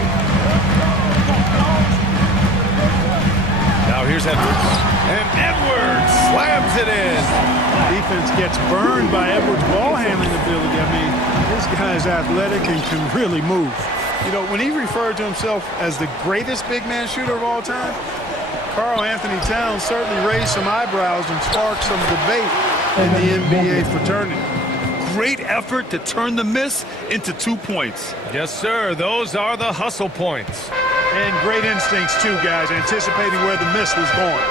Now here's Edwards. And Edwards slams it in. Defense gets burned by Edwards' ball handling ability. I mean, this guy's athletic and can really move. You know, when he referred to himself as the greatest big man shooter of all time, Karl Anthony Towns certainly raised some eyebrows and sparked some debate in the NBA fraternity. Great effort to turn the miss into 2 points. Yes, sir. Those are the hustle points. And great instincts, too, guys, anticipating where the miss was going.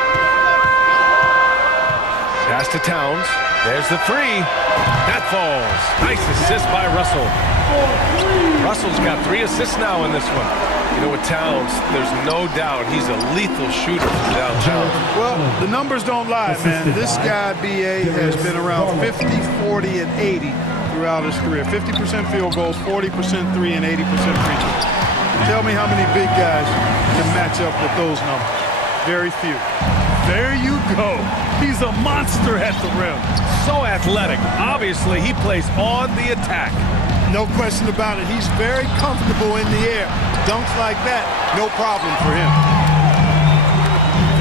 Pass to Towns. There's the 3. That falls. Nice assist by Russell. Russell's got 3 assists now in this one. You know, with Towns, there's no doubt he's a lethal shooter from downtown. Well, the numbers don't lie, man. This guy, B.A., has been around 50, 40, and 80 throughout his career. 50% field goals, 40% 3, and 80% free throws. Tell me how many big guys can match up with those numbers. Very few. There you go. He's a monster at the rim. So athletic. Obviously, he plays on the attack. No question about it. He's very comfortable in the air. Dunks like that, no problem for him.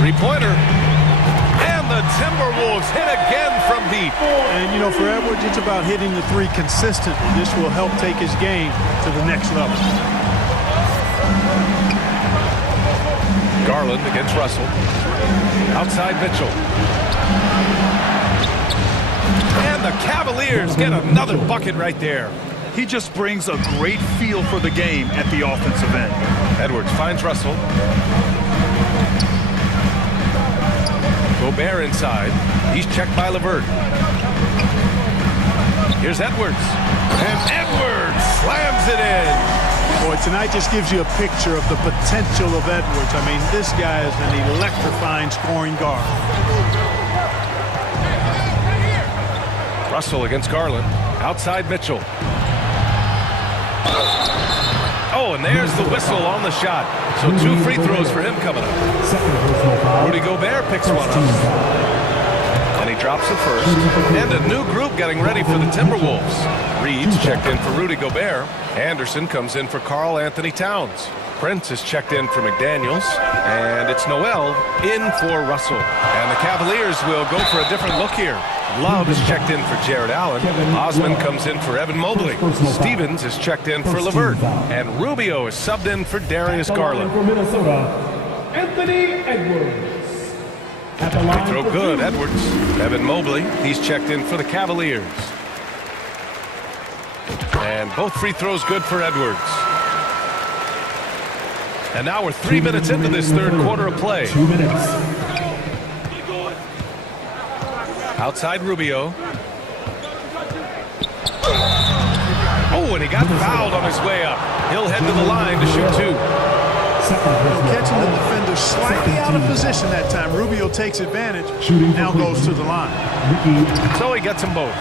3-pointer. And the Timberwolves hit again from deep. And, you know, for Edwards, it's about hitting the 3 consistently. This will help take his game to the next level. Garland against Russell. Outside Mitchell. And the Cavaliers get another bucket right there. He just brings a great feel for the game at the offensive end. Edwards finds Russell. Gobert inside. He's checked by LeVert. Here's Edwards. And Edwards slams it in. Boy, tonight just gives you a picture of the potential of Edwards. I mean, this guy is an electrifying scoring guard. Russell against Garland. Outside Mitchell. Oh, and there's the whistle on the shot. So 2 free throws for him coming up. Rudy Gobert picks one up. And he drops the first. And a new group getting ready for the Timberwolves. Reed's checked in for Rudy Gobert. Anderson comes in for Karl Anthony Towns. Prince is checked in for McDaniels. And it's Noel in for Russell. And the Cavaliers will go for a different look here. Love is checked in for Jared Allen. Osman comes in for Evan Mobley. Stevens is checked in for LeVert. And Rubio is subbed in for Darius Garland. For Minnesota, Anthony Edwards. Free throw good, Edwards. Evan Mobley, he's checked in for the Cavaliers. And both free throws good for Edwards. And now we're 3 minutes into this third quarter of play. 2 minutes. Outside Rubio. Oh, and he got fouled on his way up. He'll head to the line to shoot two. Catching the defender slightly out of position that time. Rubio takes advantage. Now goes to the line. So he gets them both.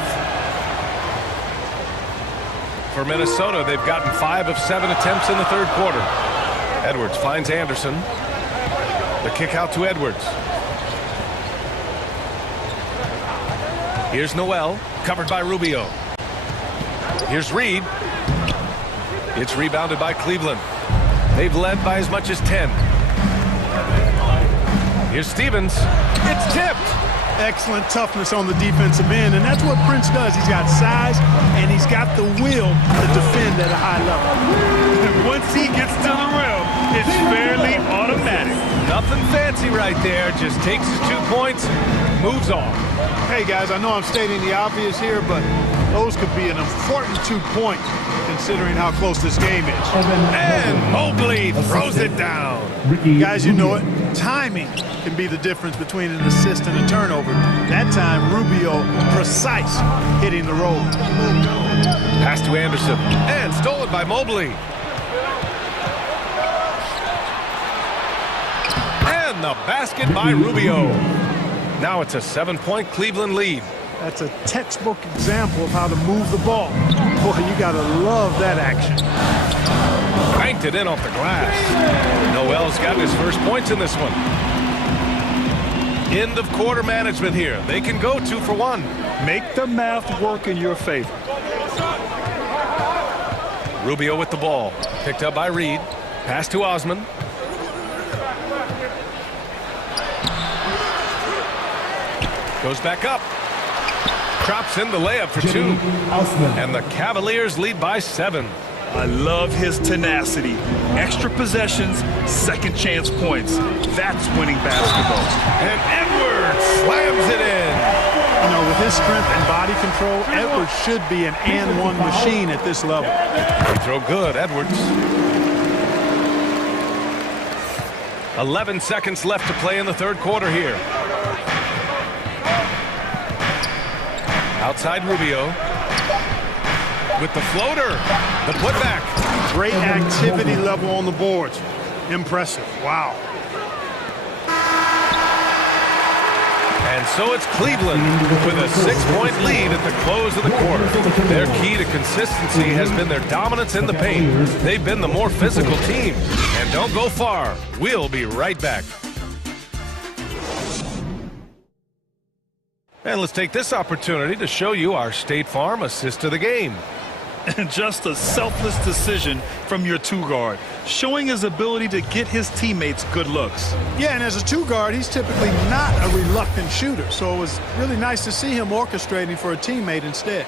For Minnesota, they've gotten 5 of 7 attempts in the third quarter. Edwards finds Anderson. The kick out to Edwards. Here's Noel, covered by Rubio. Here's Reed. It's rebounded by Cleveland. They've led by as much as 10. Here's Stevens. It's tipped. Excellent toughness on the defensive end, and that's what Prince does. He's got size, and he's got the will to defend at a high level. And once he gets to the rim, it's fairly automatic. Nothing fancy right there. Just takes his 2 points, moves on. Hey, guys, I know I'm stating the obvious here, but those could be an important 2 points considering how close this game is. And Mobley throws it down. Guys, you know it. Timing can be the difference between an assist and a turnover. That time, Rubio precise hitting the roll. Pass to Anderson. And stolen by Mobley. And the basket by Rubio. Now it's a 7-point Cleveland lead. That's a textbook example of how to move the ball. Boy, you got to love that action. Banked it in off the glass. Noel's got his first points in this one. End of quarter management here. They can go 2 for 1. Make the math work in your favor. Rubio with the ball. Picked up by Reed. Pass to Osman. Goes back up. Drops in the layup for 2. And the Cavaliers lead by 7. I love his tenacity. Extra possessions, second chance points. That's winning basketball. And Edwards slams it in. You know, with his strength and body control, Edwards should be an and-one machine at this level. Free throw good, Edwards. 11 seconds left to play in the third quarter here. Outside Rubio. With the floater. The putback. Great activity level on the boards. Impressive. Wow. And so it's Cleveland with a 6-point lead at the close of the quarter. Their key to consistency has been their dominance in the paint. They've been the more physical team. And don't go far. We'll be right back. And let's take this opportunity to show you our State Farm assist of the game. And just a selfless decision from your 2-guard, showing his ability to get his teammates good looks. Yeah, and as a 2-guard, he's typically not a reluctant shooter, so it was really nice to see him orchestrating for a teammate instead.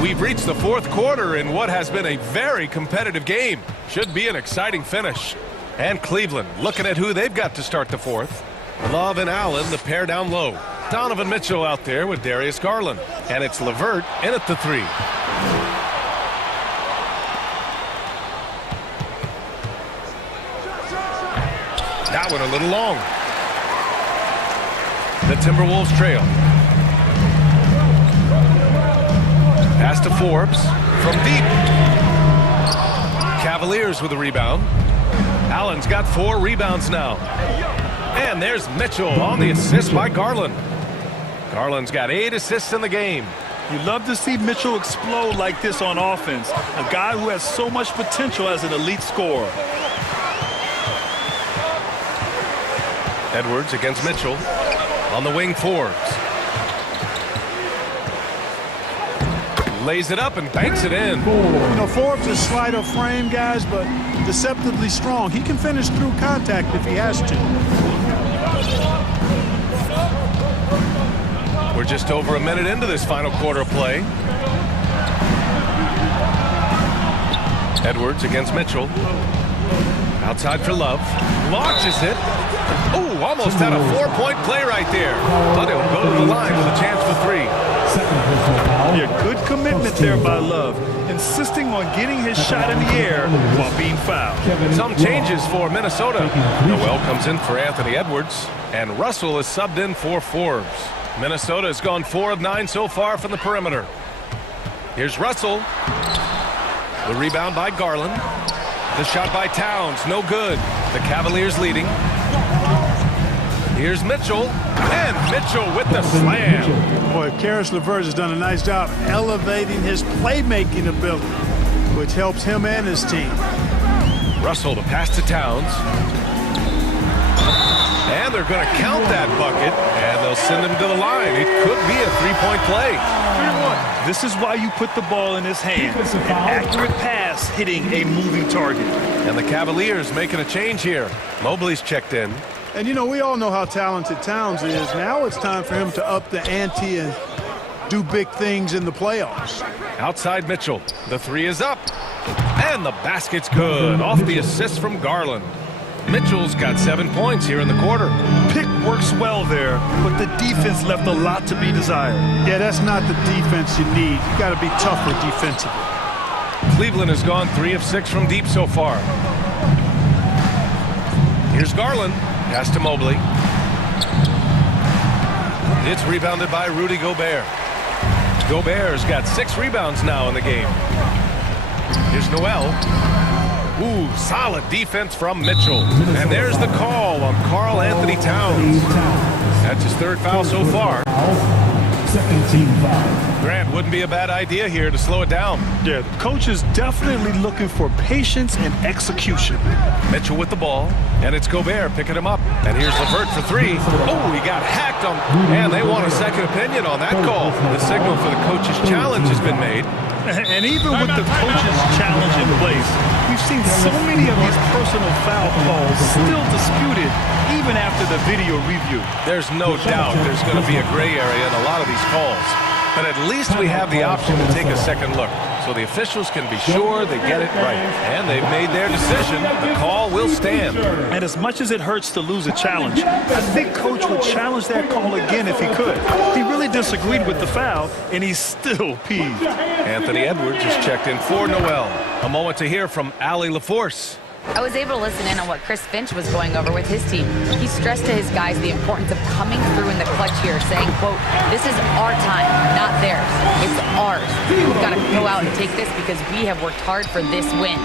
We've reached the fourth quarter in what has been a very competitive game. Should be an exciting finish. And Cleveland looking at who they've got to start the fourth. Love and Allen, the pair down low. Donovan Mitchell out there with Darius Garland. And it's LeVert in at the 3. That one a little long. The Timberwolves trail. Pass to Forbes from deep. Cavaliers with a rebound. Allen's got 4 rebounds now. And there's Mitchell on the assist by Garland. Garland's got 8 assists in the game. You love to see Mitchell explode like this on offense. A guy who has so much potential as an elite scorer. Edwards against Mitchell. On the wing, Forbes. Lays it up and banks it in. You know, Forbes is slight of frame, guys, but deceptively strong. He can finish through contact if he has to. We're just over a minute into this final quarter of play. Edwards against Mitchell. Outside for Love. Launches it. Oh, almost had a 4-point play right there. But he'll go to the line with a chance for 3. Yeah, good commitment there by Love, insisting on getting his shot in the air while being fouled. Some changes for Minnesota. Noel comes in for Anthony Edwards, and Russell is subbed in for Forbes. Minnesota has gone 4 of 9 so far from the perimeter. Here's Russell. The rebound by Garland. The shot by Towns, no good. The Cavaliers leading. Here's Mitchell, and Mitchell with the slam. Boy, Karis LeVert has done a nice job elevating his playmaking ability, which helps him and his team. Russell to pass to Towns. And they're going to count that bucket, and they'll send him to the line. It could be a 3-point play. This is why you put the ball in his hands. An accurate pass hitting a moving target. And the Cavaliers making a change here. Mobley's checked in. And, you know, we all know how talented Towns is. Now it's time for him to up the ante and do big things in the playoffs. Outside Mitchell. The 3 is up. And the basket's good. Off the assist from Garland. Mitchell's got 7 points here in the quarter. Pick works well there, but the defense left a lot to be desired. Yeah, that's not the defense you need. You got to be tougher defensively. Cleveland has gone 3 of 6 from deep so far. Here's Garland. Pass to Mobley. It's rebounded by Rudy Gobert. Gobert's got 6 rebounds now in the game. Here's Noel. Ooh, solid defense from Mitchell. And there's the call on Karl Anthony Towns. That's his 3rd foul so far. Second team foul. Grant, wouldn't be a bad idea here to slow it down. Yeah, the coach is definitely looking for patience and execution. Mitchell with the ball, and it's Gobert picking him up. And here's LeVert for 3. Oh, he got hacked on. And they want a second opinion on that call. The signal for the coach's challenge has been made. And even with the coach's challenge in place, we've seen so many of these personal foul calls still disputed even after the video review. There's no doubt there's going to be a gray area in a lot of these calls. But at least we have the option to take a second look, so the officials can be sure they get it right. And they've made their decision. The call will stand. And as much as it hurts to lose a challenge, I think Coach would challenge that call again if he could. He really disagreed with the foul, and he's still peeved. Anthony Edwards is checked in for Noel. A moment to hear from Allie LaForce. I was able to listen in on what Chris Finch was going over with his team. He stressed to his guys the importance of coming through in the clutch here, saying, quote, "This is our time, not theirs. It's ours. We've got to go out and take this because we have worked hard for this win.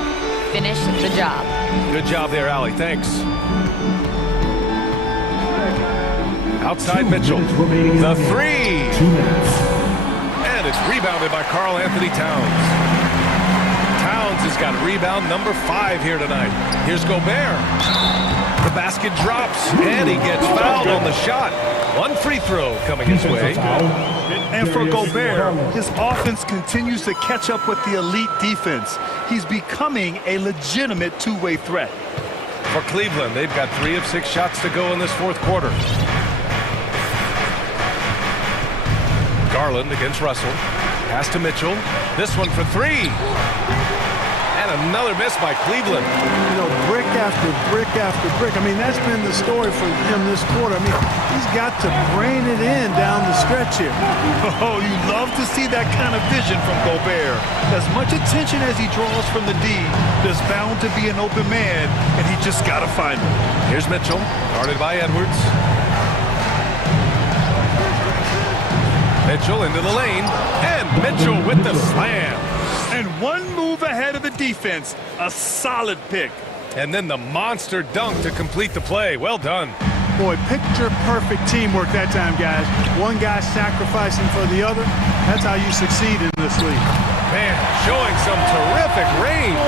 Finish the job." Good job there, Allie. Thanks. Outside Mitchell. The 3. And it's rebounded by Karl Anthony Towns. Towns has got rebound number 5 here tonight. Here's Gobert. The basket drops, and he gets fouled on the shot. 1 free throw coming his way. And for Gobert, his offense continues to catch up with the elite defense. He's becoming a legitimate two-way threat. For Cleveland, they've got 3 of 6 shots to go in this 4th quarter. Garland against Russell. Pass to Mitchell. This one for 3. And another miss by Cleveland. You know, brick after brick after brick. I mean, that's been the story for him this quarter. I mean, he's got to rein it in down the stretch here. Oh, you love to see that kind of vision from Gobert. As much attention as he draws from the D, there's bound to be an open man, and he just got to find him. Here's Mitchell, guarded by Edwards. Mitchell into the lane, and Mitchell with the slam. And 1 move ahead of the defense. A solid pick. And then the monster dunk to complete the play. Well done. Boy, picture-perfect teamwork that time, guys. One guy sacrificing for the other. That's how you succeed in this league. Man, showing some terrific range.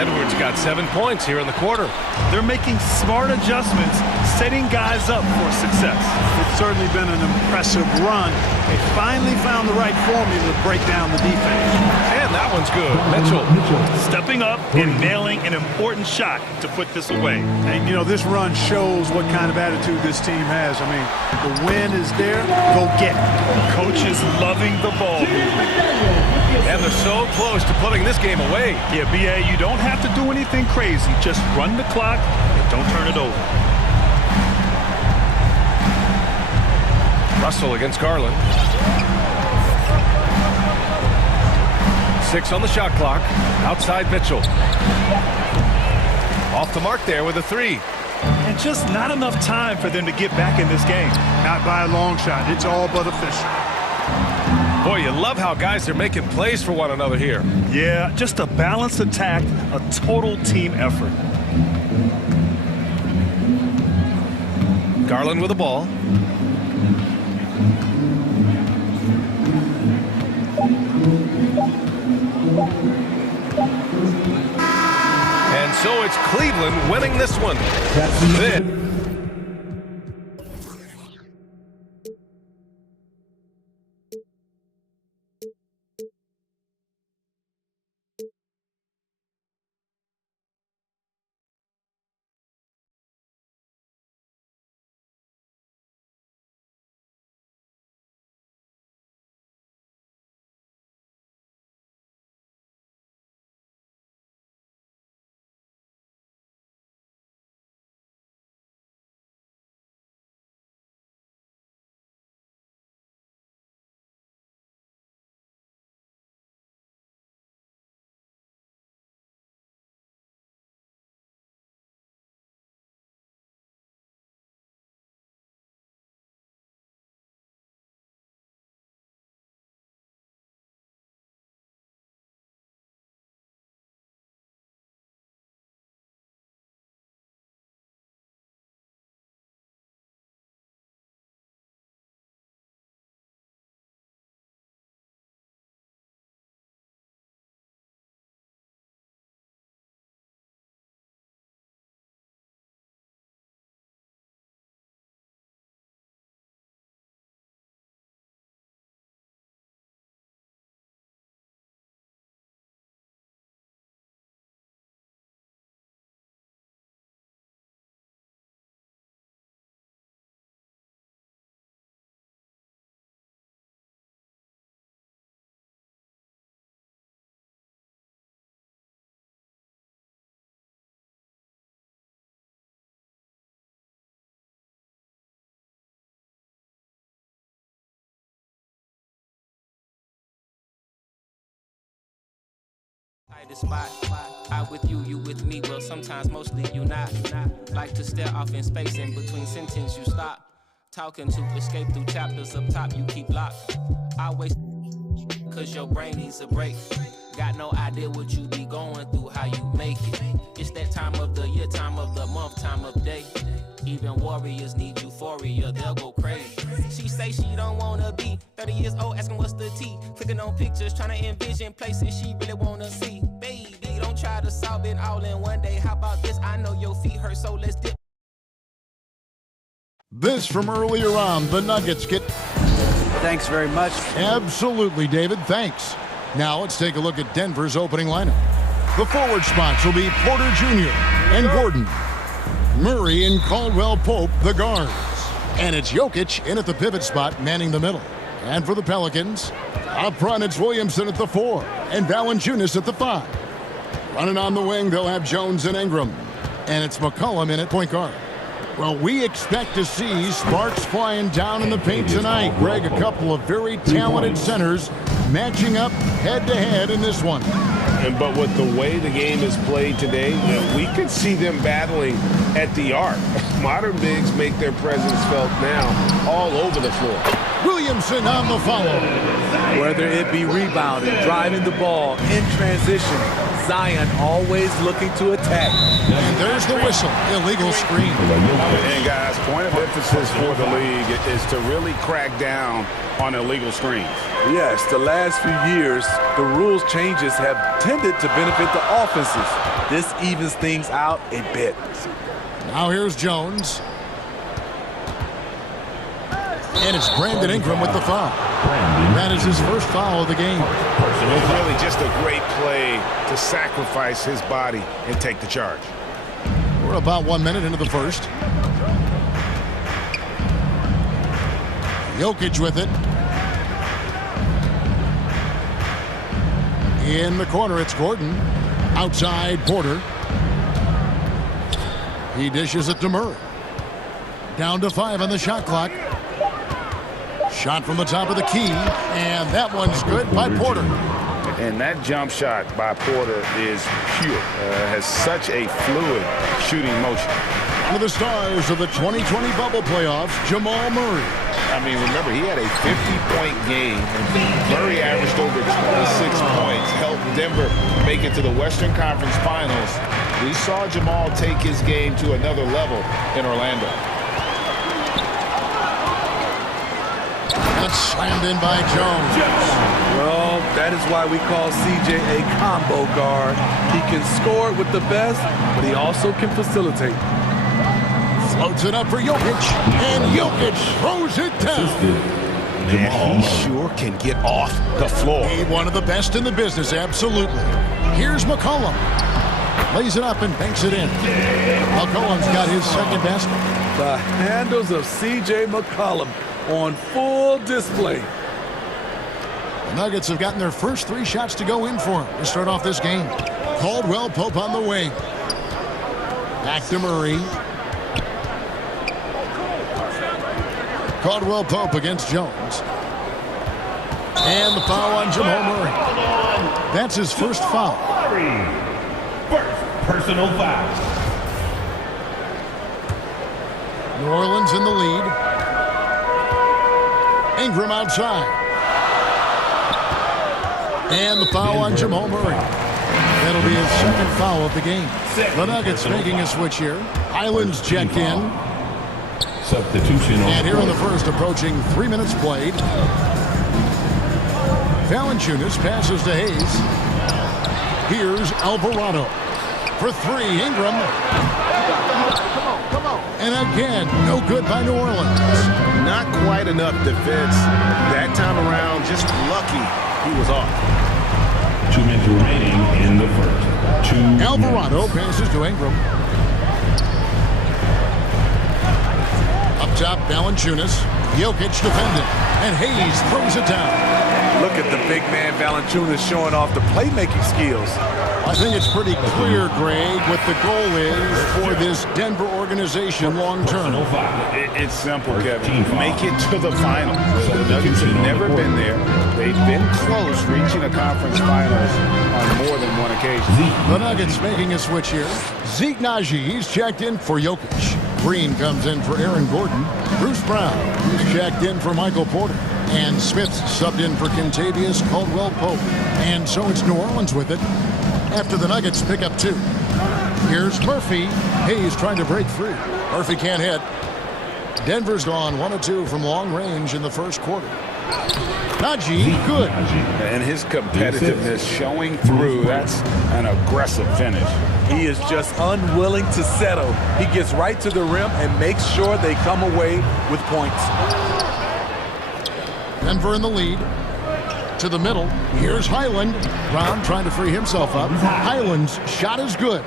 Edwards got 7 points here in the quarter. They're making smart adjustments, setting guys up for success. It's certainly been an impressive run. They finally found the right formula to break down the defense. And that one's good. Mitchell stepping up and nailing an important shot to put this away. And, you know, this run shows what kind of attitude this team has. I mean, the win is there. Go get it. Coach is loving the ball movement. And they're so close to putting this game away. Yeah, B.A., you don't have to do anything crazy. Just run the clock and don't turn it over. Russell against Garland. 6 on the shot clock. Outside Mitchell. Off the mark there with a 3. And just not enough time for them to get back in this game. Not by a long shot. It's all but official. Boy, you love how guys are making plays for one another here. Yeah, just a balanced attack, a total team effort. Garland with the ball. And so it's Cleveland winning this one. The spot, I with you, you with me, well sometimes mostly you not. Like to stare off in space, in between sentence you stop. Talking to escape through chapters up top you keep locked. Always cause your brain needs a break. Got no idea what you be going through, how you make it. It's that time of the year, time of the month, time of day. Even warriors need euphoria, they'll go crazy. She say she don't wanna be 30 years old, asking what's the tea. Clicking on pictures, trying to envision places she really wanna see. Baby, don't try to solve it all in one day. How about this? I know your feet hurt, so let's dip. This from earlier on, the Nuggets get... Thanks very much. Absolutely, David, thanks. Now let's take a look at Denver's opening lineup. The forward spots will be Porter Jr. and Gordon. Murray and Caldwell-Pope, the guards. And it's Jokic in at the pivot spot, manning the middle. And for the Pelicans, up front it's Williamson at the 4 and Valanciunas at the 5. Running on the wing, they'll have Jones and Ingram. And it's McCollum in at point guard. Well, we expect to see sparks flying down in the paint tonight. Greg, a couple of very talented centers matching up head-to-head in this one. But with the way the game is played today, we could see them battling at the arc. Modern bigs make their presence felt now all over the floor. Williamson on the follow. Whether it be rebounding, driving the ball, in transition, Zion always looking to attack. And there's the whistle. Illegal screen. And guys, point of emphasis for the league is to really crack down on illegal screens. Yes, the last few years, the rules changes have tended to benefit the offenses. This evens things out a bit. Now here's Jones. And it's Brandon Ingram with the foul. That is his first foul of the game. It's really just a great play to sacrifice his body and take the charge. We're about 1 minute into the first. Jokic with it. In the corner, it's Gordon. Outside, Porter. He dishes it to Murray. Down to 5 on the shot clock. Shot from the top of the key, and that one's good by Porter. And that jump shot by Porter is pure. Has such a fluid shooting motion. One of the stars of the 2020 bubble playoffs, Jamal Murray. I mean, remember, he had a 50-point game. Murray averaged over 26 points, helped Denver make it to the Western Conference Finals. We saw Jamal take his game to another level in Orlando. That's slammed in by Jones. Well, that is why we call CJ a combo guard. He can score with the best, but he also can facilitate. Floats it up for Jokic, and Jokic throws it down. Man, he sure can get off the floor. One of the best in the business, absolutely. Here's McCollum. Lays it up and banks it in. McCollum's got his second basket. The handles of C.J. McCollum on full display. The Nuggets have gotten their first 3 shots to go in for him to start off this game. Caldwell Pope on the wing. Back to Murray. Caldwell Pope against Jones. And the foul on Jamal Murray. That's his first foul. First personal foul. New Orleans in the lead. Ingram outside. And the foul on Jamal Murray. That'll be his second foul of the game. The Nuggets making a switch here. Highlands checked in. Substitution. And here in the first, approaching 3 minutes played. Valanciunas passes to Hayes. Here's Alvarado. For 3, Ingram. And again, no good by New Orleans. Not quite enough defense. That time around, just lucky he was off. 2 minutes remaining in the first. Alvarado passes to Ingram. Up top, Valanciunas. Jokic defending. And Hayes throws it down. Look at the big man Valanciunas showing off the playmaking skills. I think it's pretty clear, Greg, what the goal is for this Denver organization long term. It's simple, Kevin. Make it to the finals. The Nuggets have never been there. They've been close reaching a conference finals on more than one occasion. The Nuggets making a switch here. Zeke Naji, he's checked in for Jokic. Green comes in for Aaron Gordon. Bruce Brown, he's checked in for Michael Porter. And Smith's subbed in for Kentavious Caldwell-Pope. And so it's New Orleans with it after the Nuggets pick up 2. Here's Murphy. Hayes trying to break free. Murphy can't hit. Denver's gone 1 of 2 from long range in the first quarter. Naji, good. And his competitiveness showing through. That's an aggressive finish. He is just unwilling to settle. He gets right to the rim and makes sure they come away with points. Denver in the lead. To the middle. Here's Highland. Brown trying to free himself up. Highland's shot is good.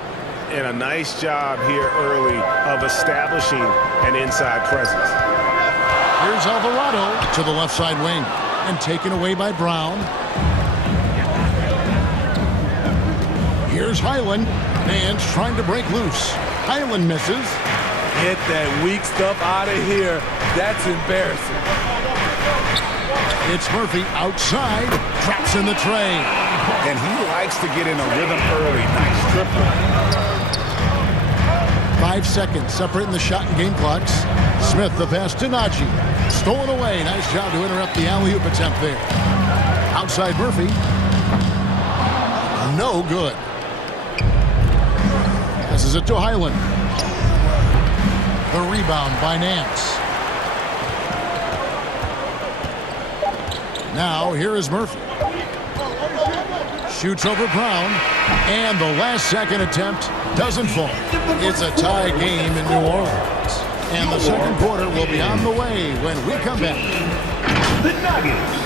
And a nice job here early of establishing an inside presence. Here's Alvarado to the left side wing. And taken away by Brown. Here's Highland. Man's trying to break loose. Highland misses. Get that weak stuff out of here. That's embarrassing. It's Murphy outside. Traps in the tray. And he likes to get in a rhythm early. Nice triple. 5 seconds separating the shot and game clocks. Smith the pass to Naji. Stolen away. Nice job to interrupt the alley-oop attempt there. Outside Murphy. No good. Passes it to Highland. The rebound by Nance. Now here is Murphy. Shoots over Brown. And the last second attempt doesn't fall. It's a tie game in New Orleans. And the second quarter will be on the way when we come back. The Nuggets,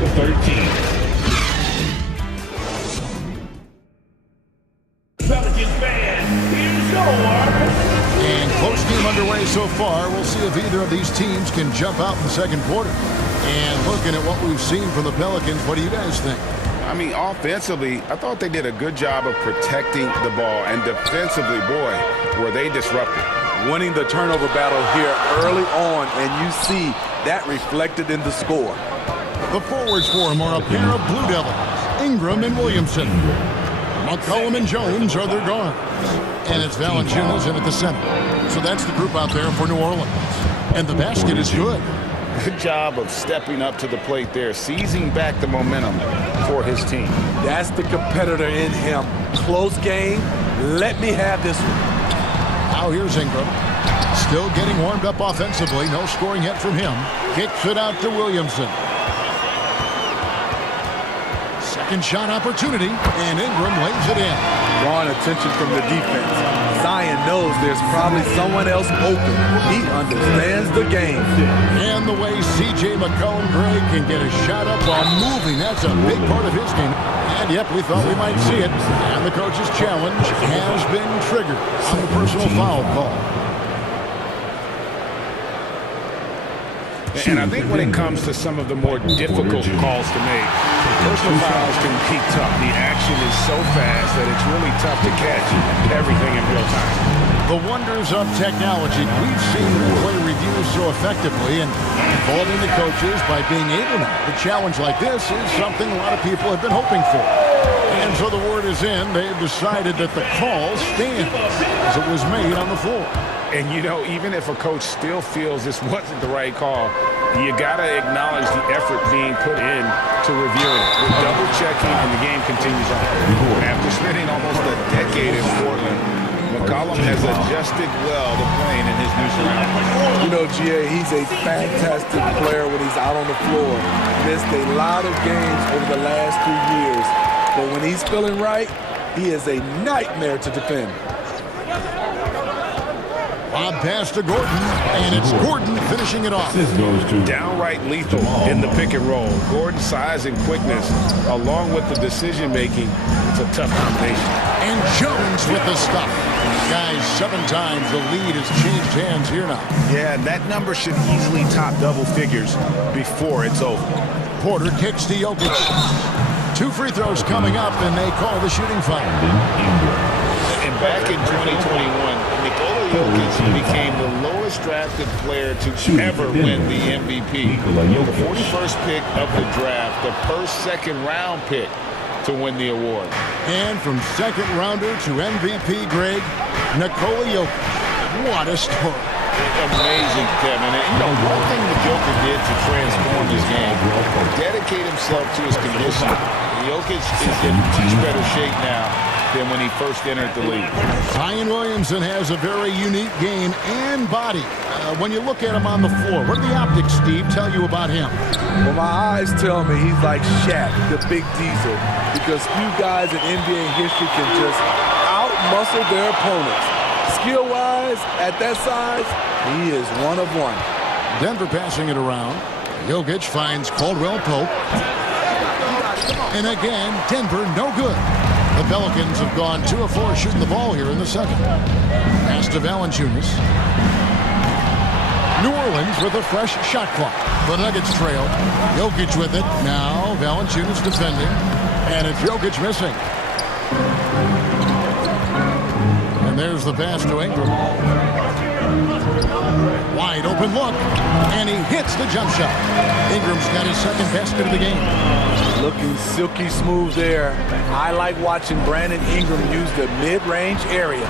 the 13. Pelicans fan, here's your. And close game underway so far. We'll see if either of these teams can jump out in the second quarter. And looking at what we've seen from the Pelicans, what do you guys think? I mean, offensively, I thought they did a good job of protecting the ball. And defensively, boy, were they disruptive. Winning the turnover battle here early on, and you see that reflected in the score. The forwards for him are a pair of Blue Devils, Ingram and Williamson. McCollum and Jones are their guards. And it's Valanciunas in at the center. So that's the group out there for New Orleans. And the basket is good. Good job of stepping up to the plate there, seizing back the momentum for his team. That's the competitor in him. Close game. Let me have this one. Now here's Ingram. Still getting warmed up offensively. No scoring yet from him. Kicks it out to Williamson. Second shot opportunity, and Ingram lays it in. Drawing attention from the defense. Zion knows there's probably someone else open. He understands the game. And the way C.J. McCollum Gray can get a shot up while moving, that's a big part of his game. And yep, we thought we might see it. And the coach's challenge has been triggered on the personal foul call. And I think when it comes to some of the more difficult calls to make, personal fouls can be tough. The action is so fast that it's really tough to catch everything in real time. The wonders of technology. We've seen replay reviews so effectively and involving the coaches by being able to challenge like this is something a lot of people have been hoping for. And so the word is in. They've decided that the call stands as it was made on the floor. And, you know, even if a coach still feels this wasn't the right call, you got to acknowledge the effort being put in to reviewing it. We're double-checking, and the game continues on. After spending almost a decade in Portland, McCollum has adjusted well to playing in his new surroundings. You know, G.A., he's a fantastic player when he's out on the floor. Missed a lot of games over the last 2 years. But when he's feeling right, he is a nightmare to defend. Lob pass to Gordon, and it's Gordon finishing it off. Downright lethal in the pick and roll. Gordon's size and quickness, along with the decision-making, it's a tough combination. And Jones with the stuff. Guys, 7 times the lead has changed hands here now. Yeah, that number should easily top double figures before it's over. Porter kicks to Jokic. 2 free throws coming up, and they call the shooting foul. And back in 2021, Nikola Jokic became the lowest drafted player to ever win the MVP. The 41st pick of the draft, the first second-round pick to win the award. And from second rounder to MVP, Greg, Nikola Jokic. What a story. Amazing, Kevin. And, you know, one thing the Joker did to transform his game, dedicate himself to his conditioning. Jokic is in much better shape now than when he first entered the league. Zion Williamson has a very unique game and body. When you look at him on the floor, what do the optics, Steve, tell you about him? Well, my eyes tell me he's like Shaq, the big diesel, because few guys in NBA history can just out-muscle their opponents. Skill-wise, at that size, he is one of one. Denver passing it around. Jokic finds Caldwell Pope. And again, Denver no good. The Pelicans have gone 2 of 4 shooting the ball here in the second. Pass to Valanciunas. New Orleans with a fresh shot clock. The Nuggets trail. Jokic with it. Now Valanciunas defending. And it's Jokic missing. And there's the pass to Ingram. Wide open look. And he hits the jump shot. Ingram's got his second basket of the game. Looking silky smooth there. I like watching Brandon Ingram use the mid-range area.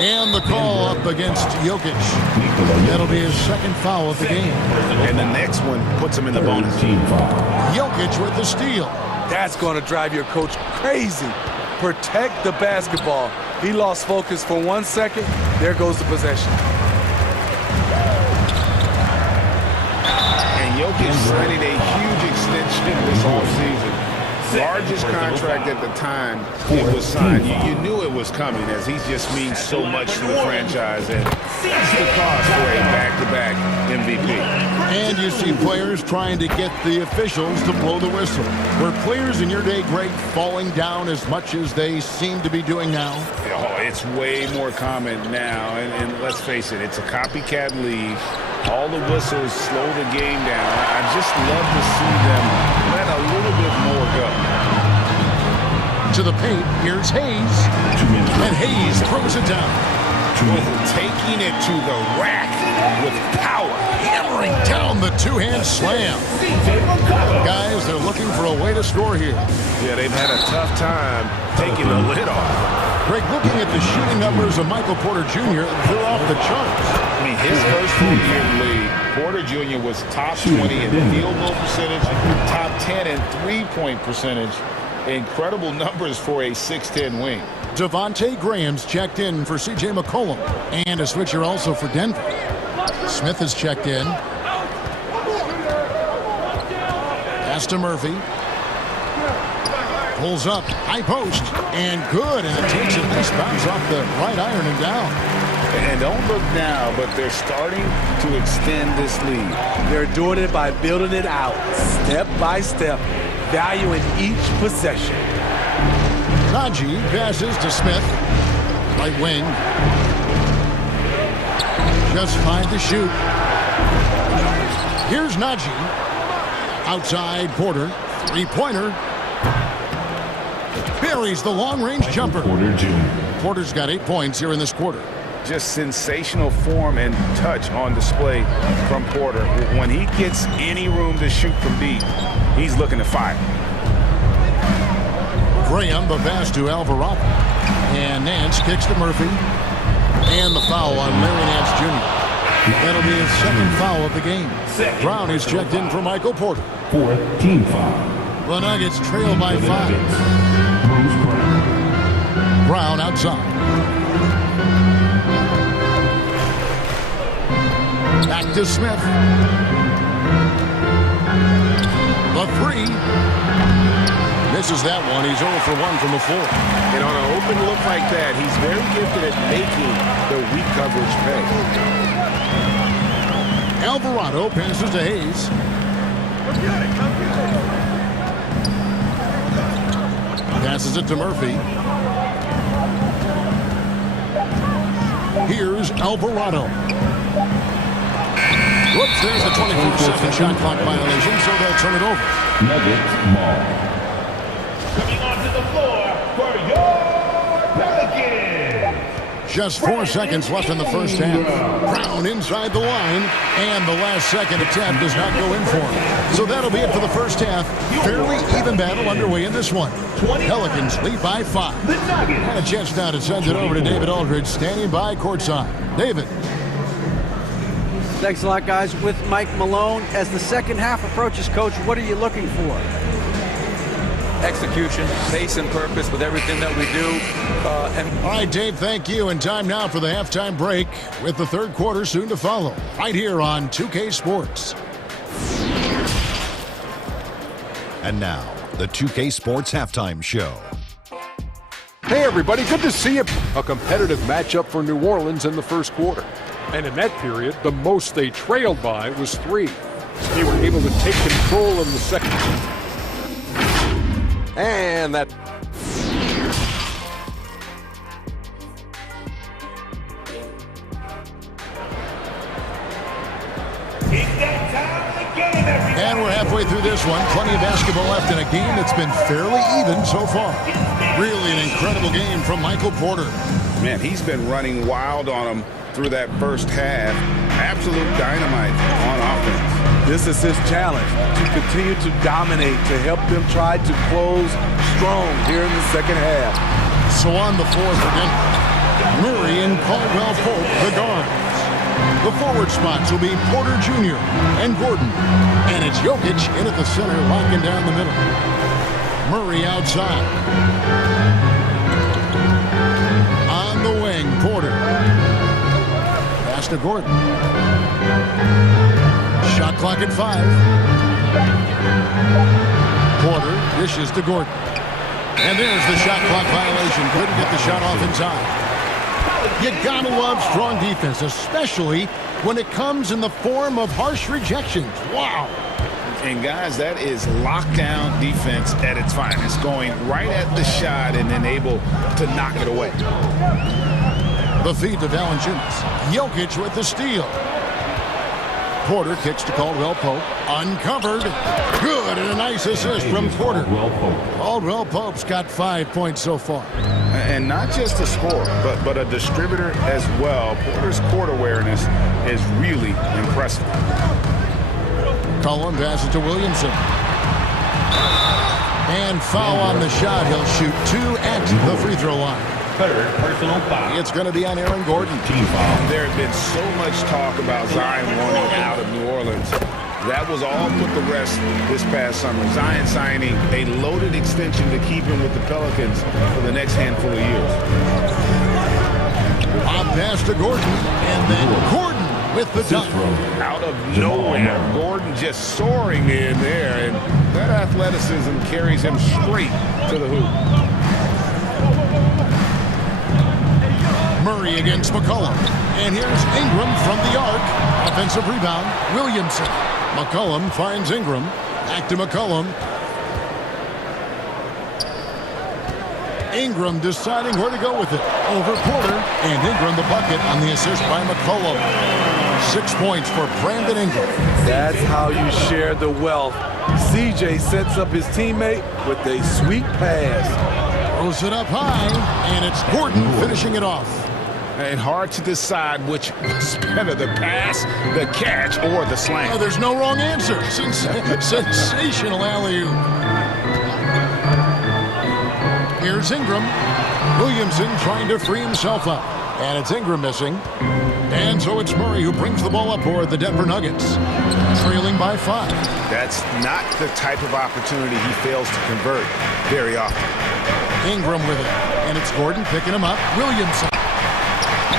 And the call up against Jokic. That'll be his second foul of the game. And the next one puts him in the bonus. Jokic with the steal. That's going to drive your coach crazy. Protect the basketball. He lost focus for 1 second. There goes the possession. And Jokic signing a huge extension this offseason. Largest contract at the time it was signed. You knew it was coming, as he just means so much to the franchise, and that's the cause for a back-to-back MVP. And you see players trying to get the officials to blow the whistle? Were players in your day, Greg, falling down as much as they seem to be doing now? Oh, it's way more common now, and let's face it, it's a copycat league. All the whistles slow the game down. I just love to see them let a little bit more go. To the paint, here's Hayes. And Hayes throws it down. Taking it to the rack with power. Hammering down the two-hand slam. Guys, they're looking for a way to score here. Yeah, they've had a tough time taking the lid off. Greg, looking at the shooting numbers of Michael Porter Jr., they're off the charts. I mean, his first full year in the league, Porter Jr. was top 20 in field goal percentage, top 10 in three-point percentage. Incredible numbers for a 6'10 wing. Devontae Graham's checked in for C.J. McCollum. And a switcher also for Denver. Smith is checked in. Pass to Murphy. Pulls up, high post, and good. And it takes a nice bounce off the right iron and down. And don't look now, but they're starting to extend this lead. They're doing it by building it out, step by step, valuing each possession. Najee passes to Smith. Right wing. Just 5 to shoot. Here's Najee. Outside Porter. Three-pointer. Buries the long-range jumper. Porter's got 8 points here in this quarter. Just sensational form and touch on display from Porter. When he gets any room to shoot from deep, he's looking to fire. Graham, the pass to Alvarado. And Nance kicks to Murphy. And the foul on Larry Nance Jr. That'll be his second foul of the game. Brown is checked in for Michael Porter. 4th team foul. The Nuggets trail by 5. Brown outside. Back to Smith. The 3. Misses that one. He's 0 for 1 from the floor. And on an open look like that, he's very gifted at making the weak coverage pay. Alvarado passes to Hayes. Passes it to Murphy. Here's Alvarado. Whoops, there's the 24-second shot clock violation, so they'll turn it over. Nuggets ball. Coming onto the floor for your Pelicans. Just 4 seconds left in the first half. Brown inside the line, and the last second attempt does not go in for him. So that'll be it for the first half. Fairly even battle underway in this one. Pelicans lead by 5. And a chance now to send it over to David Aldridge, standing by courtside. David. Thanks a lot, guys. With Mike Malone, as the second half approaches, Coach, what are you looking for? Execution, pace and purpose with everything that we do. All right, Dave, thank you. And time now for the halftime break with the third quarter soon to follow. Right here on 2K Sports. And now, the 2K Sports Halftime Show. Hey, everybody, good to see you. A competitive matchup for New Orleans in the first quarter. And in that period, the most they trailed by was 3. They were able to take control in the second. And that... And we're halfway through this one. Plenty of basketball left in a game that's been fairly even so far. Really an incredible game from Michael Porter. Man, he's been running wild on him through that first half. Absolute dynamite on offense. This is his challenge, to continue to dominate, to help them try to close strong here in the second half. So on the floor for Denver, Murray and Caldwell Pope, the guards. The forward spots will be Porter Jr. and Gordon. And it's Jokic in at the center, locking down the middle. Murray outside. On the wing, Porter. Pass to Gordon. Shot clock at 5. Porter dishes to Gordon. And there's the shot clock violation. Couldn't get the shot off inside. You gotta love strong defense, especially when it comes in the form of harsh rejections. Wow. And guys, that is lockdown defense at its finest, going right at the shot and then able to knock it away. The feed to Valanciunas. Jokic with the steal. Porter kicks to Caldwell Pope. Uncovered. Good, and a nice assist from Porter. Caldwell Pope's got 5 points so far. And not just a scorer, but a distributor as well. Porter's court awareness is really impressive. Cullen passes to Williamson. And foul on the shot. He'll shoot 2 at the free throw line. Third personal foul. It's going to be on Aaron Gordon. There had been so much talk about Zion wanting out of New Orleans. That was all put to rest this past summer. Zion signing a loaded extension to keep him with the Pelicans for the next handful of years. On pass to Gordon, and then Gordon with the dunk. Out of nowhere, Gordon just soaring in there, and that athleticism carries him straight to the hoop. Murray against McCollum. And here's Ingram from the arc. Offensive rebound, Williamson. McCollum finds Ingram. Back to McCollum. Ingram deciding where to go with it. Over Porter. And Ingram the bucket on the assist by McCollum. 6 points for Brandon Ingram. That's how you share the wealth. CJ sets up his teammate with a sweet pass. Throws it up high, and it's Gordon finishing it off. And hard to decide which was better, the pass, the catch, or the slam. Oh, there's no wrong answer. Sensational alley-oop. Here's Ingram. Williamson trying to free himself up. And it's Ingram missing. And so it's Murray who brings the ball up for the Denver Nuggets. Trailing by 5. That's not the type of opportunity he fails to convert very often. Ingram with it. And it's Gordon picking him up. Williamson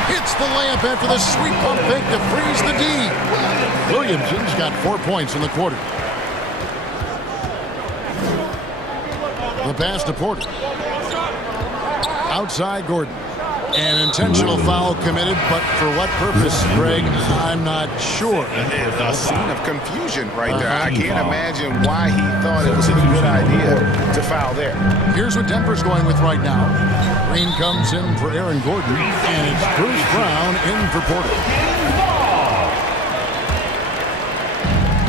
hits the layup after the sweet pump fake to freeze the D. Williamson's got 4 points in the quarter. The pass to Porter. Outside Gordon. An intentional foul committed, but for what purpose, Greg? I'm not sure. A scene of confusion right there. I can't imagine why he thought it was a good idea to foul there. Here's what Denver's going with right now. Green comes in for Aaron Gordon, and it's Bruce Brown in for Porter.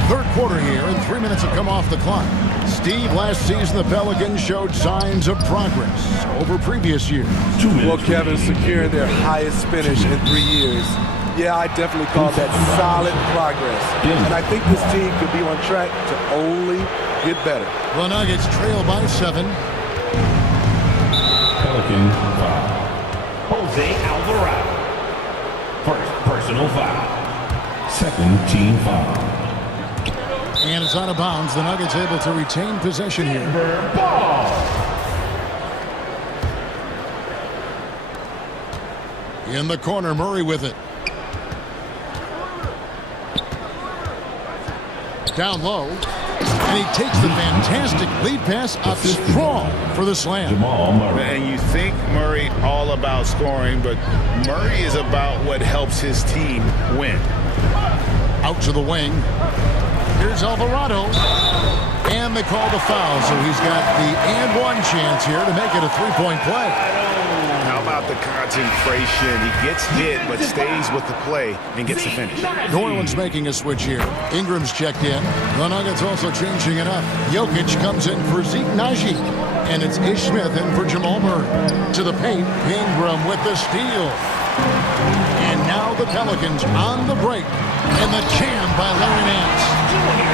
Third quarter here, and 3 minutes have come off the clock. Steve, last season the Pelicans showed signs of progress over previous years. Well, Kevin, securing their highest finish in 3 years. Yeah, I definitely call that solid progress. And I think this team could be on track to only get better. The Nuggets trail by 7. Pelican foul. Jose Alvarado. First personal foul. Second team foul. And it's out of bounds. The Nuggets able to retain possession here. Ball. In the corner, Murray with it. Down low. And he takes the fantastic lead pass up strong for the slam. And you think Murray all about scoring, but Murray is about what helps his team win. Out to the wing. Here's Alvarado. And they call the foul, so he's got the and one chance here to make it a three-point play. How about the concentration? He gets hit, but stays with the play and gets the finish. New Orleans making a switch here. Ingram's checked in. The Nuggets also changing it up. Jokic comes in for Zeke Naji. And it's Ish Smith in for Jamal Murray. To the paint, Ingram with the steal. And now the Pelicans on the break. And the jam by Larry Nance.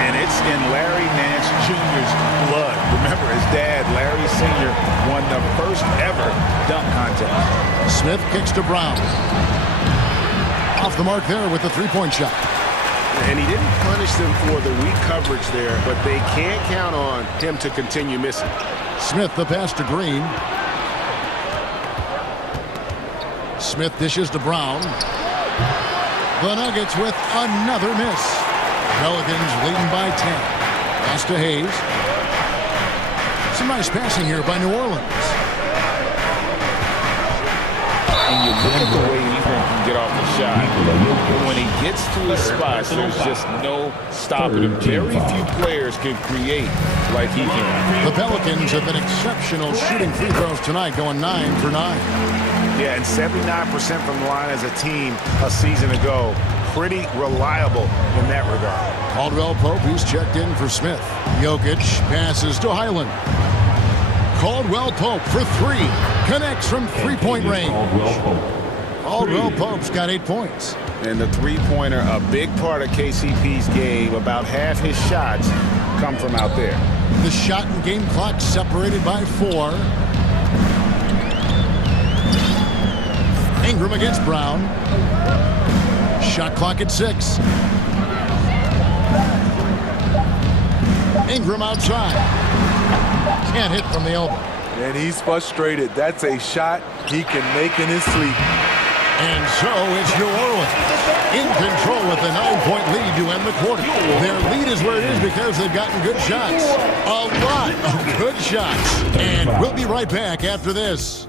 And it's in Larry Nance Jr.'s blood. Remember, his dad, Larry Sr., won the first ever dunk contest. Smith kicks to Brown. Off the mark there with the three-point shot. And he didn't punish them for the weak coverage there, but they can't count on him to continue missing. Smith the pass to Green. Smith dishes to Brown. The Nuggets with another miss. Pelicans leading by 10. Pass to Hayes. Some nice passing here by New Orleans. And you look at the way Ingram can get off the shot. And when he gets to his spot, there's just no stopping him. Very few players can create like he can. The Pelicans have been exceptional shooting free throws tonight, going 9 for 9. Yeah, and 79% from the line as a team a season ago. Pretty reliable in that regard. Caldwell Pope, he's checked in for Smith. Jokic passes to Highland. Caldwell Pope for three. Connects from three-point range. Caldwell Pope's got 8 points. And the three-pointer, a big part of KCP's game. About half his shots come from out there. The shot and game clock separated by 4. Ingram against Brown. Shot clock at 6. Ingram outside. Can't hit from the elbow. And he's frustrated. That's a shot he can make in his sleep. And so it's New Orleans in control with a 9-point lead to end the quarter. Their lead is where it is because they've gotten good shots. A lot of good shots. And we'll be right back after this.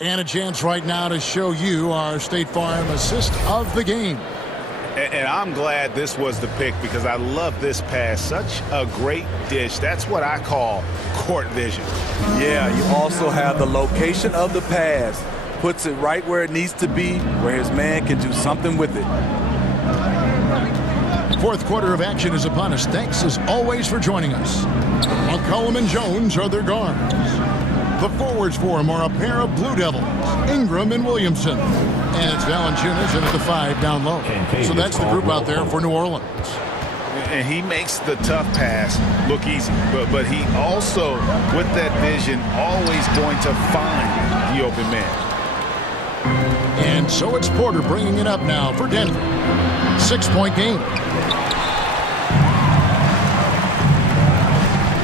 And a chance right now to show you our State Farm assist of the game. And I'm glad this was the pick because I love this pass. Such a great dish. That's what I call court vision. Yeah, you also have the location of the pass. Puts it right where it needs to be, where his man can do something with it. Fourth quarter of action is upon us. Thanks as always for joining us. McCollum and Jones are their guards. The forwards for him are a pair of Blue Devils, Ingram and Williamson. And it's Valanciunas in at the 5 down low. So that's the group out there for New Orleans. And he makes the tough pass look easy. But he also, with that vision, always going to find the open man. And so it's Porter bringing it up now for Denver. 6-point game.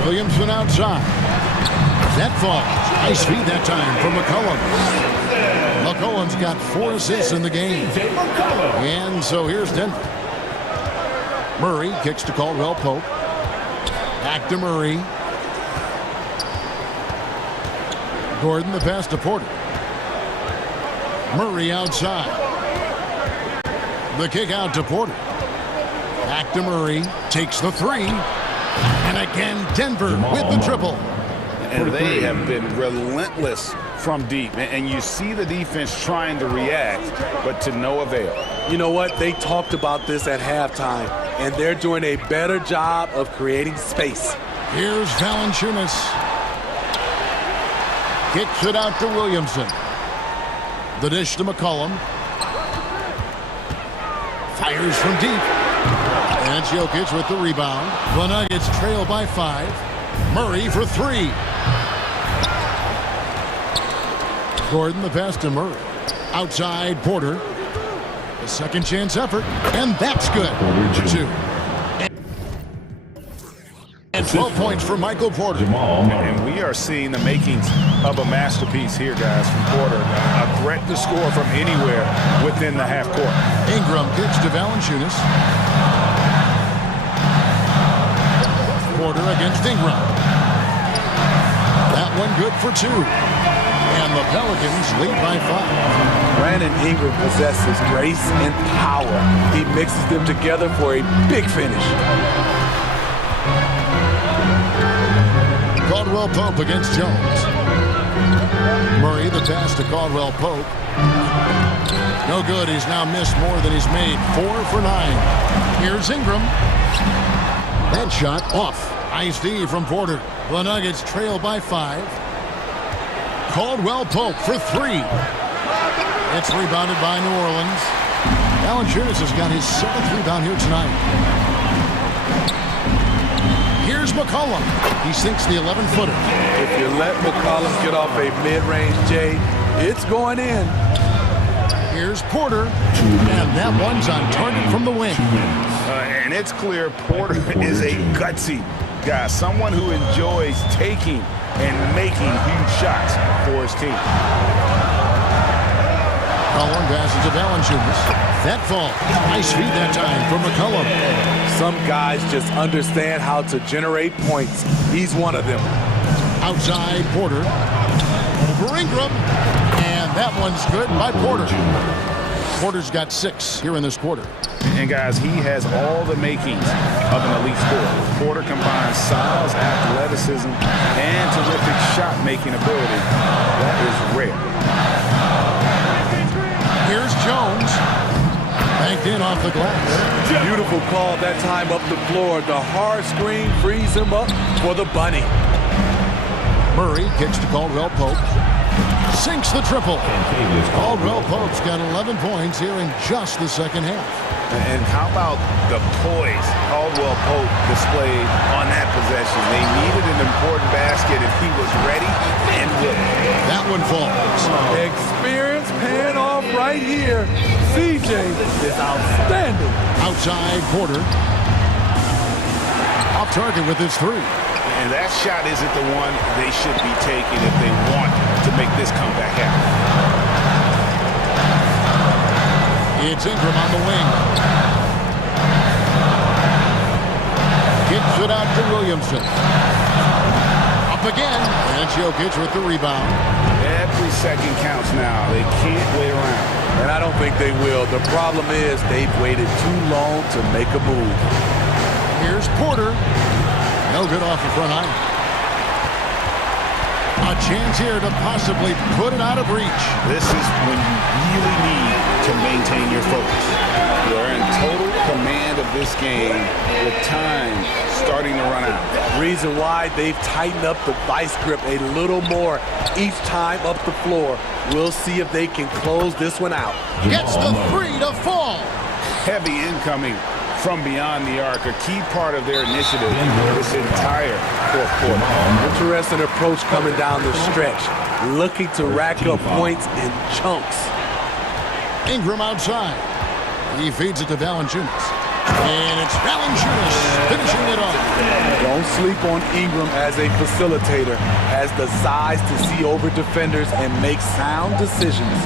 Williamson outside. That falls. Nice feed that time from McCollum. McCollum's got 4 assists in the game. And so here's Denver. Murray kicks to Caldwell Pope. Back to Murray. Gordon the pass to Porter. Murray outside. The kick out to Porter. Back to Murray. Takes the 3. And again, Denver with the triple. And they have been relentless from deep. And you see the defense trying to react, but to no avail. You know what? They talked about this at halftime, and they're doing a better job of creating space. Here's Valanciunas. Kicks it out to Williamson. The dish to McCollum. Fires from deep. And it's Jokic with the rebound. The Nuggets trail by 5. Murray for 3. Gordon the pass to Murray. Outside Porter. A second chance effort. And that's good. For 2. And 12 points for Michael Porter. And we are seeing the makings of a masterpiece here, guys, from Porter. A threat to score from anywhere within the half court. Ingram kicks to Valanciunas. Porter against Ingram. That one good for 2. And the Pelicans lead by 5. Brandon Ingram possesses grace and power. He mixes them together for a big finish. Caldwell Pope against Jones. Murray the pass to Caldwell Pope. No good. He's now missed more than he's made. 4 for 9. Here's Ingram. That shot off. Nice D from Porter. The Nuggets trail by 5. Caldwell Pope for 3. It's rebounded by New Orleans. Valanciunas has got his 7th rebound here tonight. Here's McCollum. He sinks the 11-footer. If you let McCollum get off a mid-range, Jay, it's going in. Here's Porter. And that one's on target from the wing. And it's clear Porter is a gutsy guy. Someone who enjoys taking and making huge shots for his team. McCollum passes to Valanciunas. That fall. Nice feed that time from McCollum. Some guys just understand how to generate points. He's one of them. Outside, Porter. Over Ingram. And that one's good by Porter. Porter's got 6 here in this quarter. And guys, he has all the makings of an elite scorer. Porter combines size, athleticism, and terrific shot-making ability. That is rare. Here's Jones. Banked in off the glass. Beautiful call that time up the floor. The hard screen frees him up for the bunny. Murray kicks to Caldwell Pope. Sinks the triple. Caldwell Pope's got 11 points here in just the second half. And how about the poise Caldwell Pope displayed on that possession? They needed an important basket and he was ready and willing. That one falls. Experience paying off right here. CJ is outstanding. Outside, Porter. Off target with his 3. And that shot isn't the one they should be taking if they want to make this comeback happen. It's Ingram on the wing. Gets it out to Williamson. Up again. And Jokic with the rebound. Every second counts now. They can't wait around. And I don't think they will. The problem is they've waited too long to make a move. Here's Porter. No good off the front iron. A chance here to possibly put it out of reach. This is when you really need to maintain your focus. You are in total command of this game with time starting to run out. Reason why they've tightened up the vice grip a little more each time up the floor. We'll see if they can close this one out. Gets the 3 to fall. Heavy incoming from beyond the arc, a key part of their initiative this entire fourth quarter. Interesting approach coming down the stretch, looking to rack up points in chunks. Ingram outside. He feeds it to Valanciunas. And it's Valanciunas finishing it off. Don't sleep on Ingram as a facilitator. Has the size to see over defenders and make sound decisions.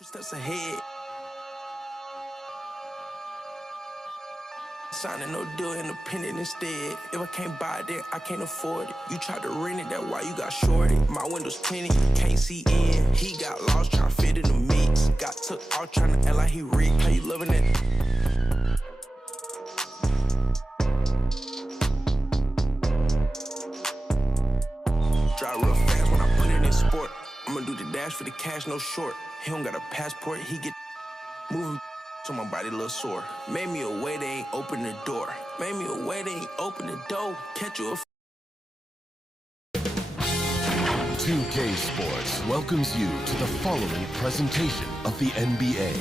Steps ahead. Signing no deal, independent instead. If I can't buy it, then I can't afford it. You tried to rent it, that's why you got shorted. My window's tinted, you can't see in. He got lost trying to fit in the mix. Got took out trying to act like he rigged. How you loving it? Drive real fast when I put it in sport. I'ma do the dash for the cash, no short. He don't got a passport, he get moving. So my body a little sore. Made me a way, they ain't open the door. Made me a way, they ain't open the door. Catch you a 2K Sports welcomes you to the following presentation of the NBA.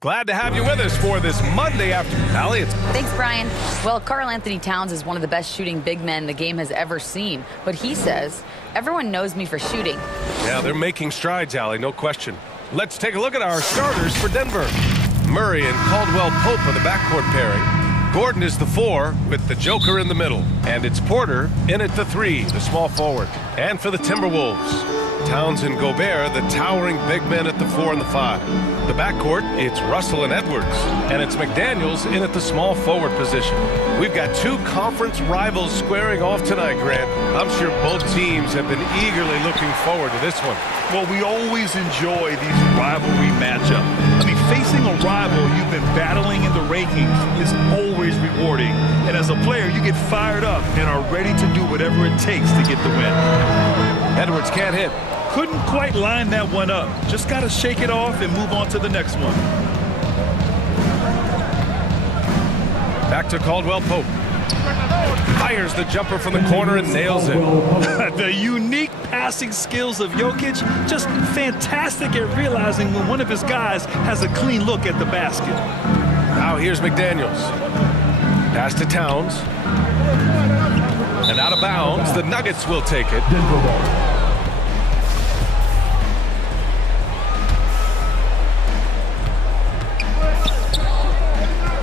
Glad to have you with us for this Monday afternoon. Allie, Thanks, Brian. Well, Karl Anthony Towns is one of the best shooting big men the game has ever seen. But he says, everyone knows me for shooting. Yeah, they're making strides, Allie, no question. Let's take a look at our starters for Denver. Murray and Caldwell Pope are the backcourt pairing. Gordon is the 4 with the Joker in the middle. And it's Porter in at the 3, the small forward. And for the Timberwolves, Towns and Gobert, the towering big men at the 4 and the 5. The backcourt, it's Russell and Edwards, and it's McDaniels in at the small forward position. We've got two conference rivals squaring off tonight, Grant. I'm sure both teams have been eagerly looking forward to this one. Well, we always enjoy these rivalry matchups. I mean, facing a rival you've been battling in the rankings is always rewarding. And as a player, you get fired up and are ready to do whatever it takes to get the win. Edwards can't hit. Couldn't quite line that one up. Just got to shake it off and move on to the next one. Back to Caldwell Pope. Fires the jumper from the corner and nails it. The unique passing skills of Jokic, just fantastic at realizing when one of his guys has a clean look at the basket. Now here's McDaniels. Pass to Towns. And out of bounds, the Nuggets will take it.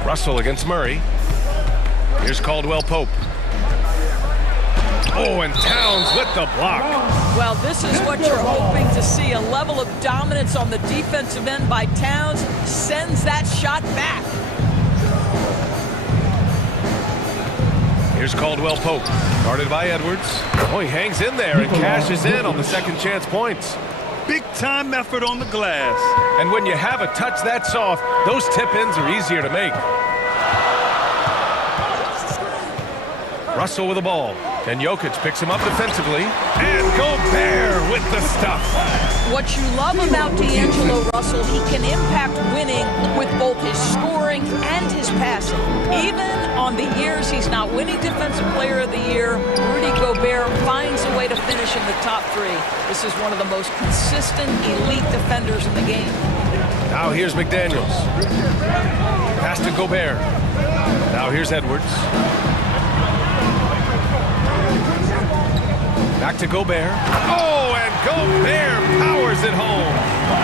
Russell against Murray. Here's Caldwell Pope. Oh, and Towns with the block. Well, this is what you're hoping to see. A level of dominance on the defensive end by Towns sends that shot back. Here's Caldwell Pope, guarded by Edwards. Oh, he hangs in there and cashes in on the second chance points. Big time effort on the glass. And when you have a touch that soft, those tip-ins are easier to make. Russell with the ball, and Jokic picks him up defensively. And Gobert with the stuff. What you love about D'Angelo Russell, he can impact winning with both his scoring and his passing. Even on the years he's not winning Defensive Player of the Year, Rudy Gobert finds a way to finish in the top 3. This is one of the most consistent, elite defenders in the game. Now here's McDaniels. Pass to Gobert. Now here's Edwards. Back to Gobert. Oh, and Gobert powers it home.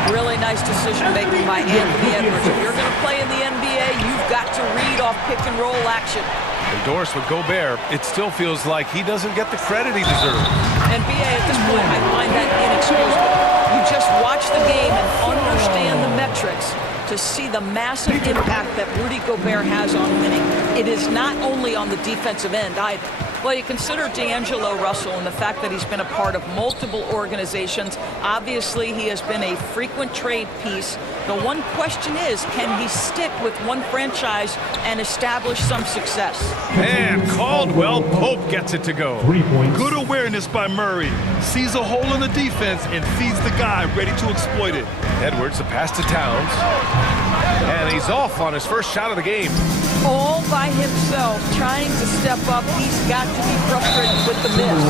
Really nice decision making by Anthony Edwards. If you're going to play in the NBA, you've got to read off pick and roll action. Endorsed with Gobert, it still feels like he doesn't get the credit he deserves. And BA, at this point, I find that inexcusable. You just watch the game and understand the metrics to see the massive impact that Rudy Gobert has on winning. It is not only on the defensive end either. Well, you consider D'Angelo Russell and the fact that he's been a part of multiple organizations. Obviously, he has been a frequent trade piece. The one question is, can he stick with one franchise and establish some success? And Caldwell Pope gets it to go. Good awareness by Murray. Sees a hole in the defense and feeds the guy ready to exploit it. Edwards, the pass to Towns. And he's off on his first shot of the game. All by himself, trying to step up. He's got to be frustrated with the miss.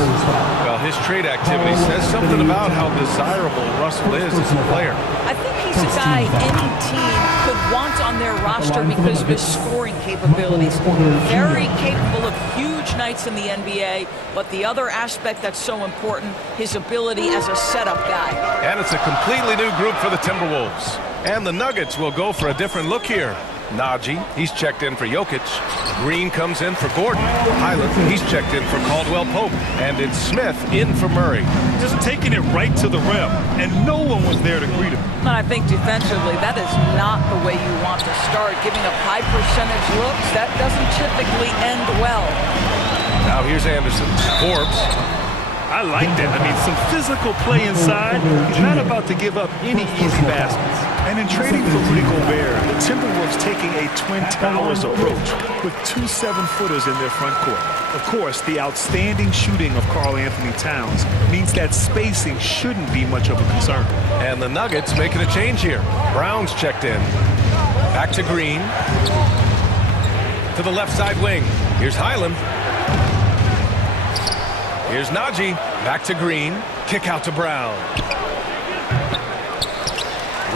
Well, his trade activity says something about how desirable Russell is as a player. I think he's a guy any team could want on their roster because of his scoring capabilities. Very capable of huge nights in the NBA, but the other aspect that's so important, his ability as a setup guy. And it's a completely new group for the Timberwolves. And the Nuggets will go for a different look here. Najee, he's checked in for Jokic. Green comes in for Gordon. Highland, he's checked in for Caldwell Pope. And it's Smith in for Murray. Just taking it right to the rim, and no one was there to greet him. And I think defensively, that is not the way you want to start. Giving up high percentage looks, that doesn't typically end well. Now here's Anderson. Forbes. I like that. I mean, some physical play inside. He's not about to give up any easy baskets. And in trading for Rudy Gobert, the Timberwolves taking a Twin Towers approach with 2 7-footers in their front court. Of course, the outstanding shooting of Karl Anthony Towns means that spacing shouldn't be much of a concern. And the Nuggets making a change here. Brown's checked in. Back to Green. To the left side wing. Here's Highland. Here's Najee. Back to Green. Kick out to Brown.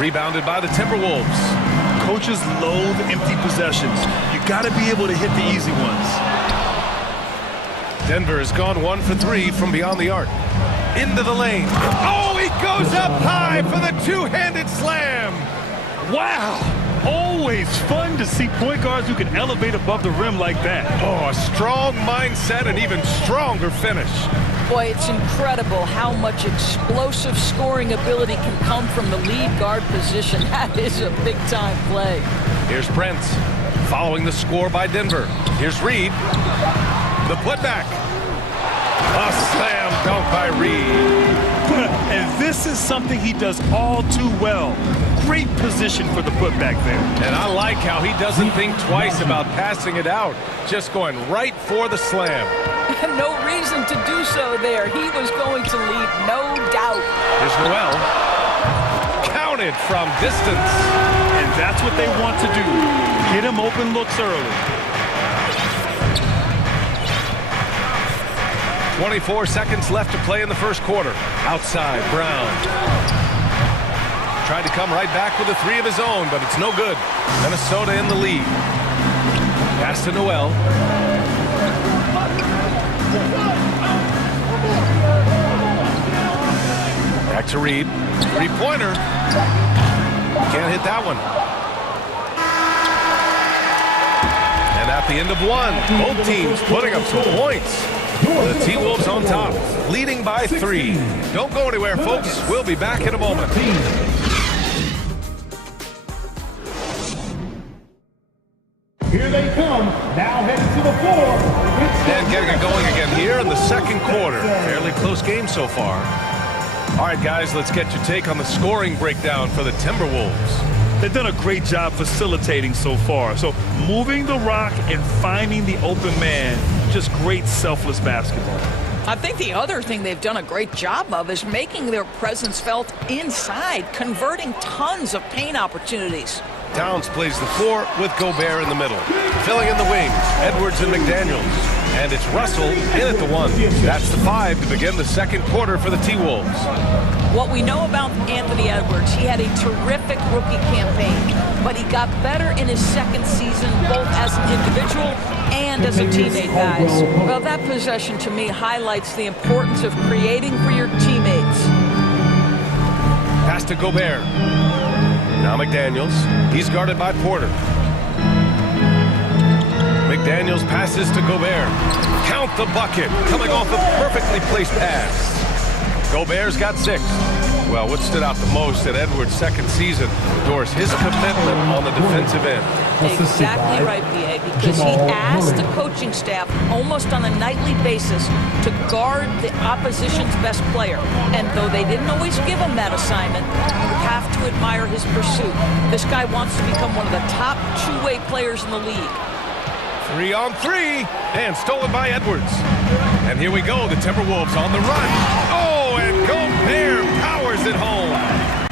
Rebounded by the Timberwolves. Coaches loathe empty possessions. You got to be able to hit the easy ones. Denver has gone 1 for 3 from beyond the arc. Into the lane. Oh, he goes up high for the two-handed slam. Wow. Always fun to see point guards who can elevate above the rim like that. Oh, a strong mindset and even stronger finish. Boy, it's incredible how much explosive scoring ability can come from the lead guard position. That is a big-time play. Here's Brent following the score by Denver. Here's Reed. The putback. A slam dunk by Reed. And this is something he does all too well. Great position for the putback there. And I like how he doesn't think twice about passing it out. Just going right for the slam. No reason to do so there. He was going to lead, no doubt. Here's Noel. Counted from distance. And that's what they want to do. Get him open looks early. 24 seconds left to play in the first quarter. Outside, Brown. Tried to come right back with a 3 of his own, but it's no good. Minnesota in the lead. Pass to Noel. Back to Reed. 3-pointer. Can't hit that one. And at the end of 1, both teams putting up some points. The T-Wolves on top, leading by 3. Don't go anywhere, folks. We'll be back in a moment. Here they come, now headed to the floor. And getting it going again here in the second quarter. Fairly close game so far. All right, guys, let's get your take on the scoring breakdown for the Timberwolves. They've done a great job facilitating so far. So moving the rock and finding the open man, just great selfless basketball. I think the other thing they've done a great job of is making their presence felt inside, converting tons of paint opportunities. Towns plays the 4 with Gobert in the middle. Filling in the wings, Edwards and McDaniels. And it's Russell in at the 1. That's the 5 to begin the second quarter for the T-Wolves. What we know about Anthony Edwards, he had a terrific rookie campaign, but he got better in his second season, both as an individual and as a teammate, guys. Well, that possession to me highlights the importance of creating for your teammates. Pass to Gobert. Now McDaniels. He's guarded by Porter. McDaniels passes to Gobert. Count the bucket. Coming off a perfectly placed pass. Gobert's got 6. Well, what stood out the most in Edwards' second season, Doris, his commitment on the defensive end. Exactly right, B.A., because he asked the coaching staff almost on a nightly basis to guard the opposition's best player. And though they didn't always give him that assignment, you have to admire his pursuit. This guy wants to become one of the top two-way players in the league. 3-on-3, and stolen by Edwards. And here we go, the Timberwolves on the run. Oh, and Gobert powers it home.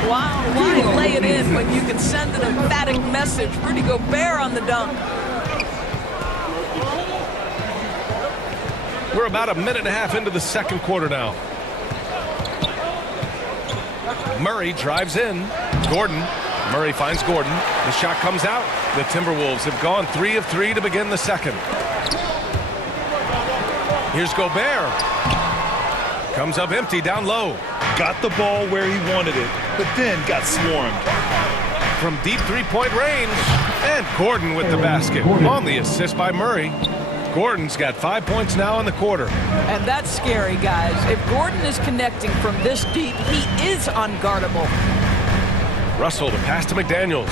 Wow, why lay it in when you can send an emphatic message? Rudy Gobert on the dunk. We're about a minute and a half into the second quarter now. Murray drives in. Gordon. Murray finds Gordon. The shot comes out. The Timberwolves have gone 3 of 3 to begin the second. Here's Gobert. Comes up empty down low. Got the ball where he wanted it, but then got swarmed. From deep 3-point range. And Gordon with the basket on the assist by Murray. Gordon's got 5 points now in the quarter. And that's scary, guys. If Gordon is connecting from this deep, he is unguardable. Russell to pass to McDaniels.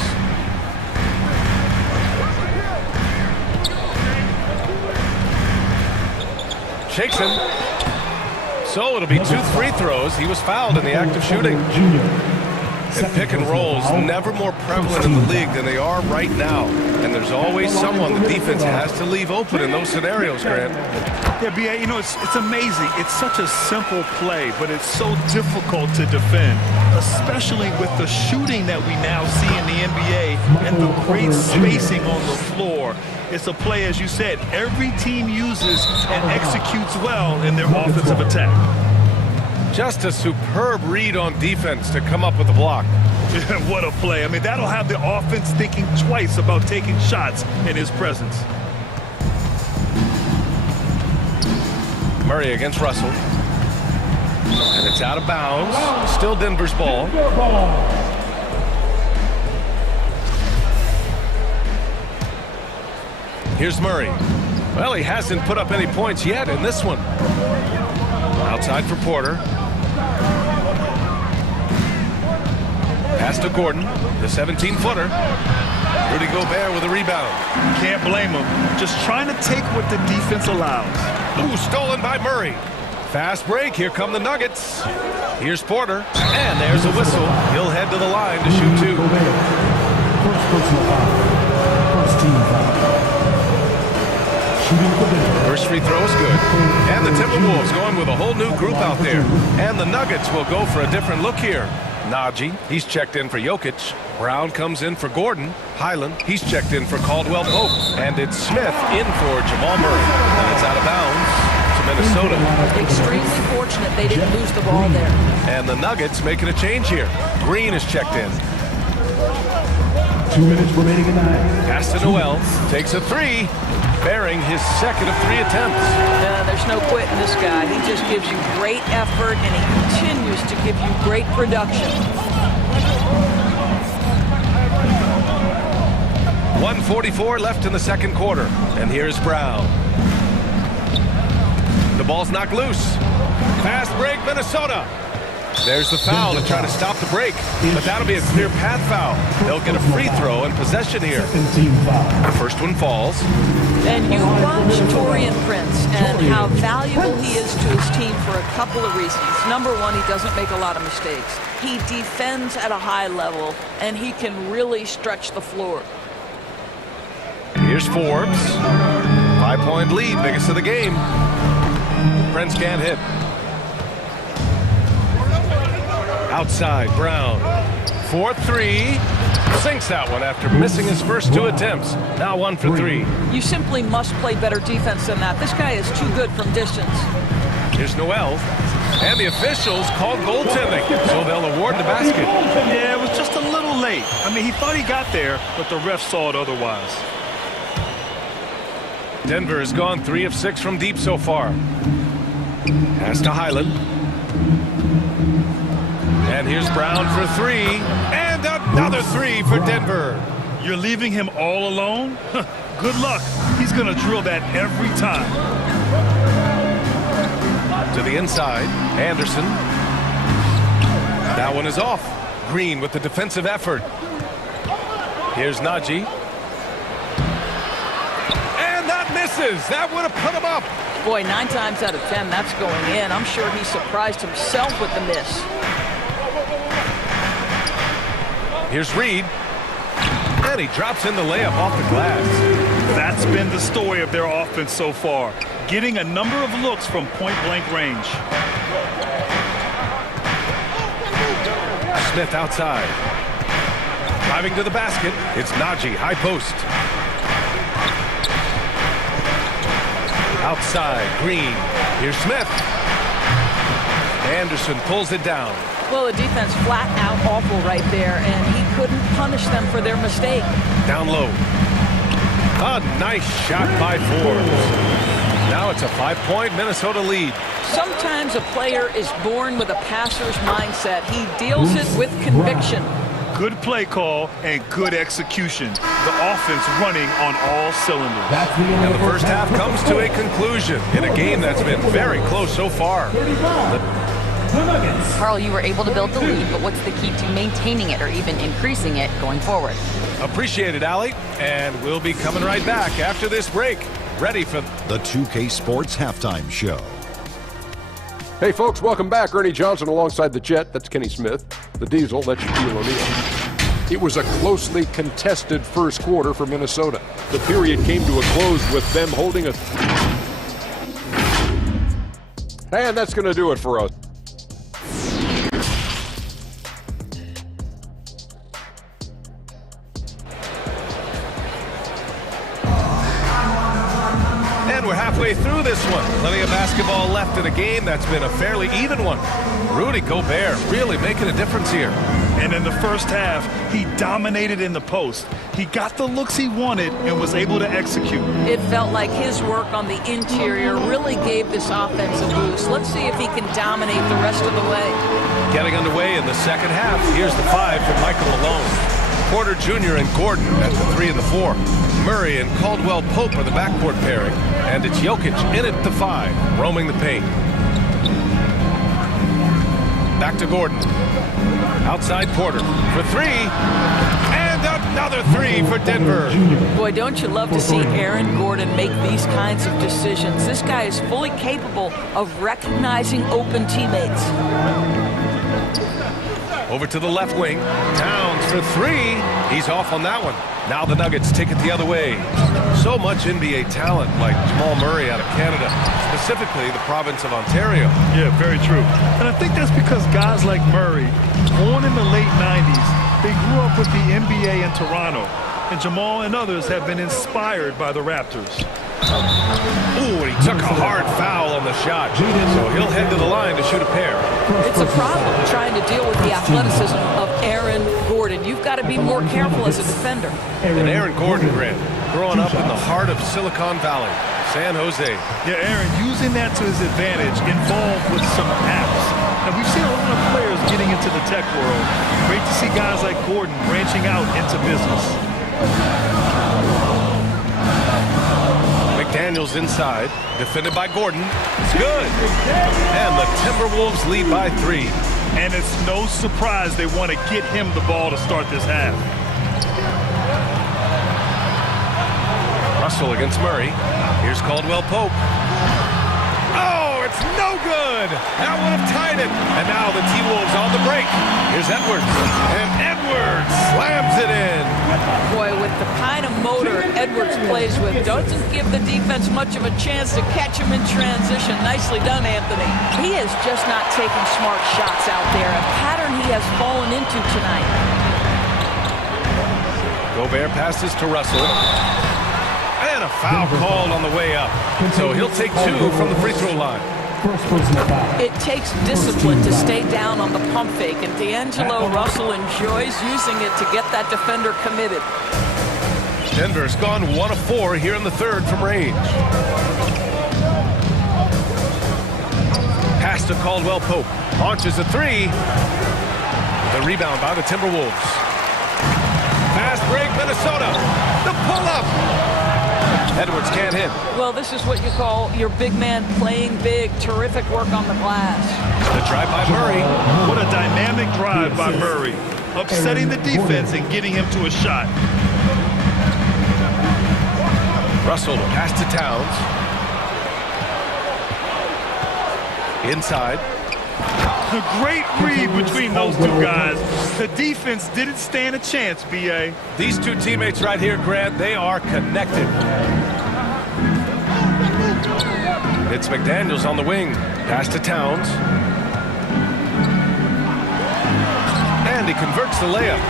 Shakes him. So it'll be 2 free throws. He was fouled in the act of shooting. And pick and rolls never more prevalent in the league than they are right now. And there's always someone the defense has to leave open in those scenarios, Grant. Yeah, B.A., you know, it's amazing. It's such a simple play, but it's so difficult to defend, especially with the shooting that we now see in the NBA and the great spacing on the floor. It's a play, as you said, every team uses and executes well in their offensive attack. Just a superb read on defense to come up with the block. What a play. I mean, that'll have the offense thinking twice about taking shots in his presence. Murray against Russell. And it's out of bounds. Still Denver's ball. Here's Murray. Well, he hasn't put up any points yet in this one. Outside for Porter. Pass to Gordon, the 17-footer. Rudy Gobert with a rebound. Can't blame him. Just trying to take what the defense allows. Ooh, stolen by Murray. Fast break. Here come the Nuggets. Here's Porter. And there's a whistle. He'll head to the line to shoot 2. First free throw is good. And the Timberwolves going with a whole new group out there. And the Nuggets will go for a different look here. Najee, he's checked in for Jokic. Brown comes in for Gordon. Highland, he's checked in for Caldwell Pope. And it's Smith in for Jamal Murray. And it's out of bounds to Minnesota. Extremely fortunate they didn't lose the ball there. And the Nuggets making a change here. Green is checked in. 2 minutes remaining in the half. Pass to Noel. Takes a 3. Bearing his second of 3 attempts. There's no quitting this guy. He just gives you great effort, and he continues to give you great production. 1:44 left in the second quarter. And here's Brown. The ball's knocked loose. Fast break, Minnesota. There's the foul to try to stop the break. But that'll be a clear path foul. They'll get a free throw and possession here. The first one falls. And you watch Taurean Prince and how valuable he is to his team for a couple of reasons. Number one, he doesn't make a lot of mistakes. He defends at a high level, and he can really stretch the floor. Here's Forbes. 5-point lead, biggest of the game. Prince can't hit. Outside, Brown. 4-3. Sinks that one after missing his first 2 attempts. Now 1 for 3. You simply must play better defense than that. This guy is too good from distance. Here's Noel. And the officials called goaltending, so they'll award the basket. Yeah, it was just a little late. I mean, he thought he got there, but the ref saw it otherwise. Denver has gone 3 of 6 from deep so far. Pass to Highland. And here's Brown for 3. And another 3 for Denver. You're leaving him all alone? Good luck. He's going to drill that every time. To the inside, Anderson. That one is off. Green with the defensive effort. Here's Najee. And that misses. That would have put him up. Boy, 9 times out of 10, that's going in. I'm sure he surprised himself with the miss. Here's Reed. And he drops in the layup off the glass. That's been the story of their offense so far. Getting a number of looks from point-blank range. Smith outside. Driving to the basket. It's Najee, high post. Outside, Green. Here's Smith. Anderson pulls it down. Well, the defense flat out awful right there, and he couldn't punish them for their mistake. Down low. A nice shot by Forbes. Now it's a 5-point Minnesota lead. Sometimes a player is born with a passer's mindset. He deals it with conviction. Good play call and good execution. The offense running on all cylinders. And the first half comes to a conclusion in a game that's been very close so far. Carl, you were able to build the lead, but what's the key to maintaining it or even increasing it going forward? Appreciate it, Allie. And we'll be coming right back after this break. Ready for the 2K Sports Halftime Show. Hey, folks, welcome back. Ernie Johnson alongside the Jet. That's Kenny Smith. The Diesel, that's Shaquille O'Neal. It was a closely contested first quarter for Minnesota. The period came to a close with them holding a... And that's going to do it for us. And we're halfway through this one. Plenty of basketball left in a game that's been a fairly even one. Rudy Gobert really making a difference here. And in the first half, he dominated in the post. He got the looks he wanted and was able to execute. It felt like his work on the interior really gave this offense a boost. Let's see if he can dominate the rest of the way. Getting underway in the second half. Here's the 5 for Michael Malone. Porter Jr. and Gordon at the 3 and the 4. Murray and Caldwell Pope are the backcourt pairing. And it's Jokic in at the 5, roaming the paint. Back to Gordon. Outside Porter for 3. And another 3 for Denver. Boy, don't you love to see Aaron Gordon make these kinds of decisions. This guy is fully capable of recognizing open teammates. Over to the left wing. Towns for 3. He's off on that one. Now the Nuggets take it the other way. So much NBA talent like Jamal Murray out of Canada, specifically the province of Ontario. Yeah, very true. And I think that's because guys like Murray, born in the late 90s, they grew up with the NBA in Toronto. And Jamal and others have been inspired by the Raptors. Ooh, and he took a hard foul on the shot. So he'll head to the line to shoot a pair. It's a problem trying to deal with the athleticism of Aaron Gordon. You've got to be more careful as a defender. And Aaron Gordon, Grant, growing up in the heart of Silicon Valley, San Jose. Yeah, Aaron, using that to his advantage, involved with some apps. Now, we've seen a lot of players getting into the tech world. Great to see guys like Gordon branching out into business. McDaniels inside, defended by Gordon. It's good. And the Timberwolves lead by 3. And it's no surprise they want to get him the ball to start this half. Russell against Murray. Here's Caldwell Pope. Oh, it's no good. That would have tied it. And now the T-Wolves on the break. Here's Edwards. And Edwards slams it in. Boy, with the kind of motor Edwards plays with, doesn't give the defense much of a chance to catch him in transition. Nicely done, Anthony. He is just not taking smart shots out there, a pattern he has fallen into tonight. Gobert passes to Russell. And a foul called on the way up. So he'll take 2 from the free throw line. It takes discipline to stay down on the pump fake, and D'Angelo Russell enjoys using it to get that defender committed. Denver's gone 1 of 4 here in the third from range. Pass to Caldwell Pope. Launches a 3. The rebound by the Timberwolves. Fast break, Minnesota. The pull-up. Edwards can't hit. Well, this is what you call your big man playing big. Terrific work on the glass. The drive by Murray. What a dynamic drive by Murray. Upsetting the defense and getting him to a shot. Russell pass to Towns. Inside. A great read between those two guys. The defense didn't stand a chance, B.A. These two teammates right here, Grant, they are connected. It's McDaniels on the wing. Pass to Towns. And he converts the layup.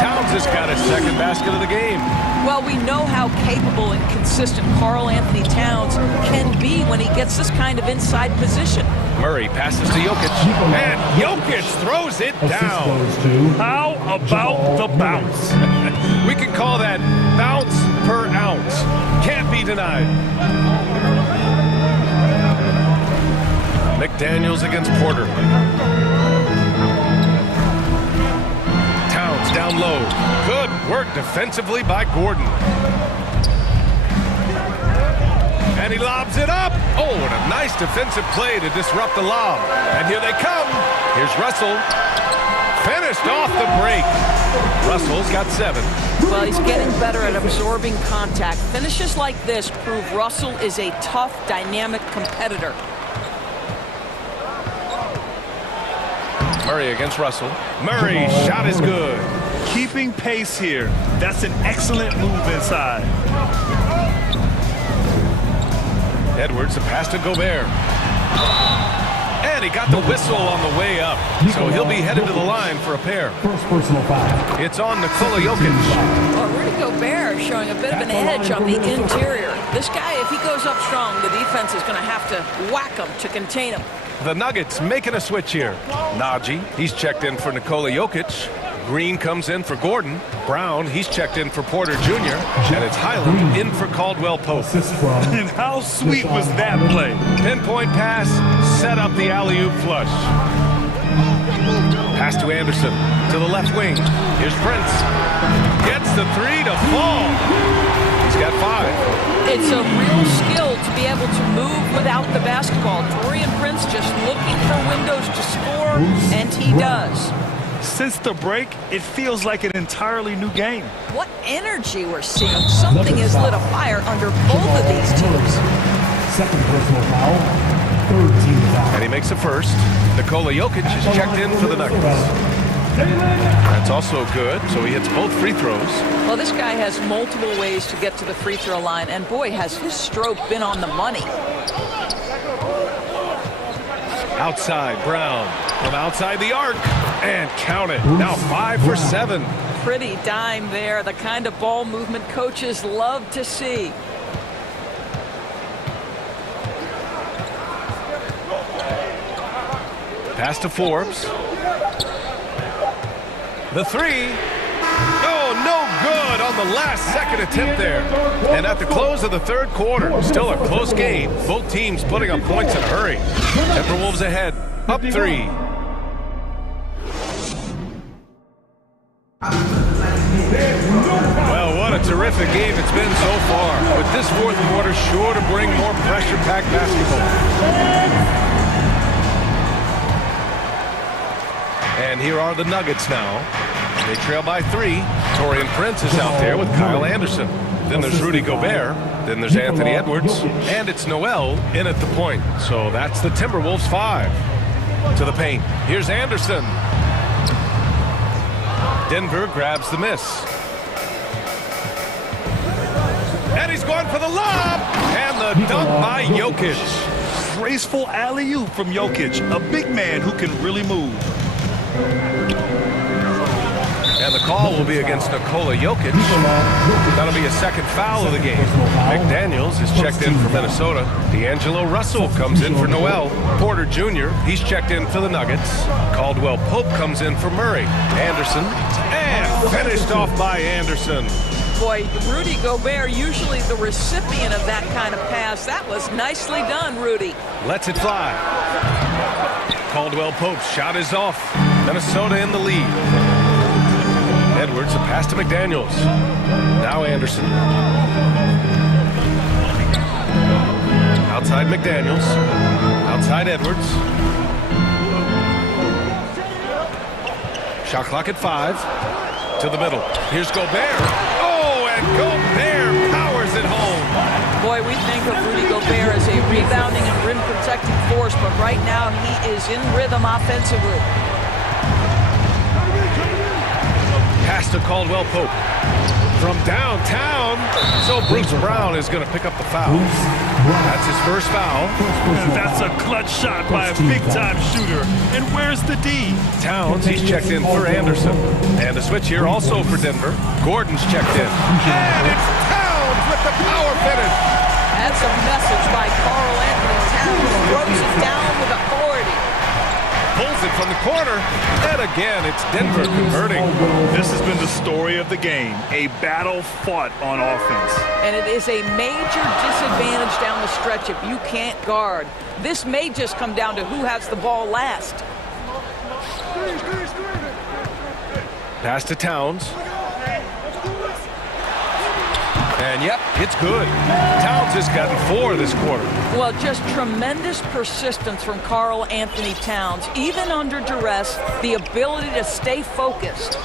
Towns has got his second basket of the game. Well, we know how capable and consistent Karl Anthony Towns can be when he gets this kind of inside position. Murray passes to Jokic, and Jokic throws it down. How about the bounce? We can call that bounce per ounce. Can't be denied. McDaniels against Porter. Towns down down low. Good work defensively by Gordon. And he lobs it up. Oh, and a nice defensive play to disrupt the lob. And here they come. Here's Russell. Finished off the break. Russell's got 7. Well, he's getting better at absorbing contact. Finishes like this prove Russell is a tough, dynamic competitor. Murray against Russell. Murray, shot is good. Keeping pace here. That's an excellent move inside. Edwards, the pass to Gobert. And he got the whistle on the way up. So he'll be headed to the line for a pair. First personal foul. It's on Nikola Jokic. Well, Rudy Gobert showing a bit of an edge on the interior. This guy, if he goes up strong, the defense is going to have to whack him to contain him. The Nuggets making a switch here. Najee, he's checked in for Nikola Jokic. Green comes in for Gordon. Brown, he's checked in for Porter Jr. And it's Highland in for Caldwell Pope. And how sweet was that play? Pinpoint pass, set up the alley-oop flush. Pass to Anderson, to the left wing. Here's Prince. Gets the 3 to fall. He's got 5. It's a real skill to be able to move without the basketball. Taurean Prince just looking for windows to score, and he does. Since the break, it feels like an entirely new game. What energy we're seeing. Something has lit a fire under both of these teams. Second personal foul. Third team foul. And he makes a first. Nikola Jokic is checked in for the Nuggets. That's also good, so he hits both free throws. Well, this guy has multiple ways to get to the free throw line, and boy, has his stroke been on the money. Outside, Brown. From outside the arc. And count it. Now 5 for 7. Pretty dime there. The kind of ball movement coaches love to see. Pass to Forbes. The 3. Oh, no good on the last second attempt there. And at the close of the third quarter, still a close game. Both teams putting up points in a hurry. Timberwolves ahead, up 3. Well, what a terrific game it's been so far. With this fourth quarter sure to bring more pressure-packed basketball. And here are the Nuggets now. They trail by 3. Taurean Prince is out there with Kyle Anderson. Then there's Rudy Gobert. Then there's Anthony Edwards. And it's Noel in at the point. So that's the Timberwolves 5. To the paint. Here's Anderson. Denver grabs the miss. And he's going for the lob. And the dunk by Jokic. Graceful alley-oop from Jokic. A big man who can really move. And the call will be against Nikola Jokic. That'll be a second foul of the game. McDaniels is checked in for Minnesota. D'Angelo Russell comes in for Noel. Porter Jr., he's checked in for the Nuggets. Caldwell Pope comes in for Murray. Anderson, and finished off by Anderson. Boy, Rudy Gobert, usually the recipient of that kind of pass. That was nicely done, Rudy. Lets it fly. Caldwell Pope's shot is off. Minnesota in the lead. Edwards, a pass to McDaniels. Now Anderson. Outside McDaniels. Outside Edwards. Shot clock at 5. To the middle. Here's Gobert. Oh, and Gobert powers it home. Boy, we think of Rudy Gobert as a rebounding and rim protecting force, but right now he is in rhythm offensively. Pass to Caldwell Pope from downtown. So Bruce Brown is going to pick up the foul. That's his first foul. And that's a clutch shot by a big-time shooter. And where's the D? Towns, he's checked in for Anderson. And a switch here also for Denver. Gordon's checked in. And it's Towns with the power finish. That's a message by Karl Anthony Towns. Throws it down with authority. Pulls it from the corner, and again, it's Denver converting. This has been the story of the game, a battle fought on offense. And it is a major disadvantage down the stretch if you can't guard. This may just come down to who has the ball last. Pass to Towns. And yep, it's good. Towns has gotten 4 this quarter. Well, just tremendous persistence from Karl Anthony Towns. Even under duress, the ability to stay focused.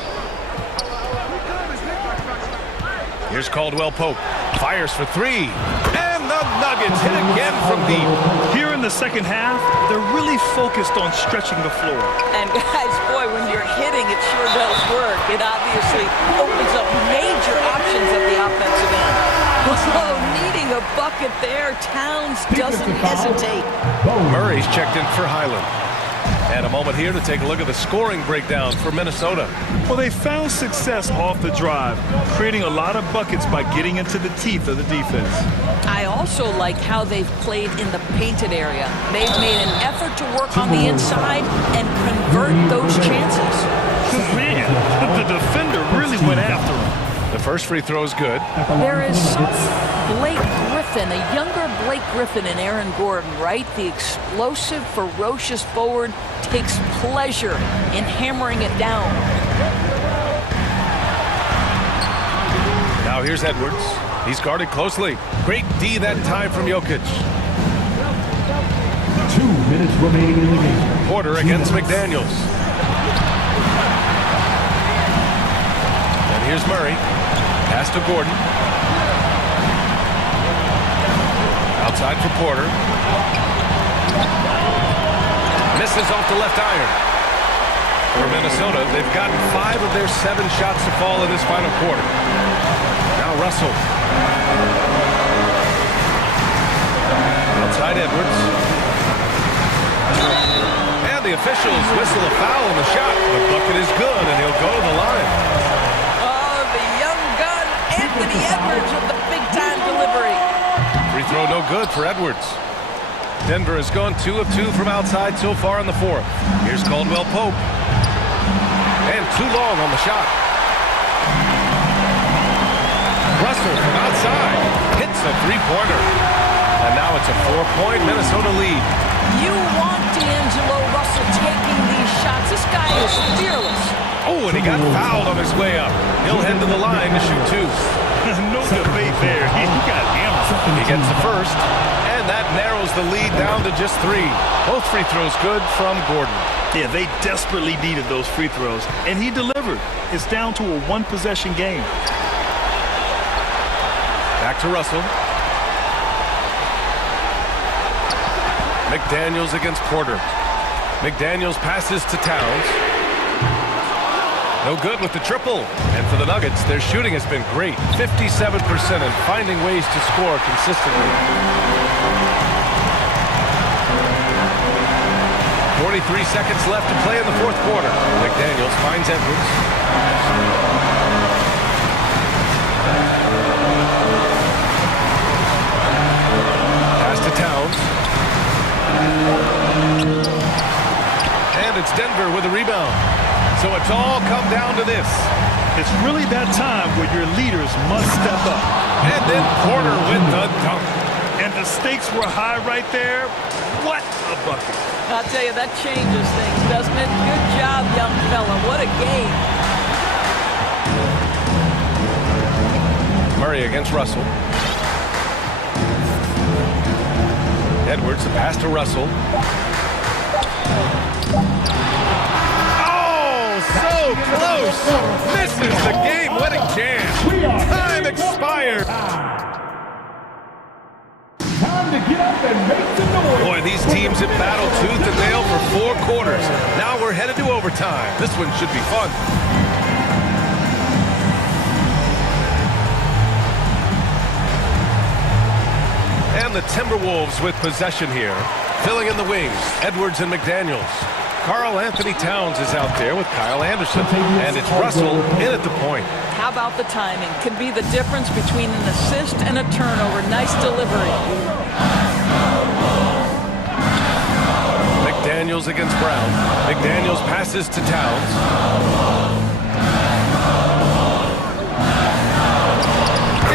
Here's Caldwell Pope. Fires for 3. And the Nuggets hit again from deep. Here in the second half, they're really focused on stretching the floor. And guys, boy, when you're hitting, it sure does work. It obviously opens up major options at the offensive end. Oh, needing a bucket there. Towns doesn't hesitate. Murray's checked in for Highland. And a moment here to take a look at the scoring breakdown for Minnesota. Well, they found success off the drive, creating a lot of buckets by getting into the teeth of the defense. I also like how they've played in the painted area. They've made an effort to work on the inside and convert those chances. Man, the defender really went after him. The first free throw is good. There is some Blake Griffin, a younger Blake Griffin in Aaron Gordon, right? The explosive, ferocious forward takes pleasure in hammering it down. Now here's Edwards. He's guarded closely. Great D that time from Jokic. 2 minutes remaining in the game. Porter against McDaniels. And here's Murray. Pass to Gordon. Outside for Porter. Misses off the left iron. For Minnesota, they've gotten 5 of their 7 shots to fall in this final quarter. Now Russell. Outside Edwards. And the officials whistle a foul on the shot. The bucket is good, and he'll go to the line. Oh, the young gun, Anthony Edwards with the big-time delivery. Free throw no good for Edwards. Denver has gone 2 of 2 from outside so far in the 4th. Here's Caldwell Pope. And too long on the shot. Russell from outside hits a 3-pointer. And now it's a 4-point Minnesota lead. You want D'Angelo Russell taking these shots. This guy is fearless. Oh, and he got fouled on his way up. He'll head to the line to shoot 2. No debate there. He got hammered. He gets the first, and that narrows the lead down to just 3. Both free throws good from Gordon. Yeah, they desperately needed those free throws, and he delivered. It's down to a 1-possession game. Back to Russell. McDaniels against Porter. McDaniels passes to Towns. No good with the triple. And for the Nuggets, their shooting has been great. 57% and finding ways to score consistently. 43 seconds left to play in the 4th quarter. McDaniels finds Edwards. Pass to Towns. And it's Denver with a rebound. So it's all come down to this. It's really that time where your leaders must step up. And then Porter with the dunk. And the stakes were high right there. What a bucket. I'll tell you, that changes things, doesn't it? Good job, young fella. What a game. Murray against Russell. Edwards, the pass to Russell. So close! Misses the game-winning jam. Time expired. Time to get up and make the noise. Boy, these teams have battled tooth and nail for 4 quarters. Now we're headed to overtime. This one should be fun. And the Timberwolves with possession here. Filling in the wings, Edwards and McDaniels. Karl Anthony Towns is out there with Kyle Anderson. And it's Russell in at the point. How about the timing? Could be the difference between an assist and a turnover. Nice delivery. McDaniels against Brown. McDaniels passes to Towns.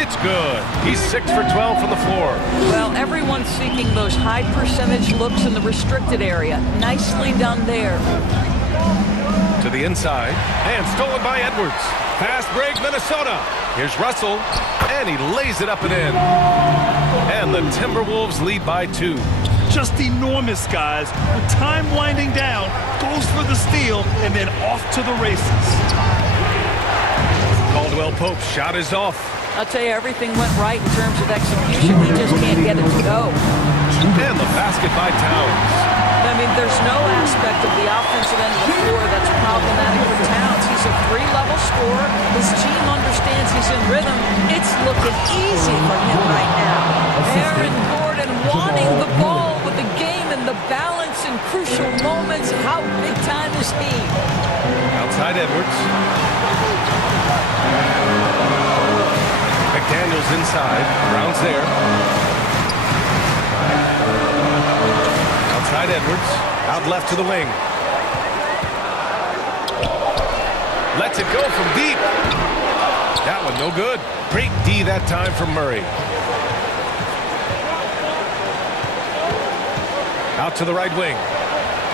It's good. He's 6 for 12 from the floor. Well, everyone's seeking those high percentage looks in the restricted area. Nicely done there. To the inside, and stolen by Edwards. Fast break, Minnesota. Here's Russell, and he lays it up and in. And the Timberwolves lead by 2. Just enormous, guys. With time winding down, goes for the steal, and then off to the races. Caldwell Pope's shot is off. I'll tell you, everything went right in terms of execution. He just can't get it to go. And the basket by Towns. I mean, there's no aspect of the offensive end of the floor that's problematic for Towns. He's a 3-level scorer. His team understands he's in rhythm. It's looking easy for him right now. Aaron Gordon wanting the ball with the game and the balance in crucial moments. How big time is he? Outside Edwards. McDaniels inside. Brown's there. Outside Edwards. Out left to the wing. Lets it go from deep. That one no good. Great D that time from Murray. Out to the right wing.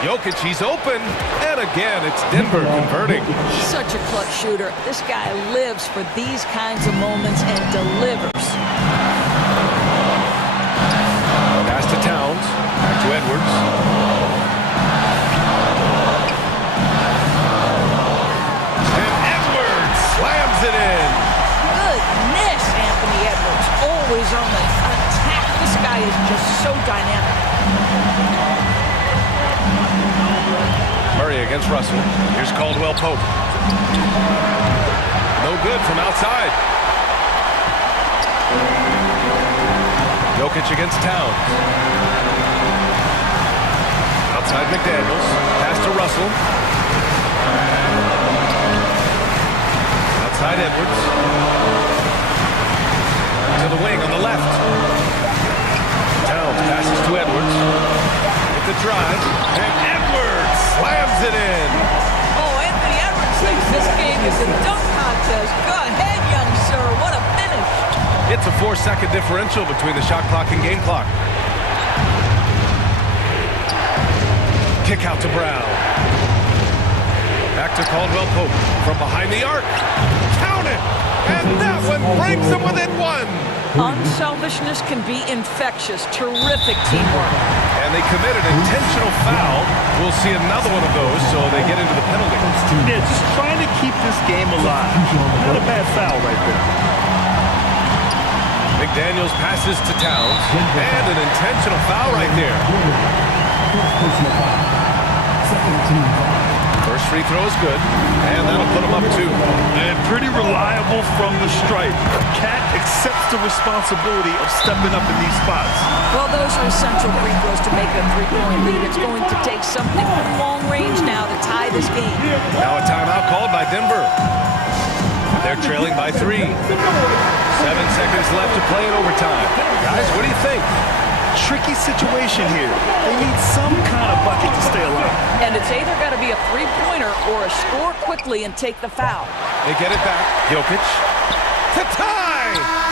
Jokic, he's open. And again, it's Denver converting. Such a clutch shooter. This guy lives for these kinds of moments and delivers. Pass to Towns. Back to Edwards. And Edwards slams it in. Goodness, Anthony Edwards. Always on the attack. This guy is just so dynamic. Murray against Russell. Here's Caldwell Pope. No good from outside. Jokic against Towns. Outside McDaniels. Pass to Russell. Outside Edwards. To the wing on the left. Towns passes to Edwards. With the drive. And Edwards slams it in. Oh, Anthony Edwards thinks this game is a dunk contest. Go ahead, young sir. What a finish. It's a 4-second differential between the shot clock and game clock. Kick out to Brown. Back to Caldwell Pope from behind the arc. Count it! And that one brings him within 1. Unselfishness can be infectious. Terrific teamwork. And they committed an intentional foul. We'll see another one of those, so they get into the penalty. Yeah, just trying to keep this game alive. Not a bad foul right there. McDaniels passes to Towns. And an intentional foul right there. First free throw is good, and that'll put him up 2. And pretty reliable from the stripe. Cat accepts the responsibility of stepping up in these spots. Well, those are essential free throws to make a 3-point lead. It's going to take something from long range now to tie this game. Now a timeout called by Denver. They're trailing by 3. 7 seconds left to play in overtime. Guys, what do you think? Tricky situation here. They need some kind of bucket to stay alive. And it's either got to be a 3-pointer or a score quickly and take the foul. They get it back. Jokic to tie!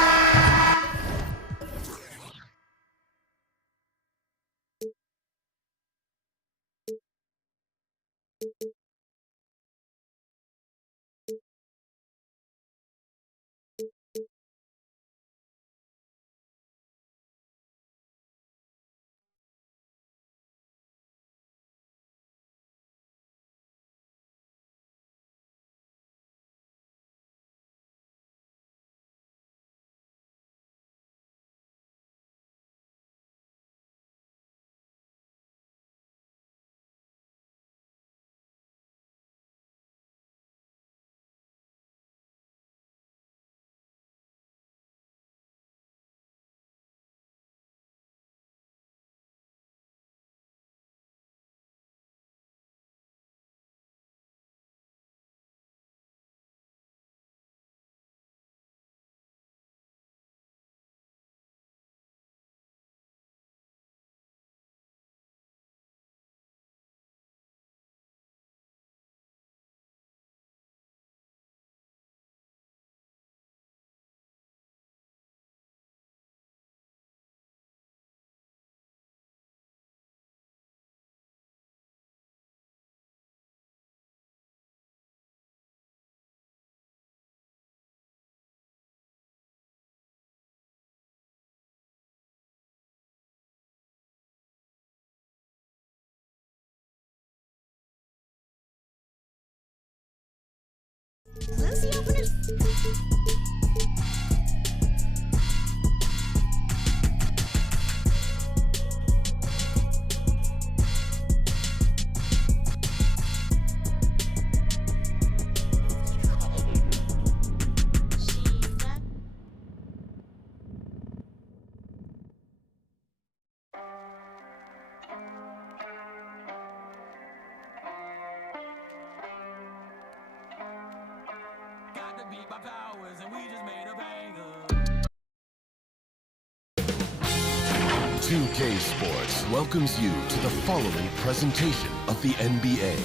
2K Sports welcomes you to the following presentation of the NBA.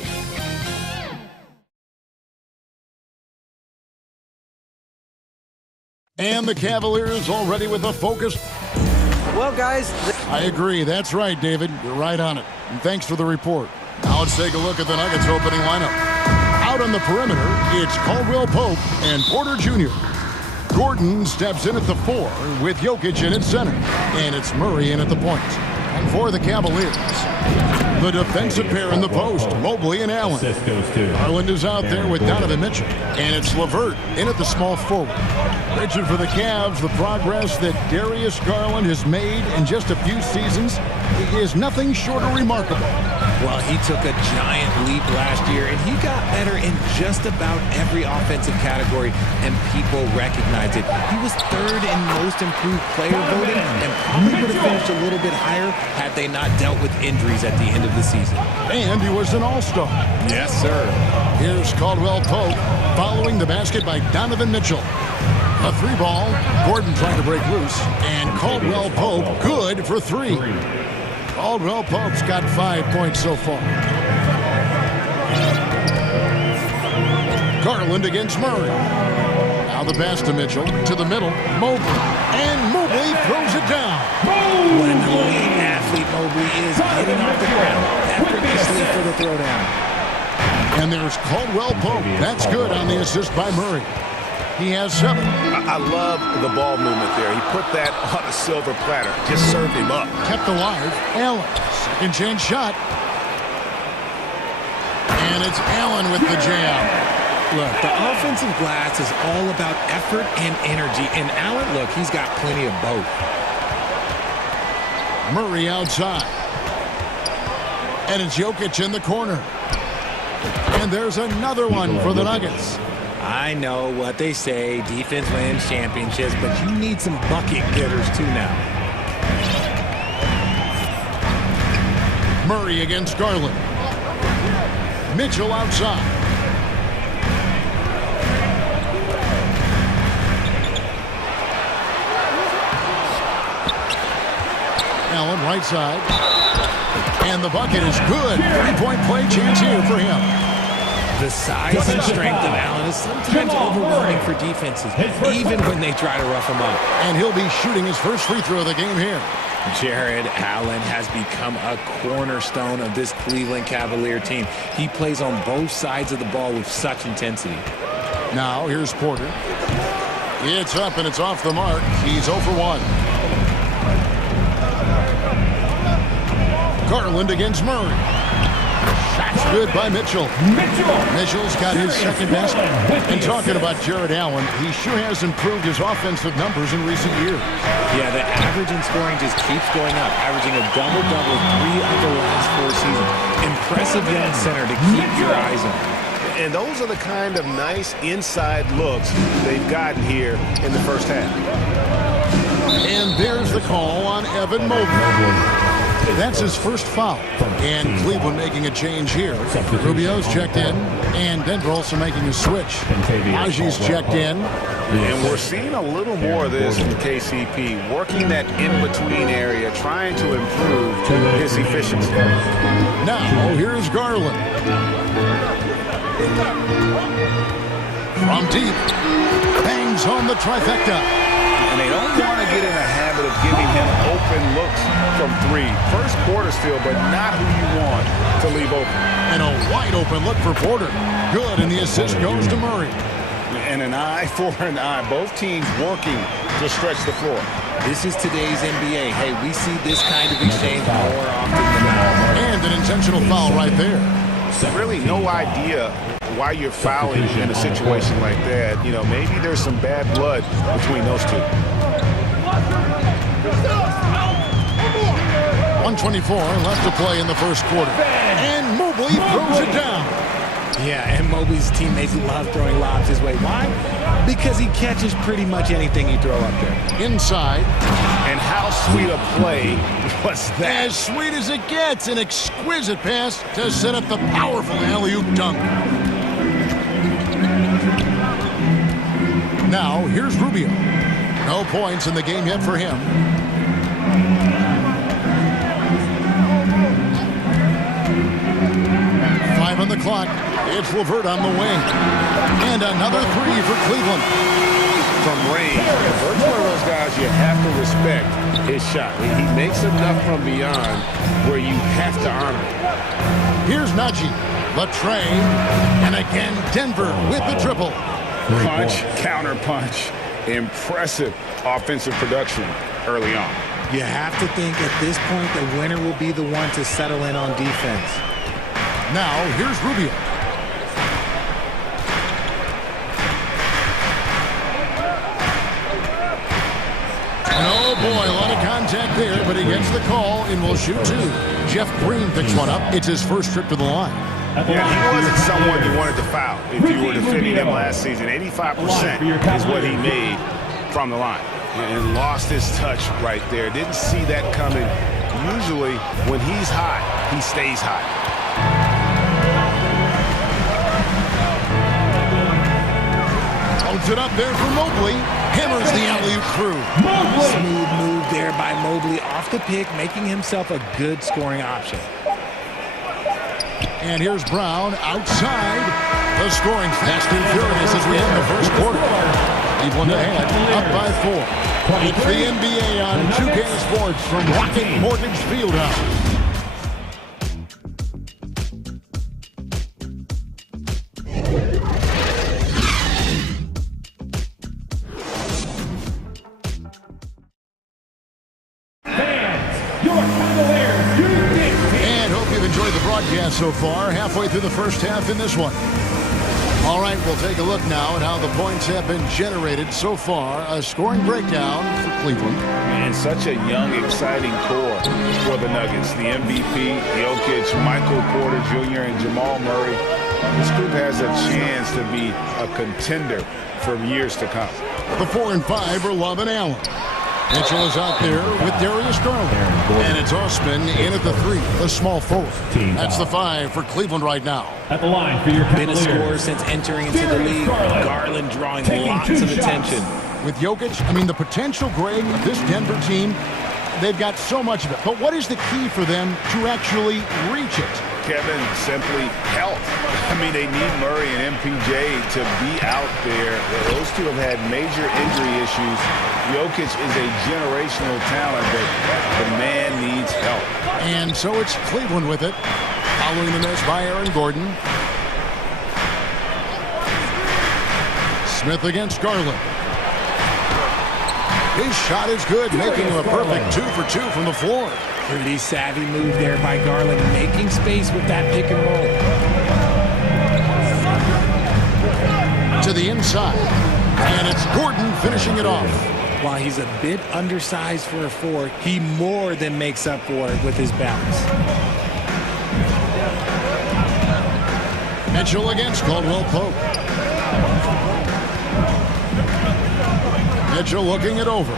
And the Cavaliers already with a focus. Well, guys, I agree. That's right, David. You're right on it. And thanks for the report. Now let's take a look at the Nuggets opening lineup. Out on the perimeter, it's Caldwell Pope and Porter Jr. Gordon steps in at the 4 with Jokic in at center. And it's Murray in at the point. And for the Cavaliers, the defensive pair in the post, Mobley and Allen. Garland is out there with Donovan Mitchell. And it's LeVert in at the small forward. Richard, for the Cavs, the progress that Darius Garland has made in just a few seasons is nothing short of remarkable. Well, he took a giant leap last year, and he got better in just about every offensive category, and people recognized it. He was third in most improved player voting, and probably would have finished a little bit higher had they not dealt with injuries at the end of the season. And he was an all-star. Yes, sir. Here's Caldwell Pope following the basket by Donovan Mitchell. A 3-ball, Gordon trying to break loose, and Caldwell Pope good for 3. Caldwell Pope's got 5 points so far. Garland against Murray. Now the pass to Mitchell, to the middle, Mobley. And Mobley throws it down. What an elite athlete Mobley is, getting off the ground effortlessly for the throwdown. And there's Caldwell Pope. That's good on the assist by Murray. He has 7. I love the ball movement there. He put that on a silver platter. Just served him up. Kept alive. Allen. Second chance shot. And it's Allen with the jam. Look, the offensive glass is all about effort and energy. And Allen, look, he's got plenty of both. Murray outside. And it's Jokic in the corner. And there's another one for the Nuggets. I know what they say, defense wins championships, but you need some bucket getters too now. Murray against Garland. Mitchell outside. Allen right side. And the bucket is good. 3-point play chance here for him. The size and strength of Allen is sometimes overwhelming for defenses, even when they try to rough him up. And he'll be shooting his first free throw of the game here. Jared Allen has become a cornerstone of this Cleveland Cavalier team. He plays on both sides of the ball with such intensity. Now here's Porter. It's up and it's off the mark. He's 0 for 1. Garland against Murray. Shot's good by Mitchell. Mitchell's got his second basket. And talking about Jared Allen, he sure has improved his offensive numbers in recent years. Yeah, the average in scoring just keeps going up, averaging a double-double 3 of the last 4 seasons. Impressive young center to keep your eyes on. And those are the kind of nice inside looks they've gotten here in the first half. And there's the call on Evan Mobley. That's his first foul. And Cleveland making a change here. Rubio's checked in, and Denver also making a switch. Aji's checked in. And we're seeing a little more of this in KCP, working that in-between area, trying to improve his efficiency. Now, here's Garland. From deep, bangs home the trifecta. And they don't want to get in a habit of giving him open looks from 3. First quarter still, but not who you want to leave open. And a wide open look for Porter. Good, and the assist goes to Murray. And an eye for an eye. Both teams working to stretch the floor. This is today's NBA. Hey, we see this kind of exchange more often than not. And an intentional foul right there. Really no idea why you're fouling in a situation like that. You know, maybe there's some bad blood between those two. 1:24 left to play in the first quarter. And Mobley throws it down. Yeah, and Mobley's teammates love throwing lobs his way. Why? Because he catches pretty much anything you throw up there. Inside. And how sweet a play was that? As sweet as it gets. An exquisite pass to set up the powerful alley-oop dunk. Now, here's Rubio. No points in the game yet for him. On the clock, it's LeVert on the wing. And another three for Cleveland. From range, LeVert's one of those guys you have to respect his shot. He makes enough from beyond where you have to honor it. Here's Najee, the tray, and again Denver with the triple. Punch, counter punch. Impressive offensive production early on. You have to think at this point the winner will be the one to settle in on defense. Now, here's Rubio. And oh boy, a lot of contact there, but he gets the call and will shoot two. Jeff Green picks one up. It's his first trip to the line. Yeah, he wasn't someone you wanted to foul if you were defending him last season. 85% is what he made from the line. And lost his touch right there. Didn't see that coming. Usually, when he's hot, he stays hot. Holds it up there for Mobley. Hammers the alley-oop through. Smooth move there by Mobley off the pick, making himself a good scoring option. And here's Brown outside. The scoring fast and furious as we end the first quarter. Cleveland ahead, up by 4. It's the NBA on 2K Sports from Rocket Mortgage Fieldhouse. So far, halfway through the first half in this one. All right, we'll take a look now at how the points have been generated so far. A scoring breakdown for Cleveland. And such a young, exciting core for the Nuggets. The MVP, Jokic, Michael Porter Jr., and Jamal Murray. This group has a chance to be a contender for years to come. The 4 and 5 are Love and Allen. Mitchell is out there with Darius Garland. And it's Osman in at the 3, a small forward. That's the 5 for Cleveland right now. At the line for your been a scorer since entering into the league. Garland drawing lots of attention. With Jokic, I mean, the potential, Greg, of this Denver team, they've got so much of it. But what is the key for them to actually reach it? Kevin, simply health. I mean, they need Murray and MPJ to be out there. Those two have had major injury issues. Jokic is a generational talent, but the man needs help. And so it's Cleveland with it. Following the miss by Aaron Gordon. Smith against Garland. His shot is good, making him a perfect 2 for 2 from the floor. Pretty savvy move there by Garland, making space with that pick and roll. To the inside, and it's Gordon finishing it off. While he's a bit undersized for a 4, he more than makes up for it with his balance. Mitchell against Caldwell Pope. Mitchell looking it over.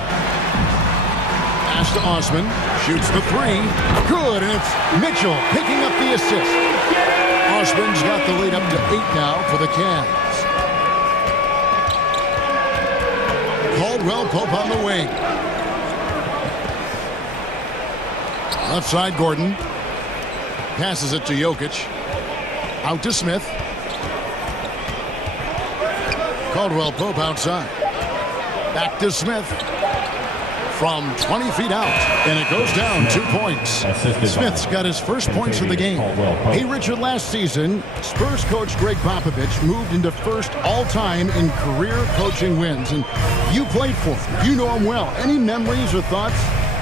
Pass to Osman. Shoots the 3. Good, and it's Mitchell picking up the assist. Osman's got the lead up to 8 now for the Cavs. Caldwell Pope on the wing. Left side, Gordon. Passes it to Jokic. Out to Smith. Caldwell Pope outside. Back to Smith. From 20 feet out, and it goes down 2 points. Smith's got his first points of the game. Hey, Richard, last season, Spurs coach Greg Popovich moved into first all-time in career coaching wins, and you played for him. You know him well. Any memories or thoughts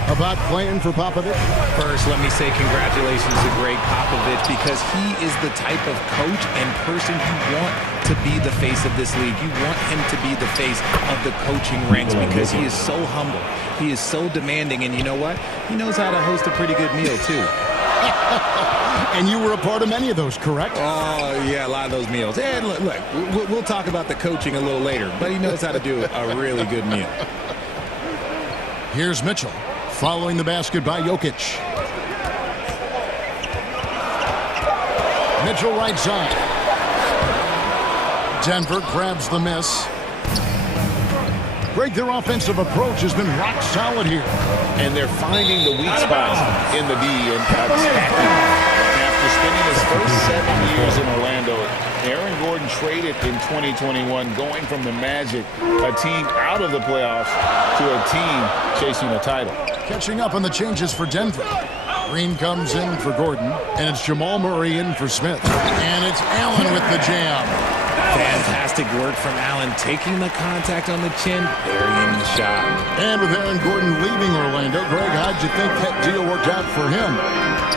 about playing for Popovich? First, let me say congratulations to Greg Popovich, because he is the type of coach and person you want to be the face of this league. You want him to be the face of the coaching ranks, because he is so humble. He is so demanding, and you know what? He knows how to host a pretty good meal, too. And you were a part of many of those, correct? Oh, yeah, a lot of those meals. And look, we'll talk about the coaching a little later, but he knows how to do a really good meal. Here's Mitchell, following the basket by Jokic. Mitchell right side. Denver grabs the miss. Greg, their offensive approach has been rock solid here. And they're finding the weak spots in the D and attacking. After spending his first 7 years in Orlando, Aaron Gordon traded in 2021, going from the Magic, a team out of the playoffs, to a team chasing a title. Catching up on the changes for Denver. Green comes in for Gordon, and it's Jamal Murray in for Smith. And it's Allen with the jam. Fantastic work from Allen, taking the contact on the chin, burying the shot. And with Aaron Gordon leaving Orlando, Greg, how'd you think that deal worked out for him?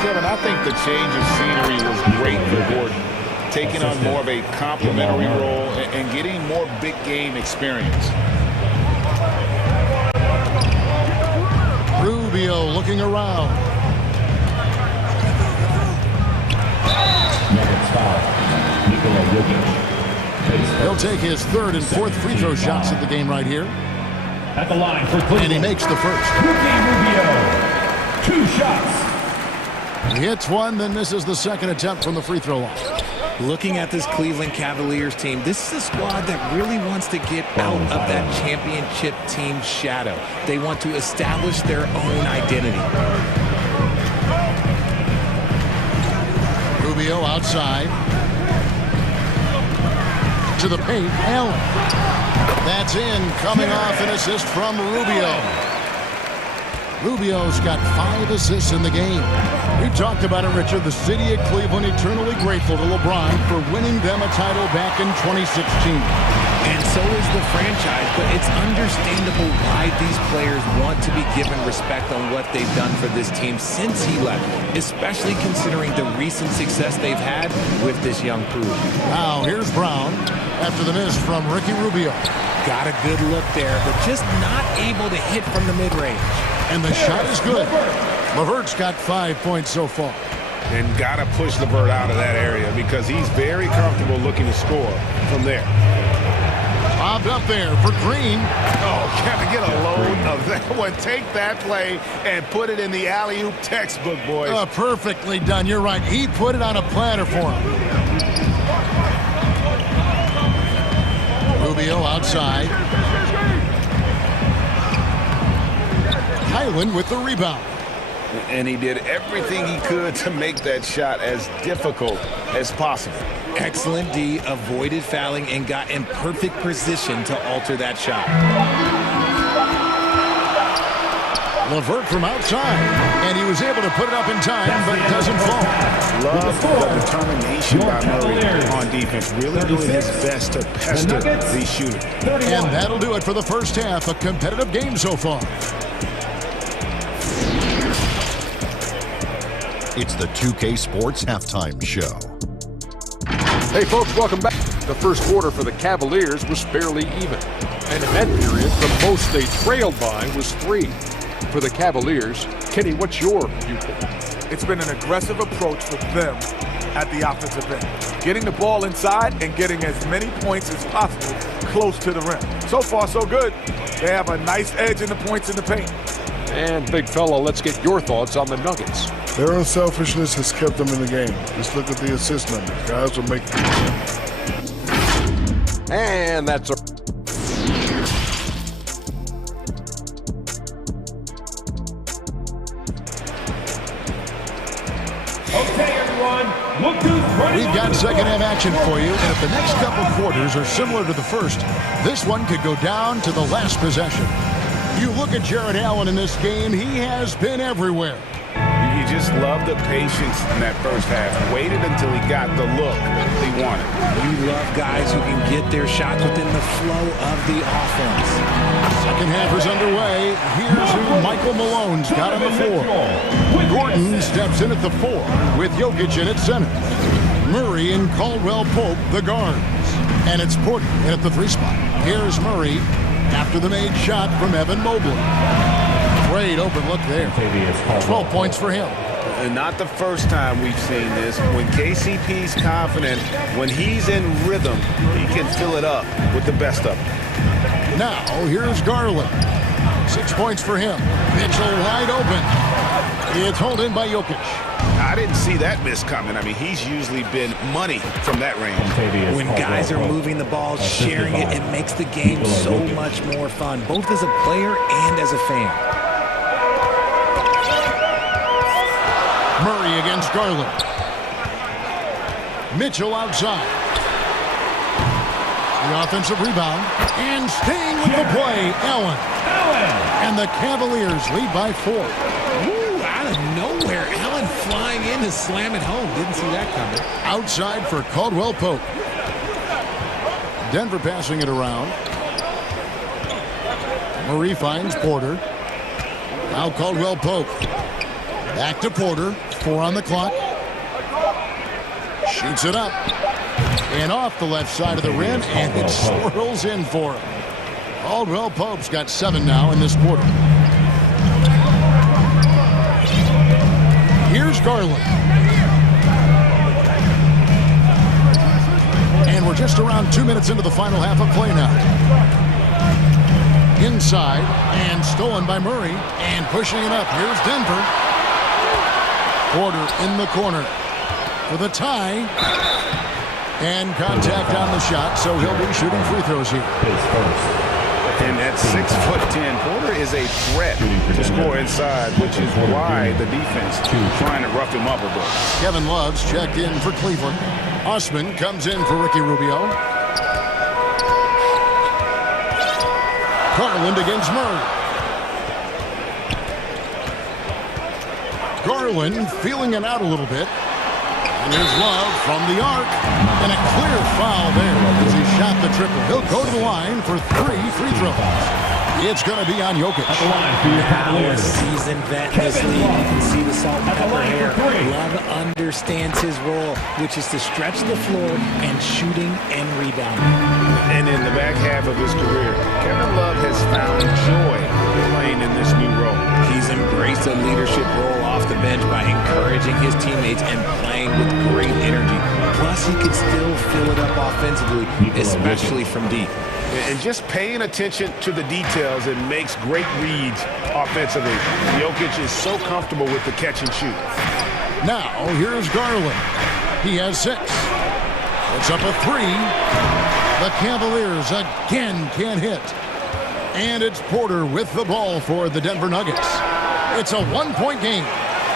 Kevin, I think the change of scenery was great for Gordon, taking on more of a complimentary role and getting more big game experience. Rubio looking around. He'll take his third and fourth free throw shots at the game right here. At the line for Cleveland. And he makes the first. Rubio, 2 shots. He hits one, then misses the second attempt from the free throw line. Looking at this Cleveland Cavaliers team, this is a squad that really wants to get out of that championship team shadow. They want to establish their own identity. Rubio outside. To the paint, Allen. That's in, coming off an assist from Rubio. Rubio's got 5 assists in the game. We talked about it, Richard. The city of Cleveland eternally grateful to LeBron for winning them a title back in 2016. And so is the franchise, but it's understandable why these players want to be given respect on what they've done for this team since he left, especially considering the recent success they've had with this young crew. Now, here's Brown after the miss from Ricky Rubio. Got a good look there, but just not able to hit from the mid-range. And the shot is good. LeVert's got 5 points so far. And got to push LeVert out of that area because he's very comfortable looking to score from there. Bobbed up there for Green. Oh, can I get a load of that one? Take that play and put it in the alley-oop textbook, boys. Perfectly done. You're right. He put it on a platter for him. Rubio outside. Highland with the rebound. And he did everything he could to make that shot as difficult as possible. Excellent D, avoided fouling and got in perfect position to alter that shot. LeVert from outside, and he was able to put it up in time, but it doesn't fall. Love the determination by Murray on defense, really doing his best to pester these shooters. And that'll do it for the first half, a competitive game so far. It's the 2K Sports Halftime Show. Hey folks, welcome back. The first quarter for the Cavaliers was fairly even. And in that period, the most they trailed by was 3. For the Cavaliers, Kenny, what's your viewpoint? It's been an aggressive approach for them at the offensive end. Getting the ball inside and getting as many points as possible close to the rim. So far, so good. They have a nice edge in the points in the paint. And big fella, let's get your thoughts on the Nuggets. Their unselfishness has kept them in the game. Just look at the assist numbers. Guys will make. And that's a. Okay, everyone, look who's running. We've got second half action for you, and if the next couple quarters are similar to the first, this one could go down to the last possession. You look at Jared Allen in this game, he has been everywhere. You just love the patience in that first half. Waited until he got the look he wanted. You love guys who can get their shots within the flow of the offense. Second half is underway. Here's who Michael Malone's got on the floor. Gordon steps in at the 4 with Jokic in at center. Murray and Caldwell Pope, the guards. And it's Porter in at the 3 spot. Here's Murray after the made shot from Evan Mobley. Great open look there. 12 points for him. And not the first time we've seen this. When KCP's confident, when he's in rhythm, he can fill it up with the best of them. Now, here's Garland. 6 points for him. Mitchell wide open. It's hauled in by Jokic. I didn't see that miss coming. I mean, he's usually been money from that range. When guys are moving the ball, sharing it, it makes the game so much more fun, both as a player and as a fan. Murray against Garland. Mitchell outside. The offensive rebound. And staying with the play, Allen. And the Cavaliers lead by 4. Ooh, out of nowhere, Allen flying in to slam it home. Didn't see that coming. Outside for Caldwell Pope. Denver passing it around. Murray finds Porter. Now Caldwell Pope. Back to Porter. 4 on the clock. Shoots it up. And off the left side of the rim, and it swirls in for him. Caldwell Pope's got 7 now in this quarter. Here's Garland. And we're just around 2 minutes into the final half of play now. Inside, and stolen by Murray, and pushing it up. Here's Denver. Porter in the corner for the tie. And contact on the shot, so he'll be shooting free throws here. And at 6'10", Porter is a threat to score inside, which is why the defense trying to rough him up a bit. Kevin Love's checked in for Cleveland. Osman comes in for Ricky Rubio. Garland against Murray. Garland feeling it out a little bit. And here's Love from the arc. And a clear foul there as he shot the triple. He'll go to the line for 3 free throws. It's going to be on Jokic. At the line for your Cavaliers. Seasoned vet in this league. You can see the salt and pepper hair. Love understands his role, which is to stretch the floor and shooting and rebounding. And in the back half of his career, Kevin Love has found joy playing in this new role. He's embraced a leadership role off the bench by encouraging his teammates and playing with great energy. Plus, he can still fill it up offensively, especially from deep. And just paying attention to the details, it makes great reads offensively. Jokic is so comfortable with the catch and shoot. Now, here's Garland. He has 6. It's up a 3. The Cavaliers again can't hit. And it's Porter with the ball for the Denver Nuggets. It's a 1-point game.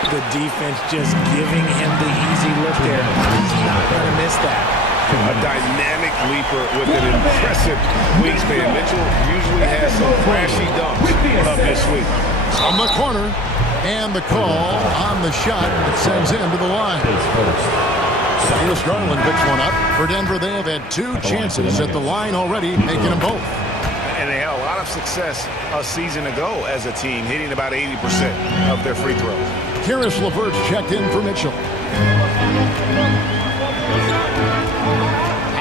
The defense just giving him the easy look there. He's not going to miss that. A dynamic leaper with an impressive wingspan. Mitchell usually has some flashy dunks up this week. From the corner, and the call on the shot that sends him to the line. Here's Garland picks one up. For Denver, they have had 2 chances at the line already, making them both. And they had a lot of success a season ago as a team, hitting about 80% of their free throws. Karis LeVert's checked in for Mitchell.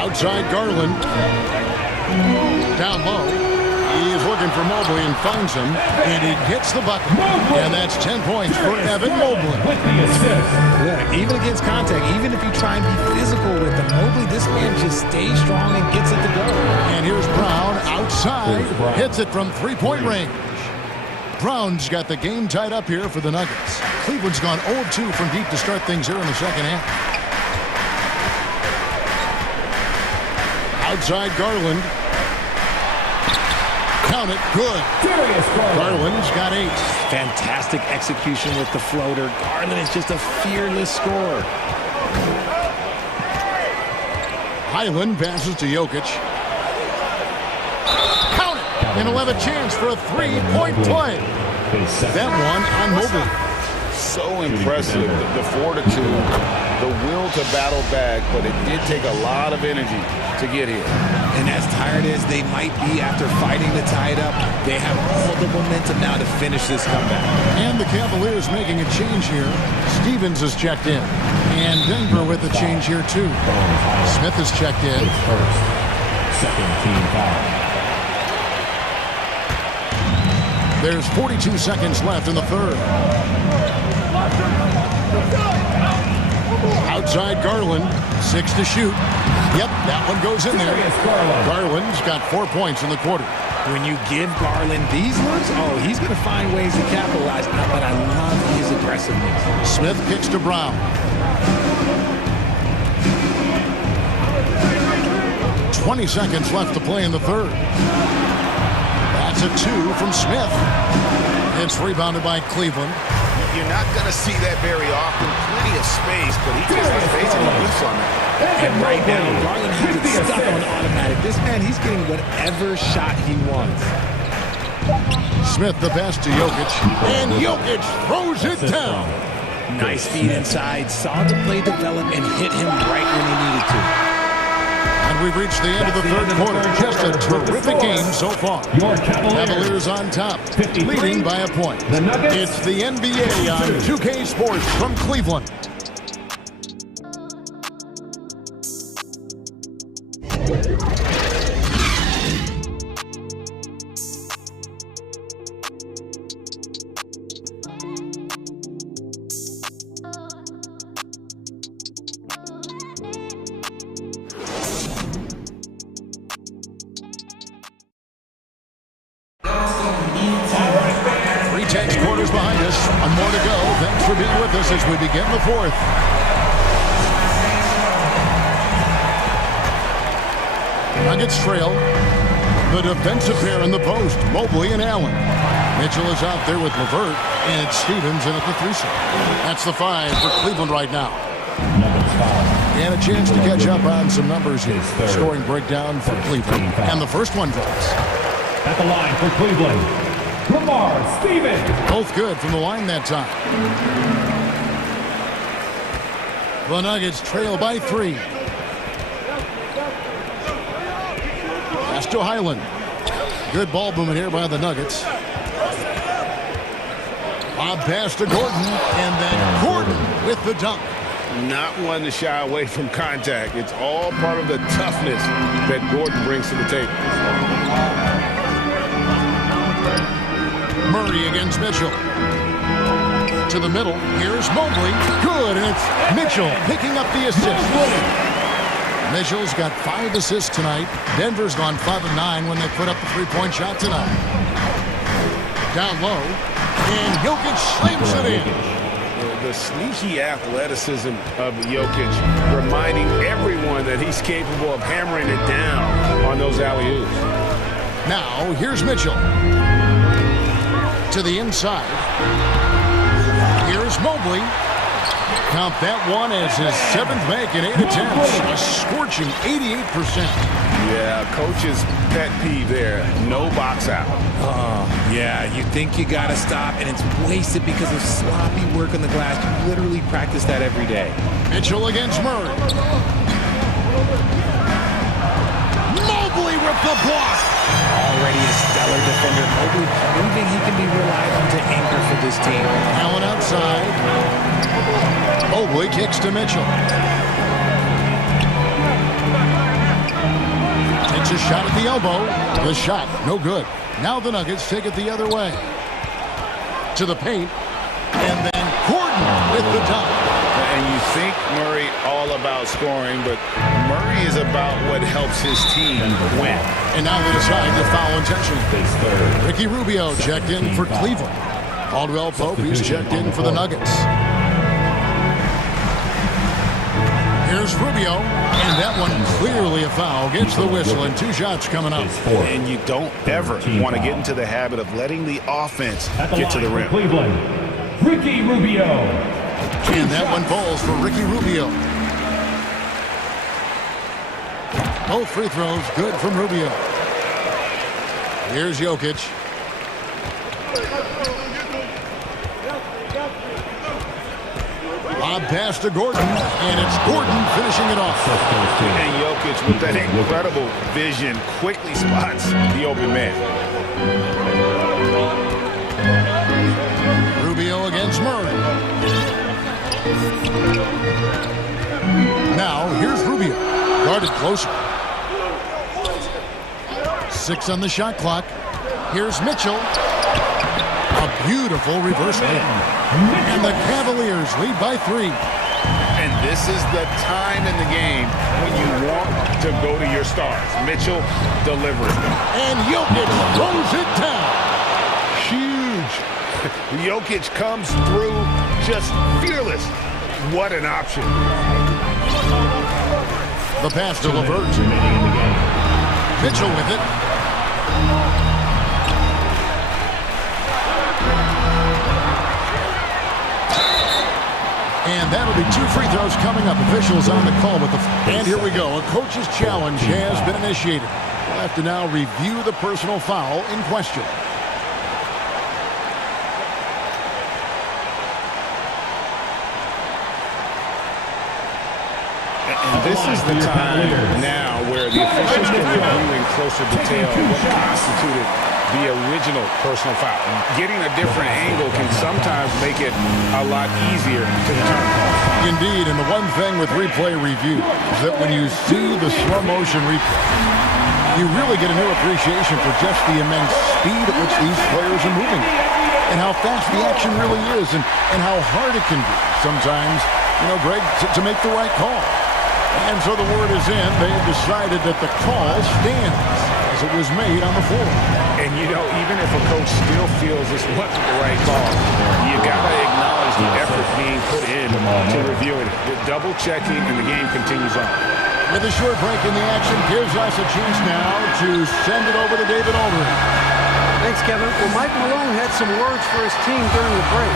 Outside Garland. Down low. He is looking for Mobley and finds him. And he gets the bucket. And that's 10 points for Evan Mobley. Yeah, even against contact, even if you try and be physical with him, Mobley, this man just stays strong and gets it to go. And here's Brown outside. Hits it from 3-point range. Brown's got the game tied up here for the Nuggets. Cleveland's gone 0-2 from deep to start things here in the second half. Outside Garland. Count it. Good. Garland's got 8. Fantastic execution with the floater. Garland is just a fearless scorer. Highland passes to Jokic. Count it. And he'll have a chance for a 3-point play. That one on Mobley. so impressive, the fortitude, the will to battle back, but it did take a lot of energy to get here. And as tired as they might be after fighting to tie it up, they have all the momentum now to finish this comeback. And the Cavaliers making a change here. Stevens is checked in. And Denver with a change here, too. Smith is checked in. First, second team foul. There's 42 seconds left in the third. Outside Garland, 6 to shoot. Yep, that one goes in there. Garland's got 4 points in the quarter. When you give Garland these looks, oh, he's going to find ways to capitalize. But I love his aggressiveness. Smith kicks to Brown. 20 seconds left to play in the third. That's a 2 from Smith. It's rebounded by Cleveland. You're not going to see that very often. Plenty of space, but he just was basically loose on that. And right now, Garland has it stuck on automatic. This man, he's getting whatever shot he wants. Smith the pass to Jokic. And Jokic throws it down. Nice feed inside. Saw the play develop and hit him right when he needed to. And we've reached the end of the third quarter. Just a terrific game so far. Your Cavaliers on top, leading by a point. It's the NBA on 2K Sports from Cleveland. Quarters behind us. And more to go. Thanks for being with us as we begin the fourth. Nuggets trail. The defensive pair in the post, Mobley and Allen. Mitchell is out there with LeVert, and it's Stevens in at the 3 shot. That's the 5 for Cleveland right now. And a chance to catch up on some numbers here. Scoring breakdown for Cleveland. And the first one drops. At the line for Cleveland, Lamar Stevens. Both good from the line that time. The Nuggets trail by 3. Pass to Highland. Good ball movement here by the Nuggets. Bob pass to Gordon, and then Gordon with the dunk. Not one to shy away from contact. It's all part of the toughness that Gordon brings to the table. Murray against Mitchell. To the middle. Here's Mobley. Good, and it's Mitchell picking up the assist. Mitchell's got 5 assists tonight. Denver's gone 5 of 9 when they put up the 3-point shot tonight. Down low, and Jokic slams it in. The sneaky athleticism of Jokic, reminding everyone that he's capable of hammering it down on those alley-oops. Now, here's Mitchell. To the inside. Here's Mobley. Count that one as his 7th make in 8 attempts. A scorching 88%. Yeah, coach's pet peeve there. No box out. Yeah, you think you got to stop, and it's wasted because of sloppy work on the glass. You literally practice that every day. Mitchell against Murray. Mobley with the block. Already a stellar defender. Mobley proving he can be relied on to anchor for this team. Allen outside. Mobley kicks to Mitchell. Takes a shot at the elbow. The shot, no good. Now the Nuggets take it the other way. To the paint. And then Gordon with the dunk. And you think Murray all about scoring, but Murray is about what helps his team win. And now they decide to foul intentionally. Ricky Rubio checked in for Cleveland. Caldwell Pope, he's checked in for the Nuggets. Here's Rubio, and that one clearly a foul. Gets the whistle, and 2 shots coming up. And you don't ever want to get into the habit of letting the offense get to the rim. Cleveland, Ricky Rubio. And that one falls for Ricky Rubio. Both free throws good from Rubio. Here's Jokic. Lob pass to Gordon, and it's Gordon finishing it off. And Jokic, with that incredible vision, quickly spots the open man. Rubio against Murray. Now, here's Rubio. Guarded closer. 6 on the shot clock. Here's Mitchell. A beautiful reverse layup. And the Cavaliers lead by 3. And this is the time in the game when you want to go to your stars. Mitchell delivers. And Jokic throws it down. Huge. Jokic comes through just fearless. What an option. The pass to LeVert. Mitchell with it. And that'll be 2 free throws coming up. Officials on the call with the... And here we go. A coach's challenge has been initiated. We'll have to now review the personal foul in question. And this is the time now where the officials can review in closer detail what constituted the original personal foul. Getting a different angle can sometimes make it a lot easier to determine. Indeed, and the one thing with replay review is that when you see the slow motion replay, you really get a new appreciation for just the immense speed at which these players are moving and how fast the action really is and how hard it can be sometimes, Greg, to make the right call. And so the word is in. They have decided that the call stands as it was made on the floor. And, even if a coach still feels this wasn't the right call, you got to acknowledge the effort being put in to review it. The double checking and the game continues on. With a short break in the action gives us a chance now to send it over to David Aldridge. Thanks, Kevin. Well, Mike Malone had some words for his team during the break.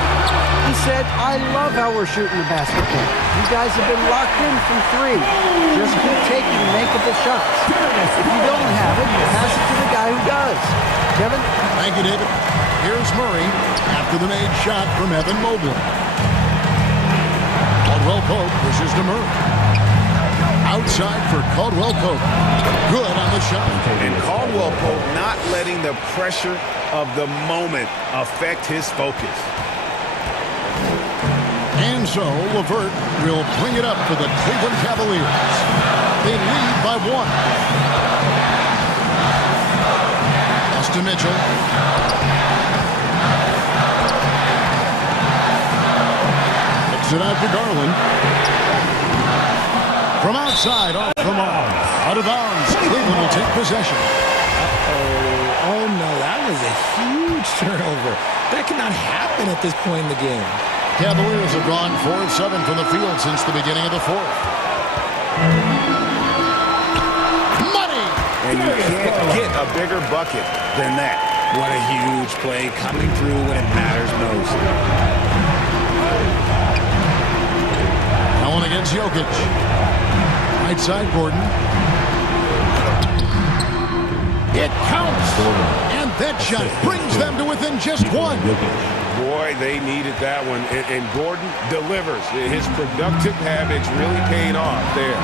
He said, I love how we're shooting the basketball. You guys have been locked in from 3. Just keep taking makeable shots. If you don't have it, pass it to the guy who does. Kevin? Thank you, David. Here's Murray after the made shot from Evan Mobley. Caldwell Pope pushes to Murray. Outside for Caldwell Pope. Good on the shot. And Caldwell Pope not letting the pressure of the moment affect his focus. And so LeVert will bring it up for the Cleveland Cavaliers. They lead by 1. Pass to Mitchell. Kicks it out to Garland. From outside, off the mark. Out of bounds. Cleveland will take possession. Oh no, that was a huge turnover. That cannot happen at this point in the game. Cavaliers have gone 4 of 7 from the field since the beginning of the 4th. Money! And you can't get a bigger bucket than that. What a huge play coming through when it matters most. Now on against Jokic. Right side, Gordon. It counts! And that shot brings them to within just 1. Boy, they needed that one. And Gordon delivers. His productive habits really paying off there.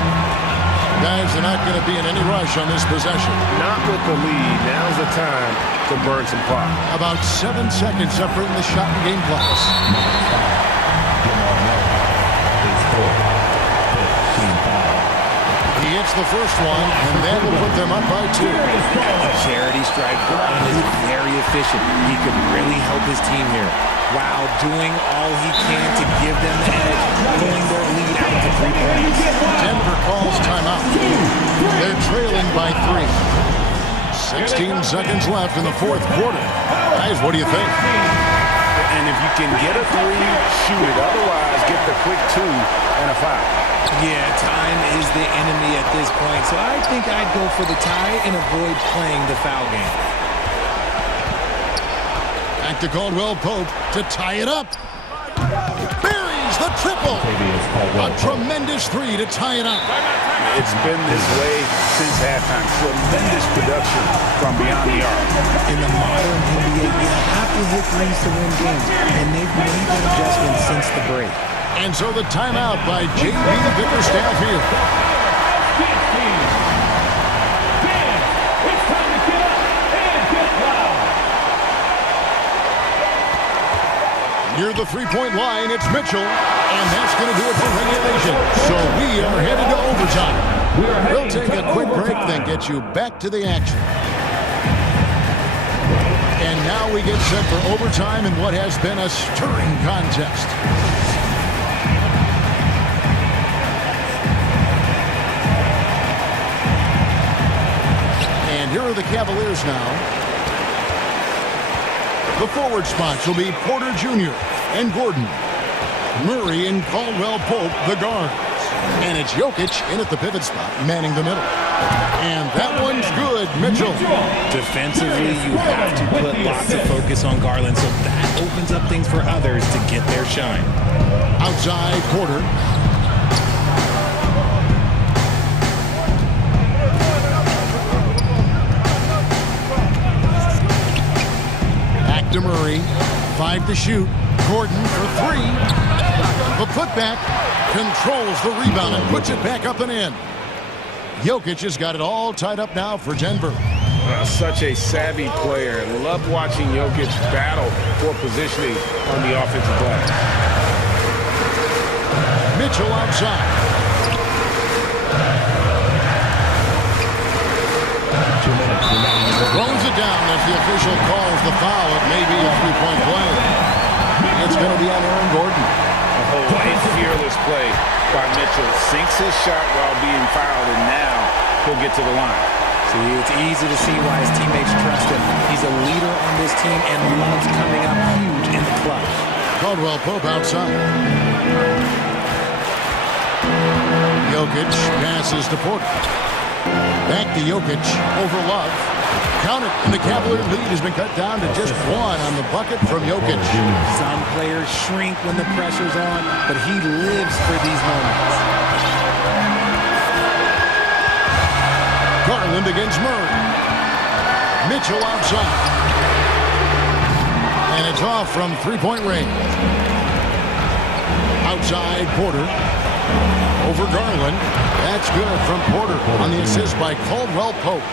Guys are not going to be in any rush on this possession. Not with the lead. Now's the time to burn some clock. About 7 seconds separating the shot and game clocks. He hits the first one, and that will put them up by 2. A charity stripe is very efficient. He could really help his team here while doing all he can to give them the edge, pulling their lead out to 3 points. Denver calls timeout. They're trailing by 3. 16 seconds left in the 4th quarter. Guys, what do you think? And if you can get a 3, shoot it. Otherwise, get the quick 2 and a foul. Yeah, time is the enemy at this point, so I think I'd go for the tie and avoid playing the foul game. Back to Caldwell Pope to tie it up. Buries the triple. A tremendous 3 to tie it up. It's been this way since halftime. Tremendous production from beyond the arc. In the modern NBA, you have to hit threes to win games, and they've made that adjustment since the break. And so the timeout by J.B. Bickerstaff here. Near the three-point line, it's Mitchell, and that's going to do it for regulation. So we are headed to overtime. We'll take a quick break, then get you back to the action. And now we get set for overtime in what has been a stirring contest. And here are the Cavaliers now. The forward spots will be Porter Jr. and Gordon. Murray and Caldwell Pope, the guards. And it's Jokic in at the pivot spot, manning the middle. And that one's good, Mitchell. Defensively, you have to put lots of focus on Garland, so that opens up things for others to get their shine. Outside, Porter. To Murray, 5 to shoot. Gordon for 3. The putback controls the rebound and puts it back up and in. Jokic has got it all tied up now for Denver. Such a savvy player. Love watching Jokic battle for positioning on the offensive glass. Mitchell outside. 2 minutes remaining. Throws it down as the official calls the foul. It may be a three-point play. It's going to be on Aaron Gordon. A fearless play by Mitchell. Sinks his shot while being fouled, and now he'll get to the line. See, it's easy to see why his teammates trust him. He's a leader on this team and loves coming up huge in the clutch. Caldwell Pope outside. Jokic passes to Porter. Back to Jokic over Love. Counted, and the Cavalier lead has been cut down to just 1 on the bucket from Jokic. Some players shrink when the pressure's on, but he lives for these moments. Garland against Murray. Mitchell outside. And it's off from three-point range. Outside, Porter. Over Garland. That's good from Porter on the assist by Caldwell Pope.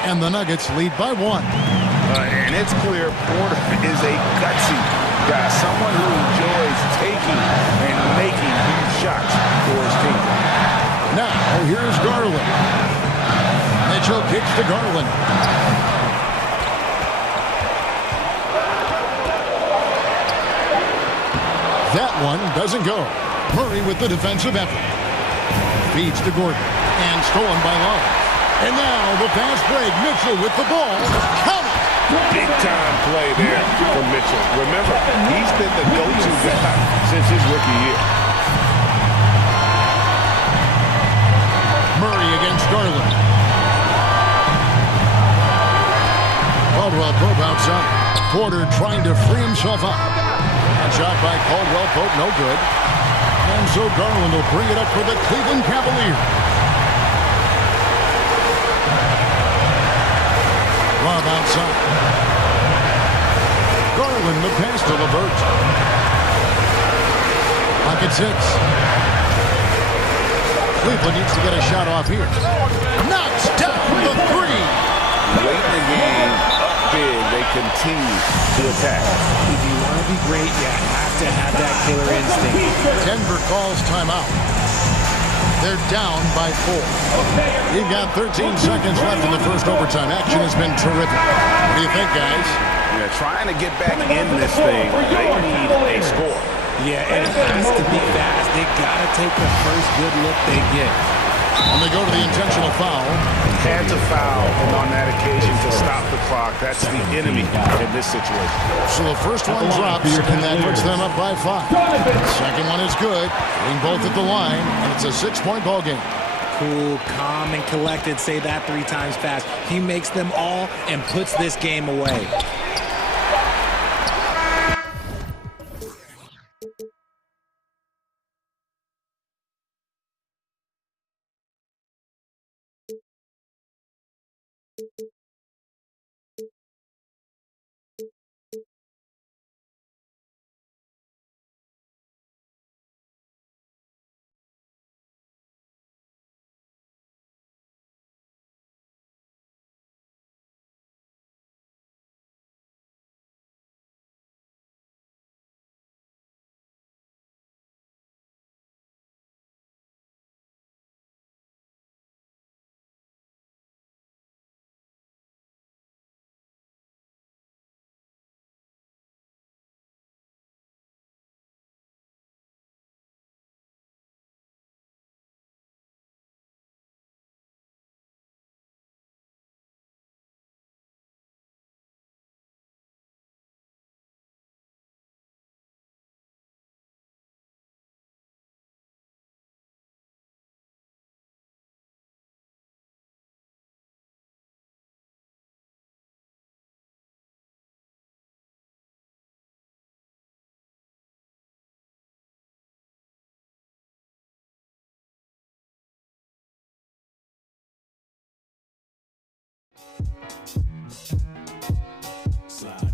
And the Nuggets lead by 1. And it's clear Porter is a gutsy guy, someone who enjoys taking and making huge shots for his team. Now, here's Garland. Mitchell kicks to Garland. That one doesn't go. Murray with the defensive effort. Feeds to Gordon. And stolen by Love. And now the fast break. Mitchell with the ball. Count it. Big time play there from Mitchell. Remember, he's been the go-to guy since his rookie year. Murray against Garland. Caldwell Pope outside. Porter trying to free himself up. And shot by Caldwell Pope, no good. And so Garland will bring it up for the Cleveland Cavaliers. Love outside. Garland the pass to LeVert. Pocket 6. Cleveland needs to get a shot off here. Knocks down the 3. Late in the game, up big, they continue to attack. If you want to be great, you have to have that killer instinct. Denver calls timeout. They're down by 4. We've got 13 seconds left in the first overtime. Action has been terrific. What do you think, guys? Yeah, trying to get back in this thing, they need a score. Yeah, and it has to be fast. They got to take the first good look they get. And they go to the intentional foul. Had to foul, and on that occasion to stop the clock. That's the enemy in this situation. So the first one drops, and that puts them up by 5. Second one is good, getting both at the line, and it's a 6-point ball game. Cool, calm, and collected. Say that 3 times fast. He makes them all and puts this game away. Slide.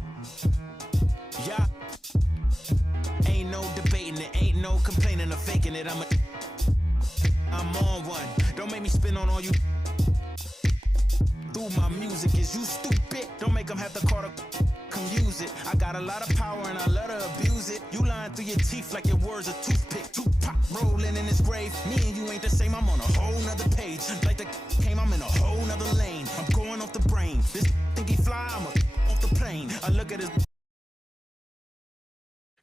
Yeah. Ain't no debating it, ain't no complaining or faking it. I'm on one. Don't make me spin on all you. Through my music, is you stupid? Don't make them have to call to come use it. I got a lot of power and I let her abuse it. You lying through your teeth like your words a toothpick. Tupac rolling in his grave. Me and you ain't the same. I'm on a whole nother page. Like the came, I'm in a whole nother lane. I'm going off the brain. This think he fly, I'm off the plane. I look at his.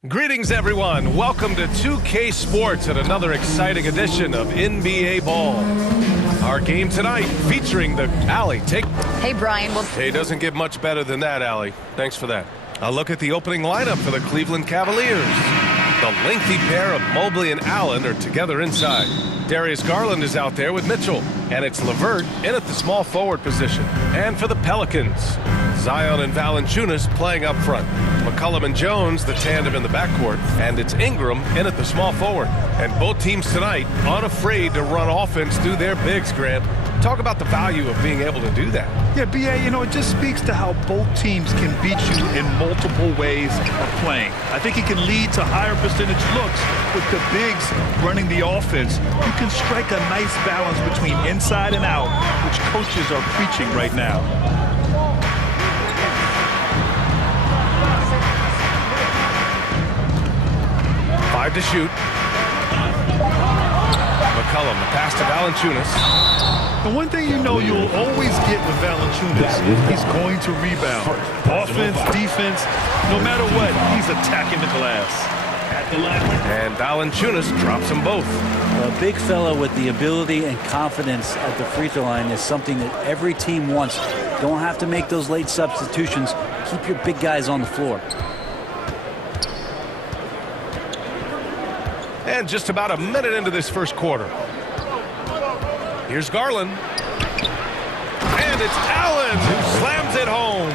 Greetings, everyone. Welcome to 2K Sports and another exciting edition of NBA Ball. Our game tonight featuring the Allie. Hey, Brian. Hey, doesn't get much better than that, Allie. Thanks for that. A look at the opening lineup for the Cleveland Cavaliers. The lengthy pair of Mobley and Allen are together inside. Darius Garland is out there with Mitchell. And it's LeVert in at the small forward position. And for the Pelicans, Zion and Valanciunas playing up front. McCollum and Jones, the tandem in the backcourt. And it's Ingram in at the small forward. And both teams tonight unafraid to run offense through their bigs, Grant. Talk about the value of being able to do that. Yeah, B.A., it just speaks to how both teams can beat you in multiple ways of playing. I think it can lead to higher percentage looks with the bigs running the offense. You can strike a nice balance between inside and out, which coaches are preaching right now. Five to shoot. McCollum, the pass to Valanciunas. The one thing you'll always get with Valanciunas, he's going to rebound. Offense, defense, no matter what, he's attacking the glass. And Valanciunas drops them both. A big fella with the ability and confidence at the free throw line is something that every team wants. Don't have to make those late substitutions. Keep your big guys on the floor. And just about a minute into this first quarter. Here's Garland. And it's Allen who slams it home.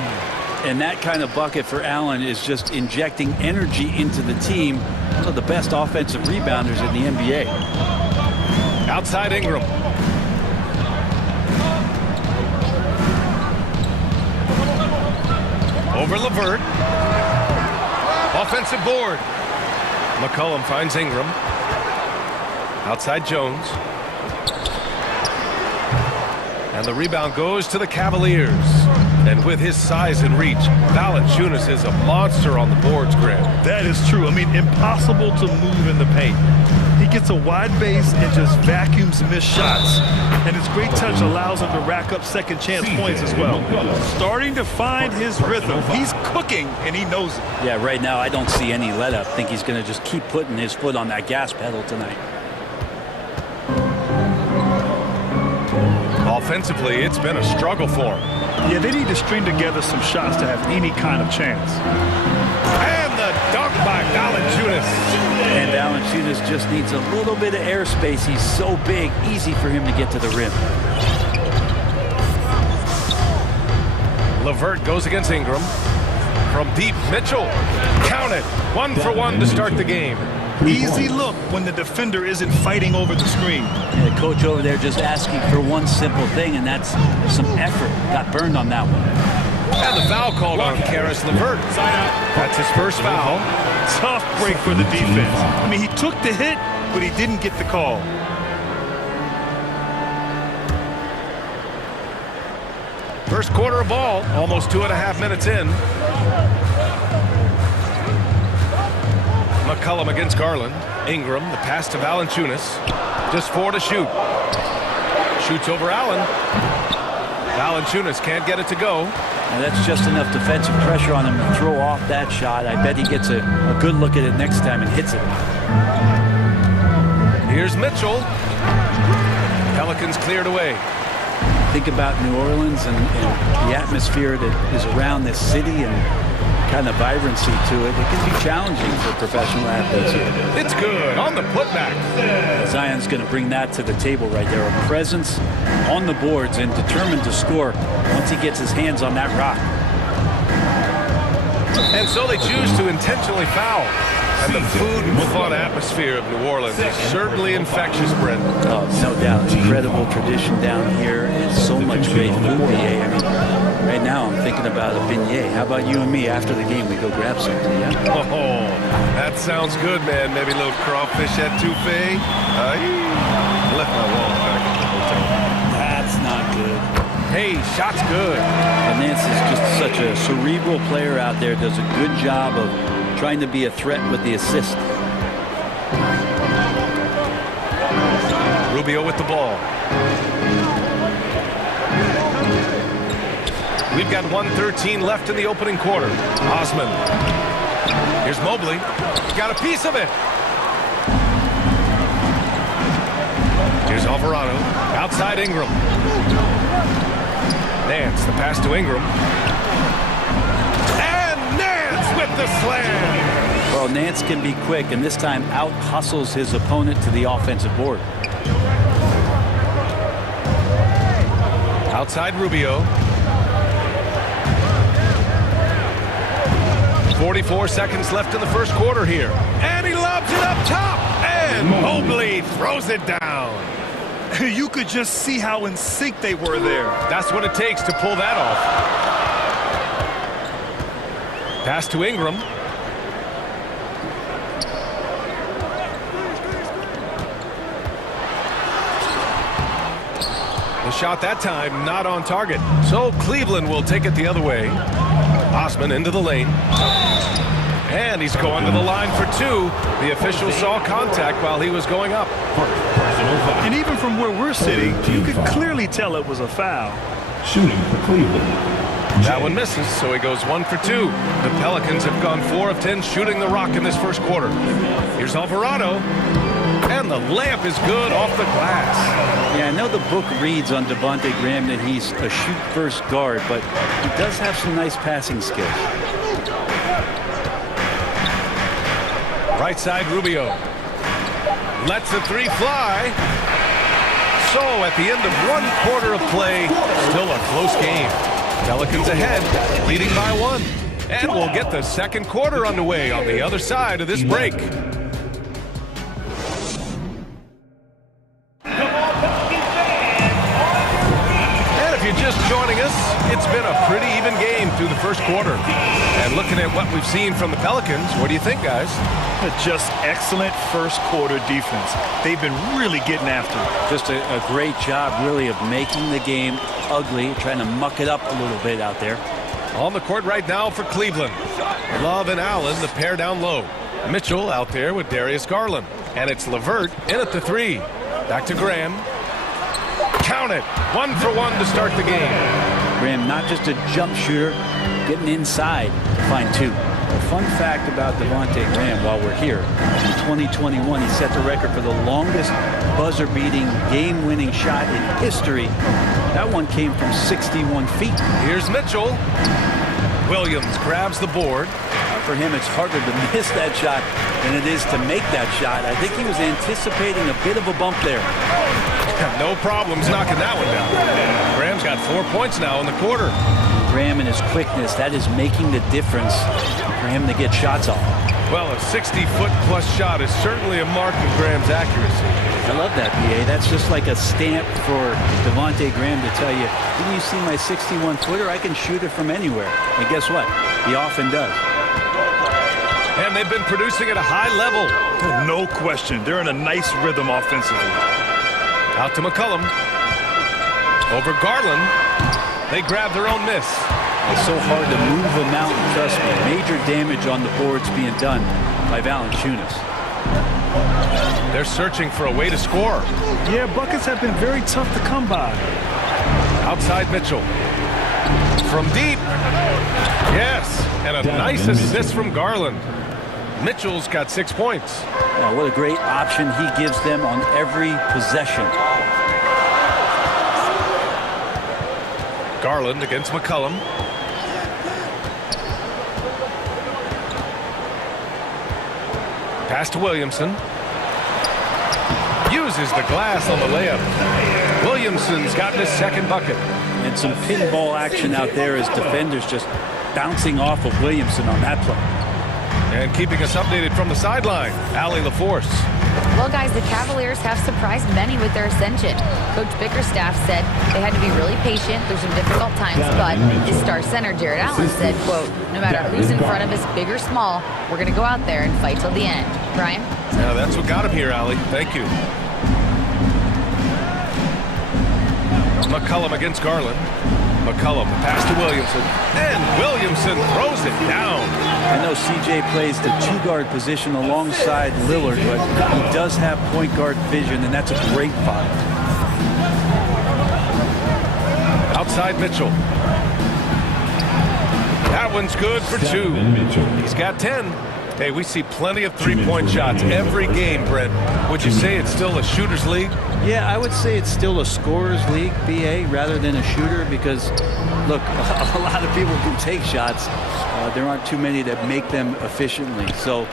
And that kind of bucket for Allen is just injecting energy into the team. One of the best offensive rebounders in the NBA. Outside Ingram. Over LeVert. Offensive board. McCollum finds Ingram. Outside Jones. And the rebound goes to the Cavaliers. And with his size and reach, Valanciunas is a monster on the boards, Grant. That is true. Impossible to move in the paint. He gets a wide base and just vacuums missed shots. And his great touch allows him to rack up second chance points as well. Starting to find his rhythm. He's cooking, and he knows it. Yeah, right now I don't see any let up. I think he's going to just keep putting his foot on that gas pedal tonight. Offensively, it's been a struggle for him. Yeah, they need to string together some shots to have any kind of chance. And the dunk by Valanciunas. And Valanciunas just needs a little bit of airspace. He's so big, easy for him to get to the rim. LeVert goes against Ingram. From deep, Mitchell. Count it. 1 for 1 to start the game. Easy look when the defender isn't fighting over the screen. And the coach over there just asking for one simple thing, and that's some effort. Got burned on that one. And the foul called on Karis LeVert. That's his first foul. Tough break for the defense. He took the hit, but he didn't get the call. First quarter of ball, almost 2.5 minutes in. McCollum against Garland. Ingram, the pass to Valanciunas. Just 4 to shoot. Shoots over Allen. Valanciunas can't get it to go. And that's just enough defensive pressure on him to throw off that shot. I bet he gets a good look at it next time and hits it. Here's Mitchell. Pelicans cleared away. Think about New Orleans and the atmosphere that is around this city and kind of vibrancy to it. It can be challenging for professional athletes here. It's good on the putback. Zion's going to bring that to the table right there. A presence on the boards and determined to score once he gets his hands on that rock. And so they choose to intentionally foul. And the food and fun atmosphere of New Orleans is certainly infectious, Brent. Oh, no doubt. Incredible tradition down here and so much great food. I mean, right now I'm thinking about a beignet. How about you and me after the game? We go grab something, yeah? Oh, that sounds good, man. Maybe a little crawfish etouffee. I left my wallet back at the hotel. That's not good. Hey, shot's good. And Nance is just such a cerebral player out there. Does a good job of trying to be a threat with the assist. Rubio with the ball. We've got 1:13 left in the opening quarter. Osman. Here's Mobley. He got a piece of it. Here's Alvarado. Outside Ingram. Nance, the pass to Ingram. And Nance with the slam. Well, Nance can be quick, and this time out-hustles his opponent to the offensive board. Outside Rubio. 44 seconds left in the first quarter here. And he lobs it up top. And Mobley throws it down. You could just see how in sync they were there. That's what it takes to pull that off. Pass to Ingram. The shot that time not on target. So Cleveland will take it the other way. Osman into the lane. And he's going to the line for two. The official saw contact while he was going up. And even from where we're sitting, you could clearly tell it was a foul. Shooting for Cleveland. That one misses, so he goes 1 for 2. The Pelicans have gone 4 of 10 shooting the rock in this first quarter. Here's Alvarado. And the layup is good off the glass. Yeah, I know the book reads on Devontae Graham that he's a shoot-first guard, but he does have some nice passing skills. Right side, Rubio. Lets the three fly. So at the end of 1 quarter of play, still a close game. Pelicans ahead, leading by 1. And we'll get the second quarter underway on the other side of this break. Just joining us, it's been a pretty even game through the first quarter. And looking at what we've seen from the Pelicans, what do you think, guys? Just excellent first quarter defense. They've been really getting after it. Just a great job, really, of making the game ugly, trying to muck it up a little bit out there. On the court right now for Cleveland. Love and Allen, the pair down low. Mitchell out there with Darius Garland. And it's LeVert in at the 3. Back to Graham. Count it. 1 for 1 to start the game. Graham, not just a jump shooter, getting inside to find 2. A fun fact about Devontae Graham while we're here. In 2021, he set the record for the longest buzzer-beating, game-winning shot in history. That one came from 61 feet. Here's Mitchell. Williams grabs the board. For him, it's harder to miss that shot than it is to make that shot. I think he was anticipating a bit of a bump there. No problems knocking that one down. Graham's got 4 points now in the quarter. Graham and his quickness, that is making the difference for him to get shots off. Well, a 60-foot-plus shot is certainly a mark of Graham's accuracy. I love that, B.A. That's just like a stamp for Devontae Graham to tell you, didn't you see my 61-footer? I can shoot it from anywhere. And guess what? He often does. And they've been producing at a high level. No question. They're in a nice rhythm offensively. Out to McCollum. Over Garland. They grab their own miss. It's so hard to move a mountain, trust me. Major damage on the boards being done by Valanciunas. They're searching for a way to score. Yeah, buckets have been very tough to come by. Outside Mitchell. From deep. Yes, and a nice assist from Garland. Mitchell's got 6 points. Oh, what a great option he gives them on every possession. Garland against McCollum. Pass to Williamson. Uses the glass on the layup. Williamson's gotten his second bucket. And some pinball action out there as defenders just bouncing off of Williamson on that play. And keeping us updated from the sideline, Allie LaForce. Well, guys, the Cavaliers have surprised many with their ascension. Coach Bickerstaff said they had to be really patient through some difficult times, but his star center, Jared Allen, said, quote, no matter who's in front of us, big or small, we're going to go out there and fight till the end. Brian? Yeah, that's what got him here, Allie. Thank you. McCollum against Garland. McCollum, pass to Williamson, and Williamson throws it down. I know CJ plays the two-guard position alongside Lillard, but he does have point guard vision, and that's a great find. Outside Mitchell. That one's good for 2. He's got 10. Hey, we see plenty of three-point shots every game, Brent. Would you say it's still a shooter's league? Yeah, I would say it's still a scorer's league, BA, rather than a shooter, because, look, a lot of people can take shots. There aren't too many that make them efficiently. So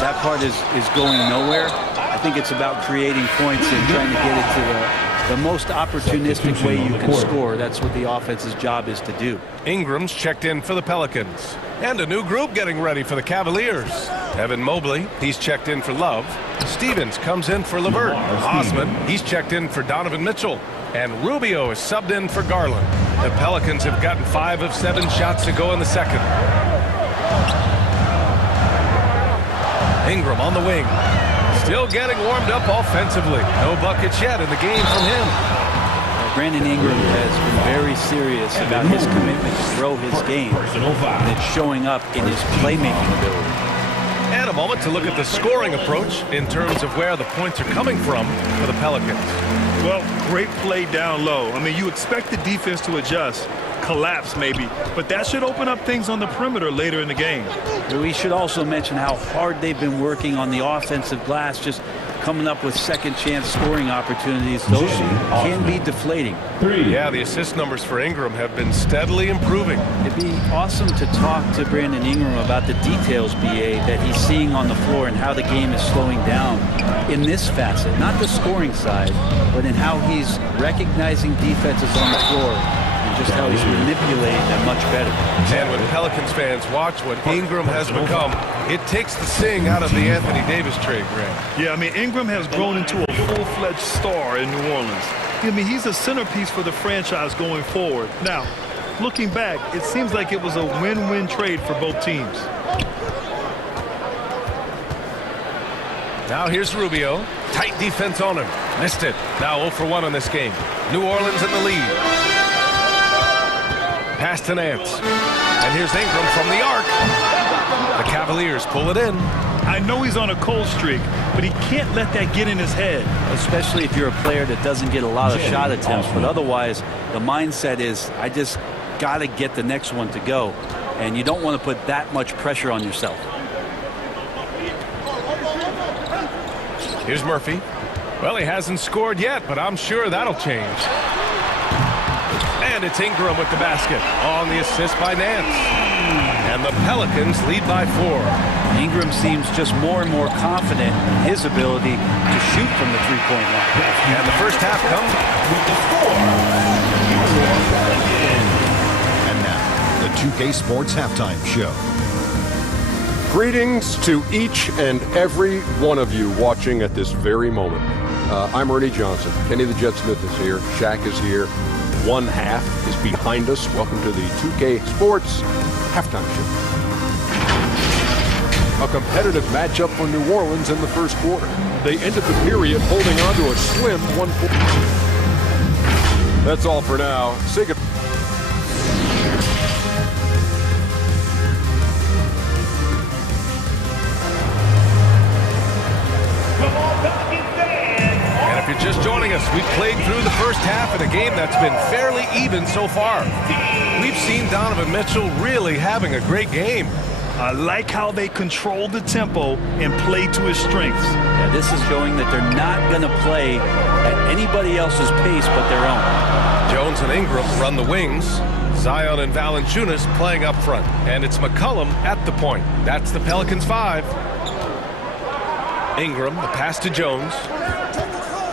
that part is going nowhere. I think it's about creating points and trying to get it to the most opportunistic way you can score. That's what the offense's job is to do. Ingram's checked in for the Pelicans. And a new group getting ready for the Cavaliers. Evan Mobley, he's checked in for Love. Stevens comes in for LeVert. Osman, he's checked in for Donovan Mitchell. And Rubio is subbed in for Garland. The Pelicans have gotten 5 of 7 shots to go in the second. Ingram on the wing. Still getting warmed up offensively. No buckets yet in the game from him. Brandon Ingram has been very serious about his commitment to grow his game, and it's showing up in his playmaking ability. And a moment to look at the scoring approach in terms of where the points are coming from for the Pelicans. Well, great play down low. I mean, you expect the defense to adjust, collapse maybe, but that should open up things on the perimeter later in the game. We should also mention how hard they've been working on the offensive glass, just coming up with second chance scoring opportunities. Those can be deflating. Yeah, the assist numbers for Ingram have been steadily improving. It'd be awesome to talk to Brandon Ingram about the details, BA, that he's seeing on the floor and how the game is slowing down in this facet, not the scoring side, but in how he's recognizing defenses on the floor and just how he's manipulating them much better. And when Pelicans fans watch what Ingram has become, it takes the sting out of the Anthony Davis trade, Grant. Yeah, I mean, Ingram has grown into a full-fledged star in New Orleans. I mean, he's a centerpiece for the franchise going forward. Now, looking back, it seems like it was a win-win trade for both teams. Now here's Rubio. Tight defense on him. Missed it. Now 0 for 1 in this game. New Orleans in the lead. Pass to Nance. And here's Ingram from the arc. The Cavaliers pull it in. I know he's on a cold streak, but he can't let that get in his head. Especially if you're a player that doesn't get a lot of shot attempts, but otherwise the mindset is, I just got to get the next one to go. And you don't want to put that much pressure on yourself. Here's Murphy. Well, he hasn't scored yet, but I'm sure that'll change. And it's Ingram with the basket on the assist by Nance. And the Pelicans lead by 4. Ingram seems just more and more confident in his ability to shoot from the three-point line. And the first half comes with the score. And now, the 2K Sports Halftime Show. Greetings to each and every one of you watching at this very moment. I'm Ernie Johnson. Kenny the Jet Smith is here. Shaq is here. One half is behind us. Welcome to the 2K Sports Halftime Show. A competitive matchup for New Orleans in the first quarter. They ended the period holding on to a slim 1 point. That's all for now. Say goodbye. If you're just joining us, we've played through the first half in a game that's been fairly even so far. We've seen Donovan Mitchell really having a great game. I like how they control the tempo and play to his strengths. Yeah, this is showing that they're not going to play at anybody else's pace but their own. Jones and Ingram run the wings. Zion and Valanciunas playing up front. And it's McCollum at the point. That's the Pelicans 5. Ingram, the pass to Jones.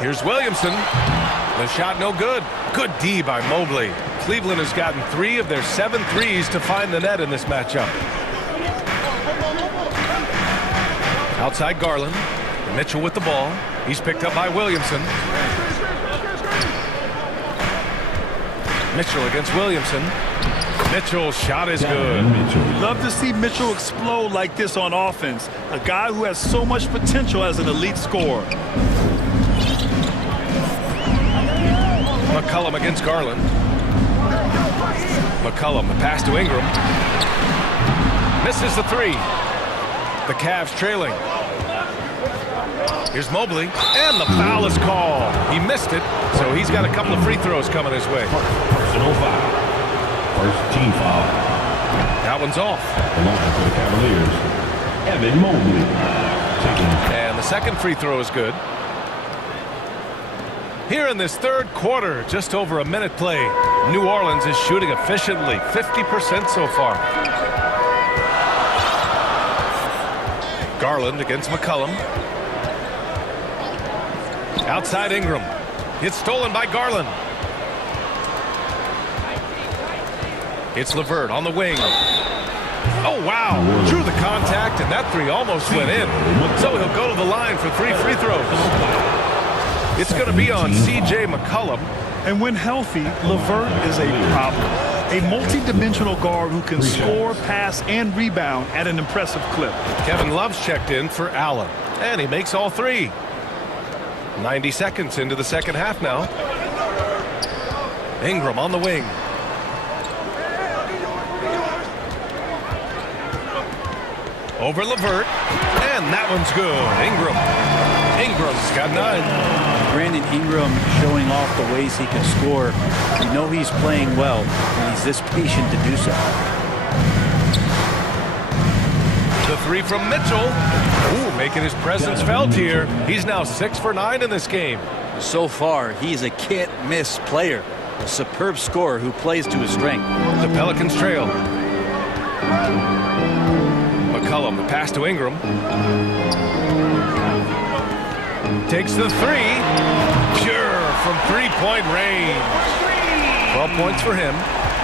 Here's Williamson. The shot no good. Good D by Mobley. Cleveland has gotten 3 of their 7 threes to find the net in this matchup. Outside Garland. Mitchell with the ball. He's picked up by Williamson. Mitchell against Williamson. Mitchell's shot is good. Love to see Mitchell explode like this on offense. A guy who has so much potential as an elite scorer. McCollum against Garland. McCollum, the pass to Ingram. Misses the three. The Cavs trailing. Here's Mobley, and the foul is called. He missed it, so he's got a couple of free throws coming his way. Personal foul. First team foul. That one's off. The line for the Cavaliers, Evan Mobley. And the second free throw is good. Here in this third quarter, just over a minute play, New Orleans is shooting efficiently, 50% so far. Garland against McCollum. Outside Ingram. It's stolen by Garland. It's LeVert on the wing. Oh, wow. Drew the contact, and that three almost went in. So he'll go to the line for 3 free throws. It's going to be on C.J. McCollum. And when healthy, LeVert is a problem. A multi-dimensional guard who can score, pass, and rebound at an impressive clip. Kevin Love's checked in for Allen, and he makes all 3. 90 seconds into the second half now. Ingram on the wing. Over LeVert, and that one's good. Ingram's got 9. Brandon Ingram showing off the ways he can score. You know he's playing well, and he's this patient to do so. The 3 from Mitchell. Ooh, making his presence felt here. He's now 6 for 9 in this game. So far, he's a can't-miss player. A superb scorer who plays to his strength. The Pelicans trail. McCollum, the pass to Ingram. Takes the 3. Pure from 3-point range. 12 points for him.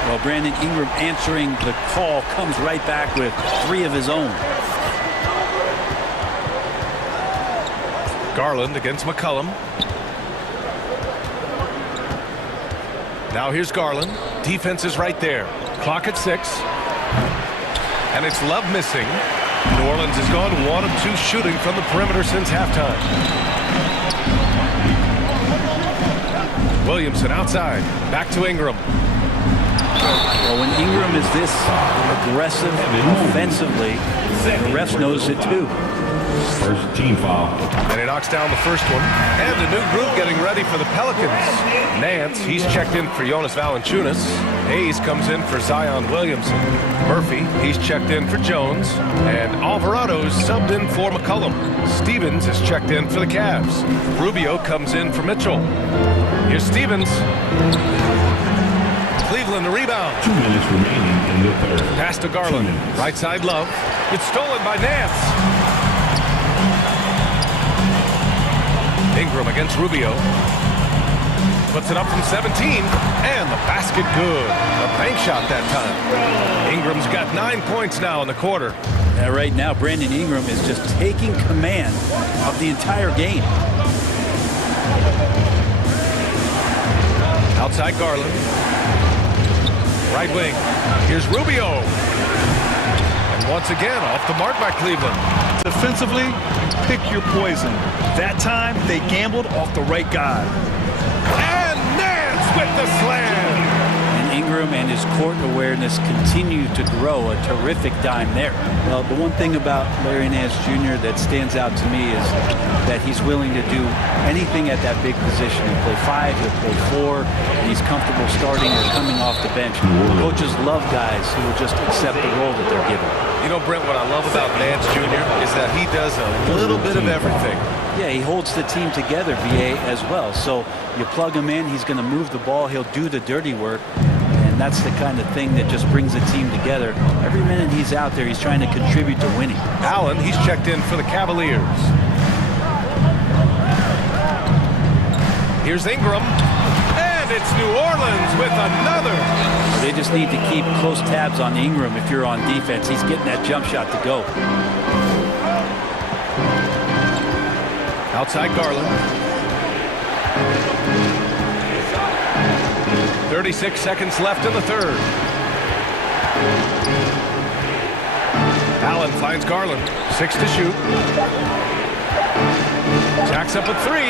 Well, Brandon Ingram answering the call comes right back with 3 of his own. Garland against McCollum. Now here's Garland. Defense is right there. Clock at 6. And it's Love missing. New Orleans has gone 1 of 2 shooting from the perimeter since halftime. Williamson outside. Back to Ingram. Well, when Ingram is this aggressive offensively, the refs notice it too. First team foul. And he knocks down the first one. And a new group getting ready for the Pelicans. Nance, he's checked in for Jonas Valanciunas. Hayes comes in for Zion Williamson. Murphy, he's checked in for Jones. And Alvarado's subbed in for McCollum. Stevens is checked in for the Cavs. Rubio comes in for Mitchell. Here's Stevens. Cleveland the rebound. 2 minutes remaining in the third. Pass to Garland. Right side Love. It's stolen by Nance. Ingram against Rubio. Puts it up from 17. And the basket good. A bank shot that time. Ingram's got 9 points now in the quarter. Right now, Brandon Ingram is just taking command of the entire game. Outside Garland. Right wing. Here's Rubio. And once again, off the mark by Cleveland. Defensively, pick your poison. That time, they gambled off the right guy. And Nance with the slam. And Ingram and his court awareness continue to grow. A terrific dime there. Well, the one thing about Larry Nance Jr. that stands out to me is that he's willing to do anything at that big position. He'll play 5, he'll play 4, and he's comfortable starting or coming off the bench. Coaches love guys who will just accept the role that they're given. You know, Brent, what I love about Nance Jr. is that he does a little bit of everything. Yeah, he holds the team together, VA, as well. So you plug him in, he's going to move the ball, he'll do the dirty work. And that's the kind of thing that just brings the team together. Every minute he's out there, he's trying to contribute to winning. Allen, he's checked in for the Cavaliers. Here's Ingram. And it's New Orleans with another. They just need to keep close tabs on Ingram if you're on defense. He's getting that jump shot to go. Outside Garland. 36 seconds left in the third. Allen finds Garland. 6 to shoot. Jacks up a 3.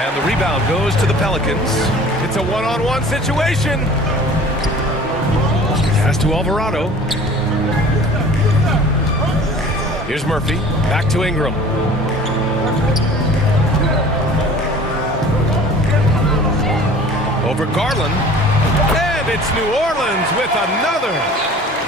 And the rebound goes to the Pelicans. It's a one-on-one situation. Pass to Alvarado. Here's Murphy. Back to Ingram. Over Garland. And it's New Orleans with another.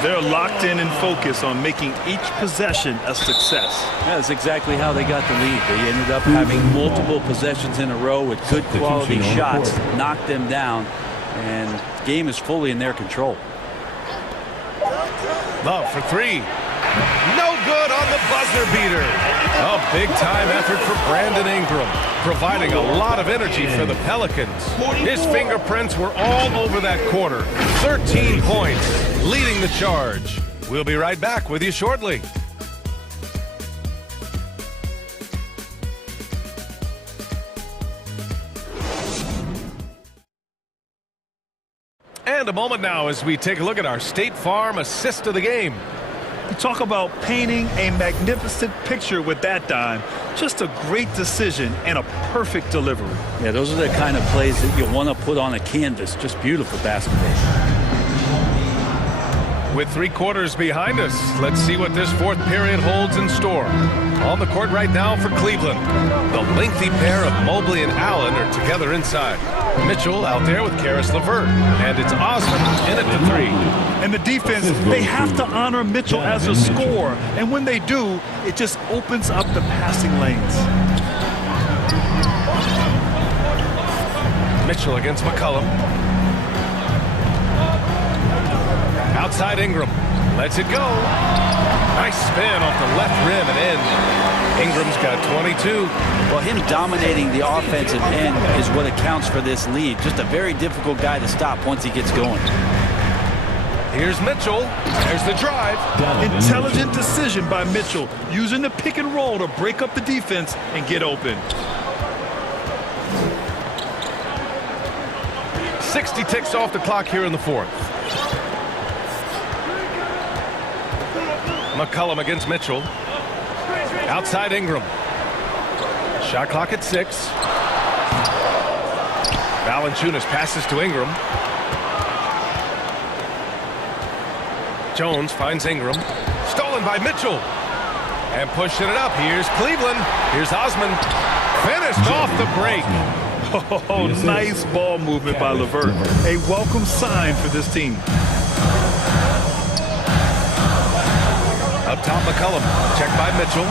They're locked in and focused on making each possession a success. That's exactly how they got the lead. They ended up having multiple possessions in a row with good quality shots, knocked them down, and the game is fully in their control. Love for 3. No good on the buzzer beater. A big-time effort for Brandon Ingram, providing a lot of energy for the Pelicans. His fingerprints were all over that quarter. 13 points, leading the charge. We'll be right back with you shortly. And a moment now as we take a look at our State Farm assist of the game. You talk about painting a magnificent picture with that dime. Just a great decision and a perfect delivery. Yeah, those are the kind of plays that you want to put on a canvas. Just beautiful basketball. With 3 quarters behind us, let's see what this fourth period holds in store. On the court right now for Cleveland, the lengthy pair of Mobley and Allen are together inside. Mitchell out there with Karis LeVert, and it's Osman in at the 3. And the defense, they have to honor Mitchell as a scorer, and when they do, it just opens up the passing lanes. Mitchell against McCollum. Outside Ingram. Lets it go. Nice spin off the left rim and in. Ingram's got 22. Well, him dominating the offensive end is what accounts for this lead. Just a very difficult guy to stop once he gets going. Here's Mitchell. There's the drive. Intelligent decision by Mitchell, using the pick and roll to break up the defense and get open. 60 ticks off the clock here in the fourth. McCollum against Mitchell. Outside Ingram. Shot clock at 6. Valanciunas passes to Ingram. Jones finds Ingram. Stolen by Mitchell. And pushing it up. Here's Cleveland. Here's Osman. Finished off the break. Oh, nice ball movement by LeVert. A welcome sign for this team. Up top, McCollum. Checked by Mitchell.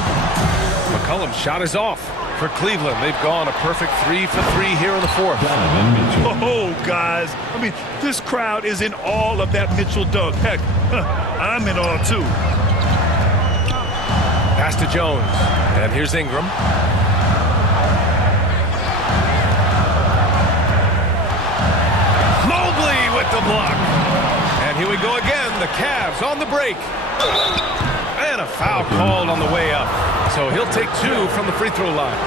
McCollum's shot is off for Cleveland. They've gone a perfect 3 for 3 here in the fourth. Oh, guys. I mean, this crowd is in awe of that Mitchell dunk. Heck, I'm in awe, too. Pass to Jones. And here's Ingram. Mobley with the block. And here we go again. The Cavs on the break. And a foul called on the way up. So he'll take 2 from the free throw line.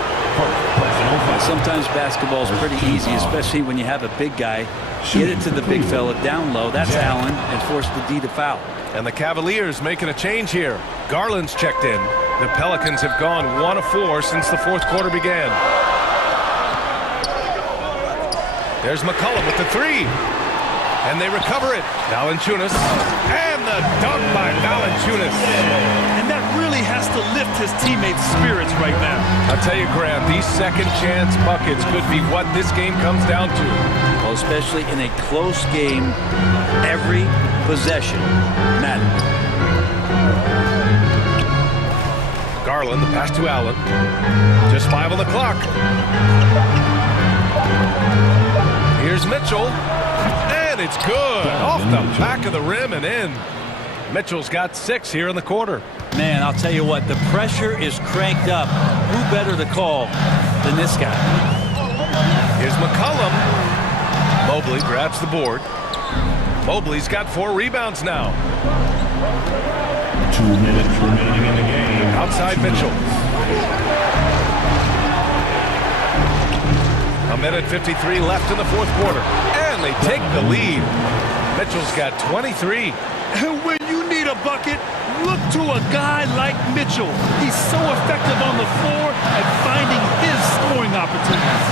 Sometimes basketball is pretty easy, especially when you have a big guy. Get it to the big fella down low. That's Allen, and force the D to foul. And the Cavaliers making a change here. Garland's checked in. The Pelicans have gone 1 of 4 since the fourth quarter began. There's McCollum with the 3. And they recover it. Valanciunas. And the dunk by Valanciunas. And that really has to lift his teammates' spirits right now. I'll tell you, Graham, these second chance buckets could be what this game comes down to. Well, especially in a close game, every possession matters. Garland, the pass to Allen. Just 5 on the clock. Here's Mitchell. And it's good. Off the back of the rim and in. Mitchell's got 6 here in the quarter. Man, I'll tell you what, the pressure is cranked up. Who better to call than this guy? Here's McCollum. Mobley grabs the board. Mobley's got 4 rebounds now. 2 minutes remaining in the game. Outside Mitchell. A minute 53 left in the fourth quarter. And they take the lead. Mitchell's got 23. And when you need a bucket, look to a guy like Mitchell. He's so effective on the floor at finding his scoring opportunities.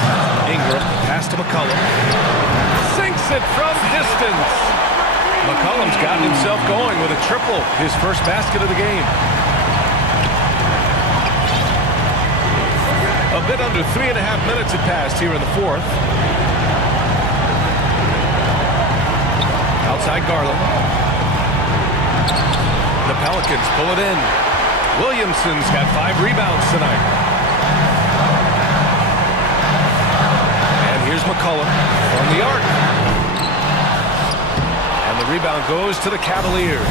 Ingram, pass to McCollum. Sinks it from distance. McCollum's gotten himself going with a triple, his first basket of the game. A bit under 3.5 minutes had passed here in the fourth. Outside Garland. The Pelicans pull it in. Williamson's got 5 rebounds tonight. And here's McCollum from the arc. And the rebound goes to the Cavaliers.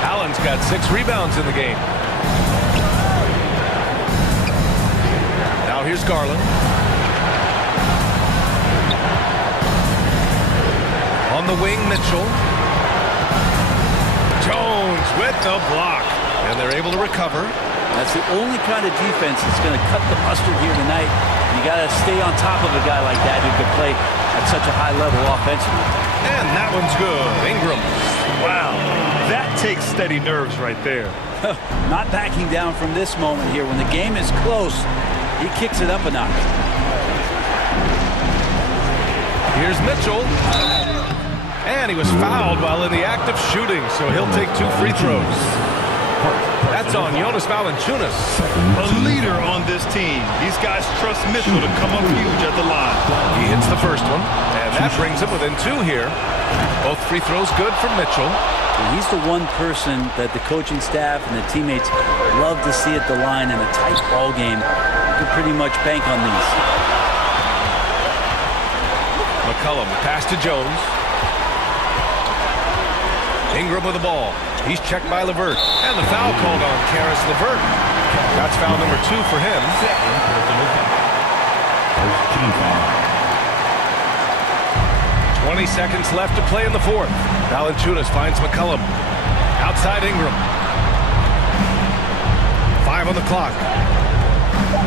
Allen's got 6 rebounds in the game. Now here's Garland. On the wing, Mitchell. Jones with the block. And they're able to recover. That's the only kind of defense that's going to cut the mustard here tonight. You got to stay on top of a guy like that who can play at such a high level offensively. And that one's good. Ingram. Wow. That takes steady nerves right there. Not backing down from this moment here. When the game is close, he kicks it up a notch. Here's Mitchell. And he was fouled while in the act of shooting, so he'll take 2 free throws. That's on Jonas Valanciunas. A leader on this team. These guys trust Mitchell to come up huge at the line. He hits the first one, and that brings him within 2 here. Both free throws good from Mitchell. And he's the one person that the coaching staff and the teammates love to see at the line in a tight ball game. You can pretty much bank on these. McCollum, pass to Jones. Ingram with the ball. He's checked by LeVert. And the foul called on Karis LeVert. That's foul number 2 for him. 20 seconds left to play in the fourth. Valanciunas finds McCollum. Outside Ingram. 5 on the clock.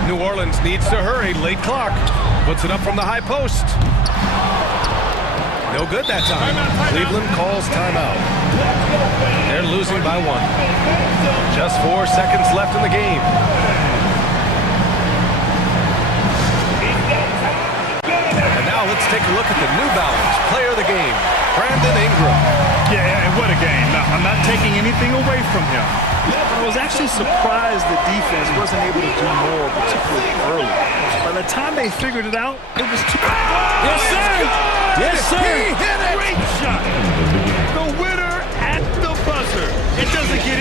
New Orleans needs to hurry. Late clock. Puts it up from the high post. No good that time. Cleveland calls timeout. They're losing by 1. Just 4 seconds left in the game. And now let's take a look at the New Balance player of the game, Brandon Ingram. Yeah, and what a game. Now, I'm not taking anything away from him. I was actually surprised the defense wasn't able to do more, particularly early. By the time they figured it out, it was too... Yes, sir! Yes, sir! He hit it! Great shot! The winner at the buzzer. It doesn't get